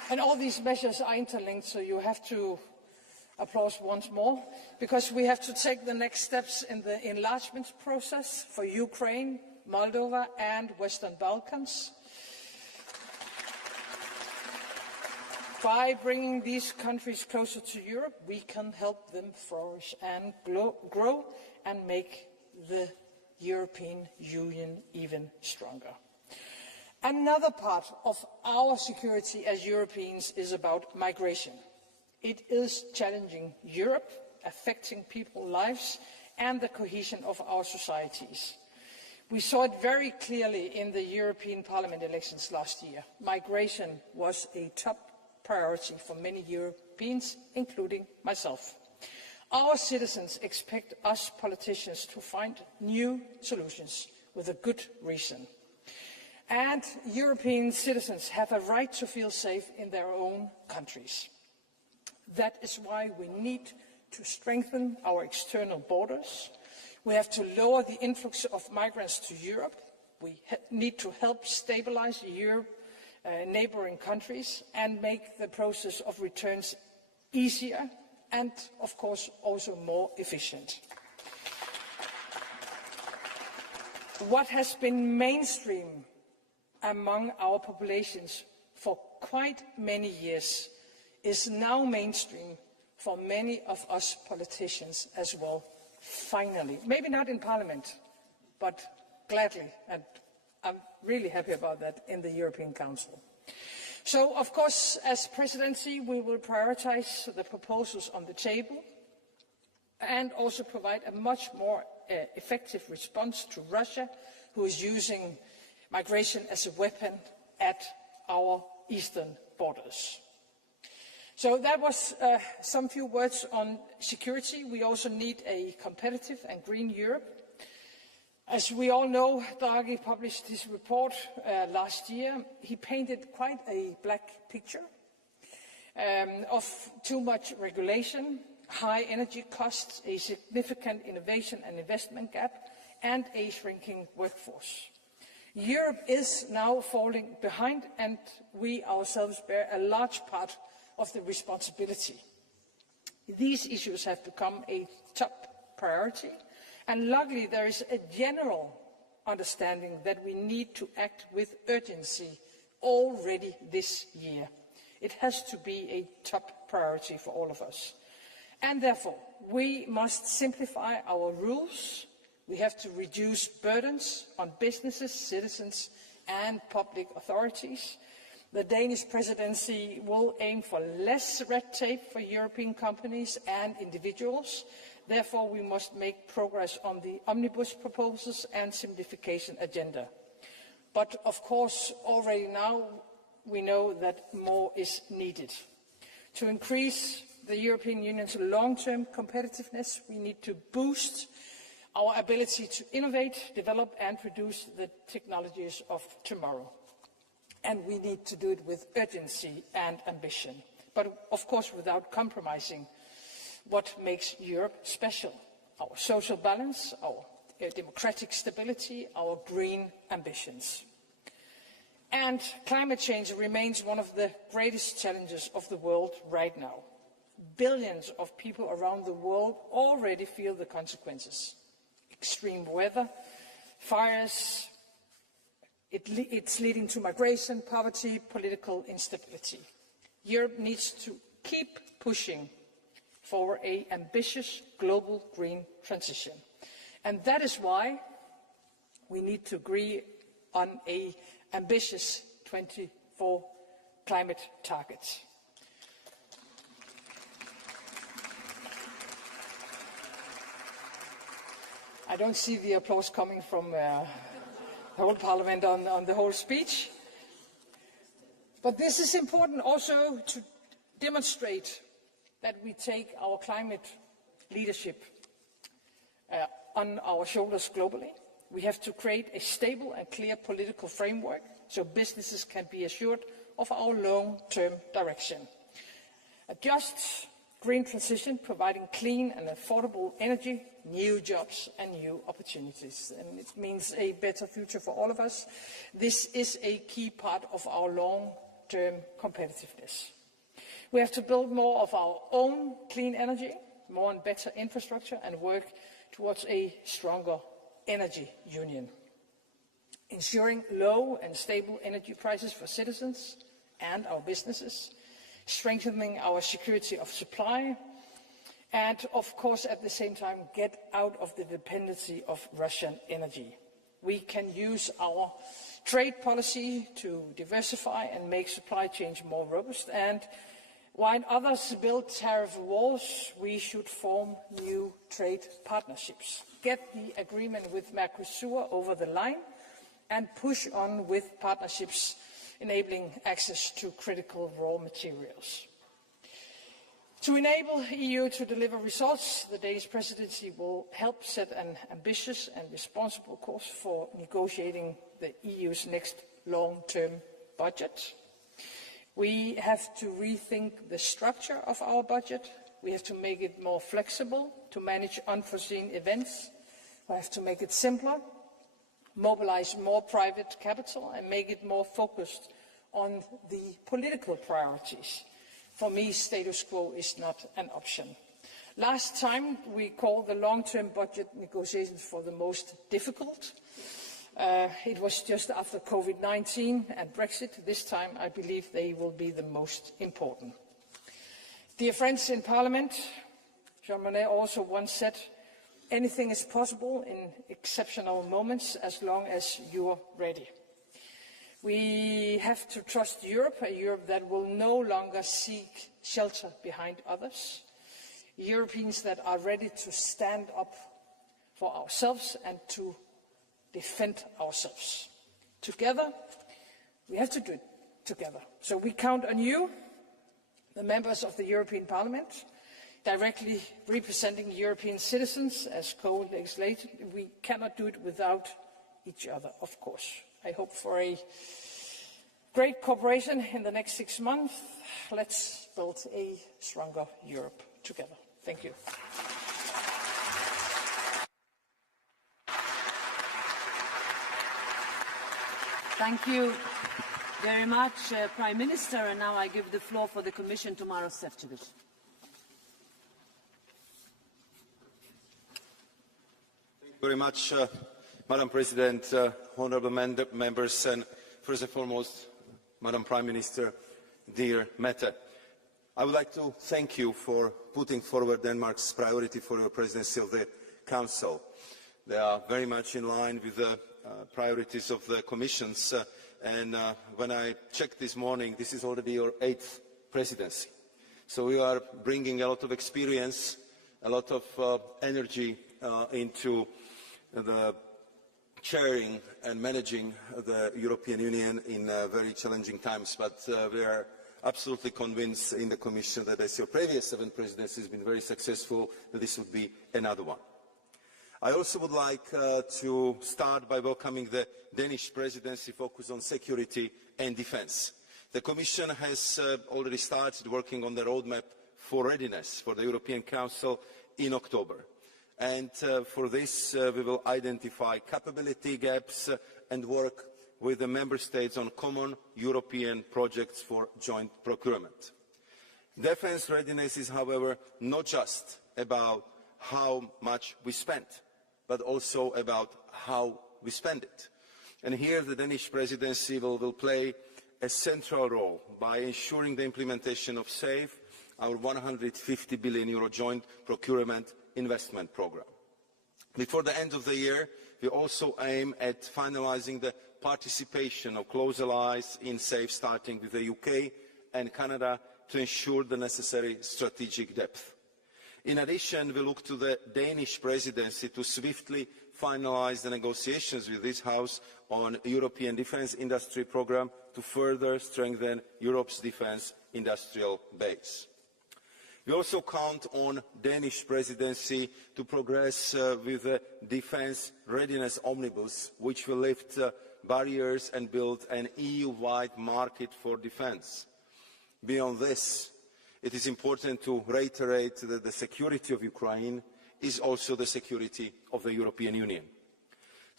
And all these measures are interlinked, so you have to applaud once more, because we have to take the next steps in the enlargement process for Ukraine, Moldova and Western Balkans. By bringing these countries closer to Europe, we can help them flourish and grow and make the European Union even stronger. Another part of our security as Europeans is about migration. It is challenging Europe, affecting people's lives and the cohesion of our societies. We saw it very clearly in the European Parliament elections last year. Migration was a top priority for many Europeans, including myself. Our citizens expect us politicians to find new solutions with a good reason. And European citizens have a right to feel safe in their own countries. That is why we need to strengthen our external borders. We have to lower the influx of migrants to Europe. We need to help stabilize Europe, neighbouring countries, and make the process of returns easier and, of course, also more efficient. What has been mainstream among our populations for quite many years is now mainstream for many of us politicians as well, finally. Maybe not in Parliament, but gladly, and I'm really happy about that, in the European Council. So, of course, as Presidency, we will prioritise the proposals on the table and also provide a much more effective response to Russia, who is using migration as a weapon at our eastern borders. So that was some few words on security. We also need a competitive and green Europe. As we all know, Draghi published his report last year. He painted quite a black picture of too much regulation, high energy costs, a significant innovation and investment gap, and a shrinking workforce. Europe is now falling behind, and we ourselves bear a large part of the responsibility. These issues have become a top priority, and luckily there is a general understanding that we need to act with urgency already this year. It has to be a top priority for all of us. And therefore, we must simplify our rules. We have to reduce burdens on businesses, citizens and public authorities. The Danish Presidency will aim for less red tape for European companies and individuals. Therefore, we must make progress on the omnibus proposals and simplification agenda. But, of course, already now we know that more is needed. To increase the European Union's long-term competitiveness, we need to boost our ability to innovate, develop and produce the technologies of tomorrow. And we need to do it with urgency and ambition, but of course without compromising what makes Europe special: our social balance, our democratic stability, our green ambitions. And climate change remains one of the greatest challenges of the world right now. Billions of people around the world already feel the consequences. Extreme weather, fires, it's leading to migration, poverty, political instability. Europe needs to keep pushing for an ambitious global green transition. And that is why we need to agree on an ambitious 24 climate targets. I don't see the applause coming from the whole Parliament on the whole speech. But this is important also to demonstrate that we take our climate leadership on our shoulders globally. We have to create a stable and clear political framework so businesses can be assured of our long-term direction. A just green transition, providing clean and affordable energy, new jobs and new opportunities. And it means a better future for all of us. This is a key part of our long long-term competitiveness. We have to build more of our own clean energy, more and better infrastructure, and work towards a stronger energy union. Ensuring low and stable energy prices for citizens and our businesses, strengthening our security of supply, and of course at the same time get out of the dependency of Russian energy. We can use our trade policy to diversify and make supply chains more robust, and while others build tariff walls, we should form new trade partnerships, get the agreement with Mercosur over the line, and push on with partnerships enabling access to critical raw materials. To enable the EU to deliver results, the Danish Presidency will help set an ambitious and responsible course for negotiating the EU's next long-term budget. We have to rethink the structure of our budget. We have to make it more flexible to manage unforeseen events. We have to make it simpler, mobilize more private capital, and make it more focused on the political priorities. For me, status quo is not an option. Last time, we called the long-term budget negotiations for the most difficult. It was just after COVID-19 and Brexit. This time, I believe they will be the most important. Dear friends in Parliament, Jean Monnet also once said, anything is possible in exceptional moments as long as you're ready. We have to trust Europe, a Europe that will no longer seek shelter behind others, Europeans that are ready to stand up for ourselves and to defend ourselves. Together, we have to do it together. So we count on you, the members of the European Parliament, directly representing European citizens as co-legislators. We cannot do it without each other, of course. I hope for a great cooperation in the next 6 months. Let's build a stronger Europe together. Thank you. Thank you very much, Prime Minister. And now I give the floor for the Commission to Maroš Šefčovič. Thank you very much, Madam President, honourable members, and first and foremost, Madam Prime Minister, dear Mette. I would like to thank you for putting forward Denmark's priority for your presidency of the Council. They are very much in line with the priorities of the Commission's, and when I checked this morning, this is already your 8th presidency. So you are bringing a lot of experience, a lot of energy into the chairing and managing the European Union in very challenging times, but we are absolutely convinced in the Commission that as your previous 7 presidencies has been very successful, that this would be another one. I also would like to start by welcoming the Danish presidency focus on security and defence. The Commission has already started working on the roadmap for readiness for the European Council in October. And for this, we will identify capability gaps and work with the Member States on common European projects for joint procurement. Defence readiness is, however, not just about how much we spend, but also about how we spend it. And here the Danish presidency will play a central role by ensuring the implementation of SAFE, our €150 billion joint procurement investment programme. Before the end of the year, we also aim at finalising the participation of close allies in SAFE, starting with the UK and Canada, to ensure the necessary strategic depth. In addition, we look to the Danish presidency to swiftly finalise the negotiations with this House on the European Defence Industry Programme to further strengthen Europe's defence industrial base. We also count on the Danish presidency to progress with the Defence Readiness Omnibus, which will lift barriers and build an EU-wide market for defence. Beyond this, it is important to reiterate that the security of Ukraine is also the security of the European Union.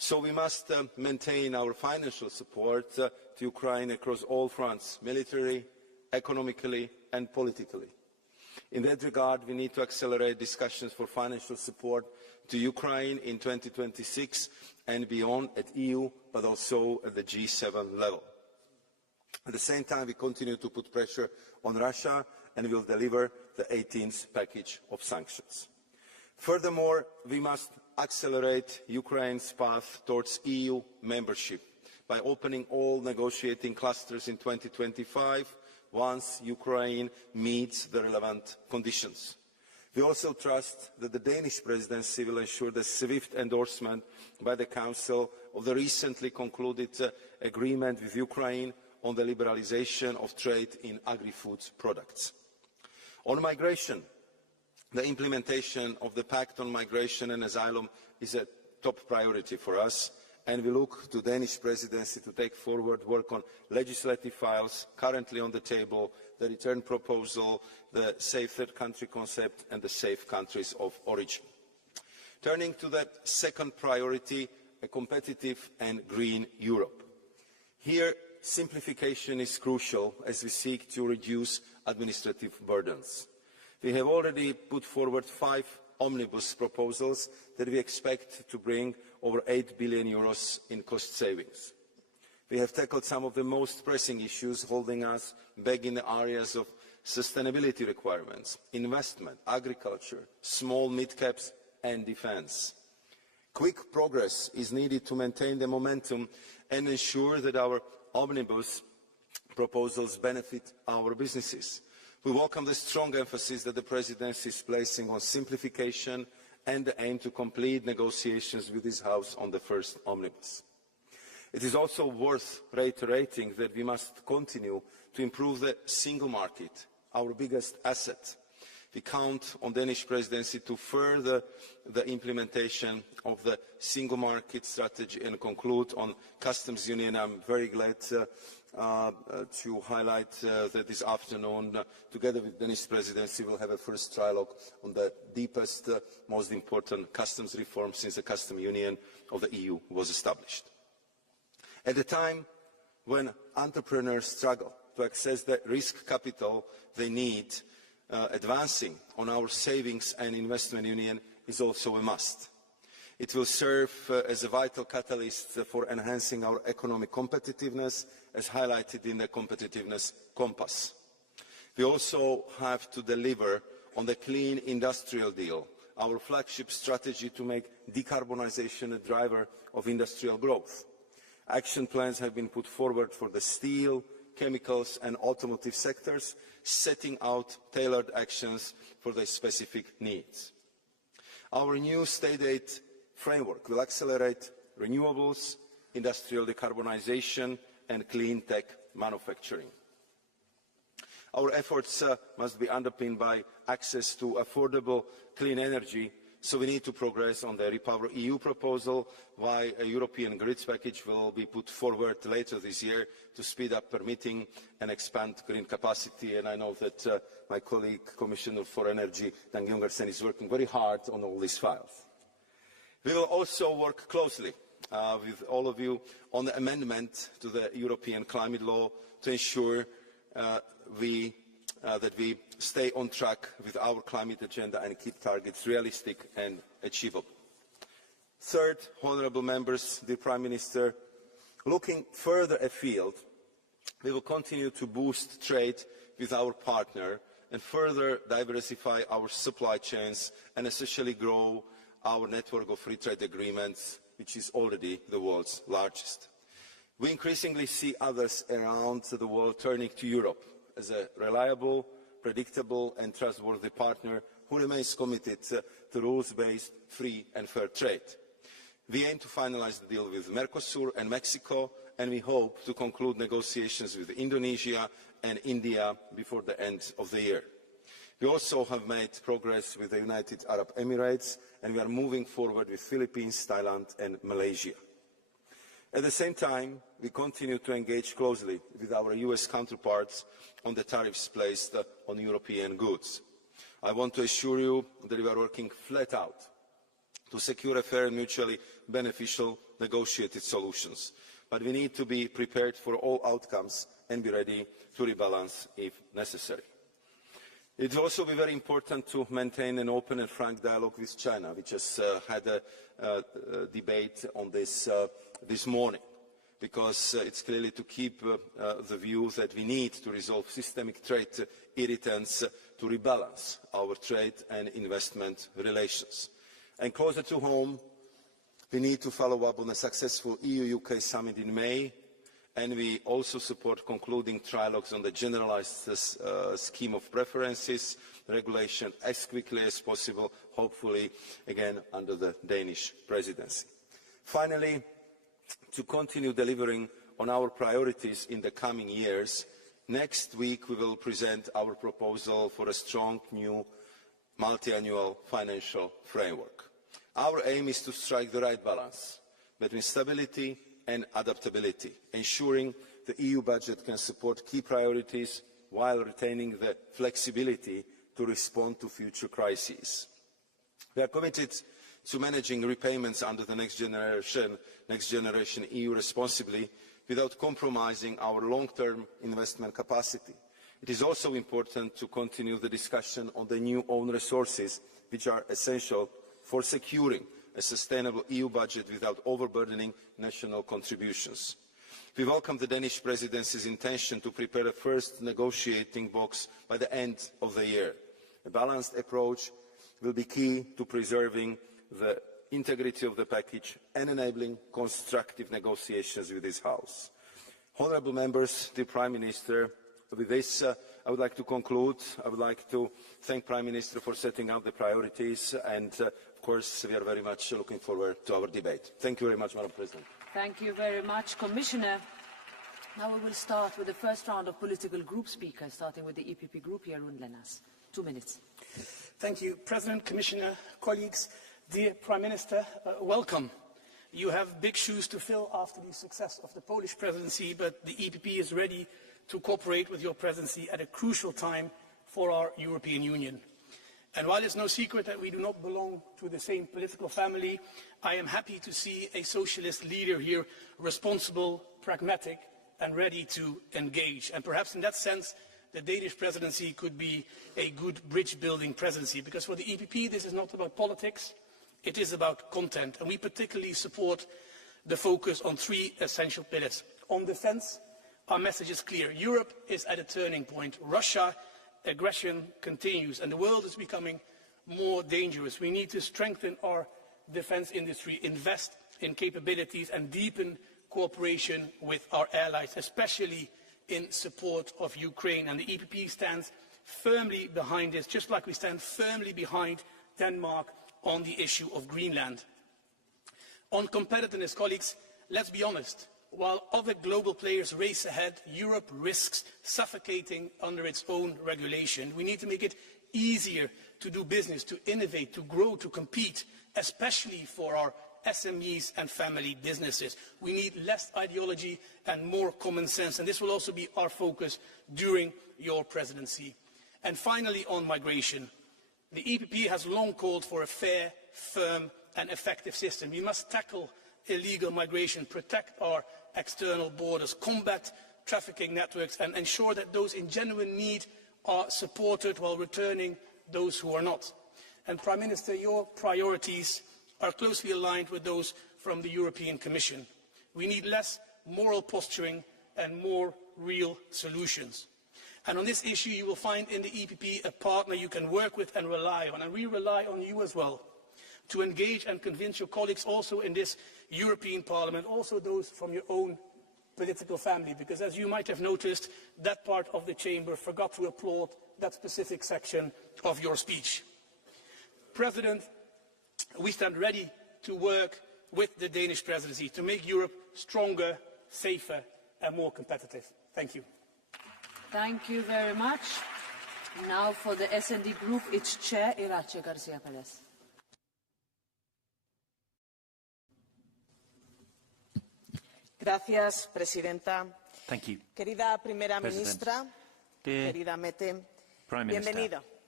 So we must maintain our financial support to Ukraine across all fronts, military, economically and politically. In that regard, we need to accelerate discussions for financial support to Ukraine in 2026 and beyond at EU, but also at the G7 level. At the same time, we continue to put pressure on Russia and will deliver the 18th package of sanctions. Furthermore, we must accelerate Ukraine's path towards EU membership by opening all negotiating clusters in 2025 once Ukraine meets the relevant conditions. We also trust that the Danish Presidency will ensure the swift endorsement by the Council of the recently concluded agreement with Ukraine on the liberalisation of trade in agri-food products. On migration, the implementation of the Pact on Migration and Asylum is a top priority for us, and we look to the Danish Presidency to take forward work on legislative files currently on the table, the return proposal, the safe third country concept and the safe countries of origin. Turning to the second priority, a competitive and green Europe. Here, simplification is crucial as we seek to reduce administrative burdens. We have already put forward 5 omnibus proposals that we expect to bring over €8 billion in cost savings. We have tackled some of the most pressing issues holding us back in the areas of sustainability requirements, investment, agriculture, small mid-caps and defence. Quick progress is needed to maintain the momentum and ensure that our omnibus proposals benefit our businesses. We welcome the strong emphasis that the Presidency is placing on simplification and the aim to complete negotiations with this House on the first omnibus. It is also worth reiterating that we must continue to improve the single market, our biggest asset. We count on the Danish Presidency to further the implementation of the single market strategy and conclude on customs union. I am very glad to highlight that this afternoon, together with the Danish Presidency, we will have a first trilogue on the deepest, most important customs reform since the customs union of the EU was established. At a time when entrepreneurs struggle to access the risk capital they need, advancing on our savings and investment union is also a must. It will serve as a vital catalyst for enhancing our economic competitiveness, as highlighted in the competitiveness compass. We also have to deliver on the Clean Industrial Deal, our flagship strategy to make decarbonisation a driver of industrial growth. Action plans have been put forward for the steel, chemicals and automotive sectors, setting out tailored actions for their specific needs. Our new state aid framework will accelerate renewables, industrial decarbonisation and clean tech manufacturing. Our efforts must be underpinned by access to affordable clean energy, so we need to progress on the Repower EU proposal, while a European grids package will be put forward later this year to speed up permitting and expand green capacity. And I know that my colleague, Commissioner for Energy, Dan Jungersen, is working very hard on all these files. We will also work closely with all of you on the amendment to the European climate law to ensure that we stay on track with our climate agenda and keep targets realistic and achievable. Third, honourable members, dear Prime Minister, looking further afield, we will continue to boost trade with our partner and further diversify our supply chains and essentially grow our network of free trade agreements, which is already the world's largest. We increasingly see others around the world turning to Europe as a reliable, predictable and trustworthy partner who remains committed to rules-based, free and fair trade. We aim to finalise the deal with Mercosur and Mexico, and we hope to conclude negotiations with Indonesia and India before the end of the year. We also have made progress with the United Arab Emirates, and we are moving forward with Philippines, Thailand and Malaysia. At the same time, we continue to engage closely with our US counterparts on the tariffs placed on European goods. I want to assure you that we are working flat out to secure a fair and mutually beneficial negotiated solutions. But we need to be prepared for all outcomes and be ready to rebalance if necessary. It will also be very important to maintain an open and frank dialogue with China. We just had a debate on this this morning, because it's clearly to keep the view that we need to resolve systemic trade irritants to rebalance our trade and investment relations. And closer to home, we need to follow up on a successful EU-UK summit in May, and we also support concluding trilogues on the generalised scheme of preferences regulation as quickly as possible, hopefully again under the Danish Presidency. Finally, to continue delivering on our priorities in the coming years, next week we will present our proposal for a strong new multi-annual financial framework. Our aim is to strike the right balance between stability and adaptability, ensuring the EU budget can support key priorities while retaining the flexibility to respond to future crises. We are committed to managing repayments under the Next Generation EU responsibly without compromising our long-term investment capacity. It is also important to continue the discussion on the new own resources, which are essential for securing a sustainable EU budget without overburdening national contributions. We welcome the Danish Presidency's intention to prepare a first negotiating box by the end of the year. A balanced approach will be key to preserving the integrity of the package and enabling constructive negotiations with this House. Honourable members, the Prime Minister, with this I would like to conclude. I would like to thank Prime Minister for setting out the priorities, and of course we are very much looking forward to our debate. Thank you very much, Madam President. Thank you very much, Commissioner. Now we will start with the first round of political group speakers, starting with the EPP group, Jeroen Lenners. 2 minutes. Thank you, President, Commissioner, colleagues. Dear Prime Minister, welcome. You have big shoes to fill after the success of the Polish presidency, but the EPP is ready to cooperate with your presidency at a crucial time for our European Union. And while it's no secret that we do not belong to the same political family, I am happy to see a socialist leader here, responsible, pragmatic, and ready to engage. And perhaps in that sense, the Danish presidency could be a good bridge-building presidency, because for the EPP this is not about politics, it is about content. And we particularly support the focus on 3 essential pillars. On defence, our message is clear. Europe is at a turning point. Russia aggression continues and the world is becoming more dangerous. We need to strengthen our defence industry, invest in capabilities and deepen cooperation with our allies, especially in support of Ukraine. And the EPP stands firmly behind this, just like we stand firmly behind Denmark on the issue of Greenland. On competitiveness, colleagues, let's be honest. While other global players race ahead, Europe risks suffocating under its own regulation. We need to make it easier to do business, to innovate, to grow, to compete, especially for our SMEs and family businesses. We need less ideology and more common sense, and this will also be our focus during your presidency. And finally, on migration. The EPP has long called for a fair, firm and effective system. We must tackle illegal migration, protect our external borders, combat trafficking networks and ensure that those in genuine need are supported while returning those who are not. And Prime Minister, your priorities are closely aligned with those from the European Commission. We need less moral posturing and more real solutions. And on this issue you will find in the EPP a partner you can work with and rely on, and we rely on you as well to engage and convince your colleagues also in this European Parliament, also those from your own political family, because as you might have noticed, that part of the chamber forgot to applaud that specific section of your speech. President, we stand ready to work with the Danish presidency to make Europe stronger, safer and more competitive. Thank you. Thank you very much. Now for the S&D Group, its chair, Irache Garcia Perez. Gracias, Presidenta. Thank you. Querida Primera President. Ministra, Dear querida Mete, Prime Minister, bienvenida.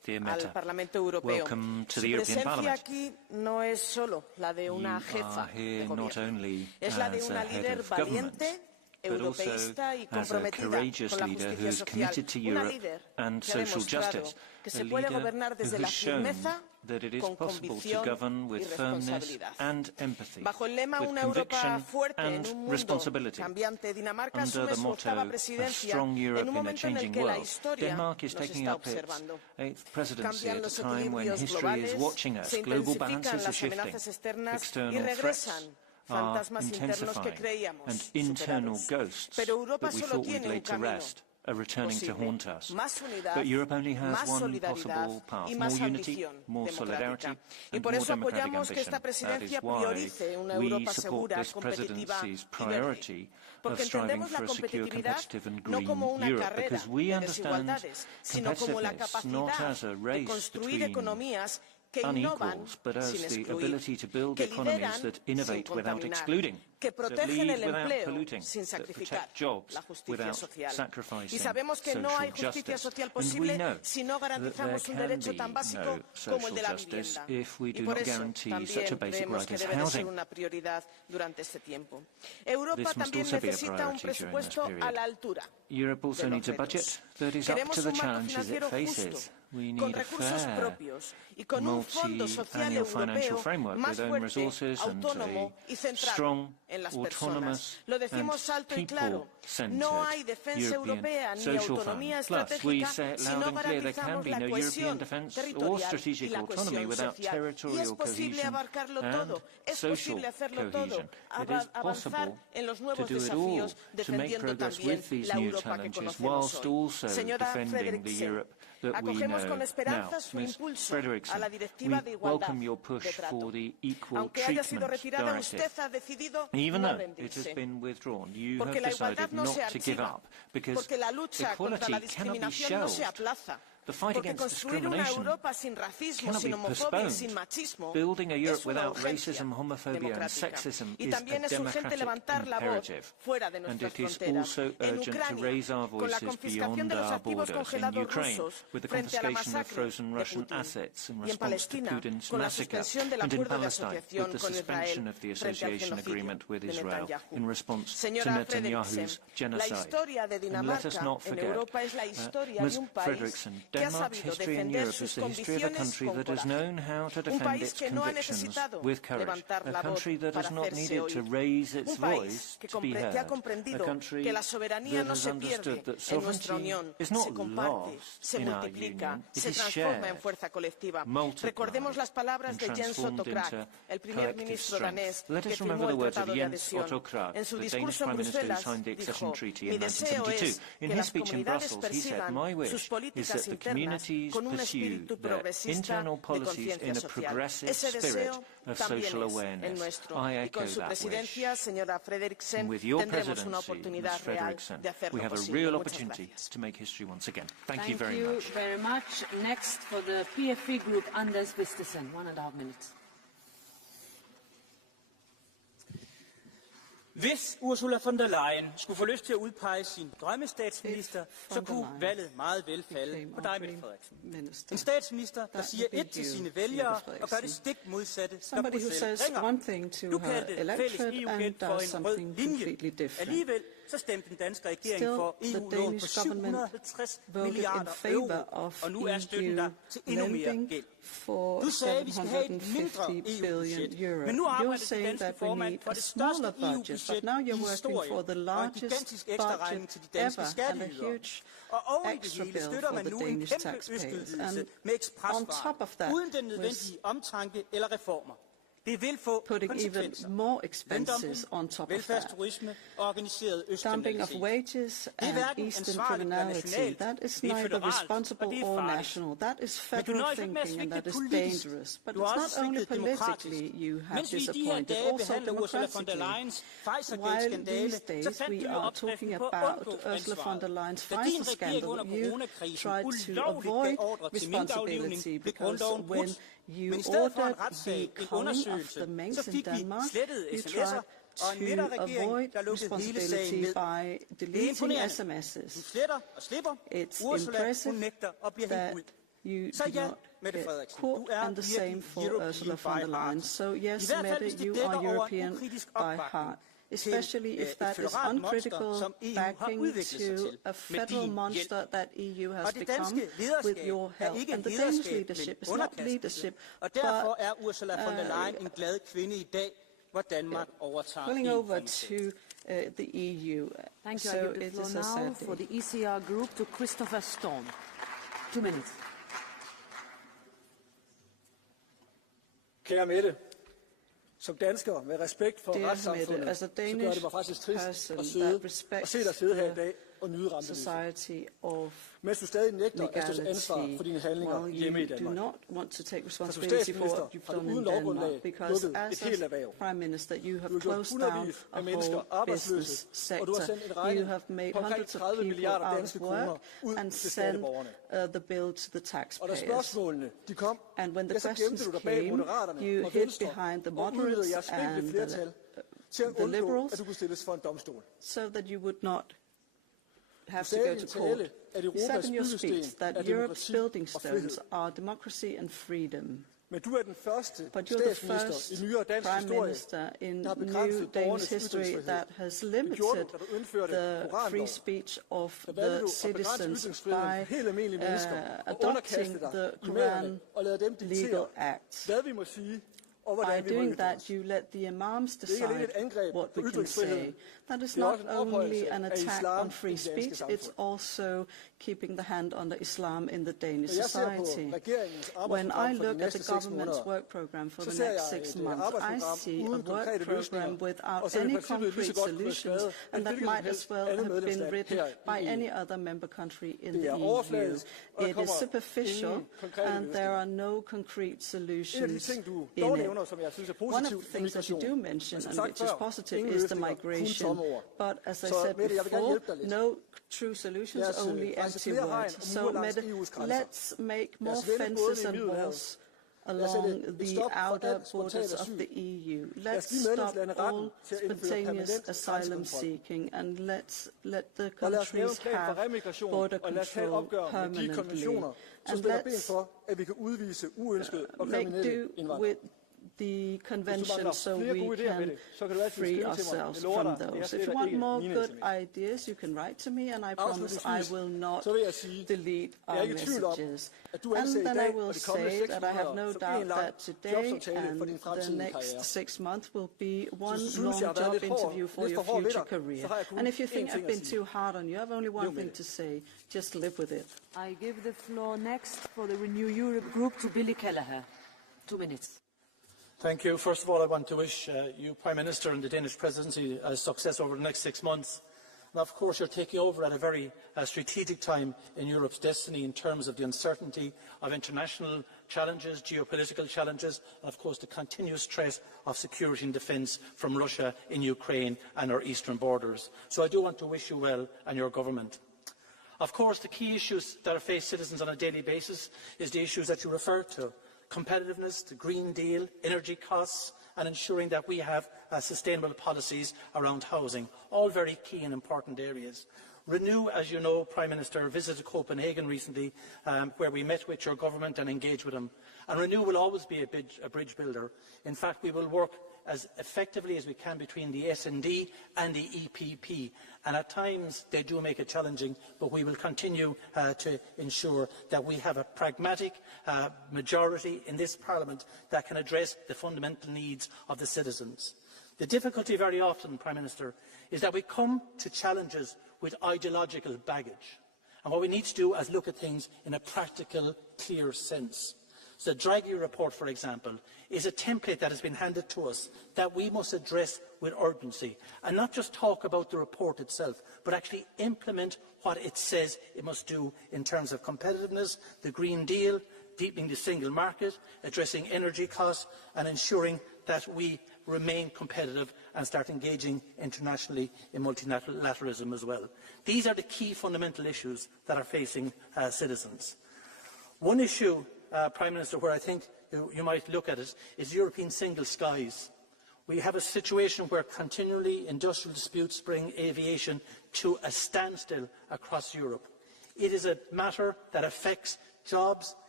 al Parlamento Europeo. Su presencia aquí no es solo la de una jefa de gobierno, es la de una líder valiente, europeísta y comprometida con la justicia social. Una líder que ha demostrado que se puede gobernar desde la firmeza, con convicción y responsabilidad. Bajo el lema Una Europa fuerte en un mundo cambiante, Dinamarca asume su octava presidencia en un momento en el que la historia nos está observando. Cambian los equilibrios globales, se intensifican las amenazas externas y regresan fantasmas internos que creíamos superados. Pero Europa solo tiene un camino posible: más unidad, más solidaridad y más ambición democrática. Y por eso apoyamos que esta presidencia priorice una Europa segura, competitiva y verde. Porque entendemos la competitividad no como una carrera de desigualdades, sino como la capacidad de construir economías que innovan sin excluir, que lideran sin contaminar, que protegen el empleo sin sacrificar la justicia social. Y sabemos que no hay justicia social posible si no garantizamos un derecho tan básico como el de la vivienda. Y por eso también creemos que debe de ser una prioridad durante este tiempo. Europa también necesita un presupuesto a la altura de los retos. Queremos un marco financiero justo, con recursos propios y con un fondo social europeo más fuerte, autónomo y centrado en las personas. Lo decimos alto y claro: no hay defensa europea ni autonomía estratégica si no garantizamos la cohesión territorial y la cohesión social. Y es posible abarcarlo todo, es posible hacerlo todo, avanzar en los nuevos desafíos, defendiendo también la Europa que conocemos hoy. Señora Frederiksen, acogemos con esperanza su impulso a la Directiva de Igualdad de Trato. Aunque haya sido retirada, usted ha decidido no rendirse. Porque la igualdad no se archiva, porque la lucha contra la discriminación no se aplaza. Porque construir una Europa sin racismo, sin homofobia y sin machismo es una urgencia democrática. Y también es urgente levantar la voz fuera de nuestras fronteras. En Ucrania, con la confiscación de los activos congelados rusos frente a la masacre de Putin. Y en Palestina, con la suspensión del acuerdo de asociación con Israel frente al genocidio de Netanyahu. Señora Frederiksen, la historia de Dinamarca en Europa es la historia de un país que ha sabido defender sus convicciones con coraje. Un país que no ha necesitado levantar la voz para hacerse oír. Un país que ha comprendido que la soberanía no se pierde en nuestra unión, se comparte, se multiplica, se transforma en fuerza colectiva. Recordemos las palabras de Jens Otto Krag, el primer ministro danés que firmó el Tratado de Adhesión. En su discurso en Bruselas dijo: mi deseo es que las comunidades persigan sus políticas internas con un espíritu progresista de conciencia social. Ese deseo también es el nuestro. Y con su presidencia, señora Frederiksen, tendremos una oportunidad real de hacerlo posible. Muchas gracias. Thank you very much. Next for the PFE group, Anders Vistisen, 1.5 minutes. Hvis Ursula von der Leyen skulle få lyst til at udpege sin drømmestatsminister, så kunne valget meget vel falde på dig, Mette Frederiksen. En statsminister, der siger et til sine vælgere og gør det stik modsatte, når Bruxelles ringer. Du kaldte fælles EU-gæld for en rød linje. Alligevel så stemte den danske regering for EU-lån på 750 milliarder euro, og nu er støtten der til endnu mere gæld. Du sagde, at vi skal have et mindre EU-budget, men nu arbejder den danske formand for det største EU-budget i historien og en gigantisk ekstra regning til de danske skatteydere. Og oven i det hele støtter man nu en kæmpe østudvidelse med ekspresvarer, uden den nødvendige omtanke eller reformer. Det vil få konsekvenser. Vendommen, velfærdsturisme og organiseret østkriminalitet. Det er hverken ansvarligt eller nationalt. Det er føderalt, og det er farligt. Men du nøjes ikke med at svigte politisk. Du har også svigtet demokratisk. Mens vi i de her dage behandler Ursula von der Leyens Pfizer-skandale, så fandt du jo opskriften på at undgå ansvaret. Da din regering under coronakrisen ulovligt gav ordre til minkaflivning, blev grundloven brudt. Men i stedet for en retssag, en undersøgelse, så fik vi slettede sms'er og en midterregering, der lukkede hele sagen ned. Det er imponerende. Du sletter og slipper. Ursula, hun nægter og bliver helt ud. you do not get caught, and the same for Ursula von der Leyen. So yes, Mette, you are European by heart, especially if that is uncritical backing to a federal monster that EU has become with your help. And the Danish leadership is not leadership, but pulling over to the EU. Thank you. So I give the it floor is a now sad for day. the ECR group to Christopher Stone. 2 minutes. Kære Mette, som dansker med respekt for Dear retssamfundet, Mette, as a så gør Danish det mig faktisk trist person at that se dig sidde her i dag og nyde rampelyset. society of Mens du stadig nægter at stå til ansvar for dine handlinger hjemme i you do Danmark. not want to take For responsibility for statsminister what you've har du done in uden Denmark, lovgrundlag because lukket as et helt a erhverv. Prime Minister, you Du have har gjort closed down hundredvis a af mennesker whole arbejdsløse, business og du har sector. sendt en You regning have made på omkring hundreds of 30 people milliarder out danske of kroner work ud and til sent skatteborgerne. the bill to the Og da taxpayers. spørgsmålene de kom, And when the så gemte questions du dig bag came, Moderaterne you og hid Venstre behind the og udnyttede moderates jeres spinkle and flertal til at the undgå, liberals, at du kunne stilles for en domstol. so that you would not have to sagde go i to din court. tale, at You said Europas in your speech byggesten that er Europe's demokrati building og frihed. stones are democracy and freedom. Men du er den første But you're the statsminister first i nyere dansk prime historie, minister in der har new begrænset Danish borgernes history ytringsfrihed. that has Det gjorde limited du, da du indførte the koranlov. free speech of Der valgte the du at begrænse citizens ytringsfriheden for helt almindelige mennesker og adopting underkaste dig the imamerne Quran og lade dem legal diktere, act. hvad vi må sige og By hvordan vi må doing ytre that, os. you let the imams Det er ikke alene decide et angreb what på we can ytringsfriheden. say. That is Det er not også en only ophøjelse an af attack islam on free i det danske speech, it's samfund. also keeping the hand under Islam in the Danish Når jeg ser på society. regeringens When I arbejdsprogram for de look at næste the 6 government's måneder, work program for så the ser next jeg 6 et months, I arbejdsprogram see a uden work konkrete program løsninger, og without som i any princippet lige så concrete godt kunne være solutions, skrevet and af that hvilket might som as helst well andet have been medlemsland written her by i any EU. other member country in Det the er EU. overfladisk, og der It is kommer superficial, ingen konkrete and there løsninger. are no concrete En af de solutions ting, du in dog it. nævner, som jeg synes er One of positivt, the things that you do mention, som and sagt which is før, positive, ingen is the løsninger, kun migration. tomme ord. But as I Så, said Mette, jeg vil gerne before, hjælpe dig lidt. no true solutions, Lad os only rejse empty flere hegn words. og So mure langs Mette, EU's grænser. let's make Lad more os vende bådene fences i and Middelhavet. walls Lad os along sætte et the stop for outer alt spontant borders of asyl. the EU. Lad os Let's give stop medlemslandene all retten til at indføre spontaneous permanent asylum grænsekontrol. seeking, and let's let the Og lad os lave en countries plan for have remigration, border og lad os tage et control opgør med de permanently. konventioner, som And spænder ben let's for, at vi kan udvise uønskede og make kriminelle do indvandrere. with the convention so flere we gode idéer med can det, så kan du altid free skrive til mig. ourselves Jeg lover from dig, jeg those. If sletter you want ikke more mine good sms'er. ideas, you can write to me, and I promise I Afslutningsvis, will not så vil jeg sige, delete jeg er our ikke i tvivl om, messages. at du And anser i then I dag will og de kommende say 6 that I have no måneder som doubt en lang that today jobsamtale for and din the fremtidige next karriere. 6 months will be one synes, long jeg har været job lidt hård, interview for lidt your for hård ved future dig, career. så har jeg kun And if you én think ting I've at been sige. too hard on you, I have only one Lev med thing det. to say. Just live with it. I give the floor next for the Renew Europe group to Billy Kelleher. 2 minutes. Thank you. First of all, I want to wish you, Prime Minister, and the Danish Presidency success over the next 6 months. And of course, you're taking over at a very strategic time in Europe's destiny in terms of the uncertainty of international challenges, geopolitical challenges, and of course the continuous threat of security and defence from Russia in Ukraine and our eastern borders. So I do want to wish you well and your government. Of course, the key issues that face citizens on a daily basis is the issues that you referred to: competitiveness, the Green Deal, energy costs, and ensuring that we have sustainable policies around housing, all very key and important areas. Renew, as you know, Prime Minister, visited Copenhagen recently, where we met with your government and engaged with them. And Renew will always be a bridge builder. In fact, we will work as effectively as we can between the S&D and the EPP. And at times they do make it challenging, but we will continue to ensure that we have a pragmatic majority in this Parliament that can address the fundamental needs of the citizens. The difficulty very often, Prime Minister, is that we come to challenges with ideological baggage. And what we need to do is look at things in a practical, clear sense. So the Draghi report, for example, is a template that has been handed to us that we must address with urgency, and not just talk about the report itself, but actually implement what it says it must do in terms of competitiveness, the Green Deal, deepening the single market, addressing energy costs, and ensuring that we remain competitive and start engaging internationally in multilateralism as well. These are the key fundamental issues that are facing citizens. One issue, Prime Minister, where I think you might look at it, is European single skies. We have a situation where continually industrial disputes bring aviation to a standstill across Europe. It is a matter that affects jobs,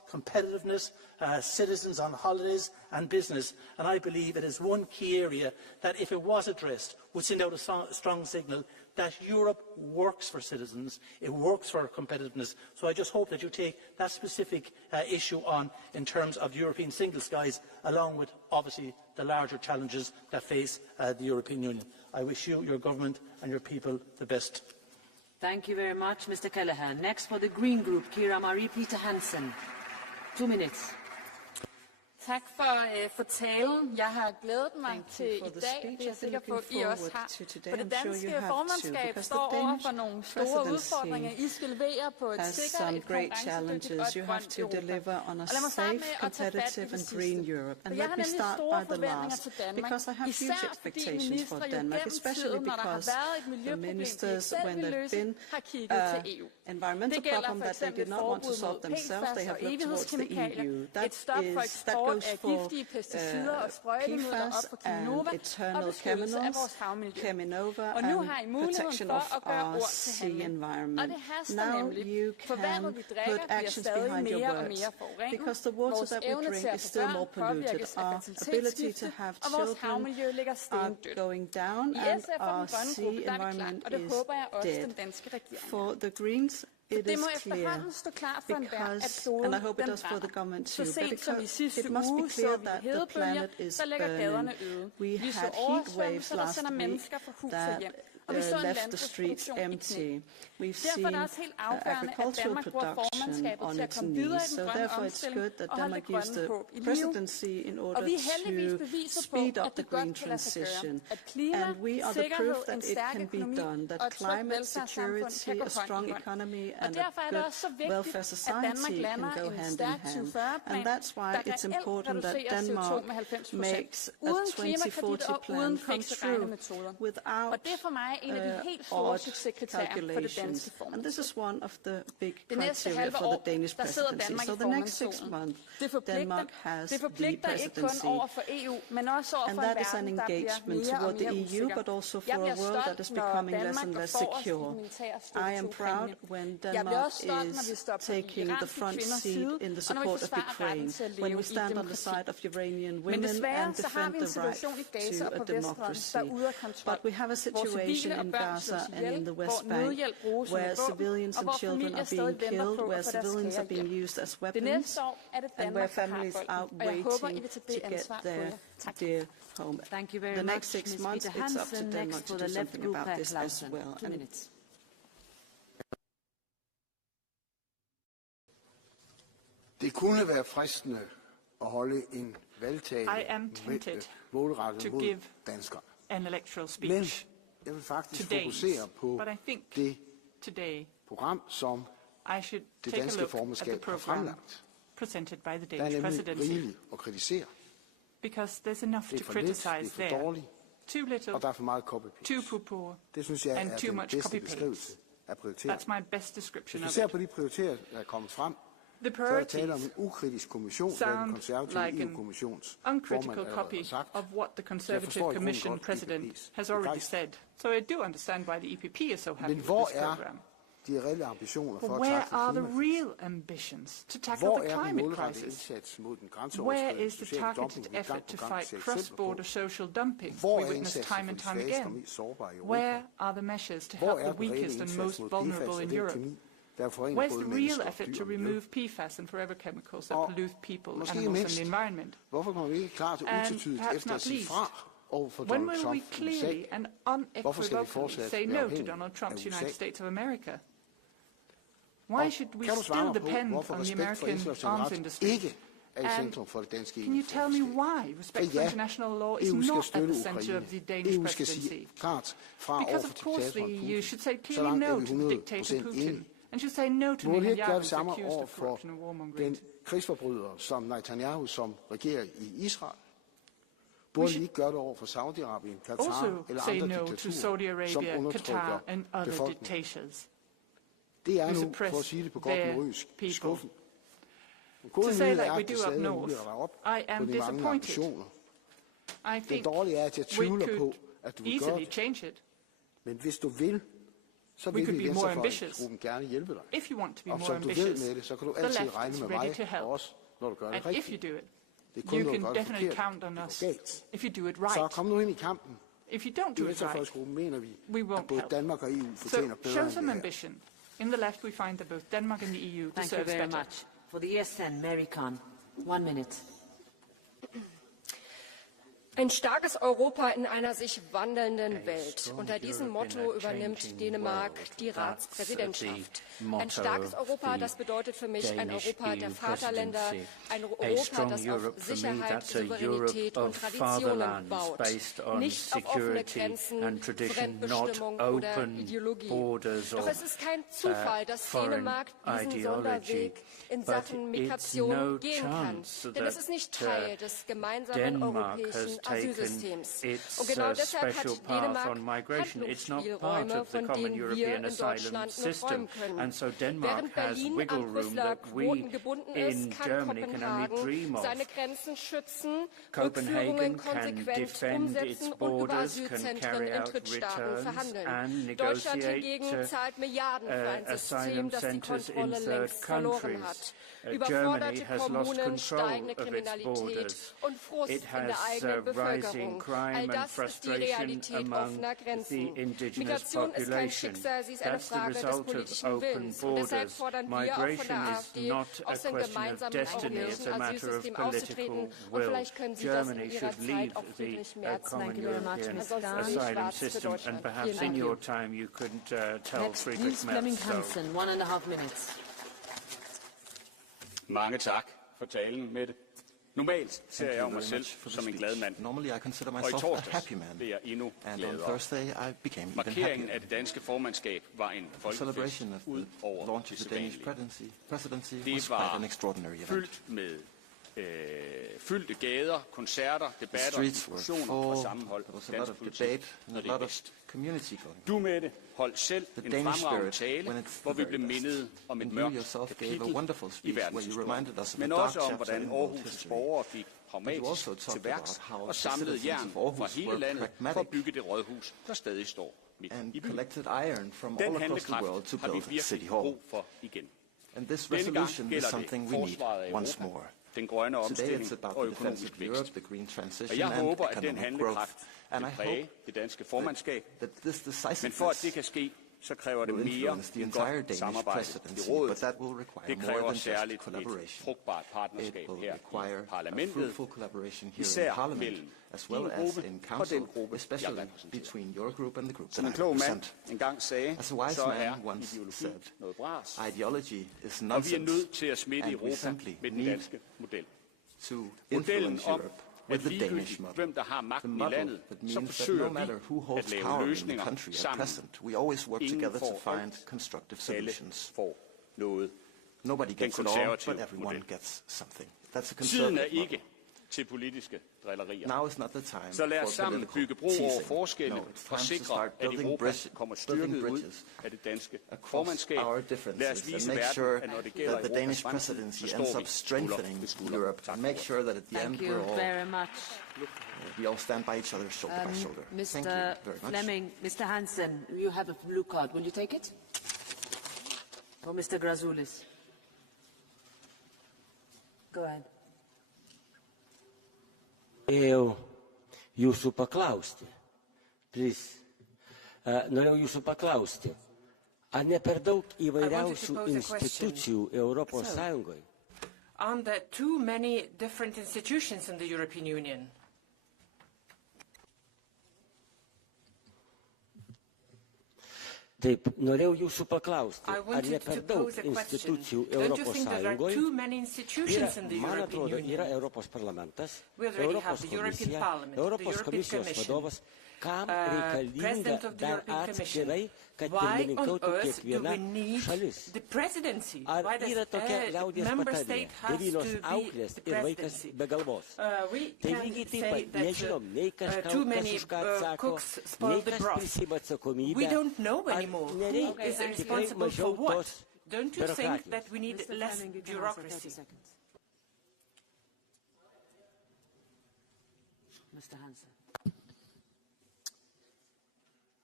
competitiveness, citizens on holidays and business. And I believe it is one key area that, if it was addressed, would send out a strong signal that Europe works for citizens, it works for competitiveness. So I just hope that you take that specific issue on in terms of the European single skies, along with, obviously, the larger challenges that face the European Union. I wish you, your government and your people the best. Thank you very much, Mr. Kelleher. Next for the Green Group, Marie Bjerre Hansen. 2 minutes. Tak for talen. Jeg har glædet mig til i dag, det er jeg sikker på, I også har. For det danske formandskab står over for nogle store udfordringer. I skal levere på et sikkert, et konkurrencedygtigt og et grønt Europa. Og lad mig starte med at tage fat i det sidste. For jeg har nemlig store forventninger til Danmark, især fordi ministre jo gennem tiden, når der har været et miljøproblem, de selv vil løse, har kigget til EU. Det gælder for eksempel et forbud mod PFAS og evighedskemikalier, et stop for eksport af giftige pesticider og sprøjtemidler op for Cheminova og beskyttelse af vores havmiljø. Og nu har I muligheden for at gøre ord til handling. Og det haster nemlig, for vandet vi drikker bliver stadig mere og mere forurenet. Vores evne til at få børn påvirkes af fertilitetstid, og vores havmiljø ligger stendødt. I SF og den grønne gruppe, der er vi klar, og det håber jeg også den danske regering. Det må efterhånden stå klart for enhver, at kloden den brænder. Så sent som i sidste uge så vi hedebølger, der lægger gaderne øde. Vi så oversvømmelser, der sender mennesker fra hus og hjem. Og vi så en landbrugsproduktion i knæ. Derfor er det også helt afgørende, at Danmark bruger formandskabet til at komme videre i den grønne omstilling og holde det grønne håb i live. Og vi er heldigvis beviser på, at det godt kan lade sig gøre. At klima, sikkerhed, en stærk økonomi og et trygt velfærdssamfund kan gå hånd i hånd. Og derfor er det også så vigtigt, at Danmark lander en stærk 2040-plan, der reelt reducerer CO2 med 90%, uden klimakredit og uden fikse regnemetoder. Og det er for mig en af de helt store succeskriterier for det danske formandskab. Det næste halve år, der sidder Danmark i formandsstolen. Det forpligter ikke kun over for EU, men også over for en verden, der bliver mere og mere usikker. Jeg bliver stolt, når Danmark går forrest i den militære strukturpræmie. Jeg bliver også stolt, når vi står på den iranske kvinders side, og når vi forsvarer retten til at leve i demokrati. Men desværre så har vi en situation i Gaza og på Vestbredden, der er ude af kontrol. Hvor civile og børn slås ihjel, hvor nødhjælp bruges som våben, og hvor familier stadig venter på at få deres kære hjem. Det næste år er det Danmark, der har bolden, og jeg håber, I vil tage det ansvar på jer. Tak. Thank you very much, Ms. Bjerre Hansen. Next for the left group, Clausen. 2 minutes. Det kunne være fristende at holde en valgtale målrettet mod danskere. An electoral speech. Men jeg vil faktisk fokusere på det program, som det danske formandskab har fremlagt. Der er nemlig rigeligt at kritisere. Because there's enough to criticize there. Too little, og der er for meget copy-paste. Det synes jeg er den bedste beskrivelse af prioriteringer. That's my best description of it. Hvis vi ser på de prioriteringer, der er kommet frem, så er der tale om en ukritisk kommission, der er den konservative EU-kommissions uncritical copy of what the Conservative Commission President has already said. So I do understand why the EPP is so happy with this program. De reelle ambitioner for at where are the real ambitions to tackle the climate crisis? Where is the targeted effort to fight cross-border social dumping we witness time and time again? Where are the measures to help the weakest and most vulnerable in Europe? Where's the real effort to remove PFAS and forever chemicals that pollute people, animals and the environment? And perhaps not least, when will we clearly and unequivocally say no to Donald Trump's United States of America? Why should we still depend on the American arms industry? And can you tell me why respect for international law is not at the center of the Danish presidency? Because of course the EU should say clearly no to the dictator Putin, and should say no to Netanyahu's accused of corruption and warmongering. Krigsforbryder som Netanyahu, som regerer i Israel. Burde vi ikke gøre det over for Saudi-Arabien, Qatar eller andre diktaturer, som undertrykker befolkningen? Det er nu, for at sige det på godt nordjysk, skuffen. To say like we do up north, I am disappointed. I think we could easily change it. Men hvis du vil, We could be more ambitious. If you want to be more ambitious, the left is ready to help. And if you do it, you can definitely count on us. If you do it right. If you don't do it right, we won't help. So show some ambition. In the left, we find that both Denmark and the EU deserve better. Thank you very much. For the ESN, Mary Khan, 1 minute. Ein starkes Europa in einer sich wandelnden Welt. Unter diesem Motto übernimmt Dänemark die Ratspräsidentschaft. Ein starkes Europa, das bedeutet für mich ein Europa der Vaterländer, ein Europa, das auf Sicherheit, Souveränität und Traditionen baut, nicht auf offene Grenzen, Fremdbestimmung oder Ideologie. Doch es ist kein Zufall, dass Dänemark diesen Sonderweg in Sachen Migration gehen kann. Denn es ist nicht Teil des gemeinsamen europäischen Asylsystems. Und genau deshalb hat Dänemark Handlungsspielräume, von denen wir in Deutschland nur träumen können. Während Berlin an Brüsseler Quoten gebunden ist, kann Kopenhagen seine Grenzen schützen, Rückführungen konsequent umsetzen und über Asylzentren in Drittstaaten verhandeln. Deutschland hingegen zahlt Milliarden für ein System, das die Kontrolle längst verloren hat. Überforderte Kommunen, steigende Kriminalität und Frust in der eigenen Bevölkerung. All das ist die Realität offener Grenzen. Migration ist kein Schicksal, sie ist eine Frage des politischen Willens. Und deshalb fordern wir auch von der AfD, aus dem gemeinsamen europäischen Asylsystem auszutreten. Und vielleicht können Sie das in Ihrer Zeit auch Friedrich Merz nennen. Ansonsten nicht schwarz für Deutschland. Vielen Dank. Next, Niels Flemming Hansen, 1.5 minutes. Mange tak for talen, Mette. Normalt ser jeg mig selv som en glad mand, og i torsdags blev jeg endnu gladere. Markeringen af det danske formandskab var en folkefest ud over det sædvanlige. Det var fyldt med fyldte gader, koncerter, debatter, diskussioner og sammenhold. Dansk politik og det bedst. Du, Mette, holdt selv en fremragende tale, hvor vi blev mindet om et mørkt kapitel i verdenshistorien, men også om, hvordan Aarhus' borgere gik pragmatisk til værks og samlede jern fra hele landet for at bygge det rådhus, der stadig står midt i byen. Den handlekraft har vi virkelig brug for igen. Denne gang gælder det forsvaret af Europa, den grønne omstilling og økonomisk vækst. Og jeg håber, at den handlekraft vil præge det danske formandskab. Men for at det kan ske, så kræver det mere end godt samarbejde i rådet. Det kræver særligt et frugtbart partnerskab her i parlamentet, især mellem din gruppe og den gruppe, jeg repræsenterer. Som en klog mand engang sagde, så er ideologi noget bras, og vi er nødt til at smitte Europa med den danske model. Modellen om, at ligegyldigt hvem der har magten i landet, så forsøger vi at lave løsninger sammen. Ingen får alt, alle får noget. Den konservative model. Tiden er ikke til politiske drillerier. Så lad os sammen bygge bro over forskelle og sikre, at Europa kommer styrket ud af det danske formandskab. Lad os vise verden, at når det gælder Europas fremtid, så står vi skulder ved skulder. Tak for ordet. Thank you very much. We all stand by each other, shoulder by shoulder. Thank you very much. Flemming, Mr. Hansen, you have a blue card. Will you take it? Or Mr. Grazoulis? Go ahead. Jūsų paklausti, please. Norėjau jūsų paklausti, ar ne per daug įvairiausių institucijų Europos Sąjungoje? Aren't there too many different institutions in the European Union? Taip, norėjau jūsų paklausti, ar ne per daug institucijų Europos Sąjungoje? Man atrodo, yra Europos parlamentas, Europos komisija, Europos komisijos vadovas, kam reikalinga dar atskirai, kad pirmininkautų kiekviena šalis. Ar yra tokia liaudies patarlė, 9 auklės ir vaikas be galvos? Tai lygiai taip pat nežinom, nei kas už ką atsako, nei kas prisima atsakomybę. Ar nereikia tikrai mažiau tos biurokratijos?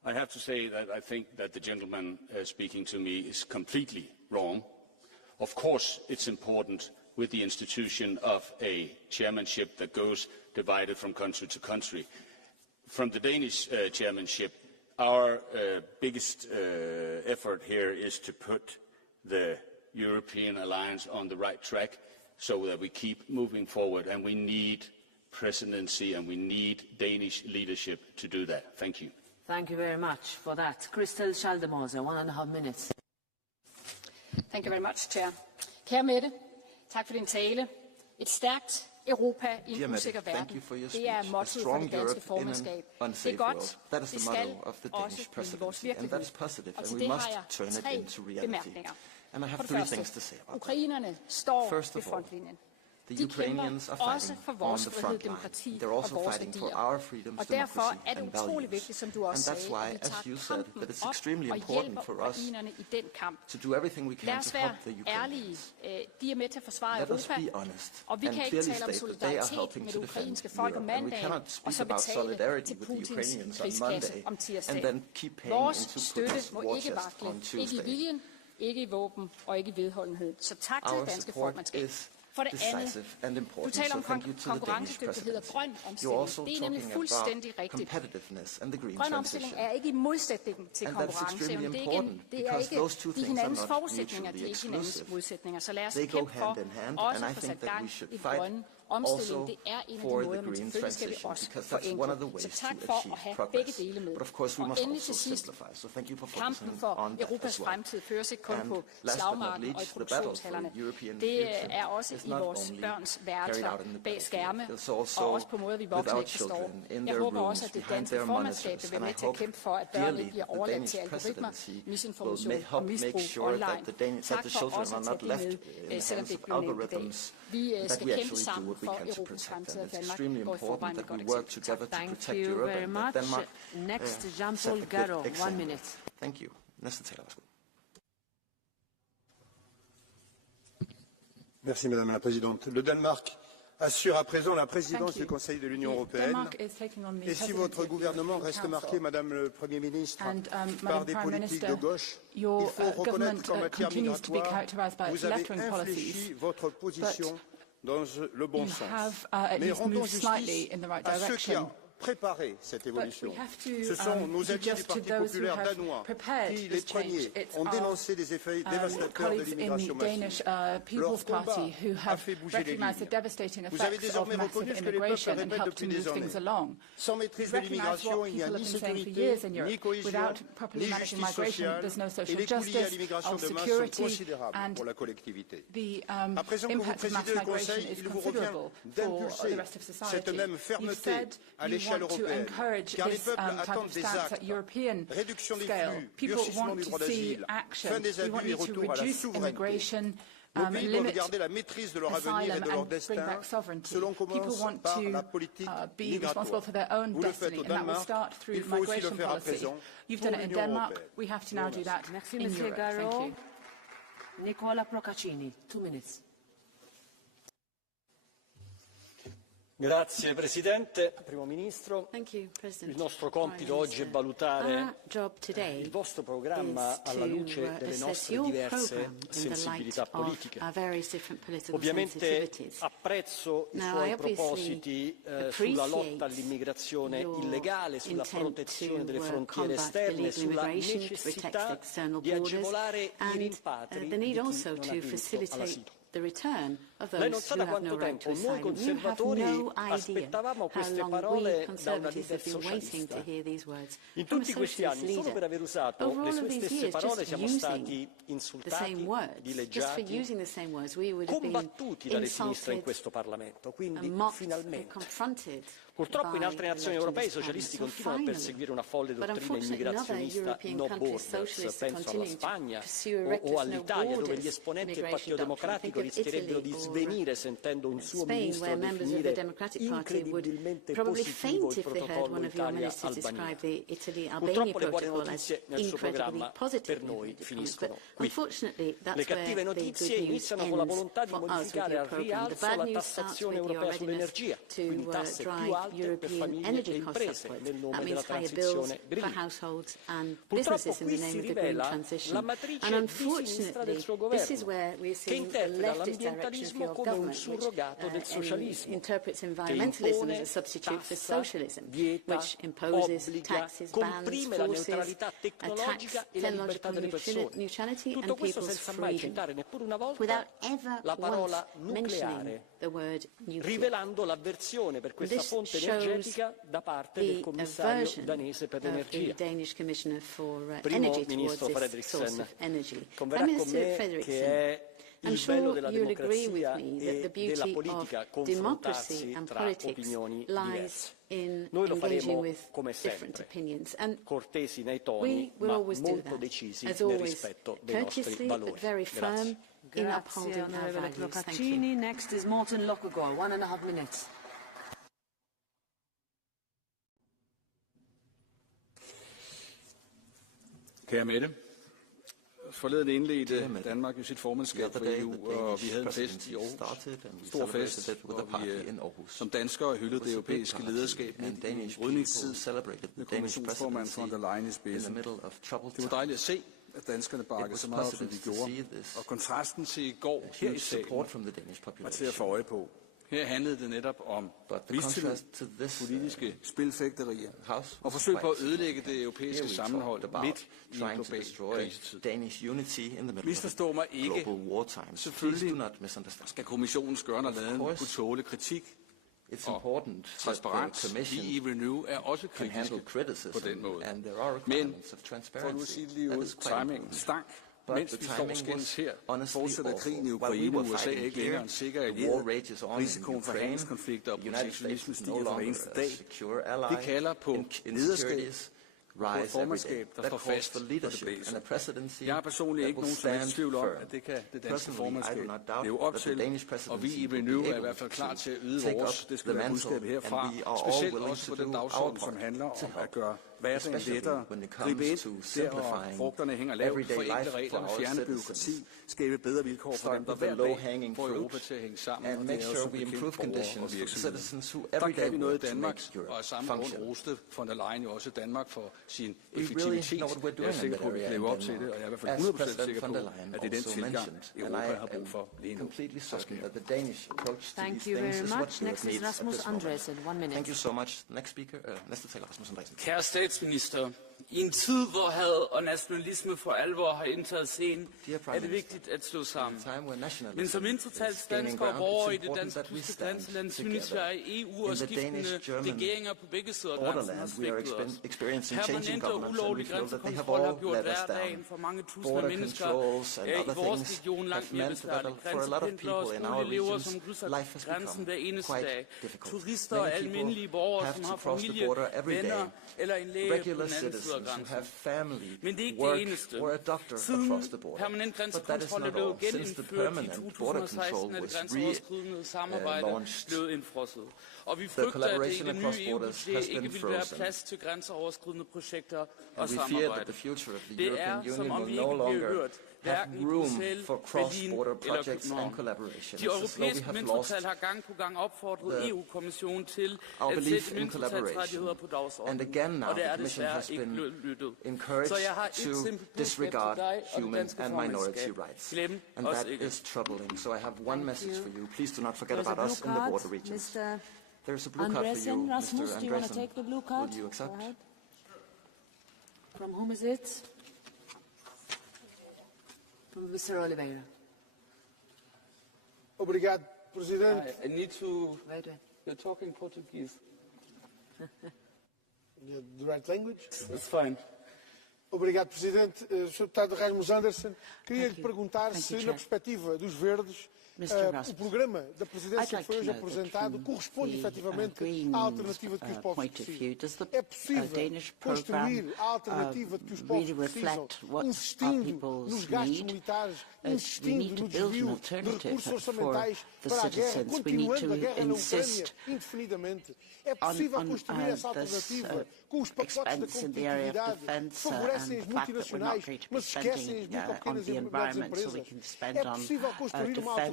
I have to say that I think that the gentleman speaking to me is completely wrong. Of course, it's important with the institution of a chairmanship that goes divided from country to country. From the Danish chairmanship, our biggest effort here is to put the European alliance on the right track so that we keep moving forward, and we need presidency and we need Danish leadership to do that. Thank you. Thank you very much for that. Christel Schaldemose, 1.5 minutes. Thank you very much, Chair. Kære Mette, tak for din tale. Et stærkt Europa i en usikker verden. Det er mottoet for det danske formandskab. Det er godt. Det skal også blive vores virkelighed. Og til det har jeg 3 bemærkninger. For det første, ukrainerne står ved frontlinjen. De kæmper også for vores frihed, demokrati og vores værdier. Og derfor er det utrolig vigtigt, som du også sagde, at vi tager kampen op og hjælper ukrainerne i den kamp. Lad os være ærlige. De er med til at forsvare Europa, og vi kan ikke tale om solidaritet med det ukrainske folk om mandagen, og så betale til Putins krigskasse om tirsdagen. Vores støtte må ikke vakle, ikke i viljen, ikke i våben og ikke i vedholdenhed. Så tak til det danske formandskab. For det andet, du taler om konkurrencedygtighed og grøn omstilling. Det er nemlig fuldstændig rigtigt. Grøn omstilling er ikke i modsætning til konkurrenceevne. Det er ikke de hinandens forudsætninger, de er ikke hinandens modsætninger. Så lad os kæmpe for også at få sat gang i den grønne omstilling. Det er en af de måder, men selvfølgelig skal vi også forenkle. Så tak for at have begge dele med. Og endelig til sidst, kampen for Europas fremtid føres ikke kun på slagmarken og i produktionshallerne. Det er også i vores børns værelser bag skærme, og også på måder, vi voksne ikke forstår. Jeg håber også, at det danske formandskab vil være med til at kæmpe for, at børn ikke bliver overladt til algoritmer, misinformation og misbrug online. Tak for også at tage det med, selvom det ikke blev nævnt i dag. Vi skal kæmpe sammen for Europas fremtid, og Danmark går i forvejen med godt eksempel. Thank you very much. Next, Jean-Paul Garot, 1 minute. Thank you. Næste taler, værsgo. Merci Madame la Présidente. Le Danemark assure à présent la présidence du Conseil de l'Union européenne. Et si votre gouvernement reste marqué, Madame le Premier ministre, par des politiques de gauche, il faut reconnaître qu'en matière migratoire, vous avez infléchi votre position dans le bon sens. Mais rendons justice à ceux qui ont préparer cette évolution. Ce sont nos alliés du Parti populaire danois qui, les premiers, ont dénoncé les effets dévastateurs de l'immigration massive. Leur combat a fait bouger les lignes. Vous avez désormais reconnu ce que les peuples répètent depuis des années. Sans maîtrise de l'immigration, il n'y a ni sécurité, ni cohésion, ni justice sociale, et les coûts liés à l'immigration de masse sont considérables pour la collectivité. À présent que vous présidez le Conseil, il vous revient d'impulser cette même fermeté à l'échelle européenne, car les peuples attendent des actes, réduction des flux, durcissement du droit d'asile, fin des abus et retour à la souveraineté. Nos pays doivent garder la maîtrise de leur avenir et de leur destin, selon commence par la politique migratoire. Vous le faites au Danemark, il faut aussi le faire à présent pour l'Union européenne. Merci, Monsieur Garot. Nicola Procaccini, 2 minutes. Grazie Presidente, Primo Ministro. Il nostro compito oggi è valutare il vostro programma alla luce delle nostre diverse sensibilità politiche. Ovviamente apprezzo i suoi propositi sulla lotta all'immigrazione illegale, sulla protezione delle frontiere esterne, sulla necessità di agevolare i rimpatri di chi non ha diritto all'asilo. Lei non sa da quanto tempo noi conservatori aspettavamo queste parole da una leader socialista. In tutti questi anni, solo per aver usato le sue stesse parole, siamo stati insultati, dileggiati, combattuti dalle sinistre in questo Parlamento. Quindi, finalmente. Purtroppo in altre nazioni europee i socialisti continuano a perseguire una folle dottrina immigrazionista no borders, penso alla Spagna o all'Italia, dove gli esponenti del Partito Democratico rischierebbero di svenire sentendo un suo ministro definire incredibilmente positivo il protocollo Italia-Albania. Purtroppo le buone notizie nel suo programma per noi finiscono qui. Le cattive notizie iniziano con la volontà di modificare al rialzo la tassazione europea sull'energia, quindi tasse più alte European energy costs upwards. That means higher bills for households and businesses in the name of the green transition. And unfortunately, this is where we're seeing the leftist direction of your government, which interprets environmentalism as a substitute for socialism, which imposes taxes, bans, forces, attacks technological neutrality and people's freedom, without ever once mentioning the word nuclear. Rivelando l'avversione per questa fonte energetica da parte del commissario danese per l'energia. Primo ministro Frederiksen, converrà con me che è il bello della democrazia e della politica confrontarsi tra opinioni diverse. Noi lo faremo come sempre, cortesi nei toni, ma molto decisi nel rispetto dei nostri valori. Grazie. Grazie, onorevole Procaccini. Next is Morten Løkkegaard, 1.5 minutes. Kære Mette, forleden indledte Danmark jo sit formandskab for EU, og vi havde en fest i Aarhus. Stor fest, hvor vi som danskere hyldede det europæiske lederskab midt i en brydningstid med kommissionsformand von der Leyen i spidsen. Det var dejligt at se, at danskerne bakkede så meget op, som de gjorde. Og kontrasten til i går her i salen var til at få øje på. Her handlede det netop om mistillid, politiske spilfægterier og forsøg på at ødelægge det europæiske sammenhold midt i en global krisetid. Misforstå mig ikke. Selvfølgelig skal kommissionens gørne og laden kunne tåle kritik og transparens. Vi i Renew er også kritiske på den måde. Men for nu at sige lige ud, timingen stank. Mens vi står skændes her, fortsætter krigen i Ukraine, USA er ikke længere en sikker allieret. Risikoen for handelskonflikter og protektionisme stiger for hver eneste dag. Det kalder på lederskab, på et formandskab, der står fast, når det blæser. Jeg har personligt ikke nogen som helst tvivl om, at det kan det danske formandskab leve op til, og vi i Renew er i hvert fald klar til at yde vores. Det skal være budskabet herfra, specielt også på den dagsorden, som handler om at gøre hverdagen lettere, gribe ind der, hvor frugterne hænger lavt, forenkle reglerne, fjerne byråkrati, skabe bedre vilkår for dem, der hver dag får Europa til at hænge sammen, og det er også bekendt borgere og virksomheder. Der kan vi noget i Danmark, og af samme grund roste von der Leyen jo også Danmark for sin effektivitet. Jeg er sikker på, at vi kan leve op til det, og jeg er i hvert fald 100% sikker på, at det er den tilgang, Europa har brug for lige nu. Thank you very much. Next is Rasmus Andresen, 1 minute. Thank you so much. Next speaker, næste taler Rasmus Andresen. Kære statsminister, i en tid, hvor had og nationalisme for alvor har indtaget scenen, er det vigtigt at slå sammen. Men som mindretalsdanskere og borgere i det danske grænseland synes jeg, at EU og skiftende regeringer på begge sider af grænsen har svigtet os. Permanent og ulovlig grænsekontrol har gjort hverdagen for mange tusinder mennesker i vores region langt mere besværligt. Grænsependlere og skoleelever, som krydser grænsen hver eneste dag. Turister og almindelige borgere, som har familie, venner eller en læge på den anden side af grænsen. Men det er ikke det eneste. Siden permanent grænsekontrol er blevet genindført i 2016, er det grænseoverskridende samarbejde blevet indfrosset. Og vi frygter, at det i det nye EU-budget ikke vil være plads til grænseoverskridende projekter og samarbejde. Det er, som om vi ikke bliver hørt. Hverken i Bruxelles, Berlin eller København. De europæiske mindretal har gang på gang opfordret EU-kommissionen til at sætte mindretalsrettigheder på dagsordenen, og det er desværre ikke lyttet. Så jeg har et simpelt budskab til dig og det danske formandskab. Glem os ikke. So I have one message for you. Please do not forget about us in the border regions. There's a blue card for you, Mr. Andresen. Do you want to take the blue card? Will you accept? From whom is it? From Mr. Oliveira. Obrigado, Presidente. I need to... You're talking Portuguese. The right language? It's fine. Obrigado, Presidente. Sr. Deputado Rasmus Andersen, queria lhe perguntar se, na perspectiva dos verdes, o programa da Presidência que foi hoje apresentado corresponde efetivamente à alternativa de que os povos precisam. É possível construir a alternativa de que os povos precisam, insistindo nos gastos militares, insistindo no desvio de recursos orçamentais para a guerra, continuando a guerra na Ucrânia indefinidamente. É possível construir essa alternativa com os pacotes da competitividade que favorecem as multinacionais, mas esquecem as micro, pequenas e médias empresas. É possível construir uma alternativa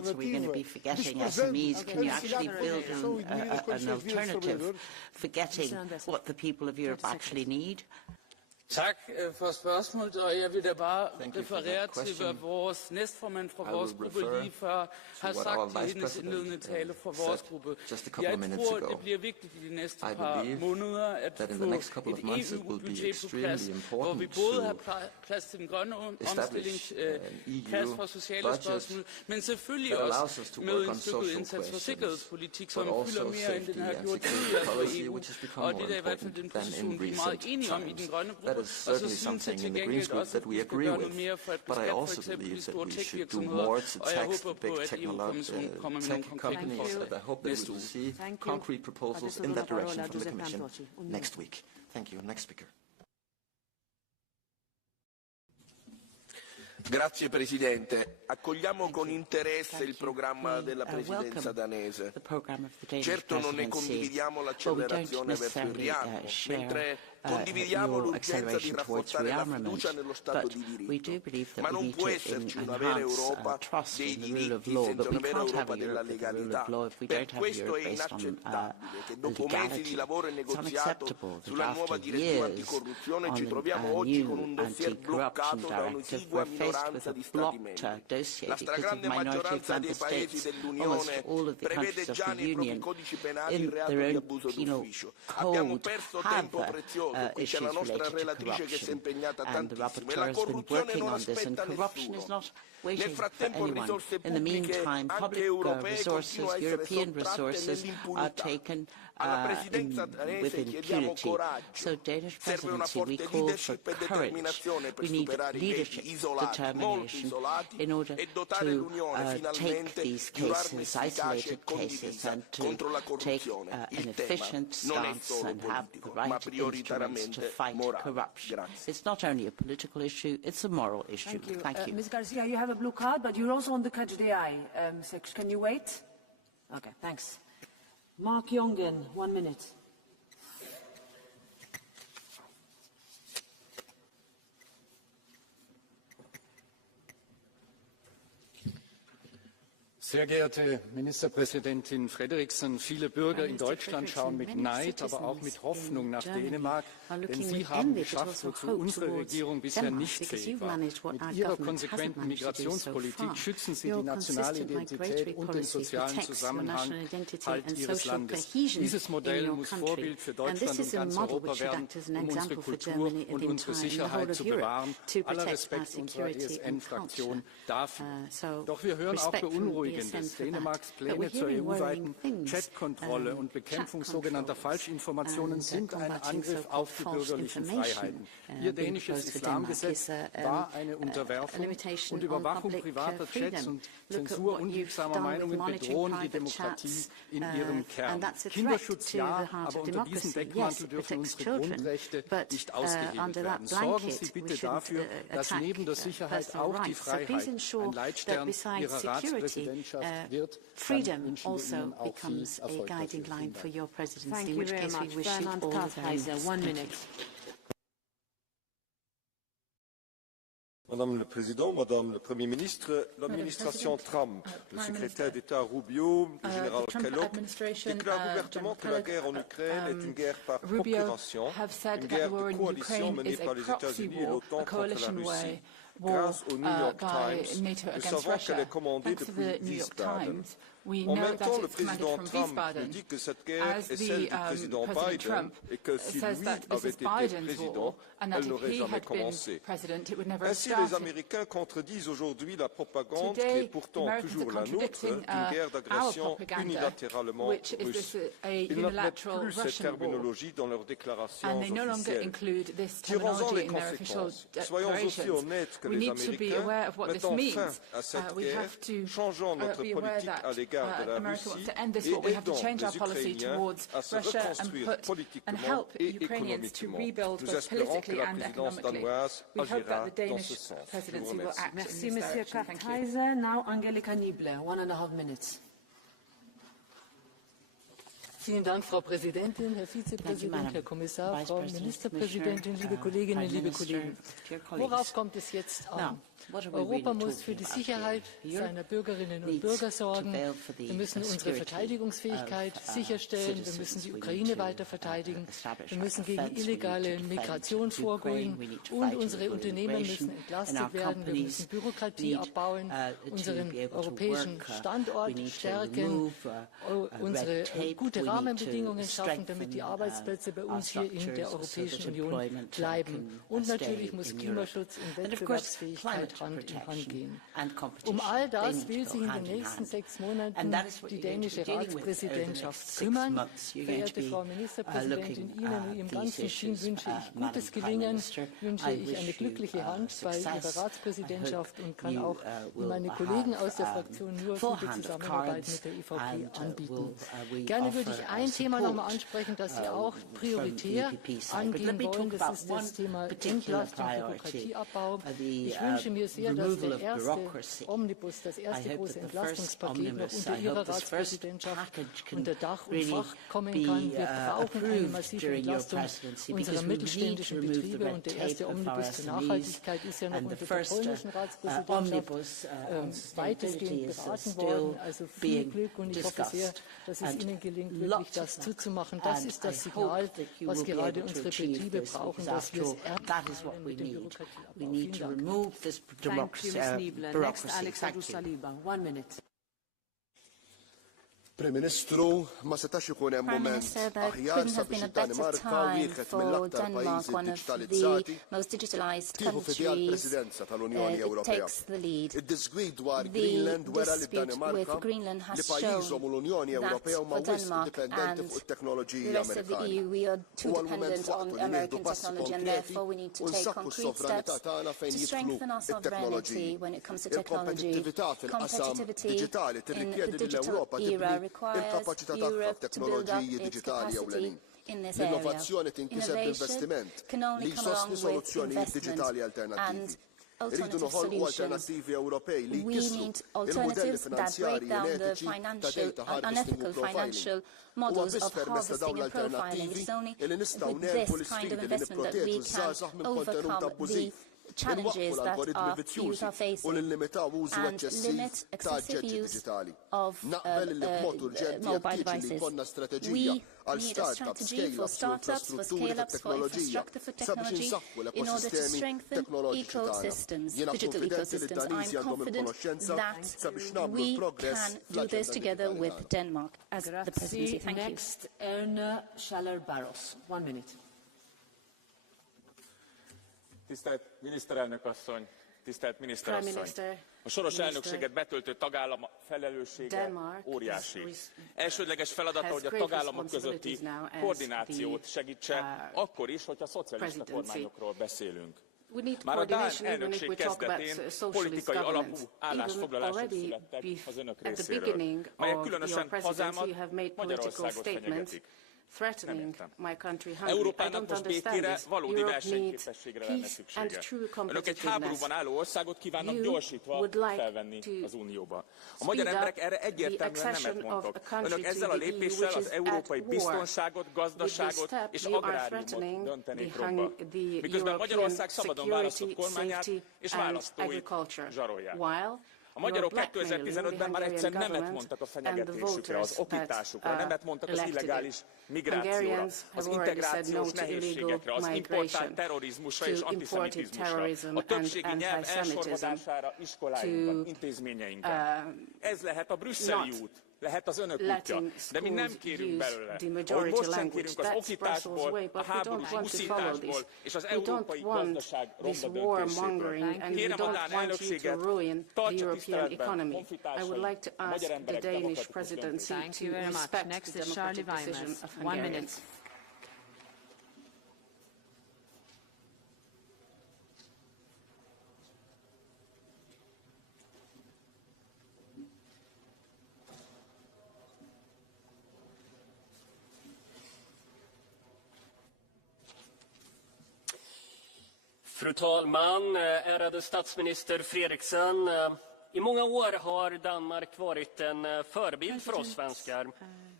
alternativa, are we going to be forgetting SMEs? Can you actually build an alternative, forgetting what the people of Europe actually need? Tak for spørgsmålet, og jeg vil da bare referere til, hvad vores næstformand fra vores gruppe lige før har sagt i hendes indledende tale for vores gruppe. Jeg tror, det bliver vigtigt i de næste par måneder at få et EU-budget på plads, hvor vi både har plads til den grønne omstilling, plads for sociale spørgsmål, men selvfølgelig også med en stykket indsats for sikkerhedspolitik, som fylder mere end den har gjort tidligere for EU. Og det er i hvert fald den position, vi er meget enige om i den grønne gruppe. That is certainly something in the Greens group that we agree with, but I also believe that we should do more to tax the big tech companies, and I hope that we will see concrete proposals in that direction from the Commission next week. Thank you. Next speaker. Grazie Presidente. Accogliamo con interesse il programma della Presidenza danese. Certo non ne condividiamo l'accelerazione verso il riarmo, mentre condividiamo l'urgenza di rafforzare la fiducia nello Stato di diritto. Ma non può esserci una vera Europa dei diritti senza una vera Europa della legalità. Per questo è inaccettabile che dopo mesi di lavoro e negoziato sulla nuova direttiva anticorruzione ci troviamo oggi con un dossier bloccato da un'esigua minoranza di Stati membri. La stragrande maggioranza dei paesi dell'Unione prevede già nei propri codici penali il reato di abuso d'ufficio. Abbiamo perso tempo prezioso, qui c'è la nostra relatrice che si è impegnata tantissimo e la corruzione non aspetta nessuno. Nel frattempo risorse pubbliche, anche europee, continuano a essere sottratte nell'impunità. Alla Presidenza danese chiediamo coraggio. Serve una forte leadership e determinazione per superare i paesi isolati, molto isolati, e dotare l'Unione finalmente di un arma efficace e condivisa contro la corruzione. Il tema non è solo politico, ma prioritariamente morale. Grazie. It's not only a political issue, it's a moral issue. Thank you. Ms. Garcia, you have a blue card, but you're also on the catch the eye section. Can you wait? Okay, thanks. Mark Jongen, 1 minute. Sehr geehrte Ministerpräsidentin Frederiksen, viele Bürger in Deutschland schauen mit Neid, aber auch mit Hoffnung nach Dänemark, denn Sie haben geschafft, wozu unsere Regierung bisher nicht fähig war. Mit Ihrer konsequenten Migrationspolitik schützen Sie die nationale Identität und den sozialen Zusammenhalt Ihres Landes. Dieses Modell muss Vorbild für Deutschland und ganz Europa werden, um unsere Kultur und unsere Sicherheit zu bewahren. Aller Respekt unserer ESN-Fraktion dafür. Doch wir hören auch beunruhigend, Dänemarks Pläne zur EU-weiten Chatkontrolle und Bekämpfung sogenannter Falschinformationen sind ein Angriff auf die bürgerlichen Freiheiten. Ihr dänisches Islamgesetz war eine Unterwerfung und Überwachung privater Chats und Zensur unliebsamer Meinungen bedrohen die Demokratie in ihrem Kern. Kinderschutz ja, aber unter diesem Deckmantel dürfen unsere Grundrechte nicht ausgehebelt werden. Sorgen Sie bitte dafür, dass neben der Sicherheit auch die Freiheit ein Leitstern Ihrer Ratspräsidentschaft wird. Freedom also becomes a guiding line for your presidency, in which case we wish you all the very best. 1 minute. Madame le Président, Madame le Premier ministre, l'administration Trump, le secrétaire d'État Rubio, le général Kellogg déclarent ouvertement que la guerre en Ukraine est une guerre par procuration, une guerre de coalition menée par les États-Unis et l'OTAN contre la Russie. Grâce au New York Times, nous savons qu'elle est commandée depuis Wiesbaden. En même temps, le président Trump nous dit que cette guerre est celle du président Biden et que si lui avait été président, elle n'aurait jamais commencé. Ainsi, les Américains contredisent aujourd'hui la propagande qui est pourtant toujours la nôtre d'une guerre d'agression unilatéralement russe. Ils n'admettent plus cette terminologie dans leurs déclarations officielles. Tirons-en les conséquences. Soyons aussi honnêtes que les Américains, mettons fin à cette guerre, changeons notre politique à l'égard de la Russie et aidons les Ukrainiens à se reconstruire politiquement et économiquement. Nous espérons que la présidence danoise agira dans ce sens. Je vous remercie. Merci, Monsieur Kaiser. Now, Angelika Niebler, 1.5 minutes. Vielen Dank, Frau Präsidentin, Herr Vizepräsident, Herr Kommissar, Frau Ministerpräsidentin, liebe Kolleginnen, liebe Kollegen. Worauf kommt es jetzt an? Europa muss für die Sicherheit seiner Bürgerinnen und Bürger sorgen. Wir müssen unsere Verteidigungsfähigkeit sicherstellen. Wir müssen die Ukraine weiter verteidigen. Wir müssen gegen illegale Migration vorgehen. Und unsere Unternehmen müssen entlastet werden. Wir müssen Bürokratie abbauen, unseren europäischen Standort stärken, unsere gute Rahmenbedingungen schaffen, damit die Arbeitsplätze bei uns hier in der Europäischen Union bleiben. Und natürlich muss Klimaschutz und Wettbewerbsfähigkeit Hand in Hand gehen. Um all das will sich in den nächsten 6 Monaten die dänische Ratspräsidentschaft kümmern. Verehrte Frau Ministerpräsidentin, Ihnen und Ihrem ganzen Team wünsche ich gutes Gelingen, wünsche ich eine glückliche Hand bei Ihrer Ratspräsidentschaft und kann auch meine Kollegen aus der Fraktion nur gute Zusammenarbeit mit der EVP anbieten. Gerne würde ich ein Thema noch einmal ansprechen, das Sie auch prioritär angehen wollen. Das ist das Thema Entlastung und Bürokratieabbau. Ich wünsche mir sehr, dass der erste Omnibus, das erste große Entlastungspaket noch unter Ihrer Ratspräsidentschaft unter Dach und Fach kommen kann. Wir brauchen eine massive Entlastung unserer mittelständischen Betriebe und der erste Omnibus zur Nachhaltigkeit ist ja noch unter der polnischen Ratspräsidentschaft weitestgehend beraten worden. Also viel Glück und ich hoffe sehr, dass es Ihnen gelingt, wirklich das zuzumachen. Das ist das Signal, was gerade unsere Betriebe brauchen, dass wir es ernst nehmen mit dem Bürokratieabbau. Prime Ministru, ma setax ikun hemm moment aħjar sabiex id-Danimarka wieħed mill-aktar pajjiżi digitalizzati tieħu fidejha l-Presidenza tal-Unjoni Ewropea. Id-disgwid dwar Greenland wera li d-Danimarka li pajjiżhom u l-Unjoni Ewropea huma wisq dipendenti fuq it-teknoloġija Amerikana. Huwa l-mument waqtu li nieħdu passi konkreti u nsaħħu s-sovranità tagħna fejn jidħlu it-teknoloġiji. Il-kompetittività fil-qasam diġitali tirrikjedi li l-Ewropa tibni il-kapaċità tagħha f'teknoloġiji diġitali ewlenin. L-innovazzjoni tinkiseb b'investiment li jsostni soluzzjonijiet diġitali alternattivi. Irridu noħolqu alternattivi Ewropej li jkissru il-modelli finanzjarji etiċi ta' data harvesting u profiling. Huwa biss permezz ta' dawn l-alternattivi li nistgħu nerbu l-isfidi li nipproteġu żgħażagħ minn kontenut abbużiv. Challenges that our youth are facing and limit excessive use of mobile devices. We need a strategy for startups, for scale-ups, for infrastructure, for technology in order to strengthen ecosystems, digital ecosystems. I'm confident that we can do this together with Denmark as the presidency. Thank you. Next, Erna Schaller-Barros. 1 minute. Tisztelt miniszterelnök asszony, tisztelt miniszterasszony! A soros elnökséget betöltő tagállam felelőssége óriási. Elsődleges feladata, hogy a tagállamok közötti koordinációt segítse, akkor is, hogyha szocialista kormányokról beszélünk. Már a dán elnökség kezdetén politikai alapú állásfoglalások születtek az önök részéről, melyek különösen hazámat, Magyarországot fenyegetik. Threatening my country, Hungary. I don't understand this. Europe needs peace and true competitiveness. Önök egy háborúban álló országot kívánnak gyorsítva felvenni az Unióba. A magyar emberek erre egyértelműen nemet mondtak. Önök ezzel a lépéssel az európai biztonságot, gazdaságot és agráriumot döntenék romba. Miközben Magyarország szabadon választott kormányát és választóit zsarolják. A magyarok 2015-ben már egyszer nemet mondtak a fenyegetésükre, az oktatásukra, nemet mondtak az illegális migrációra, az integrációs nehézségekre, az importált terrorizmusra és antiszemitizmusra, a többségi nyelv elsorvadására iskoláinkban, intézményeinkben. Ez lehet a brüsszeli út. Lehet az önök útja, de mi nem kérünk belőle. Ahogy most sem kérünk az oktatásból, a háborús úszításból és az európai gazdaság romba döntéséből. Kérem a dán elnökséget, tartsa tiszteletben honfitársait, a magyar emberek demokratikus döntését. Fru talman, ärade statsminister Fredriksson. I många år har Danmark varit en förebild för oss svenskar.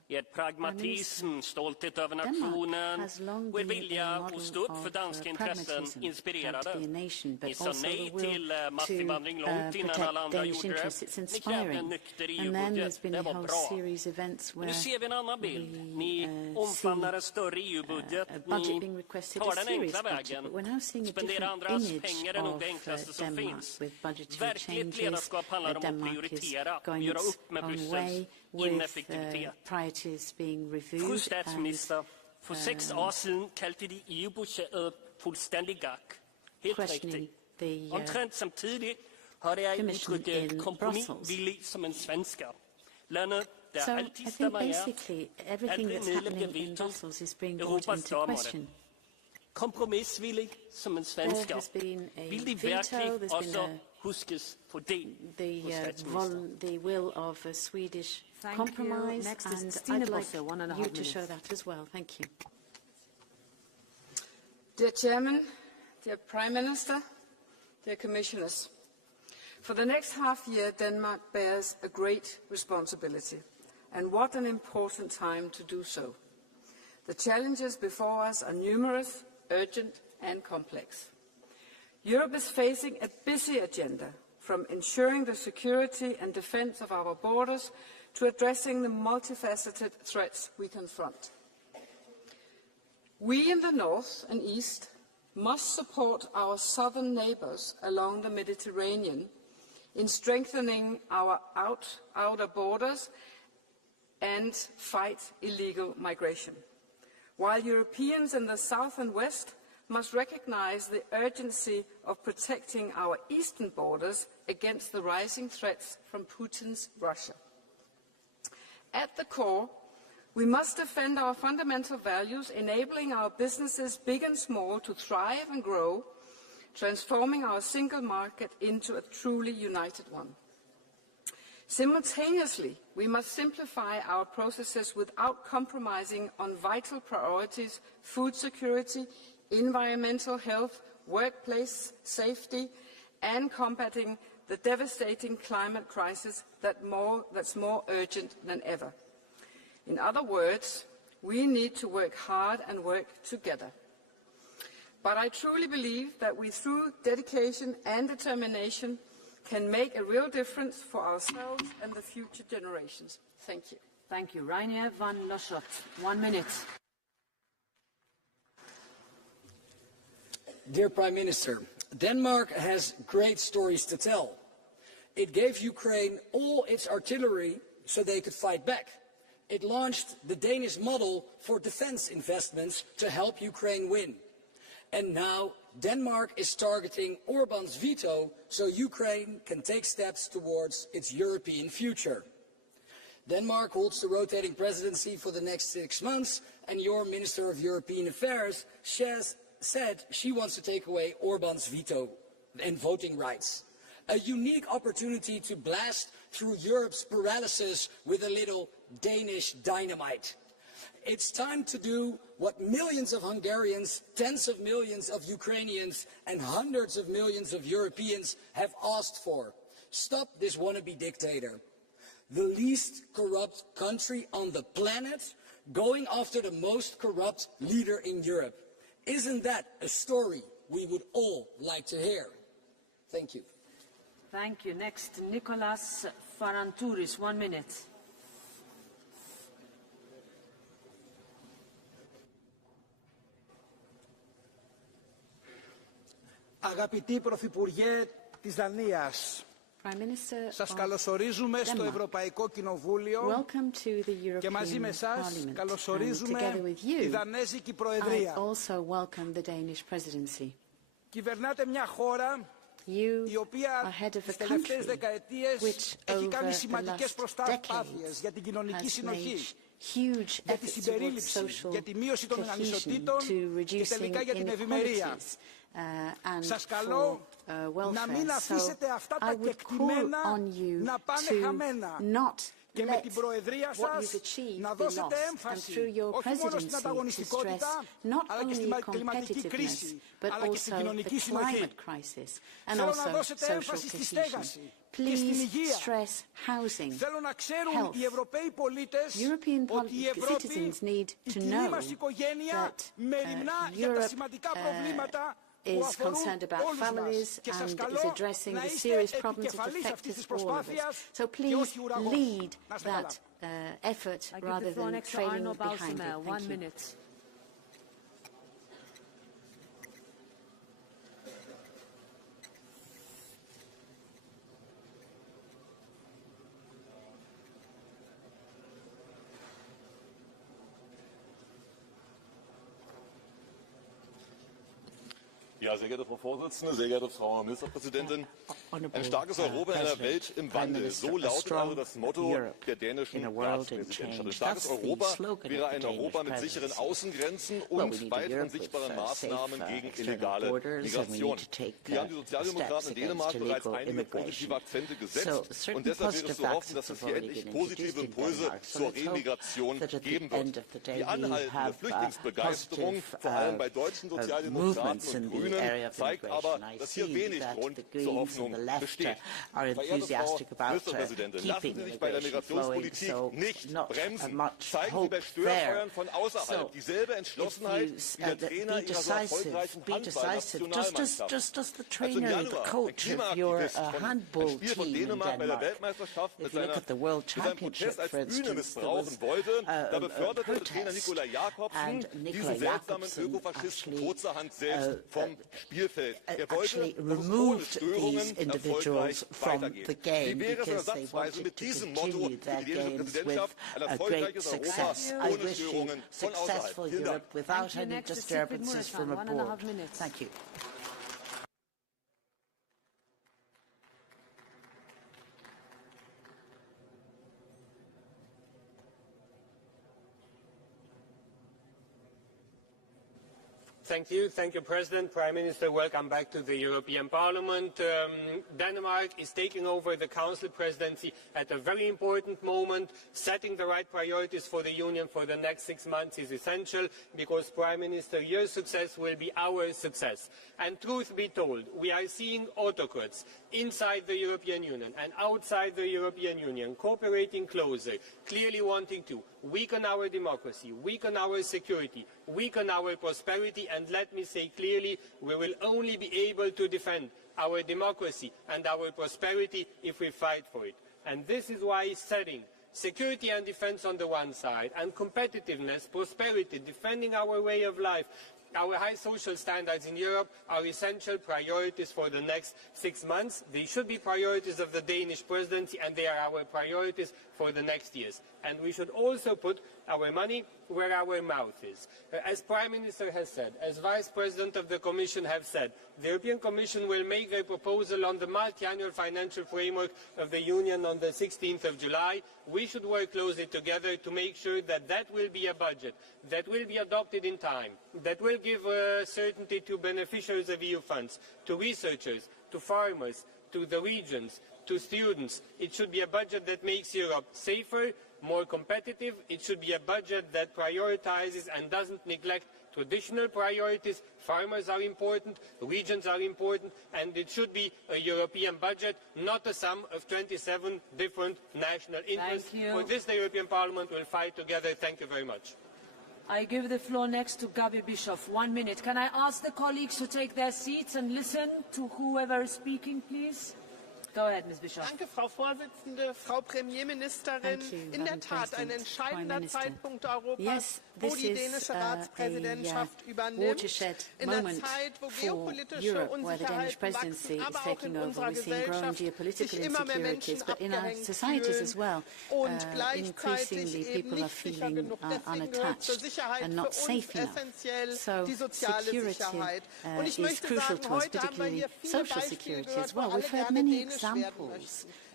Er pragmatism, stolthet över nationen och er vilja att stå upp för danska intressen inspirerade. Ni sa nej till massinvandring långt innan alla andra gjorde det. Ni krävde en nykter EU-budget. Det var bra. Nu ser vi en annan bild. Ni omfamnar en större EU-budget. Ni tar den enkla vägen. Spendera andras pengar är nog det enklaste som finns. Verkligt ledarskap handlar om att prioritera och göra upp med Bryssels ineffektivitet. Fru statsminister, for 6 år siden kaldte de EU-budgettet fuldstændig gak. Helt rigtigt. Omtrent samtidig har jeg udtrykket kompromisvillig som en svensker. Landet, der altid stemmer aldrig medlem veto, Europas dommer. Kompromisvillig som en svensker. Vil de virkelig også huskes på det, fru statsminister? The will of a Swedish compromise, and I'd like you to show that as well. Thank you. Dear Chairman, dear Prime Minister, dear Commissioners, for the next half year Denmark bears a great responsibility, and what an important time to do so. The challenges before us are numerous, urgent and complex. Europe is facing a busy agenda, from ensuring the security and defence of our borders to addressing the multifaceted threats we confront. We in the north and east must support our southern neighbours along the Mediterranean in strengthening our outer borders and fight illegal migration, while Europeans in the south and west must recognise the urgency of protecting our eastern borders against the rising threats from Putin's Russia. At the core, we must defend our fundamental values, enabling our businesses, big and small, to thrive and grow, transforming our single market into a truly united one. Simultaneously, we must simplify our processes without compromising on vital priorities: food security, environmental health, workplace safety, and combating the devastating climate crisis that's more urgent than ever. In other words, we need to work hard and work together. But I truly believe that we, through dedication and determination, can make a real difference for ourselves and the future generations. Thank you. Thank you. Rainer van Loschot, 1 minute. Dear Prime Minister, Denmark has great stories to tell. It gave Ukraine all its artillery so they could fight back. It launched the Danish model for defense investments to help Ukraine win. And now Denmark is targeting Orban's veto so Ukraine can take steps towards its European future. Denmark holds the rotating presidency for the next 6 months, and your Minister of European Affairs said she wants to take away Orban's veto and voting rights. A unique opportunity to blast through Europe's paralysis with a little Danish dynamite. It's time to do what millions of Hungarians, tens of millions of Ukrainians, and hundreds of millions of Europeans have asked for. Stop this wannabe dictator. The least corrupt country on the planet going after the most corrupt leader in Europe. Isn't that a story we would all like to hear? Thank you. Thank you. Next, Nicolas Farantouris, 1 minute. Αγαπητή Πρωθυπουργέ της Δανίας, σας καλωσορίζουμε στο Ευρωπαϊκό Κοινοβούλιο και μαζί με εσάς καλωσορίζουμε τη Δανέζικη Προεδρία. Κυβερνάτε μια χώρα η οποία τις τελευταίες δεκαετίες έχει κάνει σημαντικές προσπάθειες για την κοινωνική συνοχή, για τη συμπερίληψη, για τη μείωση των ανισοτήτων και τελικά για την ευημερία. Σας καλώ να μην αφήσετε αυτά τα κεκτημένα να πάνε χαμένα let what you've achieved be lost, and through your presidency to stress not only competitiveness, but also the climate crisis and also social cohesion. Please stress housing, health. European citizens need to know that Europe is concerned about families and is addressing the serious problems that affect us, all of us. So please lead that effort rather than trailing behind it. 1 minute. Ja, sehr geehrte Frau Vorsitzende, sehr geehrte Frau Ministerpräsidentin, ein starkes Europa in einer Welt im Wandel, so lautet also das Motto der dänischen Ratspräsidentschaft. Ein starkes Europa wäre ein Europa mit sicheren Außengrenzen und weiteren sichtbaren Maßnahmen gegen illegale Migration. Hier haben die Sozialdemokraten in Dänemark bereits einige positive Akzente gesetzt und deshalb wäre es zu hoffen, dass es hier endlich positive Impulse zur Remigration geben wird. Die anhaltende Flüchtlingsbegeisterung, vor allem bei deutschen Sozialdemokraten und Grünen, zeigt aber, dass hier wenig Grund zur Hoffnung besteht. Verehrte Frau Ministerpräsidentin, lassen Sie sich bei der Migrationspolitik nicht bremsen. Zeigen Sie bei Störfeuern von außerhalb dieselbe Entschlossenheit wie der Trainer Ihrer so erfolgreichen Handball-Nationalmannschaft. Als im Januar der Klimaaktivisten ein Spiel von Dänemark bei der Weltmeisterschaft mit seinem Protest als Bühne missbrauchen wollte, da beförderte Trainer Nikolai Jakobsen diesen seltsamen Ökofaschisten kurzerhand selbst vom Spielfeld. Er wollte ohne Störungen erfolgreich weitergehen. Wie wäre es ersatzweise mit diesem Motto für die dänische Präsidentschaft ein erfolgreiches Europa ohne Störungen von außerhalb? Vielen Dank. Thank you, President. Prime Minister, welcome back to the European Parliament. Denmark is taking over the Council presidency at a very important moment. Setting the right priorities for the Union for the next 6 months is essential because, Prime Minister, your success will be our success. And truth be told, we are seeing autocrats inside the European Union and outside the European Union cooperating closer, clearly wanting to weaken our democracy, weaken our security, weaken our prosperity, and let me say clearly, we will only be able to defend our democracy and our prosperity if we fight for it. And this is why setting security and defense on the one side and competitiveness, prosperity, defending our way of life, our high social standards in Europe are essential priorities for the next 6 months. They should be priorities of the Danish presidency, and they are our priorities for the next years. And we should also put our money where our mouth is. As Prime Minister has said, as Vice President of the Commission have said, the European Commission will make a proposal on the multi-annual financial framework of the Union on the 16th of July. We should work closely together to make sure that that will be a budget that will be adopted in time, that will give certainty to beneficiaries of EU funds, to researchers, to farmers, to the regions, to students. It should be a budget that makes Europe safer, more competitive. It should be a budget that prioritizes and doesn't neglect traditional priorities. Farmers are important, regions are important, and it should be a European budget, not a sum of 27 different national interests. For this, the European Parliament will fight together. Thank you very much. I give the floor next to Gabi Bischoff. 1 minute. Can I ask the colleagues to take their seats and listen to whoever is speaking, please? Go ahead, Ms. Bischoff. Danke, Frau Vorsitzende, Frau Premierministerin. In der Tat ein entscheidender Zeitpunkt Europas, wo die dänische Ratspräsidentschaft übernimmt. In der Zeit, wo geopolitische Unsicherheiten wachsen, aber auch in unserer Gesellschaft sich immer mehr Menschen abgehängt fühlen und gleichzeitig eben nicht sicher genug. Deswegen gehört zur Sicherheit für uns essentiell die soziale Sicherheit. Und ich möchte sagen, heute haben wir hier viele Beispiele gehört, wo alle gerne dänisch werden möchten.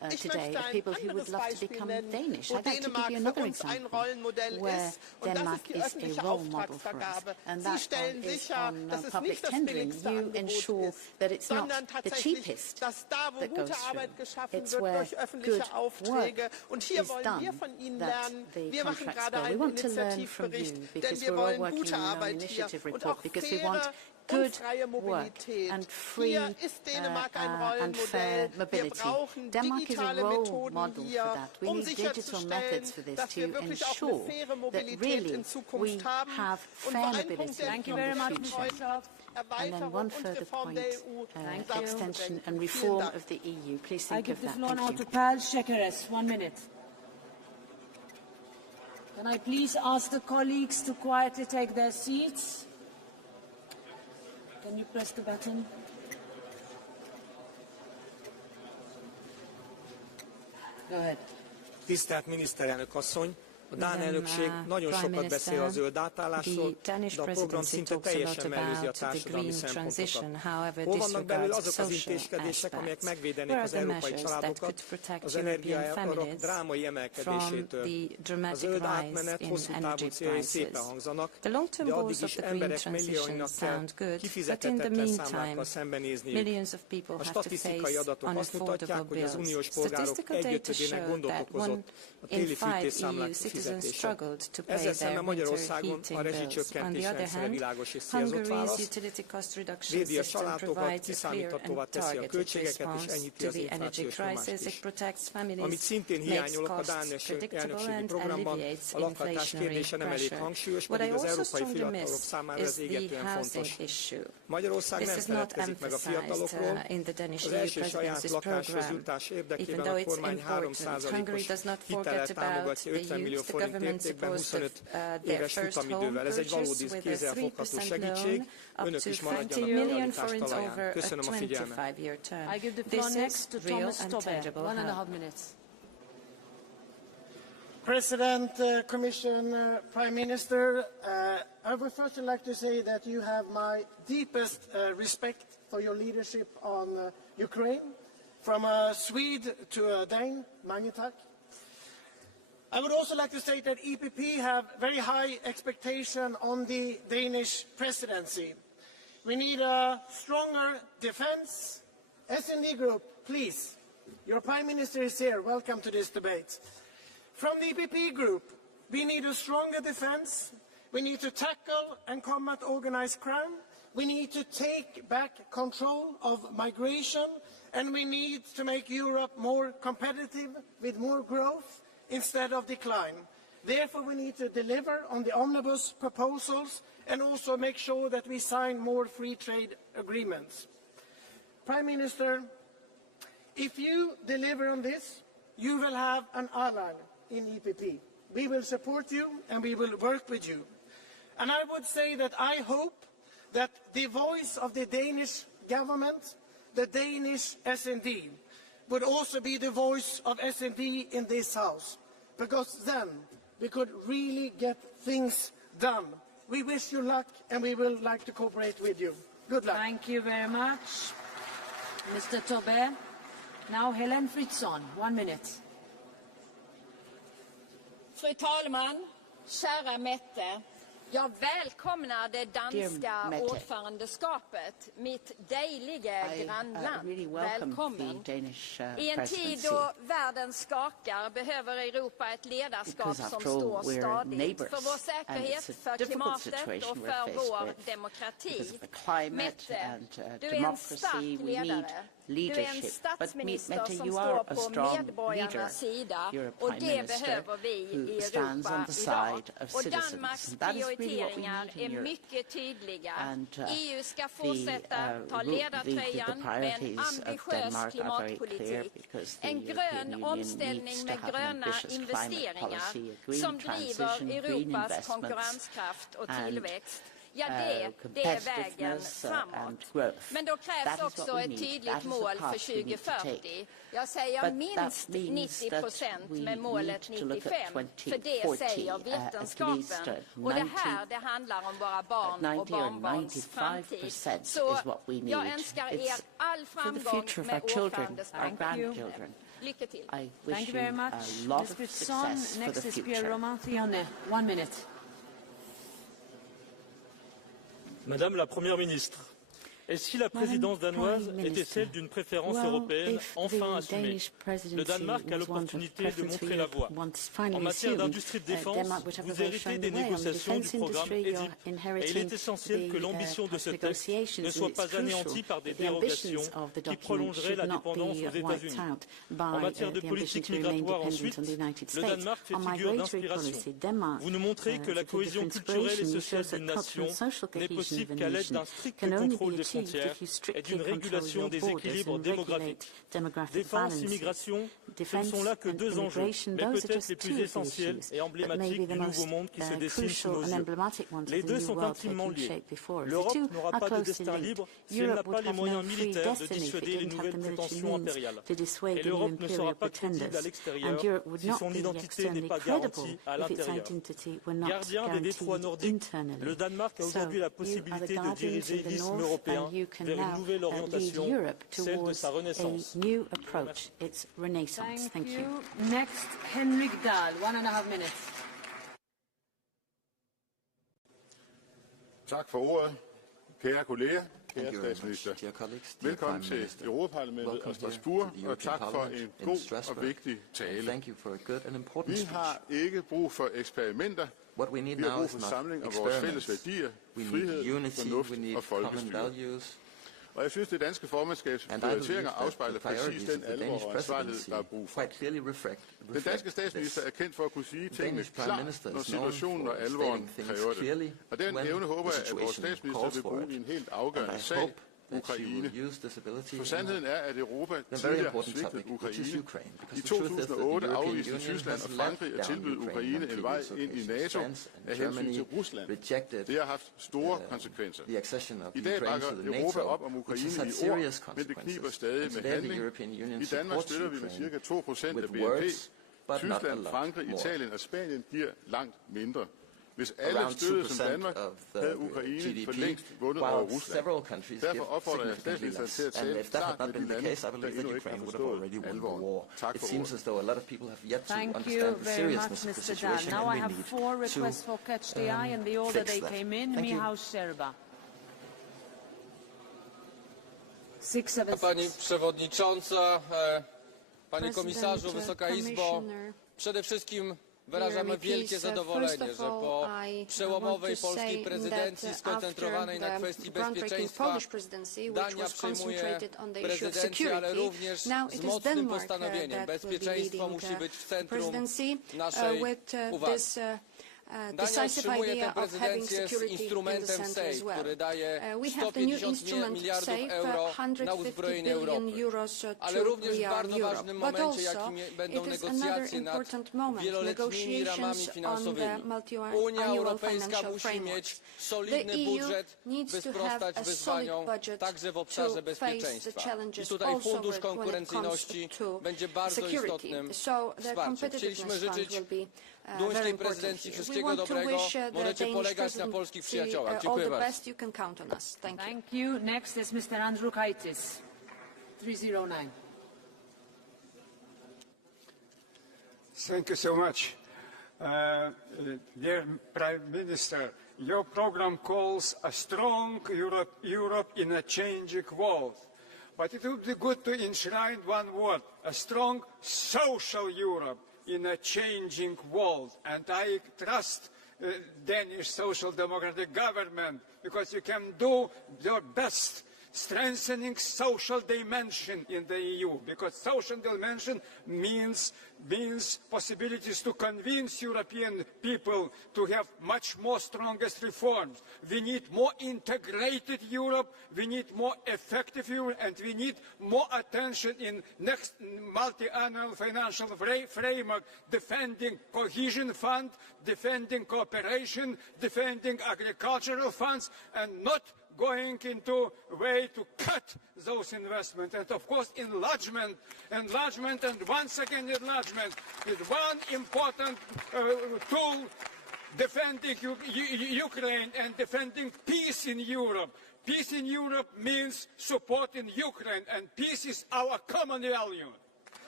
today of people who would love to become Danish. I'd like to give you another example where Denmark is a role model for us, and that is on public tendering. You ensure that it's not the cheapest that goes through. It's where good work is done that the contracts go. We want to learn from you because we're all working on our initiative report, because we want good work and free and fair mobility. Denmark is a role model for that. We need digital methods for this to ensure that really we have fair mobility. Thank you very much, And then one further point, extension and reform of the EU. Please think of that. I give the floor now to Pal Shekeres. 1 minute. Can I please ask the colleagues to quietly take their seats? Can you press the button? Go ahead. Tisztelt miniszterelnök asszony! A dán elnökség nagyon sokat beszél a zöld átállásról, de a program szinte teljesen mellőzi a társadalmi szempontokat. Hol vannak belül azok az intézkedések, amelyek megvédenék az európai családokat az energiaárak drámai emelkedésétől? A zöld átmenet hosszú távú céljai szépen hangzanak, de addig is emberek millióinak kell kifizethetetlen számlákkal szembenézniük. A statisztikai adatok azt mutatják, hogy az uniós polgárok egyötödének gondot okozott a téli fűtésszámlák kifizetése. Ezzel szemben Magyarországon a rezsicsökkentés rendszere világos és célzott válasz, védi a családokat, kiszámíthatóvá teszi a költségeket és enyhíti az inflációs nyomást is. Amit szintén hiányolok a dán elnökségi programban, a lakhatás kérdése nem elég hangsúlyos, pedig az európai fiatalok számára ez égetően fontos. Magyarország nem feledkezik meg a fiatalokról, az első saját lakáshoz jutás érdekében a kormány 3%-os hitellel támogatja 50 millió forint értékben 25 éves futamidővel. Ez egy valódi kézzelfogható segítség. Önök is maradjanak a realitás talaján. Köszönöm a figyelmet. I give the floor next to Thomas Tobbe. 1.5 minutes. President, Commission, Prime Minister, I would first like to say that you have my deepest respect for your leadership on Ukraine. From a Swede to a Dane, Magnetak. I would also like to say that EPP have very high expectation on the Danish presidency. We need a stronger defense. S&D Group, please. Your Prime Minister is here. Welcome to this debate. From the EPP Group, we need a stronger defense. We need to tackle and combat organized crime. We need to take back control of migration. And we need to make Europe more competitive with more growth instead of decline. Therefore, we need to deliver on the omnibus proposals and also make sure that we sign more free trade agreements. Prime Minister, if you deliver on this, you will have an ally in EPP. We will support you and we will work with you. And I would say that I hope that the voice of the Danish government, the Danish S&D, would also be the voice of S&D in this House, because then we could really get things done. We wish you luck and we will like to cooperate with you. Good luck. Thank you very much, Mr. Tobbe. Now Helen Fritzon, 1 minute. Fru talman, kära Mette. Jag välkomnar det danska ordförandeskapet, mitt dejliga grannland. Välkommen. I en tid då världen skakar behöver Europa ett ledarskap som står stadigt för vår säkerhet, för klimatet och för vår demokrati. Mette, du är en stark ledare. Du är en statsminister som står på medborgarnas sida och det behöver vi i Europa idag. Och Danmarks prioriteringar är mycket tydliga. EU ska fortsätta ta ledartröjan med en ambitiös klimatpolitik. En grön omställning med gröna investeringar som driver Europas konkurrenskraft och tillväxt. Ja, det är vägen framåt. Men då krävs också ett tydligt mål för 2040. Jag säger minst 90% med målet 95%, för det säger vetenskapen. Och det handlar om våra barn och barnbarns framtid. Så jag önskar er all framgång med ordförandeskapet. Lycka till. I wish you a lot of success for the future. One minute. Madame la Première ministre, et si la présidence danoise était celle d'une préférence européenne enfin assumée? Le Danemark a l'opportunité de montrer la voie. En matière d'industrie de défense, vous héritez des négociations du programme EDIP et il est essentiel que l'ambition de ce texte ne soit pas anéantie par des dérogations qui prolongeraient la dépendance aux États-Unis. En matière de politique migratoire ensuite, le Danemark fait figure d'inspiration. Vous nous montrez que la cohésion culturelle et sociale d'une nation n'est possible qu'à l'aide d'un strict contrôle des frontières et d'une régulation des équilibres démographiques. Défense, immigration, ce ne sont là que deux enjeux, mais peut-être les plus essentiels et emblématiques du nouveau monde qui se dessine sous nos yeux. Les deux sont intimement liés. L'Europe n'aura pas de destin libre si elle n'a pas les moyens militaires de dissuader les nouvelles prétentions impériales. Et l'Europe ne sera pas crédible à l'extérieur si son identité n'est pas garantie à l'intérieur. Gardien des détroits nordiques, le Danemark a aujourd'hui la possibilité de diriger l'isthme européen vers une nouvelle orientation, celle de sa renaissance. Thank you. Next, Henrik Dahl, 1.5 minutes. Tak for ordet. Kære kolleger, kære statsminister. Velkommen til Europaparlamentet og Strasbourg, og tak for en god og vigtig tale. Vi har ikke brug for eksperimenter. Vi har brug for samling af vores fælles værdier, frihed, fornuft og folkestyre. Og jeg synes, det danske formandskabs prioriteringer afspejler præcis den alvor og ansvarlighed, der er brug for. Den danske statsminister er kendt for at kunne sige tingene klart, når situationen og alvoren kræver det. Og den evne håber jeg, at vores statsminister vil bruge i en helt afgørende sag, Ukraine. For sandheden er, at Europa tidligere har svigtet Ukraine. I 2008 afviste Tyskland og Frankrig at tilbyde Ukraine en vej ind i NATO af hensyn til Rusland. Det har haft store konsekvenser. I dag bakker Europa op om Ukraine i ord, men det kniber stadig med handling. I Danmark støtter vi med ca. 2% af BNP. Tyskland, Frankrig, Italien og Spanien giver langt mindre. Hvis alle støttede som Danmark, havde Ukraine for længst vundet over Rusland. Derfor opfordrer jeg statsministeren til at tale klart med de lande, der endnu ikke har forstået alvoren. Tak for ordet. Thank you very much, Mr. Dahl. Now I have 4 requests for Catch the Eye, and the order they came in. Michał Szczerba. Pani Przewodnicząca, Panie Komisarzu, Wysoka Izbo, przede wszystkim wyrażamy wielkie zadowolenie, że po przełomowej polskiej prezydencji skoncentrowanej na kwestii bezpieczeństwa Dania przejmuje prezydencję, ale również z mocnym postanowieniem. Bezpieczeństwo musi być w centrum naszej uwagi. Dania utrzymuje tę prezydencję z instrumentem SAFE, który daje 150 miliardów euro na uzbrojenie Europy. Ale również w bardzo ważnym momencie, jakim będą negocjacje nad wieloletnimi ramami finansowymi. Unia Europejska musi mieć solidny budżet, by sprostać wyzwaniom także w obszarze bezpieczeństwa. I tutaj Fundusz Konkurencyjności będzie bardzo istotnym wsparciem. Chcieliśmy życzyć duńskiej prezydencji wszystkiego dobrego. Możecie polegać na polskich przyjaciołach. Dziękuję bardzo. Thank you. Next is Mr. Andrukaitis, 309. Thank you so much. Dear Prime Minister, your program calls a strong Europe in a changing world. But it would be good to enshrine one word, a strong social Europe in a changing world. And I trust Danish Social Democratic government, because you can do your best strengthening social dimension in the EU, because social dimension means possibilities to convince European people to have much more strongest reforms. We need more integrated Europe, we need more effective Europe, and we need more attention in next multi-annual financial framework, defending cohesion fund, defending cooperation, defending agricultural funds, and not going into a way to cut those investments. And of course enlargement, and once again enlargement is one important tool defending Ukraine and defending peace in Europe. Peace in Europe means support in Ukraine, and peace is our common value.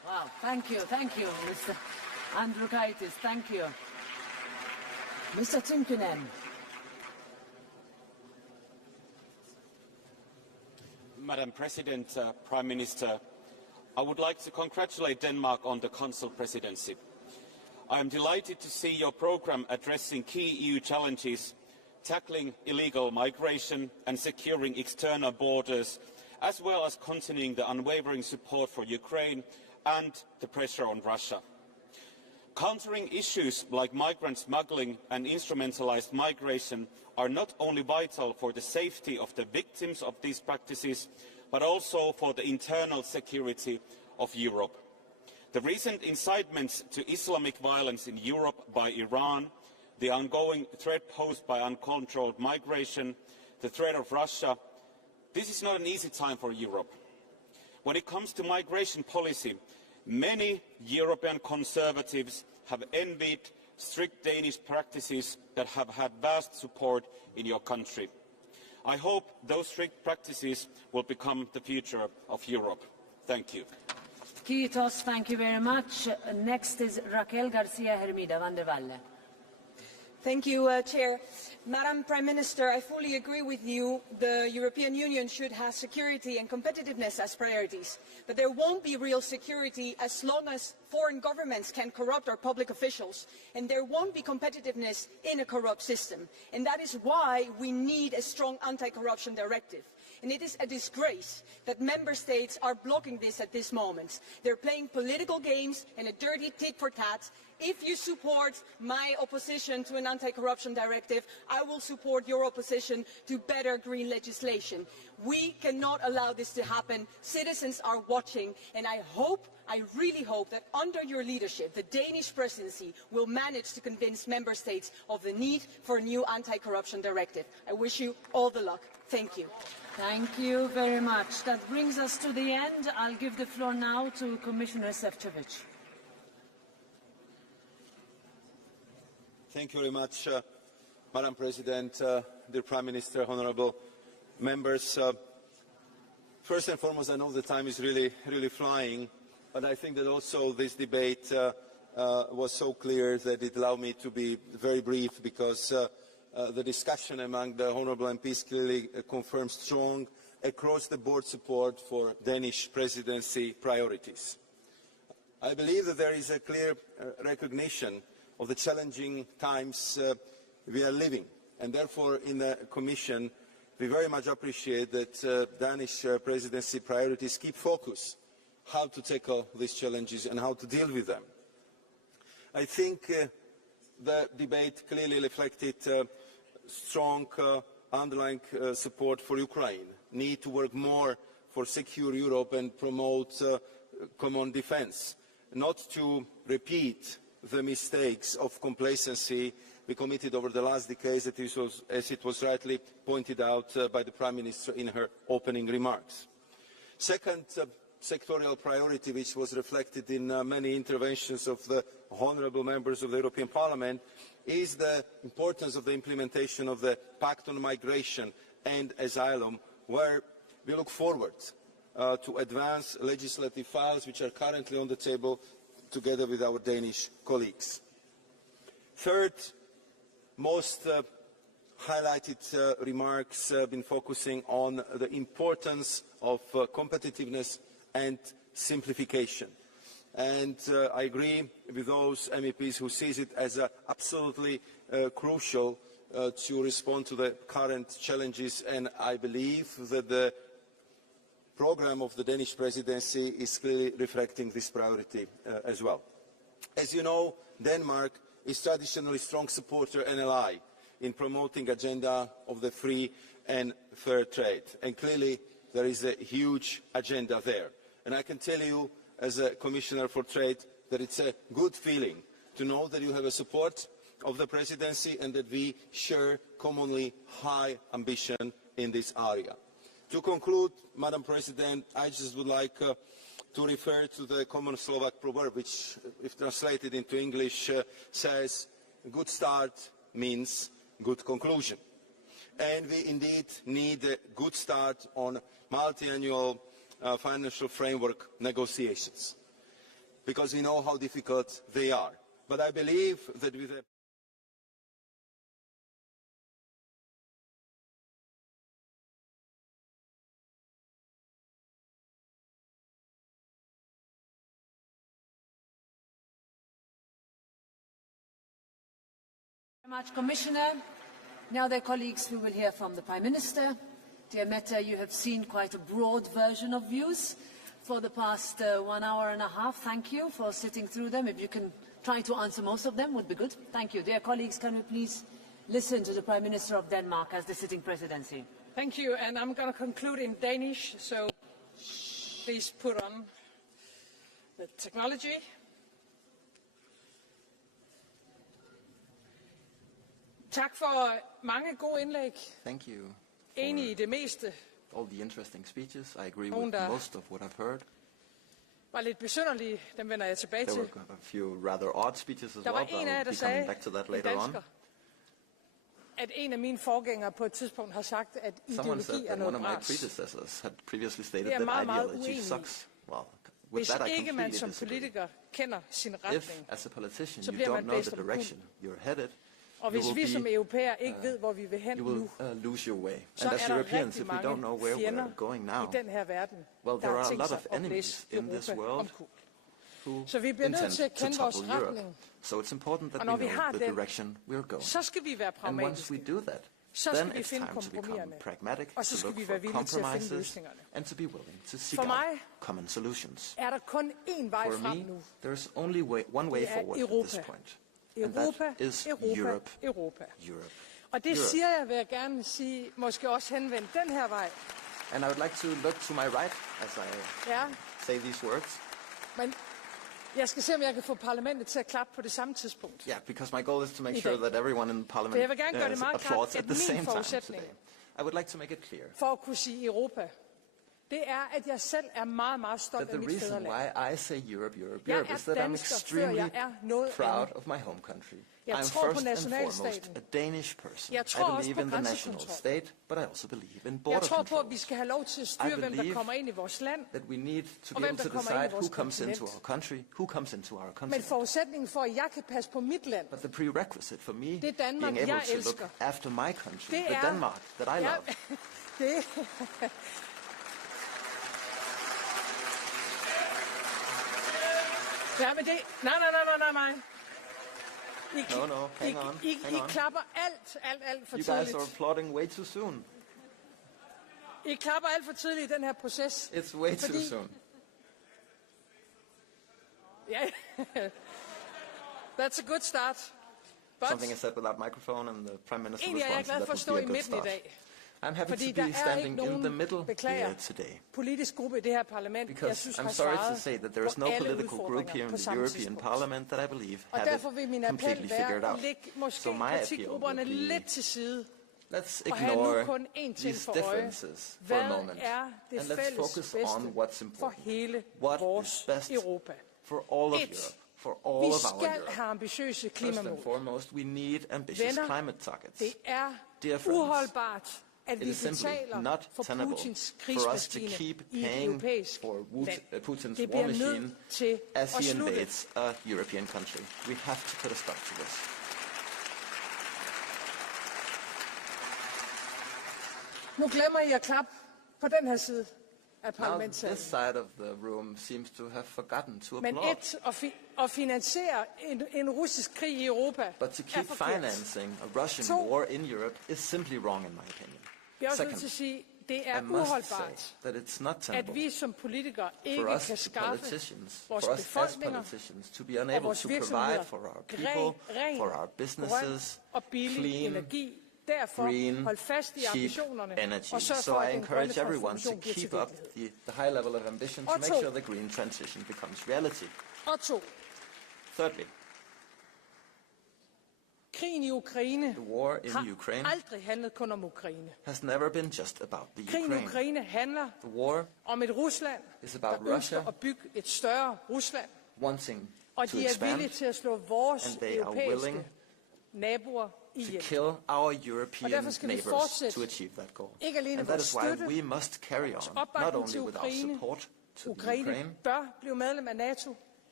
Wow, thank you, Mr. Andriukaitis, thank you. Mr. Tynkkynen. Madam President, Prime Minister, I would like to congratulate Denmark on the Council presidency. I am delighted to see your programme addressing key EU challenges, tackling illegal migration and securing external borders, as well as continuing the unwavering support for Ukraine and the pressure on Russia. Countering issues like migrant smuggling and instrumentalised migration are not only vital for the safety of the victims of these practices, but also for the internal security of Europe. The recent incitements to Islamic violence in Europe by Iran, the ongoing threat posed by uncontrolled migration, the threat of Russia, this is not an easy time for Europe. When it comes to migration policy, many European conservatives have envied strict Danish practices that have had vast support in your country. I hope those strict practices will become the future of Europe. Thank you. Kiitos, thank you very much. Next is Raquel Garcia Hermida van der Valle. Thank you, Chair. Madam Prime Minister, I fully agree with you. The European Union should have security and competitiveness as priorities. But there won't be real security as long as foreign governments can corrupt our public officials. And there won't be competitiveness in a corrupt system. And that is why we need a strong anti-corruption directive. And it is a disgrace that member states are blocking this at this moment. They're playing political games and a dirty tit-for-tat. If you support my opposition to an anti-corruption directive, I will support your opposition to better green legislation. We cannot allow this to happen. Citizens are watching, and I really hope that under your leadership, the Danish presidency will manage to convince member states of the need for a new anti-corruption directive. I wish you all the luck. Thank you. Thank you very much. That brings us to the end. I'll give the floor now to Commissioner Šefčovič. Thank you very much, Madam President, dear Prime Minister, honourable members. First and foremost, I know the time is really flying, but I think that also this debate was so clear that it allowed me to be very brief, because the discussion among the honourable MPs clearly confirms strong across-the-board support for Danish presidency priorities. I believe that there is a clear recognition of the challenging times we are living, and therefore in the Commission we very much appreciate that Danish presidency priorities keep focus how to tackle these challenges and how to deal with them. I think the debate clearly reflected strong underlying support for Ukraine, need to work more for secure Europe and promote common defence, not to repeat the mistakes of complacency we committed over the last decades, as it was rightly pointed out by the Prime Minister in her opening remarks. Second sectorial priority, which was reflected in many interventions of the honourable members of the European Parliament, is the importance of the implementation of the Pact on Migration and Asylum, where we look forward to advance legislative files which are currently on the table together with our Danish colleagues. Third, most highlighted remarks have been focusing on the importance of competitiveness and simplification. And I agree with those MEPs who see it as absolutely crucial to respond to the current challenges, and I believe that the programme of the Danish presidency is clearly reflecting this priority as well. As you know, Denmark is traditionally a strong supporter and ally in promoting the agenda of the free and fair trade, and clearly there is a huge agenda there. And I can tell you, as a Commissioner for Trade, that it's a good feeling to know that you have a support of the Presidency and that we share commonly high ambition in this area. To conclude, Madam President, I just would like to refer to the common Slovak proverb, which, if translated into English, says, good start means good conclusion. And we indeed need a good start on multi-annual financial framework negotiations. because we know how difficult they are. But I believe that with a Very much, Commissioner. Now, dear colleagues, we will hear from the Prime Minister. Dear Mette, you have seen quite a broad version of views for the past 1 hour and a half. Thank you for sitting through them. If you can try to answer most of them, would be good. Thank you. Dear colleagues, can we please listen to the Prime Minister of Denmark as the sitting presidency? Thank you, and I'm going to conclude in Danish, so please put on the technology. Tak for mange gode indlæg. Thank you. Enig i det meste. All the interesting speeches. I agree with most of what I've heard. Var lidt besynderlige, dem vender jeg tilbage til. There were a few rather odd speeches as Der var well, but en af jer, I'll der be coming back sagde, to that later on. At en af mine forgængere på et tidspunkt har sagt, at Someone said ideologi er that one noget of my bras. predecessors had previously stated Det er that meget, meget ideology uenig. sucks. Well, with Hvis that I ikke man completely som disagree. politiker kender sin If, retning, as a politician, så you bliver don't man know blæst the om direction you're headed, og you hvis will vi som be, europæer ikke ved, hvor vi vil hen you will nu, lose your way. så And as er der Europeans, rigtig if we don't mange know where fjender we're going now, i den her verden, well, der there har are a tænkt lot sig of at enemies blæse in this Europa world omkuld. who Så vi bliver nødt til at intend to kende vores topple Europe. retning. So it's important that Og når we vi know har the den, direction we're going. så skal vi være And once we pragmatiske. do that, Så then skal vi it's finde time to become kompromiserne. pragmatic, Og så to skal look vi for være villige til at finde compromises, løsningerne. and to be willing to seek For out mig common solutions. er der kun én vej For frem me, nu. there's only one way Det er forward at this Europa. point. And that Europa, is Europa, Europe. Europa. Europe. Og det Europe. siger jeg, vil jeg gerne sige, måske også henvendt den her vej. And I would like to look to my right as I Ja, say these words. men jeg skal se, om jeg kan få parlamentet til at klappe på det samme tidspunkt. Yeah, because my goal is to make I sure dag. that everyone in For Parliament jeg vil gerne gøre det meget applauds klart, at at the same min time forudsætning today. I would like to make it clear for at kunne sige Europa, det er, at jeg selv er meget, meget stolt that af the mit reason fædreland. why I say Europe, Europe, Jeg Europe er is that I'm dansker, før extremely jeg er noget proud andet. of my home country. Jeg I'm tror på first and foremost nationalstaten. a Danish person. Jeg tror I også believe på in the national grænsekontrol. state, but I also believe in border Jeg tror på, control. at vi skal have lov til at styre, hvem der believe kommer ind i vores land. That we need to Og be hvem able to der kommer ind i decide vores who comes into kontinent. our country, who comes into our Men continent. forudsætningen for, at jeg kan passe på mit land, But the prerequisite for me det er Danmark, being able jeg to elsker. look after my country, Det the er- Denmark that I Ja, love, det Ja, men det... Nej. No, hang on, I hang on. klapper alt for You guys tidligt. are applauding way too soon. I klapper alt for tidligt i den her proces. It's way too Fordi- soon. Ja, that's a good start. But Something is said without microphone, and the Prime Minister egentlig er jeg responds glad that for at would stå be a i good midten i start. dag. I'm happy Fordi to der be er standing ikke in the nogen, middle beklager, here today. politisk gruppe i det her parlament, jeg Because synes I'm har sorry to svaret say that there is på no alle political group udfordringer here in på the samme European tidspunkt. Parliament that I believe Og have derfor it vil min completely appel figured være out. at lægge måske So my appeal kritikgrupperne would be, lidt til side. let's Og have nu ignore kun én ting these for øje. differences for a Hvad moment, er det and let's fælles focus on bedste what's for important. hele What is vores best Europa? for all of 1. Europe, for all Vi of our skal Europe. have ambitiøse First and klimamål. foremost, we need ambitious Venner, climate targets. det er Dear friends, uholdbart, at it vi is simply betaler not for tenable Putins for us to krigsmaskine keep i et paying europæisk for land. Putin's Det war bliver machine nødt til as at he slutte. invades a European country. We have to put a stop to this. Nu glemmer I at klappe på den her side af Now, parlamentssalen. this side of the room seems to have forgotten to Men applaud. at finansiere en russisk krig i Europa But to er keep forkert. financing a Russian 2. war in Europe is simply wrong, in my opinion. Vi er også nødt til Second, at sige, det er I must say uholdbart, that it's not at tenable vi som politikere for ikke us kan skaffe politicians, vores for us as befolkninger politicians, to be og unable vores to provide virksomheder for our ren, people, for our businesses, grøn og billig clean, energi. Derfor green, hold fast i cheap ambitionerne energy. og sørg So for, I at den grønne encourage everyone to transformation bliver til keep up virkelighed. the high level of ambition to Og make 2. sure the green transition becomes reality. Og 2. Thirdly, Krigen i Ukraine the war in har Ukraine aldrig handlet kun om Ukraine. has never been just about the Krigen i Ukraine. Ukraine handler The war om et Rusland, is about der ønsker Russia at bygge et større Rusland, wanting og to de er expand, villige til at slå vores and they are europæiske willing naboer to ihjel. kill our European derfor skal vi neighbors fortsætte to achieve that goal. ikke alene And that vores is why støtte, we must carry on, not opbakning only til with our Ukraine. support to the Ukraine Ukraine, bør blive medlem af NATO.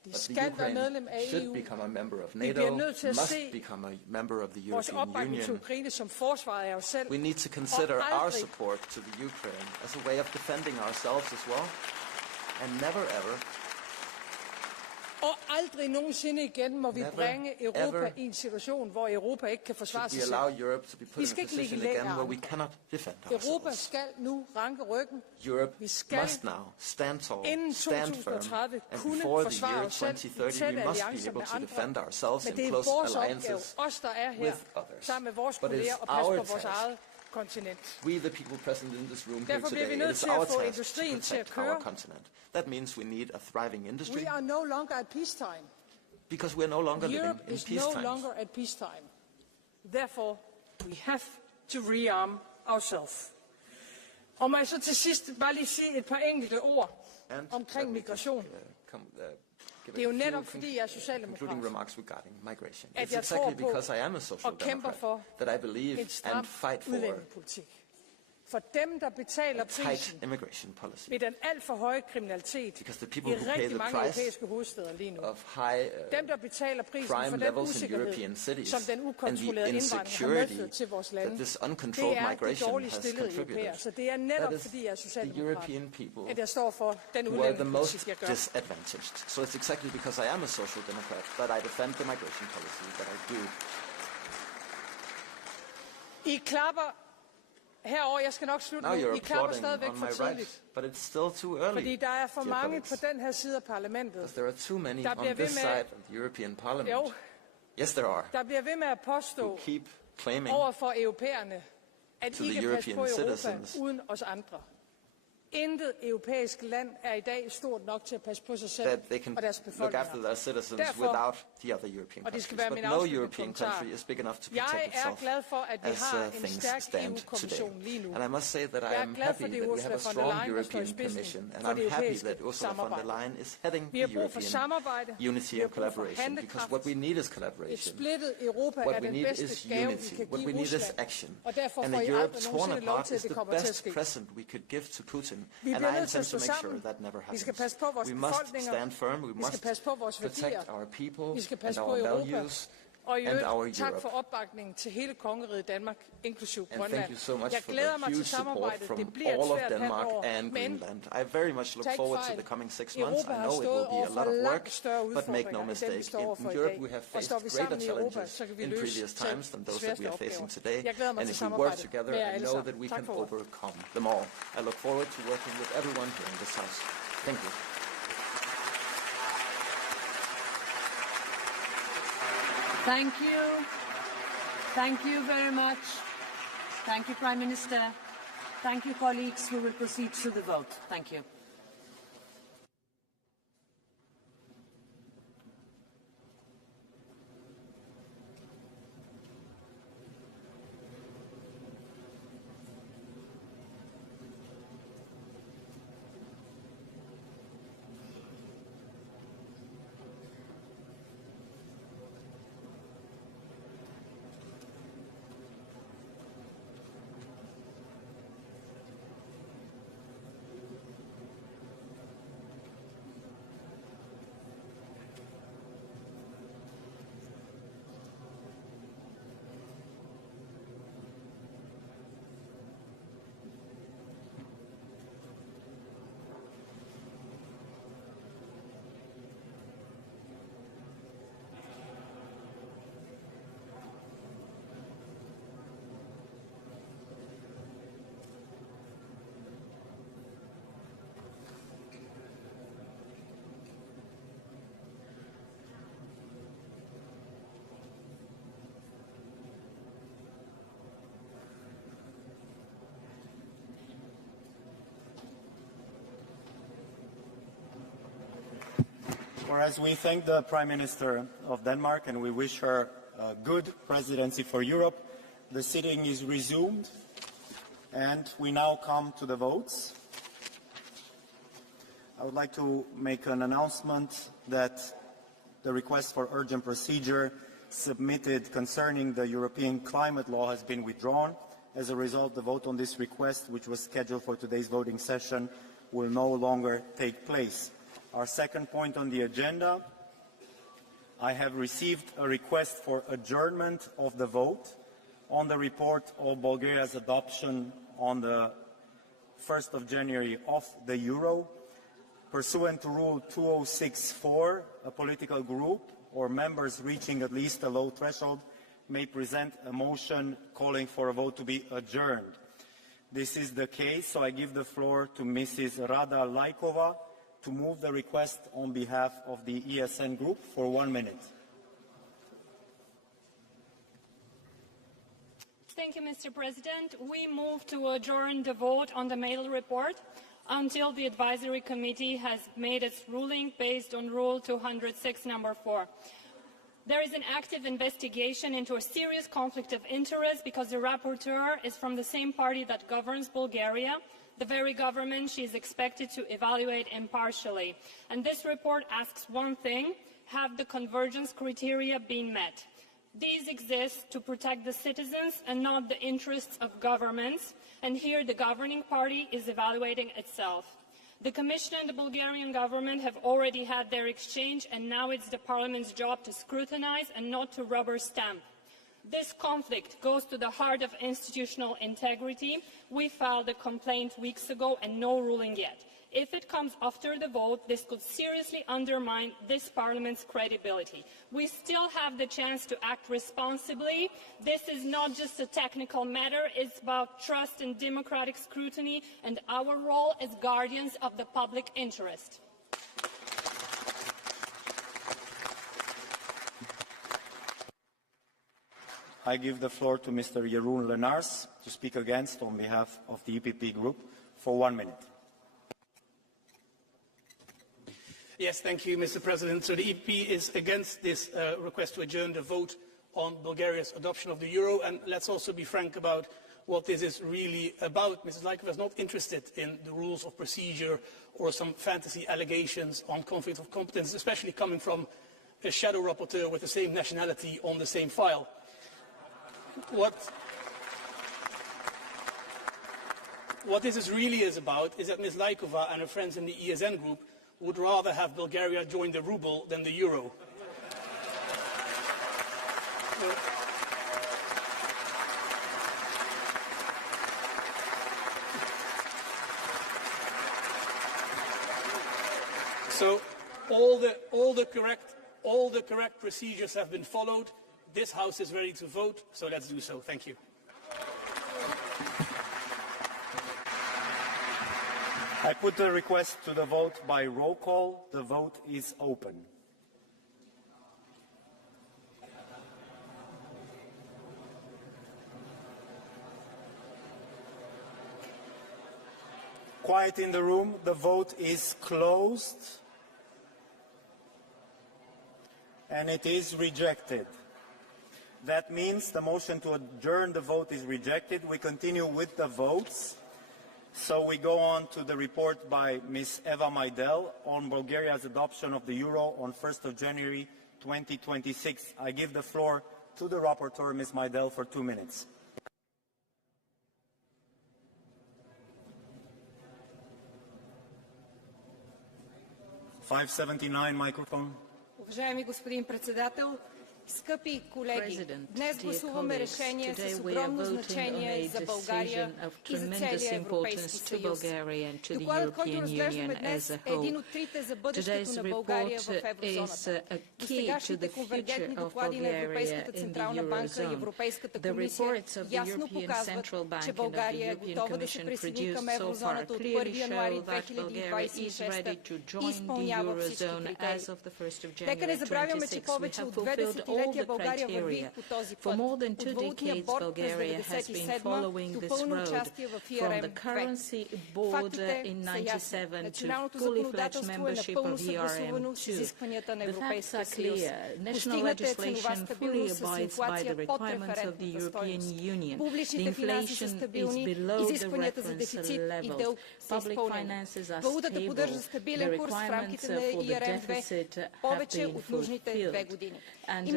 But the Ukraine should become a member of NATO, must become a member of the European Union. We need to consider our support to the Ukraine as a way of defending ourselves as well, and never ever Og aldrig nogensinde igen må vi bringe Europa i en situation, hvor Europa ikke kan forsvare sig selv. Vi skal ikke ligge længere. Europa skal nu ranke ryggen. Vi skal inden 2030 kunne forsvare os selv i tætte alliancer med andre. Men det er vores opgave, os der er her, sammen med vores kolleger, og passe på vores eget kontinent. We, the people present in this room here Derfor bliver vi today, it nødt is til our at få task to industrien til at protect our køre. continent. That means we need a thriving industry. We are no longer at peacetime. Because we are no longer living Europe in is peace no times. longer at peacetime. Therefore, we have to rearm ourselves. Og må jeg så til sidst bare lige sige et par enkelte ord omkring migration. Det er jo netop fordi jeg er socialdemokrat, at jeg tror på og kæmper for en stram udlændingepolitik. For dem, der betaler prisen ved den alt for høje kriminalitet i rigtig mange europæiske hovedsteder lige nu. Dem, der betaler prisen for den usikkerhed, som den ukontrollerede indvandring har medført til vores lande, det er de dårligt stillede europæere. Så det er netop fordi jeg er socialdemokrat, at jeg står for den udlændingepolitik, jeg gør. So it's exactly because I am a social democrat that I defend the migration policy that I do. I klapper herover, jeg skal nok slutte nu. I klapper stadigvæk for tidligt. But it's still too early. Fordi der er for mange på den her side af parlamentet. There are too many on this side of the European Parliament. Jo. Yes, there are. Der bliver ved med at påstå over for europæerne, at I kan passe på Europa uden os andre. Intet europæisk land er i dag stort nok til at passe på sig selv og deres befolkninger. Derfor, og det skal være min afsluttende kommentar, jeg er glad for, at vi har en stærk EU-kommission lige nu. Jeg er glad for, det Ursula von der Leyen, der står i spidsen for det europæiske samarbejde. Vi har brug for samarbejde, vi har brug for handlekraft. Et splittet Europa er den bedste gave, vi kan give Rusland. Og derfor får I aldrig nogensinde lov til, at det kommer til at ske. Vi bliver nødt til at stå sammen. Vi skal passe på vores befolkninger. Vi skal passe på vores værdier. Vi skal passe på Europa. Og i øvrigt, tak for opbakningen til hele kongeriget Danmark, inklusiv Grønland. Jeg glæder mig til samarbejdet. Det bliver et svært halvår, men tag ikke fejl. Europa har stået over for langt større udfordringer, end den vi står over for i dag. Og står vi sammen i Europa, så kan vi løse selv de sværeste opgaver. Jeg glæder mig til samarbejdet med jer alle sammen. Tak for ordet. I look forward to working with everyone here in this house. Thank you. Thank you. Thank you very much. Thank you, Prime Minister. Thank you, colleagues. We will proceed to the vote. Thank you. Whereas we thank the Prime Minister of Denmark and we wish her a good presidency for Europe, the sitting is resumed and we now come to the votes. I would like to make an announcement that the request for urgent procedure submitted concerning the European climate law has been withdrawn. As a result, the vote on this request, which was scheduled for today's voting session, will no longer take place. Our second point on the agenda, I have received a request for adjournment of the vote on the report of Bulgaria's adoption on the 1st of January of the Euro. Pursuant to Rule 2064, a political group or members reaching at least a low threshold may present a motion calling for a vote to be adjourned. This is the case, so I give the floor to Mrs. Rada Laikova to move the request on behalf of the ESN Group for 1 minute. Thank you, Mr. President. We move to adjourn the vote on the Mail report until the Advisory Committee has made its ruling based on Rule 206, number 4. There is an active investigation into a serious conflict of interest because the rapporteur is from the same party that governs Bulgaria, the very government she is expected to evaluate impartially. And this report asks one thing: have the convergence criteria been met? These exist to protect the citizens and not the interests of governments, and here the governing party is evaluating itself. The Commission and the Bulgarian government have already had their exchange, and now it's the Parliament's job to scrutinize and not to rubber stamp. This conflict goes to the heart of institutional integrity. We filed a complaint weeks ago and no ruling yet. If it comes after the vote, this could seriously undermine this Parliament's credibility. We still have the chance to act responsibly. This is not just a technical matter, it's about trust and democratic scrutiny and our role as guardians of the public interest. I give the floor to Mr. Jeroen Lenaers to speak against on behalf of the EPP Group for 1 minute. Yes, thank you, Mr. President. So the EPP is against this request to adjourn the vote on Bulgaria's adoption of the euro. And let's also be frank about what this is really about. Mrs. Laikova is not interested in the rules of procedure or some fantasy allegations on conflict of competence, especially coming from a shadow rapporteur with the same nationality on the same file. What this really is about is that Ms. Laikova and her friends in the ESN Group would rather have Bulgaria join the ruble than the euro. So all the correct procedures have been followed. This House is ready to vote, so let's do so. Thank you. I put the request to the vote by roll call. The vote is open. Quiet in the room. The vote is closed. And it is rejected. That means the motion to adjourn the vote is rejected. We continue with the votes. So we go on to the report by Ms. Eva Majdel on Bulgaria's adoption of the euro on 1st of January 2026. I give the floor to the rapporteur, Ms. Majdel, for 2 minutes. (579) microphone. Уважаеми господин председател, скъпи колеги, днес гласуваме решение с огромно значение за България и за целия Европейски съюз. Докладът, който разглеждаме днес, е един от трите за бъдещето на България в еврозоната. Досегашните конвергентни доклади на Европейската централна банка и Европейската комисия ясно показват, че България е готова да се присъедини към еврозоната от 1 януари 2026 и изпълнява всички критерии. Нека не забравяме, че повече от 2 десетилетия България върви по този път. От валутния борд през 1997 до пълно участие в ИРМ-2. Фактите са ясни. Националното законодателство е напълно съгласувано с изискванията на Европейския съюз. Постигната е ценова стабилност с инфлация под референтната стойност. Публичните финанси са стабилни, изискванията за дефицит и дълг са изпълнени. Валутата поддържа стабилен курс в рамките на ИРМ-2 повече от нужните 2 години. Има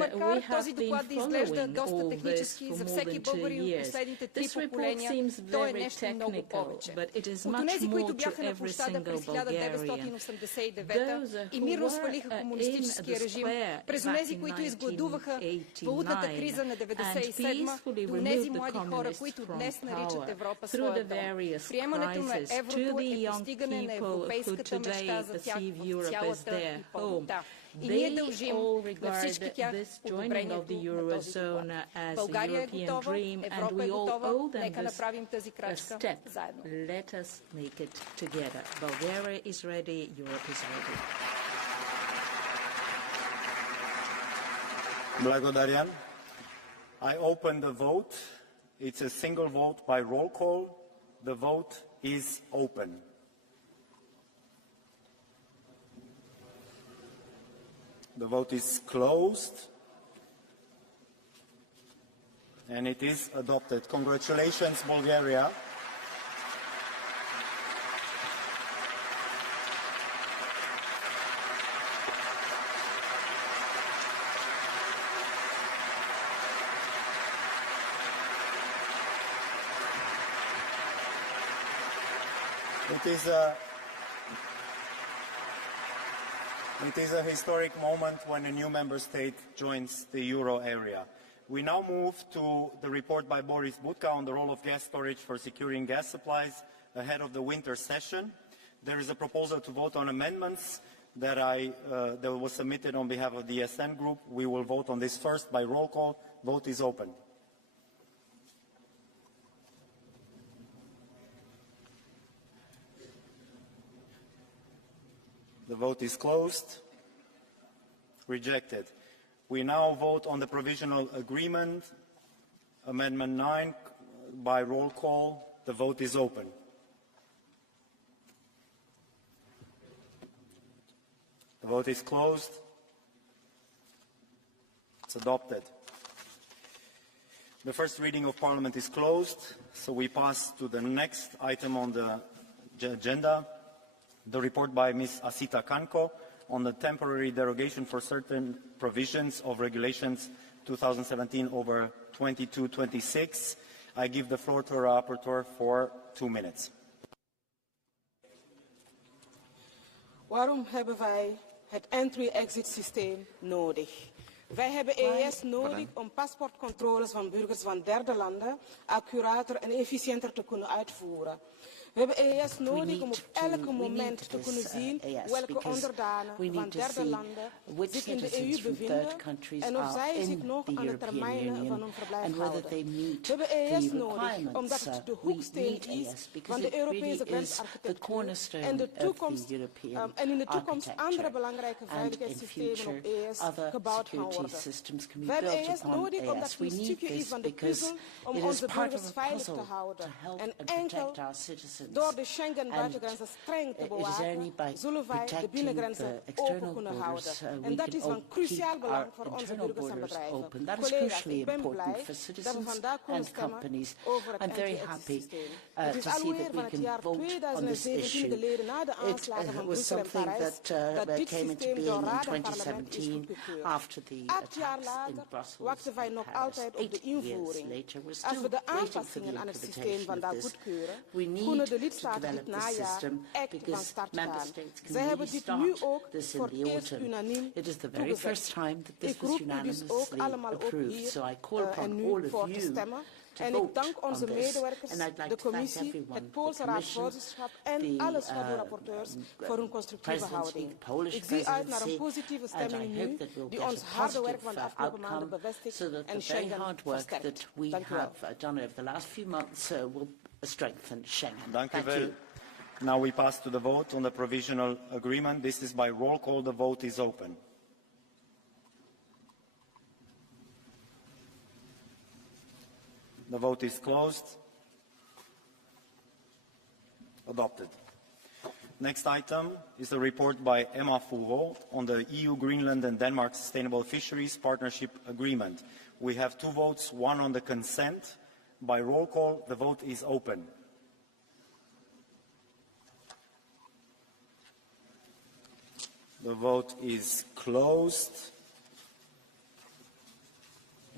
we have been following all this for more than 2 years. This report seems very technical, but it is much more to every single Bulgarian. Those who were in the square back in 1989 and peacefully removed the communists from power through the various crises, to the young people who today perceive Europe as their home. They all regard this joining of the Eurozone as a European dream, and we all owe them this step. Let us make it together. Bulgaria is ready, Europe is ready. Благодаря. I open the vote. It's a single vote by roll call. The vote is open. The vote is closed. And it is adopted. Congratulations, Bulgaria. It is a historic moment when a new member state joins the euro area. We now move to the report by Boris Budka on the role of gas storage for securing gas supplies ahead of the winter session. There is a proposal to vote on amendments that was submitted on behalf of the SN group. We will vote on this first by roll call. Vote is open. The vote is closed. Rejected. We now vote on the provisional agreement, Amendment 9, by roll call. The vote is open. The vote is closed. It's adopted. The first reading of Parliament is closed, so we pass to the next item on the agenda. The report by Ms. Asita Kanko on the temporary derogation for certain provisions of Regulations 2017/2226. I give the floor to our rapporteur for 2 minutes. Waarom hebben wij het entry-exit systeem nodig? Wij hebben EES nodig om paspoortcontroles van burgers van derde landen accurater en efficiënter te kunnen uitvoeren. We hebben EES nodig om op elk moment te kunnen zien welke onderdanen van derde landen zich in de EU bevinden en of zij zich nog aan de termijnen van hun verblijf houden. We hebben EES nodig omdat het de hoeksteen is van de Europese grensarchitectuur en in de toekomst andere belangrijke veiligheidssystemen op EES gebouwd gaan worden. We hebben EES nodig omdat het een stukje is van de puzzel om onze burgers veilig te houden en enkel door de Schengen-buitengrenzen streng te bewaken, zullen wij de binnengrenzen open kunnen houden. En dat is van cruciaal belang voor onze burgers en bedrijven. Collega's, ik ben blij dat we vandaag kunnen stemmen over het entry-exit-systeem. Het is alweer van het jaar 2017 geleden na de aanslagen van Brussel en Parijs dat dit systeem door Raad en Parlement is goedgekeurd. 8 jaar later wachten wij nog altijd op de invoering. Als we de aanpassingen aan het systeem vandaag goedkeuren, kunnen de lidstaten dit najaar echt van start gaan. Zij hebben dit nu ook voor het eerst unaniem toegezegd. Ik roep u dus ook allemaal op hier en nu voor te stemmen. En ik dank onze medewerkers, de commissie, het Poolse raadsvoorzitterschap en alle schaduwrapporteurs voor hun constructieve houding. Ik zie uit naar een positieve stemming nu, die ons harde werk van de afgelopen maanden bevestigt en Schengen versterkt. Dank u wel. Dank u wel. Now we pass to the vote on the provisional agreement. This is by roll call. The vote is open. The vote is closed. Adopted. Next item is a report by Emma Fourreau on the EU, Greenland and Denmark Sustainable Fisheries Partnership Agreement. We have 2 votes, one on the consent. By roll call, the vote is open. The vote is closed.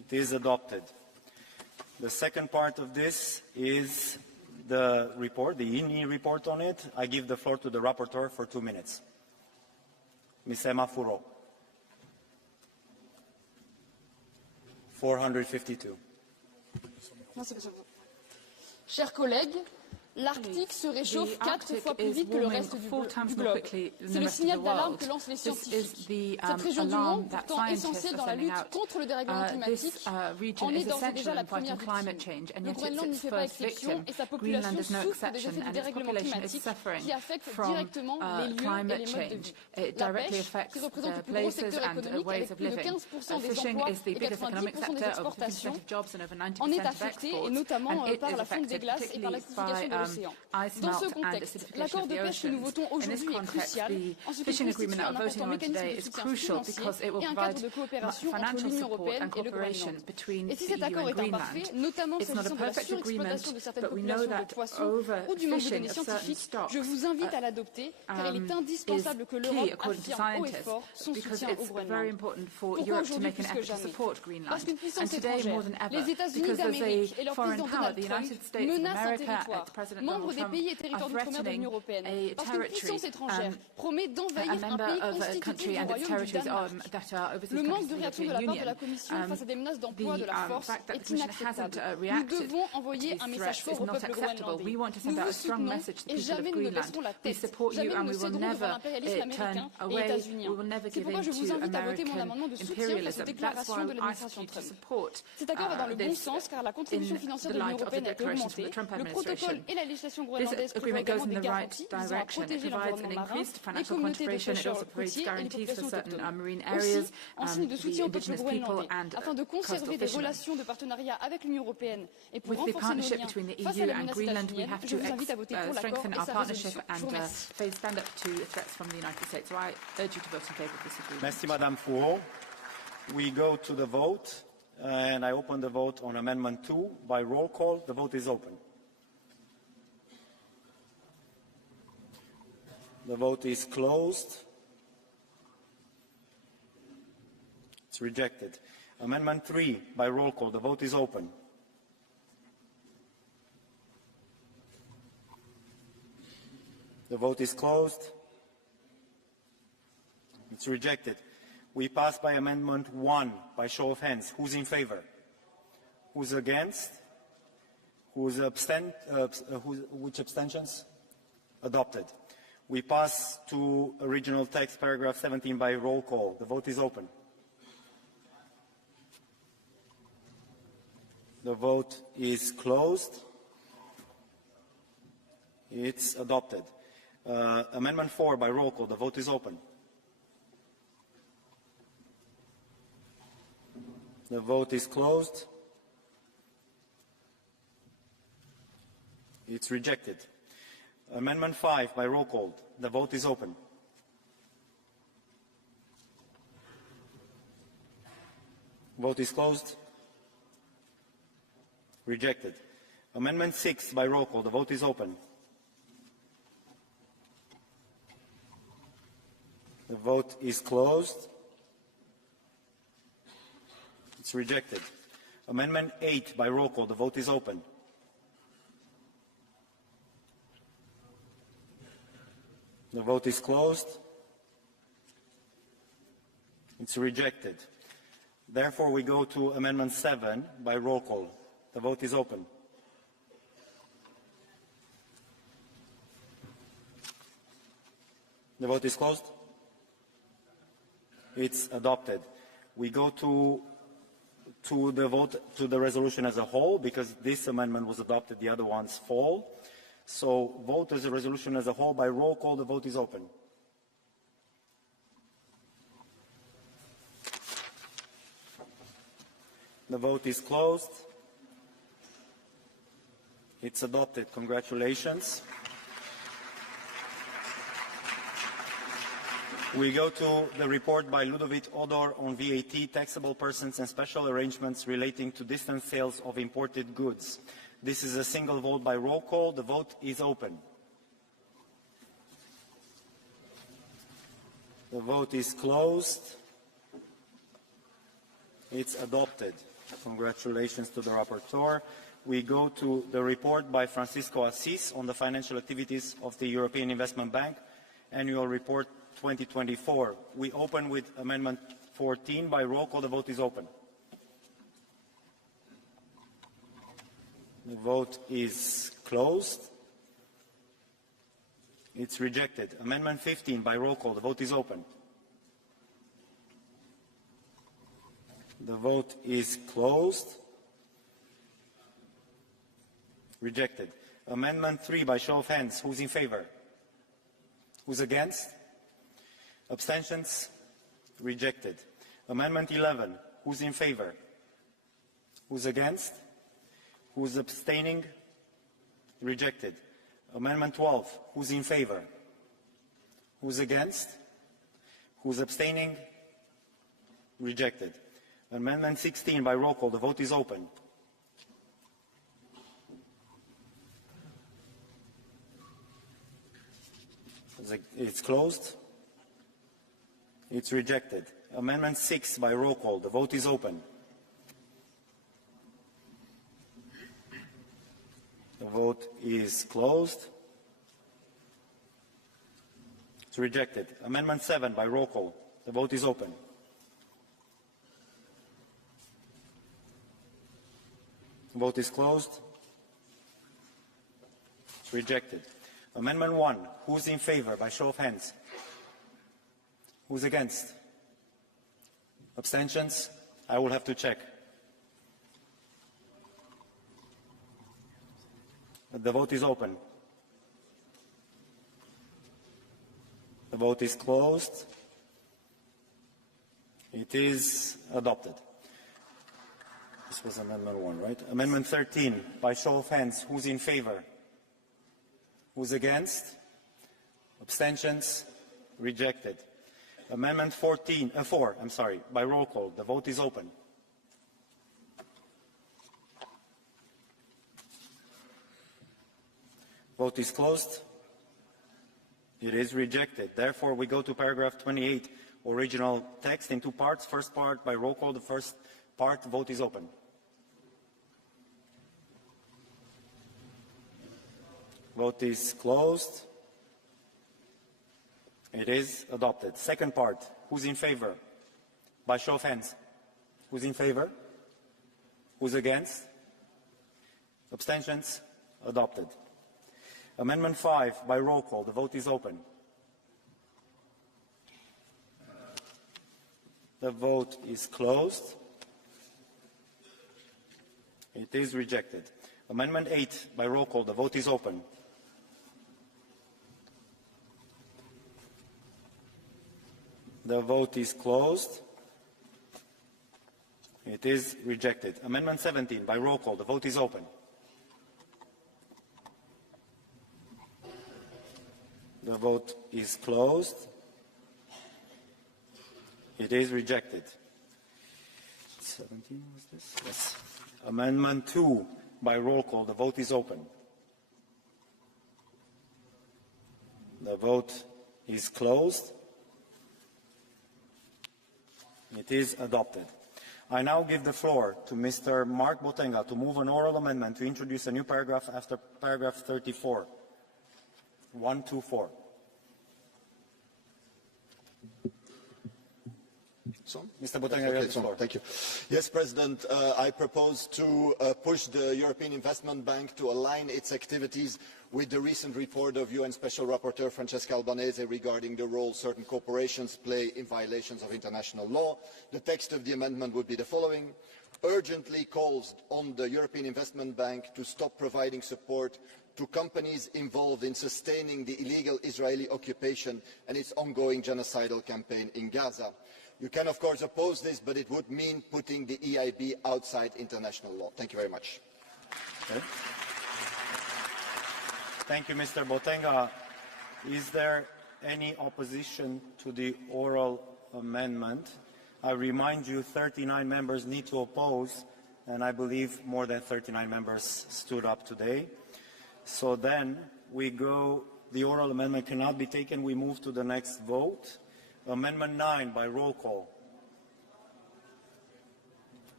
It is adopted. The second part of this is the report, the INI report on it. I give the floor to the rapporteur for 2 minutes. Ms. Emma Fourreau. 452. Chers collègues, l'Arctique se réchauffe 4 fois plus vite que le reste du globe. C'est le signal d'alarme que lancent les scientifiques. Cette région du monde, pourtant essentielle dans la lutte contre le dérèglement climatique, en est d'ores et déjà la première victime. Le Groenland n'y fait pas exception et sa population souffre des effets du dérèglement climatique qui affectent directement les lieux et les modes de vie. La pêche, qui représente le plus gros secteur économique avec plus de 15% des emplois et 90% des exportations, en est affectée et notamment par la fonte des glaces et par l'acidification de l'océan. Dans ce contexte, l'accord de pêche que nous votons aujourd'hui est crucial en ce qu'il constitue un important mécanisme de soutien financier et un cadre de coopération entre l'Union européenne et le Groenland. Et si cet accord est imparfait, notamment s'agissant de la surexploitation de certaines populations de poissons ou du manque de données scientifiques, je vous invite à l'adopter car il est indispensable que l'Europe affirme haut et fort son soutien au Groenland. Pourquoi aujourd'hui plus que jamais? Parce qu'une puissance étrangère, les États-Unis d'Amérique et leur président Donald Trump menacent un territoire, membre des pays et territoires d'outre-mer de l'Union européenne, parce qu'une puissance étrangère promet d'envahir un pays constitutif du royaume du Danemark. Le manque de réaction de la part de la Commission face à des menaces d'emploi de la force est inacceptable. Nous devons envoyer un message fort au peuple groenlandais. Nous vous soutenons et jamais nous ne baisserons la tête. Jamais nous ne céderons devant l'impérialisme américain et états-unien. C'est pourquoi je vous invite à voter mon amendement de soutien face aux déclarations de l'administration Trump. Cet accord va dans le bon sens car la contribution financière de l'Union européenne a été augmentée. Le protocole et la législation groenlandaise prévoient également des garanties visant à protéger l'environnement marin, les communautés de pêcheurs côtiers et les populations autochtones. Aussi, en signe de soutien au peuple groenlandais, afin de conserver des relations de partenariat avec l'Union européenne et pour renforcer nos liens face à la menace états-unienne, je vous invite à voter pour l'accord et sa résolution. Je vous remercie. Merci, Madame Fourreau. We go to the vote, and I open the vote on Amendment 2 by roll call. The vote is open. The vote is closed. It's rejected. Amendment 3 by roll call. The vote is open. The vote is closed. It's rejected. We pass by Amendment 1 by show of hands. Who's in favor? Who's against? Which abstentions? Adopted. We pass to original text, paragraph 17 by roll call. The vote is open. The vote is closed. It's adopted. Amendment 4 by roll call. The vote is open. The vote is closed. It's rejected. Amendment 5 by roll call. The vote is open. Vote is closed. Rejected. Amendment 6 by roll call. The vote is open. The vote is closed. It's rejected. Amendment 8 by roll call. The vote is open. The vote is closed. It's rejected. Therefore, we go to Amendment 7 by roll call. The vote is open. The vote is closed. It's adopted. We go to the vote to the resolution as a whole, because this amendment was adopted, the other ones fall. So vote as a resolution as a whole by roll call. The vote is open. The vote is closed. It's adopted. Congratulations. We go to the report by Ludovic Odor on VAT, taxable persons and special arrangements relating to distance sales of imported goods. This is a single vote by roll call. The vote is open. The vote is closed. It's adopted. Congratulations to the rapporteur. We go to the report by Francisco Assis on the financial activities of the European Investment Bank, Annual Report 2024. We open with Amendment 14 by roll call. The vote is open. The vote is closed. It's rejected. Amendment 15 by roll call. The vote is open. The vote is closed. Rejected. Amendment 3 by show of hands. Who's in favor? Who's against? Abstentions? Rejected. Amendment 11. Who's in favor? Who's against? Who's abstaining? Rejected. Amendment 12. Who's in favor? Who's against? Who's abstaining? Rejected. Amendment 16 by roll call. The vote is open. It's closed. It's rejected. Amendment 6 by roll call. The vote is open. The vote is closed. It's rejected. Amendment 7 by roll call. The vote is open. The vote is closed. It's rejected. Amendment 1. Who's in favor? By show of hands. Who's against? Abstentions? I will have to check. The vote is open. The vote is closed. It is adopted. This was Amendment 1, right? Amendment 13. By show of hands. Who's in favor? Who's against? Abstentions? Rejected. Amendment 4, by roll call. The vote is open. Vote is closed. It is rejected. Therefore, we go to paragraph 28, original text in two parts. First part by roll call. The first part, the vote is open. Vote is closed. It is adopted. Second part, who's in favor? By show of hands. Who's in favor? Who's against? Abstentions? Adopted. Amendment 5 by roll call. The vote is open. The vote is closed. It is rejected. Amendment 8 by roll call. The vote is open. The vote is closed. It is rejected. Amendment 17 by roll call. The vote is open. The vote is closed. It is rejected. 17 was this? Yes. Amendment 2 by roll call. The vote is open. The vote is closed. It is adopted. I now give the floor to Mr. Mark Botenga to move an oral amendment to introduce a new paragraph after paragraph 34. 124. Mr. Botenga, you have the floor. Thank you. Yes, President, I propose to push the European Investment Bank to align its activities with the recent report of UN Special Rapporteur Francesca Albanese regarding the role certain corporations play in violations of international law. The text of the amendment would be the following. Urgently calls on the European Investment Bank to stop providing support to companies involved in sustaining the illegal Israeli occupation and its ongoing genocidal campaign in Gaza. You can, of course, oppose this, but it would mean putting the EIB outside international law. Thank you very much. Okay. Thank you, Mr. Botenga. Is there any opposition to the oral amendment? I remind you 39 members need to oppose, and I believe more than 39 members stood up today. So then we go, the oral amendment cannot be taken. We move to the next vote. Amendment 9 by roll call.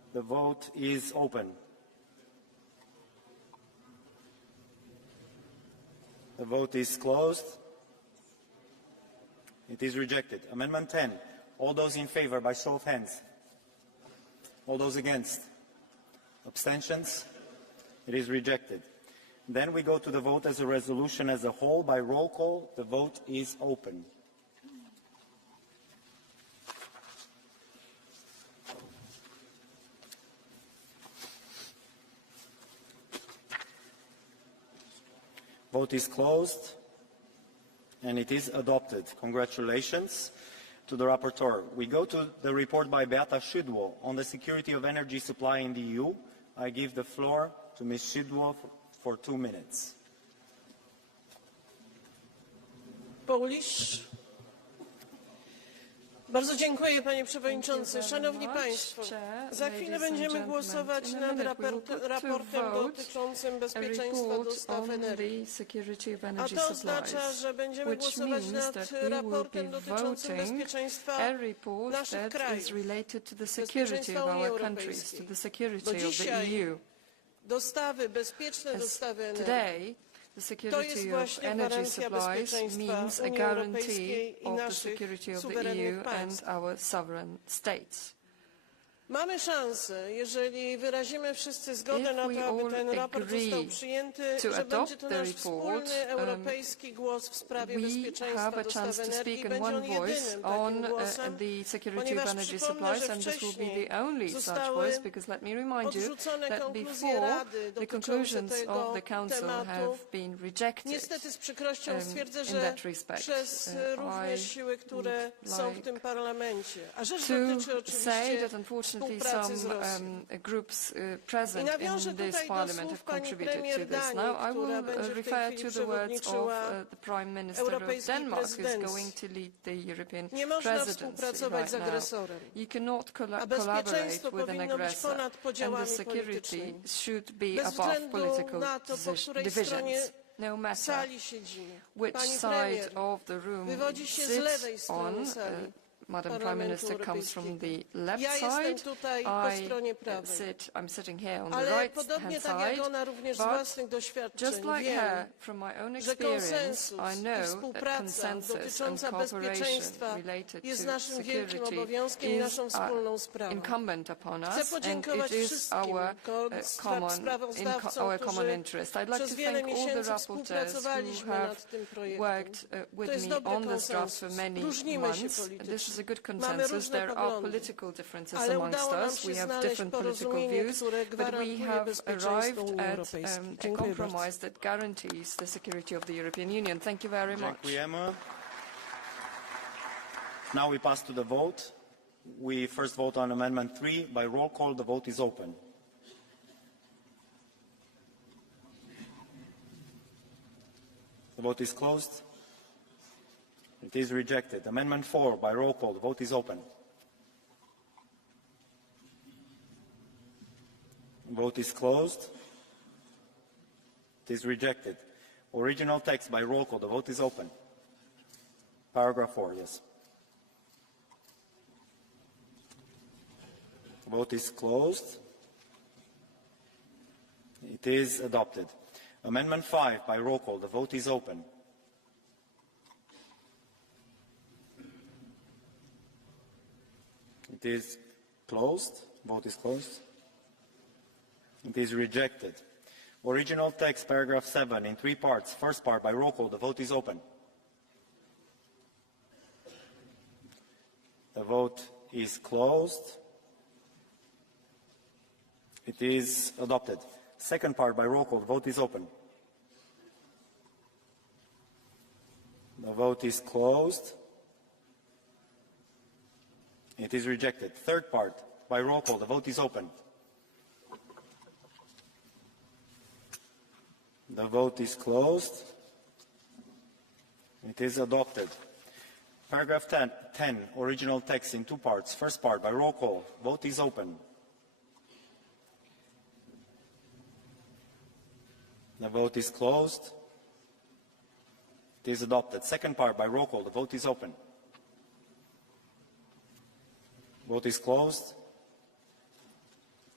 The vote is open. The vote is closed. It is rejected. Amendment 10. All those in favor by show of hands. All those against. Abstentions? It is rejected. Then we go to the vote as a resolution as a whole by roll call. The vote is open. Vote is closed, and it is adopted. Congratulations to the rapporteur. We go to the report by Beata Szydło on the security of energy supply in the EU. I give the floor to Ms. Szydło for 2 minutes. Polish. Bardzo dziękuję, panie przewodniczący. Szanowni państwo, za chwilę będziemy głosować nad raportem dotyczącym bezpieczeństwa dostaw energii. A to oznacza, że będziemy głosować nad raportem dotyczącym bezpieczeństwa naszych krajów, bezpieczeństwa Unii Europejskiej. Bo dzisiaj bezpieczne dostawy energii The security of energy supplies means a guarantee of the security of the EU and our sovereign states. Mamy szansę, jeżeli wyrazimy wszyscy zgodę na to, aby ten raport został przyjęty, że będzie to nasz wspólny europejski głos w sprawie bezpieczeństwa dostaw energii. Będzie on jedynym takim głosem, ponieważ przypomnę, że wcześniej zostały odrzucone konkluzje Rady dotyczące tego tematu. Niestety z przykrością stwierdzę, że przez różne siły, które są w tym parlamencie. A rzecz dotyczy oczywiście some groups present in this parliament have contributed to this. Now I will refer to the words of the Prime Minister of Denmark, who is going to lead the European Presidency right now. You cannot collaborate with an aggressor, and the security should be above political divisions. No matter which side of the room sits on, Madam Prime Minister comes from the left side. I'm sitting here on the right-hand side. But just like her, from my own experience, I know that consensus and cooperation related to security is incumbent upon us, and it is our common interest. I'd like to thank all the rapporteurs who have worked with me on this draft for many months. This is a good consensus. There are political differences amongst us. We have different political views, but we have arrived at a compromise that guarantees the security of the European Union. Thank you very much. Now we pass to the vote. We first vote on Amendment 3 by roll call. The vote is open. The vote is closed. It is rejected. Amendment 4 by roll call. The vote is open. The vote is closed. It is rejected. Original text by roll call. The vote is open. Paragraph 4, yes. The vote is closed. It is adopted. Amendment 5 by roll call. The vote is open. It is closed. Vote is closed. It is rejected. Original text, paragraph 7, in 3 parts. First part by roll call. The vote is open. The vote is closed. It is adopted. Second part by roll call. The vote is open. The vote is closed. It is rejected. Third part by roll call. The vote is open. The vote is closed. It is adopted. Paragraph 10, original text in 2 parts. First part by roll call. Vote is open. The vote is closed. It is adopted. Second part by roll call. The vote is open. Vote is closed.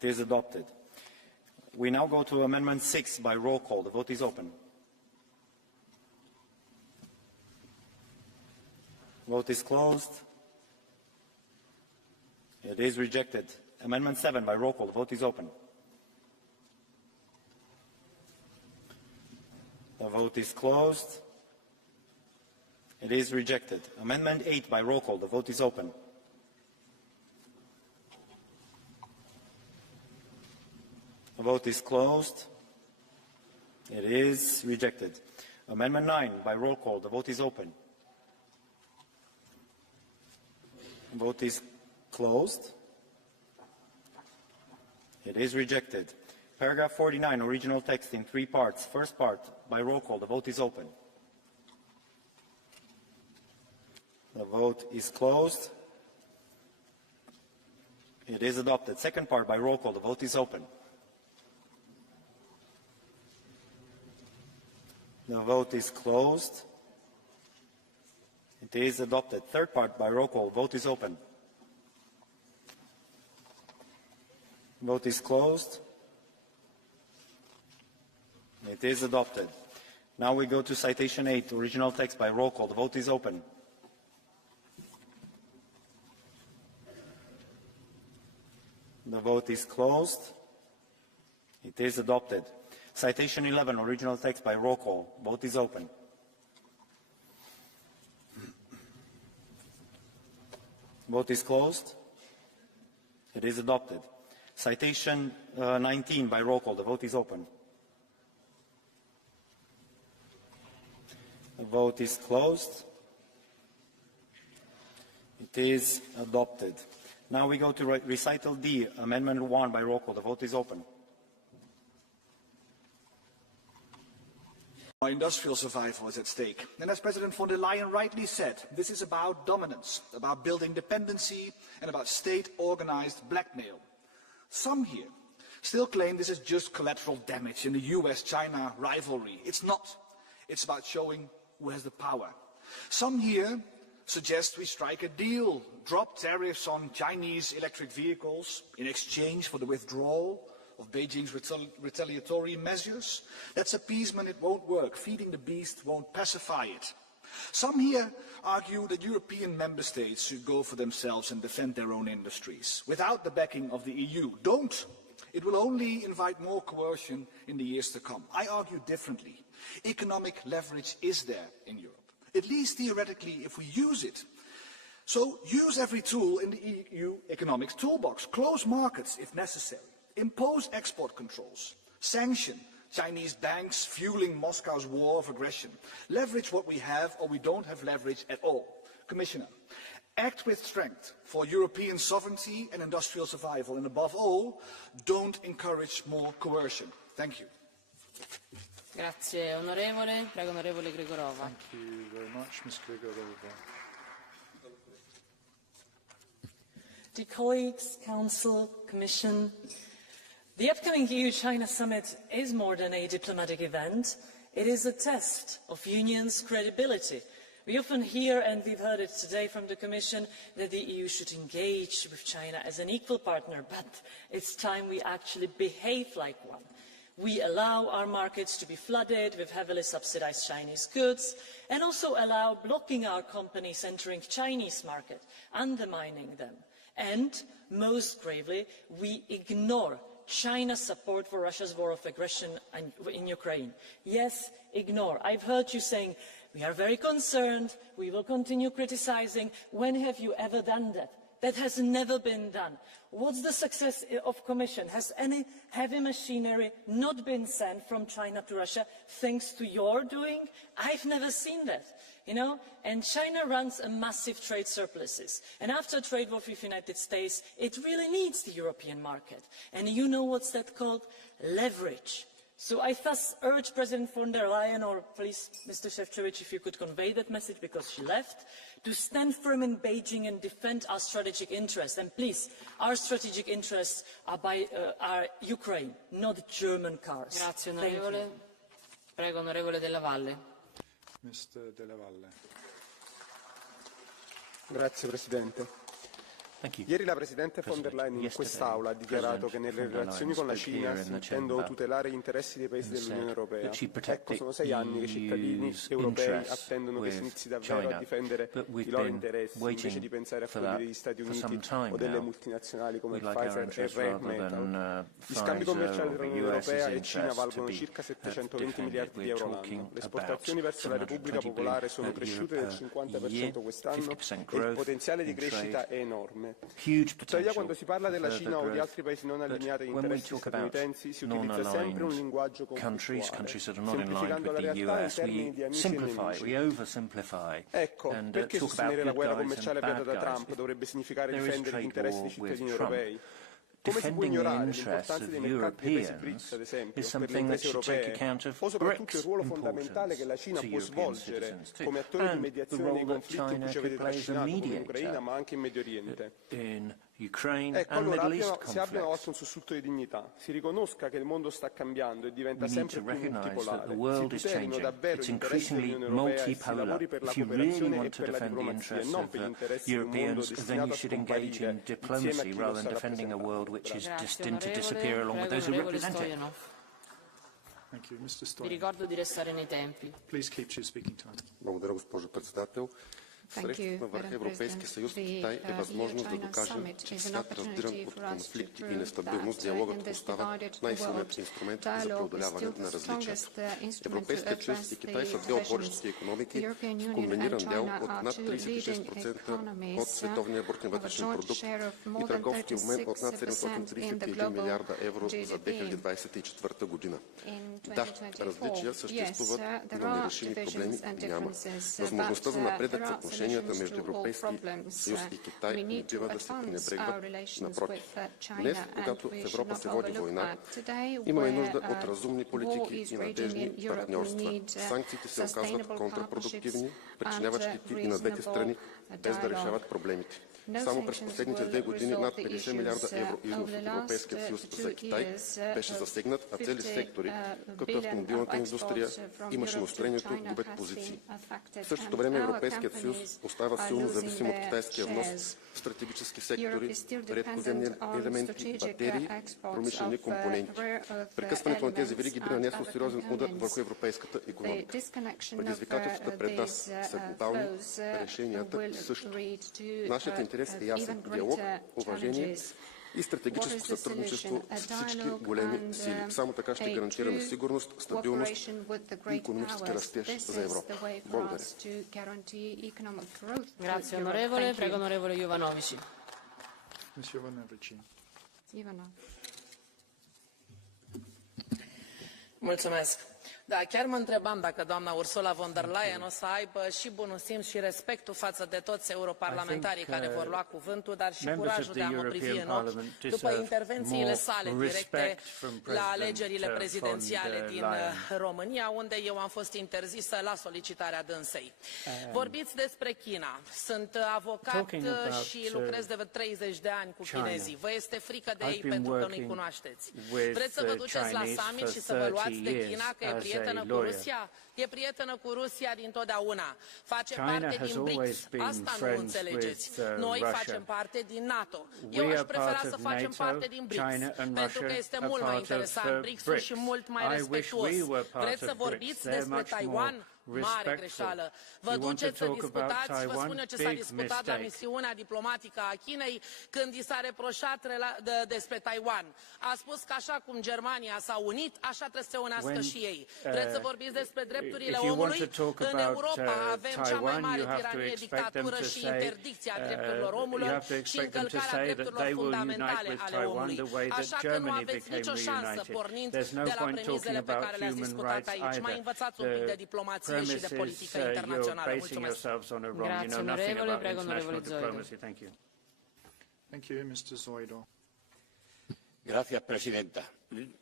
It is adopted. We now go to Amendment 6 by roll call. The vote is open. Vote is closed. It is rejected. Amendment 7 by roll call. The vote is open. The vote is closed. It is rejected. Amendment 8 by roll call. The vote is open. The vote is closed. It is rejected. Amendment 9 by roll call. The vote is open. The vote is closed. It is rejected. Paragraph 49, original text in 3 parts. First part, by roll call. The vote is open. The vote is closed. It is adopted. Second part, by roll call. The vote is open. The vote is closed. It is adopted. Third part, by roll call. Vote is open. Vote is closed. It is adopted. Now we go to citation 8, original text by roll call. The vote is open. The vote is closed. It is adopted. Citation 11, original text by roll call. Vote is open. Vote is closed. It is adopted. Citation 19 by roll call. The vote is open. The vote is closed. It is adopted. Now we go to recital D, Amendment 1 by roll call. The vote is open. Our industrial survival is at stake. And as President von der Leyen rightly said, this is about dominance, about building dependency, and about state-organized blackmail. Some here still claim this is just collateral damage in the US-China rivalry. It's not. It's about showing who has the power. Some here suggest we strike a deal, drop tariffs on Chinese electric vehicles in exchange for the withdrawal of Beijing's retaliatory measures. That's appeasement. It won't work. Feeding the beast won't pacify it. Some here argue that European member states should go for themselves and defend their own industries without the backing of the EU. Don't. It will only invite more coercion in the years to come. I argue differently. Economic leverage is there in Europe, at least theoretically if we use it. So use every tool in the EU economics toolbox. Close markets if necessary. Impose export controls. Sanction Chinese banks fueling Moscow's war of aggression. Leverage what we have, or we don't have leverage at all. Commissioner, act with strength for European sovereignty and industrial survival, and above all, don't encourage more coercion. Thank you. Grazie, onorevole. Prego, onorevole Gregorova. Thank you very much, Ms. Gregorova. Dear colleagues, Council, Commission, the upcoming EU-China summit is more than a diplomatic event. It is a test of Union's credibility. We often hear, and we've heard it today from the Commission, that the EU should engage with China as an equal partner, but it's time we actually behave like one. We allow our markets to be flooded with heavily subsidized Chinese goods, and also allow blocking our companies entering Chinese market, undermining them. And, most gravely, we ignore China's support for Russia's war of aggression in Ukraine. Yes, ignore. I've heard you saying, we are very concerned, we will continue criticizing. When have you ever done that? That has never been done. What's the success of Commission? Has any heavy machinery not been sent from China to Russia thanks to your doing? I've never seen that. You know, and China runs a massive trade surpluses. And after a trade war with the United States, it really needs the European market. And you know what's that called? Leverage. So I thus urge President von der Leyen, or please, Mr. Šefčovič, if you could convey that message because she left, to stand firm in Beijing and defend our strategic interests. And please, our strategic interests are Ukraine, not German cars. Grazie, onorevole. Prego, onorevole Della Valle. Mr. Della Valle. Grazie Presidente. Ieri la Presidente von der Leyen in quest'Aula ha dichiarato che nelle relazioni con la Cina si intendono tutelare gli interessi dei paesi dell'Unione Europea. Ecco, sono 6 anni che i cittadini europei attendono che si inizi davvero a difendere i loro interessi, invece di pensare a quelli degli Stati Uniti o delle multinazionali come Pfizer e Rheinmetall. Gli scambi commerciali tra l'Unione Europea e Cina valgono circa 720 miliardi di euro l'anno. Le esportazioni verso la Repubblica Popolare sono cresciute del 50% quest'anno e il potenziale di crescita è enorme. Tuttavia, quando si parla della Cina o di altri paesi non allineati agli interessi statunitensi, si utilizza sempre un linguaggio conflittuale, semplificando la realtà in termini di amici e nemici. Ecco, perché sostenere la guerra commerciale avviata da Trump dovrebbe significare difendere gli interessi dei cittadini europei? Come si può ignorare l'importanza dei mercati dei paesi BRICS, ad esempio, per le imprese europee, o soprattutto il ruolo fondamentale che la Cina può svolgere come attore di mediazione dei conflitti in cui ci avete trascinato, come in Ucraina, ma anche in Medio Oriente? Ecco, allora si abbia una volta un sussulto di dignità, si riconosca che il mondo sta cambiando e diventa sempre più multipolare, si tutelino davvero gli interessi dell'Unione Europea e si lavori per la cooperazione e per la diplomazia e non per gli interessi di un mondo destinato a scomparire insieme a chi lo sta rappresentando. Vi ricordo di restare nei tempi. Благодаря, госпожо председател. Срещата на върха Европейски съюз и Китай е възможност да докажем, че свят раздиран от конфликти и нестабилност, диалогът остава най-силният инструмент за преодоляване на различията. Европейският съюз и Китай са две отворящи икономики с комбиниран дял от над 36% от световния брутен вътрешен продукт и търговски обмен от над 731 милиарда евро за 2024 година. Да, различия съществуват, но нерешими проблеми няма. Възможността за напредък в отношенията между Европейски съюз и Китай не бива да се пренебрегват. Напротив, днес, когато в Европа се води война, имаме нужда от разумни политики и надежни партньорства. Санкциите се оказват контрапродуктивни, причиняват щети и на двете страни, без да решават проблемите. Само през последните 2 години над 50 милиарда евро износ от Европейския съюз за Китай беше засегнат, а цели сектори, като автомобилната индустрия и машиностроението, губят позиции. В същото време Европейският съюз остава силно зависим от китайския внос в стратегически сектори, редкоземни елементи, батерии, промишлени компоненти. Прекъсването на тези вериги би нанесло сериозен удар върху европейската икономика. Предизвикателствата пред нас са глобални, решенията също. Нашият интерес е ясен – диалог, уважение и стратегическо сътрудничество с всички големи сили. Само така ще гарантираме сигурност, стабилност и икономически растеж за Европа. Благодаря. Grazie onorevole. Prego onorevole Jovanovici. Mulțumesc. Da, chiar mă întrebam dacă doamna Ursula von der Leyen o să aibă și bunul simț și respectul față de toți europarlamentarii care vor lua cuvântul, dar și curajul de a mă privi în ochi după intervențiile sale directe la alegerile prezidențiale din România, unde eu am fost interzisă la solicitarea dânsei. Vorbiți despre China. Sunt avocat și lucrez de 30 de ani cu chinezii. Vă este frică de ei pentru că nu-i cunoașteți. Vreți să vă duceți la summit și să vă luați de China, că e prietenă cu Rusia? E prietenă cu Rusia dintotdeauna. Face parte din BRICS. Asta nu înțelegeți. Noi facem parte din NATO. Eu aș prefera să facem parte din BRICS, pentru că este mult mai interesant BRICS-ul și mult mai respectuos. Vreți să vorbiți despre Taiwan? Mare greșeală. Vă duceți să discutați, vă spun eu ce s-a discutat la misiunea diplomatică a Chinei când i s-a reproșat despre Taiwan. A spus că așa cum Germania s-a unit, așa trebuie să se unească și ei. Vreți să vorbiți despre drepturile omului? În Europa avem cea mai mare tiranie, dictatură și interdicția drepturilor omului și încălcarea drepturilor fundamentale ale omului. Așa că nu aveți nicio șansă pornind de la premizele pe care le-ați discutat aici. Mai învățați un pic de diplomație și de politică internațională. Mulțumesc. Grazie onorevole, prego onorevole Zoido. Gracias, presidenta.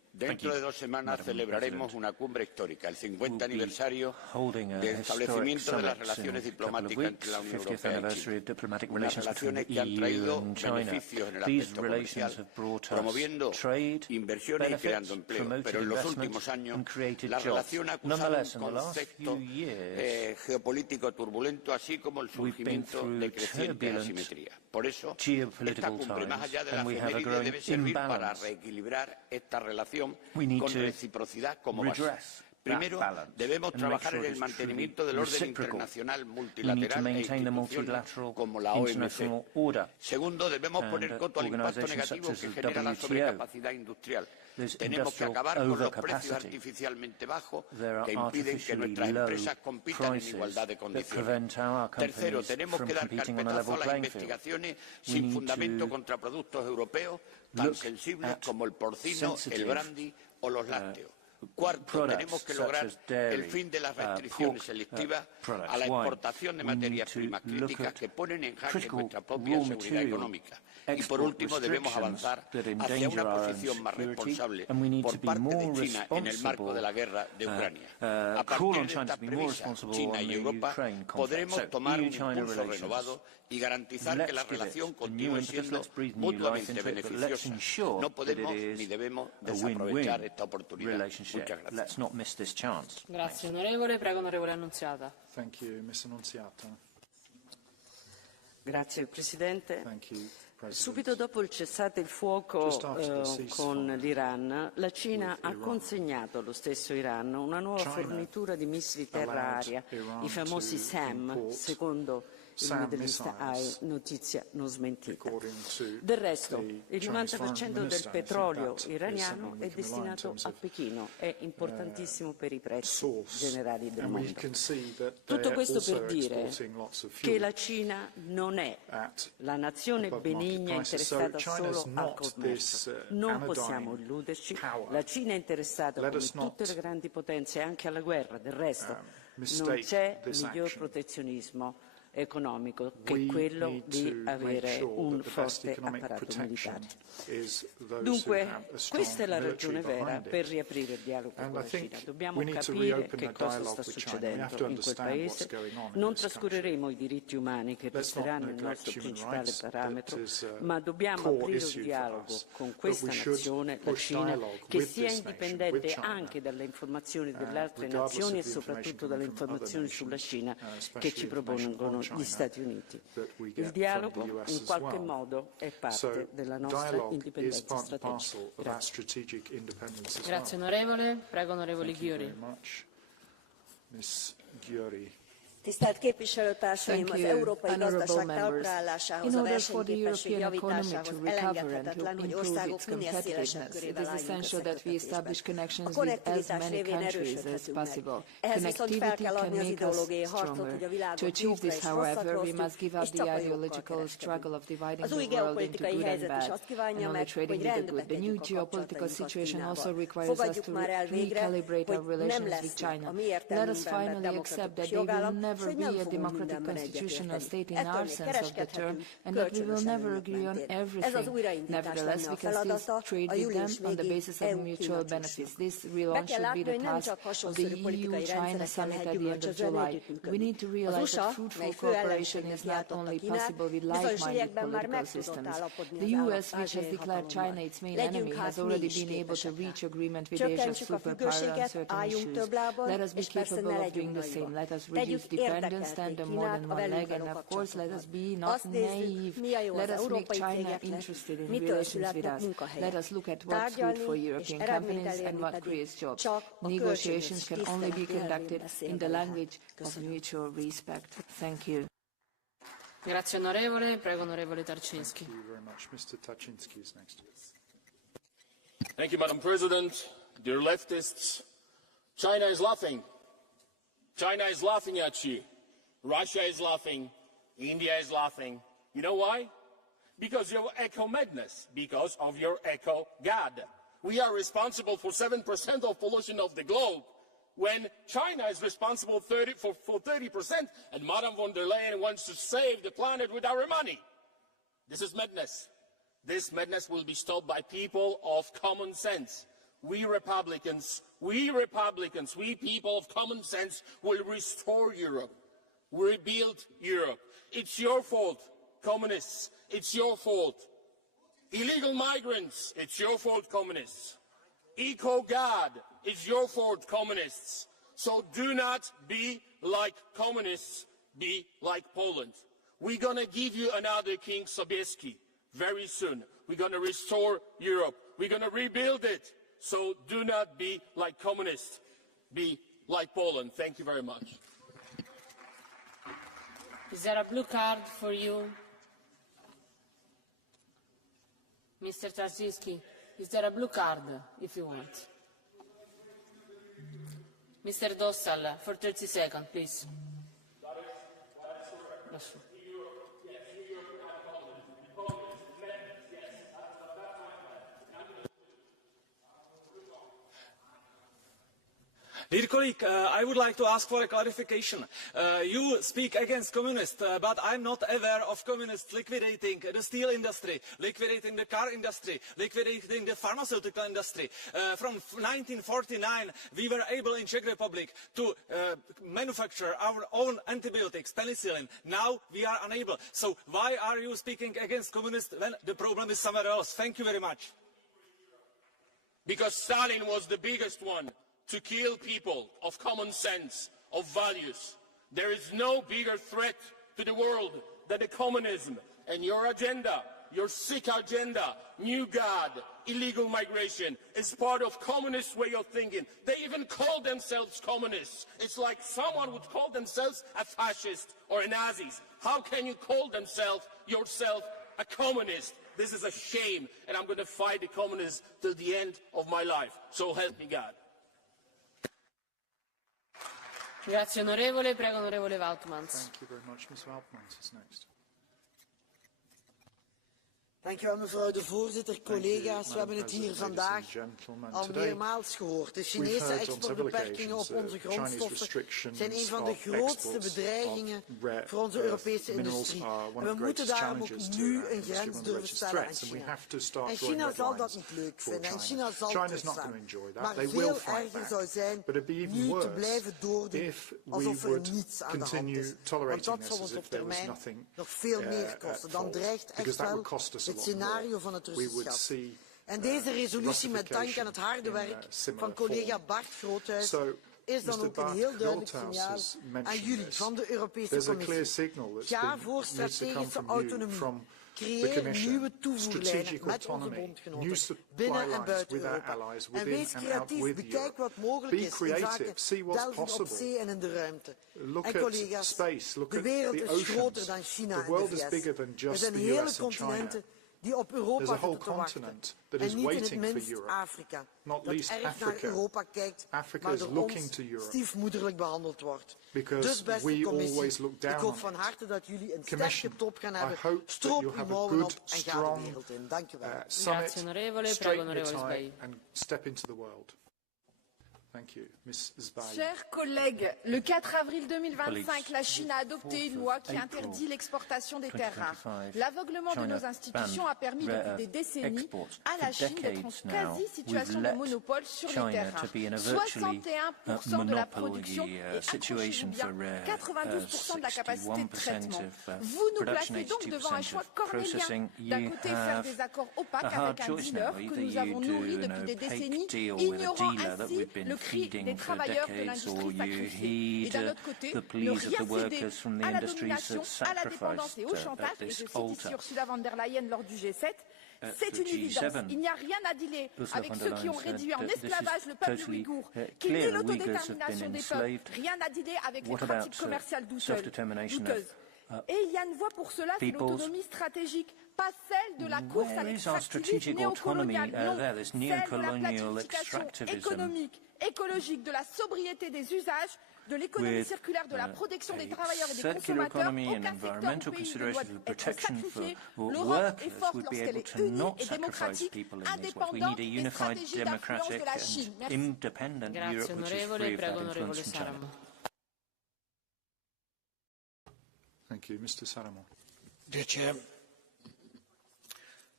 Dentro de 2 semanas celebraremos una cumbre histórica, el 50 aniversario del establecimiento de las relaciones diplomáticas entre la Unión Europea y China. Unas relaciones que han traído beneficios en el aspecto comercial, promoviendo inversiones y creando empleo. Pero en los últimos años la relación ha acusado un concepto geopolítico turbulento, así como el surgimiento de crecientes asimetrías. Por eso, esta cumbre, más allá de la efeméride, debe servir para reequilibrar esta relación con reciprocidad como base. Primero, debemos trabajar en el mantenimiento del orden internacional multilateral e instituciones como la OMC. Segundo, debemos poner coto al impacto negativo que genera la sobrecapacidad industrial. Tenemos que acabar con los precios artificialmente bajos que impiden que nuestras empresas compitan en igualdad de condiciones. Tercero, tenemos que dar carpetazo a las investigaciones sin fundamento contra productos europeos tan sensibles como el porcino, el brandy o los lácteos. Cuarto, tenemos que lograr el fin de las restricciones selectivas a la exportación de materias primas críticas que ponen en jaque nuestra propia seguridad económica. Y por último, debemos avanzar hacia una posición más responsable por parte de China en el marco de la guerra de Ucrania. A partir de esta premisa, China y Europa podremos tomar un impulso renovado y garantizar que la relación continúe siendo mutuamente beneficiosa. No podemos ni debemos desaprovechar esta oportunidad. Muchas gracias. Grazie onorevole, prego onorevole Annunziata. Thank you, Ms. Annunziata. Grazie Presidente. Subito dopo il cessate il fuoco con l'Iran, la Cina ha consegnato allo stesso Iran una nuova fornitura di missili terra-aria, i famosi SAM, secondo il Middle East Eye, notizia non smentita. Del resto, il 90% del petrolio iraniano è destinato a Pechino, è importantissimo per i prezzi generali del mondo. Tutto questo per dire che la Cina non è la nazione benigna interessata solo al commercio. Non possiamo illuderci, la Cina è interessata come tutte le grandi potenze anche alla guerra, del resto non c'è miglior protezionismo economico che quello di avere un forte apparato militare. Dunque, questa è la ragione vera per riaprire il dialogo con la Cina. Dobbiamo capire che cosa sta succedendo in quel paese. Non trascureremo i diritti umani che resteranno il nostro principale parametro, ma dobbiamo aprire un dialogo con questa nazione, la Cina, che sia indipendente anche dalle informazioni delle altre nazioni e soprattutto dalle informazioni sulla Cina che ci propongono gli Stati Uniti. Il dialogo in qualche modo è parte della nostra indipendenza strategica. Grazie. Grazie onorevole, prego onorevole Bjerre. Tisztelt képviselőtársaim, az európai gazdaság talpraállásához, a versenyképesség javításához elengedhetetlen, hogy országok minél szélesebb körével álljunk összeköttetésben. A konnektivitás révén erősödhetünk meg. Ehhez viszont fel kell adni az ideológiai harcot, hogy a világot jókra és rosszakra osztjuk, és csak a jókkal kereskedünk. Az új geopolitikai helyzet is azt kívánja meg, hogy rendbe tegyük a kapcsolatainkat Kínával. Fogadjuk már el végre, hogy nem lesznek a mi értelmünkben demokratikus jogállam, never be a democratic constitutional state in our sense of the term, and that we will never agree on everything. Nevertheless, we can still trade with them on the basis of mutual benefits. This relaunch should be the task of the EU-China summit at the end of July. We need to realize that fruitful cooperation is not only possible with like-minded political systems. The US, which has declared China its main enemy, has already been able to reach agreement with Asia's superpower on certain issues. Let us be capable of doing the same. Let us reduce dependence, stand on more than one leg, and of course let us be not naive. Let us make China interested in relations with us. Let us look at what's good for European companies and what creates jobs. Negotiations can only be conducted in the language of mutual respect. Thank you. Grazie onorevole, prego onorevole Tarczynski. Thank you very much. Mr. Tarczynski is next. Thank you, Madam President. Dear leftists, China is laughing. China is laughing at you. Russia is laughing. India is laughing. You know why? Because of your eco-madness, because of your eco-God. We are responsible for 7% of pollution of the globe, when China is responsible for 30%, and Madame von der Leyen wants to save the planet with our money. This is madness. This madness will be stopped by people of common sense. we Republicans, we people of common sense will restore Europe, rebuild Europe. It's your fault, communists. It's your fault. Illegal migrants, it's your fault, communists. Eco-God, it's your fault, communists. So do not be like communists, be like Poland. We're going to give you another King Sobieski very soon. We're going to restore Europe. We're going to rebuild it. So do not be like communists, be like Poland. Thank you very much. Is there a blue card for you? Mr. Tarzinski, is there a blue card if you want? Mr. Dossal, for 30 seconds, please. Dear colleague, I would like to ask for a clarification. You speak against communists, but I'm not aware of communists liquidating the steel industry, liquidating the car industry, liquidating the pharmaceutical industry. From 1949, we were able in Czech Republic to manufacture our own antibiotics, penicillin. Now we are unable. So why are you speaking against communists when the problem is somewhere else? Thank you very much. Because Stalin was the biggest one to kill people of common sense, of values. There is no bigger threat to the world than the communism and your agenda, your sick agenda, new God, illegal migration, is part of communist way of thinking. They even call themselves communists. It's like someone would call themselves a fascist or a Nazi. How can you call yourself a communist? This is a shame, and I'm going to fight the communists till the end of my life. So help me God. Grazie onorevole, prego onorevole Woutmans. Thank you very much. Ms. Woutmans is next. Dank u wel, mevrouw de voorzitter, collega's. We hebben het hier vandaag al meermaals gehoord. De Chinese exportbeperkingen op onze grondstoffen zijn een van de grootste bedreigingen voor onze Europese industrie. En we moeten daarom ook nu een grens durven stellen aan China. En China zal dat niet leuk vinden. En China zal terugstaan. Maar veel erger zou zijn nu te blijven doordoen alsof er niets aan de hand is. Want dat zal ons op termijn nog veel meer kosten. Dan dreigt echt wel het scenario van het Russisch. En deze resolutie met dank aan het harde werk van collega Bart Groothuis is dan ook een heel duidelijk signaal aan jullie van de Europese Commissie. Ga voor strategische autonomie. Creëer nieuwe toevoerlijnen met onze bondgenoten, binnen en buiten Europa. En wees creatief, bekijk wat mogelijk is in zaken delven op zee en in de ruimte. En collega's, de wereld is groter dan China en de VS. Er zijn hele continenten die op Europa zitten te wachten. En niet in het minst Afrika, dat erg naar Europa kijkt, maar door ons stiefmoederlijk behandeld wordt. Dus beste Commissie, ik hoop van harte dat jullie een sterke top gaan hebben. Stroop uw mouwen op en ga de wereld in. Dank u wel. Grazie onorevole, prego onorevole Sbai. Chers collègues, le 4 avril 2025, la Chine a adopté une loi qui interdit l'exportation des terres rares. L'aveuglement de nos institutions a permis depuis des décennies à la Chine d'être en quasi-situation de monopole sur les terres rares. 61% de la production et, accrochez-vous bien, 92% de la capacité de traitement. Vous nous placez donc devant un choix cornélien. D'un côté, faire des accords opaques avec un dealer que nous avons nourri depuis des décennies, ignorant ainsi le cri des travailleurs de l'industrie sacrifiée. Et d'un autre côté, ne rien céder à la domination, à la dépendance et au chantage, et je cite ici Ursula von der Leyen lors du G7, c'est une évidence. Il n'y a rien à dealer avec ceux qui ont réduit en esclavage le peuple ouïghour, qui nie l'autodétermination des peuples. Rien à dealer avec les pratiques commerciales douteuses. Et il y a une voie pour cela, c'est l'autonomie stratégique, pas celle de la course à l'extractivisme néocolonial, non, celle de la planification économique, écologique, de la sobriété des usages, de l'économie circulaire, de la protection des travailleurs et des consommateurs. Aucun secteur ou pays ne doit être sacrifié. L'Europe est forte lorsqu'elle est unie et démocratique, indépendante des stratégies d'influence de la Chine. Merci. Grazie onorevole, prego onorevole Saramo. Thank you. Mr. Saramo. Dear Chair,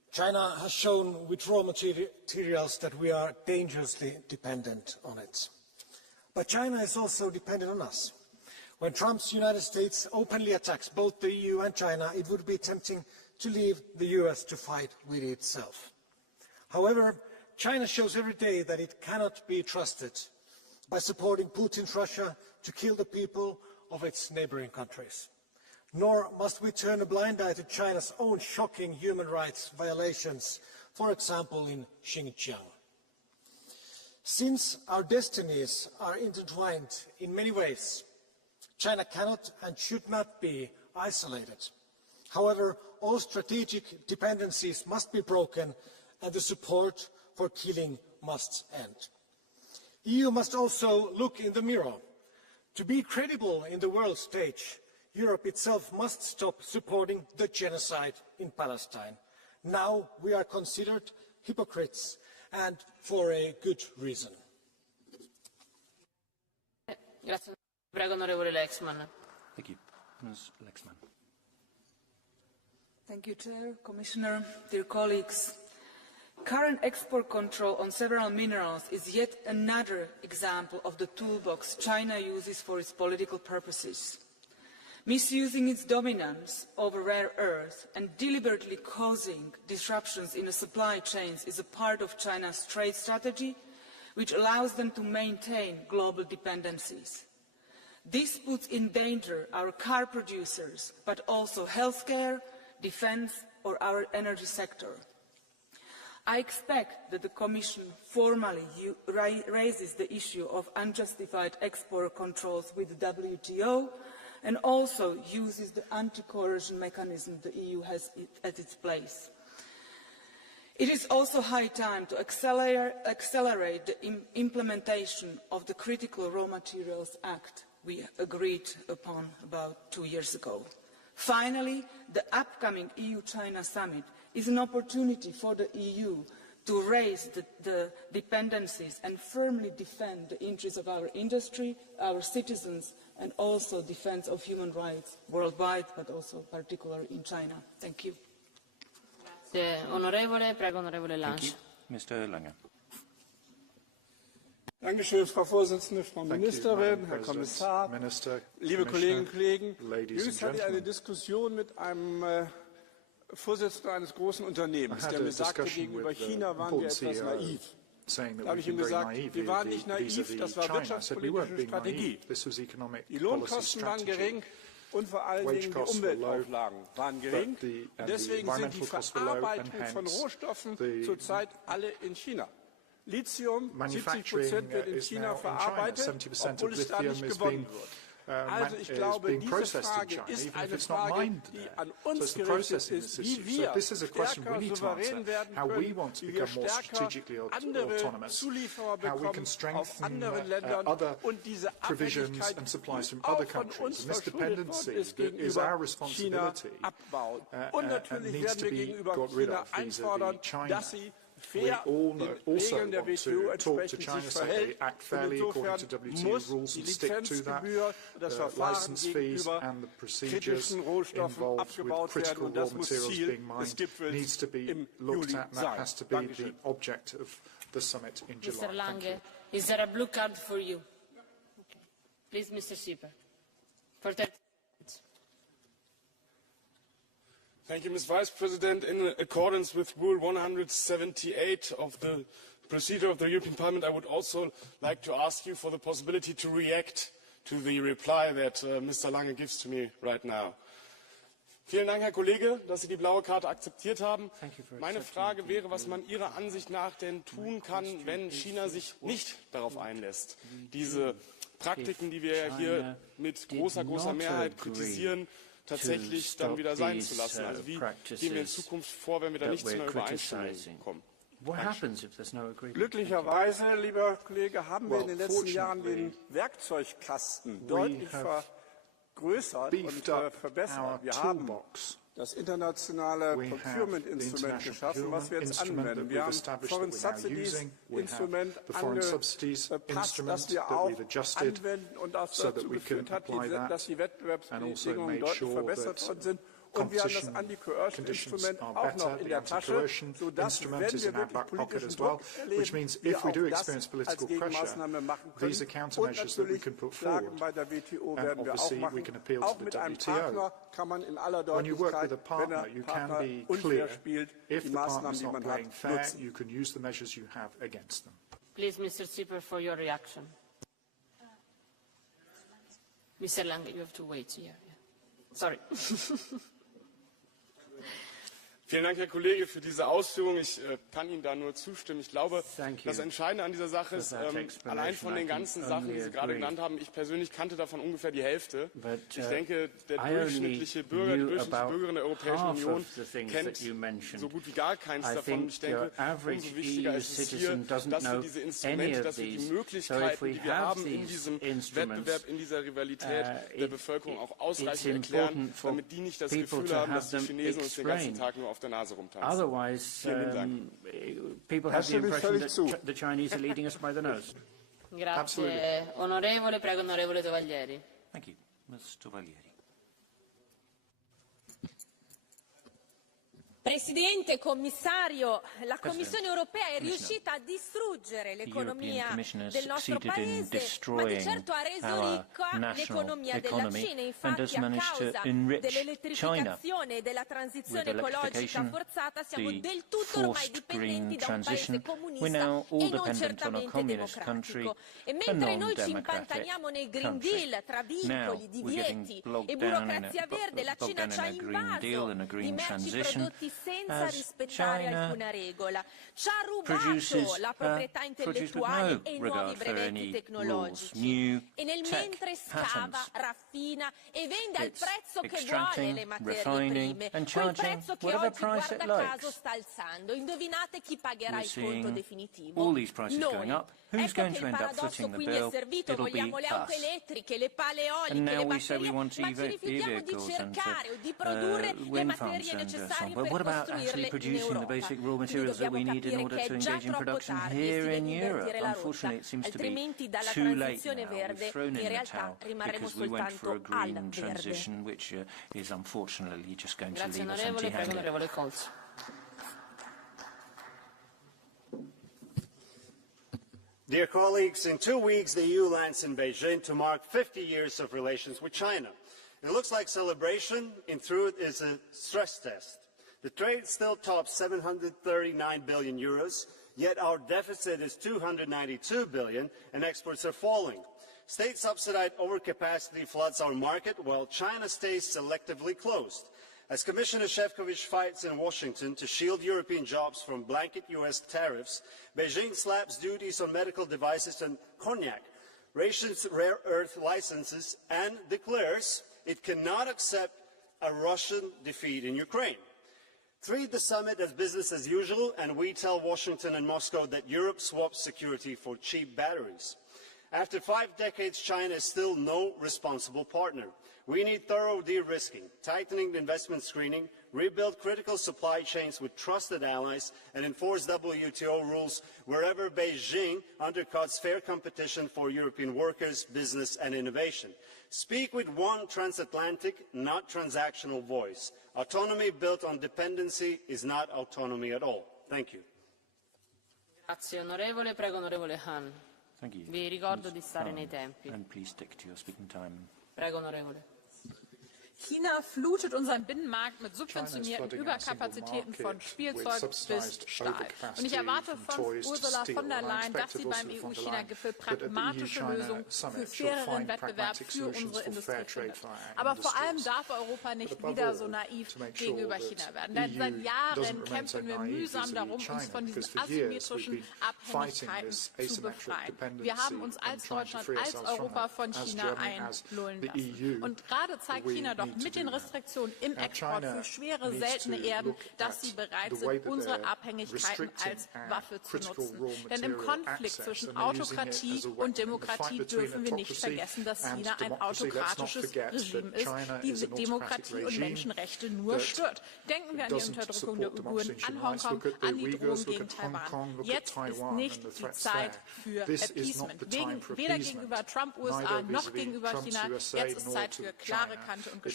China has shown with raw materials that we are dangerously dependent on it. But China is also dependent on us. When Trump's United States openly attacks both the EU and China, it would be tempting to leave the US to fight with itself. However, China shows every day that it cannot be trusted by supporting Putin's Russia to kill the people of its neighboring countries. Nor must we turn a blind eye to China's own shocking human rights violations, for example in Xinjiang. Since our destinies are intertwined in many ways, China cannot and should not be isolated. However, all strategic dependencies must be broken and the support for killing must end. The EU must also look in the mirror. To be credible in the world stage, Europe itself must stop supporting the genocide in Palestine. Now we are considered hypocrites, and for a good reason. Grazie. Prego, onorevole Lexman. Thank you. Ms. Lexman. Thank you, Chair, Commissioner, dear colleagues. Current export control on several minerals is yet another example of the toolbox China uses for its political purposes. Misusing its dominance over rare earths and deliberately causing disruptions in the supply chains is a part of China's trade strategy, which allows them to maintain global dependencies. This puts in danger our car producers, but also healthcare, defence or our energy sector. I expect that the Commission formally raises the issue of unjustified export controls with the WTO and also uses the anti-coercion mechanism the EU has at its place. It is also high time to accelerate the implementation of the Critical Raw Materials Act we agreed upon about 2 years ago. Finally, the upcoming EU-China summit is an opportunity for the EU to raise the dependencies and firmly defend the interests of our industry, our citizens, and also defense of human rights worldwide, but also particularly in China. Thank you. Onorevole, prego, onorevole Lange. Mr. Lange. Dankeschön, Frau Vorsitzende, Frau Ministerin, Herr Kommissar, liebe Kolleginnen und Kollegen. Jüngst hatte ich eine Diskussion mit einem Vorsitzenden eines großen Unternehmens, der mir sagte, gegenüber China waren wir etwas naiv. Da habe ich ihm gesagt, wir waren nicht naiv, das war wirtschaftspolitische Strategie. Die Lohnkosten waren gering und vor allen Dingen die Umweltauflagen waren gering. Und deswegen sind die Verarbeitung von Rohstoffen zurzeit alle in China. Lithium, 70% wird in China verarbeitet, obwohl es da nicht gewonnen wird. Also ich glaube, diese Frage ist eine Frage, die an uns gerichtet ist, wie wir stärker souverän werden können, wie wir stärker andere Zulieferer bekommen auf anderen Ländern und diese Abhängigkeit, die auch von uns verschuldet worden ist, gegenüber China abbauen. Und natürlich werden wir gegenüber China einfordern, dass sie fair den Regeln der WTO entsprechend sich verhält. Und insofern muss die Lizenzgebühr, das Verfahren gegenüber kritischen Rohstoffen abgebaut werden. Und das muss Ziel des Gipfels im Juli sein. Dankeschön. Mr. Lange, is there a blue card for you? Okay. Please, Mr. Sieper. For 30 minutes. Thank you, Ms. Vice President. In accordance with Rule 178 of the procedure of the European Parliament, I would also like to ask you for the possibility to react to the reply that Mr. Lange gives to me right now. Vielen Dank, Herr Kollege, dass Sie die blaue Karte akzeptiert haben. Meine Frage wäre, was man Ihrer Ansicht nach denn tun kann, wenn China sich nicht darauf einlässt, diese Praktiken, die wir hier mit großer Mehrheit kritisieren, tatsächlich dann wieder sein zu lassen. Also wie gehen wir in Zukunft vor, wenn wir da nicht zu einer Übereinstimmung kommen? Glücklicherweise, lieber Kollege, haben wir in den letzten Jahren den Werkzeugkasten deutlich vergrößert und verbessert. Wir haben das internationale Procurement-Instrument geschaffen, was wir jetzt anwenden. Wir haben Foreign Subsidies-Instrument angepasst, das wir auch anwenden und das dazu geführt hat, dass die Wettbewerbsbedingungen deutlich verbessert worden sind. Und wir haben das Anti-Coercion-Instrument auch noch in der Tasche, sodass, wenn wir wirklich politischen Druck erleben, wir auch das als Gegenmaßnahme machen können. Und natürlich Klagen bei der WTO werden wir auch machen. Auch mit einem Partner kann man in aller Deutlichkeit, wenn er Partner unfair spielt, die Maßnahmen, die man hat, nutzen. Please, Mr. Sieber, for your reaction. Mr. Lange, you have to wait here. Sorry. Vielen Dank, Herr Kollege, für diese Ausführung. Ich kann Ihnen da nur zustimmen. Ich glaube, das Entscheidende an dieser Sache ist, allein von den ganzen Sachen, die Sie gerade genannt haben, ich persönlich kannte davon ungefähr die Hälfte. Ich denke, der durchschnittliche Bürger, die durchschnittliche Bürgerin der Europäischen Union kennt so gut wie gar keins davon. Ich denke, umso wichtiger ist es hier, dass wir diese Instrumente, dass wir die Möglichkeiten, die wir haben in diesem Wettbewerb, in dieser Rivalität der Bevölkerung auch ausreichend erklären, damit die nicht das Gefühl haben, dass die Chinesen uns den ganzen Tag nur auf der Nase rumtanzen. Otherwise, people have the impression that the Chinese are leading us by the nose. Grazie. Onorevole, prego, onorevole Tovaglieri. Thank you. Ms. Tovaglieri. Presidente, Commissario, la Commissione europea è riuscita a distruggere l'economia del nostro Paese, ma di certo ha reso ricca l'economia della Cina. Infatti, a causa dell'elettrificazione e della transizione ecologica forzata, siamo del tutto ormai dipendenti da un paese comunista e non certamente democratico. E mentre noi ci impantaniamo nei Green Deal tra vincoli, divieti e burocrazia verde, la Cina ci ha invaso di merci prodotti senza rispettare alcuna regola. Ci ha rubato la proprietà intellettuale e i nuovi brevetti tecnologici. E nel mentre scava, raffina e vende al prezzo che vuole le materie prime. Quel prezzo che oggi, guarda caso, sta alzando. Indovinate chi pagherà il conto definitivo? Noi. Ecco che il paradosso quindi è servito. Vogliamo le auto elettriche, le pale eoliche, le batterie, ma ci rifiutiamo di cercare o di produrre le materie necessarie per actually producing the basic raw materials that we need in order to engage in production here in Europe. Unfortunately, it seems to be too late now. We've thrown in the towel because we went for a green transition, which is unfortunately just going to leave us empty-handed. Dear colleagues, in 2 weeks the EU lands in Beijing to mark 50 years of relations with China. It looks like celebration. In truth, it's a stress test. The trade still tops 739 billion euros, yet our deficit is 292 billion and exports are falling. State-subsidized overcapacity floods our market while China stays selectively closed. As Commissioner Šefčovič fights in Washington to shield European jobs from blanket US tariffs, Beijing slaps duties on medical devices and cognac, rations rare earth licenses, and declares it cannot accept a Russian defeat in Ukraine. Treat the summit as business as usual, and we tell Washington and Moscow that Europe swaps security for cheap batteries. After 5 decades, China is still no responsible partner. We need thorough de-risking, tightening the investment screening, rebuild critical supply chains with trusted allies, and enforce WTO rules wherever Beijing undercuts fair competition for European workers, business and innovation. Speak with one transatlantic, not transactional voice. Autonomy built on dependency is not autonomy at all. Thank you. Grazie onorevole, prego onorevole Hahn. Thank you. Vi ricordo di stare nei tempi. And please stick to your speaking time. Prego onorevole. China flutet unseren Binnenmarkt mit subventionierten Überkapazitäten von Spielzeug bis Stahl. Und ich erwarte von Ursula von der Leyen, dass sie beim EU-China-Gipfel pragmatische Lösungen für faireren Wettbewerb für unsere Industrie findet. Aber vor allem darf Europa nicht wieder so naiv gegenüber China werden. Denn seit Jahren kämpfen wir mühsam darum, uns von diesen asymmetrischen Abhängigkeiten zu befreien. Wir haben uns als Deutschland, als Europa von China einlullen lassen. Und gerade zeigt China doch mit den Restriktionen im Export für schwere, seltene Erden, dass sie bereit sind, unsere Abhängigkeiten als Waffe zu nutzen. Denn im Konflikt zwischen Autokratie und Demokratie dürfen wir nicht vergessen, dass China ein autokratisches Regime ist, die Demokratie und Menschenrechte nur stört. Denken wir an die Unterdrückung der Uiguren, an Hongkong, an die Drohung gegen Taiwan. Jetzt ist nicht die Zeit für Appeasement. Weder gegenüber Trump, USA, noch gegenüber China. Jetzt ist Zeit für klare Kante und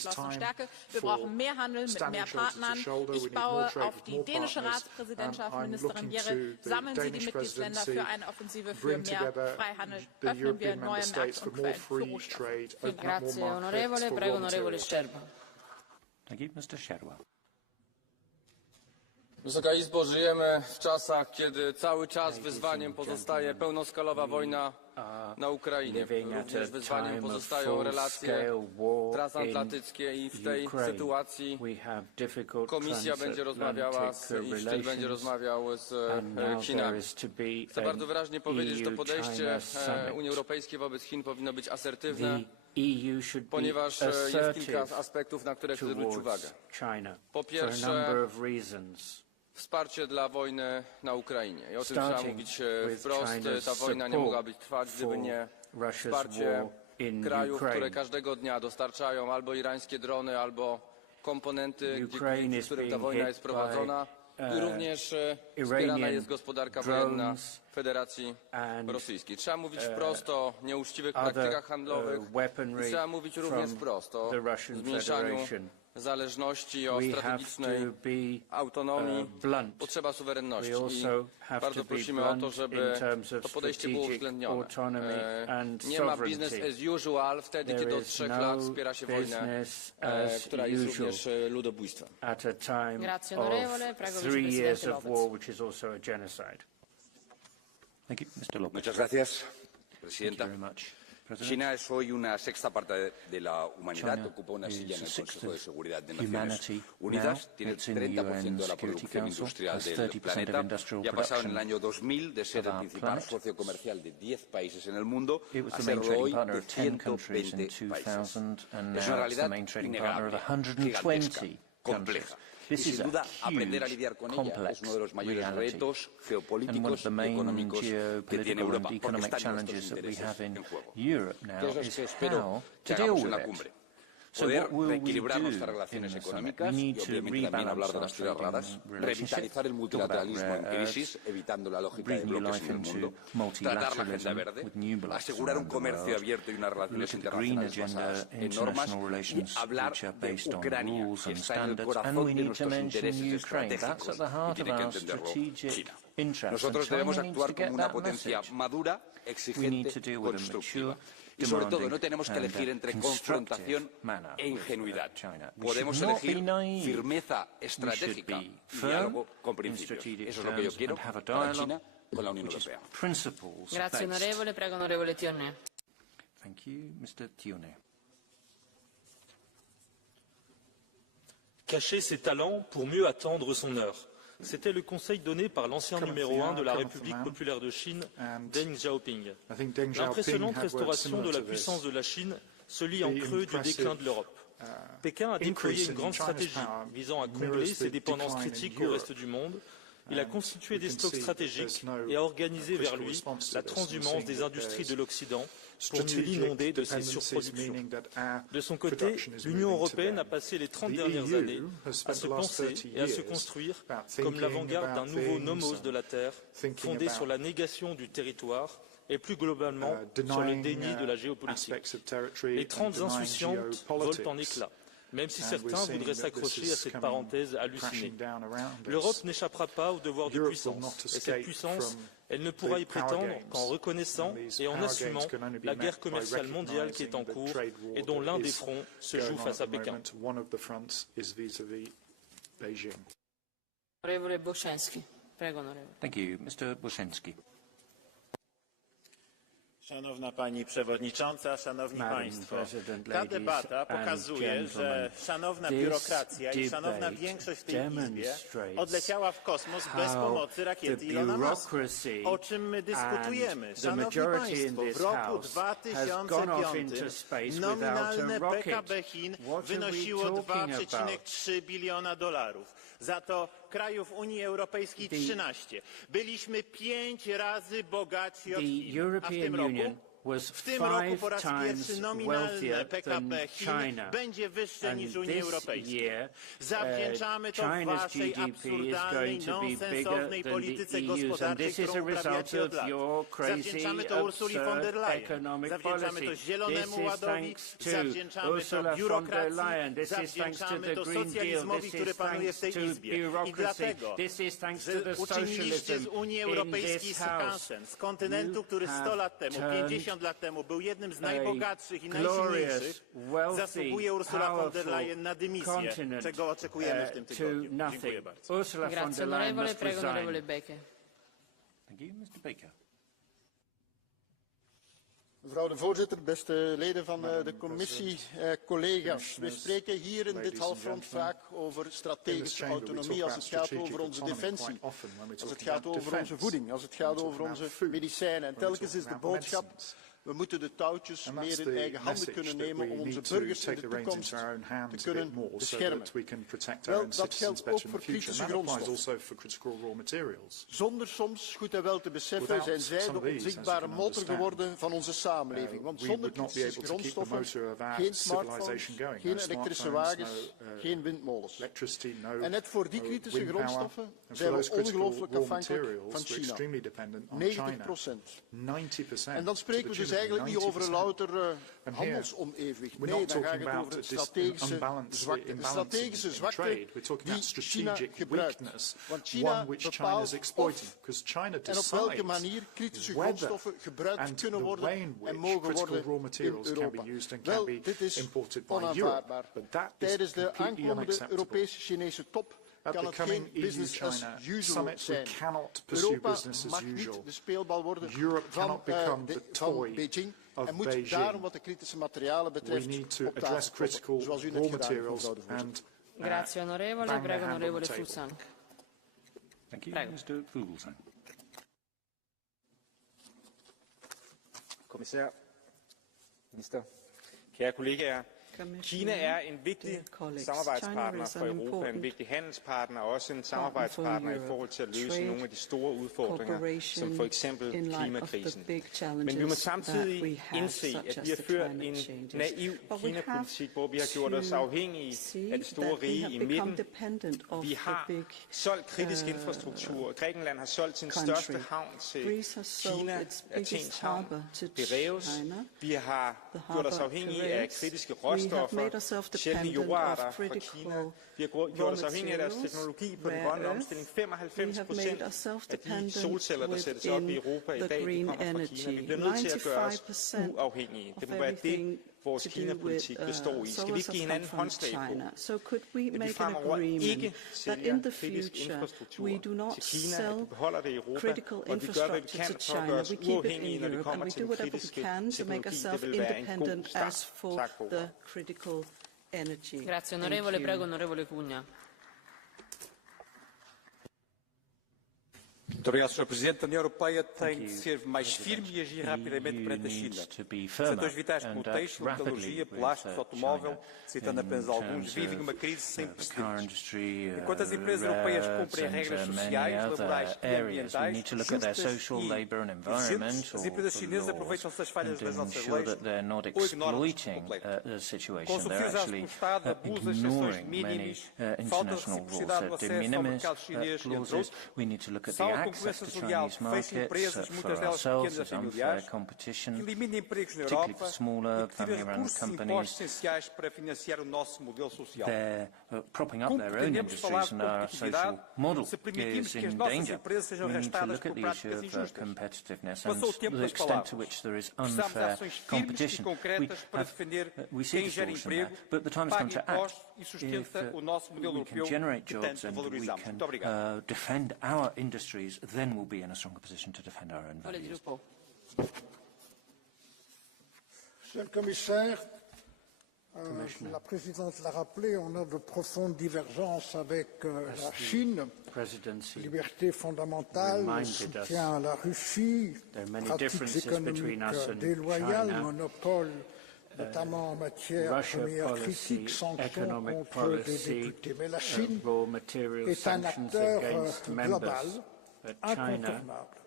geschlossene Stärke. Wir brauchen mehr Handel mit mehr Partnern. Ich baue auf die dänische Ratspräsidentschaft, Ministerin Bjerre. Sammeln Sie die Mitgliedsländer für eine Offensive für mehr Freihandel. Öffnen wir neue Märkte und Quellen für Rohstoffe. Grazie onorevole, prego onorevole Szczerba. Thank you, Mr. Sherwa. Wysoka Izbo, żyjemy w czasach, kiedy cały czas wyzwaniem pozostaje pełnoskalowa wojna na Ukrainie. Również wyzwaniem pozostają relacje transatlantyckie i w tej sytuacji Komisja będzie rozmawiała i szczyt będzie rozmawiał z Chinami. Chcę bardzo wyraźnie powiedzieć, że to podejście Unii Europejskiej wobec Chin powinno być asertywne, ponieważ jest kilka aspektów, na które chcę zwrócić uwagę. Po pierwsze, wsparcie dla wojny na Ukrainie. I o tym trzeba mówić wprost. Ta wojna nie mogła trwać, gdyby nie wsparcie krajów, które każdego dnia dostarczają albo irańskie drony, albo komponenty, w których ta wojna jest prowadzona. I również wspierana jest gospodarka wojenna Federacji Rosyjskiej. Trzeba mówić wprost o nieuczciwych praktykach handlowych i trzeba mówić również wprost o zmniejszaniu zależności, o strategicznej autonomii, potrzeba suwerenności. I bardzo prosimy o to, żeby to podejście było uwzględnione. Nie ma business as usual wtedy, kiedy od 3 lat wspiera się wojnę, która jest również ludobójstwem. Grazie onorevole, prego vicepresidente López. Thank you, Mr. López. Muchas gracias, Presidenta. China es hoy una sexta parte de la humanidad, ocupa una silla en el Consejo de Seguridad de Naciones Unidas, tiene el 30% de la producción industrial del planeta y ha pasado en el año 2000 de ser el principal socio comercial de 10 países en el mundo a serlo hoy de 120 países. Es una realidad innegable, gigantesca, compleja. Y sin duda, aprender a lidiar con ella es uno de los mayores retos geopolíticos y económicos que tiene Europa, porque están nuestros intereses en juego. ¿Qué es lo que espero que hagamos en la cumbre? Poder reequilibrar nuestras relaciones económicas y obviamente también hablar de las ciudades raras, revitalizar el multilateralismo en crisis, evitando la lógica de bloques en el mundo, tratar la agenda verde, asegurar un comercio abierto y unas relaciones internacionales basadas en normas y hablar de Ucrania, que está en el corazón de nuestros intereses estratégicos y tiene que entenderlo China. Nosotros debemos actuar como una potencia madura, exigente, constructiva. Y sobre todo, no tenemos que elegir entre confrontación e ingenuidad. Podemos elegir firmeza estratégica y diálogo con principios. Eso es lo que yo quiero para China con la Unión Europea. Grazie onorevole, prego onorevole Tione. Thank you, Mr. Tione. Cacher ses talents pour mieux attendre son heure. C'était le conseil donné par l'ancien numéro 1 de la République populaire de Chine, Deng Xiaoping. L'impressionnante restauration de la puissance de la Chine se lie en creux du déclin de l'Europe. Pékin a déployé une grande stratégie visant à combler ses dépendances critiques au reste du monde. Il a constitué des stocks stratégiques et a organisé vers lui la transhumance des industries de l'Occident pour mieux l'inonder de ses surproductions. De son côté, l'Union européenne a passé les 30 dernières années à se penser et à se construire comme l'avant-garde d'un nouveau nomos de la Terre, fondé sur la négation du territoire et plus globalement sur le déni de la géopolitique. Les 30 insouciantes volent en éclats, même si certains voudraient s'accrocher à cette parenthèse hallucinée. L'Europe n'échappera pas au devoir de puissance, et cette puissance, elle ne pourra y prétendre qu'en reconnaissant et en assumant la guerre commerciale mondiale qui est en cours et dont l'un des fronts se joue face à Pékin. Thank you, Mr. Bosensky. Szanowna Pani Przewodnicząca, Szanowni Państwo, ta debata pokazuje, że szanowna biurokracja i szanowna większość w tej Izbie odleciała w kosmos bez pomocy rakiety Ilona Muska. O czym my dyskutujemy? Szanowni Państwo, w roku 2005 nominalne PKB Chin wynosiło 2,3 biliona dolarów. Za to krajów Unii Europejskiej 13. Byliśmy 5 razy bogatsi od Chin. A w tym roku was W tym roku po 5 raz times pierwszy nominalne wealthier than PKB Chin China. będzie wyższe And niż Unii this Europejskiej. year, Zawdzięczamy to China's waszej GDP is absurdalnej, going to be bigger nonsensownej than polityce the EU's, and gospodarczej, this is a którą result uprawiacie od of lat. your crazy, Zawdzięczamy to Ursuli von der absurd Leyen. economic Zawdzięczamy to policy. Zielonemu This is Ładowi. thanks to Zawdzięczamy Ursula to von der biurokracji. Leyen. This is thanks to Zawdzięczamy the to Green Deal. socjalizmowi, This który is panuje w tej thanks to Izbie. I bureaucracy. dlatego, This is thanks to że the uczyniliście z socialism Unii in Europejskiej this house. skansen, z kontynentu, który 100 lat temu, turned 50 lat temu był jednym z najbogatszych i najsilniejszych, wealthy, zasługuje Ursula von der Leyen na dymisję, czego oczekujemy w tym tygodniu. Dziękuję bardzo. Ursula von der Leyen must resign. Thank you, Mr. Baker. Mevrouw de voorzitter, beste leden van de commissie, collega's. We spreken hier in dit halfrond vaak over strategische autonomie als het gaat over onze defensie, als het gaat over onze voeding, als het gaat over onze medicijnen. En telkens is de boodschap: we moeten de touwtjes meer in eigen handen kunnen nemen om onze burgers in de toekomst te kunnen beschermen. Wel, dat geldt ook voor kritische grondstoffen. Zonder soms goed en wel te beseffen zijn zij de onzichtbare motor geworden van onze samenleving. Want zonder kritische grondstoffen geen smartphones, geen elektrische wagens, geen windmolens. En net voor die kritische grondstoffen zijn we ongelooflijk afhankelijk van China. 90%. En dan spreken we dus eigenlijk niet over een louter handelsonevenwicht. Nee, dan gaat het over de strategische zwakte die China gebruikt. Want China bepaalt of en op welke manier kritische grondstoffen gebruikt kunnen worden en mogen worden in Europa. Wel, dit is onaanvaardbaar. Tijdens de aankomende Europese-Chinese top kan het geen business as usual zijn. Europa mag niet de speelbal worden van Beijing en moet daarom wat de kritische materialen betreft op tafel kloppen, zoals u net gedaan heeft, mevrouw de voorzitter. Grazie onorevole, prego onorevole Fusan. Thank you, Mr. Vogelsang. Kommissær, minister, kære kollegaer. Kina er en vigtig samarbejdspartner for Europa, en vigtig handelspartner og også en samarbejdspartner i forhold til at løse nogle af de store udfordringer, som for eksempel klimakrisen. Men vi må samtidig indse, at vi har ført en naiv Kina-politik, hvor vi har gjort os afhængige af det store rige i midten. Vi har solgt kritisk infrastruktur. Grækenland har solgt sin største havn til Kina, Athens havn, Piraeus. Vi har gjort os afhængige af kritiske råstoffer, sjældne jordarter fra Kina. Vi har gjort os afhængige af deres teknologi på den grønne omstilling. 95% af de solceller, der sættes op i Europa i dag, de kommer fra Kina. Vi bliver nødt til at gøre os uafhængige. Det må være det, vores Kina-politik består i. Skal vi ikke give hinanden håndslag på, at vi fremover ikke sælger kritisk infrastruktur til Kina, at vi beholder det i Europa, og at vi gør, hvad vi kan for at gøre os uafhængige, når det kommer til den kritiske teknologi. Det vil være en god start. Tak for ordet. Grazie onorevole, prego onorevole Cugna. Muito obrigado, Sr. Presidente. A União Europeia tem de ser mais firme e agir rapidamente perante a China. Setores vitais como o têxtil, metalurgia, plásticos, automóvel, citando apenas alguns, vivem uma crise sem precedentes. Enquanto as empresas europeias cumprem regras sociais, laborais e ambientais justas e exigentes, as empresas chinesas aproveitam-se das falhas das nossas leis ou ignoram-nos por completo. Com subsídios do Estado, abuso das exceções mínimas, falta de reciprocidade no acesso ao mercado chinês, entre outros, a concorrência desleal que fecha empresas, muitas delas pequenas e familiares, que elimina empregos na Europa e que tira recursos e impostos essenciais para financiar o nosso modelo social. Como pretendemos falar de competitividade se permitimos que as nossas empresas sejam arrastadas por práticas injustas? Passou o tempo das palavras. Precisamos de ações firmes e concretas para defender quem gera emprego, paga impostos e sustenta o nosso modelo europeu que tanto valorizamos. Muito obrigado. Then we'll be in a stronger position to defend our own values. Monsieur le Commissaire, la Présidente l'a rappelé, on a de profondes divergences avec la Chine, liberté fondamentale, soutien à la Russie, pratiques économiques déloyales, monopole, notamment en matière de premières critiques, sanctions contre des députés. Mais la Chine est un acteur global incontournable.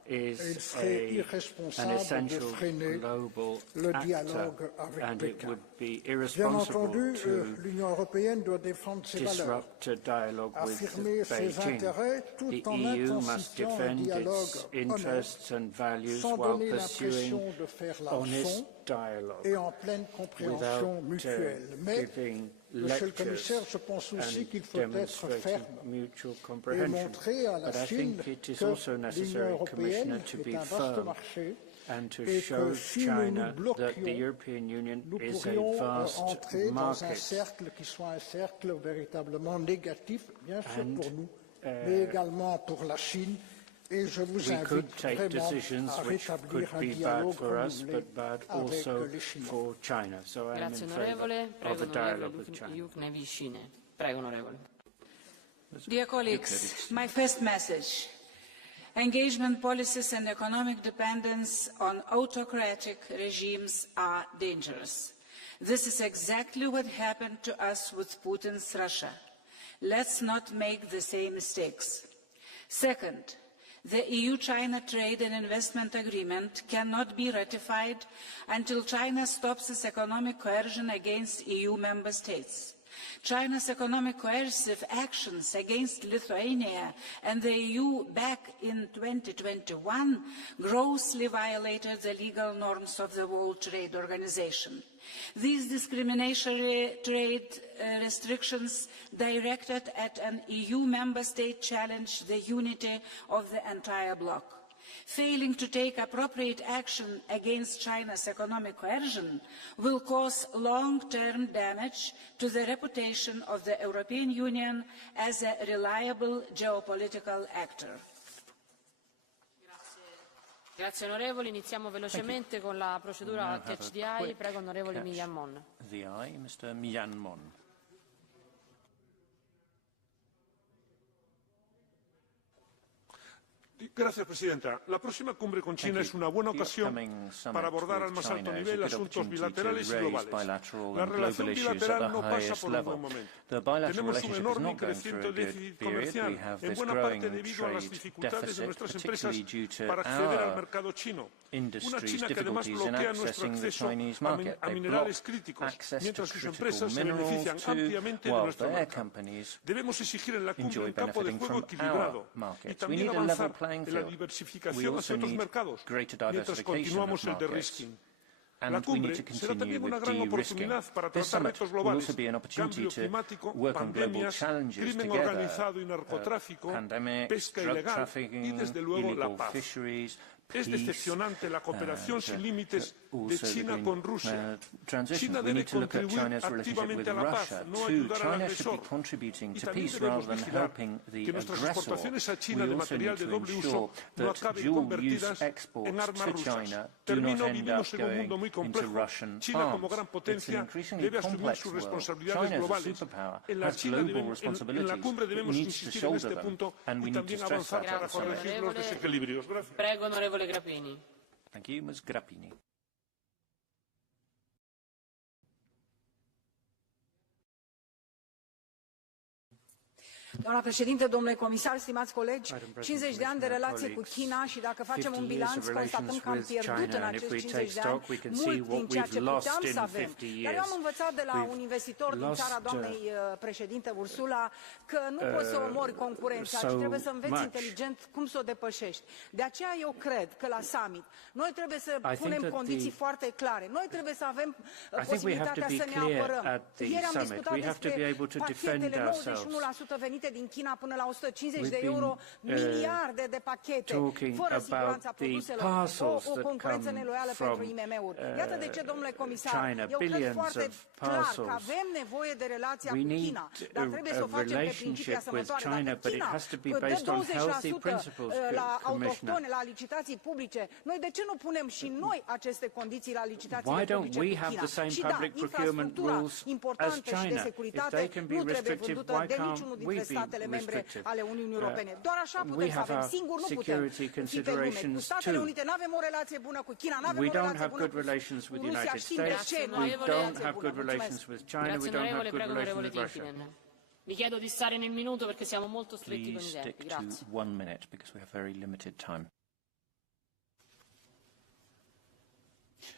is an essential global actor, and it would be irresponsible to disrupt a dialogue with Beijing. The EU must defend its interests and values while pursuing honest dialogue without giving lectures and demonstrating mutual comprehension. But I think it is also necessary, Commissioner, to be firm and to show China that the European Union is a vast market. We could take decisions which could be bad for us, but bad also for China. So I am in favour of a dialogue with China. Dear colleagues, my first message: engagement policies and economic dependence on autocratic regimes are dangerous. This is exactly what happened to us with Putin's Russia. Let's not make the same mistakes. Second, the EU-China Trade and Investment Agreement cannot be ratified until China stops its economic coercion against EU member states. China's economic coercive actions against Lithuania and the EU back in 2021 grossly violated the legal norms of the World Trade Organization. These discriminatory trade restrictions directed at an EU member state challenge the unity of the entire bloc. Failing to take appropriate action against China's economic coercion will cause long-term damage to the reputation of the European Union as a reliable geopolitical actor. Grazie onorevoli, iniziamo velocemente con la procedura Catch the Eye. Prego onorevole Miljan Mon. The eye, Mr. Miljan Mon. Gracias, Presidenta. La próxima cumbre con China es una buena ocasión para abordar al más alto nivel asuntos bilaterales y globales. La relación bilateral no pasa por un buen momento. Tenemos un enorme y creciente déficit comercial, en buena parte debido a las dificultades de nuestras empresas para acceder al mercado chino. Una China que además bloquea nuestro acceso a minerales críticos, mientras sus empresas se benefician ampliamente de nuestro mercado. Debemos exigir en la cumbre un campo de juego equilibrado y también avanzar en la diversificación hacia otros mercados, mientras continuamos el de-risking. La cumbre será también una gran oportunidad para tratar retos globales, cambio climático, pandemias, crimen organizado y narcotráfico, pesca ilegal y, desde luego, la paz. Es decepcionante la cooperación sin límites de China con Rusia. China debe contribuir activamente a la paz, no ayudar al agresor. Y también debemos vigilar que nuestras exportaciones a China de material de doble uso no acaben convertidas en armas rusas. Termino, vivimos en un mundo muy complejo. China, como gran potencia, debe asumir sus responsabilidades globales. En la cumbre debemos insistir en este punto y también avanzar para corregir los desequilibrios. Gracias. Grappini. Thank you, Ms. Grappini. Doamna președinte, domnule comisar, stimați colegi, 50 de ani de relație cu China și dacă facem un bilanț, constatăm că am pierdut în acești 50 de ani mult din ceea ce puteam să avem. Dar eu am învățat de la un investitor din țara doamnei președinte Ursula că nu poți să omori concurența, ci trebuie să înveți inteligent cum să o depășești. De aceea eu cred că la summit noi trebuie să punem condiții foarte clare. Noi trebuie să avem posibilitatea să ne apărăm. Ieri am discutat despre pachetele 91% venite din China până la 150 de euro, miliarde de pachete, fără siguranța produselor, o concurență neloială pentru IMM-uri. Iată de ce, domnule comisar, eu cred foarte clar că avem nevoie de relația cu China, dar trebuie să o facem pe principii asemănătoare. Dacă China dă 20% la autohtone, la licitații publice, noi de ce nu punem și noi aceste condiții la licitațiile publice cu China? Și da, infrastructura importantă și de securitate nu trebuie vândută de niciunul dintre statele membre ale Uniunii Europene. Doar așa putem să avem. Singur nu putem fi pe lume. Cu Statele Unite nu avem o relație bună, cu China nu avem o relație bună, cu Rusia știm de ce nu avem o relație bună. Grazie onorevole, prego onorevole Timpinen. Vi chiedo di stare nel minuto perché siamo molto stretti con i tempi. Grazie. Please stick to 1 minute because we have very limited time.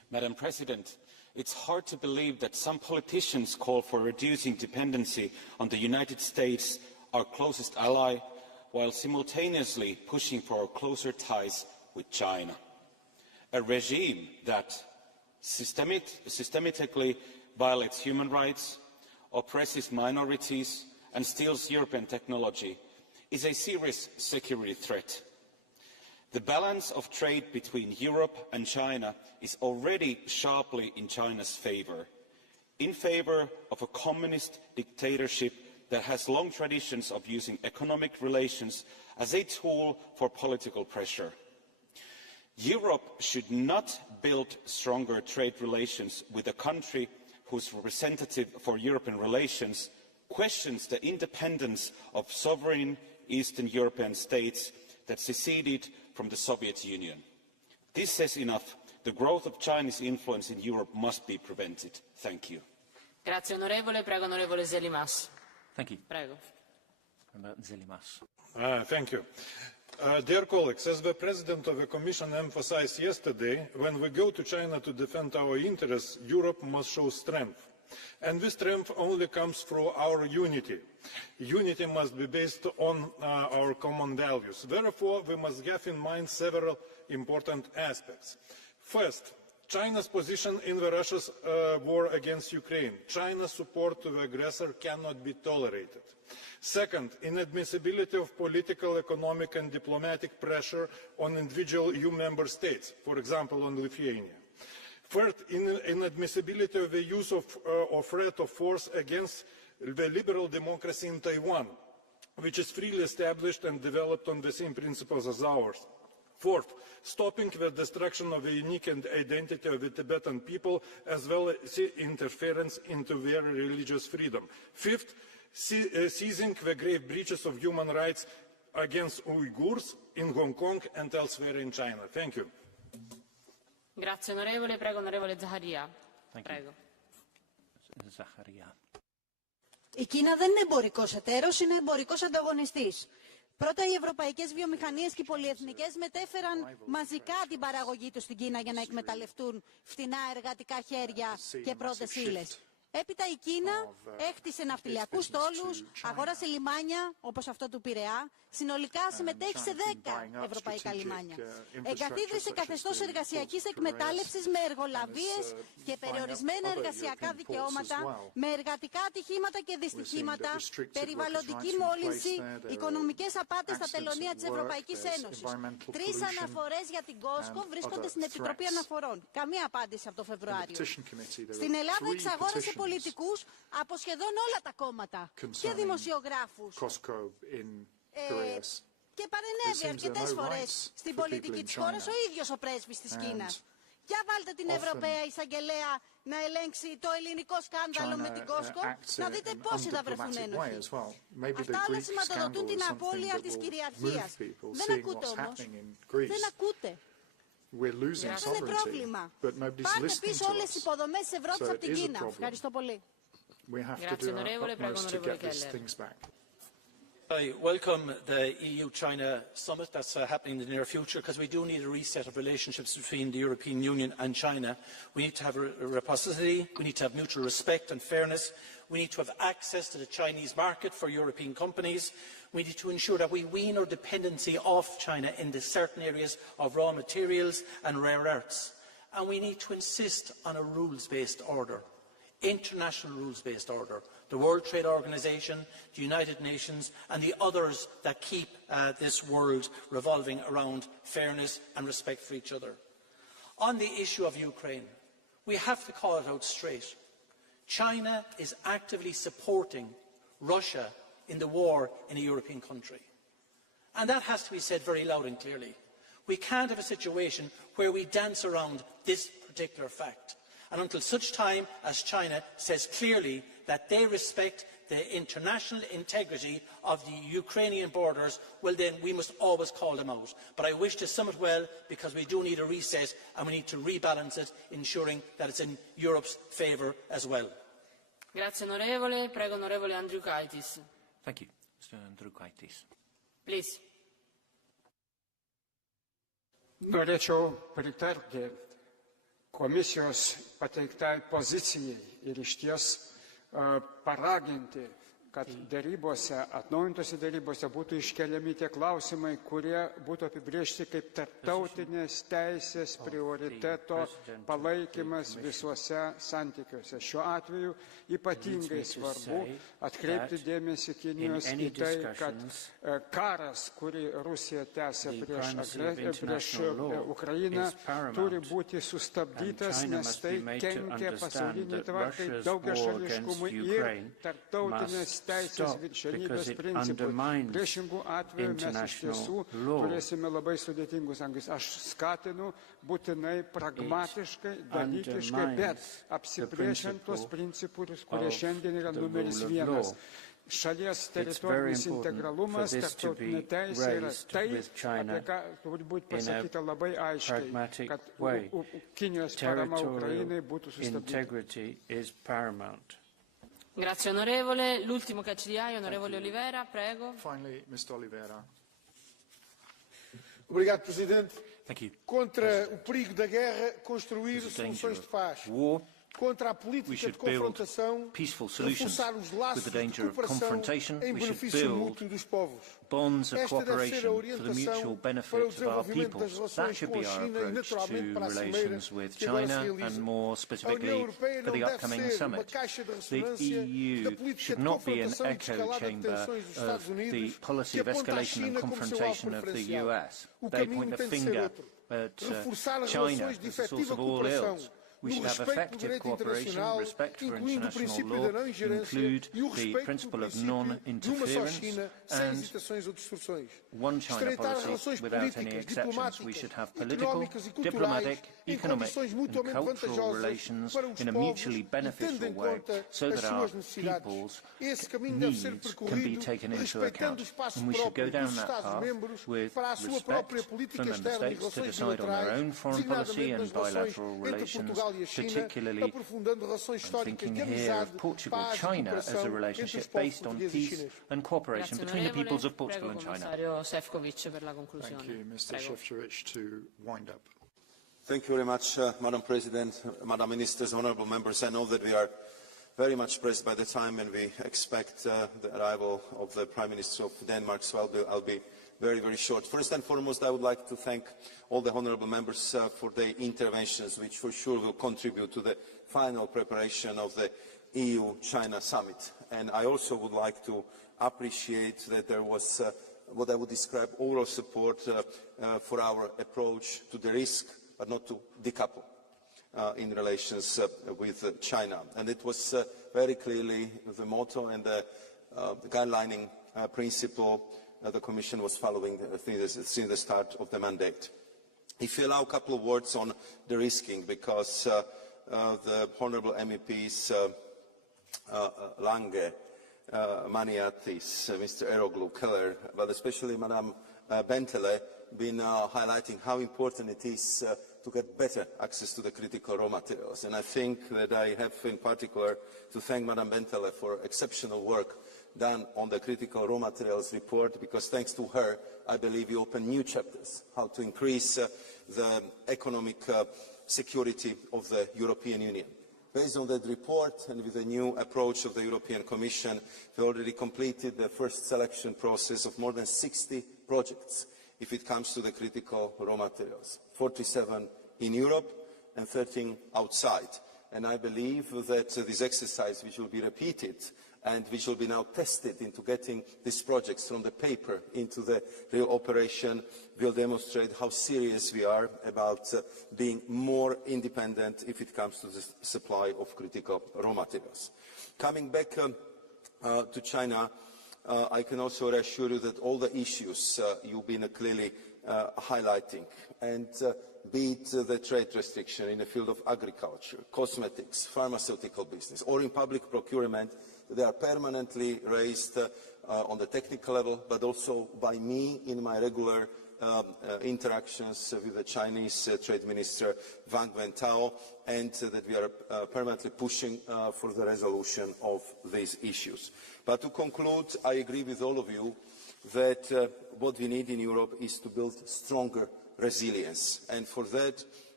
Madam President, it's hard to believe that some politicians call for reducing dependency on the United States, our closest ally, while simultaneously pushing for closer ties with China. A regime that systematically violates human rights, oppresses minorities and steals European technology is a serious security threat. The balance of trade between Europe and China is already sharply in China's favour, in favour of a communist dictatorship that has long traditions of using economic relations as a tool for political pressure. Europe should not build stronger trade relations with a country whose representative for European relations questions the independence of sovereign Eastern European states that seceded from the Soviet Union. This says enough. The growth of Chinese influence in Europe must be prevented. Thank you. Grazie onorevole, prego onorevole Zelimas. Thank you. Prego. Thank you. Dear colleagues, as the President of the Commission emphasized yesterday, when we go to China to defend our interests, Europe must show strength. And this strength only comes through our unity. Unity must be based on our common values. Therefore, we must have in mind several important aspects. First, China's position in Russia's war against Ukraine. China's support to the aggressor cannot be tolerated. Second, inadmissibility of political, economic and diplomatic pressure on individual EU member states, for example on Lithuania. Third, inadmissibility of the use of or threat of force against the liberal democracy in Taiwan, which is freely established and developed on the same principles as ours. Fourth, stopping the destruction of the unique identity of the Tibetan people, as well as interference into their religious freedom. Fifth, seizing the grave breaches of human rights against Uyghurs in Hong Kong and elsewhere in China. Thank you. Grazie onorevole, prego onorevole Zaharia. Prego. Η Κίνα δεν είναι εμπορικός εταίρος, είναι εμπορικός ανταγωνιστής. Πρώτα, οι ευρωπαϊκές βιομηχανίες και οι πολυεθνικές μετέφεραν μαζικά την παραγωγή τους στην Κίνα για να εκμεταλλευτούν φτηνά εργατικά χέρια και πρώτες ύλες. Έπειτα η Κίνα έκτισε ναυτιλιακούς στόλους, αγόρασε λιμάνια όπως αυτό του Πειραιά, συνολικά συμμετέχει σε 10 ευρωπαϊκά λιμάνια. Εγκαθίδρυσε καθεστώς εργασιακής εκμετάλλευσης με εργολαβίες και περιορισμένα εργασιακά δικαιώματα, με εργατικά ατυχήματα και δυστυχήματα, περιβαλλοντική μόλυνση, οικονομικές απάτες στα τελωνεία της Ευρωπαϊκής Ένωσης. 3 αναφορές για την Κόσκο βρίσκονται στην Επιτροπή Αναφορών. Καμία απάντηση από το Φεβρουάριο. Στην Ελλάδα εξαγόρασε πολιτικούς από σχεδόν όλα τα κόμματα και δημοσιογράφους. Και παρενέβη αρκετές φορές στην πολιτική της χώρας ο ίδιος ο πρέσβης της Κίνας. Για βάλτε την Ευρωπαία Εισαγγελέα να ελέγξει το ελληνικό σκάνδαλο με την Κόσκο, να δείτε πόσοι θα βρεθούν ένοχοι. Αυτά όλα σηματοδοτούν την απώλεια της κυριαρχίας. Δεν ακούτε όμως. Δεν ακούτε. Αυτό είναι πρόβλημα. Πάρτε πίσω όλες τις υποδομές της Ευρώπης από την Κίνα. Ευχαριστώ πολύ. I welcome the EU-China summit that's happening in the near future, because we do need a reset of relationships between the European Union and China. We need to have reciprocity, we need to have mutual respect and fairness, we need to have access to the Chinese market for European companies, we need to ensure that we wean our dependency off China in the certain areas of raw materials and rare earths, and we need to insist on a rules-based order. International rules-based order, the World Trade Organization, the United Nations and the others that keep this world revolving around fairness and respect for each other. On the issue of Ukraine, we have to call it out straight. China is actively supporting Russia in the war in a European country. And that has to be said very loud and clearly. We can't have a situation where we dance around this particular fact. And until such time as China says clearly that they respect the international integrity of the Ukrainian borders, well then we must always call them out. But I wish to sum it well, because we do need a reset and we need to rebalance it, ensuring that it's in Europe's favour as well. Grazie onorevole. Prego onorevole Andriukaitis. Thank you. Mr. Andriukaitis. Please. Norėčiau pritarti komisijos pateiktai pozicijai ir išties paraginti, kad dėrybose, atnaujintose dėrybose būtų iškeliami tie klausimai, kurie būtų apibrėžti kaip tarptautinės teisės prioriteto palaikymas visuose santykiuose. Šiuo atveju ypatingai svarbu atkreipti dėmesį Kinijos į tai, kad karas, kurį Rusija tęsia prieš Ukrainą, turi būti sustabdytas, nes tai kenkia pasauliniai tvarkai, daugiašališkumui ir tarptautinės teisės viršenybės principui. Priešingų atveju mes iš tiesų turėsime labai sudėtingus santykius. Aš skatinu būtinai pragmatiškai, dalykiškai, bet apsibrėžiant tuos principus, kurie šiandien yra numeris vienas. Šalies teritorinis integralumas, tarptautinė teisė yra tai, apie ką turi būti pasakyta labai aiškiai, kad Kinijos parama Ukrainai būtų sustabdyta. Grazie onorevole. L'ultimo che ci dia, onorevole Oliveira, prego. Finally, Mr. Oliveira. Obrigado, Presidente. Contra o perigo da guerra, construir soluções de paz. Contra a política de confrontação, reforçar os laços de cooperação em benefício mútuo dos povos. Bonds of cooperation for the mutual benefit of our peoples. That should be our approach to relations with China and more specifically for the upcoming summit. The EU should not be an echo chamber of the policy of escalation and confrontation of the US. They point the finger at China as the source of all ills. We should have effective cooperation, respect for international law, include the principle of non-interference and one China policy without any exceptions. We should have political, diplomatic, economic and cultural relations in a mutually beneficial way so that our people's needs can be taken into account. And we should go down that path with respect for member states to decide on their own foreign policy and bilateral relations. Particularly, I'm thinking here of Portugal-China as a relationship based on peace and cooperation between the peoples of Portugal and China. Thank you, Mr. Šefčovič, to wind up. Thank you very much, Madam President, Madam Ministers, honourable members. I know that we are very much pressed by the time and we expect the arrival of the Prime Minister of Denmark, so I'll be very, very short. First and foremost, I would like to thank all the honourable members for their interventions, which for sure will contribute to the final preparation of the EU-China summit. And I also would like to appreciate that there was what I would describe overall support for our approach to the risk, but not to decouple in relations with China. And it was very clearly the motto and the guidelining principle the Commission was following since the start of the mandate. If you allow a couple of words on the risking, because the honourable MEPs Lange, Maniatis, Mr. Eroglu, Keller, but especially Madame Bentele, been highlighting how important it is to get better access to the critical raw materials. And I think that I have in particular to thank Madame Bentele for exceptional work done on the critical raw materials report, because thanks to her, I believe we open new chapters, how to increase the economic security of the European Union. Based on that report and with the new approach of the European Commission, we already completed the first selection process of more than 60 projects if it comes to the critical raw materials, 47 in Europe and 13 outside. And I believe that this exercise, which will be repeated and which will be now tested into getting these projects from the paper into the real operation, will demonstrate how serious we are about being more independent if it comes to the supply of critical raw materials. Coming back to China, I can also reassure you that all the issues you've been clearly highlighting, and be it the trade restriction in the field of agriculture, cosmetics, pharmaceutical business, or in public procurement, they are permanently raised on the technical level, but also by me in my regular interactions with the Chinese Trade Minister Wang Wentao, and that we are permanently pushing for the resolution of these issues. But to conclude, I agree with all of you that what we need in Europe is to build stronger resilience, and for that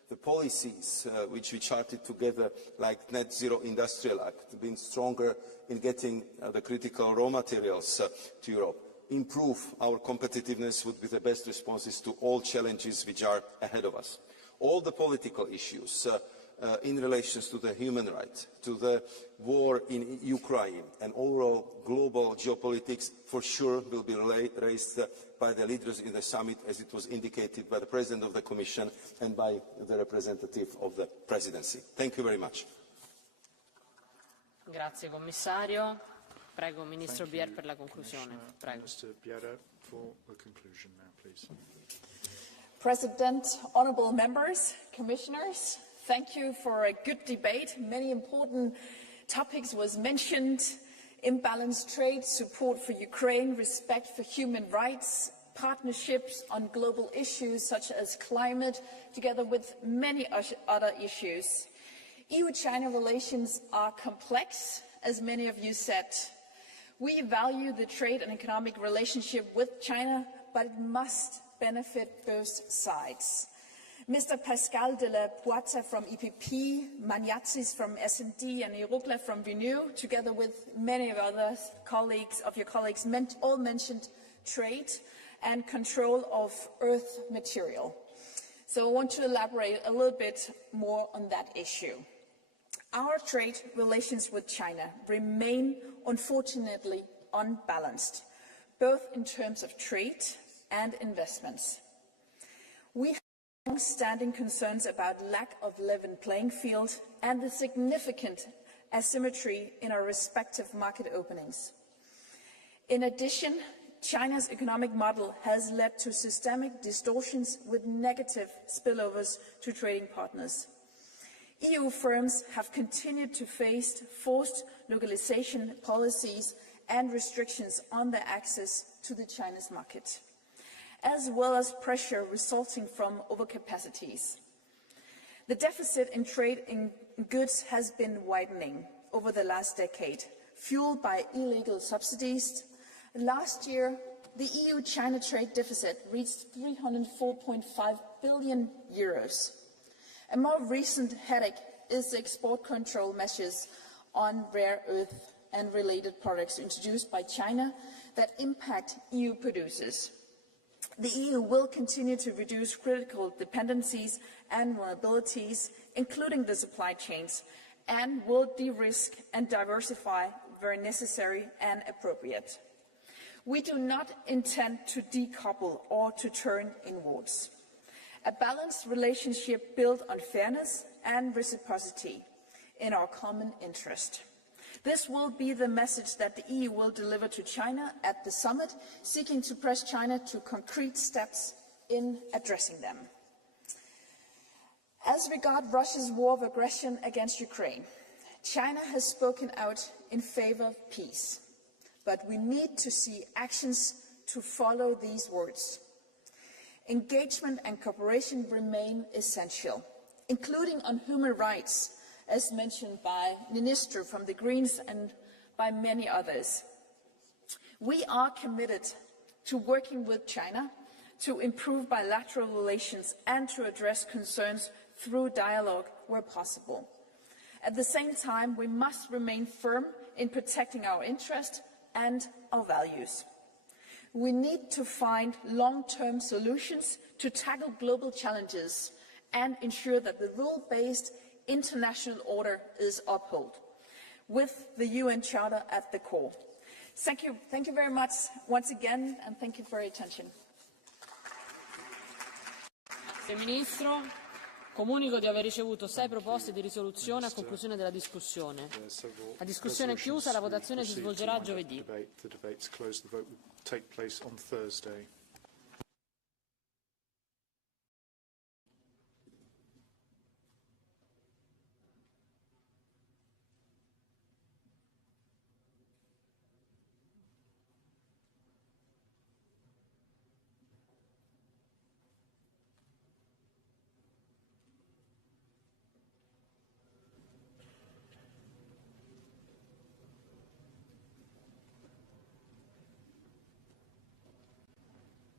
the policies which we charted together, like Net Zero Industrial Act, being stronger in getting the critical raw materials to Europe, improve our competitiveness would be the best responses to all challenges which are ahead of us. All the political issues in relation to the human rights, to the war in Ukraine, and overall global geopolitics for sure will be raised by the leaders in the summit, as it was indicated by the President of the Commission and by the representative of the Presidency. Thank you very much. Grazie Commissario. Prego, Ministro Bjerre per la conclusione. Prego. Minister Bjerre for the conclusion now, please. President, honourable members, commissioners, thank you for a good debate. Many important topics was mentioned: imbalanced trade, support for Ukraine, respect for human rights, partnerships on global issues such as climate, together with many other issues. EU-China relations are complex, as many of you said. We value the trade and economic relationship with China, but it must benefit both sides. Mr. Pascal de la Puerta from EPP, Maniatzis from S&D, and Eurocla from Renew, together with many of other colleagues, all mentioned trade and control of earth material. So I want to elaborate a little bit more on that issue. Our trade relations with China remain, unfortunately, unbalanced, both in terms of trade and investments. We have long-standing concerns about lack of level playing field and the significant asymmetry in our respective market openings. In addition, China's economic model has led to systemic distortions with negative spillovers to trading partners. EU firms have continued to face forced localization policies and restrictions on their access to the Chinese market, as well as pressure resulting from overcapacities. The deficit in trade in goods has been widening over the last decade, fueled by illegal subsidies. Last year, the EU-China trade deficit reached 304.5 billion euros. A more recent headache is the export control measures on rare earth and related products introduced by China that impact EU producers. The EU will continue to reduce critical dependencies and vulnerabilities, including the supply chains, and will de-risk and diversify where necessary and appropriate. We do not intend to decouple or to turn inwards. A balanced relationship built on fairness and reciprocity in our common interest. This will be the message that the EU will deliver to China at the summit, seeking to press China to concrete steps in addressing them. As regards Russia's war of aggression against Ukraine, China has spoken out in favour of peace, but we need to see actions to follow these words. Engagement and cooperation remain essential, including on human rights, as mentioned by Minister from the Greens and by many others. We are committed to working with China to improve bilateral relations and to address concerns through dialogue where possible. At the same time, we must remain firm in protecting our interests and our values. We need to find long-term solutions to tackle global challenges and ensure that the rule-based international order is upheld, with the UN Charter at the core. Thank you very much once again, and thank you for your attention. Grazie Ministro. Comunico di aver ricevuto 6 proposte di risoluzione a conclusione della discussione. La discussione è chiusa, la votazione si svolgerà giovedì.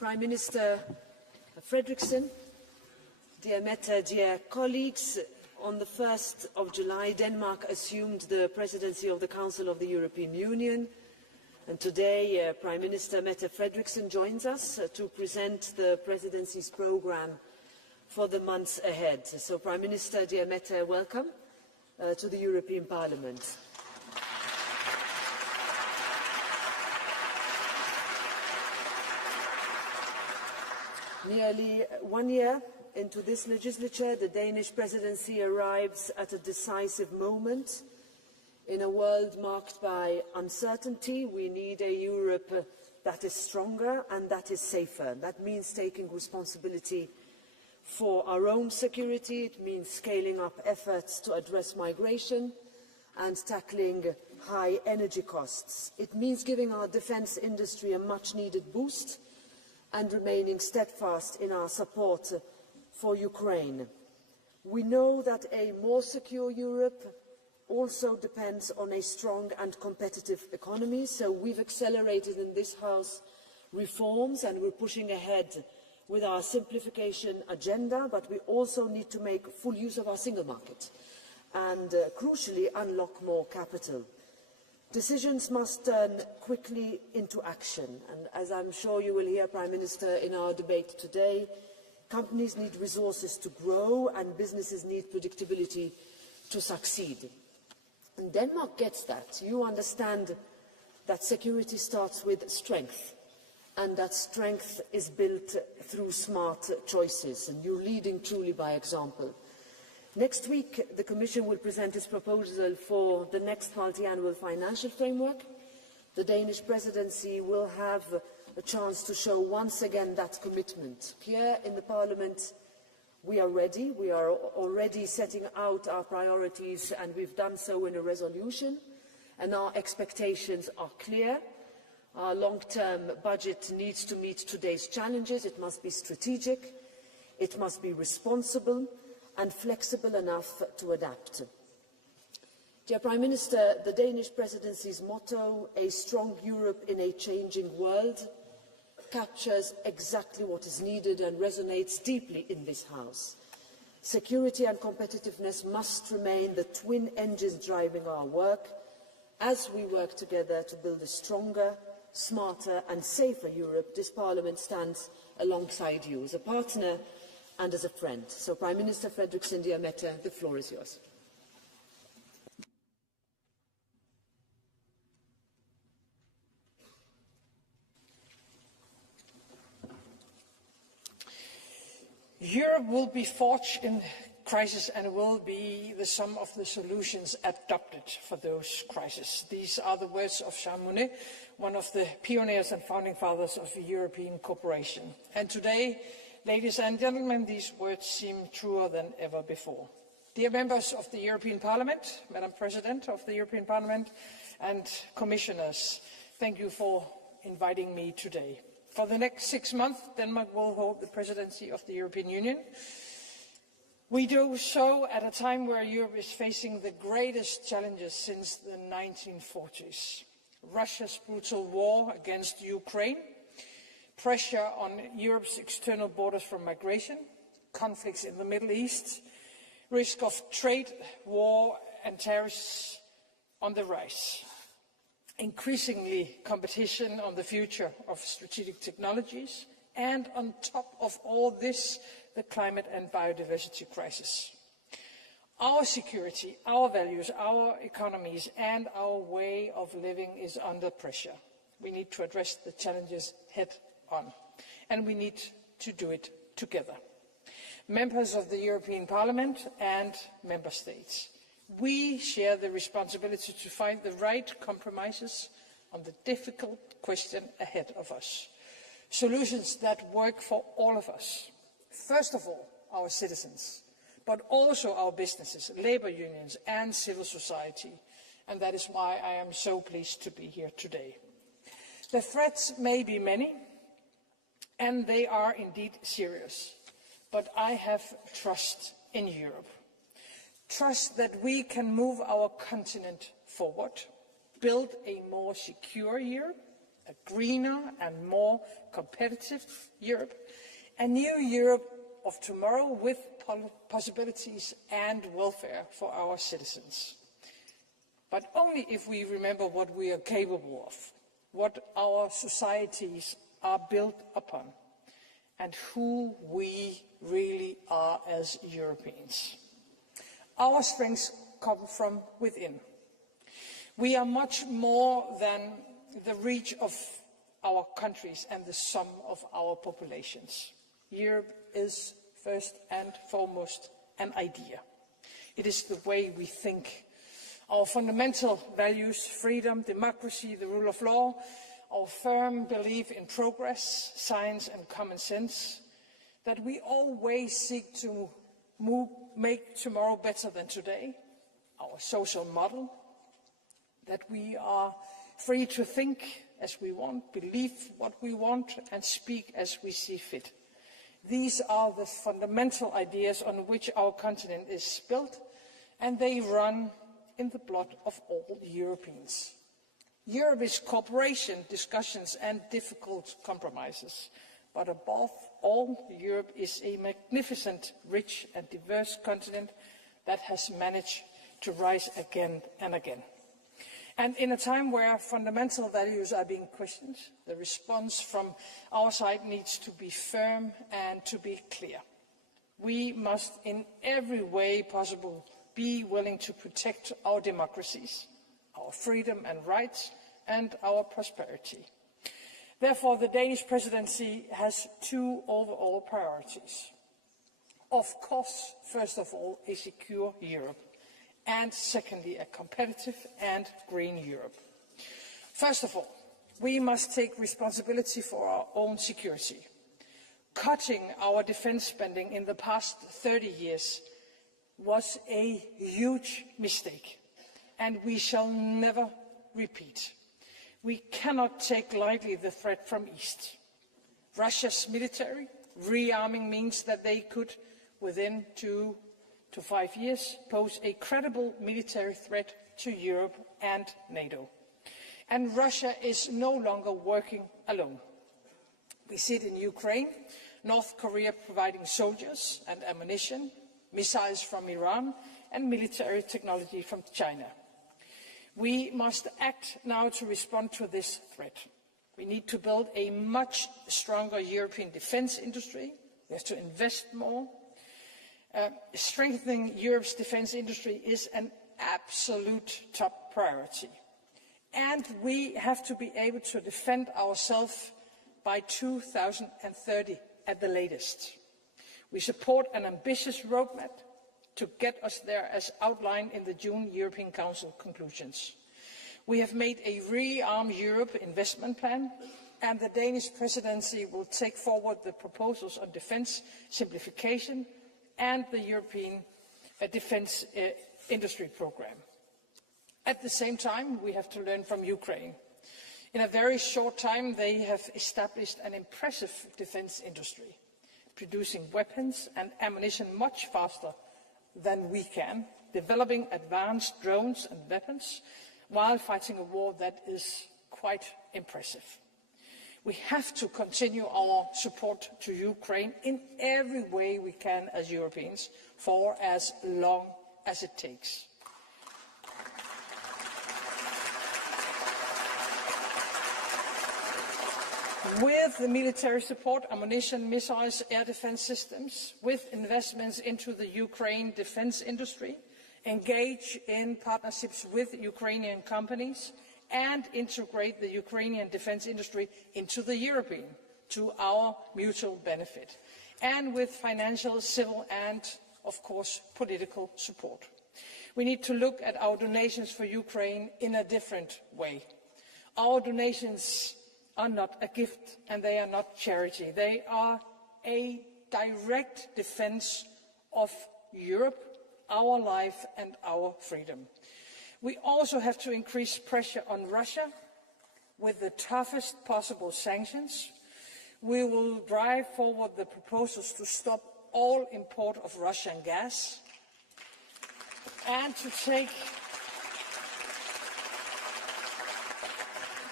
Prime Minister Frederiksen, dear Mette, dear colleagues, on the 1st of July, Denmark assumed the presidency of the Council of the European Union. And today, Prime Minister Mette Frederiksen joins us to present the presidency's programme for the months ahead. So, Prime Minister, dear Mette, welcome to the European Parliament. Nearly 1 year into this legislature, the Danish presidency arrives at a decisive moment. In a world marked by uncertainty, we need a Europe that is stronger and that is safer. That means taking responsibility for our own security. It means scaling up efforts to address migration and tackling high energy costs. It means giving our defence industry a much-needed boost and remaining steadfast in our support for Ukraine. We know that a more secure Europe also depends on a strong and competitive economy, so we've accelerated in this House reforms and we're pushing ahead with our simplification agenda, but we also need to make full use of our single market and, crucially, unlock more capital. Decisions must turn quickly into action, and as I'm sure you will hear, Prime Minister, in our debate today, companies need resources to grow and businesses need predictability to succeed. And Denmark gets that. You understand that security starts with strength, and that strength is built through smart choices, and you're leading truly by example. Next week, the Commission will present its proposal for the next multi-annual financial framework. The Danish presidency will have a chance to show once again that commitment. Here in the Parliament, we are ready. We are already setting out our priorities, and we've done so in a resolution, and our expectations are clear. Our long-term budget needs to meet today's challenges. It must be strategic, it must be responsible, and flexible enough to adapt. Dear Prime Minister, the Danish presidency's motto, "A strong Europe in a changing world," captures exactly what is needed and resonates deeply in this House. Security and competitiveness must remain the twin engines driving our work as we work together to build a stronger, smarter and safer Europe. This Parliament stands alongside you as a partner and as a friend. So, Prime Minister Frederiksen, dear Mette, the floor is yours. Europe will be forged in crisis and will be the sum of the solutions adopted for those crises. These are the words of Jean Monnet, one of the pioneers and founding fathers of European cooperation. And today, ladies and gentlemen, these words seem truer than ever before. Dear members of the European Parliament, Madam President of the European Parliament, and commissioners, thank you for inviting me today. For the next 6 months, Denmark will hold the presidency of the European Union. We do so at a time where Europe is facing the greatest challenges since the 1940s. Russia's brutal war against Ukraine, pressure on Europe's external borders from migration, conflicts in the Middle East, risk of trade, war and tariffs on the rise. Increasingly competition on the future of strategic technologies, and on top of all this, the climate and biodiversity crisis. Our security, our values, our economies and our way of living is under pressure. We need to address the challenges head on, and we need to do it together. Members of the European Parliament and Member States, we share the responsibility to find the right compromises on the difficult question ahead of us. Solutions that work for all of us. First of all, our citizens, but also our businesses, labour unions and civil society. And that is why I am so pleased to be here today. The threats may be many, and they are indeed serious. But I have trust in Europe. Trust that we can move our continent forward, build a more secure Europe, a greener and more competitive Europe, a new Europe of tomorrow with possibilities and welfare for our citizens. But only if we remember what we are capable of, what our societies are built upon, and who we really are as Europeans. Our strengths come from within. We are much more than the reach of our countries and the sum of our populations. Europe is first and foremost an idea. It is the way we think. Our fundamental values, freedom, democracy, the rule of law, our firm belief in progress, science and common sense, that we always seek to make tomorrow better than today, our social model, that we are free to think as we want, believe what we want and speak as we see fit. These are the fundamental ideas on which our continent is built, and they run in the blood of all Europeans. Europe is cooperation, discussions and difficult compromises, but above all, Europe is a magnificent, rich and diverse continent that has managed to rise again and again. And in a time where fundamental values are being questioned, the response from our side needs to be firm and to be clear. We must in every way possible be willing to protect our democracies, our freedom and rights, and our prosperity. Therefore, the Danish presidency has two overall priorities. Of course, first of all, a secure Europe, and secondly, a competitive and green Europe. First of all, we must take responsibility for our own security. Cutting our defense spending in the past 30 years was a huge mistake, and we shall never repeat. We cannot take lightly the threat from East. Russia's military rearming means that they could, within 2 to 5 years, pose a credible military threat to Europe and NATO. And Russia is no longer working alone. We see it in Ukraine, North Korea providing soldiers and ammunition, missiles from Iran, and military technology from China. We must act now to respond to this threat. We need to build a much stronger European defence industry. We have to invest more. Strengthening Europe's defence industry is an absolute top priority. And we have to be able to defend ourselves by 2030 at the latest. We support an ambitious roadmap to get us there as outlined in the June European Council conclusions. We have made a Rearm Europe investment plan, and the Danish presidency will take forward the proposals on defence simplification and the European Defence Industry Programme. At the same time, we have to learn from Ukraine. In a very short time, they have established an impressive defence industry, producing weapons and ammunition much faster than we can, developing advanced drones and weapons, while fighting a war that is quite impressive. We have to continue our support to Ukraine in every way we can as Europeans, for as long as it takes. With the military support, ammunition, missiles, air defence systems, with investments into the Ukraine defence industry, engage in partnerships with Ukrainian companies, and integrate the Ukrainian defence industry into the European, to our mutual benefit, and with financial, civil and, of course, political support. We need to look at our donations for Ukraine in a different way. Our donations are not a gift and they are not charity. They are a direct defence of Europe, our life and our freedom. We also have to increase pressure on Russia with the toughest possible sanctions. We will drive forward the proposals to stop all import of Russian gas and to take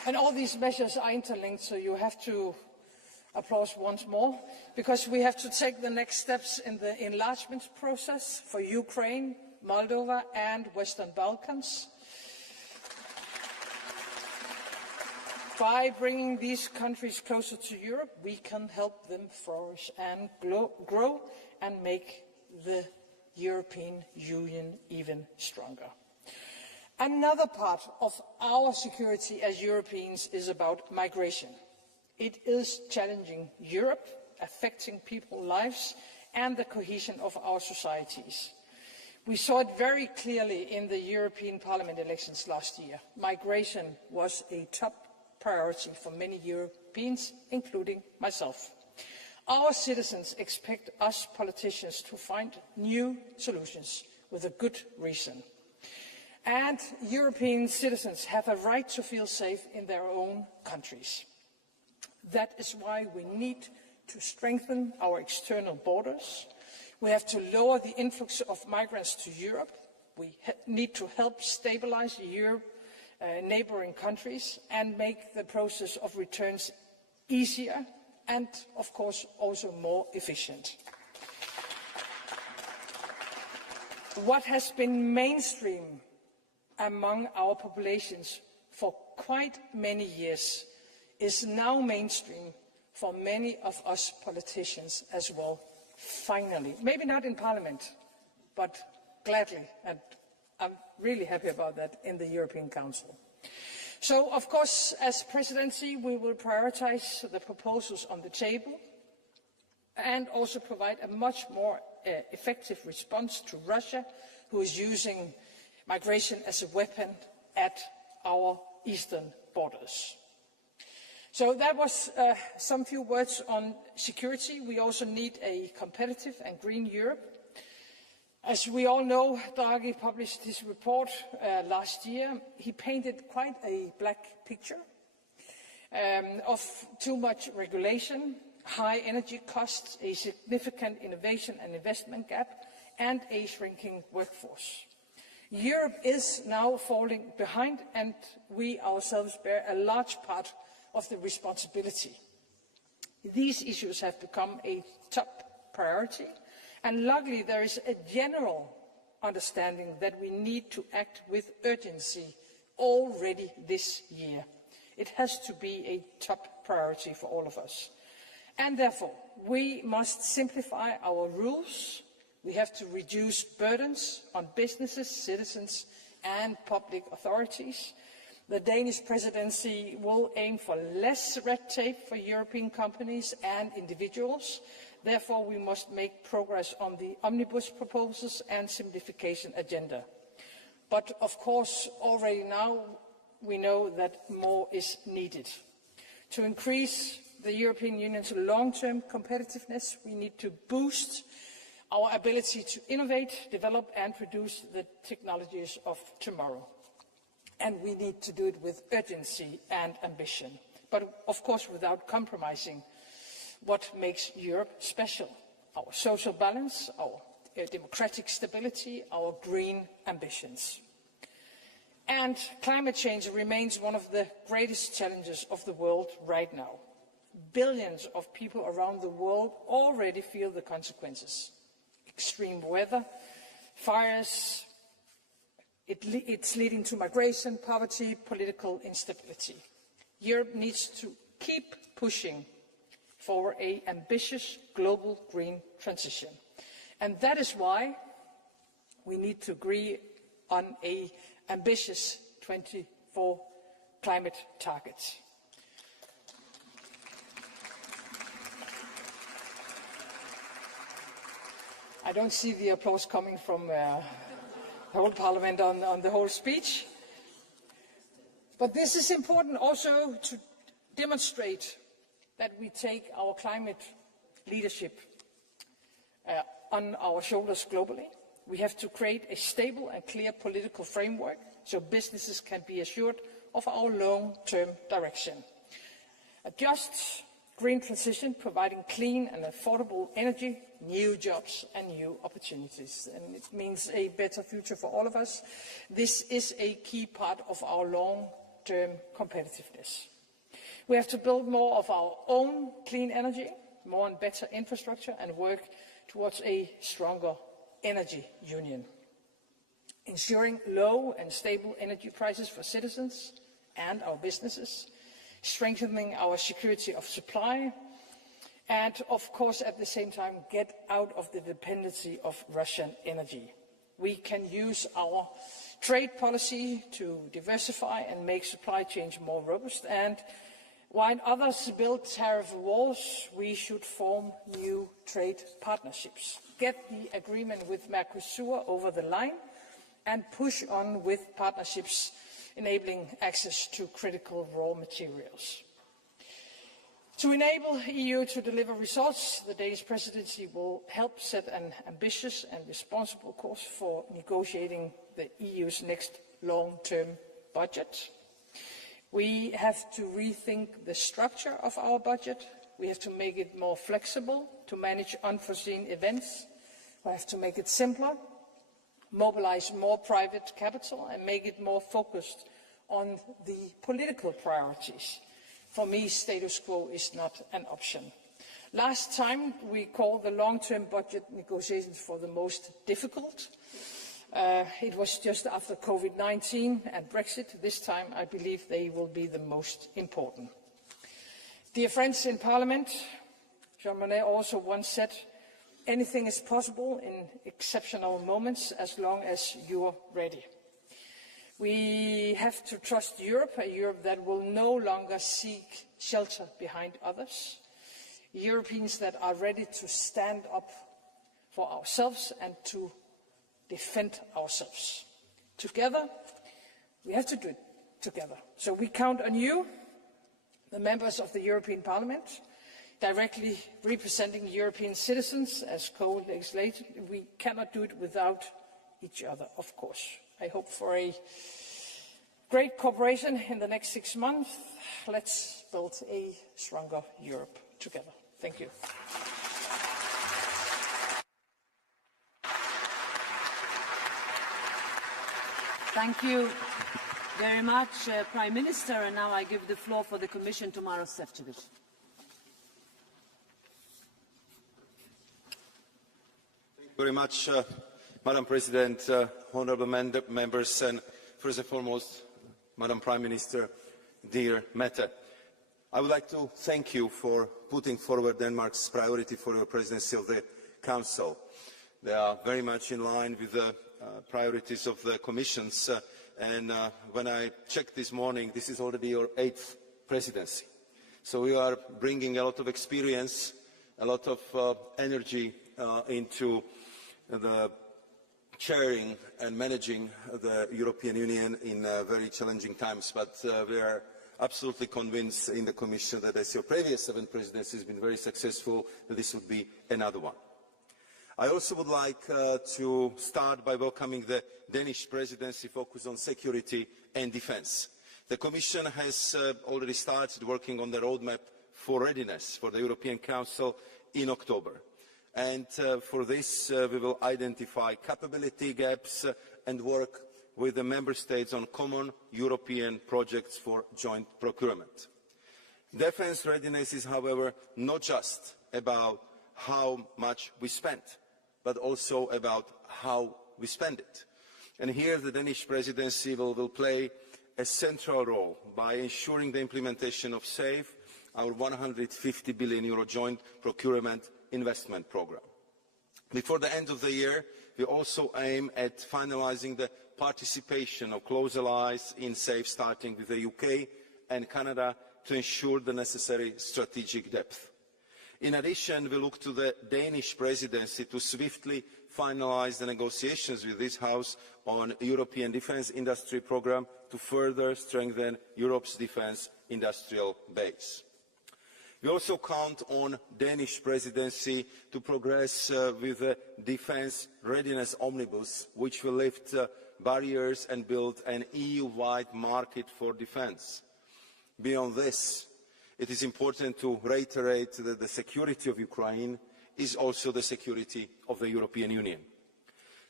And all these measures are interlinked, so you have to applaud once more, because we have to take the next steps in the enlargement process for Ukraine, Moldova and Western Balkans. By bringing these countries closer to Europe, we can help them flourish and grow and make the European Union even stronger. Another part of our security as Europeans is about migration. It is challenging Europe, affecting people's lives and the cohesion of our societies. We saw it very clearly in the European Parliament elections last year. Migration was a top priority for many Europeans, including myself. Our citizens expect us politicians to find new solutions with a good reason. And European citizens have a right to feel safe in their own countries. That is why we need to strengthen our external borders. We have to lower the influx of migrants to Europe. We need to help stabilize Europe, neighbouring countries, and make the process of returns easier and, of course, also more efficient. What has been mainstream among our populations for quite many years is now mainstream for many of us politicians as well, finally. Maybe not in Parliament, but gladly, and I'm really happy about that, in the European Council. So, of course, as Presidency, we will prioritise the proposals on the table and also provide a much more effective response to Russia, who is using migration as a weapon at our eastern borders. So that was some few words on security. We also need a competitive and green Europe. As we all know, Draghi published his report last year. He painted quite a black picture of too much regulation, high energy costs, a significant innovation and investment gap, and a shrinking workforce. Europe is now falling behind, and we ourselves bear a large part of the responsibility. These issues have become a top priority, and luckily there is a general understanding that we need to act with urgency already this year. It has to be a top priority for all of us. And therefore, we must simplify our rules. We have to reduce burdens on businesses, citizens and public authorities. The Danish Presidency will aim for less red tape for European companies and individuals. Therefore, we must make progress on the omnibus proposals and simplification agenda. But, of course, already now we know that more is needed. To increase the European Union's long-term competitiveness, we need to boost our ability to innovate, develop and produce the technologies of tomorrow. And we need to do it with urgency and ambition, but of course without compromising what makes Europe special: our social balance, our democratic stability, our green ambitions. And climate change remains one of the greatest challenges of the world right now. Billions of people around the world already feel the consequences. Extreme weather, fires, it's leading to migration, poverty, political instability. Europe needs to keep pushing for an ambitious global green transition. And that is why we need to agree on an ambitious 24 climate targets. I don't see the applause coming from the whole Parliament on the whole speech. But this is important also to demonstrate that we take our climate leadership on our shoulders globally. We have to create a stable and clear political framework so businesses can be assured of our long-term direction. A just green transition, providing clean and affordable energy, new jobs and new opportunities. And it means a better future for all of us. This is a key part of our long-term long-term competitiveness. We have to build more of our own clean energy, more and better infrastructure, and work towards a stronger energy union. Ensuring low and stable energy prices for citizens and our businesses, strengthening our security of supply, and of course at the same time get out of the dependency of Russian energy. We can use our trade policy to diversify and make supply chains more robust, and while others build tariff walls, we should form new trade partnerships, get the agreement with Mercosur over the line, and push on with partnerships enabling access to critical raw materials. To enable the EU to deliver results, the Danish Presidency will help set an ambitious and responsible course for negotiating the EU's next long-term budget. We have to rethink the structure of our budget. We have to make it more flexible to manage unforeseen events. We have to make it simpler, mobilize more private capital, and make it more focused on the political priorities. For me, status quo is not an option. Last time we called the long-term budget negotiations for the most difficult. It was just after COVID-19 and Brexit. This time I believe they will be the most important. Dear friends in Parliament, Jean Monnet also once said, anything is possible in exceptional moments as long as you're ready. We have to trust Europe, a Europe that will no longer seek shelter behind others, Europeans that are ready to stand up for ourselves and to defend ourselves. Together, we have to do it together. So we count on you, the members of the European Parliament, directly representing European citizens as co-legislators. We cannot do it without each other, of course. I hope for a great cooperation in the next 6 months. Let's build a stronger Europe together. Thank you. Thank you very much, Prime Minister. And now I give the floor for the Commission to Maroš Šefčovič. Thank you very much, Madam President, honourable members, and first and foremost, Madam Prime Minister, dear Mette. I would like to thank you for putting forward Denmark's priority for your presidency of the Council. They are very much in line with the priorities of the Commission's, and when I checked this morning, this is already your 8th presidency. So we are bringing a lot of experience, a lot of energy into the chairing and managing the European Union in very challenging times, but we are absolutely convinced in the Commission that as your previous 7 presidencies have been very successful, that this would be another one. I also would like to start by welcoming the Danish presidency focus on security and defence. The Commission has already started working on the roadmap for readiness for the European Council in October. And for this, we will identify capability gaps and work with the Member States on common European projects for joint procurement. Defence readiness is, however, not just about how much we spend, but also about how we spend it. And here the Danish presidency will play a central role by ensuring the implementation of SAFE, our €150 billion joint procurement investment programme. Before the end of the year, we also aim at finalising the participation of close allies in SAFE, starting with the UK and Canada, to ensure the necessary strategic depth. In addition, we look to the Danish presidency to swiftly finalise the negotiations with this House on the European Defence Industry Programme to further strengthen Europe's defence industrial base. We also count on the Danish presidency to progress with the Defence Readiness Omnibus, which will lift barriers and build an EU-wide market for defence. Beyond this, it is important to reiterate that the security of Ukraine is also the security of the European Union.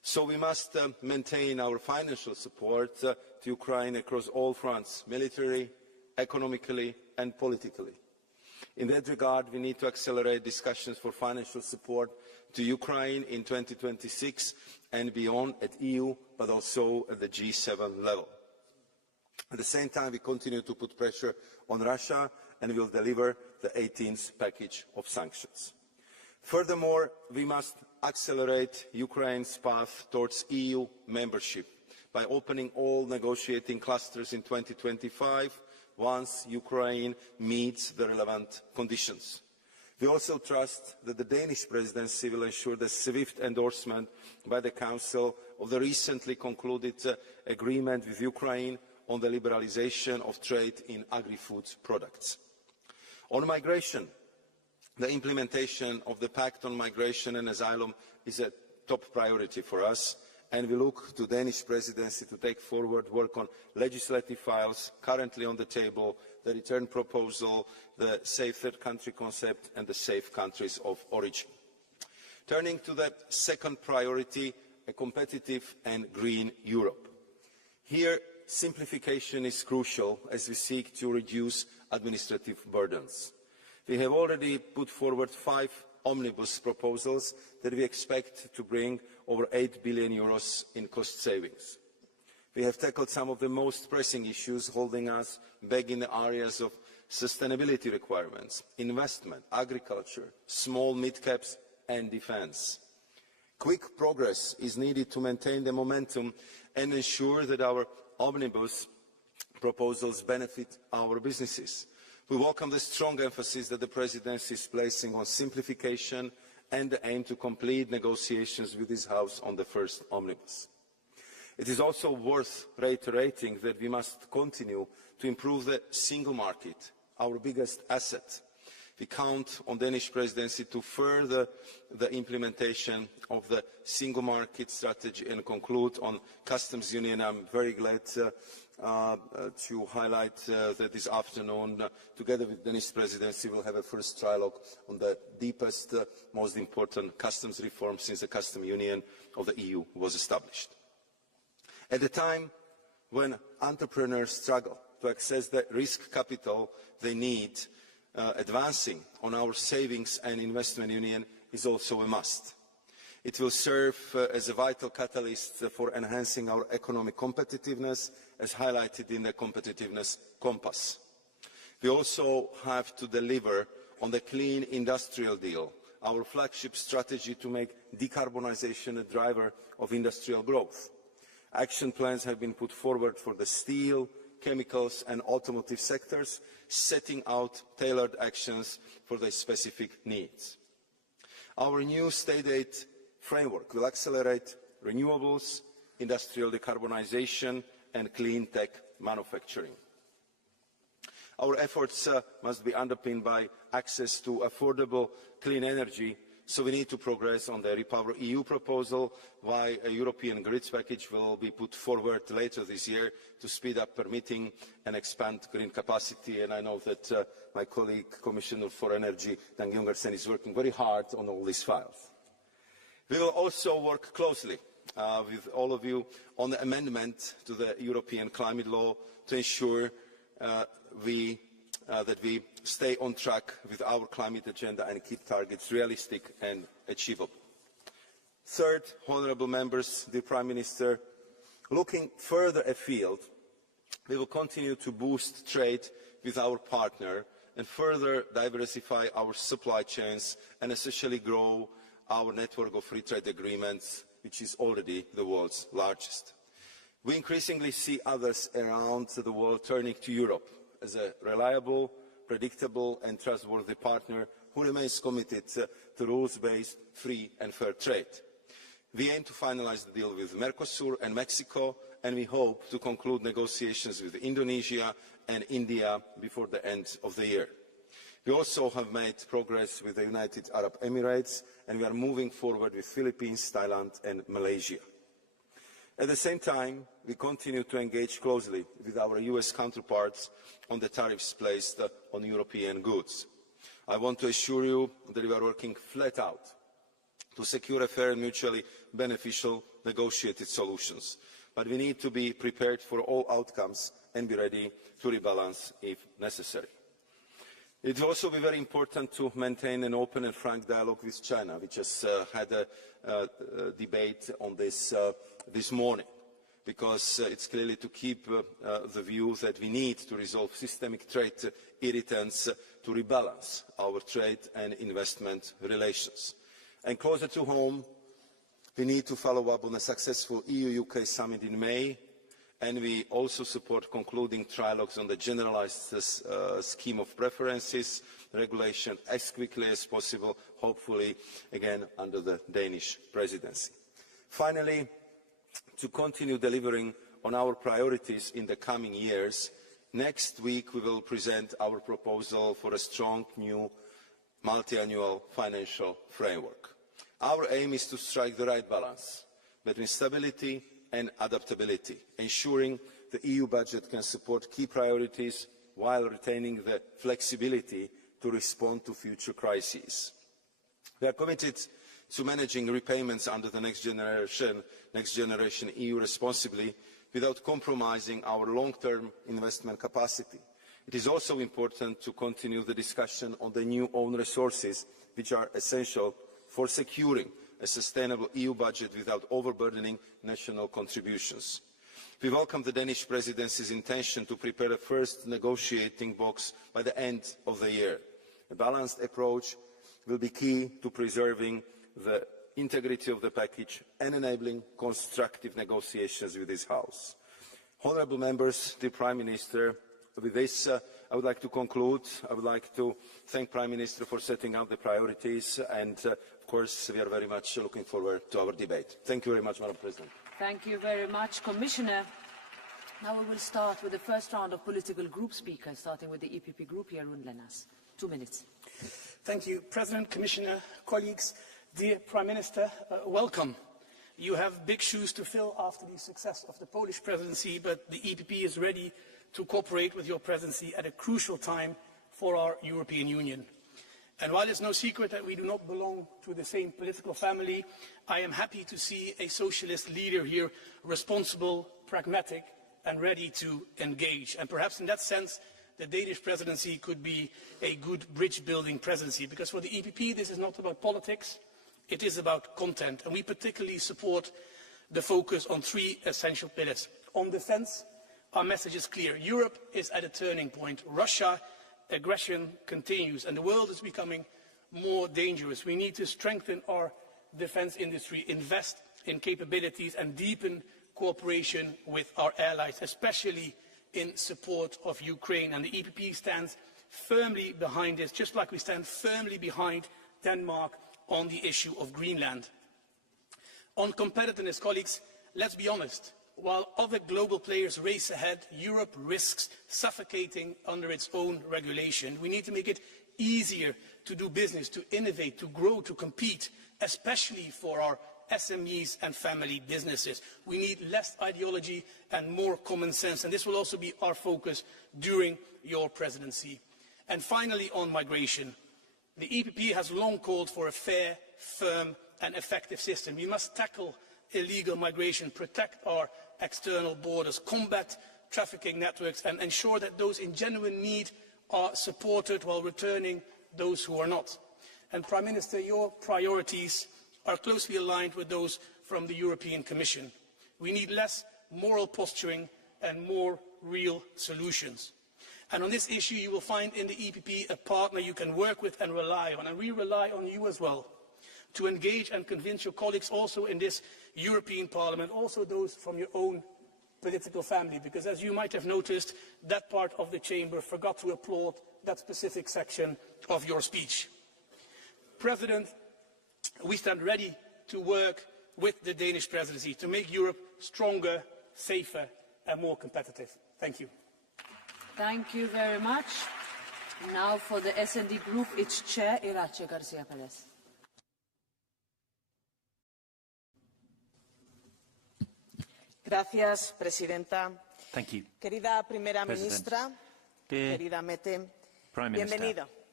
So we must maintain our financial support to Ukraine across all fronts, military, economically and politically. In that regard, we need to accelerate discussions for financial support to Ukraine in 2026 and beyond at EU, but also at the G7 level. At the same time, we continue to put pressure on Russia and will deliver the 18th package of sanctions. Furthermore, we must accelerate Ukraine's path towards EU membership by opening all negotiating clusters in 2025 once Ukraine meets the relevant conditions. We also trust that the Danish Presidency will ensure the swift endorsement by the Council of the recently concluded agreement with Ukraine on the liberalisation of trade in agri-food products. On migration, the implementation of the Pact on Migration and Asylum is a top priority for us, and we look to the Danish Presidency to take forward work on legislative files currently on the table, the return proposal, the safe third country concept and the safe countries of origin. Turning to the second priority, a competitive and green Europe. Here, simplification is crucial as we seek to reduce administrative burdens. We have already put forward 5 omnibus proposals that we expect to bring over €8 billion in cost savings. We have tackled some of the most pressing issues holding us back in the areas of sustainability requirements, investment, agriculture, small mid-caps and defence. Quick progress is needed to maintain the momentum and ensure that our omnibus proposals benefit our businesses. We welcome the strong emphasis that the Presidency is placing on simplification and the aim to complete negotiations with this House on the first omnibus. It is also worth reiterating that we must continue to improve the single market, our biggest asset. We count on the Danish Presidency to further the implementation of the single market strategy and conclude on customs union. I'm very glad to highlight that this afternoon, together with the Danish Presidency, we'll have a first trilogue on the deepest, most important customs reform since the customs union of the EU was established. At a time when entrepreneurs struggle to access the risk capital they need, advancing on our savings and investment union is also a must. It will serve as a vital catalyst for enhancing our economic competitiveness, as highlighted in the competitiveness compass. We also have to deliver on the Clean Industrial Deal, our flagship strategy to make decarbonisation a driver of industrial growth. Action plans have been put forward for the steel, chemicals and automotive sectors, setting out tailored actions for their specific needs. Our new state aid framework will accelerate renewables, industrial decarbonisation and clean tech manufacturing. Our efforts must be underpinned by access to affordable clean energy, so we need to progress on the Repower EU proposal, while a European grids package will be put forward later this year to speed up permitting and expand green capacity. And I know that my colleague, Commissioner for Energy, Dan Jungersen, is working very hard on all these files. We will also work closely with all of you on the amendment to the European climate law to ensure that we stay on track with our climate agenda and keep targets realistic and achievable. Third, honourable members, dear Prime Minister, looking further afield, we will continue to boost trade with our partner and further diversify our supply chains and essentially grow our network of free trade agreements, which is already the world's largest. We increasingly see others around the world turning to Europe as a reliable, predictable and trustworthy partner who remains committed to rules-based, free and fair trade. We aim to finalise the deal with Mercosur and Mexico, and we hope to conclude negotiations with Indonesia and India before the end of the year. We also have made progress with the United Arab Emirates, and we are moving forward with Philippines, Thailand and Malaysia. At the same time, we continue to engage closely with our US counterparts on the tariffs placed on European goods. I want to assure you that we are working flat out to secure a fair and mutually beneficial negotiated solutions. But we need to be prepared for all outcomes and be ready to rebalance if necessary. It will also be very important to maintain an open and frank dialogue with China. We just had a debate on this this morning, because it's clearly to keep the view that we need to resolve systemic trade irritants to rebalance our trade and investment relations. And closer to home, we need to follow up on a successful EU-UK summit in May, and we also support concluding trilogues on the generalised scheme of preferences regulation as quickly as possible, hopefully again under the Danish presidency. Finally, to continue delivering on our priorities in the coming years, next week we will present our proposal for a strong new multiannual financial framework. Our aim is to strike the right balance between stability and adaptability, ensuring the EU budget can support key priorities while retaining the flexibility to respond to future crises. We are committed to managing repayments under the Next Generation EU responsibly without compromising our long-term investment capacity. It is also important to continue the discussion on the new own resources, which are essential for securing a sustainable EU budget without overburdening national contributions. We welcome the Danish Presidency's intention to prepare a first negotiating box by the end of the year. A balanced approach will be key to preserving the integrity of the package and enabling constructive negotiations with this House. Honourable members, dear Prime Minister, with this I would like to conclude. I would like to thank Prime Minister for setting out the priorities, and of course we are very much looking forward to our debate. Thank you very much, Madam President. Thank you very much, Commissioner. Now we will start with the first round of political group speakers, starting with the EPP group, Jeroen Lenners. 2 minutes. Thank you, President, Commissioner, colleagues. Dear Prime Minister, welcome. You have big shoes to fill after the success of the Polish presidency, but the EPP is ready to cooperate with your presidency at a crucial time for our European Union. And while it's no secret that we do not belong to the same political family, I am happy to see a socialist leader here, responsible, pragmatic, and ready to engage. And perhaps in that sense, the Danish presidency could be a good bridge-building presidency, because for the EPP this is not about politics, it is about content. And we particularly support the focus on 3 essential pillars. On defence, our message is clear. Europe is at a turning point. Russia aggression continues, and the world is becoming more dangerous. We need to strengthen our defence industry, invest in capabilities, and deepen cooperation with our allies, especially in support of Ukraine. And the EPP stands firmly behind this, just like we stand firmly behind Denmark on the issue of Greenland. On competitiveness, colleagues, let's be honest. While other global players race ahead, Europe risks suffocating under its own regulation. We need to make it easier to do business, to innovate, to grow, to compete, especially for our SMEs and family businesses. We need less ideology and more common sense, and this will also be our focus during your presidency. And finally, on migration. The EPP has long called for a fair, firm and effective system. We must tackle illegal migration, protect our external borders, combat trafficking networks, and ensure that those in genuine need are supported while returning those who are not. And Prime Minister, your priorities are closely aligned with those from the European Commission. We need less moral posturing and more real solutions. And on this issue, you will find in the EPP a partner you can work with and rely on. And we rely on you as well to engage and convince your colleagues also in this European Parliament, also those from your own political family, because as you might have noticed, that part of the chamber forgot to applaud that specific section of your speech. President, we stand ready to work with the Danish presidency to make Europe stronger, safer and more competitive. Thank you. Thank you very much. Now for the S&D Group, its chair, Irache Garcia Perez. Gracias, Presidenta. Thank you. Querida Primera President. Ministra, Dear querida Mete, Prime Minister, bienvenido.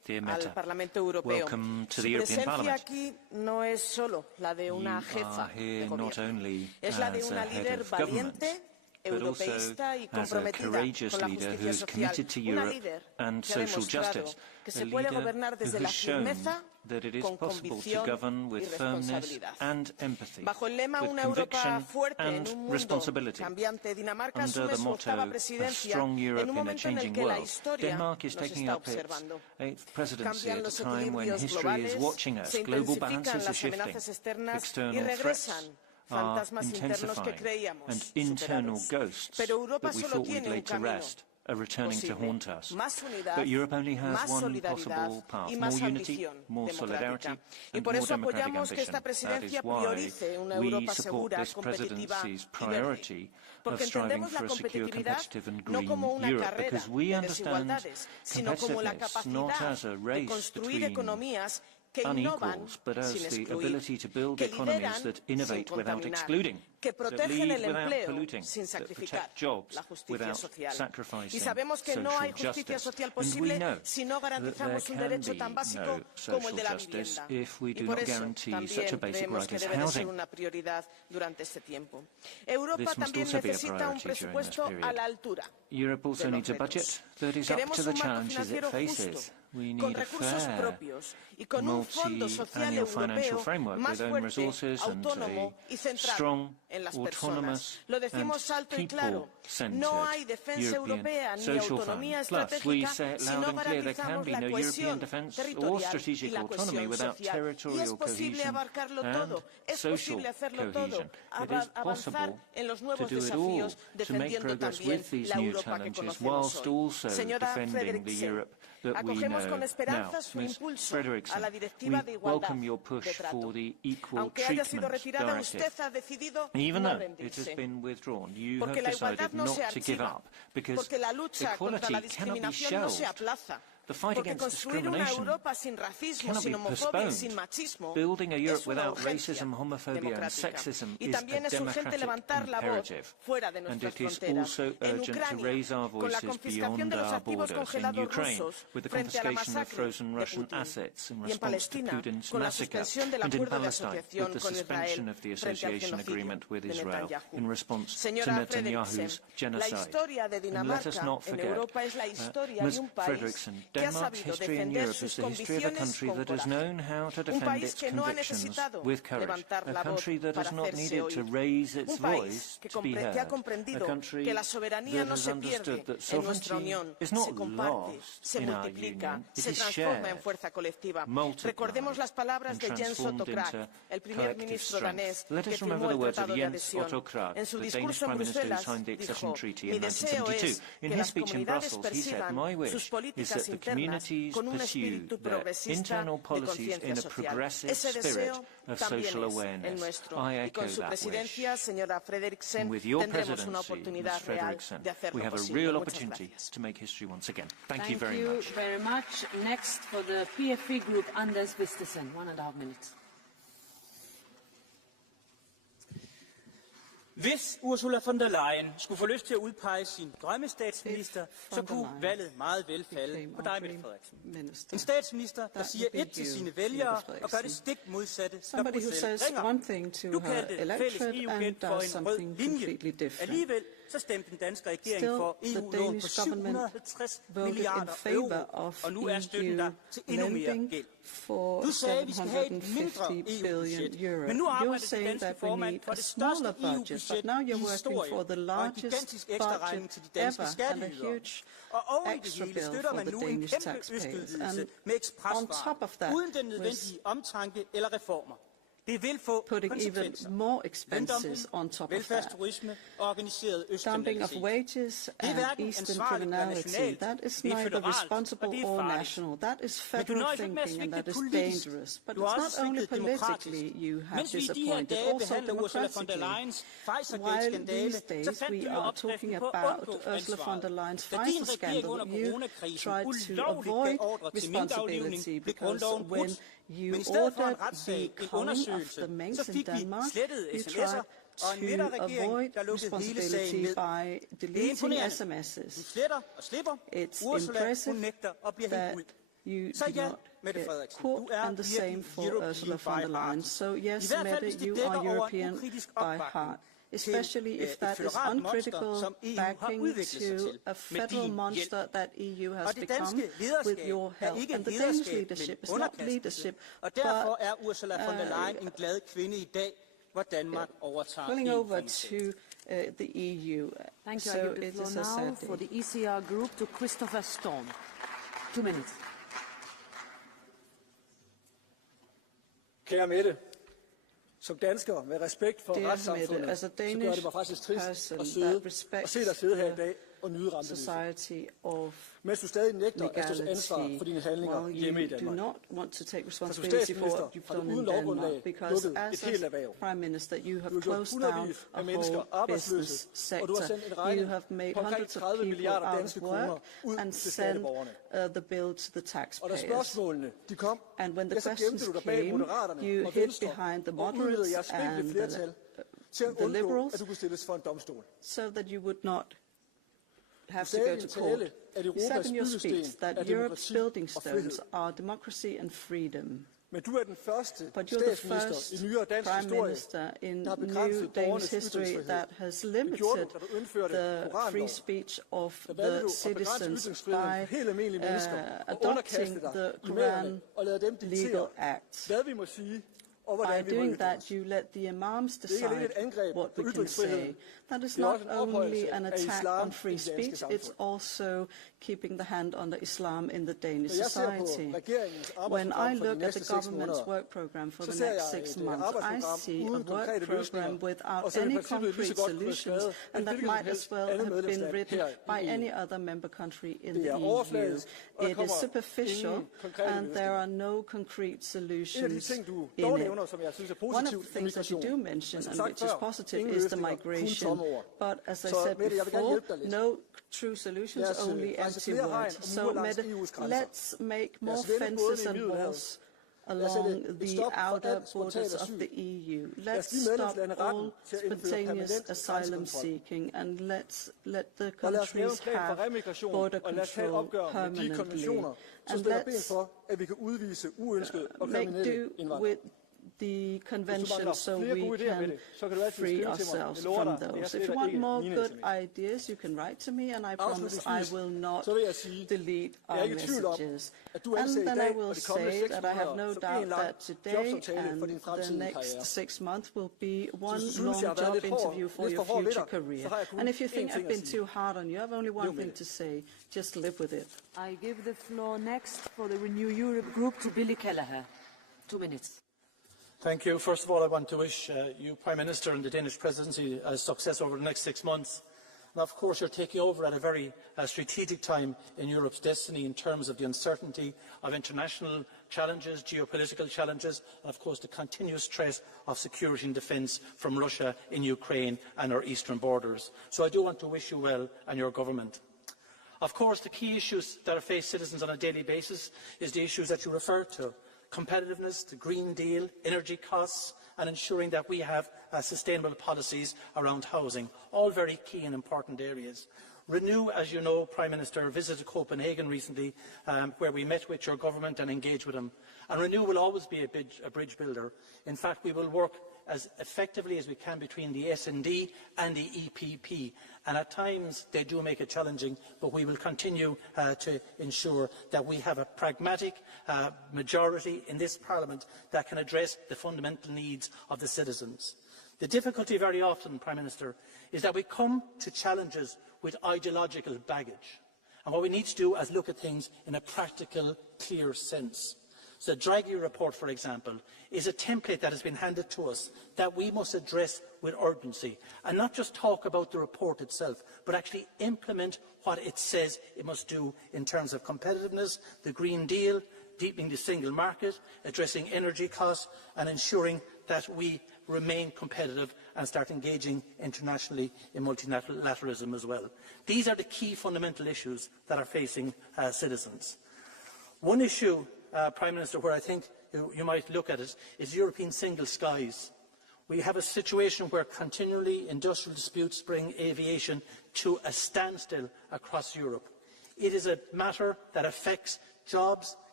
al Parlamento Europeo. Su presencia aquí no es solo la de una jefa de gobierno, es la de una líder valiente, europeísta y comprometida con la justicia social. Una líder que ha demostrado que se puede gobernar desde la firmeza, con convicción y responsabilidad. Bajo el lema Una Europa fuerte en un mundo cambiante, Dinamarca asume su octava presidencia en un momento en el que la historia nos está observando. Cambian los equilibrios globales, se intensifican las amenazas externas y regresan fantasmas internos que creíamos superados. Pero Europa solo tiene un camino posible: más unidad, más solidaridad y más ambición democrática. Y por eso apoyamos que esta presidencia priorice una Europa segura, competitiva y verde. Porque entendemos la competitividad no como una carrera de desigualdades, sino como la capacidad de construir economías que innovan sin excluir, que lideran sin contaminar, que protegen el empleo sin sacrificar la justicia social. Y sabemos que no hay justicia social posible si no garantizamos un derecho tan básico como el de la vivienda. Y por eso también creemos que debe de ser una prioridad durante este tiempo. Europa también necesita un presupuesto a la altura de los retos. Queremos un marco financiero justo, con recursos propios y con un fondo social europeo más fuerte, autónomo y centrado en las personas. Lo decimos alto y claro: no hay defensa europea ni autonomía estratégica si no garantizamos la cohesión territorial y la cohesión social. Y es posible abarcarlo todo, es posible hacerlo todo, avanzar en los nuevos desafíos, defendiendo también la Europa que conocemos hoy. Señora Frederiksen, acogemos con esperanza su impulso a la Directiva de Igualdad de Trato. Aunque haya sido retirada, usted ha decidido no rendirse. Porque la igualdad no se archiva, porque la lucha contra la discriminación no se aplaza. Porque construir una Europa sin racismo, sin homofobia y sin machismo es una urgencia democrática. Y también es urgente levantar la voz fuera de nuestras fronteras. En Ucrania, con la confiscación de los activos congelados rusos frente a la masacre de Putin. Y en Palestina, con la suspensión del acuerdo de asociación con Israel frente al genocidio de Netanyahu. Señora Frederiksen, la historia de Dinamarca en Europa es la historia de un país que ha sabido defender sus convicciones con coraje. Un país que no ha necesitado levantar la voz para hacerse oír. Un país que ha comprendido que la soberanía no se pierde en nuestra unión, se comparte, se multiplica, se transforma en fuerza colectiva. Recordemos las palabras de Jens Stoltenberg, el primer ministro danés que firmó el Tratado de Adhesión. En su discurso en Bruselas dijo: mi deseo es que las comunidades persigan sus políticas internas con un espíritu progresista de conciencia social. Ese deseo también es el nuestro. Y con su presidencia, señora Frederiksen, tendremos una oportunidad real de hacerlo posible. Muchas gracias. Thank you very much. Next for the PFE group, Anders Vistesen, 1.5 minutes. Hvis Ursula von der Leyen skulle få lyst til at udpege sin drømmestatsminister, så kunne valget meget vel falde på dig, Mette Frederiksen. En statsminister, der siger et til sine vælgere og gør det stik modsatte, når Bruxelles ringer. Du kaldte fælles EU-gæld for en rød linje. Alligevel så stemte den danske regering for EU-lån på 750 milliarder euro, og nu er støtten der til endnu mere gæld. Du sagde, at vi skal have et mindre EU-budget, men nu arbejder den danske formand for det største EU-budget i historien og en gigantisk ekstraregning til de danske skatteydere. Og oven i det hele støtter man nu en kæmpe østudvidelse med ekspresvarer, uden den nødvendige omtanke eller reformer. Det vil få konsekvenser. More expenses on top of that. Dumping of wages and Eastern criminality. That is neither responsible or national. That is federal thinking and that is dangerous. But it's not only politically you have disappointed, also democratically. While these days we are talking about Ursula von der Leyen's Pfizer scandal, you tried to avoid responsibility because when you ordered the culling of the minks in Denmark, you tried to avoid responsibility by deleting SMSs. It's impressive that you do not get caught, and the same for Ursula von der Leyen. So yes, Mette, you are European by heart, especially if that is uncritical backing to a federal monster that EU has become with your help. And the Danish leadership is not leadership, but pulling over to the EU. Thank you. So I give the it floor is a now sad for day. the ECR group to Christopher Storm. 2 minutes. Kære Mette, som dansker med respekt for Dear retssamfundet, Mette, as a så gør Danish det mig faktisk trist person at that se dig sidde her i dag og nyde rampelyset. society of Mens du stadig nægter at stå til ansvar legality, for dine handlinger while hjemme i you do Danmark. not want to take Som responsibility for statsminister what you've har du done uden in lovgrundlag Denmark, because lukket et helt as erhverv. Prime Minister you have Du har gjort closed down hundredvis a af mennesker whole arbejdsløse, business og du har sector. sendt en regning You have made på omkring hundreds of 30 people milliarder out danske of kroner work ud and til send skatteborgerne. the bill to the Og da taxpayers. spørgsmålene de kom, And when the ja, så gemte questions du dig bag came, Moderaterne you og hid Venstre behind the og udnyttede moderates jeres spinkle and flertal til at the undgå, liberals, at du kunne stilles for en domstol. so that you would not have Du to sagde go i to din court. tale, at You said Europas in your byggesten speech er that Europe's demokrati building og frihed. stones are democracy and freedom. Men du er den første But you're the statsminister first i nyere dansk prime historie, minister in der har new begrænset Danish borgernes history ytringsfrihed. that has Det gjorde limited du, da du indførte the koranlov. free speech of Der valgte the du at begrænse citizens ytringsfriheden for helt almindelige mennesker og adopting underkaste the dig imamerne Quran og lade dem legal diktere, act. hvad vi må sige og By hvordan vi må doing ytre that, os. you let the imams Det er ikke alene decide et angreb what på we can say. ytringsfriheden. That is Det er not også en only ophøjelse an af attack islam on free i det danske speech, it's samfund. also keeping the hand under Islam in the Danish Når jeg ser på society. regeringens When I arbejdsprogram for de look at næste the 6 government's måneder, work program for så the ser next jeg 6 et months, I arbejdsprogram see a uden work konkrete løsninger, program without og som i any princippet lige så concrete godt kunne være solutions, skrevet and af that hvilket som might as helst well andet have been medlemsland written her by i any EU. other member country in Det the er EU. overfladisk, og der It is kommer superficial, ingen konkrete and there løsninger. are no concrete En af de solutions ting, du in dog it. nævner, som jeg synes er One of positivt, the er things that you migration. do mention, Men som and sagt which is før, positive, ingen is the løsninger, kun migration. tomme ord. But as I Så said Mette, jeg vil gerne before, hjælpe dig lidt. no true solutions, Lad os only rejse empty flere hegn words. og So, mure langs Mette, EU's grænser. let's make Lad more os vende bådene fences i and Middelhavet. walls Lad os along sætte et the stop for outer alt spontant borders of asyl. the EU. Lad os Let's give stop medlemslandene retten all til at indføre spontaneous permanent asylum grænsekontrol. seeking, and let's let the Og lad os lave en countries plan for have remigration, border og lad os tage et control opgør med de permanently. konventioner, som And spænder ben let's for, at vi kan udvise uønskede og make kriminelle do indvandrere. with the convention so we can free ourselves from those. If you want more good ideas, you can write to me, and I promise I will not delete our messages. And then I will say that I have no doubt that today and the next 6 months will be one long job interview for your future career. And if you think I've been too hard on you, I've only one thing to say: just live with it. I give the floor next for the Renew Europe group to Billy Kelleher. 2 minutes. Thank you. First of all, I want to wish you, Prime Minister, and the Danish Presidency success over the next 6 months. And of course, you're taking over at a very strategic time in Europe's destiny in terms of the uncertainty of international challenges, geopolitical challenges, and of course the continuous threat of security and defence from Russia in Ukraine and our eastern borders. So I do want to wish you well and your government. Of course, the key issues that face citizens on a daily basis is the issues that you referred to: competitiveness, the Green Deal, energy costs, and ensuring that we have sustainable policies around housing, all very key and important areas. Renew, as you know, Prime Minister, visited Copenhagen recently, where we met with your government and engaged with them. And Renew will always be a bridge builder. In fact, we will work as effectively as we can between the S&D and the EPP. And at times they do make it challenging, but we will continue to ensure that we have a pragmatic majority in this Parliament that can address the fundamental needs of the citizens. The difficulty very often, Prime Minister, is that we come to challenges with ideological baggage. And what we need to do is look at things in a practical, clear sense. So the Draghi report, for example, is a template that has been handed to us that we must address with urgency, and not just talk about the report itself, but actually implement what it says it must do in terms of competitiveness, the Green Deal, deepening the single market, addressing energy costs, and ensuring that we remain competitive and start engaging internationally in multilateralism as well. These are the key fundamental issues that are facing citizens. One issue, Prime Minister, where I think you might look at it, is European single skies. We have a situation where continually industrial disputes bring aviation to a standstill across Europe. It is a matter that affects jobs,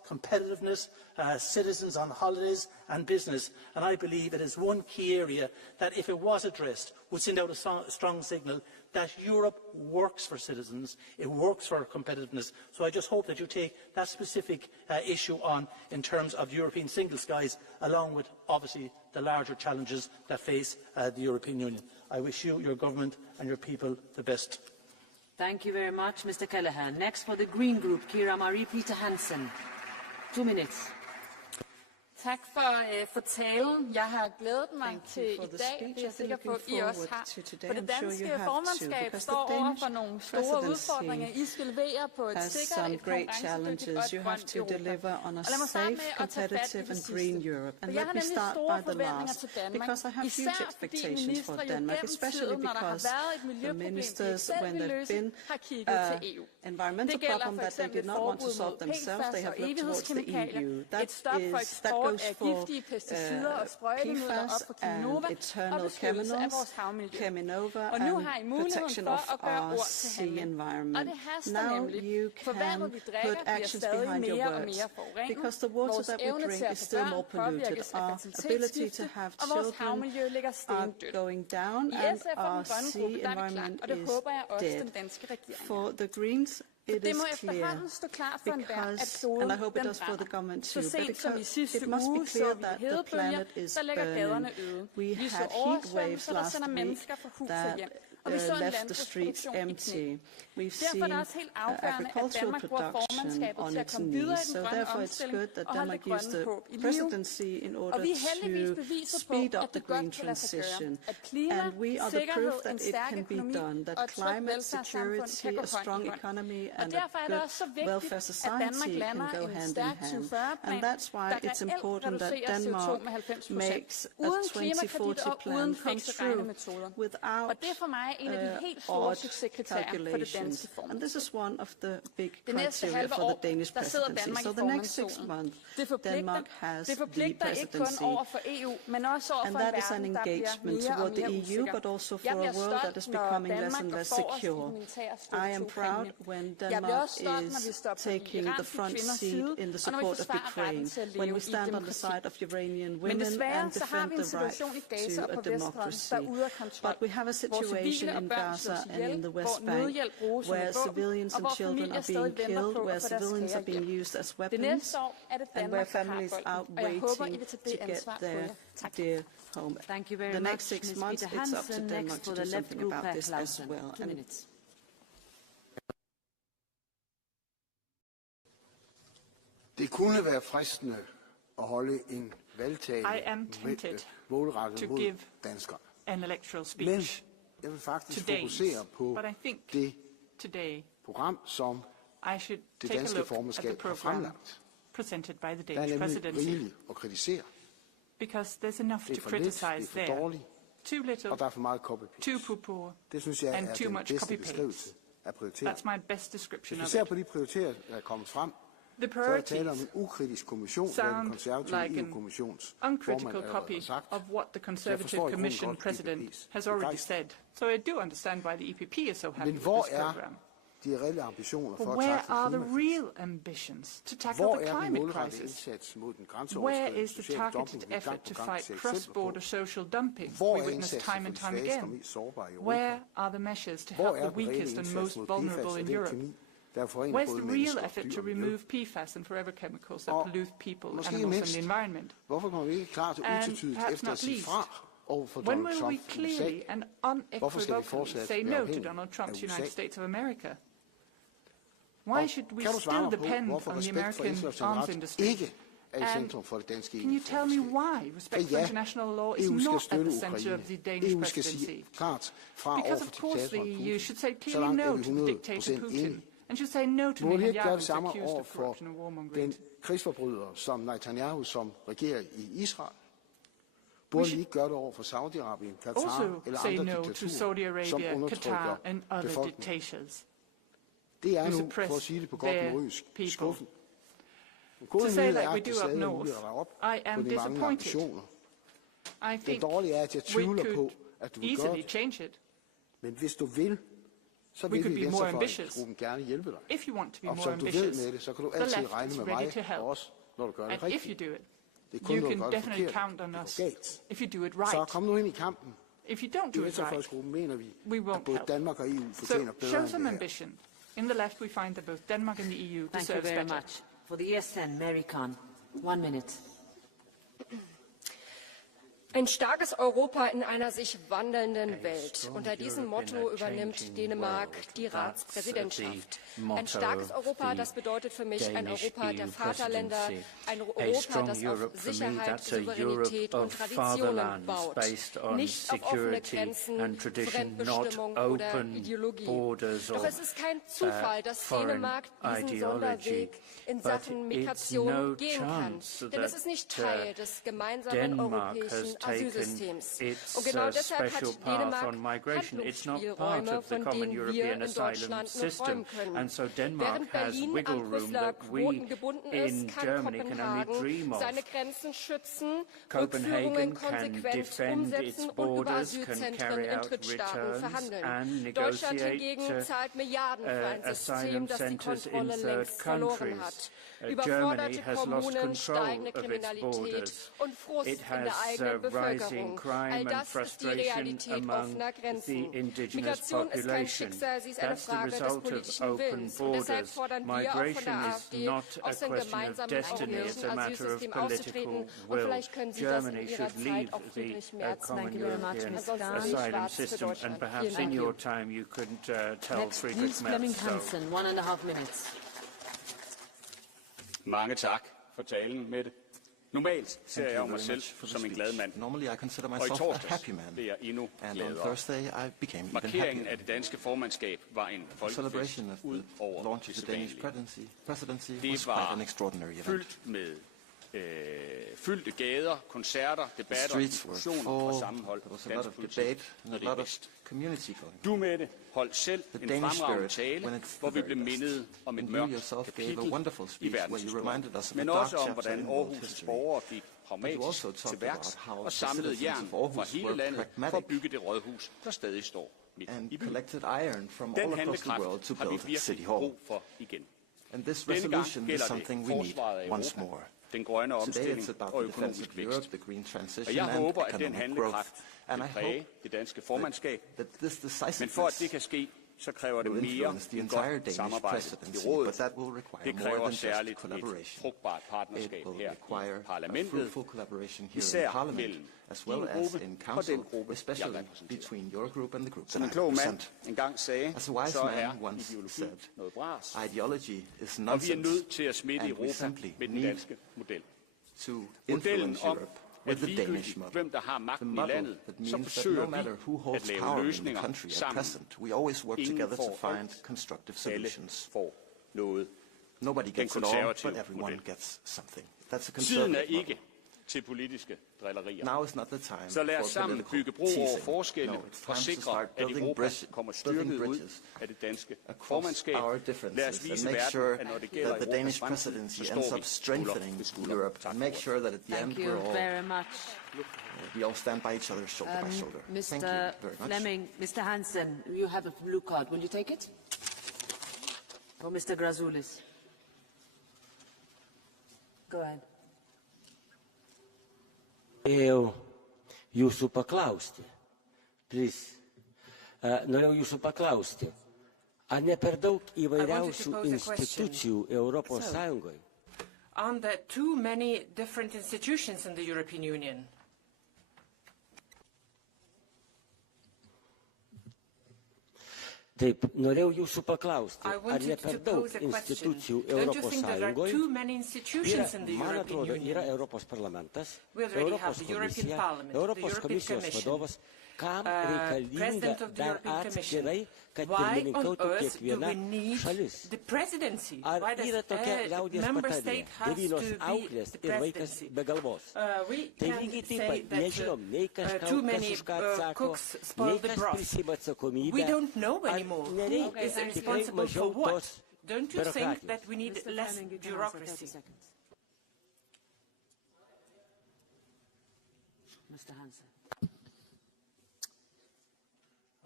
competitiveness, citizens on holidays and business. And I believe it is one key area that, if it was addressed, would send out a strong signal that Europe works for citizens, it works for competitiveness. So I just hope that you take that specific issue on in terms of the European single skies, along with, obviously, the larger challenges that face the European Union. I wish you, your government and your people the best. Thank you very much, Mr. Kelleher. Next for the Green Group, Kira Marie Peter Hansen. 2 minutes. Tak for talen. Jeg har glædet mig til i dag. Det er jeg sikker på, I også har. For det danske formandskab står over for nogle store udfordringer. I skal levere på et sikkert, et konkurrencedygtigt og et grønt Europa. Og lad mig starte med at tage fat i det sidste. For jeg har nemlig store forventninger til Danmark. Især fordi ministre jo gennem tiden, når der har været et miljøproblem, de selv vil løse, har kigget til EU. Det gælder for eksempel forbud mod PFAS og evighedskemikalier, et stop for eksport af giftige pesticider og sprøjtemidler op for Cheminova og beskyttelse af vores havmiljø. Og nu har I muligheden for at gøre ord til handling. Og det haster nemlig, for vandet vi drikker bliver stadig mere og mere forurenet. Vores evne til at få børn påvirkes af fertilitetsskifte, og vores havmiljø ligger stendødt. I SF og den grønne gruppe, der er det klart, og det håber jeg også den danske regering. Det må efterhånden stå klart for enhver, at kloden den brænder. Så sent som i sidste uge så vi hedebølger, der lægger gaderne øde. Vi så oversvømmelser, der sender mennesker fra hus og hjem. Og vi så en landbrugsproduktion i knæ. Derfor er det også helt afgørende, at Danmark bruger formandskabet til at komme videre i den grønne omstilling og holde det grønne håb i live. Og vi er heldigvis beviser på, at det godt kan lade sig gøre. At klima, sikkerhed, en stærk økonomi og et trygt velfærdssamfund kan gå hånd i hånd. Og derfor er det også så vigtigt, at Danmark lander en stærk 2040-plan, der reelt reducerer CO2 med 90%. Uden klimakreditter og uden fikse regnemetoder. Og det er for mig en af de helt store succeskriterier for det danske formandskab. Det næste halve år, der sidder Danmark i formandsstolen. Det forpligter ikke kun over for EU, men også over for en verden, der bliver mere og mere usikker. Jeg bliver stolt, når Danmark går forrest i den militære strukturkampagne. Jeg bliver også stolt, når vi står på de iranske kvinders side, og når vi forsvarer retten til at leve i demokrati. Men desværre så har vi en situation i Gaza og på Vestbredden, der er ude af kontrol. Hvor civile og børn slås ihjel, hvor nødhjælp bruges som et våben, og hvor familier stadig venter på at få deres kære hjem. Det næste år er det Danmark, der har bolden, og jeg håber, I vil tage det ansvar på jer. Tak. Thank you very much, Ms. Peter Hansen. Next for the left group, Herr Clausen. 2 minutes. Det kunne være fristende at holde en valgtale målrettet mod danskere. An electoral speech. Men jeg vil faktisk fokusere på det program, som det danske formandskab har fremlagt. Der er nemlig rigeligt at kritisere. Because there's enough to criticize there. Too little, og der er for meget copy-paste. Too poo-poo, det synes jeg and er too den much bedste copy-paste. beskrivelse af prioriteter. That's my best description Hvis of vi ser it. på de prioriteter, der er kommet frem, The så er der tale om priorities en ukritisk kommission, der er den konservative like EU-kommissions uncritical formand copy har sagt. of what the Conservative Commission President has already said. So I do understand why the EPP is so happy Men with hvor this er program. de reelle ambitioner But for at where tackle are the klimakrisen? real ambitions to tackle Hvor the er den climate målrettede crisis? indsats mod den Where grænseoverskridende is the sociale targeted dumping, vi gang effort på to gang fight ser eksempler på? cross-border social dumping Hvor we er witness indsatsen time for and de time svageste og again? mest sårbare i Where Europa? are the measures to Hvor help er the den reelle weakest and indsats most mod vulnerable PFAS og in den Europe? kemi, der forurener Where's både the real mennesker, effort dyr to og miljø? remove PFAS and forever chemicals that Og pollute people, måske animals and mindst, the environment? hvorfor kommer vi ikke klart og And utvetydigt perhaps efter at not sige least, fra over for when Donald will Trump we i USA? clearly and Hvorfor skal vi unequivocally fortsat say være no to afhængige Donald af Trump's USA? United States of America? Why Og should we kan du svare still mig på, depend hvorfor on the respekt for American international arms ret industry? ikke er i And centrum for det danske can you tell me why respect for ja, international law is EU skal not at støtte the center Ukraine. of the Danish EU skal presidency? sige klart fra over Because for of course the diktatoren EU Putin. should say Så clearly langt er no vi to the dictator 100% Putin, enige. and should say no to Må vi ikke gøre Netanyahu, det who's samme accused over of for corruption and warmongering? den krigsforbryder som Netanyahu, som regerer i Israel? Burde vi ikke gøre det over for Saudi-Arabien, Qatar Also eller say andre no to diktaturer, Saudi som Arabia, undertrykker Qatar and other befolkningen? dictators. Det er who nu, suppress for at sige det på godt their nordisk, people. skuffen. Den To gode say nyhed like er, we at do det up stadig er north, muligt at rette op I på am de manglende disappointed. ambitioner. I Den think dårlige er, at jeg we tvivler på, could at du vil gøre easily det. change it. Men hvis du vil, we could be more ambitious. If you want to be more ambitious, the left is ready to help. And if you do it, you can definitely count on us if you do it right. If you don't do it right, we won't help. So show some ambition. In the left, we find that both Denmark and the EU deserve better. Thank you very much. For the ESN, Mary Khan, 1 minute. Ein starkes Europa in einer sich wandelnden Welt. Unter diesem Motto übernimmt Dänemark die Ratspräsidentschaft. Ein starkes Europa, das bedeutet für mich ein Europa der Vaterländer, ein Europa, das auf Sicherheit, Souveränität und Traditionen baut, nicht auf offene Grenzen, Fremdbestimmung oder Ideologie. Doch es ist kein Zufall, dass Dänemark diesen Sonderweg in Sachen Migration gehen kann, denn es ist nicht Teil des gemeinsamen europäischen Asylsystems. Und genau deshalb hat Dänemark Handlungsspielräume, von denen wir in Deutschland nur träumen können. Während Berlin an Brüsseler Quoten gebunden ist, kann Kopenhagen seine Grenzen schützen, Rückführungen konsequent umsetzen und über Asylzentren in Drittstaaten verhandeln. Deutschland hingegen zahlt Milliarden für ein System, das die Kontrolle längst verloren hat. Überforderte Kommunen, steigende Kriminalität und Frust in der eigenen Bevölkerung. All das ist die Realität offener Grenzen. Migration ist kein Schicksal, sie ist eine Frage des politischen Willens. Und deshalb fordern wir auch von der AfD, aus dem gemeinsamen europäischen Asylsystem auszutreten. Und vielleicht können Sie das in Ihrer Zeit auch Friedrich Merz ansonsten nicht schwarz für Deutschland. Vielen Dank. Next, Niels Flemming Hansen, 1.5 minutes. Mange tak for talen, Mette. Normalt ser jeg mig selv som en glad mand, og i torsdags blev jeg endnu gladere. Markeringen af det danske formandskab var en folkefest ud over det sædvanlige. Det var fyldt med fyldte gader, koncerter, debatter, diskussioner og sammenhold. Dansk politik og det bedst. Du, Mette, holdt selv en fremragende tale, hvor vi blev mindet om et mørkt kapitel i verdenshistorien, men også om, hvordan Aarhus' borgere gik pragmatisk til værks og samlede jern fra hele landet for at bygge det rådhus, der stadig står midt i byen. Den handlekraft har vi virkelig brug for igen. Denne gang gælder det forsvaret af Europa, den grønne omstilling og økonomisk vækst. Og jeg håber, at den handlekraft vil præge det danske formandskab. Men for at det kan ske, så kræver det mere end godt samarbejde i rådet. Det kræver særligt et frugtbart partnerskab her i parlamentet, især mellem din gruppe og den gruppe, jeg repræsenterer. Som en klog mand engang sagde, så er ideologi noget bras, og vi er nødt til at smitte Europa med den danske model. Modellen om, at ligegyldigt hvem der har magten i landet, så forsøger vi at lave løsninger sammen. Ingen får alt, alle får noget. Den konservative model. Tiden er ikke til politiske drillerier. Så lad os sammen bygge bro over forskelle og sikre, at Europa kommer styrket ud af det danske formandskab. Lad os vise verden, at når det gælder Europas fremtid, så står vi skulder ved skulder. Tak for ordet. Thank you very much. We all stand by each other, shoulder by shoulder. Thank you very much. Flemming, Mr. Hansen, you have a blue card. Will you take it? Or Mr. Grazoulis? Go ahead. Jūsų paklausti, please. Norėjau jūsų paklausti, ar ne per daug įvairiausių institucijų Europos Sąjungoje? Aren't there too many different institutions in the European Union? Taip, norėjau jūsų paklausti, ar ne per daug institucijų Europos Sąjungoje? Man atrodo, yra Europos parlamentas, Europos komisija, Europos komisijos vadovas. Kam reikalinga dar atskirai, kad pirmininkautų kiekviena šalis? Ar yra tokia liaudies patarlė, 9 auklės ir vaikas be galvos? Tai lygiai taip pat nežinom, nei kas už ką atsako, nei kas prisima atsakomybę, ar nereikia tikrai mažiau tos biurokratijos? I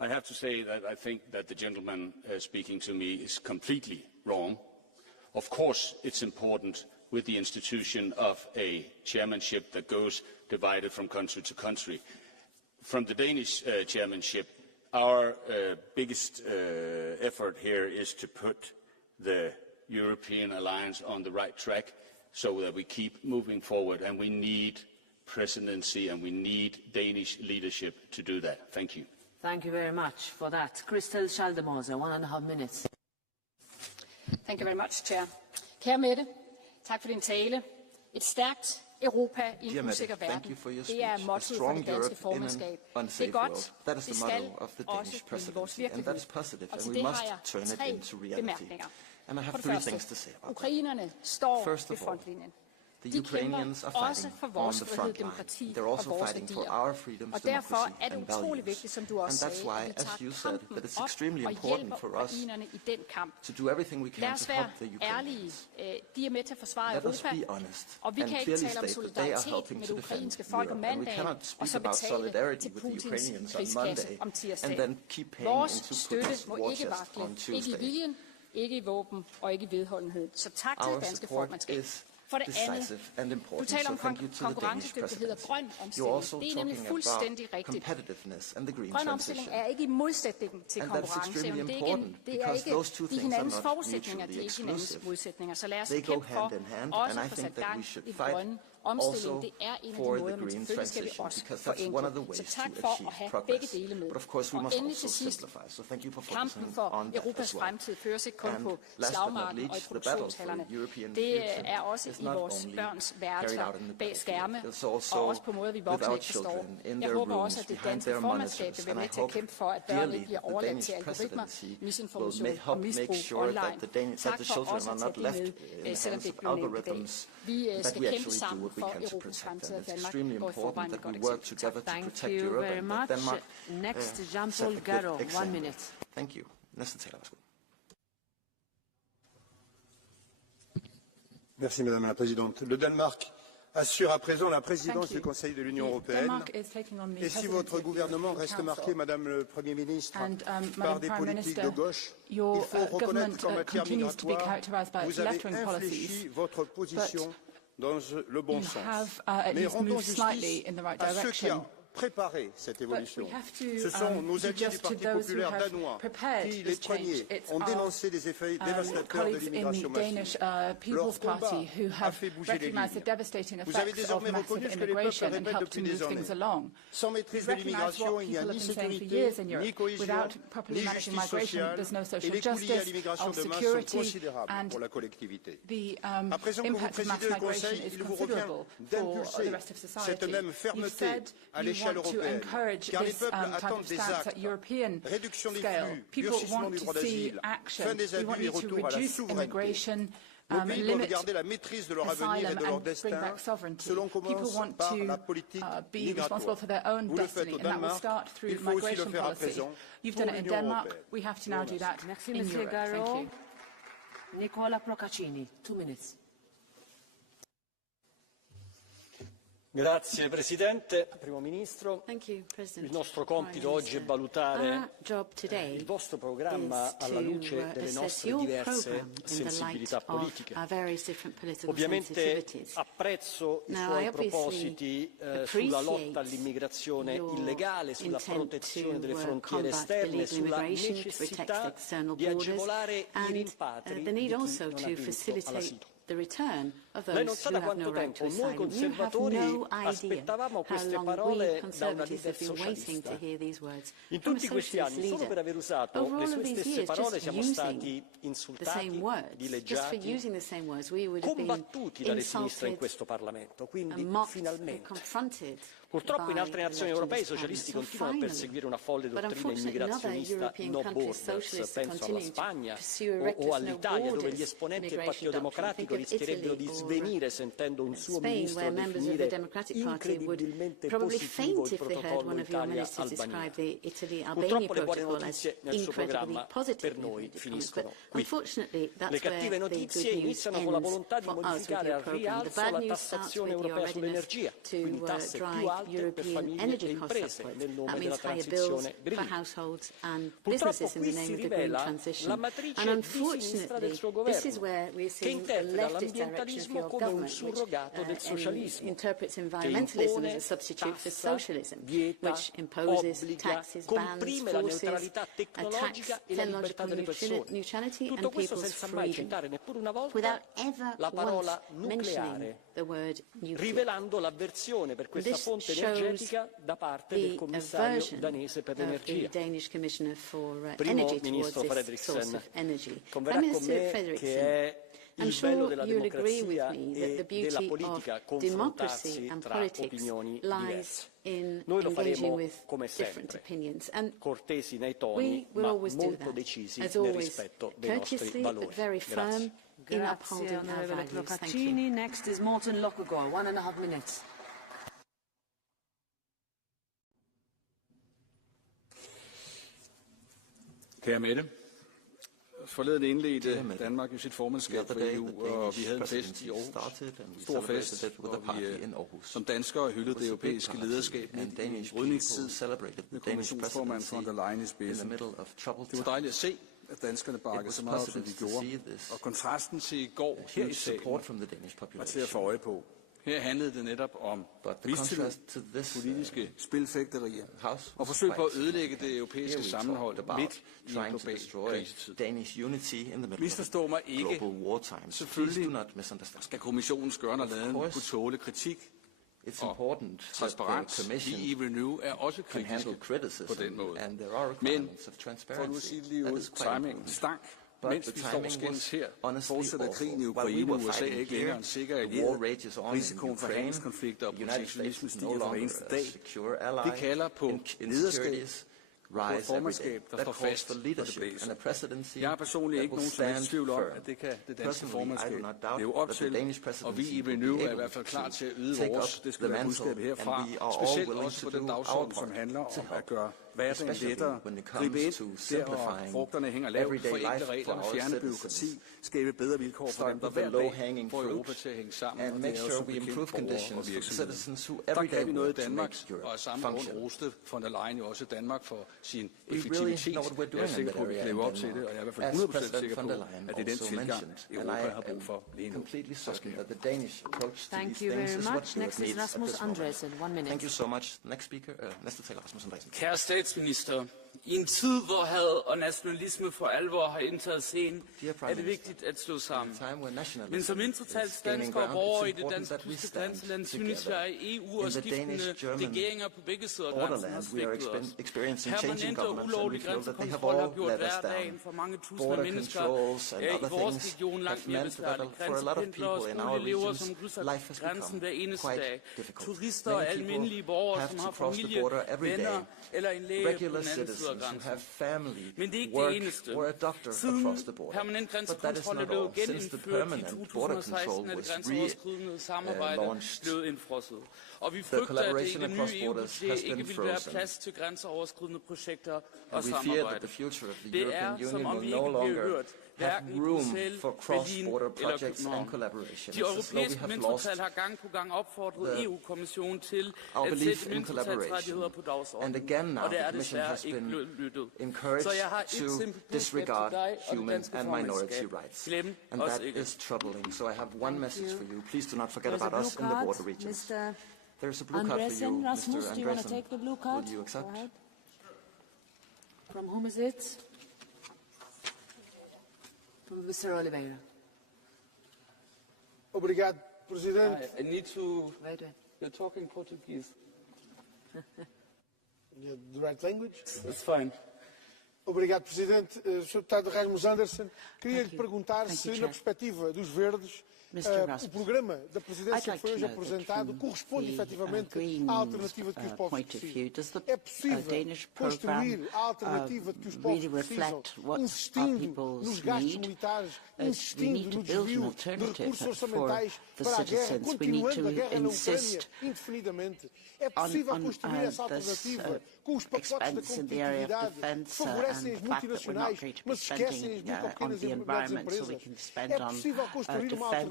I have to say that I think that the gentleman speaking to me is completely wrong. Of course, it's important with the institution of a chairmanship that goes divided from country to country. From the Danish chairmanship, our biggest effort here is to put the European alliance on the right track so that we keep moving forward, and we need presidency and we need Danish leadership to do that. Thank you. Thank you very much for that. Christel Schaldemose, 1.5 minutes. Thank you very much, Chair. Kære Mette, tak for din tale. Et stærkt Europa i en usikker verden. Det er mottoet for det danske formandskab. Det er godt. Det skal også blive vores virkelighed. Og til det har jeg 3 bemærkninger. For det første, ukrainerne står ved frontlinjen. De kæmper også for vores frihed, demokrati og vores værdier. Og derfor er det utrolig vigtigt, som du også sagde, at vi tager kampen op og hjælper ukrainerne i den kamp. Lad os være ærlige. De er med til at forsvare Europa, og vi kan ikke tale om solidaritet med det ukrainske folk om mandagen, og så betale til Putins krigskasse om tirsdagen. Vores støtte må ikke vakle, ikke i viljen, ikke i våben og ikke i vedholdenhed. Så tak til det danske formandskab. For det andet, du taler om konkurrencedygtighed og grøn omstilling. Det er nemlig fuldstændig rigtigt. Grøn omstilling er ikke i modsætning til konkurrenceevne. Det er ikke de hinandens forudsætninger, de er ikke hinandens modsætninger. Så lad os kæmpe for også at få sat gang i grøn omstilling. Det er en af de måder, men selvfølgelig skal vi også forenkle. Så tak for at have begge dele med. Og endelig til sidst, kampen for Europas fremtid føres ikke kun på slagmarken og i produktionshallerne. Det er også i vores børns værelser bag skærme, og også på måder, vi voksne ikke forstår. Jeg håber også, at det danske formandskab vil være med til at kæmpe for, at børn ikke bliver overladt til algoritmer, misinformation og misbrug online. Tak for også at tage det med, selvom det ikke blev nævnt i dag. Vi skal kæmpe sammen for Europas fremtid, og Danmark går i forvejen med godt eksempel. Thank you very much. Next, Jean-Paul Garot, 1 minute. Thank you. Næste taler, værsgo. Merci Madame la Présidente. Le Danemark assure à présent la présidence du Conseil de l'Union européenne. Et si votre gouvernement reste marqué, Madame le Premier ministre, par des politiques de gauche, il faut reconnaître qu'en matière migratoire, vous avez infléchi votre position dans le bon sens. Mais rendons justice à ceux qui ont préparé cette évolution. Ce sont nos alliés du Parti populaire danois qui, les premiers, ont dénoncé les effets dévastateurs de l'immigration massive. Leur combat a fait bouger les lignes. Vous avez désormais reconnu ce que les peuples répètent depuis des années. Sans maîtrise de l'immigration, il n'y a ni sécurité, ni cohésion, ni justice sociale, et les coûts liés à l'immigration de masse sont considérables pour la collectivité. À présent que vous présidez le Conseil, il vous revient d'impulser cette même fermeté à l'échelle européenne, car les peuples attendent des actes, réduction des flux, durcissement du droit d'asile, fin des abus et retour à la souveraineté. Nos pays doivent garder la maîtrise de leur avenir et de leur destin. Cela commence par la politique migratoire. Vous le faites au Danemark, il faut aussi le faire à présent pour l'Union européenne. Merci Monsieur Garot. Nicola Procaccini, 2 minutes. Grazie Presidente, Primo Ministro. Il nostro compito oggi è valutare il vostro programma alla luce delle nostre diverse sensibilità politiche. Ovviamente apprezzo i suoi propositi sulla lotta all'immigrazione illegale, sulla protezione delle frontiere esterne, sulla necessità di agevolare i rimpatri di chi non ha diritto all'asilo. Lei non sa da quanto tempo noi conservatori aspettavamo queste parole da una leader socialista. In tutti questi anni, solo per aver usato le sue stesse parole, siamo stati insultati, dileggiati, combattuti dalle sinistre in questo Parlamento. Quindi, finalmente. Purtroppo in altre nazioni europee i socialisti continuano a perseguire una folle dottrina immigrazionista no borders, penso alla Spagna o all'Italia, dove gli esponenti del Partito Democratico rischierebbero di svenire sentendo un suo ministro definire incredibilmente positivo il protocollo Italia-Albania. Purtroppo le buone notizie nel suo programma per noi finiscono qui. Le cattive notizie iniziano con la volontà di modificare al rialzo la tassazione europea sull'energia, quindi tasse più European energy cost support. That means higher bills for households and businesses in the name of the green transition. And unfortunately, this is where we're seeing the leftist direction of your government, which interprets environmentalism as a substitute for socialism, which imposes taxes, bans, forces, attacks technological neutrality and people's freedom, without ever once mentioning the word nuclear. rivelando l'avversione per questa fonte energetica da parte del commissario danese per l'energia. Primo ministro Frederiksen, converrà con me che è il bello della democrazia e della politica confrontarsi tra opinioni diverse. Noi lo faremo come sempre, cortesi nei toni, ma molto decisi nel rispetto dei nostri valori. Grazie. Grazie, onorevole Procaccini. Next is Morten Løkkegaard, 1.5 minutes. Kære Mette, forleden indledte Danmark jo sit formandskab for EU, og vi havde en fest i Aarhus. Stor fest, hvor vi som danskere hyldede det europæiske lederskab i en brydningstid med kommissionsformand von der Leyen i spidsen. Det var dejligt at se, at danskerne bakkede så meget op, som de gjorde. Og kontrasten til i går her i salen var til at få øje på. Her handlede det netop om mistillid, politiske spilfægterier og forsøg på at ødelægge det europæiske sammenhold midt i en global krisetid. Misforstå mig ikke. Selvfølgelig skal kommissionens gørn og laden kunne tåle kritik og transparens. Vi i Renew er også kritiske på den måde. Men for nu at sige det lige ud, timingen stank. Mens vi står og skændes her, fortsætter krigen i Ukraine, og USA er ikke længere en sikker allieret. Risikoen for handelskonflikter og protektionisme stiger hver eneste dag. Det kalder på lederskab, på et formandskab, der står fast, for det blæser. Jeg har personligt ikke nogen som helst tvivl om, at det kan det danske formandskab leve op til, og vi i Renew er i hvert fald klar til at yde vores. Det skal være budskabet herfra, specielt også på den dagsorden, som handler om at gøre hverdagen lettere, gribe ind der, hvor frugterne hænger lavt, forenkle reglerne, fjerne byråkrati, skabe bedre vilkår for dem, der hver dag får Europa til at hænge sammen, og det er også bekendt borgere og virksomheder. Der kan vi noget i Danmark, og af samme grund roste von der Leyen jo også Danmark for sin effektivitet. Jeg er sikker på, at vi kan leve op til det, og jeg er i hvert fald 100% sikker på, at det er den tilgang, Europa har brug for lige nu. Thank you very much. Next is Rasmus Andresen, 1 minute. Thank you so much. Next speaker, næste taler Rasmus Andresen. Kære statsminister, i en tid, hvor had og nationalisme for alvor har indtaget scenen, er det vigtigt at stå sammen. Men som mindretalsdanskere og borgere i det danske grænseland synes jeg, at EU og skiftende regeringer på begge sider af grænsen har svigtet os. Permanent og ulovlig grænsekontrol har gjort hverdagen for mange tusinde mennesker i vores region langt mere besværligt. Grænsependlere og skoleelever, som krydser grænsen hver eneste dag. Turister og almindelige borgere, som har familie, venner eller en læge på den anden side af grænsen. Men det er ikke det eneste. Siden permanent grænsekontrol er blevet genindført i 2016, er det grænseoverskridende samarbejde blevet indfrosset. Og vi frygter, at det i det nye EU-budget ikke vil være plads til grænseoverskridende projekter og samarbejde. Det er, som om vi ikke bliver hørt, hverken i Bruxelles, Berlin eller København. De europæiske mindretal har gang på gang opfordret EU-kommissionen til at sætte mindretalsrettigheder på dagsordenen, og det er desværre ikke lyttet. Så jeg har et simpelt budskab til dig og det danske formandskab. Glem os ikke. There's a blue card for you, Rasmus, do you want to take the blue card? Will you accept? From whom is it? From Mr. Oliveira. Obrigado, Presidente. I need to... You're talking Portuguese. The right language? It's fine. Obrigado, Presidente. Sr. Deputado Rasmus Andersen, queria lhe perguntar se, na perspectiva dos verdes, o programa da Presidência que foi hoje apresentado corresponde efetivamente à alternativa de que os povos precisam. É possível construir a alternativa de que os povos precisam, insistindo nos gastos militares, insistindo no desvio de recursos orçamentais para a guerra, continuando a guerra na Ucrânia indefinidamente. É possível construir essa alternativa com os pacotes da competitividade que favorecem as multinacionais, mas esquecem as micro, pequenas e médias empresas. É possível construir uma alternativa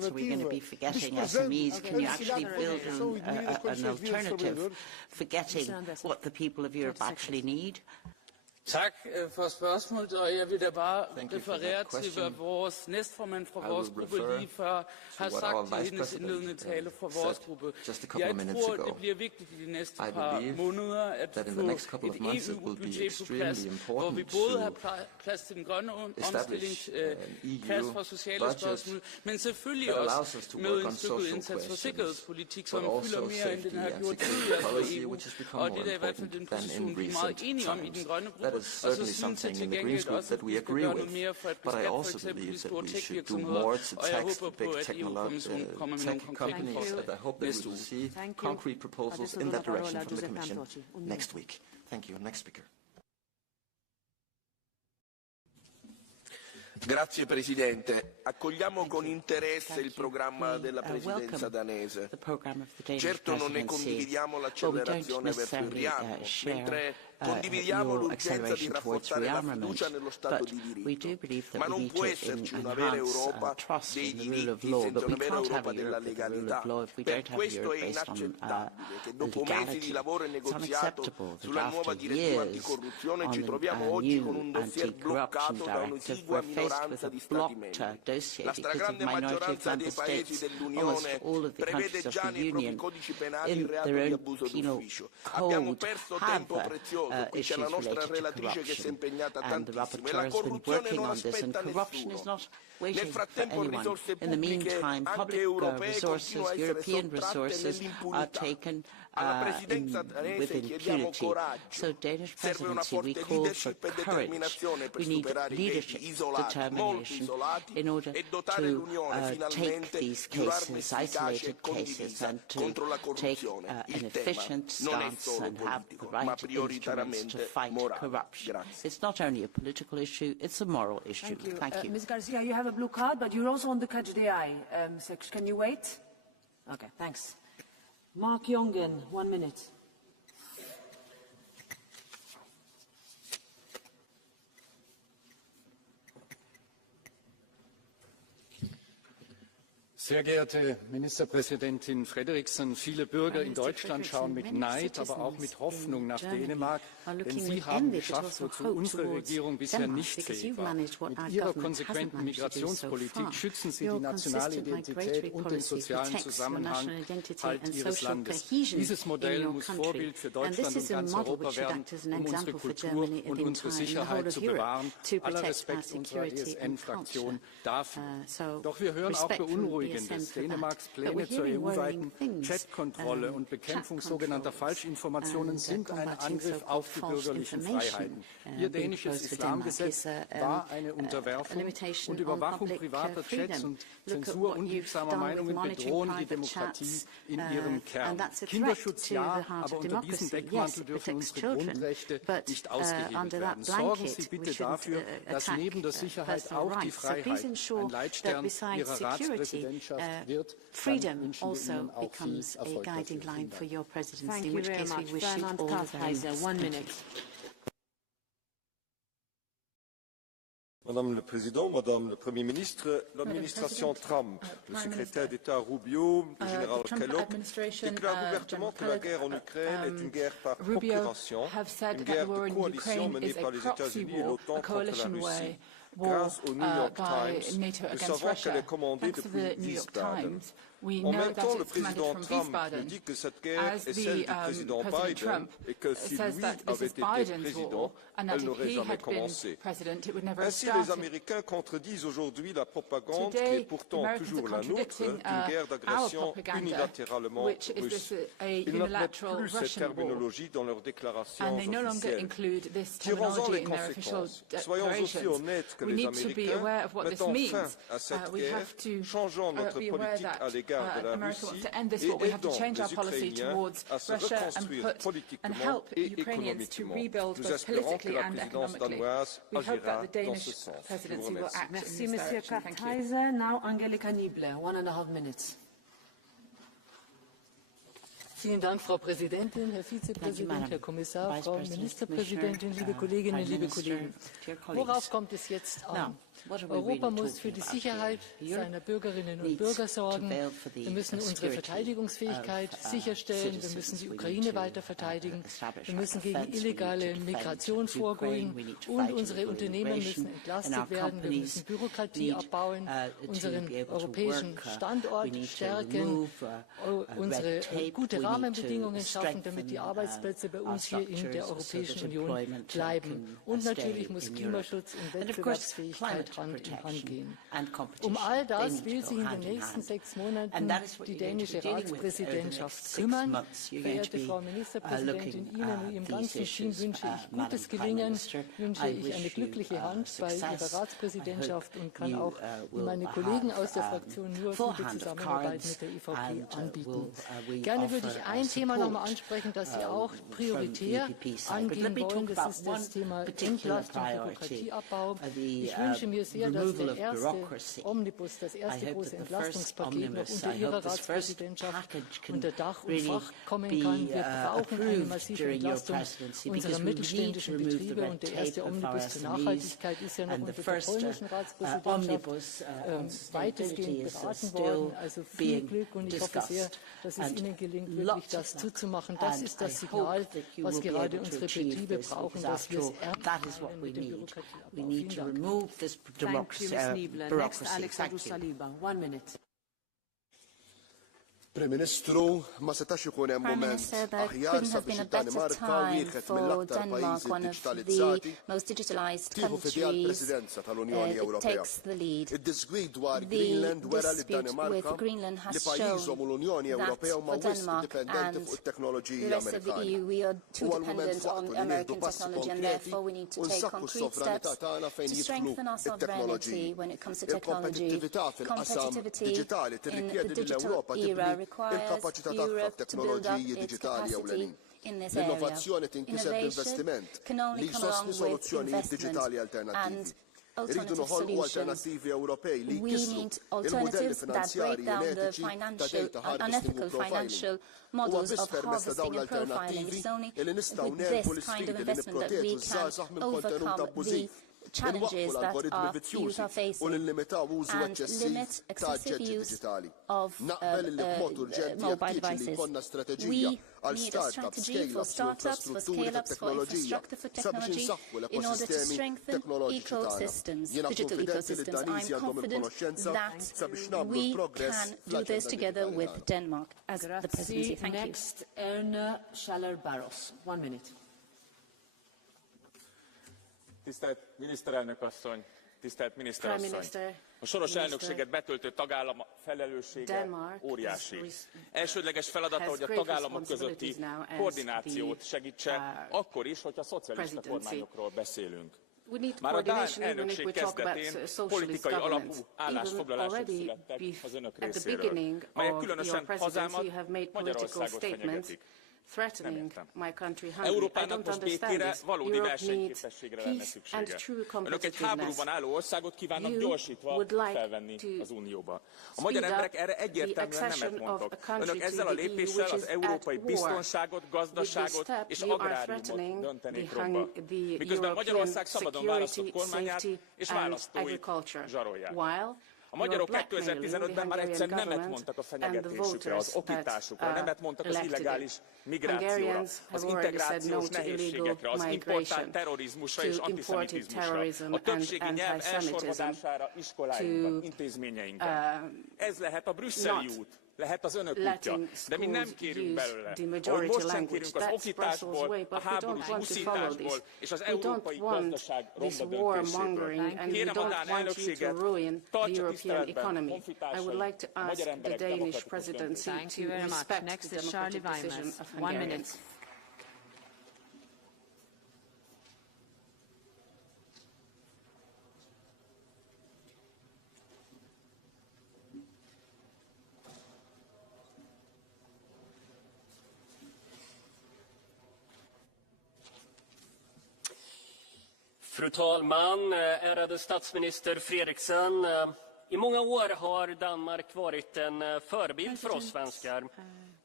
alternativa, we going to be forgetting SMEs? Can you actually build an alternative, forgetting what the people of Europe actually need? Tak for spørgsmålet, og jeg vil da bare referere til, hvad vores næstformand fra vores gruppe lige før har sagt i hendes indledende tale for vores gruppe. Jeg tror, det bliver vigtigt i de næste par måneder at få et EU-budget på plads, hvor vi både har plads til den grønne omstilling, plads for sociale spørgsmål, men selvfølgelig også med en stykket indsats for sikkerhedspolitik, som fylder mere end den har gjort tidligere for EU. Og det er i hvert fald den position, vi er meget enige om i den grønne gruppe. That is certainly something in the Greens group that we agree with, but I also believe that we should do more to tax the big tech companies, and I hope that we will see concrete proposals in that direction from the Commission next week. Thank you. Next speaker. Grazie Presidente. Accogliamo con interesse il programma della Presidenza danese. Certo non ne condividiamo l'accelerazione verso il riarmo, mentre condividiamo l'urgenza di rafforzare la fiducia nello Stato di diritto. Ma non può esserci una vera Europa dei diritti senza una vera Europa della legalità. Per questo è inaccettabile che dopo mesi di lavoro e negoziato sulla nuova direttiva anticorruzione ci troviamo oggi con un dossier bloccato da un'esigua minoranza di Stati membri. La stragrande maggioranza dei Paesi dell'Unione prevede già nei propri codici penali il reato di abuso d'ufficio. Abbiamo perso tempo prezioso. Qui c'è la nostra relatrice che si è impegnata tantissimo e la corruzione non aspetta nessuno. Nel frattempo risorse pubbliche, anche europee, continuano a essere sottratte nell'impunità. Alla Presidenza danese chiediamo coraggio. Serve una forte leadership e determinazione per superare i veti isolati, molto isolati, e dotare l'Unione finalmente di una arma efficace e condivisa contro la corruzione. Il tema non è solo politico, ma prioritariamente morale. Grazie. It's not only a political issue, it's a moral issue. Thank you. Ms. Garcia, you have a blue card, but you're also on the catch the eye section. Can you wait? Okay, thanks. Mark Jongen, 1 minute. Sehr geehrte Ministerpräsidentin Frederiksen, viele Bürger in Deutschland schauen mit Neid, aber auch mit Hoffnung nach Dänemark, denn Sie haben geschafft, wozu unsere Regierung bisher nicht fähig war. Mit Ihrer konsequenten Migrationspolitik schützen Sie die nationale Identität und den sozialen Zusammenhang Ihres Landes. Dieses Modell muss Vorbild für Deutschland und ganz Europa werden, um unsere Kultur und unsere Sicherheit zu bewahren. Aller Respekt unserer ESN-Fraktion dafür. Doch wir hören auch beunruhigend, Dänemarks Pläne zur EU-weiten Chatkontrolle und Bekämpfung sogenannter Falschinformationen sind ein Angriff auf die bürgerlichen Freiheiten. Ihr dänisches Islamgesetz war eine Unterwerfung und Überwachung privater Chats und Zensur unliebsamer Meinungen bedrohen die Demokratie in ihrem Kern. Kinderschutz ja, aber unter diesem Deckmantel dürfen unsere Grundrechte nicht ausgehebelt werden. Sorgen Sie bitte dafür, dass neben der Sicherheit auch die Freiheit ein Leitstern Ihrer Ratspräsidentschaft wird. Freedom also becomes a guiding line for your presidency, in which case we wish you all the very best. 1 minute. Madame le Président, Madame le Premier ministre, l'administration Trump, le secrétaire d'État Rubio, le général Kellogg déclarent ouvertement que la guerre en Ukraine est une guerre par procuration, une guerre de coalition menée par les États-Unis et l'OTAN contre la Russie. Grâce au New York Times, nous savons qu'elle est commandée depuis Wiesbaden. En même temps, le président Trump nous dit que cette guerre est celle du président Biden et que si lui avait été président, elle n'aurait jamais commencé. Ainsi, les Américains contredisent aujourd'hui la propagande qui est pourtant toujours la nôtre d'une guerre d'agression unilatéralement russe. Ils n'admettent plus cette terminologie dans leurs déclarations officielles. Tirons-en les conséquences. Soyons aussi honnêtes que les Américains, mettons fin à cette guerre, changeons notre politique à l'égard de la Russie et aidons les Ukrainiens à se reconstruire politiquement et économiquement. Nous espérons que la présidence danoise agira dans ce sens. Je vous remercie. Merci, Monsieur Kartheiser. Now, Angelika Niebler, 1.5 minutes. Vielen Dank, Frau Präsidentin, Herr Vizepräsident, Herr Kommissar, Frau Ministerpräsidentin, liebe Kolleginnen, liebe Kollegen. Worauf kommt es jetzt an? Europa muss für die Sicherheit seiner Bürgerinnen und Bürger sorgen. Wir müssen unsere Verteidigungsfähigkeit sicherstellen. Wir müssen die Ukraine weiter verteidigen. Wir müssen gegen illegale Migration vorgehen. Und unsere Unternehmen müssen entlastet werden. Wir müssen Bürokratie abbauen, unseren europäischen Standort stärken, unsere gute Rahmenbedingungen schaffen, damit die Arbeitsplätze bei uns hier in der Europäischen Union bleiben. Und natürlich muss Klimaschutz und Wettbewerbsfähigkeit Hand in Hand gehen. Um all das will sich in den nächsten 6 Monaten die dänische Ratspräsidentschaft kümmern. Verehrte Frau Ministerpräsidentin, Ihnen und Ihrem ganzen Team wünsche ich gutes Gelingen, wünsche ich eine glückliche Hand bei Ihrer Ratspräsidentschaft und kann auch meine Kollegen aus der Fraktion nur gute Zusammenarbeit mit der EVP anbieten. Gerne würde ich ein Thema noch einmal ansprechen, das Sie auch prioritär angehen wollen. Das ist das Thema Entlastung und Bürokratieabbau. Ich wünsche mir sehr, dass der erste Omnibus, das erste große Entlastungspaket noch unter Ihrer Ratspräsidentschaft unter Dach und Fach kommen kann. Wir brauchen eine massive Entlastung unserer mittelständischen Betriebe und der erste Omnibus zur Nachhaltigkeit ist ja noch unter der polnischen Ratspräsidentschaft weitestgehend beraten worden. Also viel Glück und ich hoffe sehr, dass es Ihnen gelingt, wirklich das zuzumachen. Das ist das Signal, was gerade unsere Betriebe brauchen, dass wir es ernst nehmen mit dem Bürokratieabbau. Vielen Dank. Bureaucracy. Prime Ministru, ma setax ikun hemm moment aħjar sabiex id-Danimarka wieħed mill-aktar pajjiżi digitalizzati tieħu fidejha l-Presidenza tal-Unjoni Ewropea. Id-disgwid dwar Greenland wera li d-Danimarka li pajjiżhom u l-Unjoni Ewropea huma wisq dipendenti fuq it-teknoloġiji Amerikani. Huwa l-mument waqtu li nieħdu passi konkreti u nsaħħu s-sovranità tagħna fejn jidħlu it-teknoloġiji. Il-kompetittività fil-qasam diġitali tirrikjedi li l-Ewropa tibni il-kapaċità tagħha f'teknoloġiji diġitali ewlenin. L-innovazzjoni tinkiseb b'investiment li jsostni soluzzjonijiet diġitali alternattivi. Iridu noħolqu alternattivi Ewropej li jkissru il-modelli finanzjarji etiċi ta' data harvesting u profiling. Huwa biss permezz ta' dawn l-alternattivi li nistgħu nerbu l-isfidi li nipproteġu żgħażagħ minn kontenut abbużiv. Challenges that our youth are facing and limit excessive use of mobile devices. We need a strategy for startups, for scale-ups, for infrastructure for technology in order to strengthen ecosystems, digital ecosystems. I'm confident that we can do this together with Denmark as the presidency. Thank you. Next, Erna Schaller-Barros. 1 minute. Tisztelt miniszterelnök asszony, tisztelt miniszterasszony! A soros elnökséget betöltő tagállam felelőssége óriási. Elsődleges feladata, hogy a tagállamok közötti koordinációt segítse, akkor is, hogyha szocialista kormányokról beszélünk. Már a dán elnökség kezdetén politikai alapú állásfoglalások születtek az önök részéről, melyek különösen hazámat, Magyarországot fenyegetik. Threatening my country, Hungary. I Európának don't most békére, valódi versenyképességre lenne szüksége. Önök egy háborúban álló országot kívánnak gyorsítva felvenni az Unióba. A magyar emberek erre egyértelműen nemet mondtak. Önök ezzel a lépéssel az európai biztonságot, gazdaságot és agráriumot döntenék romba. Miközben Magyarország szabadon választott kormányát és választóit zsarolják. A magyarok 2015-ben már egyszer nemet mondtak a fenyegetésükre, az okításukra, nemet mondtak az illegális migrációra, az integrációs nehézségekre, az importált terrorizmusra és antiszemitizmusra, a többségi nyelv elsorvadására iskoláinkban, intézményeinkben. Ez lehet a brüsszeli út. Lehet az önök útja, de mi nem kérünk belőle. Ahogy most sem kérünk az okításból, a háborús buszításból és az európai gazdaság rombadöntéséből. Kérem a dán elnökséget, tartsa tiszteletben honfitársait, a magyar emberek demokratikus döntését. Next is Charlie Weimers. 1 minute. Fru talman, ärade statsminister Fredriksen. I många år har Danmark varit en förebild för oss svenskar.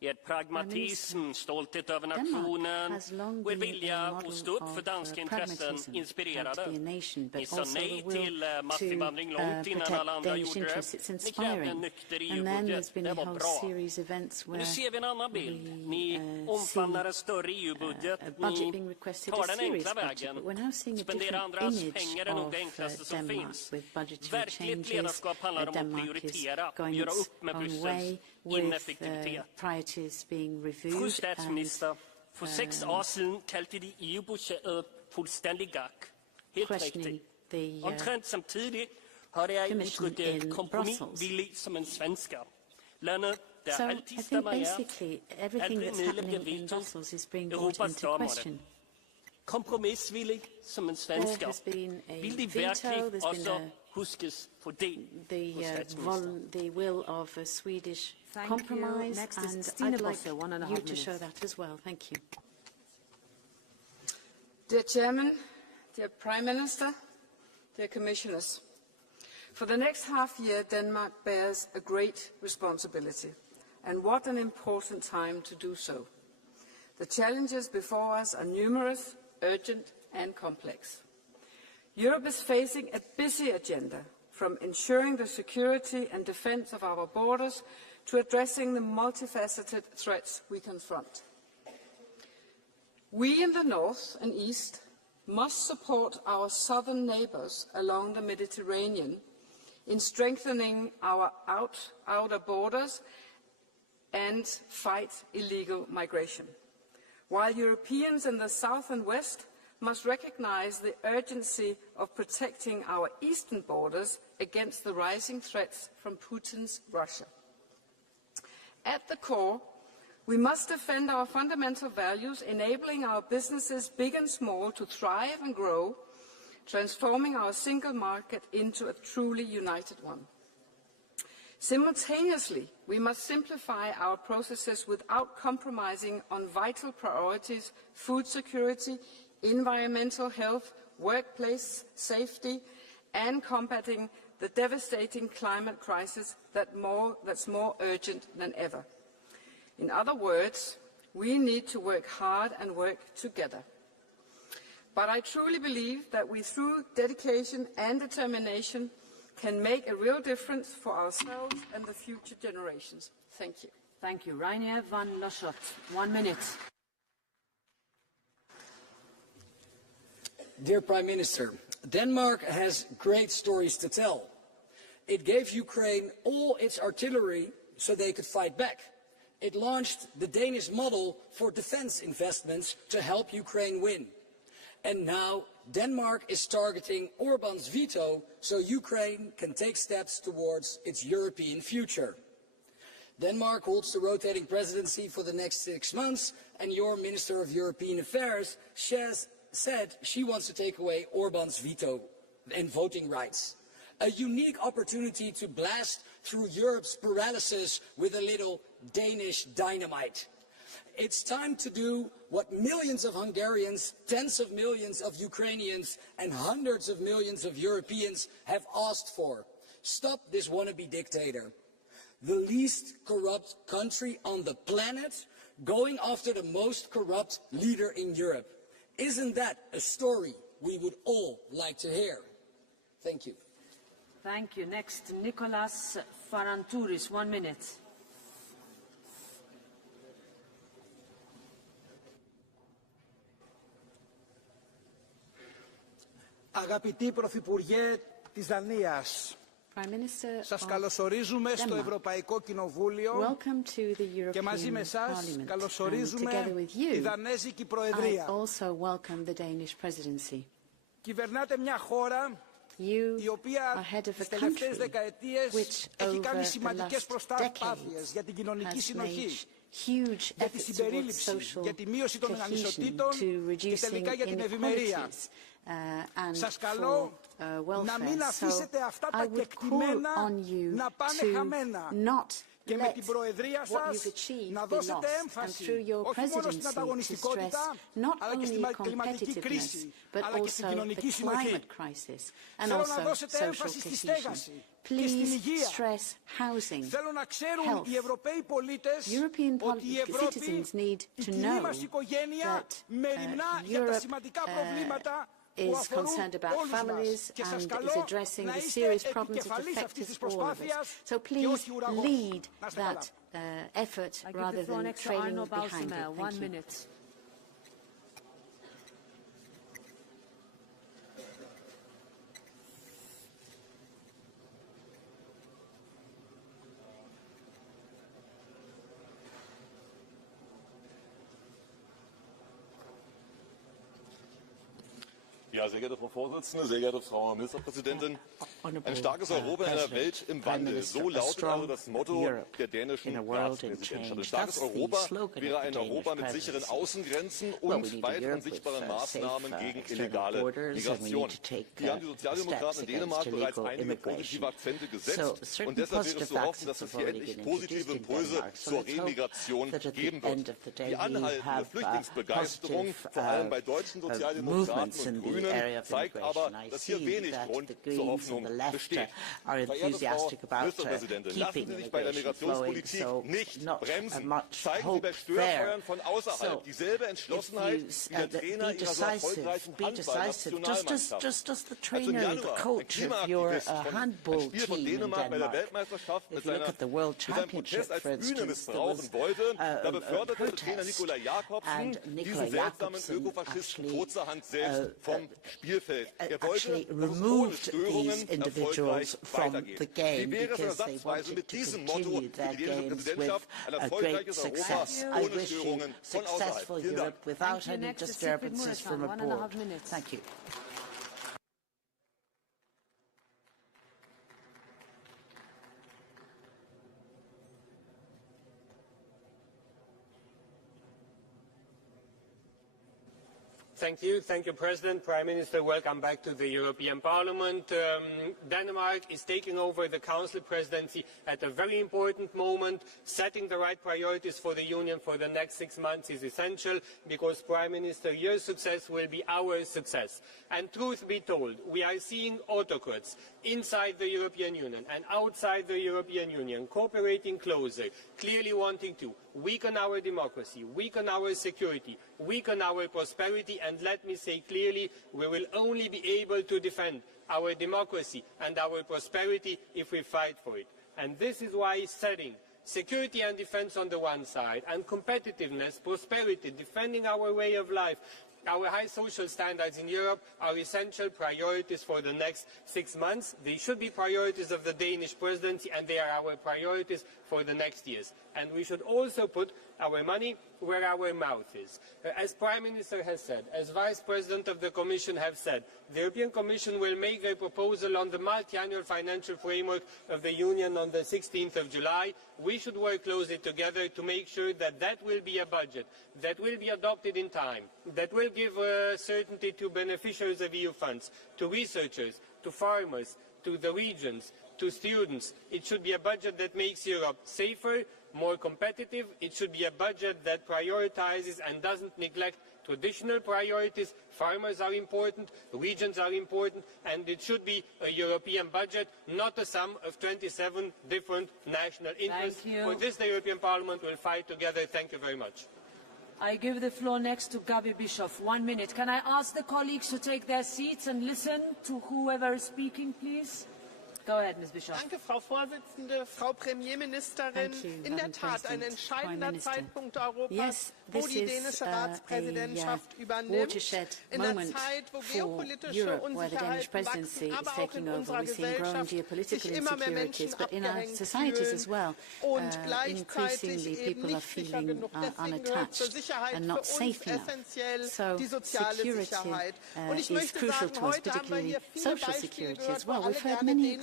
Er pragmatism, stolthet över nationen och er vilja att stå upp för danska intressen inspirerade. Ni sa nej till massinvandring långt innan alla andra gjorde det. Ni krävde en nykter EU-budget. Det var bra. Men nu ser vi en annan bild. Ni omfamnar en större EU-budget. Ni tar den enkla vägen. Spendera andras pengar är nog det enklaste som finns. Verkligt ledarskap handlar om att prioritera och göra upp med Bryssels ineffektivitet. Fru statsminister, for 6 år siden kaldte de EU-budgettet fuldstændig gak. Helt rigtigt. Omtrent samtidig har jeg udtrykket kompromisvillig som en svensker. Landet, der altid stemmer aldrig nedlægger veto, Europas dommere. Kompromisvillig som en svensker. Vil de virkelig også huskes på det, the will of a Swedish compromise, and I'd like you to show that as well. Thank you. Dear Chairman, dear Prime Minister, dear Commissioners, for the next half year Denmark bears a great responsibility, and what an important time to do so. The challenges before us are numerous, urgent and complex. Europe is facing a busy agenda, from ensuring the security and defence of our borders to addressing the multifaceted threats we confront. We in the north and east must support our southern neighbours along the Mediterranean in strengthening our outer borders and fight illegal migration, while Europeans in the south and west must recognise the urgency of protecting our eastern borders against the rising threats from Putin's Russia. At the core, we must defend our fundamental values, enabling our businesses, big and small, to thrive and grow, transforming our single market into a truly united one. Simultaneously, we must simplify our processes without compromising on vital priorities: food security, environmental health, workplace safety, and combating the devastating climate crisis that's more urgent than ever. In other words, we need to work hard and work together. But I truly believe that we, through dedication and determination, can make a real difference for ourselves and the future generations. Thank you. Thank you. Rainier van Loschot, 1 minute. Dear Prime Minister, Denmark has great stories to tell. It gave Ukraine all its artillery so they could fight back. It launched the Danish model for defense investments to help Ukraine win. And now Denmark is targeting Orban's veto so Ukraine can take steps towards its European future. Denmark holds the rotating presidency for the next 6 months, and your Minister of European Affairs said she wants to take away Orban's veto and voting rights. A unique opportunity to blast through Europe's paralysis with a little Danish dynamite. It's time to do what millions of Hungarians, tens of millions of Ukrainians, and hundreds of millions of Europeans have asked for. Stop this wannabe dictator. The least corrupt country on the planet going after the most corrupt leader in Europe. Isn't that a story we would all like to hear? Thank you. Thank you. Next, Nicolas Farantouris, 1 minute. Αγαπητή Πρωθυπουργέ της Δανίας, σας καλωσορίζουμε στο Ευρωπαϊκό Κοινοβούλιο και μαζί με εσάς καλωσορίζουμε τη Δανέζικη Προεδρία. Κυβερνάτε μια χώρα η οποία τις τελευταίες δεκαετίες έχει κάνει σημαντικές προσπάθειες για την κοινωνική συνοχή, για τη συμπερίληψη, για τη μείωση των ανισοτήτων και τελικά για την ευημερία. Σας καλώ να μην αφήσετε αυτά τα κεκτημένα να πάνε χαμένα. let what you've achieved be lost, and through your presidency to stress not only competitiveness, but also the climate crisis and also social cohesion. Please stress housing, health. European citizens need to know that Europe is concerned about families and is addressing the serious problems that affect all of us. So please lead that effort rather than trailing behind it. Thank you. Ja, sehr geehrte Frau Vorsitzende, sehr geehrte Frau Ministerpräsidentin, ein starkes Europa in einer Welt im Wandel. So lautet also das Motto der dänischen Ratspräsidentschaft. Ein starkes Europa wäre ein Europa mit sicheren Außengrenzen und weiteren sichtbaren Maßnahmen gegen illegale Migration. Hier haben die Sozialdemokraten in Dänemark bereits einige positive Akzente gesetzt und deshalb wäre es zu hoffen, dass es hier endlich positive Impulse zur Remigration geben wird. Die anhaltende Flüchtlingsbegeisterung, vor allem bei deutschen Sozialdemokraten und Grünen, zeigt aber, dass hier wenig Grund zur Hoffnung besteht. Verehrte Frau Ministerpräsidentin, lassen Sie sich bei der Migrationspolitik nicht bremsen. Zeigen Sie bei Störfeuern von außerhalb dieselbe Entschlossenheit wie der Trainer Ihrer so erfolgreichen Handball-Nationalmannschaft. Als im Januar ein Klimaaktivist ein Spiel von Dänemark bei der Weltmeisterschaft mit seinem Protest als Bühne missbrauchen wollte, da beförderte der Trainer Nikolai Jakobsen diesen seltsamen Ökofaschisten kurzerhand selbst vom Spielfeld. Er wollte, dass ohne Störungen erfolgreich weitergeht. Wie wäre es ersatzweise mit diesem Motto für die dänische Präsidentschaft ein erfolgreiches Europa ohne Störungen von außerhalb? Vielen Dank. Thank you, President. Prime Minister, welcome back to the European Parliament. Denmark is taking over the Council presidency at a very important moment. Setting the right priorities for the Union for the next 6 months is essential because, Prime Minister, your success will be our success. And truth be told, we are seeing autocrats inside the European Union and outside the European Union cooperating closer, clearly wanting to weaken our democracy, weaken our security, weaken our prosperity, and let me say clearly, we will only be able to defend our democracy and our prosperity if we fight for it. And this is why setting security and defense on the one side and competitiveness, prosperity, defending our way of life, our high social standards in Europe are essential priorities for the next 6 months. They should be priorities of the Danish presidency, and they are our priorities for the next years. And we should also put our money where our mouth is. As Prime Minister has said, as Vice President of the Commission have said, the European Commission will make a proposal on the multi-annual financial framework of the Union on the 16th of July. We should work closely together to make sure that that will be a budget that will be adopted in time, that will give certainty to beneficiaries of EU funds, to researchers, to farmers, to the regions, to students. It should be a budget that makes Europe safer, more competitive. It should be a budget that prioritizes and doesn't neglect traditional priorities. Farmers are important, regions are important, and it should be a European budget, not a sum of 27 different national interests. For this, the European Parliament will fight together. Thank you very much. I give the floor next to Gabi Bischoff. 1 minute. Can I ask the colleagues to take their seats and listen to whoever is speaking, please? Go ahead, Ms. Bischoff. Danke, Frau Vorsitzende, Frau Premierministerin. In der Tat ein entscheidender Zeitpunkt Europas, wo die dänische Ratspräsidentschaft übernimmt. In der Zeit, wo geopolitische Unsicherheiten wachsen, aber auch in unserer Gesellschaft sich immer mehr Menschen abgehängt fühlen und gleichzeitig eben nicht sicher genug. Deswegen gehört zur Sicherheit für uns essentiell die soziale Sicherheit. Und ich möchte sagen, heute haben wir hier viele Beispiele gehört, wo alle gerne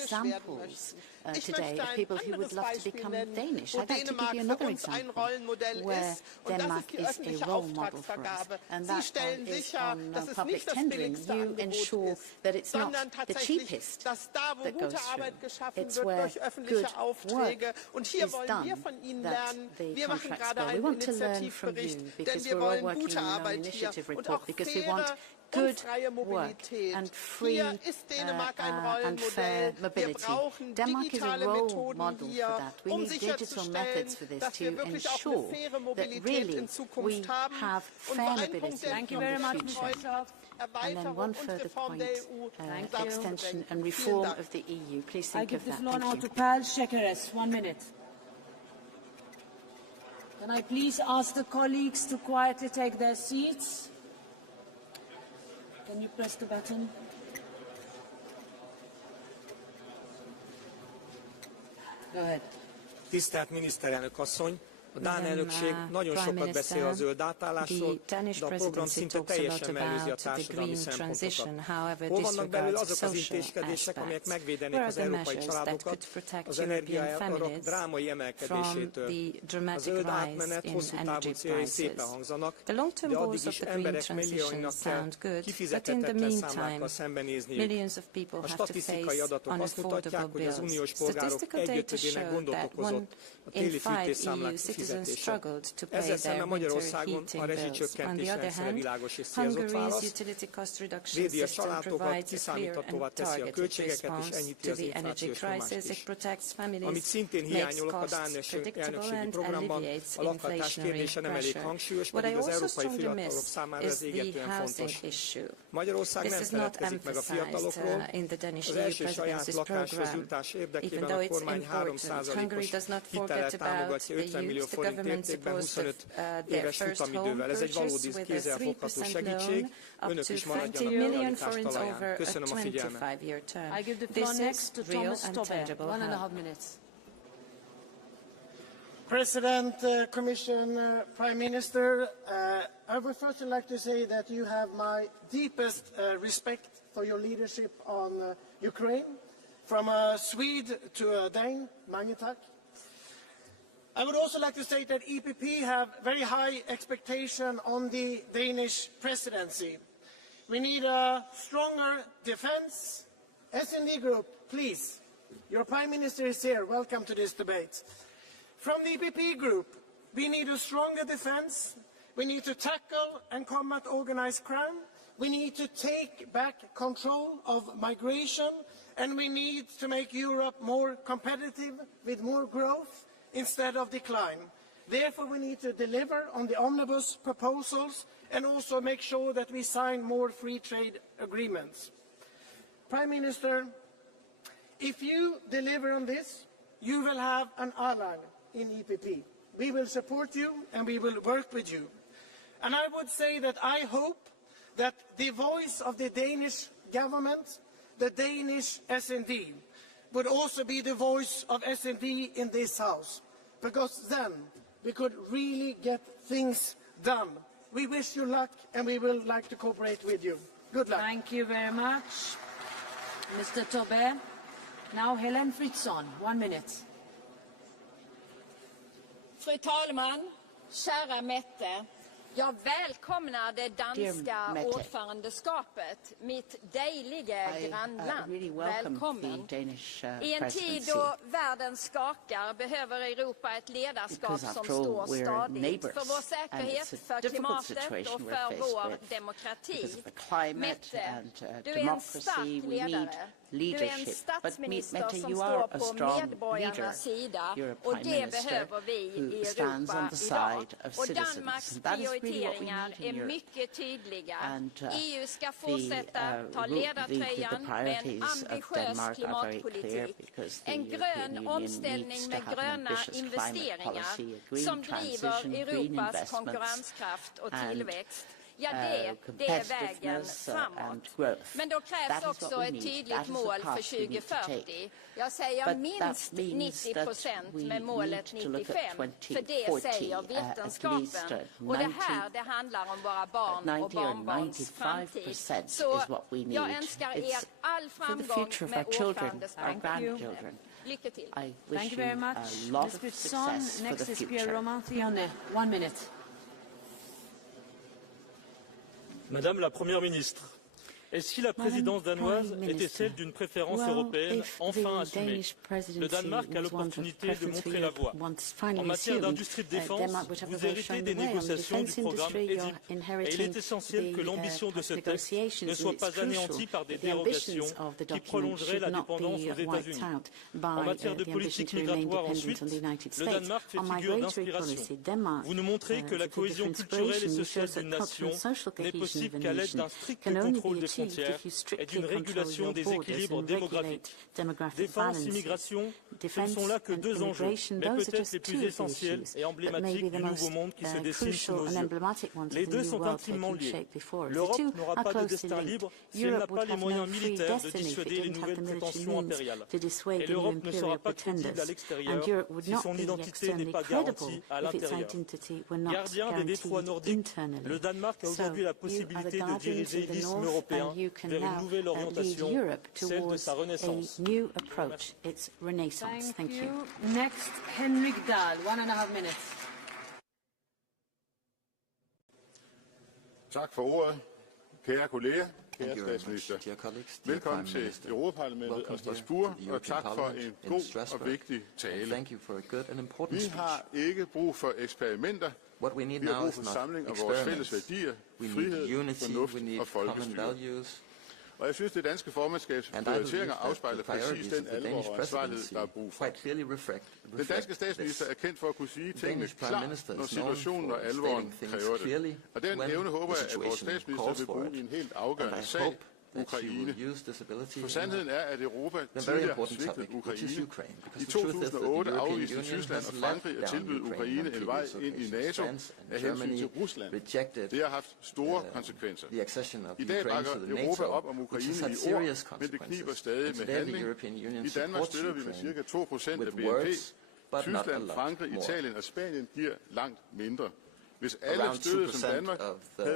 examples today of people who would love to become Danish. I'd like to give you another example where Denmark is a role model for us, and that is on public tendering. You ensure that it's not the cheapest that goes through. It's where good work is done that the contracts go. We want to learn from you because we're all working on our initiative report, because we want good work and free and fair mobility. Denmark is a role model for that. We need digital methods for this to ensure that really we have fair mobility. Thank you very much, future. And then one further point, extension and reform of the EU. Please think of that. I give the floor now to Pal Shekeres. 1 minute. Can I please ask the colleagues to quietly take their seats? Can you press the button? Go ahead. Tisztelt miniszterelnök asszony! A dán elnökség nagyon sokat beszél a zöld átállásról, de a program szinte teljesen mellőzi a társadalmi szempontokat. Hol vannak belül azok az intézkedések, amelyek megvédenék az európai családokat az energiaárak drámai emelkedésétől? A zöld átmenet hosszú távú céljai szépen hangzanak, de addig is emberek millióinak kell kifizethetetlen számlákkal szembenézniük. A statisztikai adatok azt mutatják, hogy az uniós polgárok egyötödének gondot okozott a téli fűtésszámlák fizetése. Ezzel szemben Magyarországon a rezsicsökkentés rendszere világos és célzott válasz, védi a családokat, kiszámíthatóvá teszi a költségeket és enyhíti az inflációs nyomást is. Amit szintén hiányolok a dán elnökségi programban, a lakhatás kérdése nem elég hangsúlyos, pedig az európai fiatalok számára ez égetően fontos. Magyarország nem feledkezik meg a fiatalokról, az első saját lakáshoz jutás érdekében a kormány 3%-os hitellel támogatja 50 millió forint értékben 25 éves futamidővel. Ez egy valódi kézzelfogható segítség. Önök is maradjanak a realitás talaján. Köszönöm a figyelmet. I give the floor next to Thomas Tobbe. 1.5 minutes. President, Commission, Prime Minister, I would first like to say that you have my deepest respect for your leadership on Ukraine. From a Swede to a Dane, mange tak. I would also like to say that EPP have very high expectation on the Danish presidency. We need a stronger defense. S&D Group, please. Your Prime Minister is here. Welcome to this debate. From the EPP Group, we need a stronger defense. We need to tackle and combat organized crime. We need to take back control of migration. And we need to make Europe more competitive with more growth instead of decline. Therefore, we need to deliver on the omnibus proposals and also make sure that we sign more free trade agreements. Prime Minister, if you deliver on this, you will have an ally in EPP. We will support you and we will work with you. And I would say that I hope that the voice of the Danish government, the Danish S&D, would also be the voice of S&D in this House, because then we could really get things done. We wish you luck and we will like to cooperate with you. Good luck. Thank you very much, Mr. Tobbe. Now Helen Fritzon, 1 minute. Fru talman, kära Mette. Jag välkomnar det danska ordförandeskapet, mitt dejliga grannland. Välkommen. I en tid då världen skakar behöver Europa ett ledarskap som står stadigt för vår säkerhet, för klimatet och för vår demokrati. Mette, du är en stark ledare. Du är en statsminister som står på medborgarnas sida och det behöver vi i Europa idag. Och Danmarks prioriteringar är mycket tydliga. EU ska fortsätta ta ledartröjan med en ambitiös klimatpolitik. En grön omställning med gröna investeringar som driver Europas konkurrenskraft och tillväxt. Ja, det är vägen framåt. Men då krävs också ett tydligt mål för 2040. Jag säger minst 90% med målet 95, för det säger vetenskapen. Och det handlar om våra barn och barnbarns framtid. Så jag önskar er all framgång med ordförandeskapet. Lycka till. Thank you very much. Mr. Son, next is Pierre Romantione. 1 minute. Madame la Première ministre, et si la présidence danoise était celle d'une préférence européenne enfin assumée? Le Danemark a l'opportunité de montrer la voie. En matière d'industrie de défense, vous héritez des négociations du programme EDIP et il est essentiel que l'ambition de ce texte ne soit pas anéantie par des dérogations qui prolongeraient la dépendance aux États-Unis. En matière de politique migratoire ensuite, le Danemark fait figure d'inspiration. Vous nous montrez que la cohésion culturelle et sociale d'une nation n'est possible qu'à l'aide d'un strict contrôle des frontières et d'une régulation des équilibres démographiques. Défense, immigration, ce ne sont là que deux enjeux, mais peut-être les plus essentiels et emblématiques du nouveau monde qui se dessine sous nos yeux. Les deux sont intimement liés. L'Europe n'aura pas de destin libre si elle n'a pas les moyens militaires de dissuader les nouvelles prétentions impériales. Et l'Europe ne sera pas crédible à l'extérieur si son identité n'est pas garantie à l'intérieur. Gardien des détroits nordiques, le Danemark a aujourd'hui la possibilité de diriger l'isthme européen vers une nouvelle orientation, celle de sa renaissance. Thank you. Next, Henrik Dahl, 1.5 minutes. Tak for ordet. Kære kolleger, kære statsminister. Velkommen til Europaparlamentet og Strasbourg, og tak for en god og vigtig tale. Vi har ikke brug for eksperimenter. Vi har brug for samling af vores fælles værdier, frihed, fornuft og folkestyre. Og jeg synes, det danske formandskabs prioriteringer afspejler præcis den alvor og ansvarlighed, der er brug for. Den danske statsminister er kendt for at kunne sige tingene klart, når situationen og alvoren kræver det. Og den evne håber jeg, at vores statsminister vil bruge i en helt afgørende sag, Ukraine. For sandheden er, at Europa tidligere har svigtet Ukraine. I 2008 afviste Tyskland og Frankrig at tilbyde Ukraine en vej ind i NATO af hensyn til Rusland. Det har haft store konsekvenser. I dag bakker Europa op om Ukraine i ord, men det kniber stadig med handling. I Danmark støtter vi med ca. 2% af BNP. Tyskland, Frankrig, Italien og Spanien giver langt mindre. Hvis alle støttede som Danmark, havde